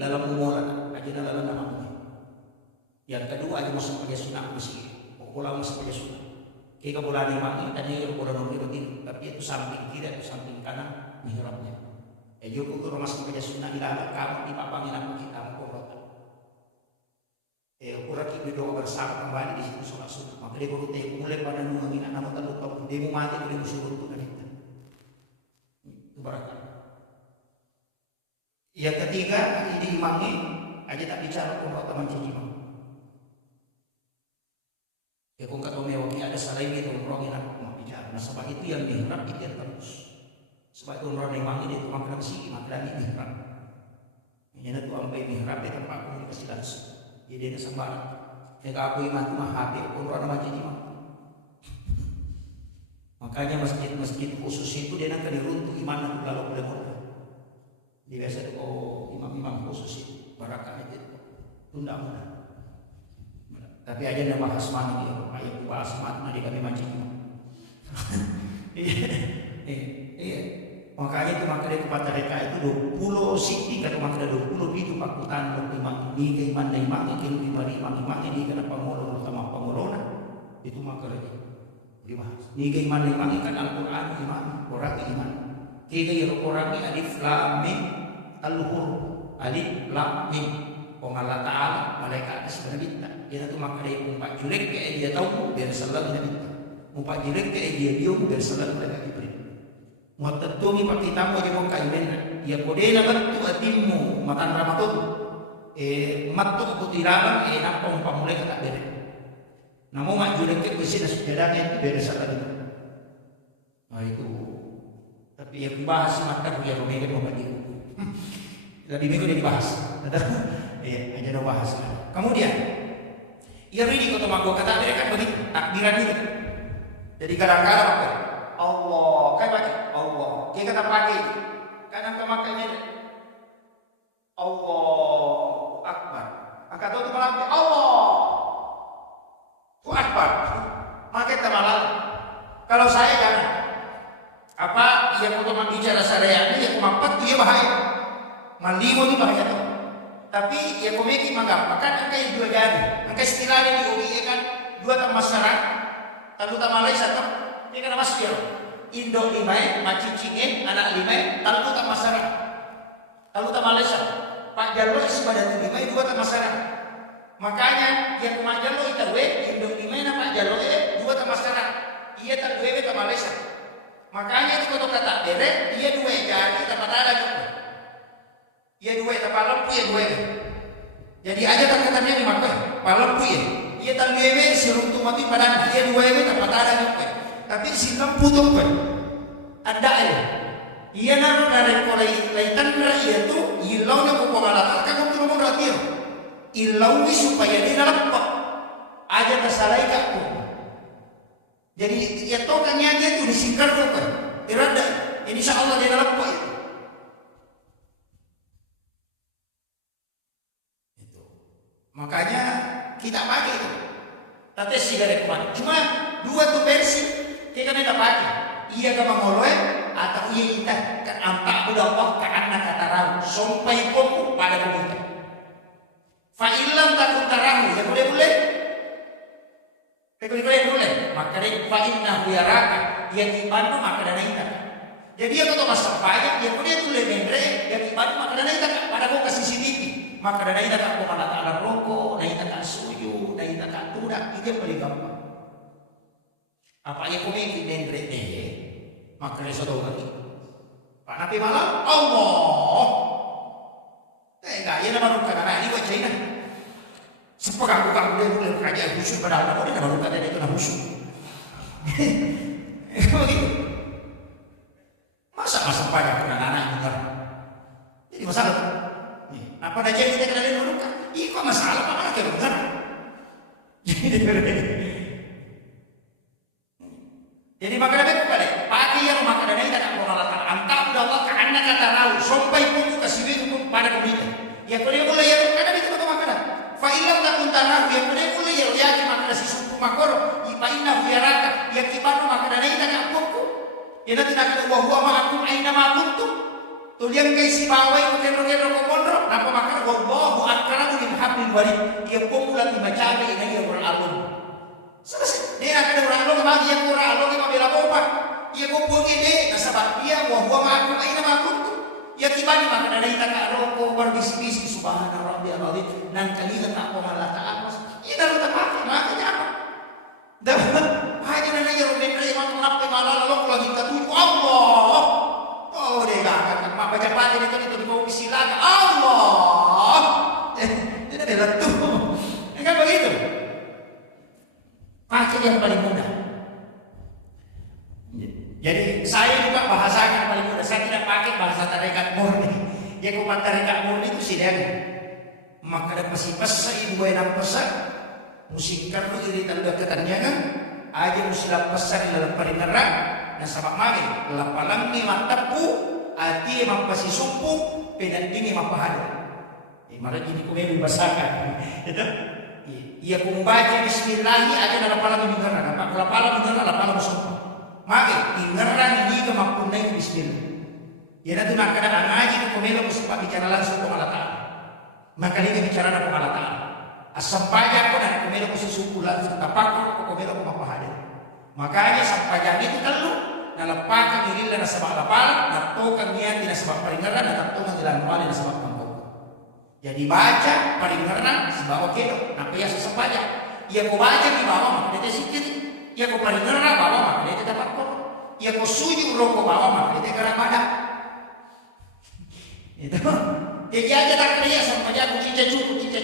dalam umuran aja dalam namanya yang kedua aja masuk pakai sunnah masih pulang masuk pakai sunnah kita boleh imam tadi yang boleh nomor itu tapi itu samping kiri atau samping kanan mihrabnya Joko guru masuk pakai sunnah ilalah kamu di papangin aku kita mengkorotan. Kurang kita doa bersama kembali di situ sholat sunnah. Maka dia guru teh mulai pada nungguin anak tahu tahu demo mati boleh musuh untuk dari kita. Itu barakan. Yang ketiga ini imamnya aja tak bicara korotan macam imam. Ya kau kata mewakili ada salah ini tuh orangnya nak mau bicara. Nah sebab itu yang diharap itu terus. Sebab itu orang yang mangi dia tu makan sih, makan ini mihrab. Ini tu ampai mihrab dia tempat pun dikasih langsung. Jadi dia sembar. Dia aku iman tu mah hati orang macam ni mah. Makanya masjid khusus itu dia nak diruntuh iman lalu boleh boleh. Di biasa tu imam khusus itu barakah itu tunda mudah. Tapi aja dia bahas mana dia, ayat bahas mana dia kami macam ni. Iya. Makanya itu makanya kepada mereka itu 20 siti kan makanya 20 itu pakutan imam ini iman dan imam itu imam ini kena pengolong utama pengolona itu makanya dibahas. Ini iman dan imam kan Al-Quran imam orang iman Tiga yang orang ini alif lam mim al-huruf alif lam mim. Kung Allah Ta'ala malaikat atas binabita. Yan ito makadaya kung pajulik kaya dia tahu biar salat binabita. Kung pajulik kaya dia biyong biar salat malaikat Jibril. Muatadungi pakita mo di mo kaimen. Ya kode na batu atimmu matan ramatut. Matu kutilaban napong pamulay ka bere. Namo majulik kaya kasi nasudadangin biar salat itu. Nah itu. Tapi yang dibahas mata punya Romega di Muhammad itu. Tadi minggu dia dibahas. Iya, aja udah bahas. Kemudian, ia rini kata mak gua kata mereka kan begitu, takbiran itu. Jadi kadang-kadang apa? Allah, kayak pakai Allah. Dia kata pakai, kadang kemakainya Allah Akbar. Maka tahu itu malam Allah Akbar. Maka kita malam. Kalau saya kan apa yang untuk bicara syariat ini yang mapat dia bahaya. Malimo itu bahaya tuh. Tapi yang komiki mangga, maka angkai dua jadi, angkai istilahnya di UI kan dua tambah masyarakat, lalu tambah Malaysia tuh, ini kan masuk ya. Indo lima, macicingin, anak lima, lalu tambah masyarakat, lalu tambah Malaysia. Pak Jalur sebadan lima, dua tambah masyarakat. Makanya yang Pak Jalur itu dua, Indo lima, Pak Jalur dua tambah masyarakat. Iya tak dua tambah Malaysia. Makanya itu kata deret, dia dua jadi tambah ada juga. Ia dua tambah lampu ya dua. Jadi aja kata-katanya di makai, lampu ya. Ia tak dua seruntung mati padang. Ia dua tambah ada juga. Tapi si lampu tu kan ada ya. Ia nak dari kolaitan ia tu ilau nak pengalaman kan untuk ngomong ratir. Ilau ni supaya dia nampak. Aja tersalai kaku. Jadi ia tokannya dia tu disingkar tu kan. Irada. Insya Allah dia nampak itu. Makanya kita pakai itu. Tapi sih gak ada. Cuma dua tuh versi kita tidak pakai. Iya ke mangoloe atau iya kita ke ampak udah apa ke anak kata rahu sampai komu pada kita. Fa'ilam takut tarahu ya boleh. Boleh. Maka dari fa'inna huyaraka yang ibadah maka dana kita. Jadi ya kalau masa banyak ya boleh mendre yang ibadah maka dana kita pada kau kasih CCTV. Maka dana ita kak kumana ta'ala rokok, na ita kak suyu, na ita kak tudak, itu yang paling gampang. Apa yang kumiki dendre maka dia satu lagi. Pak Nabi malam, Allah. Enggak, ia nama luka karena ini wajah ini. Sepegah bukan boleh kerajaan khusus pada Allah, dia nama luka dan itu nama khusus. Begitu. Masa banyak anak-anak dengar. Jadi masalah. Apa dah jadi kita kena dulu kan? Ih kok masalah apa lagi benar? Jadi maka ada kembali. Pagi yang maka ada kita tak mengalahkan. Angkat udah Allah karena kata rawu sampai pun kasih hukum pada kita. Ya boleh ya karena itu betul maka. Fa'ilam takun tanahu ya boleh ya lihat maka si suku makor. Ipainna biaraka ya kibatu maka ada kita tak pokok. Ya nanti nak ada wahwa ma'akum aina ma'kuntum. Tulian kay si baway ko kero ko napa makana wallahu akramu min hablil warid ia pumula di macabe ina ia beralun selesai dia akan beralun bagi yang beralun yang mabela boba ia kumpul ide nasabah dia wa huwa ma'akum aina ma kuntum ia kibani makana dai taka roko berbisi-bisi subhana rabbil azim nan kalina tak pamala ta'ala ia dalam tempat makanya apa dapat hanya nana yang benar yang mengapai malah lalu lagi katuju Allah. Oh dia akan baca pagi itu di bawah silakan Allah. Ini adalah tuh. Ini kan begitu. Pakai yang paling mudah. Jadi saya juga bahasakan yang paling mudah. Saya tidak pakai bahasa tarekat murni. Ya kalau tarekat murni itu sidang. Maka ada pasti ibu yang pesan. Musikkan lu iri tanda ketannya kan. Aja musilah pesan dalam peringaran. Nah sabak magi lapalang ni matapu ati mampasi sumpung pedan dini mapahada. Mara jadi kumeli basakan. Itu. Ia kumbaji bismillahi aja na lapalang ni ngara. Apa lapalang ni ngara lapalang sumpung. Magi ingara ni ke mapunai bismillah. Ya nanti nak kada ngaji kumeli musibah bicara langsung ke Allah Taala. Maka dia bicara dengan Allah Taala. Asampaya ko na kumeli ko susukulan sa tapak ko kumeli ko mapahada. Makanya sampajang itu telu nalapakan irila na sabak lapal, natokan niya tinasabak paringaran, natatokan nila wali na sabak pangkok. Jadi baca paringaran sebawa kedo, napaya sesempaya. Ia ko baca di bawah maka dia sikit, ia ko paringaran bawah maka dia dapat kok. Ia ko sujud roko bawah maka dia karamada. Itu. Jadi aja tak kerja sampai aku cica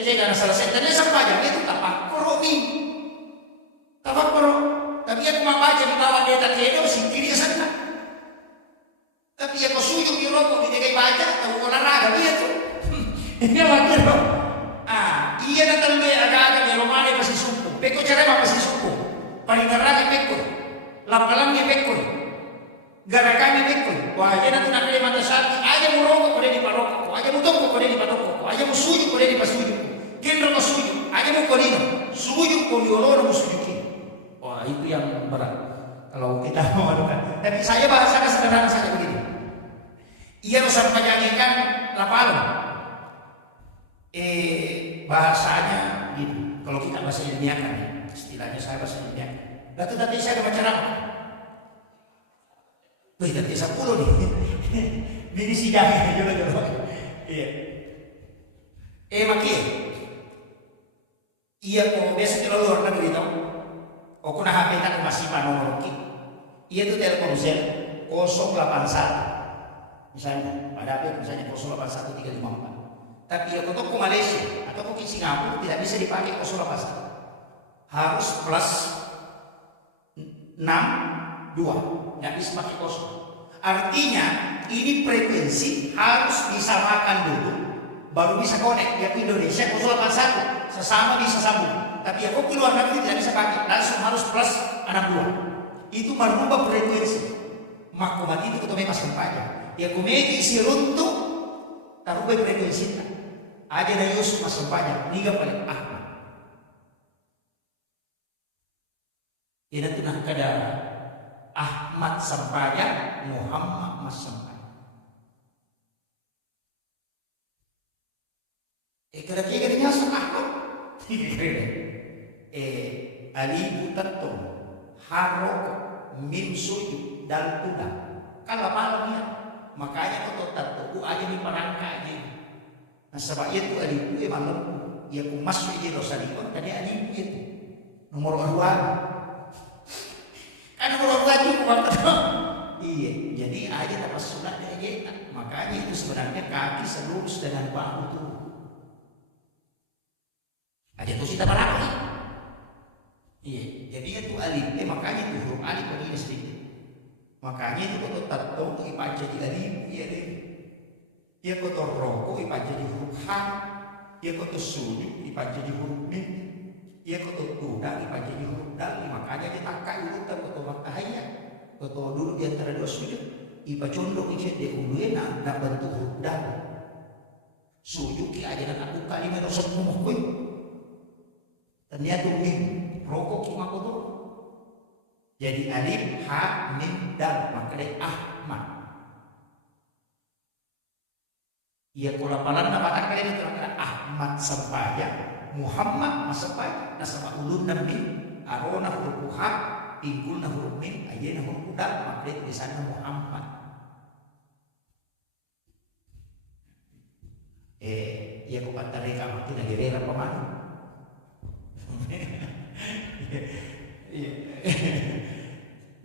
karena selesai. Tadi sampai itu tapak koromi. Tapak koro. Tapi aku mau baca di bawah dia tak kedo sendiri sana. Tapi aku sujud di rokok di dekai baca tahu olahraga dia tuh. Ini wakil dong. Iya datang be agak-agak di Romania pasti suku. Peko cara pasti suku. Paling garaga peko. Lapalamnya peko. Garagamnya peko. Wah, jadi nanti nak mata sapi. Aja mau rokok kau di parokok. Aja mau tongkok kau di parokok. Aja mau sujud kau di pasujud. Kendro kau sujud. Aja mau kolino. Sujud kau diolor mau sujud. Wah, itu yang berat. Kalau kita mau adukan. Tapi saya bahasakan sederhana saja begini. Ia harus menyanyikan lapal. Bahasanya gini. Kalau kita bahasa ilmiahkan, istilahnya saya bahasa ilmiah. Lalu tadi saya ada pacaran. Wih, tadi 10 nih. Ini sidangnya jodoh. Iya. Makin. Iya kok biasa di luar negeri tau. Kok na HP kan masih nomor ki. Iya tuh Telkomsel 081. Misalnya pada HP misalnya 081354. Tapi ya kalau ke Malaysia atau ke Singapura tidak bisa dipakai 081. Harus plus 62. Nggak bisa pakai kosong. Artinya ini frekuensi harus disamakan dulu baru bisa connect. Ya ke Indonesia 081 sesama bisa sambung. Tapi ya kok luar negeri tidak bisa pakai, langsung harus plus 62. Itu merubah frekuensi. Makumat itu kita memang sempatnya. Ya kumegi isi runtuh taruh frekuensi. Aja na Yusuf mas sempatnya. Niga paling Ahmad. Ya nanti nak kada Ahmad sampaya, Muhammad mas sampaya. Kira-kira dia nyasar Ahmad. Alibu tato, harok, mim sujud, dan tudah. Kalau malamnya, makanya kau tato, aja di perangka aja. Nah sebab itu alibu malam, ya ku masuk aja dosa lipat, tadi alibu itu nomor 2. Kan nomor 2 cukup iya, jadi aja dapat sunat aja. Makanya itu sebenarnya kaki selurus dengan bahu tuh. Aja tuh kita berapi. Iya, jadi itu alif. Makanya itu huruf alif bagi sedikit. Makanya itu kotor tato ibaca di alif, iya deh. Ya kotor rokok ibaca di huruf h. Ya kotor sujud ibaca di huruf mim. Ya kotor tudah ibaca di huruf dal. Makanya kita urutan kotor matahaya. Kotor dulu di antara dua sujud. Iba condong ikat dia uluin nak bentuk huruf dal. Sujud ki aja nak aku kali merosot ngomong gue. Ternyata mim rokok cuma kotor. Jadi alif, ha, mim, dal. Makanya Ahmad. Ia kolapalan nama kalian itu Ahmad sampaya, Muhammad sampaya. Nasaba ulun nabi, arona huruf ha, pinggul na huruf mim, ayena huruf dal. Makanya tulisannya Muhammad. Ia ko pantarika mati na girera paman.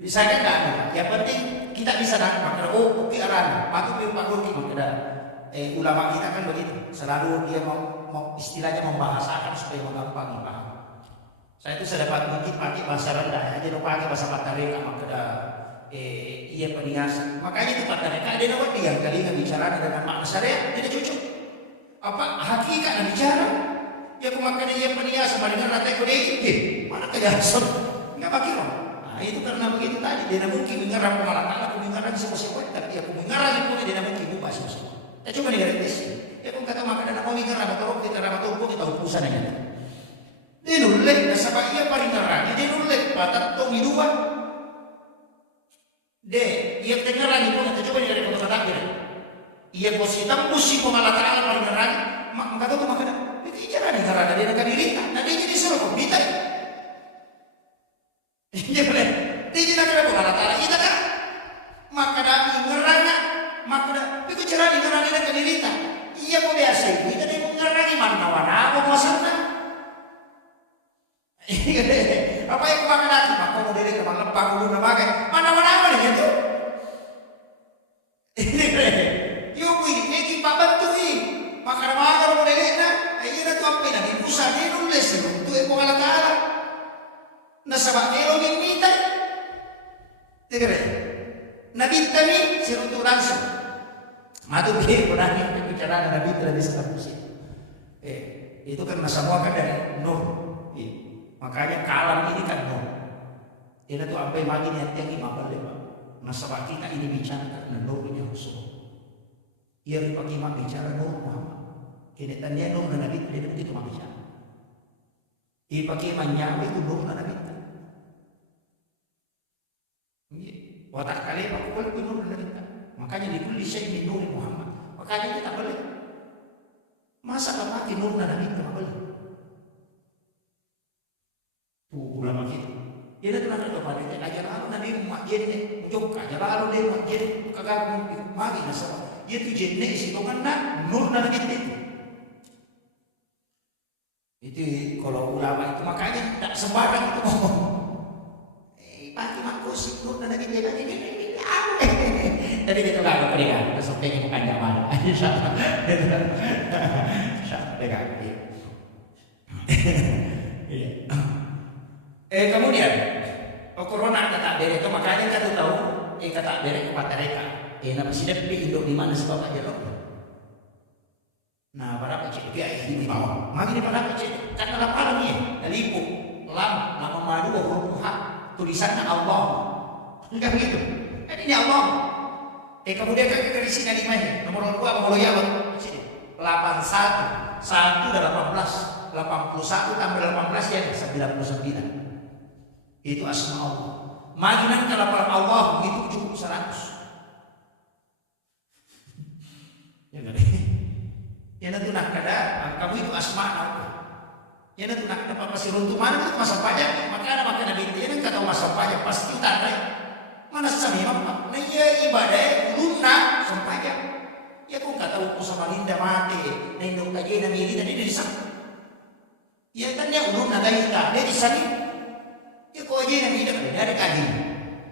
Bisa kan enggak? Yang penting kita bisa nangkap. Oh, oke aran. Patu panggur kita. Ulama kita kan begitu. Selalu dia mau istilahnya membahasakan supaya menggampang paham. Saya itu saya dapat mungkin pakai bahasa rendah aja, pakai bahasa Patareka makada iya peniasan. Makanya itu Patareka dia dapat dia kali nggak bicara dengan makna syariat tidak cocok. Apa hakikat yang bicara? Ya kumakan dia peniasan dengan rata ekonomi. Mana kejahatan? Nggak pakai loh. Nah itu karena begitu tadi dia mungkin mengarang pengalaman aku mengarang siapa-siapa tapi aku mengarang itu dia mungkin bukan siapa-siapa. Ya cuma digaris. Ya kung kata maka na ako mengarang atau kita ramatulog kita upusan aja. Dinulit na sa iya pa rin narani. Dinulit patat tong iduwa. De iya tengarani po na coba digaris ko katakir. Iya positam musi ko malataala pa rin narani. Maka to maka na. Iti ijara ni karana din nakanirita. Na di jadi suruh ko bitay. Iya boleh. Di na kada ko malataala ita ka. Apa yang kumakan lagi? Maka mau diri ke mana lepak dulu nama kayak mana nih gitu. Ini keren. Yuk ini kita bantu ini. Maka nama mau diri na. Ini tuh apa ini? Pusat ini nulis itu yang mau ngalah kalah. Nasabak elo yang minta. Ini keren. Nabi tadi siru tu langsung. Matu dia berani bicara Nabi tadi status itu. Itu karena semua kan dari nur. Makanya kalam ini kan nur. Ini tuh apa yang bagi niat yang imam lebar. Nasabah kita ini bicara karena nurnya Rasul. Ia dipakai imam bicara nur Muhammad. Kini tanya nur dan Nabi dia begitu imam bicara. Dipakai imam nyawa itu nur dan Nabi. Watak kali aku boleh nur dan Nabi. Makanya dikulis saya ini nur Muhammad. Makanya kita boleh. Masa apa pakai nur dan Nabi kita boleh? Ulama kita. Dia tu nak kepada kita ajar alu nabi makjen ni, mujuk ajar alu dia makjen kagak magi nasa. Dia tu jenne isi tongan nak nur nabi kita. Itu kalau ulama itu makanya tak sembarang itu ngomong. Pagi makus nur nabi kita ini apa? Tapi kita kagak pergi sampai ke bukan zaman. Insyaallah. Insyaallah. Kemudian corona kata bere itu makanya kita tahu kata bere kepada mereka na presiden di Indo di mana sebab aja loh. Nah para pecik dia di bawah magi di para pecik karena lapar nih lipu nama madu huruf H tulisannya Allah enggak begitu ini Allah kemudian kita di sini lima nomor 2 mau ya 81 1 dan 18 81 tambah 18 ya 99 itu asma Allah. Maginan kalau Allah itu cukup 100. Ya kan? Ya nanti nak kada kamu itu asma Allah. Ya nanti nak apa pasti runtuh mana itu masa pajak. Maka ada makan Nabi dia kan kata masa pajak pasti tandai. Mana sami apa? Nah ya ibadah lunna sampajak. Ya kau kata uku sama Linda mati. Nah induk kaji Nabi ini tadi di sana. Ya kan dia ulunna dari kita dia di sana. Ya kau aja yang hidup dari kaji.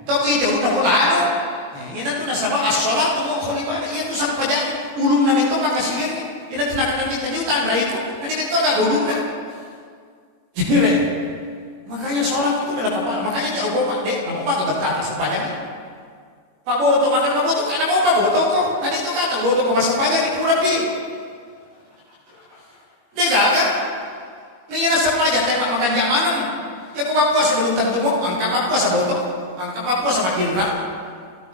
Tahu itu udah berlalu. Ini nanti nasabah as-sholat mau kholibat. Ia tu sampai jadi ulun nabi itu maka sih ini. Ini nanti nak nabi tadi utara itu. Nanti itu agak ulun kan. Makanya sholat itu adalah apa? Makanya jauh bapak dek. Kamu mah kebetulan sepanjang. Pak Boto makan Pak Boto karena mau Pak Boto kok. Tadi itu kata Boto kok masuk sepanjang itu kurang lebih. Dia kan? Ini nasab aja tema makan yang mana? Ya kok apa sebelum tentu angka apa sebelum angka apa sama kira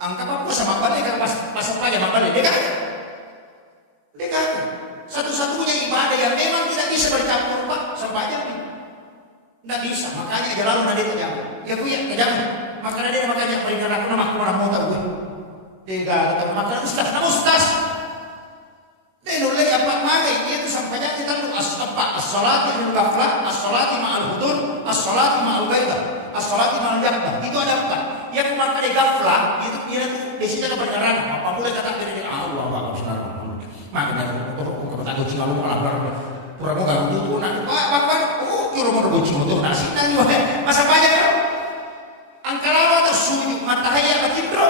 angka apa sama balik kan pas aja balik dia kan satu-satunya ibadah yang memang tidak bisa bercampur pak sepanjang tidak bisa makanya aja lalu nanti tanya ya bu ya kejam makanya peringatan aku nama aku mau tahu gue tiga tetap makan ustaz dia nulis apa magai itu sampainya kita tuh as-salati min ghaflah as-salati ma'al hudur as-salati ma'al ghaibah as-salati ma'al jahbah itu ada apa yang memakai ghaflah itu dia tuh di situ ada perjalanan apa boleh kata dari Allah Akbar makanya untuk kata kucing lalu pura mau gak butuh nak apa kira mau kucing itu nasi nang masa banyak angka lalu atau sujud matahari apa cindro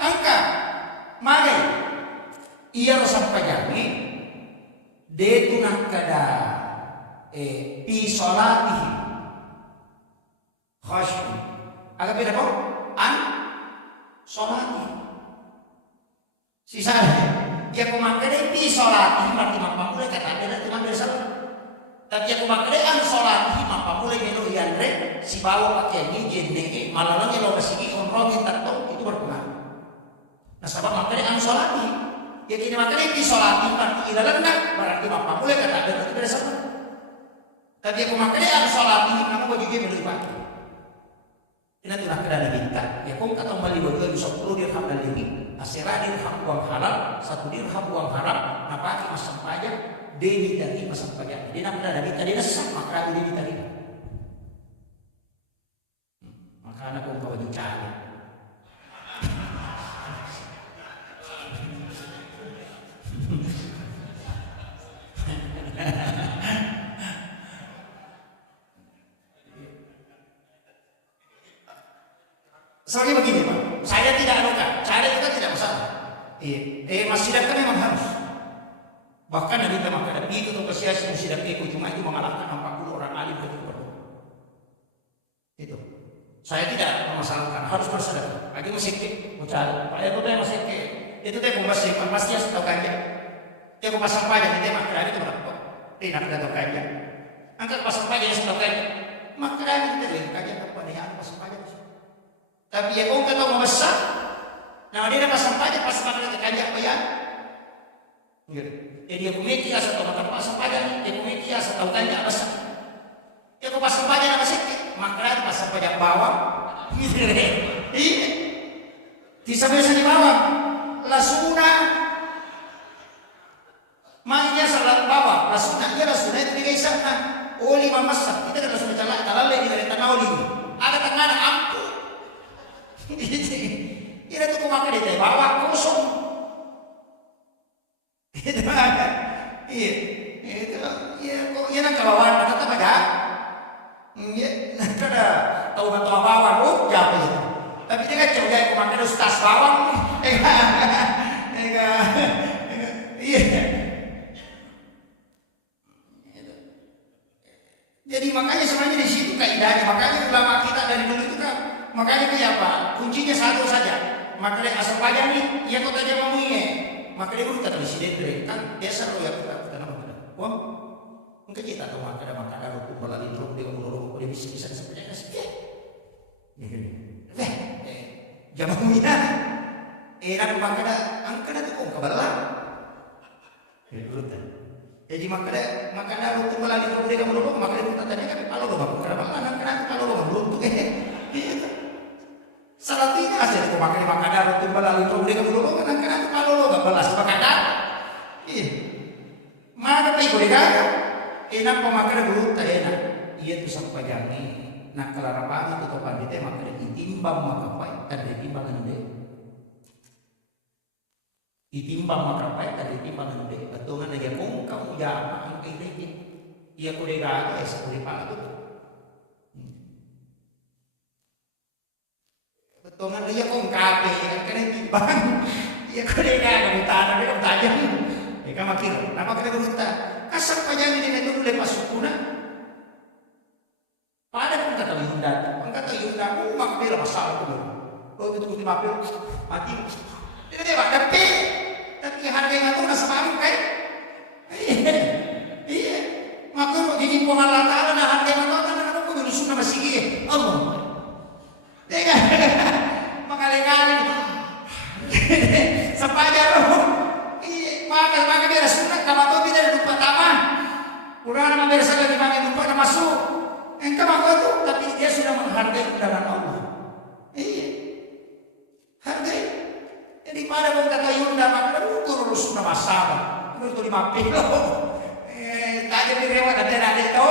angka magai ia sampai jadi dia nak kada pi solati khasy agak beda kok an solati sisa dia kumakai pi solati berarti mampu mulai kata ada cuma dari salah tapi aku makai an solati mampu mulai melo iandre si bawa pakai ini jende malah lagi lo kesini kontrol kita tahu itu berpengaruh. Nah sebab makai an solati ya kini makai pi solati berarti ilalan berarti mampu mulai kata ada itu dari salah tapi aku makai an solati kamu baju dia melo ibadah ini tuh nak kena minta ya kau kata kembali bagi 10 dirham dan lebih asirah dirham uang halal 1 dirham uang haram apa masam pajak dewi dari masam pajak dia nak kena minta dia nasab maka dia minta dia maka anak kau baju cari Soalnya begini Pak, saya tidak anukan, cara kita tidak masalah. Masjidah kan memang harus. Bahkan Nabi kita mengatakan itu untuk kesiasi masjidah itu cuma itu mengalahkan 40 orang alim itu berdoa. Itu. Saya tidak memasalahkan, harus bersedekah. Lagi musik, mencari. Pak itu teh musik, itu teh pembasih, pasti harus tahu kaya. Dia aku pasang pajak, dia makan itu berapa? Tidak ada tahu kaya. Angkat pasang pajak yang tahu kaya. Makan itu dia kaya apa dia pasang pajak. Tapi ya kau tahu membesar. Nah dia pasang pajak pas makan itu kaya apa ya? Jadi aku meti asal tahu makan pasang pajak, dia meti asal tahu kaya apa sih? Dia aku pasang pajak apa sih? Makanya pasang pajak bawang, iya. Bisa di bawang, lasuna, makanya salat bawang, lasuna itu dia sana. Oli mamasak, kita kan lasuna jalan, talale di dari tanah oli. Ada tengah ampu, ini tuh makan di bawang kosong. Itu ada, iya, itu, iya, kok iya nak kawan, kata apa iya, kada tahu bawang, jauh itu. Tapi dia kan coba aku makan ustaz bawang, iya. Jadi makanya sebenarnya di situ kaidahnya, makanya ulama kita dari dulu itu kan, makanya kayak apa? Kuncinya satu saja. Makanya asal pajak nih, ya kau tanya mau ini, makanya dulu kata di sini kan biasa lo ya kita nama. Wah, mungkin kita tahu makan hukum melalui dulu dia ngomong dia bisa seperti apa sih? Jangan mina, nak makan angkat itu kau kabalah. Jadi makanya hukum melalui dulu dia ngomong makanya tanya kan kalau lo makan kenapa kalau lo beruntung salah tidak aja kau makan hukum melalui dulu dia ngomong kenapa kalau lo nggak balas makan mana pergi kau dikata? Enak pemakai beruntung enak. Iya tu sampai jani. Nak kelarapan itu topan kita makan ditimbang makapai dan ditimbangan deh. Ditimbang makapai dan ditimbangan deh. Betul kan dia kong kamu jangan angkai deh. Iya kau dikata sepuluh pala tu. Betul kan dia kong kape kan kena timbang. Iya kau dikata kamu tanah dia kamu tajam. Eka makir, nama kita beruntung. Kasar panjang ini itu boleh masuk kuna. Pada pun kata Yunda, mak bela masalah tu. Kalau itu kuti mapil, mati. Dia dia tapi harga yang tu nasa malu kan? Iya. Maka kalau jadi Allah Taala na harga yang tu kan aku pun lusun nama sigi. Allah. Dia mengalir-alir. Sepanjang roh. Maka dia sunat kalau tu tidak lupa taman. Kurang nama biasa lagi makin lupa nama masuk. Engkau maka tu tapi dia sudah menghargai undangan Allah. Iya. Hargai. Jadi pada pun kata Yunda maka ukur sudah masalah. Itu 5 kilo. Tadi direwat ada itu.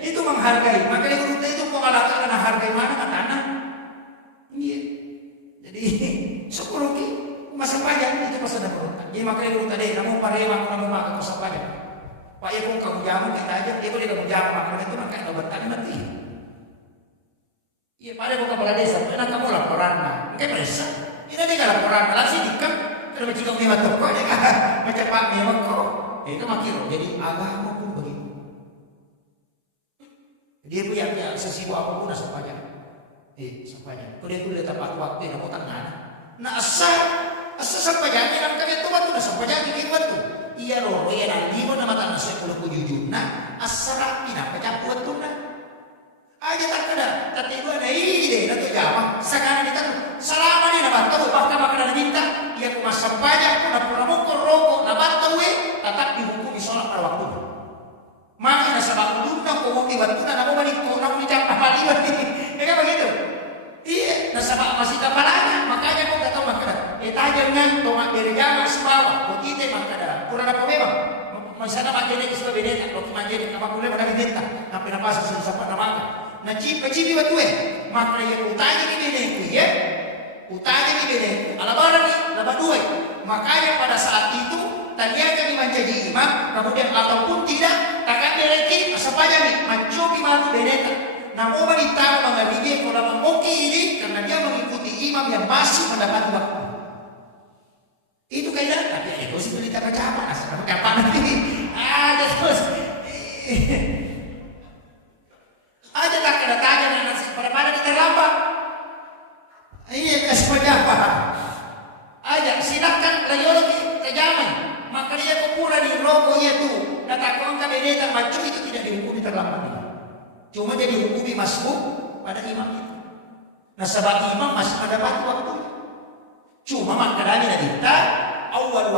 Itu menghargai. Maka dia beruntung itu pengalahkan dan hargai mana tanah. Iya. Jadi sepuluh masa pajak itu masa beruntung. Jadi makanya dulu tadi kamu parewang kamu makan masa pajak. Pak ya pun kamu jamu kita aja dia boleh kamu jamu makan itu makanya kamu bertani mati. Iya pada bukan kepala desa, enak kamu laporan nah, mungkin merasa. Ini dia laporan, malah sih dikam kalau macam kamu lewat toko dia macam pak memang kok. Itu makir. Jadi agama pun begitu. Dia punya sesibu apapun asal pajak. Sampainya. Kalau dia tu dia tepat waktu yang mau tangan. Nah asal sampai jadi kan kami tu batu dah sampai jadi kita tu. Iya loh, iya nanti pun nama tanah saya puluh jujur. Nah asal rapi nak pecah buat tu nah. Aja tak ada. Tapi dua ada ide, ada tu jawab. Sekarang kita tu selama ni nak tahu bahkan makanan minta. Ia aku masa banyak pun nak pernah mukul rokok, nak tahu tetap dihukum sholat pada waktu. Maka nak sebab dulu nak kau mukul batu nak mau balik kau nak menjawab apa lagi? Enggak begitu. Iya, nasabah masih kapalanya, makanya kau tak tahu makanan. Tajam kan, tomat berjama sebawa, kutite makanan. Kurang apa memang? Misalnya majene kisah beda, kalau majene nama kurang pada beda. Apa nama asal siapa nama? Nah cipi batu maka yang utanya ni beda ya, utanya ni beda. Alabaran ni, laba dua. Makanya pada saat itu tadinya kami menjadi imam, kemudian ataupun tidak, takkan mereka sepanjang ni mencoba malu beda. Namo manita mengalibi kalau oke ini karena dia mengikuti imam yang masih mendapat waktu. Itu kaidah, tapi itu sih berita kacaman asal kapan nanti. Ada terus. Ada tak kedatangan nasi pada terlambat. Iya semuanya apa? Aja silakan radiologi terjamin. Maka dia kepura di rokok itu. Katakan kabineta macu itu tidak dihukumi terlambat. Cuma dia dihukumi masbuk pada imam itu. Nah sebab imam masih mendapat waktu. Cuma maknanya kita awal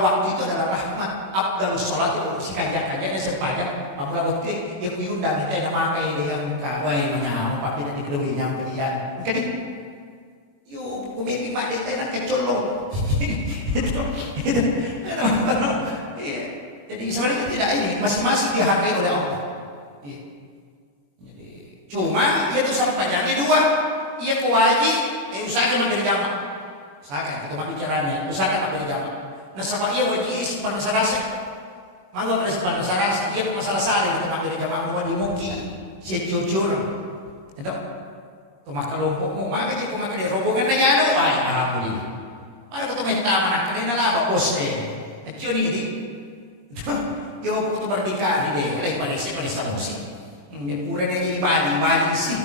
waktu itu adalah rahmat. Abdalus sholat itu si kajak-kajaknya sepanjang. Apabila waktu dia kuyundang kita yang memakai dia yang kawai menyamu tapi nanti kelebih nyampe dia. Oke nih. Yo, kumiti mak dia nak kecolong. Jadi sebenarnya tidak ini masing-masing dihargai oleh Allah. Jadi cuma dia itu sampainya dua, ia kewaji, usahakan menjadi jamak. Usahakan kita bicaranya, usahakan menjadi jamak. Nah sama ia wajib ispan sarasa. Malu ada ispan sarasa, ia masalah sari kita menjadi jamak gua di muki, si jujur. Itu maka lompokmu, maka dia maka dia rombongan aja ada, ay alhamdulillah. Ada kau minta mana kalian lah bos deh. Curi ini, dia mau foto berdikah ni deh, lagi pada musik. Pura ni bali sih.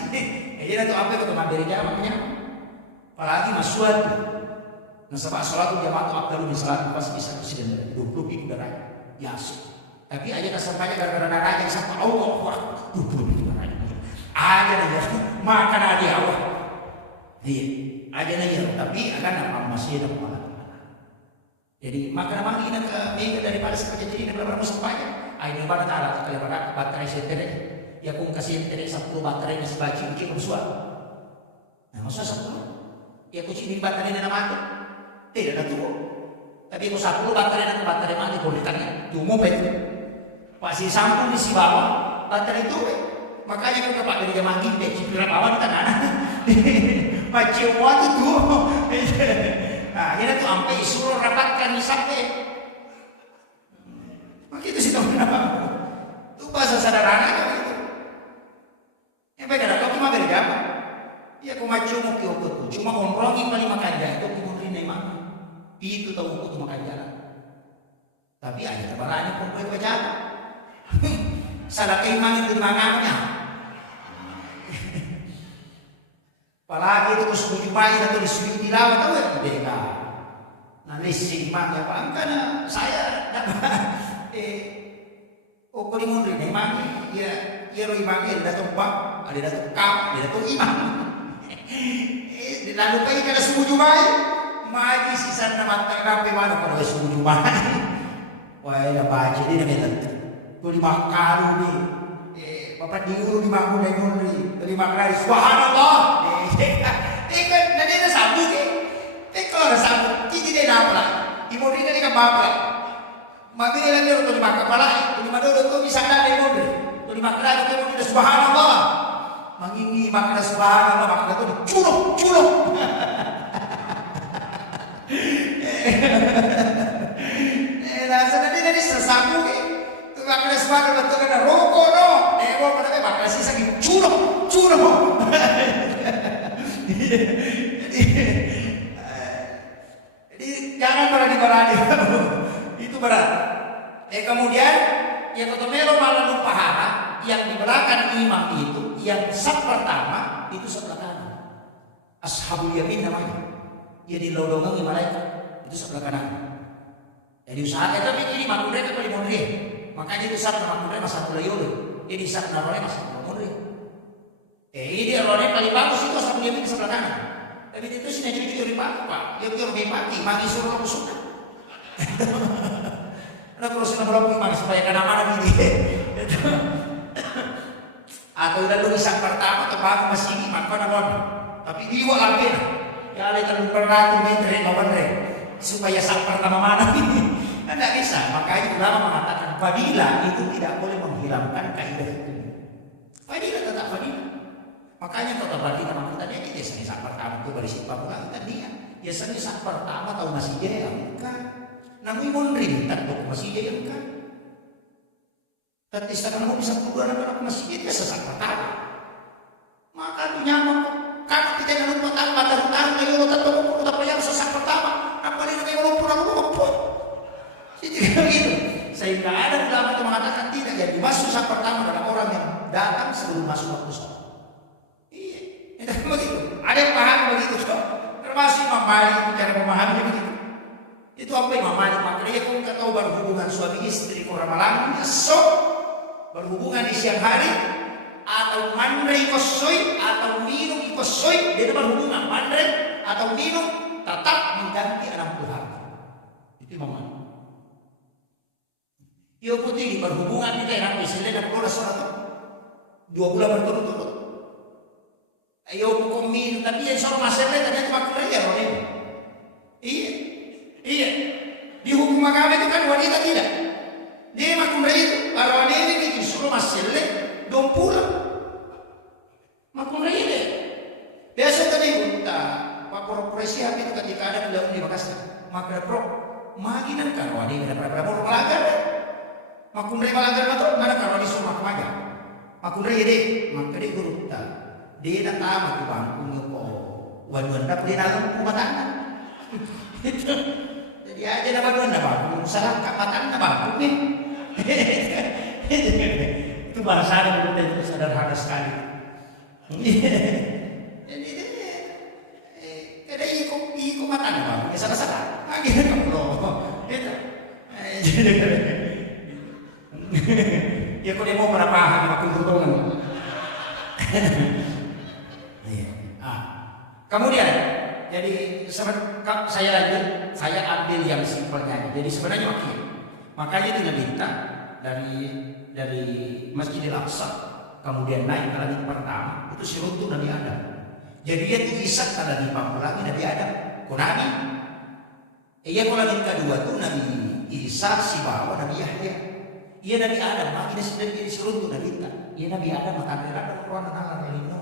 Jadi itu apa kau mengambil jamaknya? Apalagi masuat. Nah sebab sholat jamaah itu abdul min salat pasti bisa presiden 20 darah biasa. Tapi aja kesampainya gara-gara darahnya sampai Allah Akbar 20 darah. Aja aja makan aja Allah. Iya, aja aja. Tapi akan apa masih ada apa? Jadi makan lagi nak mega daripada sekerja jadi dalam berapa sampainya. Ayo pada taala kalau pada baterai setere. Ya aku kasih setere 10 baterai nasi baci bikin bersuat. Nah masa 10? Ya aku sini baterai nak mati. Tidak ada tuh. Tapi aku 10 baterai mati boleh tanya. Tuh mau betul. Pasti sambung di si bawah baterai itu. Makanya kan Pak dari jamaah kita cipiran bawah di tanah. Macam waktu tuh. Nah, ini tuh sampai suruh rapatkan sampai. Maka itu sih teman-teman. Itu bahasa sederhana kan itu. Yang beda kau cuma dari jamaah. Ya aku macam mau kiokut. Cuma ngomongin paling makan jalan. Itu kemudian memang. Itu tahu aku tuh makan jalan. Tapi aja tebarannya pun boleh baca. Salah keimanan itu mangannya. Apalagi itu subuh Jumat atau di subuh tilawah tahu ya beda. Nah lising mak ya pak karena saya dapat kau di mundur nih mak ya roi mak ada datang pak ada datang kap ada datang imam. Lalu pergi kada subuh Jumat magi sisa nama terkape mana pada subuh Jumat. Wah ya baca dia nak tu di makalu ni bapak diuru di makun dan nyuri di makan subhanallah kan nanti ada sabuk kalau ada sabuk kita tidak apa lah ibu dia ni kan bapak maka dia lagi untuk dimakan malah di mana tu bisa ada ibu dia tu dimakan lagi ibu dia subhanallah mangini makan subhanallah makan tu curuk nah sebenarnya dari sesapu makan sebagai bentuk kena rokok no, ewo pada makan sisa gitu curug. Jadi jangan berani itu berat. Kemudian yang kotomelo malah lupa hara yang di belakang imam itu yang saf pertama itu sebelah kanan. Ashabul yamin namanya. Dia di lodongan malaikat itu sebelah kanan. Jadi usahakan tapi ini makmum mereka paling mondre. Makanya itu saat nama mudanya masa mulayuri. Ini saat namanya masa mulayuri. Ini orangnya paling bagus itu asal dia di sebelah kanan. Tapi itu sih cucu dari pak. Dia biar lebih pagi, mandi suruh aku suka. Nah terus kita berlaku mandi supaya kena mana gini. Atau udah dulu sang pertama atau bagus masih ini makan apa? Tapi diwa lagi. Ya ada terlalu beratur meter kawan supaya sang pertama mana ini. Kan tidak bisa, makanya ulama mengatakan fadilah itu tidak boleh menghilangkan kaidah itu. Fadilah tetap fadilah. Makanya kata fadilah memang tadi dia biasanya saat pertama itu dari siapa pulang kan dia. Biasanya saat pertama tahu masih jaya kan. Namun munrin tak tahu masih jaya kan. Tapi sekarang mau bisa keluar anak masih jaya biasa saat pertama. Maka tu nyaman karena kita yang lupa tanpa taruh lagi lo tak tahu apa yang sesak pertama apa dia kayak lo pura apa jadi begitu sehingga ada ulama yang mengatakan tidak jadi masuk sesak pertama adalah orang yang datang sebelum masuk waktu sholat. Iya, itu begitu. Ada yang paham begitu, termasuk Imam Malik cara memahaminya begitu. Itu apa Imam Malik makanya kau nggak tahu berhubungan suami istri orang malam esok berhubungan di siang hari atau mandrai kosoi atau minum kosoi dia berhubungan mandrai atau minum tetap mengganti 60 hari. Itu Imam Malik. Ia putih berhubungan kita yang misalnya dan keluar sholat 2 bulan berturut-turut. Ayo hukum minum tapi yang soal masalah ternyata makin ya orang ini. Iya. Di hukum agama itu kan wanita tidak. Dia makin itu kalau ini bikin suruh masalah dong pulang. Makin itu. Biasa tadi kita Pak Profesi itu ketika ada beliau di Makassar maka Prof maginan kan wanita pada mau melanggar. Makin melanggar itu mana kalau disuruh makan. Makunre deh, makanya guru tak. Dia nak tahu tu bangku ngeko. Wan-wan dah boleh dalam rumah tangga. Jadi aja dah wan-wan dah bangku. Salah kat matang dah bangku ni. Itu bahasa yang kita itu sederhana sekali. Jadi kada ikut matang dah bangku. Salah-salah. Akhirnya kamu loh. Itu. Ya kok dia mau paham makin bertongan. Kemudian jadi saya lanjut, saya ambil yang simpelnya. Jadi sebenarnya wakil. Makanya itu minta dari Masjidil Aqsa kemudian naik ke langit pertama itu si runtuh Nabi Adam. Jadi dia diisak ke langit lagi Nabi Adam. Kok Nabi? Iya kalau langit kedua tuh Nabi Isa si bawa Nabi Yahya. Iya Nabi Adam, makanya sedang surut Nabi Isa. Iya Nabi Adam maka ada Quran anak lino.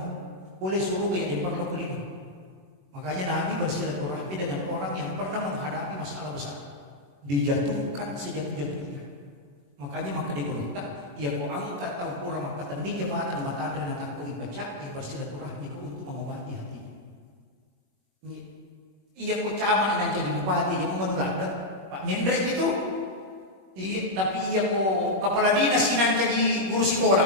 Boleh suruh ya di perlu kulino. Makanya Nabi bersilaturahmi dengan orang yang pernah menghadapi masalah besar, dijatuhkan sejatuh-jatuhnya. Makanya maka diberita, ya kau angkat tahu kurang maka tadi jabatan mata dan aku ibaca, bersilaturahmi untuk mengobati hati. Iya kau camat dan jadi bupati, dia mengelak Pak Mendra itu. Iya, tapi iya kok kepala dinas sinan jadi guru sekolah,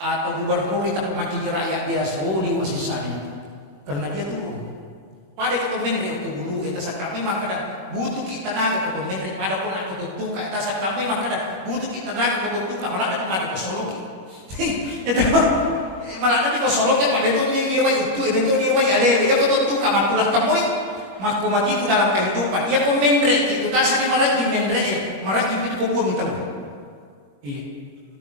atau gubernur kita mengaji rakyat dia suruh di wasisanya, karena dia turun. Pada kementerian itu dulu kita kami maka butuh kita naga kementerian pada pun aku tentu kita kami maka butuh kita naga tentu malah ada kesoloki. Itu malah ada kesoloki pada itu dia ada dia tentu kamar pulang kamu. Maku mati itu dalam kehidupan. Dia kok mendre itu kasar malah di mendre malah di kubur gitu. Iya.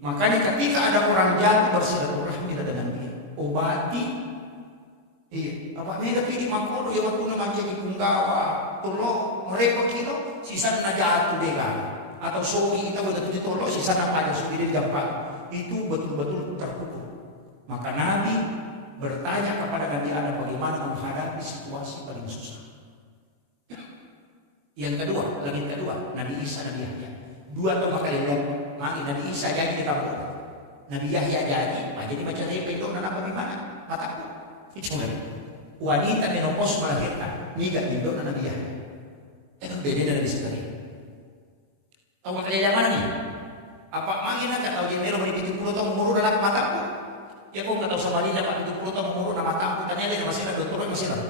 Makanya ketika ada orang jatuh bersilaturahmi dengan dia, obati. Iya. Apa dia pilih makodo ya waktu nama jadi punggawa, tolong mereka kilo sisa na jatuh deh atau soki kita betul ditolong sisa na pada sendiri gampang. Itu betul-betul terpukul. Maka Nabi bertanya kepada Nabi Adam bagaimana menghadapi situasi paling susah. Yang kedua, langit kedua, Nabi Isa, Nabi Yahya. Dua atau kali belum, Nabi Isa jadi di kampung, Nabi Yahya jadi, jadi macam dia pedok dan apa gimana? Mataku, itu kan. Wanita menopause melahirkan, niga pedok dan Nabi Yahya. Beda dari sekali. Tahu kali yang mana nih? Apa mangina tak tahu dia melo di 70 tahun umur dalam mataku? Ya kok nggak tahu sama dia dapat 70 tahun umur dalam mataku? Tanya dia masih ada dokter masih ada.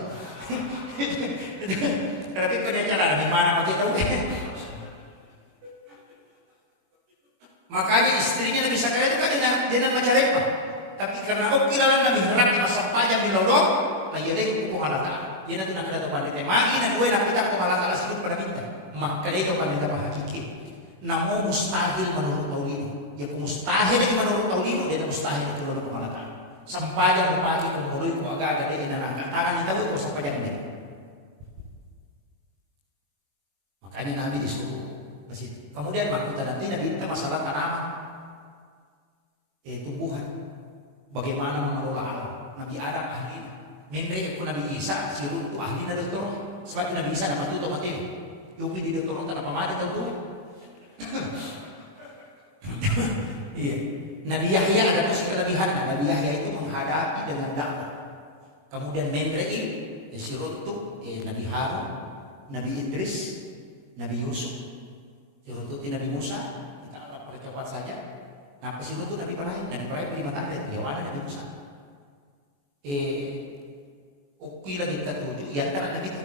Tapi kau dia cara di mana mau tahu? Makanya istrinya Nabi Zakaria itu kan dengan macam apa? Tapi karena kiralah Nabi harap di masa panjang di lorong, lagi dia hukum Allah Taala. Dia nanti nak ada tempat dia magi nak dua nak kita hukum Allah Taala sebut pada kita. Maka dia kau pandai dapat hakiki. Namun mustahil menurut Taulino. Ya mustahil lagi menurut Taulino dia mustahil itu menurut Allah Taala. Sampaian pagi kemudian kau agak dia nak angkat tangan kita itu sampaian dia. Makanya Nabi disuruh ke situ. Kemudian maksudnya nanti Nabi kita masalah tanaman, tumbuhan. Bagaimana mengelola alam? Nabi Adam ahli, Mendrek pun Nabi Isa, Sirut itu ahli dari Torah. Sebab Nabi Isa dapat itu Mateo. Yogi di Torah tanpa pamada tentu. Iya. Nabi Yahya ada musuh kelebihan. Nabi Yahya itu menghadapi dengan dakwah. Kemudian Menrei, Sirutu, Nabi Harun, Nabi Idris, Nabi Yusuf. Sirutu Nabi Musa, kita percepat saja. Nah, Sirutu Nabi Ibrahim, Nabi Ibrahim 5 tanda, Yohana Nabi Musa. Ukui lagi ke-7, ya antara Nabi itu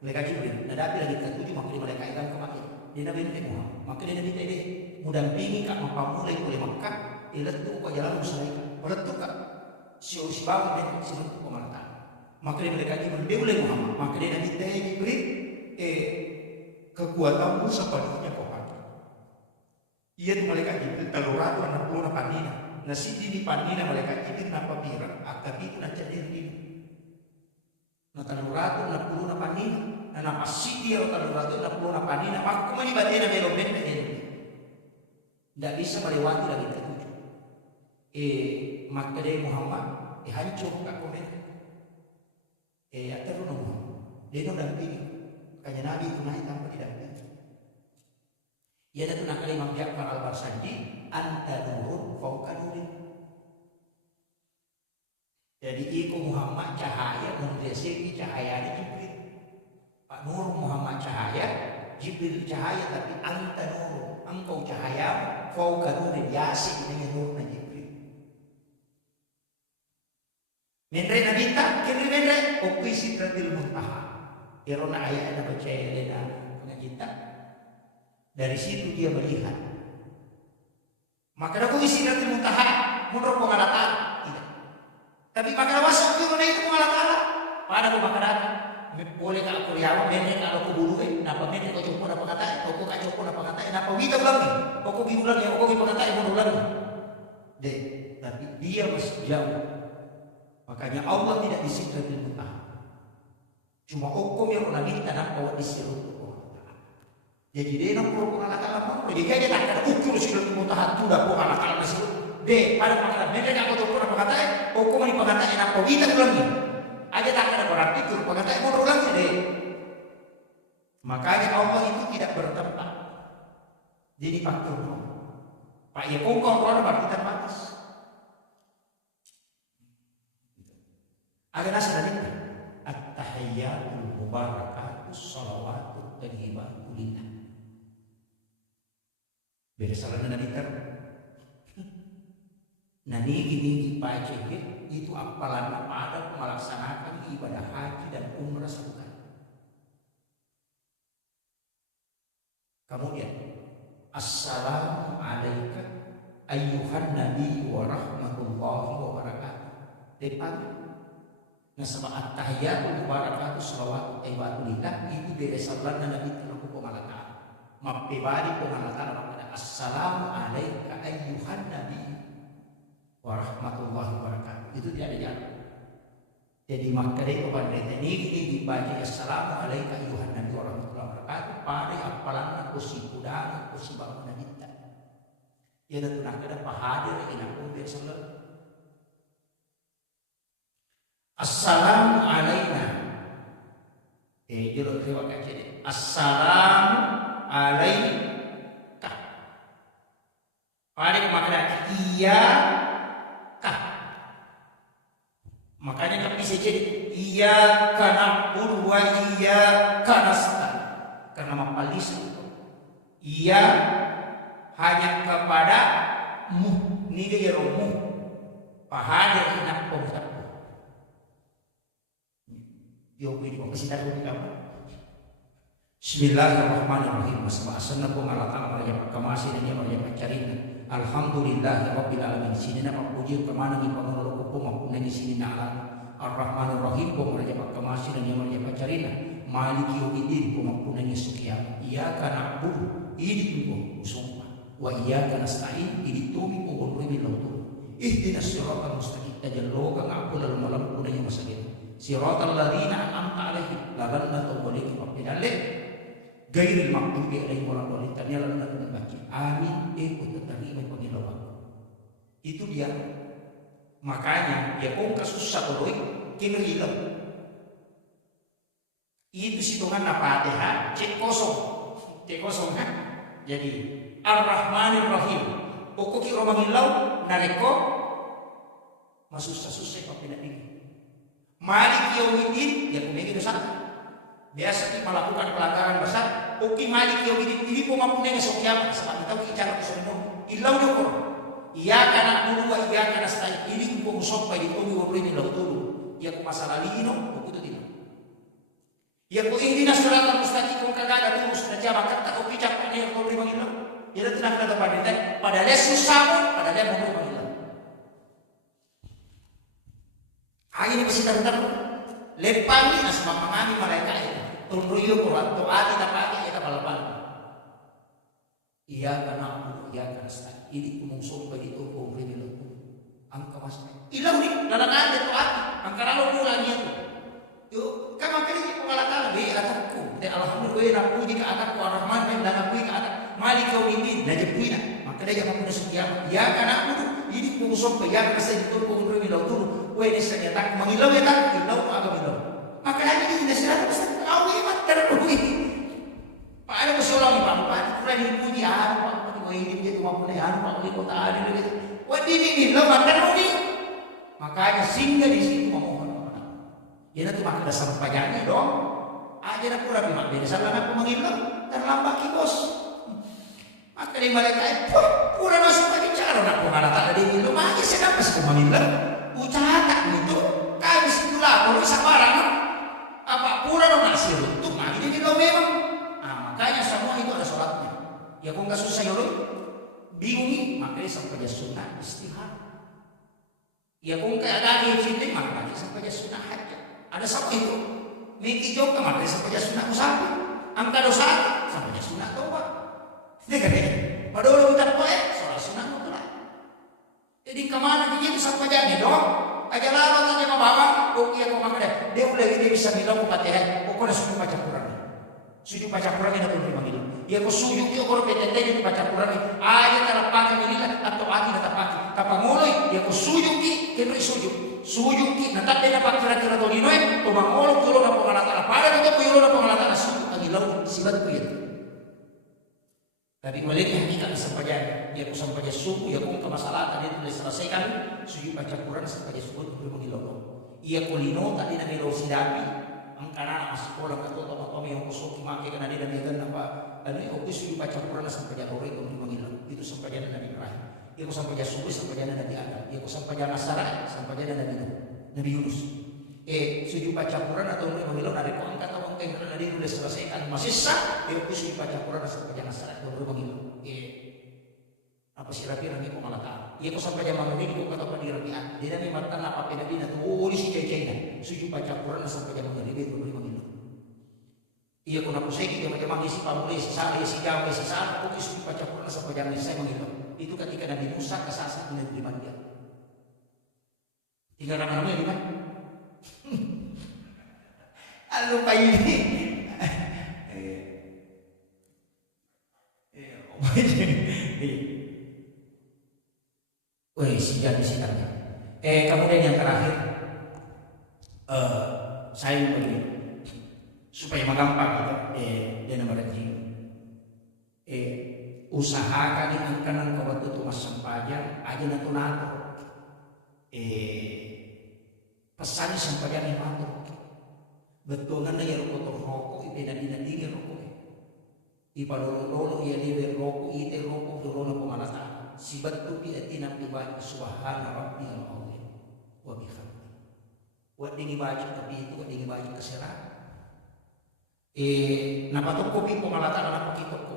mereka Jibril. Nadapi lagi ke-7, maka mereka ikan kemarin. Dia Nabi Muhammad, maka dia Nabi Tede, mudampingi kak mempamulai oleh Makkah, iletu ke jalan Musalaika, iletu kak siu-sibawa dan siletu pemerintah. Maka dia mereka Jibril, dia oleh Muhammad, maka dia Nabi Tede Jibril, kekuatanmu sepenuhnya kau pakai. Ia itu mereka Jibril, taluratu anak puna panina, nasi di panina mereka Jibril napa bira, akabi itu nak jadi ini. Nataluratu anak puna panina. Na napasidi atau taluratu na puno na panina, maka kumanibatin na meron na din. Tidak bisa melewati lagi ke-7. Maka dari Muhammad, hancur ka komen. Akhirnya Muhammad, dia no dampingi. Kanya Nabi itu naik tanpa didampingi. Ia ada tunang kali Imam Ja'far Al-Barsandi, anta nurun fauka nurin. Jadi iku Muhammad cahaya, menurut cahaya di Jibril. Pak Nur Muhammad cahaya, Jibril cahaya, tapi anta nur, engkau cahaya, fauka nurin, yasi dengan nurna Jibril. Menre Nabi tak, kini menre, ukui sidratil muntaha. Irona ayat na baca Elena pengajita. Dari situ dia melihat. Maka aku sidratil muntaha, mundur pengalatan. Tidak. Tapi maka wasap itu itu pengalatan. Pada aku maka datang. Boleh tak aku lihat, menre kalau aku bulu napa menre kau cukup napa kata, kau kau cukup napa kata, napa wita lagi, kau biulang ya, kau kata mundur lagi. Deh, tapi dia masih jauh. Makanya Allah tidak disidratil muntaha. Cuma hukum yang orang minta nak bawa disidratil muntaha. Jadi dia nak perlu pengalakalan mana? Jadi dia tak ada ukur sidratil muntaha tu dah pengalakalan disidratil. Deh, pada pengalakalan menre nak kau cukup napa kata, hukum ini pengataan napa wita lagi. Aja tak ada berarti itu pengatai mundur lagi deh. Makanya Allah itu tidak bertempat. Jadi faktor Pak ya kongkong kalau berarti terbatas. Agak nasa tadi at-tahiyyatul mubarakatus shalawatut thayyibatu lillah. Beresalan Nabi ter. Nani ini dipacekit itu apalan pada melaksanakan ibadah haji dan umrah sekali. Kemudian assalamu alayka ayyuhan nabi wa rahmatullahi wa barakatuh. Depan nasaba at-tahiyyatul mubarakatuh shalawatu thayyibatu itu beresalan Nabi telah pengalatan. Mapibadi pengalatan pada assalamu alayka ayyuhan nabi warahmatullahi wabarakatuh. Itu tidak ada jalan. Jadi maka dari kepada ini dibaca assalamu alayka ayyuhan nabi warahmatullahi wabarakatuh pada apalan aku si kudang aku si bangun kita. Ya dan tunang kada pahadir ina pun biasa. Assalamu alayna. Jero terima kasih. Assalamu alayka. Pada makna iya makanya kami bisa jadi iyyaka na'budu wa iyyaka nasta'in. Karena mapalis itu ia hanya kepada mu ni dia romu pahadir nak pomsa. Yo beri pemesitar ko kamu. Bismillahirrahmanirrahim. Masbahasana po ngalatan marja kamasi dan marja pacarina. Alhamdulillahirabbil alamin. Sini na papuji kemana ni pangulo ko maupun di sini na alam. Ar-Rahmanir Rahim po marja kamasi dan marja pacarina. Maliki yaumiddin po maupun ni sukiya. Iyyaka na'budu ini po sumpah. Wa iyyaka nasta'in ini tumi po ulwi lautu. Ihdinas siratal mustaqim. Tajallo kang aku lalu malam po na masagit. Siratal ladzina an'amta alaihim la dhallu alaihim fa'idallah. Gairil maghdubi alaihim waladdallin. Ternyata lalu baca amin terima panginoon. Itu dia. Makanya ya kung kasusah tuloy kinuhilap. Itu situngan na Fatihah cek kosong ha. Jadi Ar-Rahmanir Rahim Pokok ki romangilau nareko masusah-susah kau tidak dingin. Malik Yaumiddin ya kumegi dosa. Biasa ki melakukan pelanggaran besar. Oki Malik Yaumiddin ini pun mampu nega sokiamat sama kita ki cara kesono. Ilau nyoko. Iya kana dulu wa iya kana stai ini pun sampai di tomi wa ini lau dulu. Ya ku masalah lino begitu tidak. Ya ku ihdina siratal mustaqim kung kagada dulu sudah jawab kata oki cap ini kau beri mangilau. Ya tenang kata pada padahal susah pun padahal mau mangilau. Ini pasti tentar lepangi na sama mangani mereka itu tunruyo ko to ati tapati eta balapal iya kana iya kana sta ini kumungsong ba dito ko remelo ang kamas ilaw ni lalakad to ati ang karalo ko lang yan yo kama kali ko kalakala be atak ko de alhamdulillah na puji ka atak ko arahman ben na puji ka atak malik Yaumiddin na jepuina maka dia jangan punya sekian iya kana ini kumungsong ba iya kana sa dito ko remelo to ini saya tak mengilau ya tak ilau agak ilau. Makanya ini nasihat pesan kau imat terlalu ini. Pak ada masalah nih pak kurang dipuji apa pak ini dia cuma punya pak di kota ada gitu. Wah ini lo makan ini. Makanya singgah di situ memohon. Dia nanti makan dasar pajaknya dong. Aja nak kurang bimak beda sama aku mengilau terlambat bos. Maka di mereka kurang masuk lagi cara nak pengarah tak ada di ilau. Makanya saya dapat sih mengilau. Ucahakan itu kami situlah kalau bisa barang apa pura dong nasi runtuh nah ini kalau memang makanya semua itu ada sholatnya ya kok nggak susah ya bingung makanya sampai dia sunnah istihar ya kok nggak ada di sini makanya sampai dia sunnah hajat ada sama itu miki juga makanya sampai dia sunnah usaha angka dosa sampai dia sunnah tobat ini kan ya padahal udah sholat sunnah mutlak. Jadi kemana dia itu sampai jadi dong? Aja lama tanya bawa, kok iya kok makanya dia mulai dia bisa bilang Fatihah, kok kau sudah baca Quran? Sudah baca Quran ini apa yang bilang? Ya kok sujuk dia kalau PTT itu baca Quran ini, aja terpakai mililah atau hati tetap pakai. Kapal mulai, ya kok sujuk ki, keberi sujuk ki, nanti dia dapat kira-kira dolinoy, tuh mangolok tuh lo dapat pengalatan, pada itu kau lo dapat pengalatan sujuk lagi laut sibat ku ya. Tapi mulainya hakikat sampainya, dia sampai subuh, ya kung kemasalah tadi itu diselesaikan, suju baca Quran sampai subuh itu mengilau. Ia kulino tadi nabi lo sidapi, angkana masih sekolah atau tomi yang kosong makai karena dia dan apa, dan oke suju baca Quran sampai lori itu mengilau. Itu sampai nabi Ibrahim. Ia ku sampai subuh sampai nabi Adam. Ia ku sampai Nasara sampai nabi Yunus. Suju baca Quran atau mengilau dari kau angkat atau mungkin karena dia sudah selesaikan masih sah. Ia ku suju baca Quran sampai Nasara itu mengilau. Apa sih rapi nanti kau malaka? Ia ku sampai zaman ini kau kata apa di rapian. Dia nanti matan apa pena dia tu oh di si cecenya. Suju baca Quran sampai zaman ini itu mengilau. Ia ku nak usai kita macam isi pamuli si sari si jam si sari. Kau suju baca Quran sampai zaman ini saya mengilau. Itu ketika Nabi Musa kesasar dengan di mana dia. Tinggal nama-nama di mana? Lupa ini. Wih, sejak sitarnya. Kemudian yang terakhir, saya begini, supaya menggampang dia nomor usahakan angkanan kau waktu mas sampaja aja nato. Pesannya sampaja ni mato. Betul kan ya rokok itu dan dina rokok. Ipadolo ya dia rokok itu rokok dorong pemanatan. Sibat tu tidak tinap dibaca subhana rabbiyal azim wa bihamdi. Wa dingi baca tapi itu dingi baca kesera. Napa kopi pemalatan anak kita ko.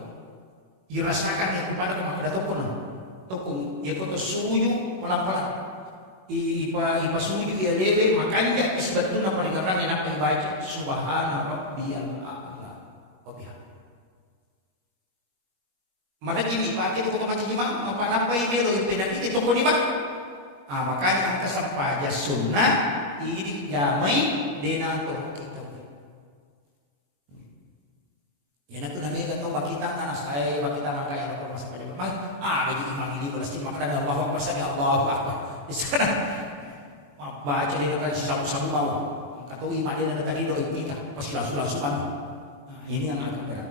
Dirasakan ya kepada kemakada toko na. Toko ya kau suyu pelan-pelan. Ipa suju ya lebe makanya sebetulnya paling orang enak membaca subhana rabbiyal a'la wa bihamdi. Maka ini pakai itu kota jima apa ini lo impedan itu toko di mana? Makanya angka sampaja sunnah ini damai dengan toko kita. Ya nanti nabi kata kita karena saya kita maka yang apa masa pada memang bagi imam ini balas maka ada Allahu Akbar saya Allahu Akbar. Sekarang baca dia kan sabu-sabu bawah. Kata imam dia ada tadi doa kita pas langsung. Ini yang agak berat.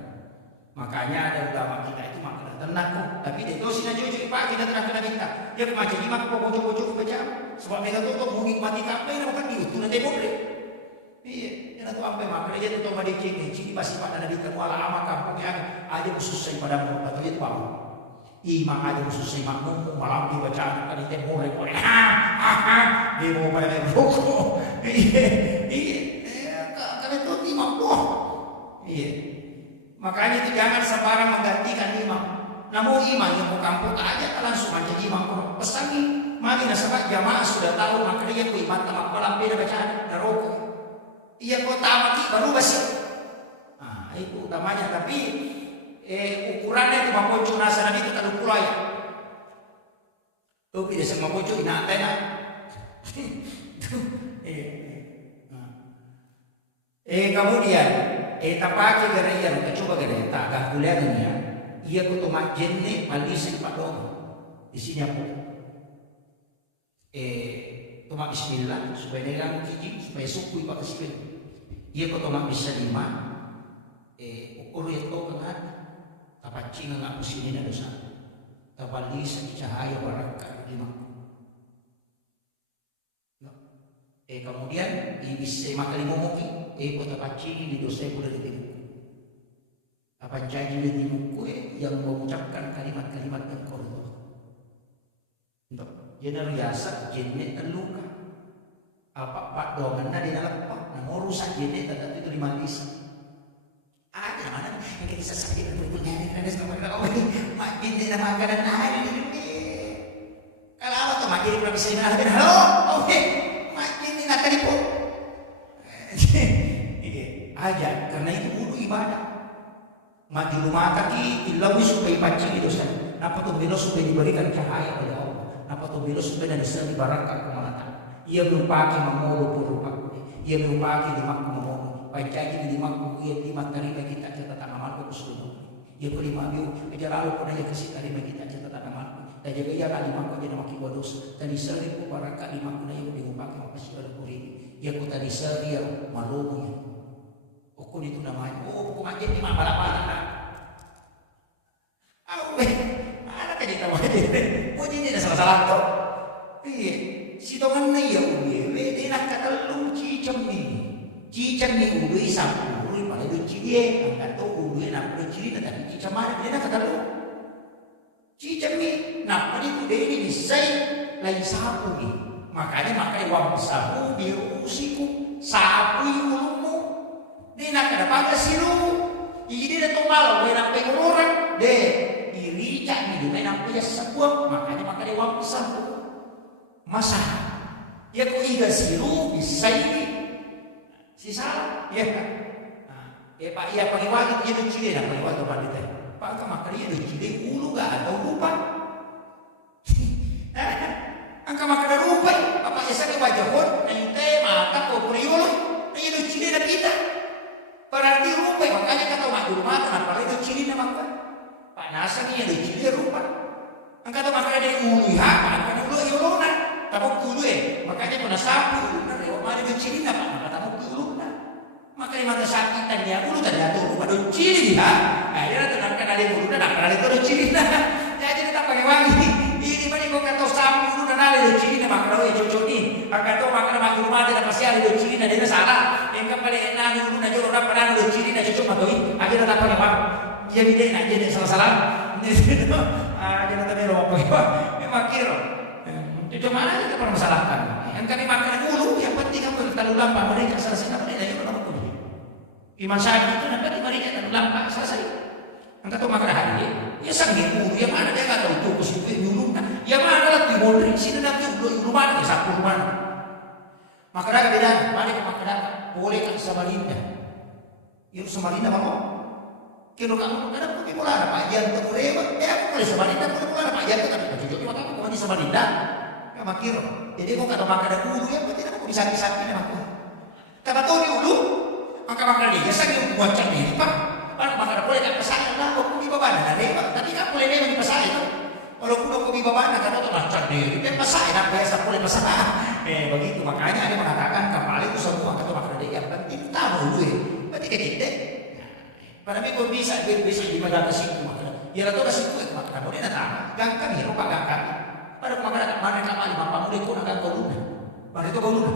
Makanya ada ulama kita itu makan tenang kok. Tapi dia tahu sih jujur pak kita tenang kena minta. Dia macam ni mak bocor-bocor baca. Sebab mereka tu menikmati kafe nak makan dia tu nanti boleh. Iya, dia tu sampai makan dia tu tahu madi cini pasti pada nabi kita wala amak kampung yang aja susah pada mu atau dia tahu. Ima aja susah makmum malam dia baca kan dia boleh. Dia mau pada rokok. Iya, kalau tu imam boh. Iya. Makanya itu jangan sembarang menggantikan imam. Namun imam yang mau kampung aja langsung aja imam pesan ni. Mari nasabah jamaah sudah tahu maka dia ku imam tamak malam beda bacaan dan rokok. Iya kau tamat baru basi. Nah itu utamanya tapi ukurannya itu mapoco nasa nabi itu terlalu pula ya. Tuh tidak sama mapoco ina antena. Kemudian tapake gara iya kita coba gara tak gahulan ya. Iya ko tumak jenne malisin pak dong. Di sini aku. Tumak bismillah supaya nelang kiji supaya suku pak bismillah. Iya ko tumak bisa lima. Ukur itu kan tapacing nga ako sini na dosa. Tabali sa cahaya barangkali lima. Kemudian bisa makalimumoki. Ko tapacing di dosa ko dari timur. Apa janji di timurku yang mengucapkan kalimat-kalimat yang korup. Jenar biasa jenis terluka. Apa pak dongan na di dalam pak. Nah rusak jenis tetap itu lima lisa. Ada mana yang kita sakit dan punya ada sama kita makin tidak makanan hari ini. Kalau apa tuh makin tidak bisa dimakan. Halo, oke, makin tidak terlipu. Aja karena itu wudhu ibadah. Mati rumah kaki ilawi supaya pancing itu saja. Napa tuh belo supaya diberikan cahaya oleh Allah. Napa tuh belo supaya dan bisa dibarakkan kemana. Ia berupa mamodo berupa. Ia berupa di mak mamodo. Pancing di mak ia di mak terima kita catatan amal ko sudah. Ia ko lima biu ajaralo ko na ia kasih terima kita catatan amal. Dan jaga ia kali mak ko jadi mak ibados. Tadi seri ko barakkan lima ko na ia berupa makasih oleh kuri. Ia ko tadi seri malumu. Ukun itu namanya. Oh, buku ngaji ini mah balapan. Mana kan kita mau jadi? Oh, ini tidak salah-salah toh. Iya, si tongan na iya ubi. Dia nak kata lu cicam ni ubi sapu. Pada lu ciri, angkat tu ubi nak lu ciri tapi cicam mana dia nak kata lu? Cicam ni, nak pada itu dia ini disay lain sapu ni. Makanya wang sapu biru usiku sapu ulu. Dia nak ada pakai siru, ini dia tu malu, dia nak pengen orang, dia iri cak ni, dia nak punya sebuah, makanya dia wang sapu, masa, dia kau iga siru bisa ini, sisa, ya, pak iya pakai wangi dia tu ciri, nak pakai wangi tempat dia, pak makanya dia tu ciri ulu gak atau rupa, angka makanya rupa, apa esok wajah pun, nanti mata kau periul, dia tu ciri dah kita. Berarti rupa, makanya kata mak dulu mata, apa itu ciri nama kan? Pak Nasa ni ada ciri rupa. Angkat makanya dia ulu ya, makanya ulu iuluna, tapi ulu makanya pernah sapu, nanti mana itu ciri nama, kata mak iuluna. Makanya mata sakitan dia ulu tadi ada rupa do ciri dia, dia tenangkan ada ulu dan apa ada itu ciri nah. Jadi kita pakai wangi, ini mana kau kata sapu ulu dan ada ciri nama kalau itu cocok ni, angkat makanya mak dulu mata pasti ada ciri nah dia salah. Yang pada enak dulu nak jual orang pada nak ciri nak cucuk matoi, akhirnya tak pakai apa? Dia bida nak jadi salah-salah. Dia nak tadi apa? Memang kira. Itu mana kita pernah masalahkan? Yang kami makan dulu, yang penting kamu terlalu lambat mereka selesai apa dia lagi orang itu. Iman Syafi'i itu nanti mereka terlalu lambat selesai. Angkat tu makan hari, ya sanggih dulu. Yang mana dia kata itu kusipi dulu. Yang mana lah timur sini nanti rumah dia satu rumah. Maka beda, mana ke maka boleh kan Samarinda. Yung Samarinda mau? Kira kamu kenapa pergi bola ada pajan tu lewat? Aku boleh Samarinda boleh bola ada pajan tu tapi tujuh maka aku di Samarinda. Ya makiro. Jadi kau kata maka ada ulu ya, berarti aku bisa disakiti nama aku. Kata tahu di ulu, maka dia sang yung buat ini pak. Maka boleh tak pesan lah, aku di bawah ada lewat. Tapi tak boleh lewat di pesan itu. Walaupun aku di bawah ada kata tu macam dia, dia pesan nak biasa boleh pesan. Begitu makanya dia mengatakan kapal itu semua kata makna dia yang penting tahu dulu berarti kita Pada miko bisa di magana siku makna. Ya rato kasi ko makna mo ni natama. Gangkan hiro pa gangkan. Pada kumagana mana kamali mapamuli ko na kaluna. Pada itu kaluna.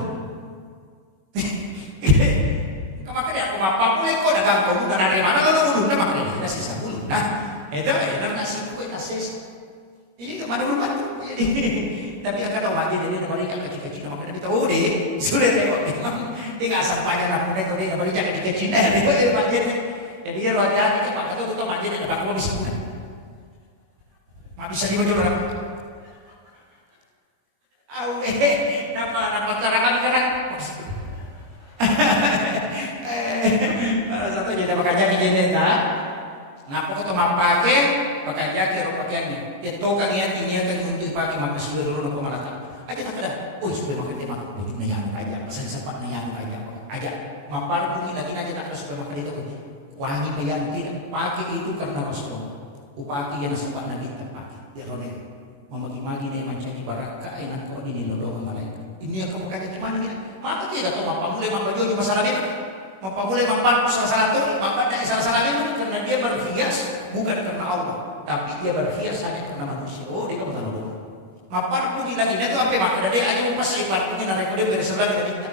Makanya aku mapamuli ko na kaluna na mana kaluna na makna na sisa bulu. Nah, itu nasi ko kasis. Ini kemana rumah tuh? Tapi akan tahu lagi dia mereka kecil-kecil makanya kita deh sudah tengok dia nggak sampaikan aku itu dia mereka kecil-kecil dia macam jadi dia luar biasa pak itu tuh macam ini nggak mau bisa nggak bisa dibaca orang nama karangan satu jadi makanya begini tak ngapa kita mau pakai pakai jaket pakaiannya itu kan ini akan untuk pakai maka seluruh orang pemalata aja tak ada oh sudah makan tema baju yang aja pesan sempat yang aja mapan bumi lagi aja tak ada sudah makan itu wangi bayan tidak pakai itu karena Rasulullah upaki yang sempat nabi terpakai dia rone memagi-magi nih mencari baraka enak kau ini doa malaikat ini akan bukannya gimana ini maka tidak tahu apa boleh maka baju masalah ini apa boleh mapan salah satu maka dari salah ini karena dia berhias bukan karena Allah tapi dia berhias hanya karena manusia. Oh, dia kamu tahu dulu. Mapar puji lagi dia tu apa mak? Dia aja pas lebar puji nak dia berselang dengan kita.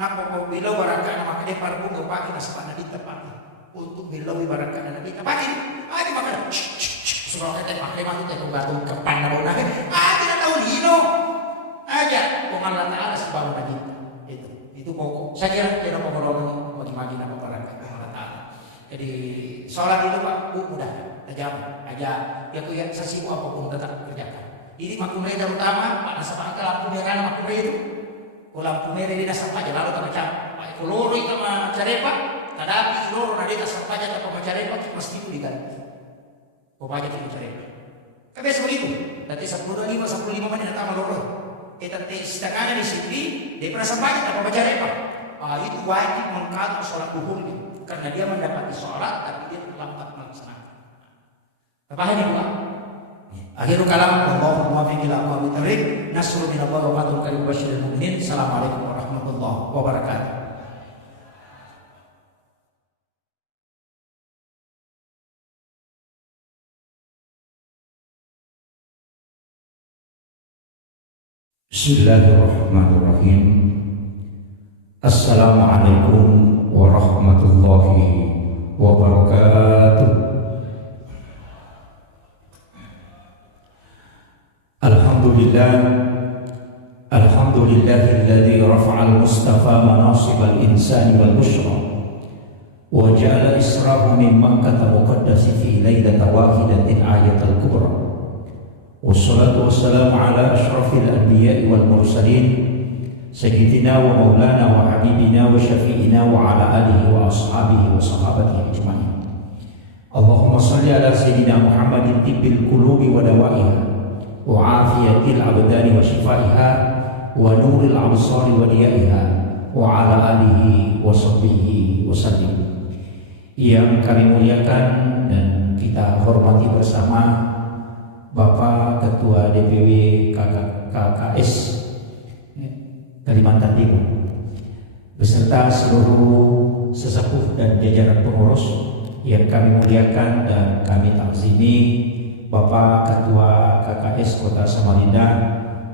Nak pokok bila waraka nama dia parpu ke pagi nasabana di tempat untuk bilau waraka dan kita pagi. Ada makan. Surau kita pakai mantu teh batu kepan na bona. Tidak tahu lino. Aja pengalat Allah sebab lagi. Itu pokok. Saya kira dia pokok orang bagi-bagi nama waraka pengalat Allah. Jadi sholat itu Pak mudah. Tajam aja ya tuh ya sesibu apapun tetap kerjakan. Ini lampu merah utama Pak nasabah ke lampu merah lampu merah itu. Kalau lampu merah di nasabah aja lalu tak macam. Pak koloro itu sama carepa, tadapi koloro nadi nasabah aja tak carepa mesti itu diganti. Kau baca itu carepa. Tapi begitu. Nanti 15 menit datang loro. Kita setengahnya di sini dia pernah sampai tak carepa. Itu wajib mengkaji sholat duhur karena dia mendapati sholat tapi dia terlambat melaksanakan. Paham ya Pak? Akhirul kalam Allahu muwaffiq ila aqwamit thariq nasrun min Allah wa fathun qarib basyiril mu'minin. Assalamualaikum warahmatullahi wabarakatuh. Bismillahirrahmanirrahim. Assalamualaikum warahmatullahi wabarakatuh. Alhamdulillahilladzi rafa'al mustafa manasibal insani wal bushra wa ja'ala israhu min makkah muqaddasi fi lailatin wahidatin ayatul kubra wassalatu wassalamu ala asyrafil anbiya'i wal mursalin sayyidina wa maulana wa habibina wa syafi'ina wa ala alihi wa ashabihi wa sahabatihi ajma'in. Allahumma salli ala sayyidina Muhammadin tibbil qulubi wa dawaiha wa afiyatil abdani wa shifaiha wa nuril absari wa diyaiha wa ala alihi wa sahbihi wa sallim. Yang kami muliakan dan kita hormati bersama Bapak Ketua DPW KKS Kalimantan Timur beserta seluruh sesepuh dan jajaran pengurus yang kami muliakan dan kami takzimi, Bapak Ketua KKS Kota Samarinda,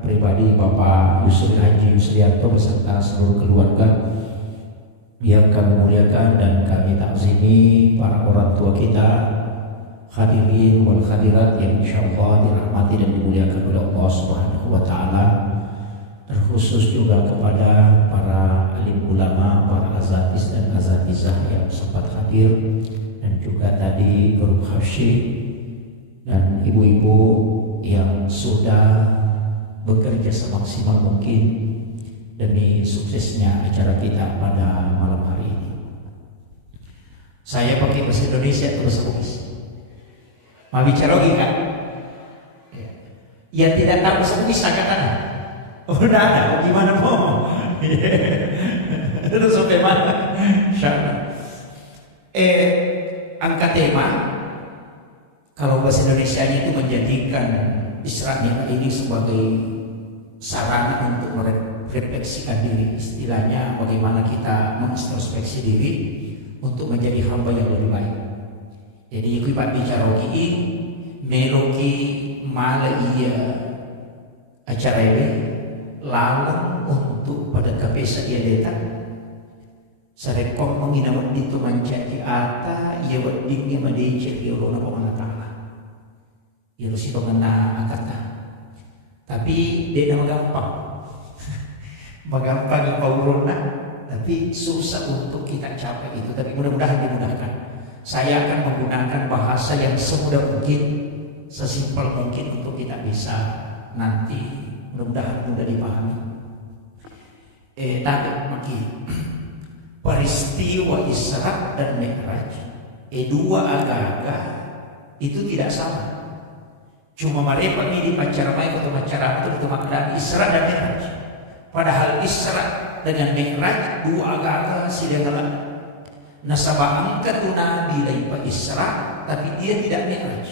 pribadi Bapak Yusri Haji Yusrianto beserta seluruh keluarga yang kami muliakan dan kami takzimi, para orang tua kita, hadirin wal hadirat yang insyaallah dirahmati dan dimuliakan oleh Allah Subhanahu wa taala. Terkhusus juga kepada para alim ulama, para azatis dan azatizah yang sempat hadir, dan juga tadi grup hafsyi dan ibu-ibu yang sudah bekerja semaksimal mungkin demi suksesnya acara kita pada malam hari ini. Saya pakai bahasa Indonesia terus mau bicara logika. Yang tidak tahu bahasa Inggris katakan, udah ada, gimana mau? Terus sampai mana? Angkat tema. Kalau bahasa Indonesia itu menjadikan Isra ini sebagai sarana untuk merefleksikan diri, istilahnya bagaimana kita mengintrospeksi diri untuk menjadi hamba yang lebih baik. Jadi kui pak bicara ki meloki mala iya acara ini lalang untuk pada kapesa ia datang sarekong menginawat itu menjadi ata ia wadingnya madeja ia ulona pemana ta'ala ia lusi pemana akata tapi dia nama gampang magampang paurona tapi susah untuk kita capai itu, tapi mudah-mudahan dimudahkan. Saya akan menggunakan bahasa yang semudah mungkin, sesimpel mungkin untuk kita bisa nanti mudah-mudahan mudah dipahami. Tapi peristiwa Isra dan Mi'raj, dua agak-agak itu tidak sama. Cuma mereka ini dipacaramai atau macaram itu makna Isra dan Mi'raj. Padahal Isra dengan Mi'raj dua agak-agak sidanglah. Nasabah angkatu Nabi laipa Isra tapi dia tidak Mi'raj.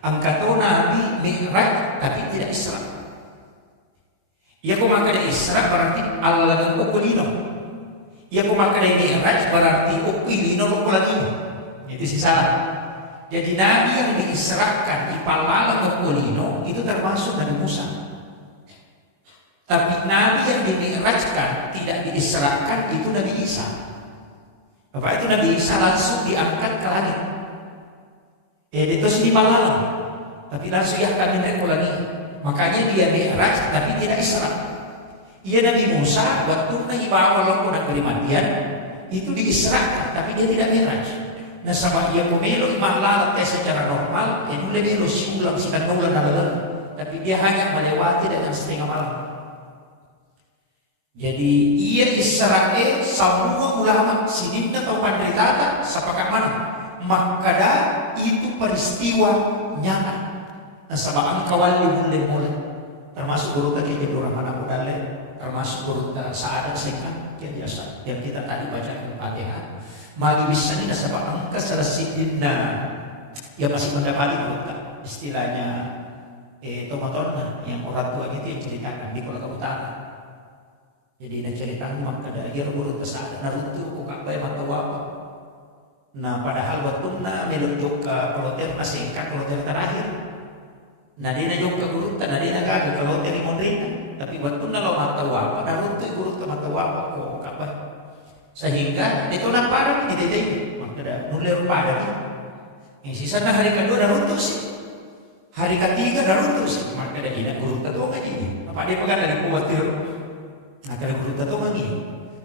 Angkatu Nabi Mi'raj tapi tidak Isra. Ia kumakan Isra berarti Allah dan ukulino. Ia kumakan Mi'raj berarti ukulino ukulino. Itu sih salah. Jadi Nabi yang diisrakan ipalala ukulino itu termasuk Nabi Musa. Tapi Nabi yang dimi'rajkan tidak diisrakan itu Nabi Isa. Bapak itu Nabi Isa langsung diangkat ke langit. Itu sedih malam. Tapi langsung ya kami naik lagi. Makanya dia mi'raj tapi tidak isra. Ia Nabi Musa waktu naik bawa walaupun nak kelimatian itu diisrakan tapi dia tidak mi'raj. Nah sama ia memelo malam secara normal, mulai melo siulang sikat bulan dalam. Tapi dia hanya melewati dengan setengah malam. Jadi ia Israel semua ulama sidinna atau pandritata sepakat mana makada itu peristiwa nyata. Nah sabaan kawal mulai termasuk guru tadi jadi orang mana modalnya termasuk guru Sa'adat Sekan yang biasa yang kita tadi baca Al-Fatihah. Magi bisa ni sabaan keselsidinna ya masih mendapati istilahnya tomatorna yang orang tua itu yang ceritakan di Kolaka Utara. Jadi nak ceritakan maka ada ia guru kesal naruto ko kabay matawapa. Nah padahal waktu na melunjuk ke kloter masingkat kloter terakhir. Nah dia najuk ke guru tanah dia nagag kloter imondrina. Tapi waktu na lo matawapa naruto guru ke matawapa ko kabay. Sehingga itu na parang di dede maka ada nuler pada. Yang sisa na hari kedua naruto sih. Hari ketiga naruto sih maka ada ina guru tato ngaji. Apa dia pegang ada kuatir. Nah kalau guru tato lagi,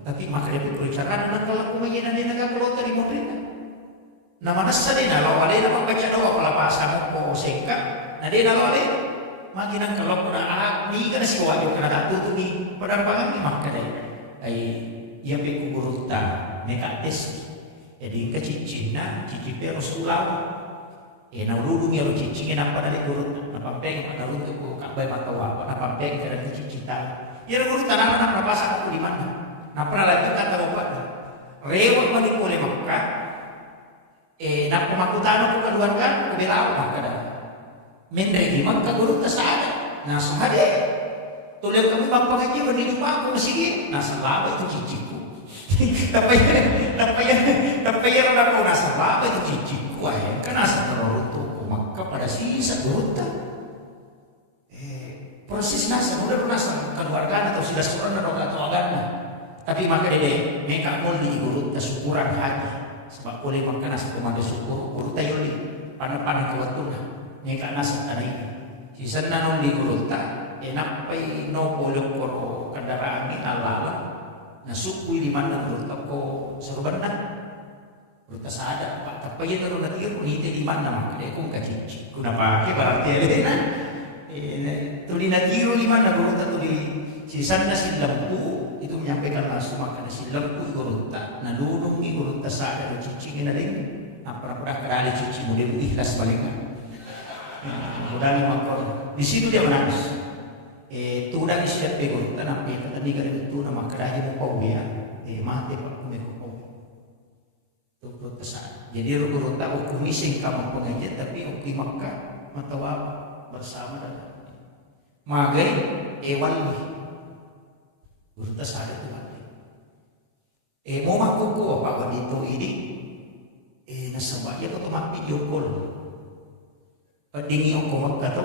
tapi makanya berbicara dengan kalau kumayan ada naga keluar dari modern. Nama nasa dia nalau alih nama baca doa pelapasan ko sengka. Nah dia nalau alih, makinan kalau kuna ni kan si wajib kena datu tu ni pada pangan ni makanya. Ia peku guru ta mekates. Jadi kecicina cici perus ulau. Naurudung yang cicingin apa dari guru, apa peng ada runtuh ko kabay matawa, apa peng kada cicita. Ya guru tanaman na napasa ko di mana. Na pernah kata opat. Rewat mani ko le Makkah. Na pemakutano ko keluarga ko belao makada. Mendai di Makkah guru ta saada. Na sahade. Tulen kami papangaji menuju aku masih. Na salawa itu ciciku. Tapi ya orang ko na salawa itu ciciku ay kan asa teroruntu ko Makkah pada sisa guru ta. Proses nasa, udah nasa keluarga atau sudah seorang atau agama. Tapi maka dede, mereka boleh digurut syukuran haji. Sebab boleh makan nasa komando syukur, gurut tayo li, panah-panah kewatuna. Mereka nasa tanah ini. Sisa nanon digurut ta, napay no polok koro kendaraan ni alala. Nasukui di mana gurut ko sorban na. Gurut sada, tapi yang naron natir kunite di mana maka dede kung kacici. Kunapa? Berarti ada na. Tuli natiro lima na gurota tuli sisan na si lampu itu menyampaikan langsung makanya si lampu gurota nalunong ni gurota sa ada cicingin na rin pernah kerali cici mulai ikhlas baliknya mudah makor di situ dia menangis tudah isiat pe gurota nampi tadi kan itu nama kerajaan mau ya mati pak kumeko itu gurota sa jadi gurota hukumi sing kamu pengajian tapi hukumi Makkah matawa bersama dan magai ewan guru tas ada tu mati mau makuku apa dito ini Nasabak ya kau mak video call. Dingi aku mak kata,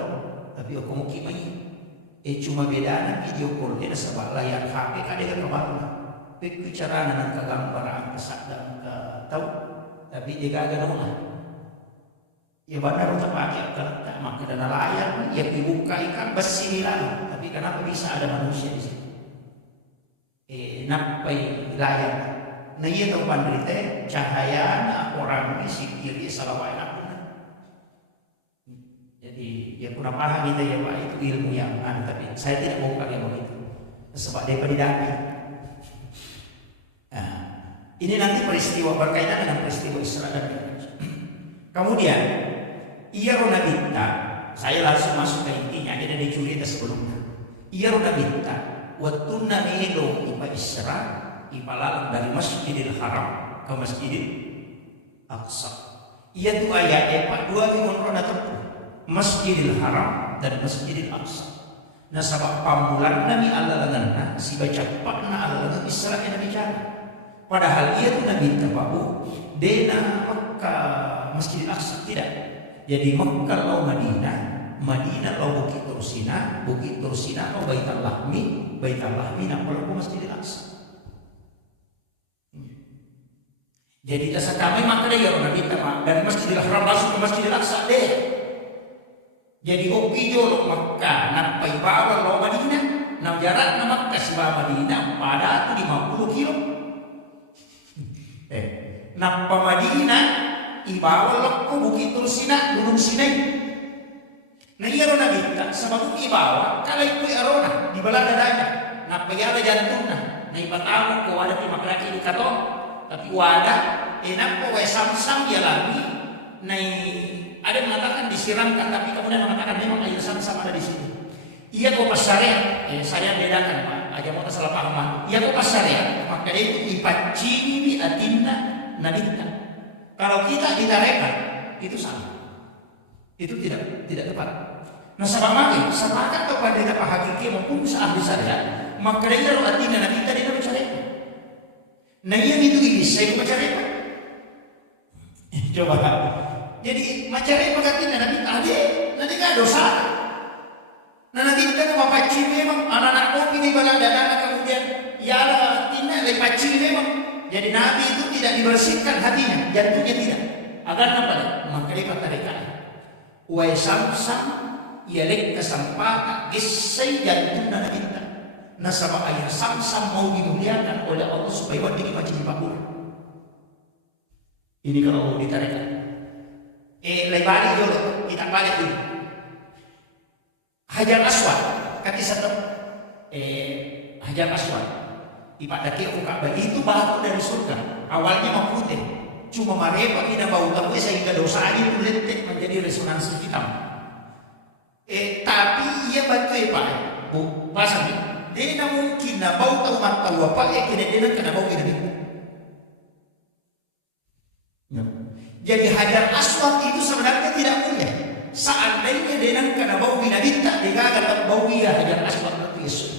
tapi aku mau kimai. Cuma bedanya video call dia nasabak layar HP kade kan kabarna. Bicara dengan kegambaran kesak dan tahu, tapi dia gak lah. Ya benar untuk pakai tak maka dana layar ya dibuka ikan besi lalu. Tapi kenapa bisa ada manusia di situ? Nampai layar. Nah iya tahu pandrite cahaya orang ini si kiri salawat. Jadi ya kurang paham kita ya Pak, itu ilmu yang tapi saya tidak mau kalian begitu sebab dia pendidaki. Nah, ini nanti peristiwa berkaitan dengan peristiwa Isra dan Mi'raj. Kemudian ia rona binta, saya langsung masuk ke intinya, ada di cerita sebelumnya. Ia rona binta, watunna milo ipa Isra ipa lalang dari Masjidil Haram ke Masjidil Aqsa. Ia tu ayat Pak dua minggu rona tempuh. Masjidil Haram dan Masjidil Aqsa. Nah sabab pamulan Nabi Allah si baca pakna Allah Isra Nabi cara. Padahal ia tu Nabi tabahu dena Makkah Masjidil Aqsa tidak. Jadi Makkah law Madinah, Madinah law Bukit Tursina, Bukit Tursina law Baitul Lahmi, Baitul Lahmi nak law Masjidil Aqsa. Jadi dasar kami maka dia Nabi tabahu dan Masjidil Haram masuk ke Masjidil Aqsa deh. Jadi opi jolo Makkah nak paibawa lo Madinah, nak jarak nak Makkah sebab Madinah pada tu 50 kilo. Nak pa Madinah ibawa lo ko Bukit Tursina Gunung Sinai. Nah iya rona bita sebab ibawa kalau itu arona di balada daya nak payala jantungna. Nah ibatamu ko ada lima laki di kato tapi wadah enak ko we sam-sam ya lagi. Nah ada mengatakan disiramkan tapi kemudian mengatakan memang air sam-sam ada di sini. Ia kok pas syariat, saya bedakan Pak, aja mau salah paham. Ia kok pas syariat, maka dia itu ipacini bi atinna nadita. Kalau kita ditarekat itu salah, itu tidak tepat. Nah sama sepakat kepada kita hakiki maupun ahli syariat, maka dia lo atinna nadita dia bicara. Nah yang itu saya bicara. Coba. Jadi macam mengatakan Nabi tadi, nanti kan dosa. Nah nanti kita mau pacil memang anak-anak kopi di balada dan kemudian ya ada tina lepas pacil memang. Jadi Nabi itu tidak dibersihkan hatinya, jantungnya tidak. Agar apa? Maka dia kata mereka, wai sam-sam ia lek kesempatan gesai jantung Nabi kita. Nah sama air sam-sam mau dimuliakan oleh Allah supaya waktu ini macam dipakul. Ini kalau mau ditarekan. Balik dulu, kita balik dulu. Hajar Aswad, kaki satu. Hajar Aswad, ibadah aku Ka'bah itu batu dari surga. Awalnya mau putih, cuma mereka tidak bau tahu sehingga dosa air meletek menjadi resonansi hitam. Tapi ia batu Pak, bu pasang. Dia tidak mungkin nak bau tahu mata apa? Kena kena bau ini. Jadi Hajar Aswad itu sebenarnya tidak mulia. Seandainya dia kena bau binabita, dia akan bau ya Hajar Aswad itu Yesus.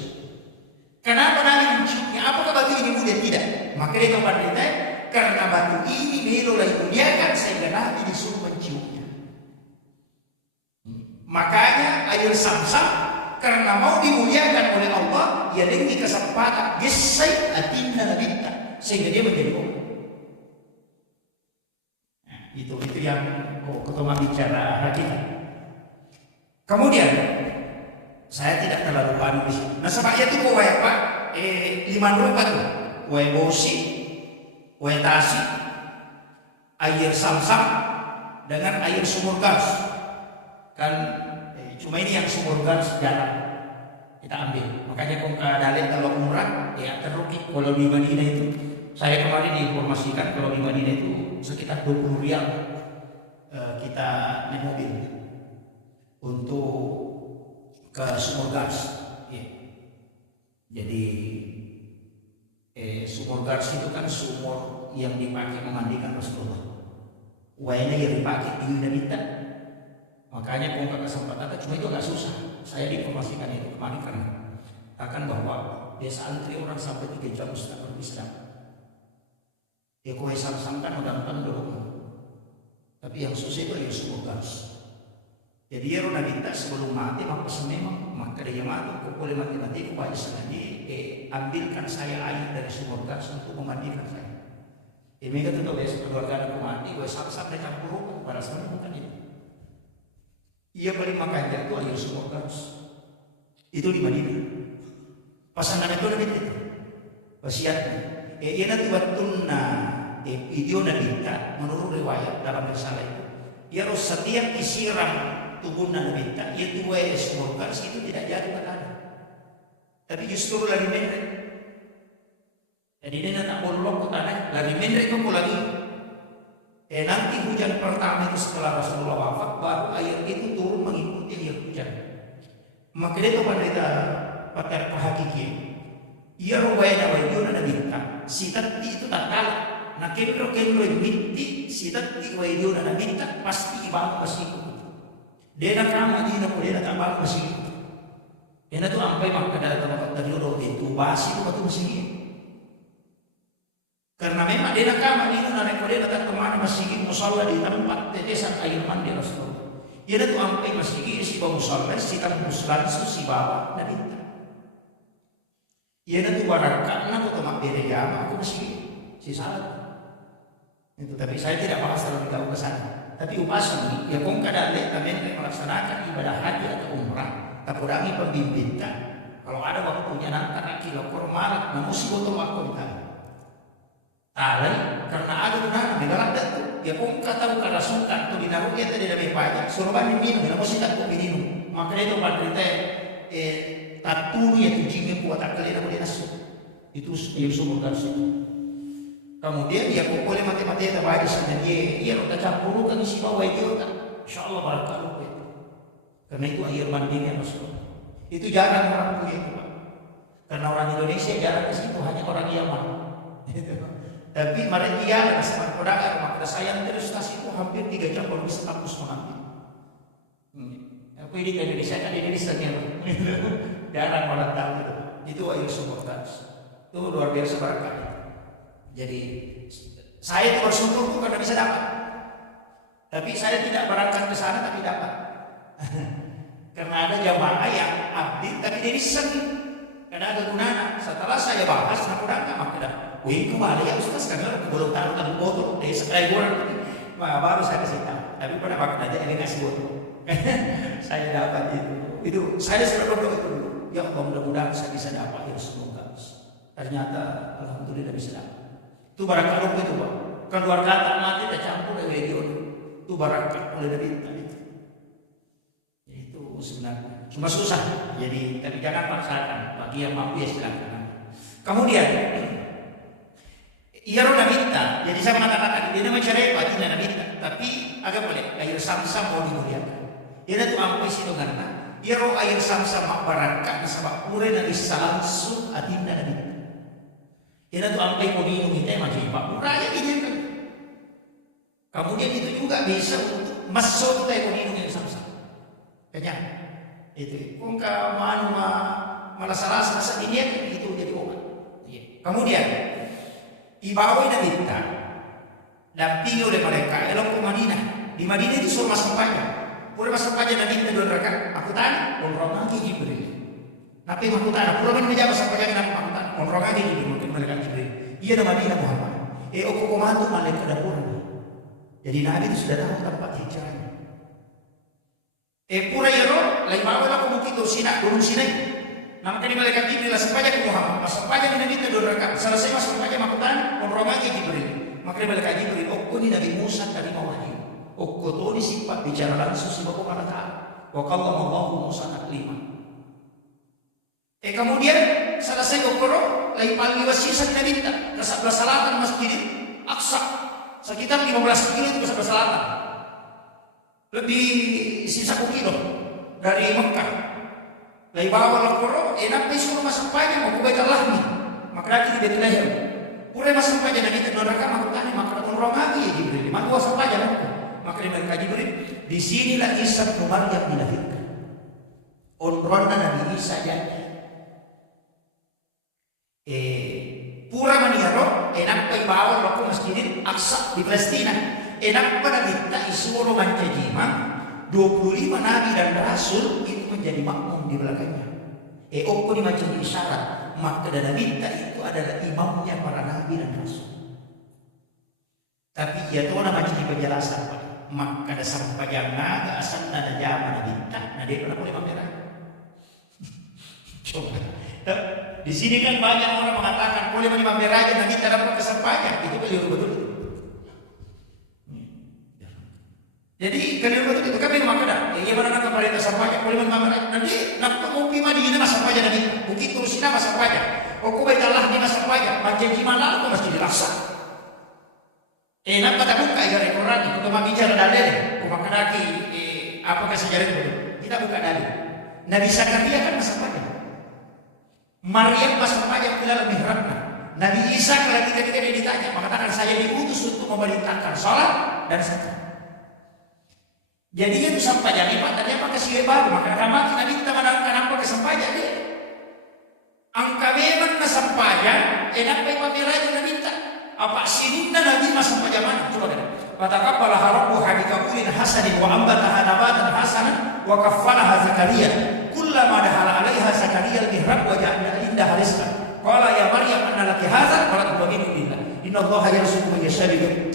Kenapa Nabi menciumnya? Apakah batu ini mulia? Tidak. Maka dia kembali karena batu ini melolah dimuliakan sehingga Nabi disuruh menciumnya. Makanya air sam-sam karena mau dimuliakan oleh Allah, ia dengan kesempatan gesai atinna nabita sehingga dia menjadi orang. Itu yang ketua bicara hakikat. Kemudian saya tidak terlalu paham di sini. Nah sebabnya itu kau Pak, 5 rupa tuh, kue bosi, kue tasi, air sam-sam dengan air sumur gas. Kan cuma ini yang sumur gas jarang kita ambil. Makanya kau dalil kalau umrah ya teruki. Kalau di Madinah itu saya kemarin diinformasikan kalau di Madinah itu sekitar 20 rial kita naik mobil untuk ke sumur gas. Jadi sumur gas itu kan sumur yang dipakai memandikan Rasulullah. Wayanya yang dipakai di Indonesia. Makanya kalau kesempatan cuma itu agak susah. Saya diinformasikan itu kemarin karena akan bahwa desa antri orang sampai 3 jam sudah berbisnis. Kue sam-sam kan udah nonton dulu. Tapi yang susah itu ayah semua gas. Jadi ya Rona minta sebelum mati maka memang maka dia mati kok boleh mati kok banyak sengaja ambilkan saya air dari sumur gas untuk memandikan saya. Ini kan tuh biasa keluarga aku mati, gue sampai campur pada sana bukan itu. Ia paling makan itu air sumur gas. Itu di Madinah. Pasangan itu lebih itu wasiatnya. Ia nanti batuna video Nabi menurut riwayat dalam risalah itu. Ia harus setiap disiram tubuh Nabi yaitu air sumur gas itu tidak jadi petani. Tapi justru lagi mendek. Jadi dia tak bolong ke tanah, lagi mendek itu lagi. Nanti hujan pertama itu setelah Rasulullah wafat, baru air itu turun mengikuti air hujan. Maka dia itu pada pakai hakiki. Ia ruwayat wajib na binta. Sitat itu tak kalah. Nah kendo binti sitat wajib na binta pasti ibang pasti itu. Dia nak ramah dia nak boleh tak bang pasti itu. Dia tu ampai maka dalam tempat terjuru itu basi itu betul masih. Karena memang dia nak ramah dia nak boleh datang kemana masih musalla di tempat tetesan air mandi Rasulullah. Dia tu ampai masih si bau musalla si tampus langsung si bawa dan itu. Ia nanti warakkan aku temak beda jam aku masih si salat itu, tapi saya tidak bahas terlalu jauh ke sana. Tapi upasuni ya kong kada kami melaksanakan ibadah haji atau umrah tapurangi pembimbingan kalau ada waktunya nanti kilo kormal namun si botol waktu kita alai karena ada benar negara itu ya kong kata kada suka tuh dinaruh kita di dalam pajak suruh banding minum namun si tak minum makanya itu pada tatulu ya tujuh kuat akal boleh nasuk itu sumur gas. Kemudian dia kok boleh mati-mati ya terbaik sebenarnya dia roda campur kan isi bawah itu kan insyaallah barakah itu karena itu air mandinya Rasulullah itu jarang orang punya itu Pak. Karena orang Indonesia jarang ke situ hanya orang Yaman tapi mereka ada sama pedagang maka saya terus itu hampir 3 jam baru bisa kampus mengambil. Aku ini ke Indonesia kan Indonesia jarang orang tahu itu air sumur gas itu luar biasa barakah. Jadi saya itu bersyukur karena bisa dapat, tapi saya tidak berangkat ke sana tapi dapat karena ada jamaah yang abdi tapi dia seni karena ada gunanya. Setelah saya bahas aku datang maka wih kembali ya Ustaz karena belum taruh tangan botol dari sekali orang baru saya kasih tahu tapi pada waktu aja ini ngasih botol saya dapat itu saya sudah berdoa itu dulu ya Allah mudah-mudahan saya bisa dapat ya semoga ternyata alhamdulillah bisa dapat. Itu barakah itu Pak. Keluarga tak mati tak campur dengan video itu barakah oleh Nabi itu. Itu sebenarnya cuma susah. Jadi tapi jangan paksakan bagi yang mampu ya silakan. Kemudian ia roda minta. Jadi saya mengatakan dia nama cerai Pak tidak minta. Tapi agak boleh air samsam mau dimuliakan. Dia tu ampai situ karena ia roh air samsam barakah sebab pura Nabi langsung adinda Nabi. Ia tu ampai mau minum kita macam Pak Muraya ini kan. Kemudian itu juga bisa untuk masuk kita mau minum yang sama-sama. Kenyang. Itu. Kung ka malah salah ini itu jadi obat. Kemudian ibawi dan kita dampingi oleh mereka elok ke Madinah. Di Madinah itu suruh masuk pajak. Pura masuk pajak Nabi kita 2 rakaat. Aku tanya, umroh lagi Jibril. Nabi aku tanya, pura menjawab sampai yang aku tanya, umroh lagi Jibril. Malaikat Jibril. Ia nama Madinah Muhammad. Aku komando malaikat dapur. Jadi Nabi itu sudah tahu tempat hijrahnya. Pura ya roh, lain bawa aku mungkin tu sinak gunung Sinai. Nama kali malaikat Jibril masuk pajak ke Muhammad. Masuk pajak Nabi itu 2 rakaat. Selesai masuk pajak makutan, umroh lagi Jibril. Maka malaikat Jibril, ini Nabi Musa dari mawahyu. Tu ni sifat bicara langsung si Bapa Allah Taala. Wa kallallahu Musa taklima. Kemudian selesai ukuro, lagi paling wasiat Nabi ke sebelah selatan Masjid Aqsa, sekitar 15 kilo itu ke sebelah selatan. Lebih sisa 1 kilo dari Mekah. Lagi bawa ukuro, enak disuruh masuk pajak mau ke Baitul Lahmi. Maka lagi di Bethlehem. Pura masuk pajak Nabi itu neraka maka tanya maka umroh lagi Jibril. Maka masuk pajak maka mereka Jibril. Di sinilah Isa bin Maryam dilahirkan. Umrohnya Nabi Isa jadi pura maniaro enak kay bawal ako masjid Aqsa di Palestina enak pada kita isuruh mancajima 25 nabi dan rasul itu menjadi makmum di belakangnya. Oko di macam isyarat, maka dan kita itu adalah imamnya para nabi dan rasul. Tapi ia tuh nama macam penjelasan, maka ada sampai yang naga asal ada zaman kita, nah dia pernah boleh merah. Coba, di sini kan banyak orang mengatakan boleh menerima merah aja, nanti tidak dapat kesampaian, itu keliru betul. Jadi kalian betul itu kami maka dah. Ia mana nak pemerintah sampainya boleh menerima nanti nak pengupi madi ini masa sampainya nanti. Bukit terusina masa sampainya. Oku baitalah di masa sampainya. Macam gimana aku mesti dilaksanakan. Nak kata buka ikan rekoran itu cuma bicara dalil. Kumakan lagi apakah sejarah itu? Kita buka dalil. Nabi Zakaria kan masa sampainya. Maryam masa sampainya bila lebih ratna. Nabi Isa kalau kita ditanya mengatakan saya diutus untuk memerintahkan salat dan zakat. Jadi itu sampai jadi pak tadi apa kasih baru maka ramah nanti kita menangkan apa kesampai jadi angka memang kesampaian enak baik pamiraja nabi minta apa sinina nabi mas sampai zaman coba kita katakan bala harabu habikabulin hasanin wa ambataha nabatan hasanan wa kaffalaha Zakaria kullama dahala alaiha Zakaria al-mihrab wa ja'ala indaha rizqan qala ya Maryam anna laki hadza qalat wa min billah inna Allaha yarzuqu man yasha'u bi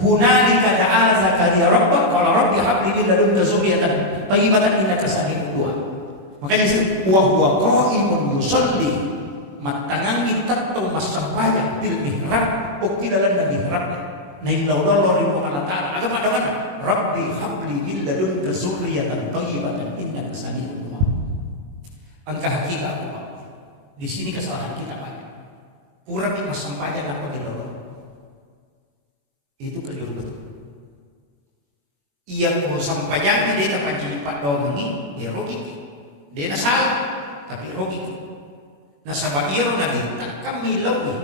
hunalika da'a Zakaria rabbah qala rabbi hab li min ladunka dzurriyyatan thayyibatan innaka sami'ud du'a. Makanya wa huwa qa'imun yusalli matangangi tatau masampaya bil mihrab ukilalan na mihrab na illallah ridho Allah ta'ala agama dengan rabbi hab li min ladunka dzurriyyatan thayyibatan innaka sami'ud du'a. Angka hakikat di sini kesalahan kita banyak. Kurang masampaya apa di dalam itu keliru betul. Ia mau sampaikan dia dapat jadi pak dongi dia rugi. Dia nak salah tapi rugi. Nah sabagiro nanti tak kami lebih.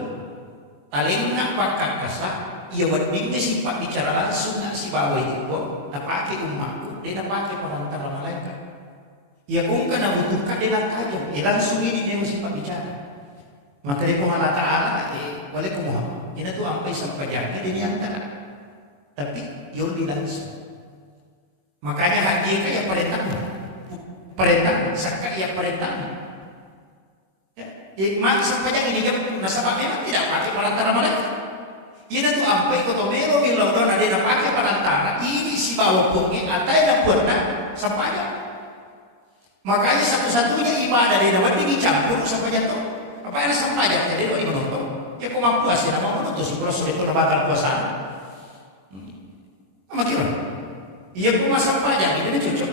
Taling nak pakai kasar. Ia wadingnya si pak bicara langsung nak si bawa itu kok. Nak pakai umatku dia nak pakai perantara malaikat. Ia kung kan butuhkan dia nak tajam. Langsung ini dia mesti pak bicara. Maka dia pun Allah Ta'ala boleh kumuh. Ini tuh sampai jadi dia nyata. Tapi yang langsung. Makanya haji kayak perintah zakat ya perintah. Mak sampai yang ini jam nasabah memang tidak pakai perantara malaikat. Ini tuh ampai kotomero bilang ada yang pakai perantara. Ini si bawa pungnya atau yang pernah sampai. Makanya satu-satunya ibadah dia dapat dicampur sampai jatuh. Apa yang sampai jadi orang menonton. Ya kau mampu asli nama menonton si proses itu bakal puasa. Apa kira? Ia pun masa pajak ini cocok.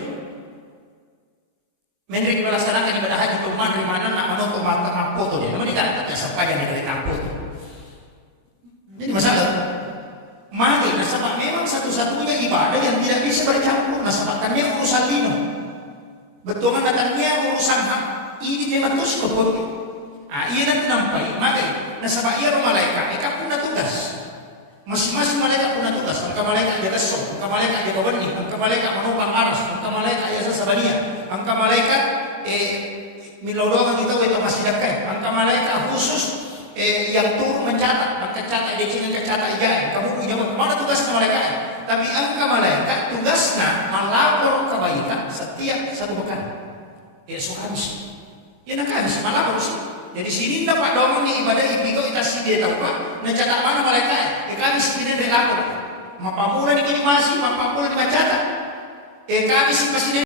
Menrik melaksanakan ibadah haji tuman di mana nak menonton mata foto dia. Namun tidak ada sampai yang dari kampus. Jadi masalah. Mari nasabah memang satu-satunya ibadah yang tidak bisa bercampur. Nasabahkannya urusan dino. Betul kan datangnya urusan hak. Ini memang terus betul. Ia nanti nampai, maka nasabah ia malaikat, mereka punya tugas. Masing-masing malaikat punya tugas. Angka malaikat jaga sok, angka malaikat jaga benih, angka malaikat menopang aras, angka malaikat jasa sabaria, angka malaikat milodongan kita itu masih dekat, angka malaikat khusus yang turun mencatat, maka catat dia cina catat iga, kamu punya mana tugas malaikat? Tapi angka malaikat tugasnya melapor kebaikan setiap satu pekan. Esok Kamis, ya nak Kamis melapor sih. Jadi sini dapat dong ni ibadah ipigo kita sih dia tahu pak. Nah catat mana malaikat? Kami sini relapor. Mapamula di masih, mapamula di catat. Kami sih masih